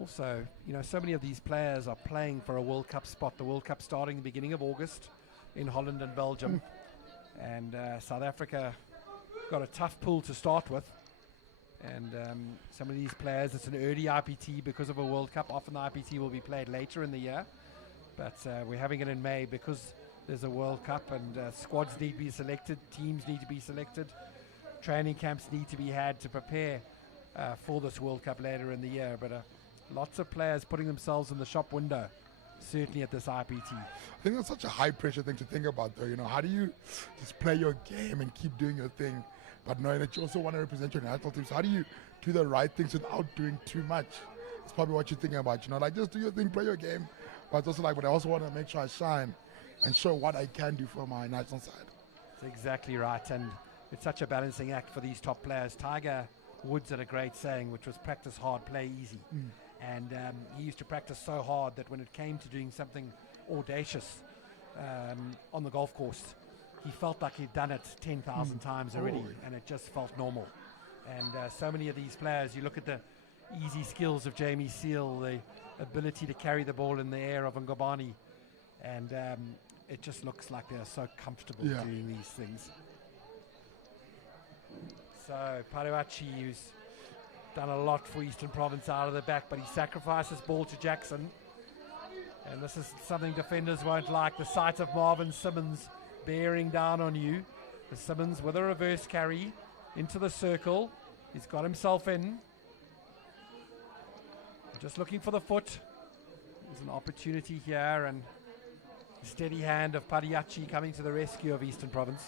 Also, so many of these players are playing for a World Cup spot. The World Cup starting the beginning of August in Holland and Belgium. And South Africa got a tough pool to start with. And some of these players, it's an early IPT because of a World Cup. Often the IPT will be played later in the year. But we're having it in May because there's a World Cup and squads need to be selected, teams need to be selected, training camps need to be had to prepare for this World Cup later in the year. But lots of players putting themselves in the shop window, certainly at this IPT. I think that's such a high pressure thing to think about though. How do you just play your game and keep doing your thing, but knowing that you also want to represent your national team? So how do you do the right things without doing too much? It's probably what you're thinking about, like just do your thing, play your game, but it's also but I also want to make sure I shine and show what I can do for my national side. That's exactly right, and it's such a balancing act for these top players. Tiger Woods had a great saying, which was practice hard, play easy. And he used to practice so hard that when it came to doing something audacious on the golf course, he felt like he'd done it 10,000 times already, and it just felt normal. And so many of these players, you look at the easy skills of Jamie Seal, the ability to carry the ball in the air of Ngobani, and it just looks like they're so comfortable doing these things. So Parewachi, who's done a lot for Eastern Province out of the back, but he sacrifices ball to Jackson. And this is something defenders won't like, the sight of Marvin Simmons bearing down on you. The Simmons with a reverse carry into the circle. He's got himself in. Just looking for the foot. There's an opportunity here, and Steady hand of Padiachi coming to the rescue of Eastern Province.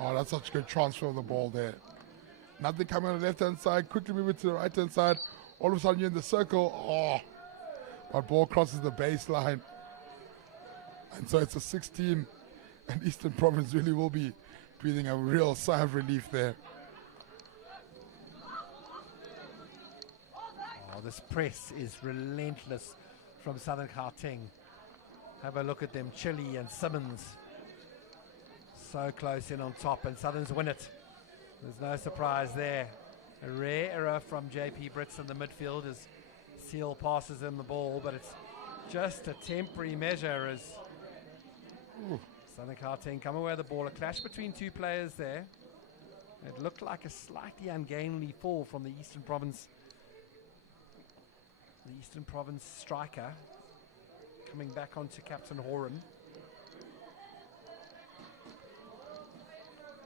Oh, that's such a good transfer of the ball there. Nothing coming on the left-hand side. Quickly move it to the right-hand side. All of a sudden you're in the circle. Oh, but ball crosses the baseline. And so it's a 16. And Eastern Province really will be breathing a real sigh of relief there. Oh, this press is relentless from Southern Keng. Have a look at them, Chile and Simmons. So close in on top, and Southerns win it. There's no surprise there. A rare error from JP Brits in the midfield as Seal passes him the ball, but it's just a temporary measure as Southern Keng come away with the ball. A clash between two players there. It looked like a slightly ungainly fall from the Eastern Province striker. Coming back onto Captain Horan.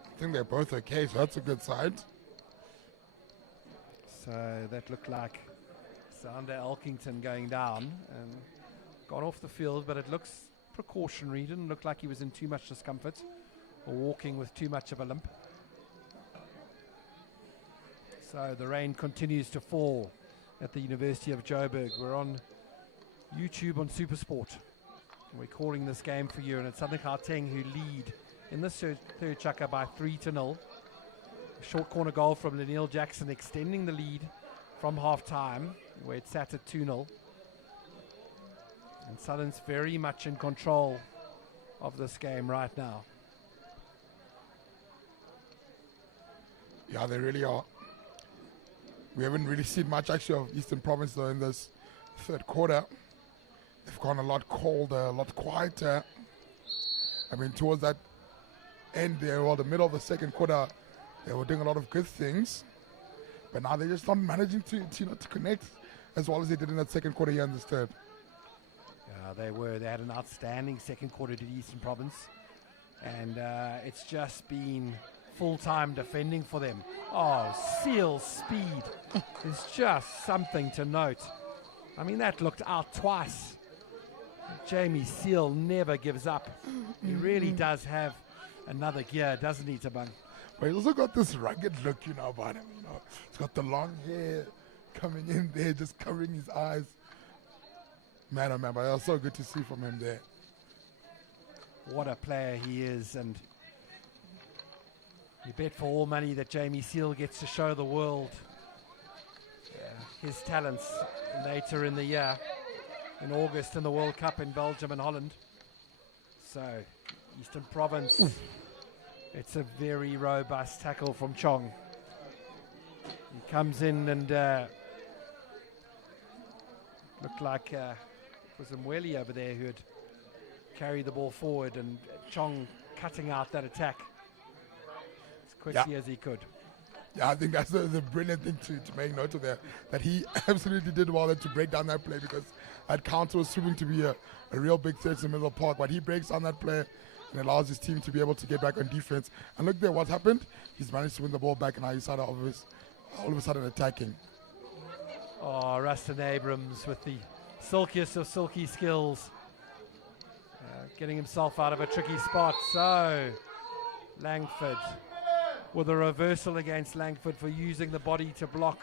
I think they're both okay, so that's a good sign. So that looked like Sander Elkington going down and got off the field, but it looks precautionary. Didn't look like he was in too much discomfort or walking with too much of a limp. So the rain continues to fall at the University of Joburg. We're on YouTube on SuperSport. We're calling this game for you, and it's Southern Keng who lead in the third chukker by 3-0. A short corner goal from Leniel Jackson extending the lead from half-time, where it sat at 2-0. And Southern's very much in control of this game right now. Yeah, they really are. We haven't really seen much actually of Eastern Province though in this third quarter. They've gone a lot colder, a lot quieter. I mean, towards that end there, or the middle of the second quarter, they were doing a lot of good things. But now they're just not managing to connect as well as they did in that second quarter here in this third. Yeah, they were. They had an outstanding second quarter to the Eastern Province. And it's just been full-time defending for them. Oh, Seal's speed is just something to note. I mean, that looked out twice. Jamie Seal never gives up. He really does have another gear, doesn't he, Tabang? But he's also got this rugged look, about him. He's got the long hair coming in there, just covering his eyes. Man, oh man, but it was so good to see from him there. What a player he is, and you bet for all money that Jamie Seal gets to show the world his talents later in the year, in August in the World Cup in Belgium and Holland. So, Eastern Province, it's a very robust tackle from Chong. He comes in and looked like it was Mweli over there who had carried the ball forward, and Chong cutting out that attack as quickly as he could. Yeah, I think that's the brilliant thing to make note of there, that he absolutely did well to break down that play, because that counter was proving to be a real big threat in the middle of the park. But he breaks down that play and allows his team to be able to get back on defense. And look there, what happened? He's managed to win the ball back, and now he's all of a sudden attacking. Oh, Rustin Abrams with the silkiest of silky skills. Getting himself out of a tricky spot. So, Langford with a reversal against Langford for using the body to block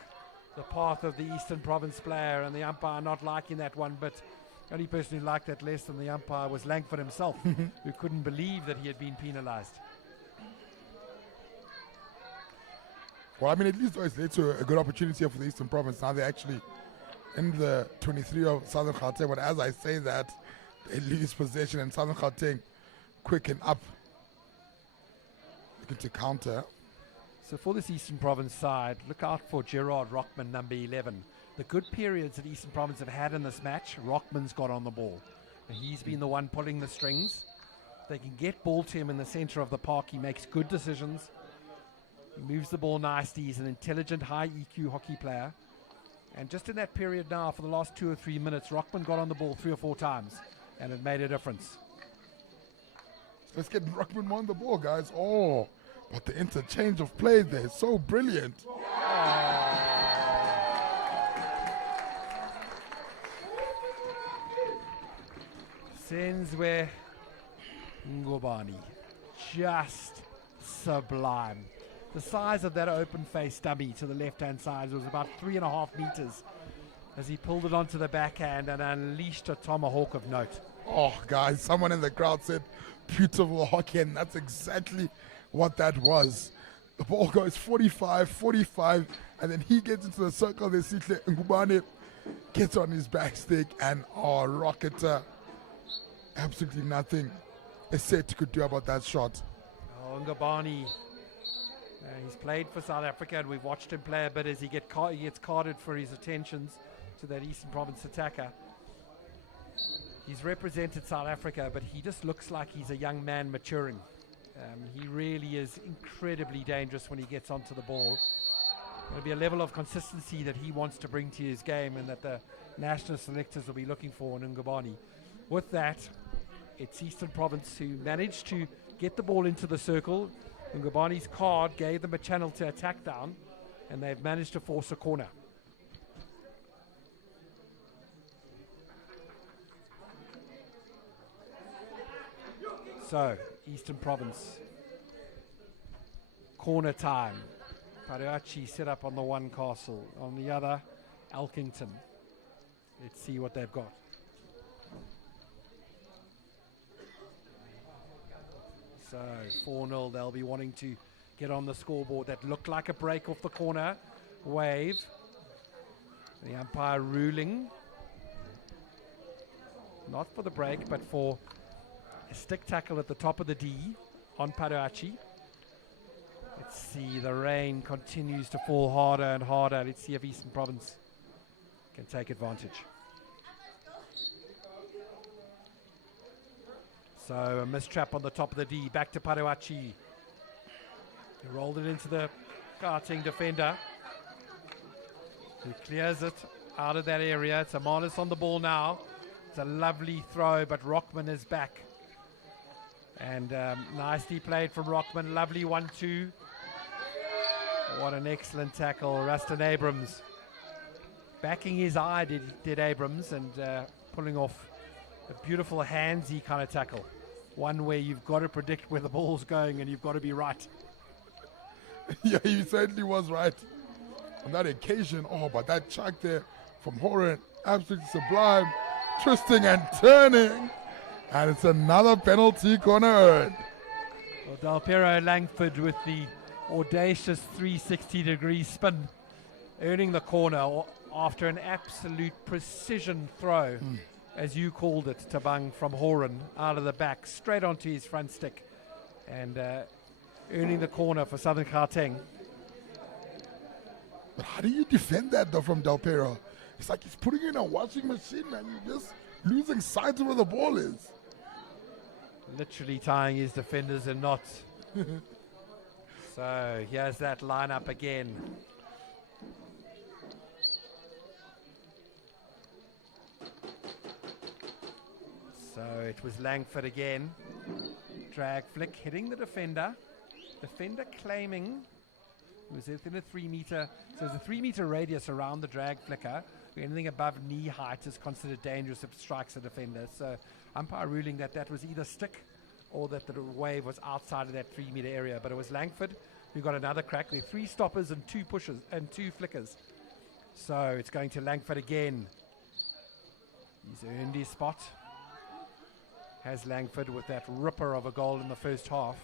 the path of the Eastern Province player, and the umpire not liking that one, but the only person who liked that less than the umpire was Langford himself, who couldn't believe that he had been penalized. Well, I mean, at least it's led to a good opportunity for the Eastern Province. Now they're actually in the 23 of Southern Keng, but as I say that, they lose possession, and Southern Keng quicken up, looking to counter. So for this Eastern Province side, look out for Gerard Rockman, number 11. The good periods that Eastern Province have had in this match, Rockman's got on the ball. And he's been the one pulling the strings. They can get ball to him in the center of the park. He makes good decisions. He moves the ball nicely. He's an intelligent, high EQ hockey player. And just in that period now, for the last 2 or 3 minutes, Rockman got on the ball 3 or 4 times, and it made a difference. Let's get Ruckman on the ball, guys. Oh, but the interchange of play there is so brilliant. Senzwe Ngubani. Just sublime. The size of that open face dummy to the left-hand side was about 3.5 meters as he pulled it onto the backhand and unleashed a tomahawk of note. Oh, guys, someone in the crowd said beautiful hockey, and that's exactly what that was. The ball goes 45, 45, and then he gets into the circle. Then Sihle Ngubane gets on his backstick, and Rocketer, absolutely nothing Set could do about that shot. Oh, Ngubani, he's played for South Africa, and we've watched him play a bit as he gets carded for his attentions to that Eastern Province attacker. He's represented South Africa, but he just looks like he's a young man maturing. He really is incredibly dangerous when he gets onto the ball. There'll be a level of consistency that he wants to bring to his game and that the national selectors will be looking for in Ngubani. With that, it's Eastern Province who managed to get the ball into the circle. Ngubani's card gave them a channel to attack down, and they've managed to force a corner. So, Eastern Province, corner time. Parachi set up on the one castle, on the other, Elkington. Let's see what they've got. So, 4-0, they'll be wanting to get on the scoreboard. That looked like a break off the corner. Wave. The umpire ruling. Not for the break, but for a stick tackle at the top of the D on Parachi. Let's see, the rain continues to fall harder and harder. Let's see if Eastern Province can take advantage. So a mistrap on the top of the D, back to Parachi. He rolled it into the Gauteng defender, who clears it out of that area. It's Amalis on the ball now. It's a lovely throw, but Rockman is back. And nicely played from Rockman. Lovely 1-2. What an excellent tackle. Rustin Abrams backing his eye did Abrams, and pulling off a beautiful handsy kind of tackle. One where you've got to predict where the ball's going and you've got to be right. Yeah, he certainly was right on that occasion. Oh, but that chuck there from Horan, absolutely sublime. Twisting and turning. And it's another penalty corner earned. Well, Del Piero Langford with the audacious 360-degree spin, earning the corner after an absolute precision throw, as you called it, Tabang, from Horan out of the back, straight onto his front stick, and earning the corner for Southern Keng. But how do you defend that, though, from Del Piero? It's like he's putting in a washing machine, man. You're just losing sight of where the ball is. Literally tying his defenders in knots. So here's that lineup again. So it was Langford again. Drag flick hitting the defender. Defender claiming it was within a 3 meter. So there's a 3 meter radius around the drag flicker. Anything above knee height is considered dangerous if it strikes a defender. So umpire ruling that was either stick or that the wave was outside of that 3 meter area. But it was Langford who got another crack. There are 3 stoppers and 2 pushes and 2 flickers. So it's going to Langford again. He's earned his spot. Has Langford with that ripper of a goal in the first half.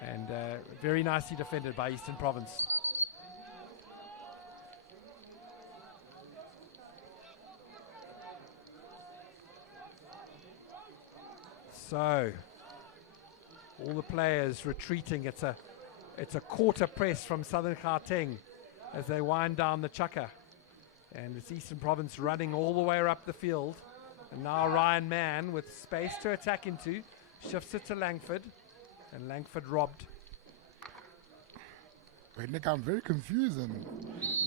And very nicely defended by Eastern Province. So, all the players retreating. It's a quarter press from Southern Keng as they wind down the chucker. And it's Eastern Province running all the way up the field. And now Ryan Mann with space to attack into. Shifts it to Langford. And Langford robbed. Wait, Nick, I'm very confused and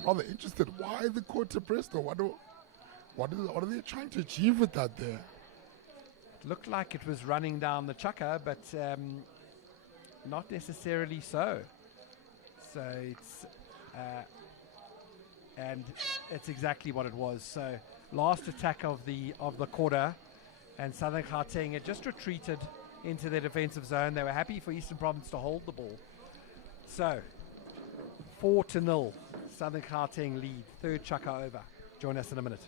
rather interested. Why the quarter press, though? What are they trying to achieve with that there? looked like it was running down the chucker, but not necessarily so. So it's and it's exactly what it was. So last attack of the quarter, and Southern Keng had just retreated into their defensive zone. They were happy for Eastern Province to hold the ball. So 4-0, Southern Keng lead, third chucker over. Join us in a minute.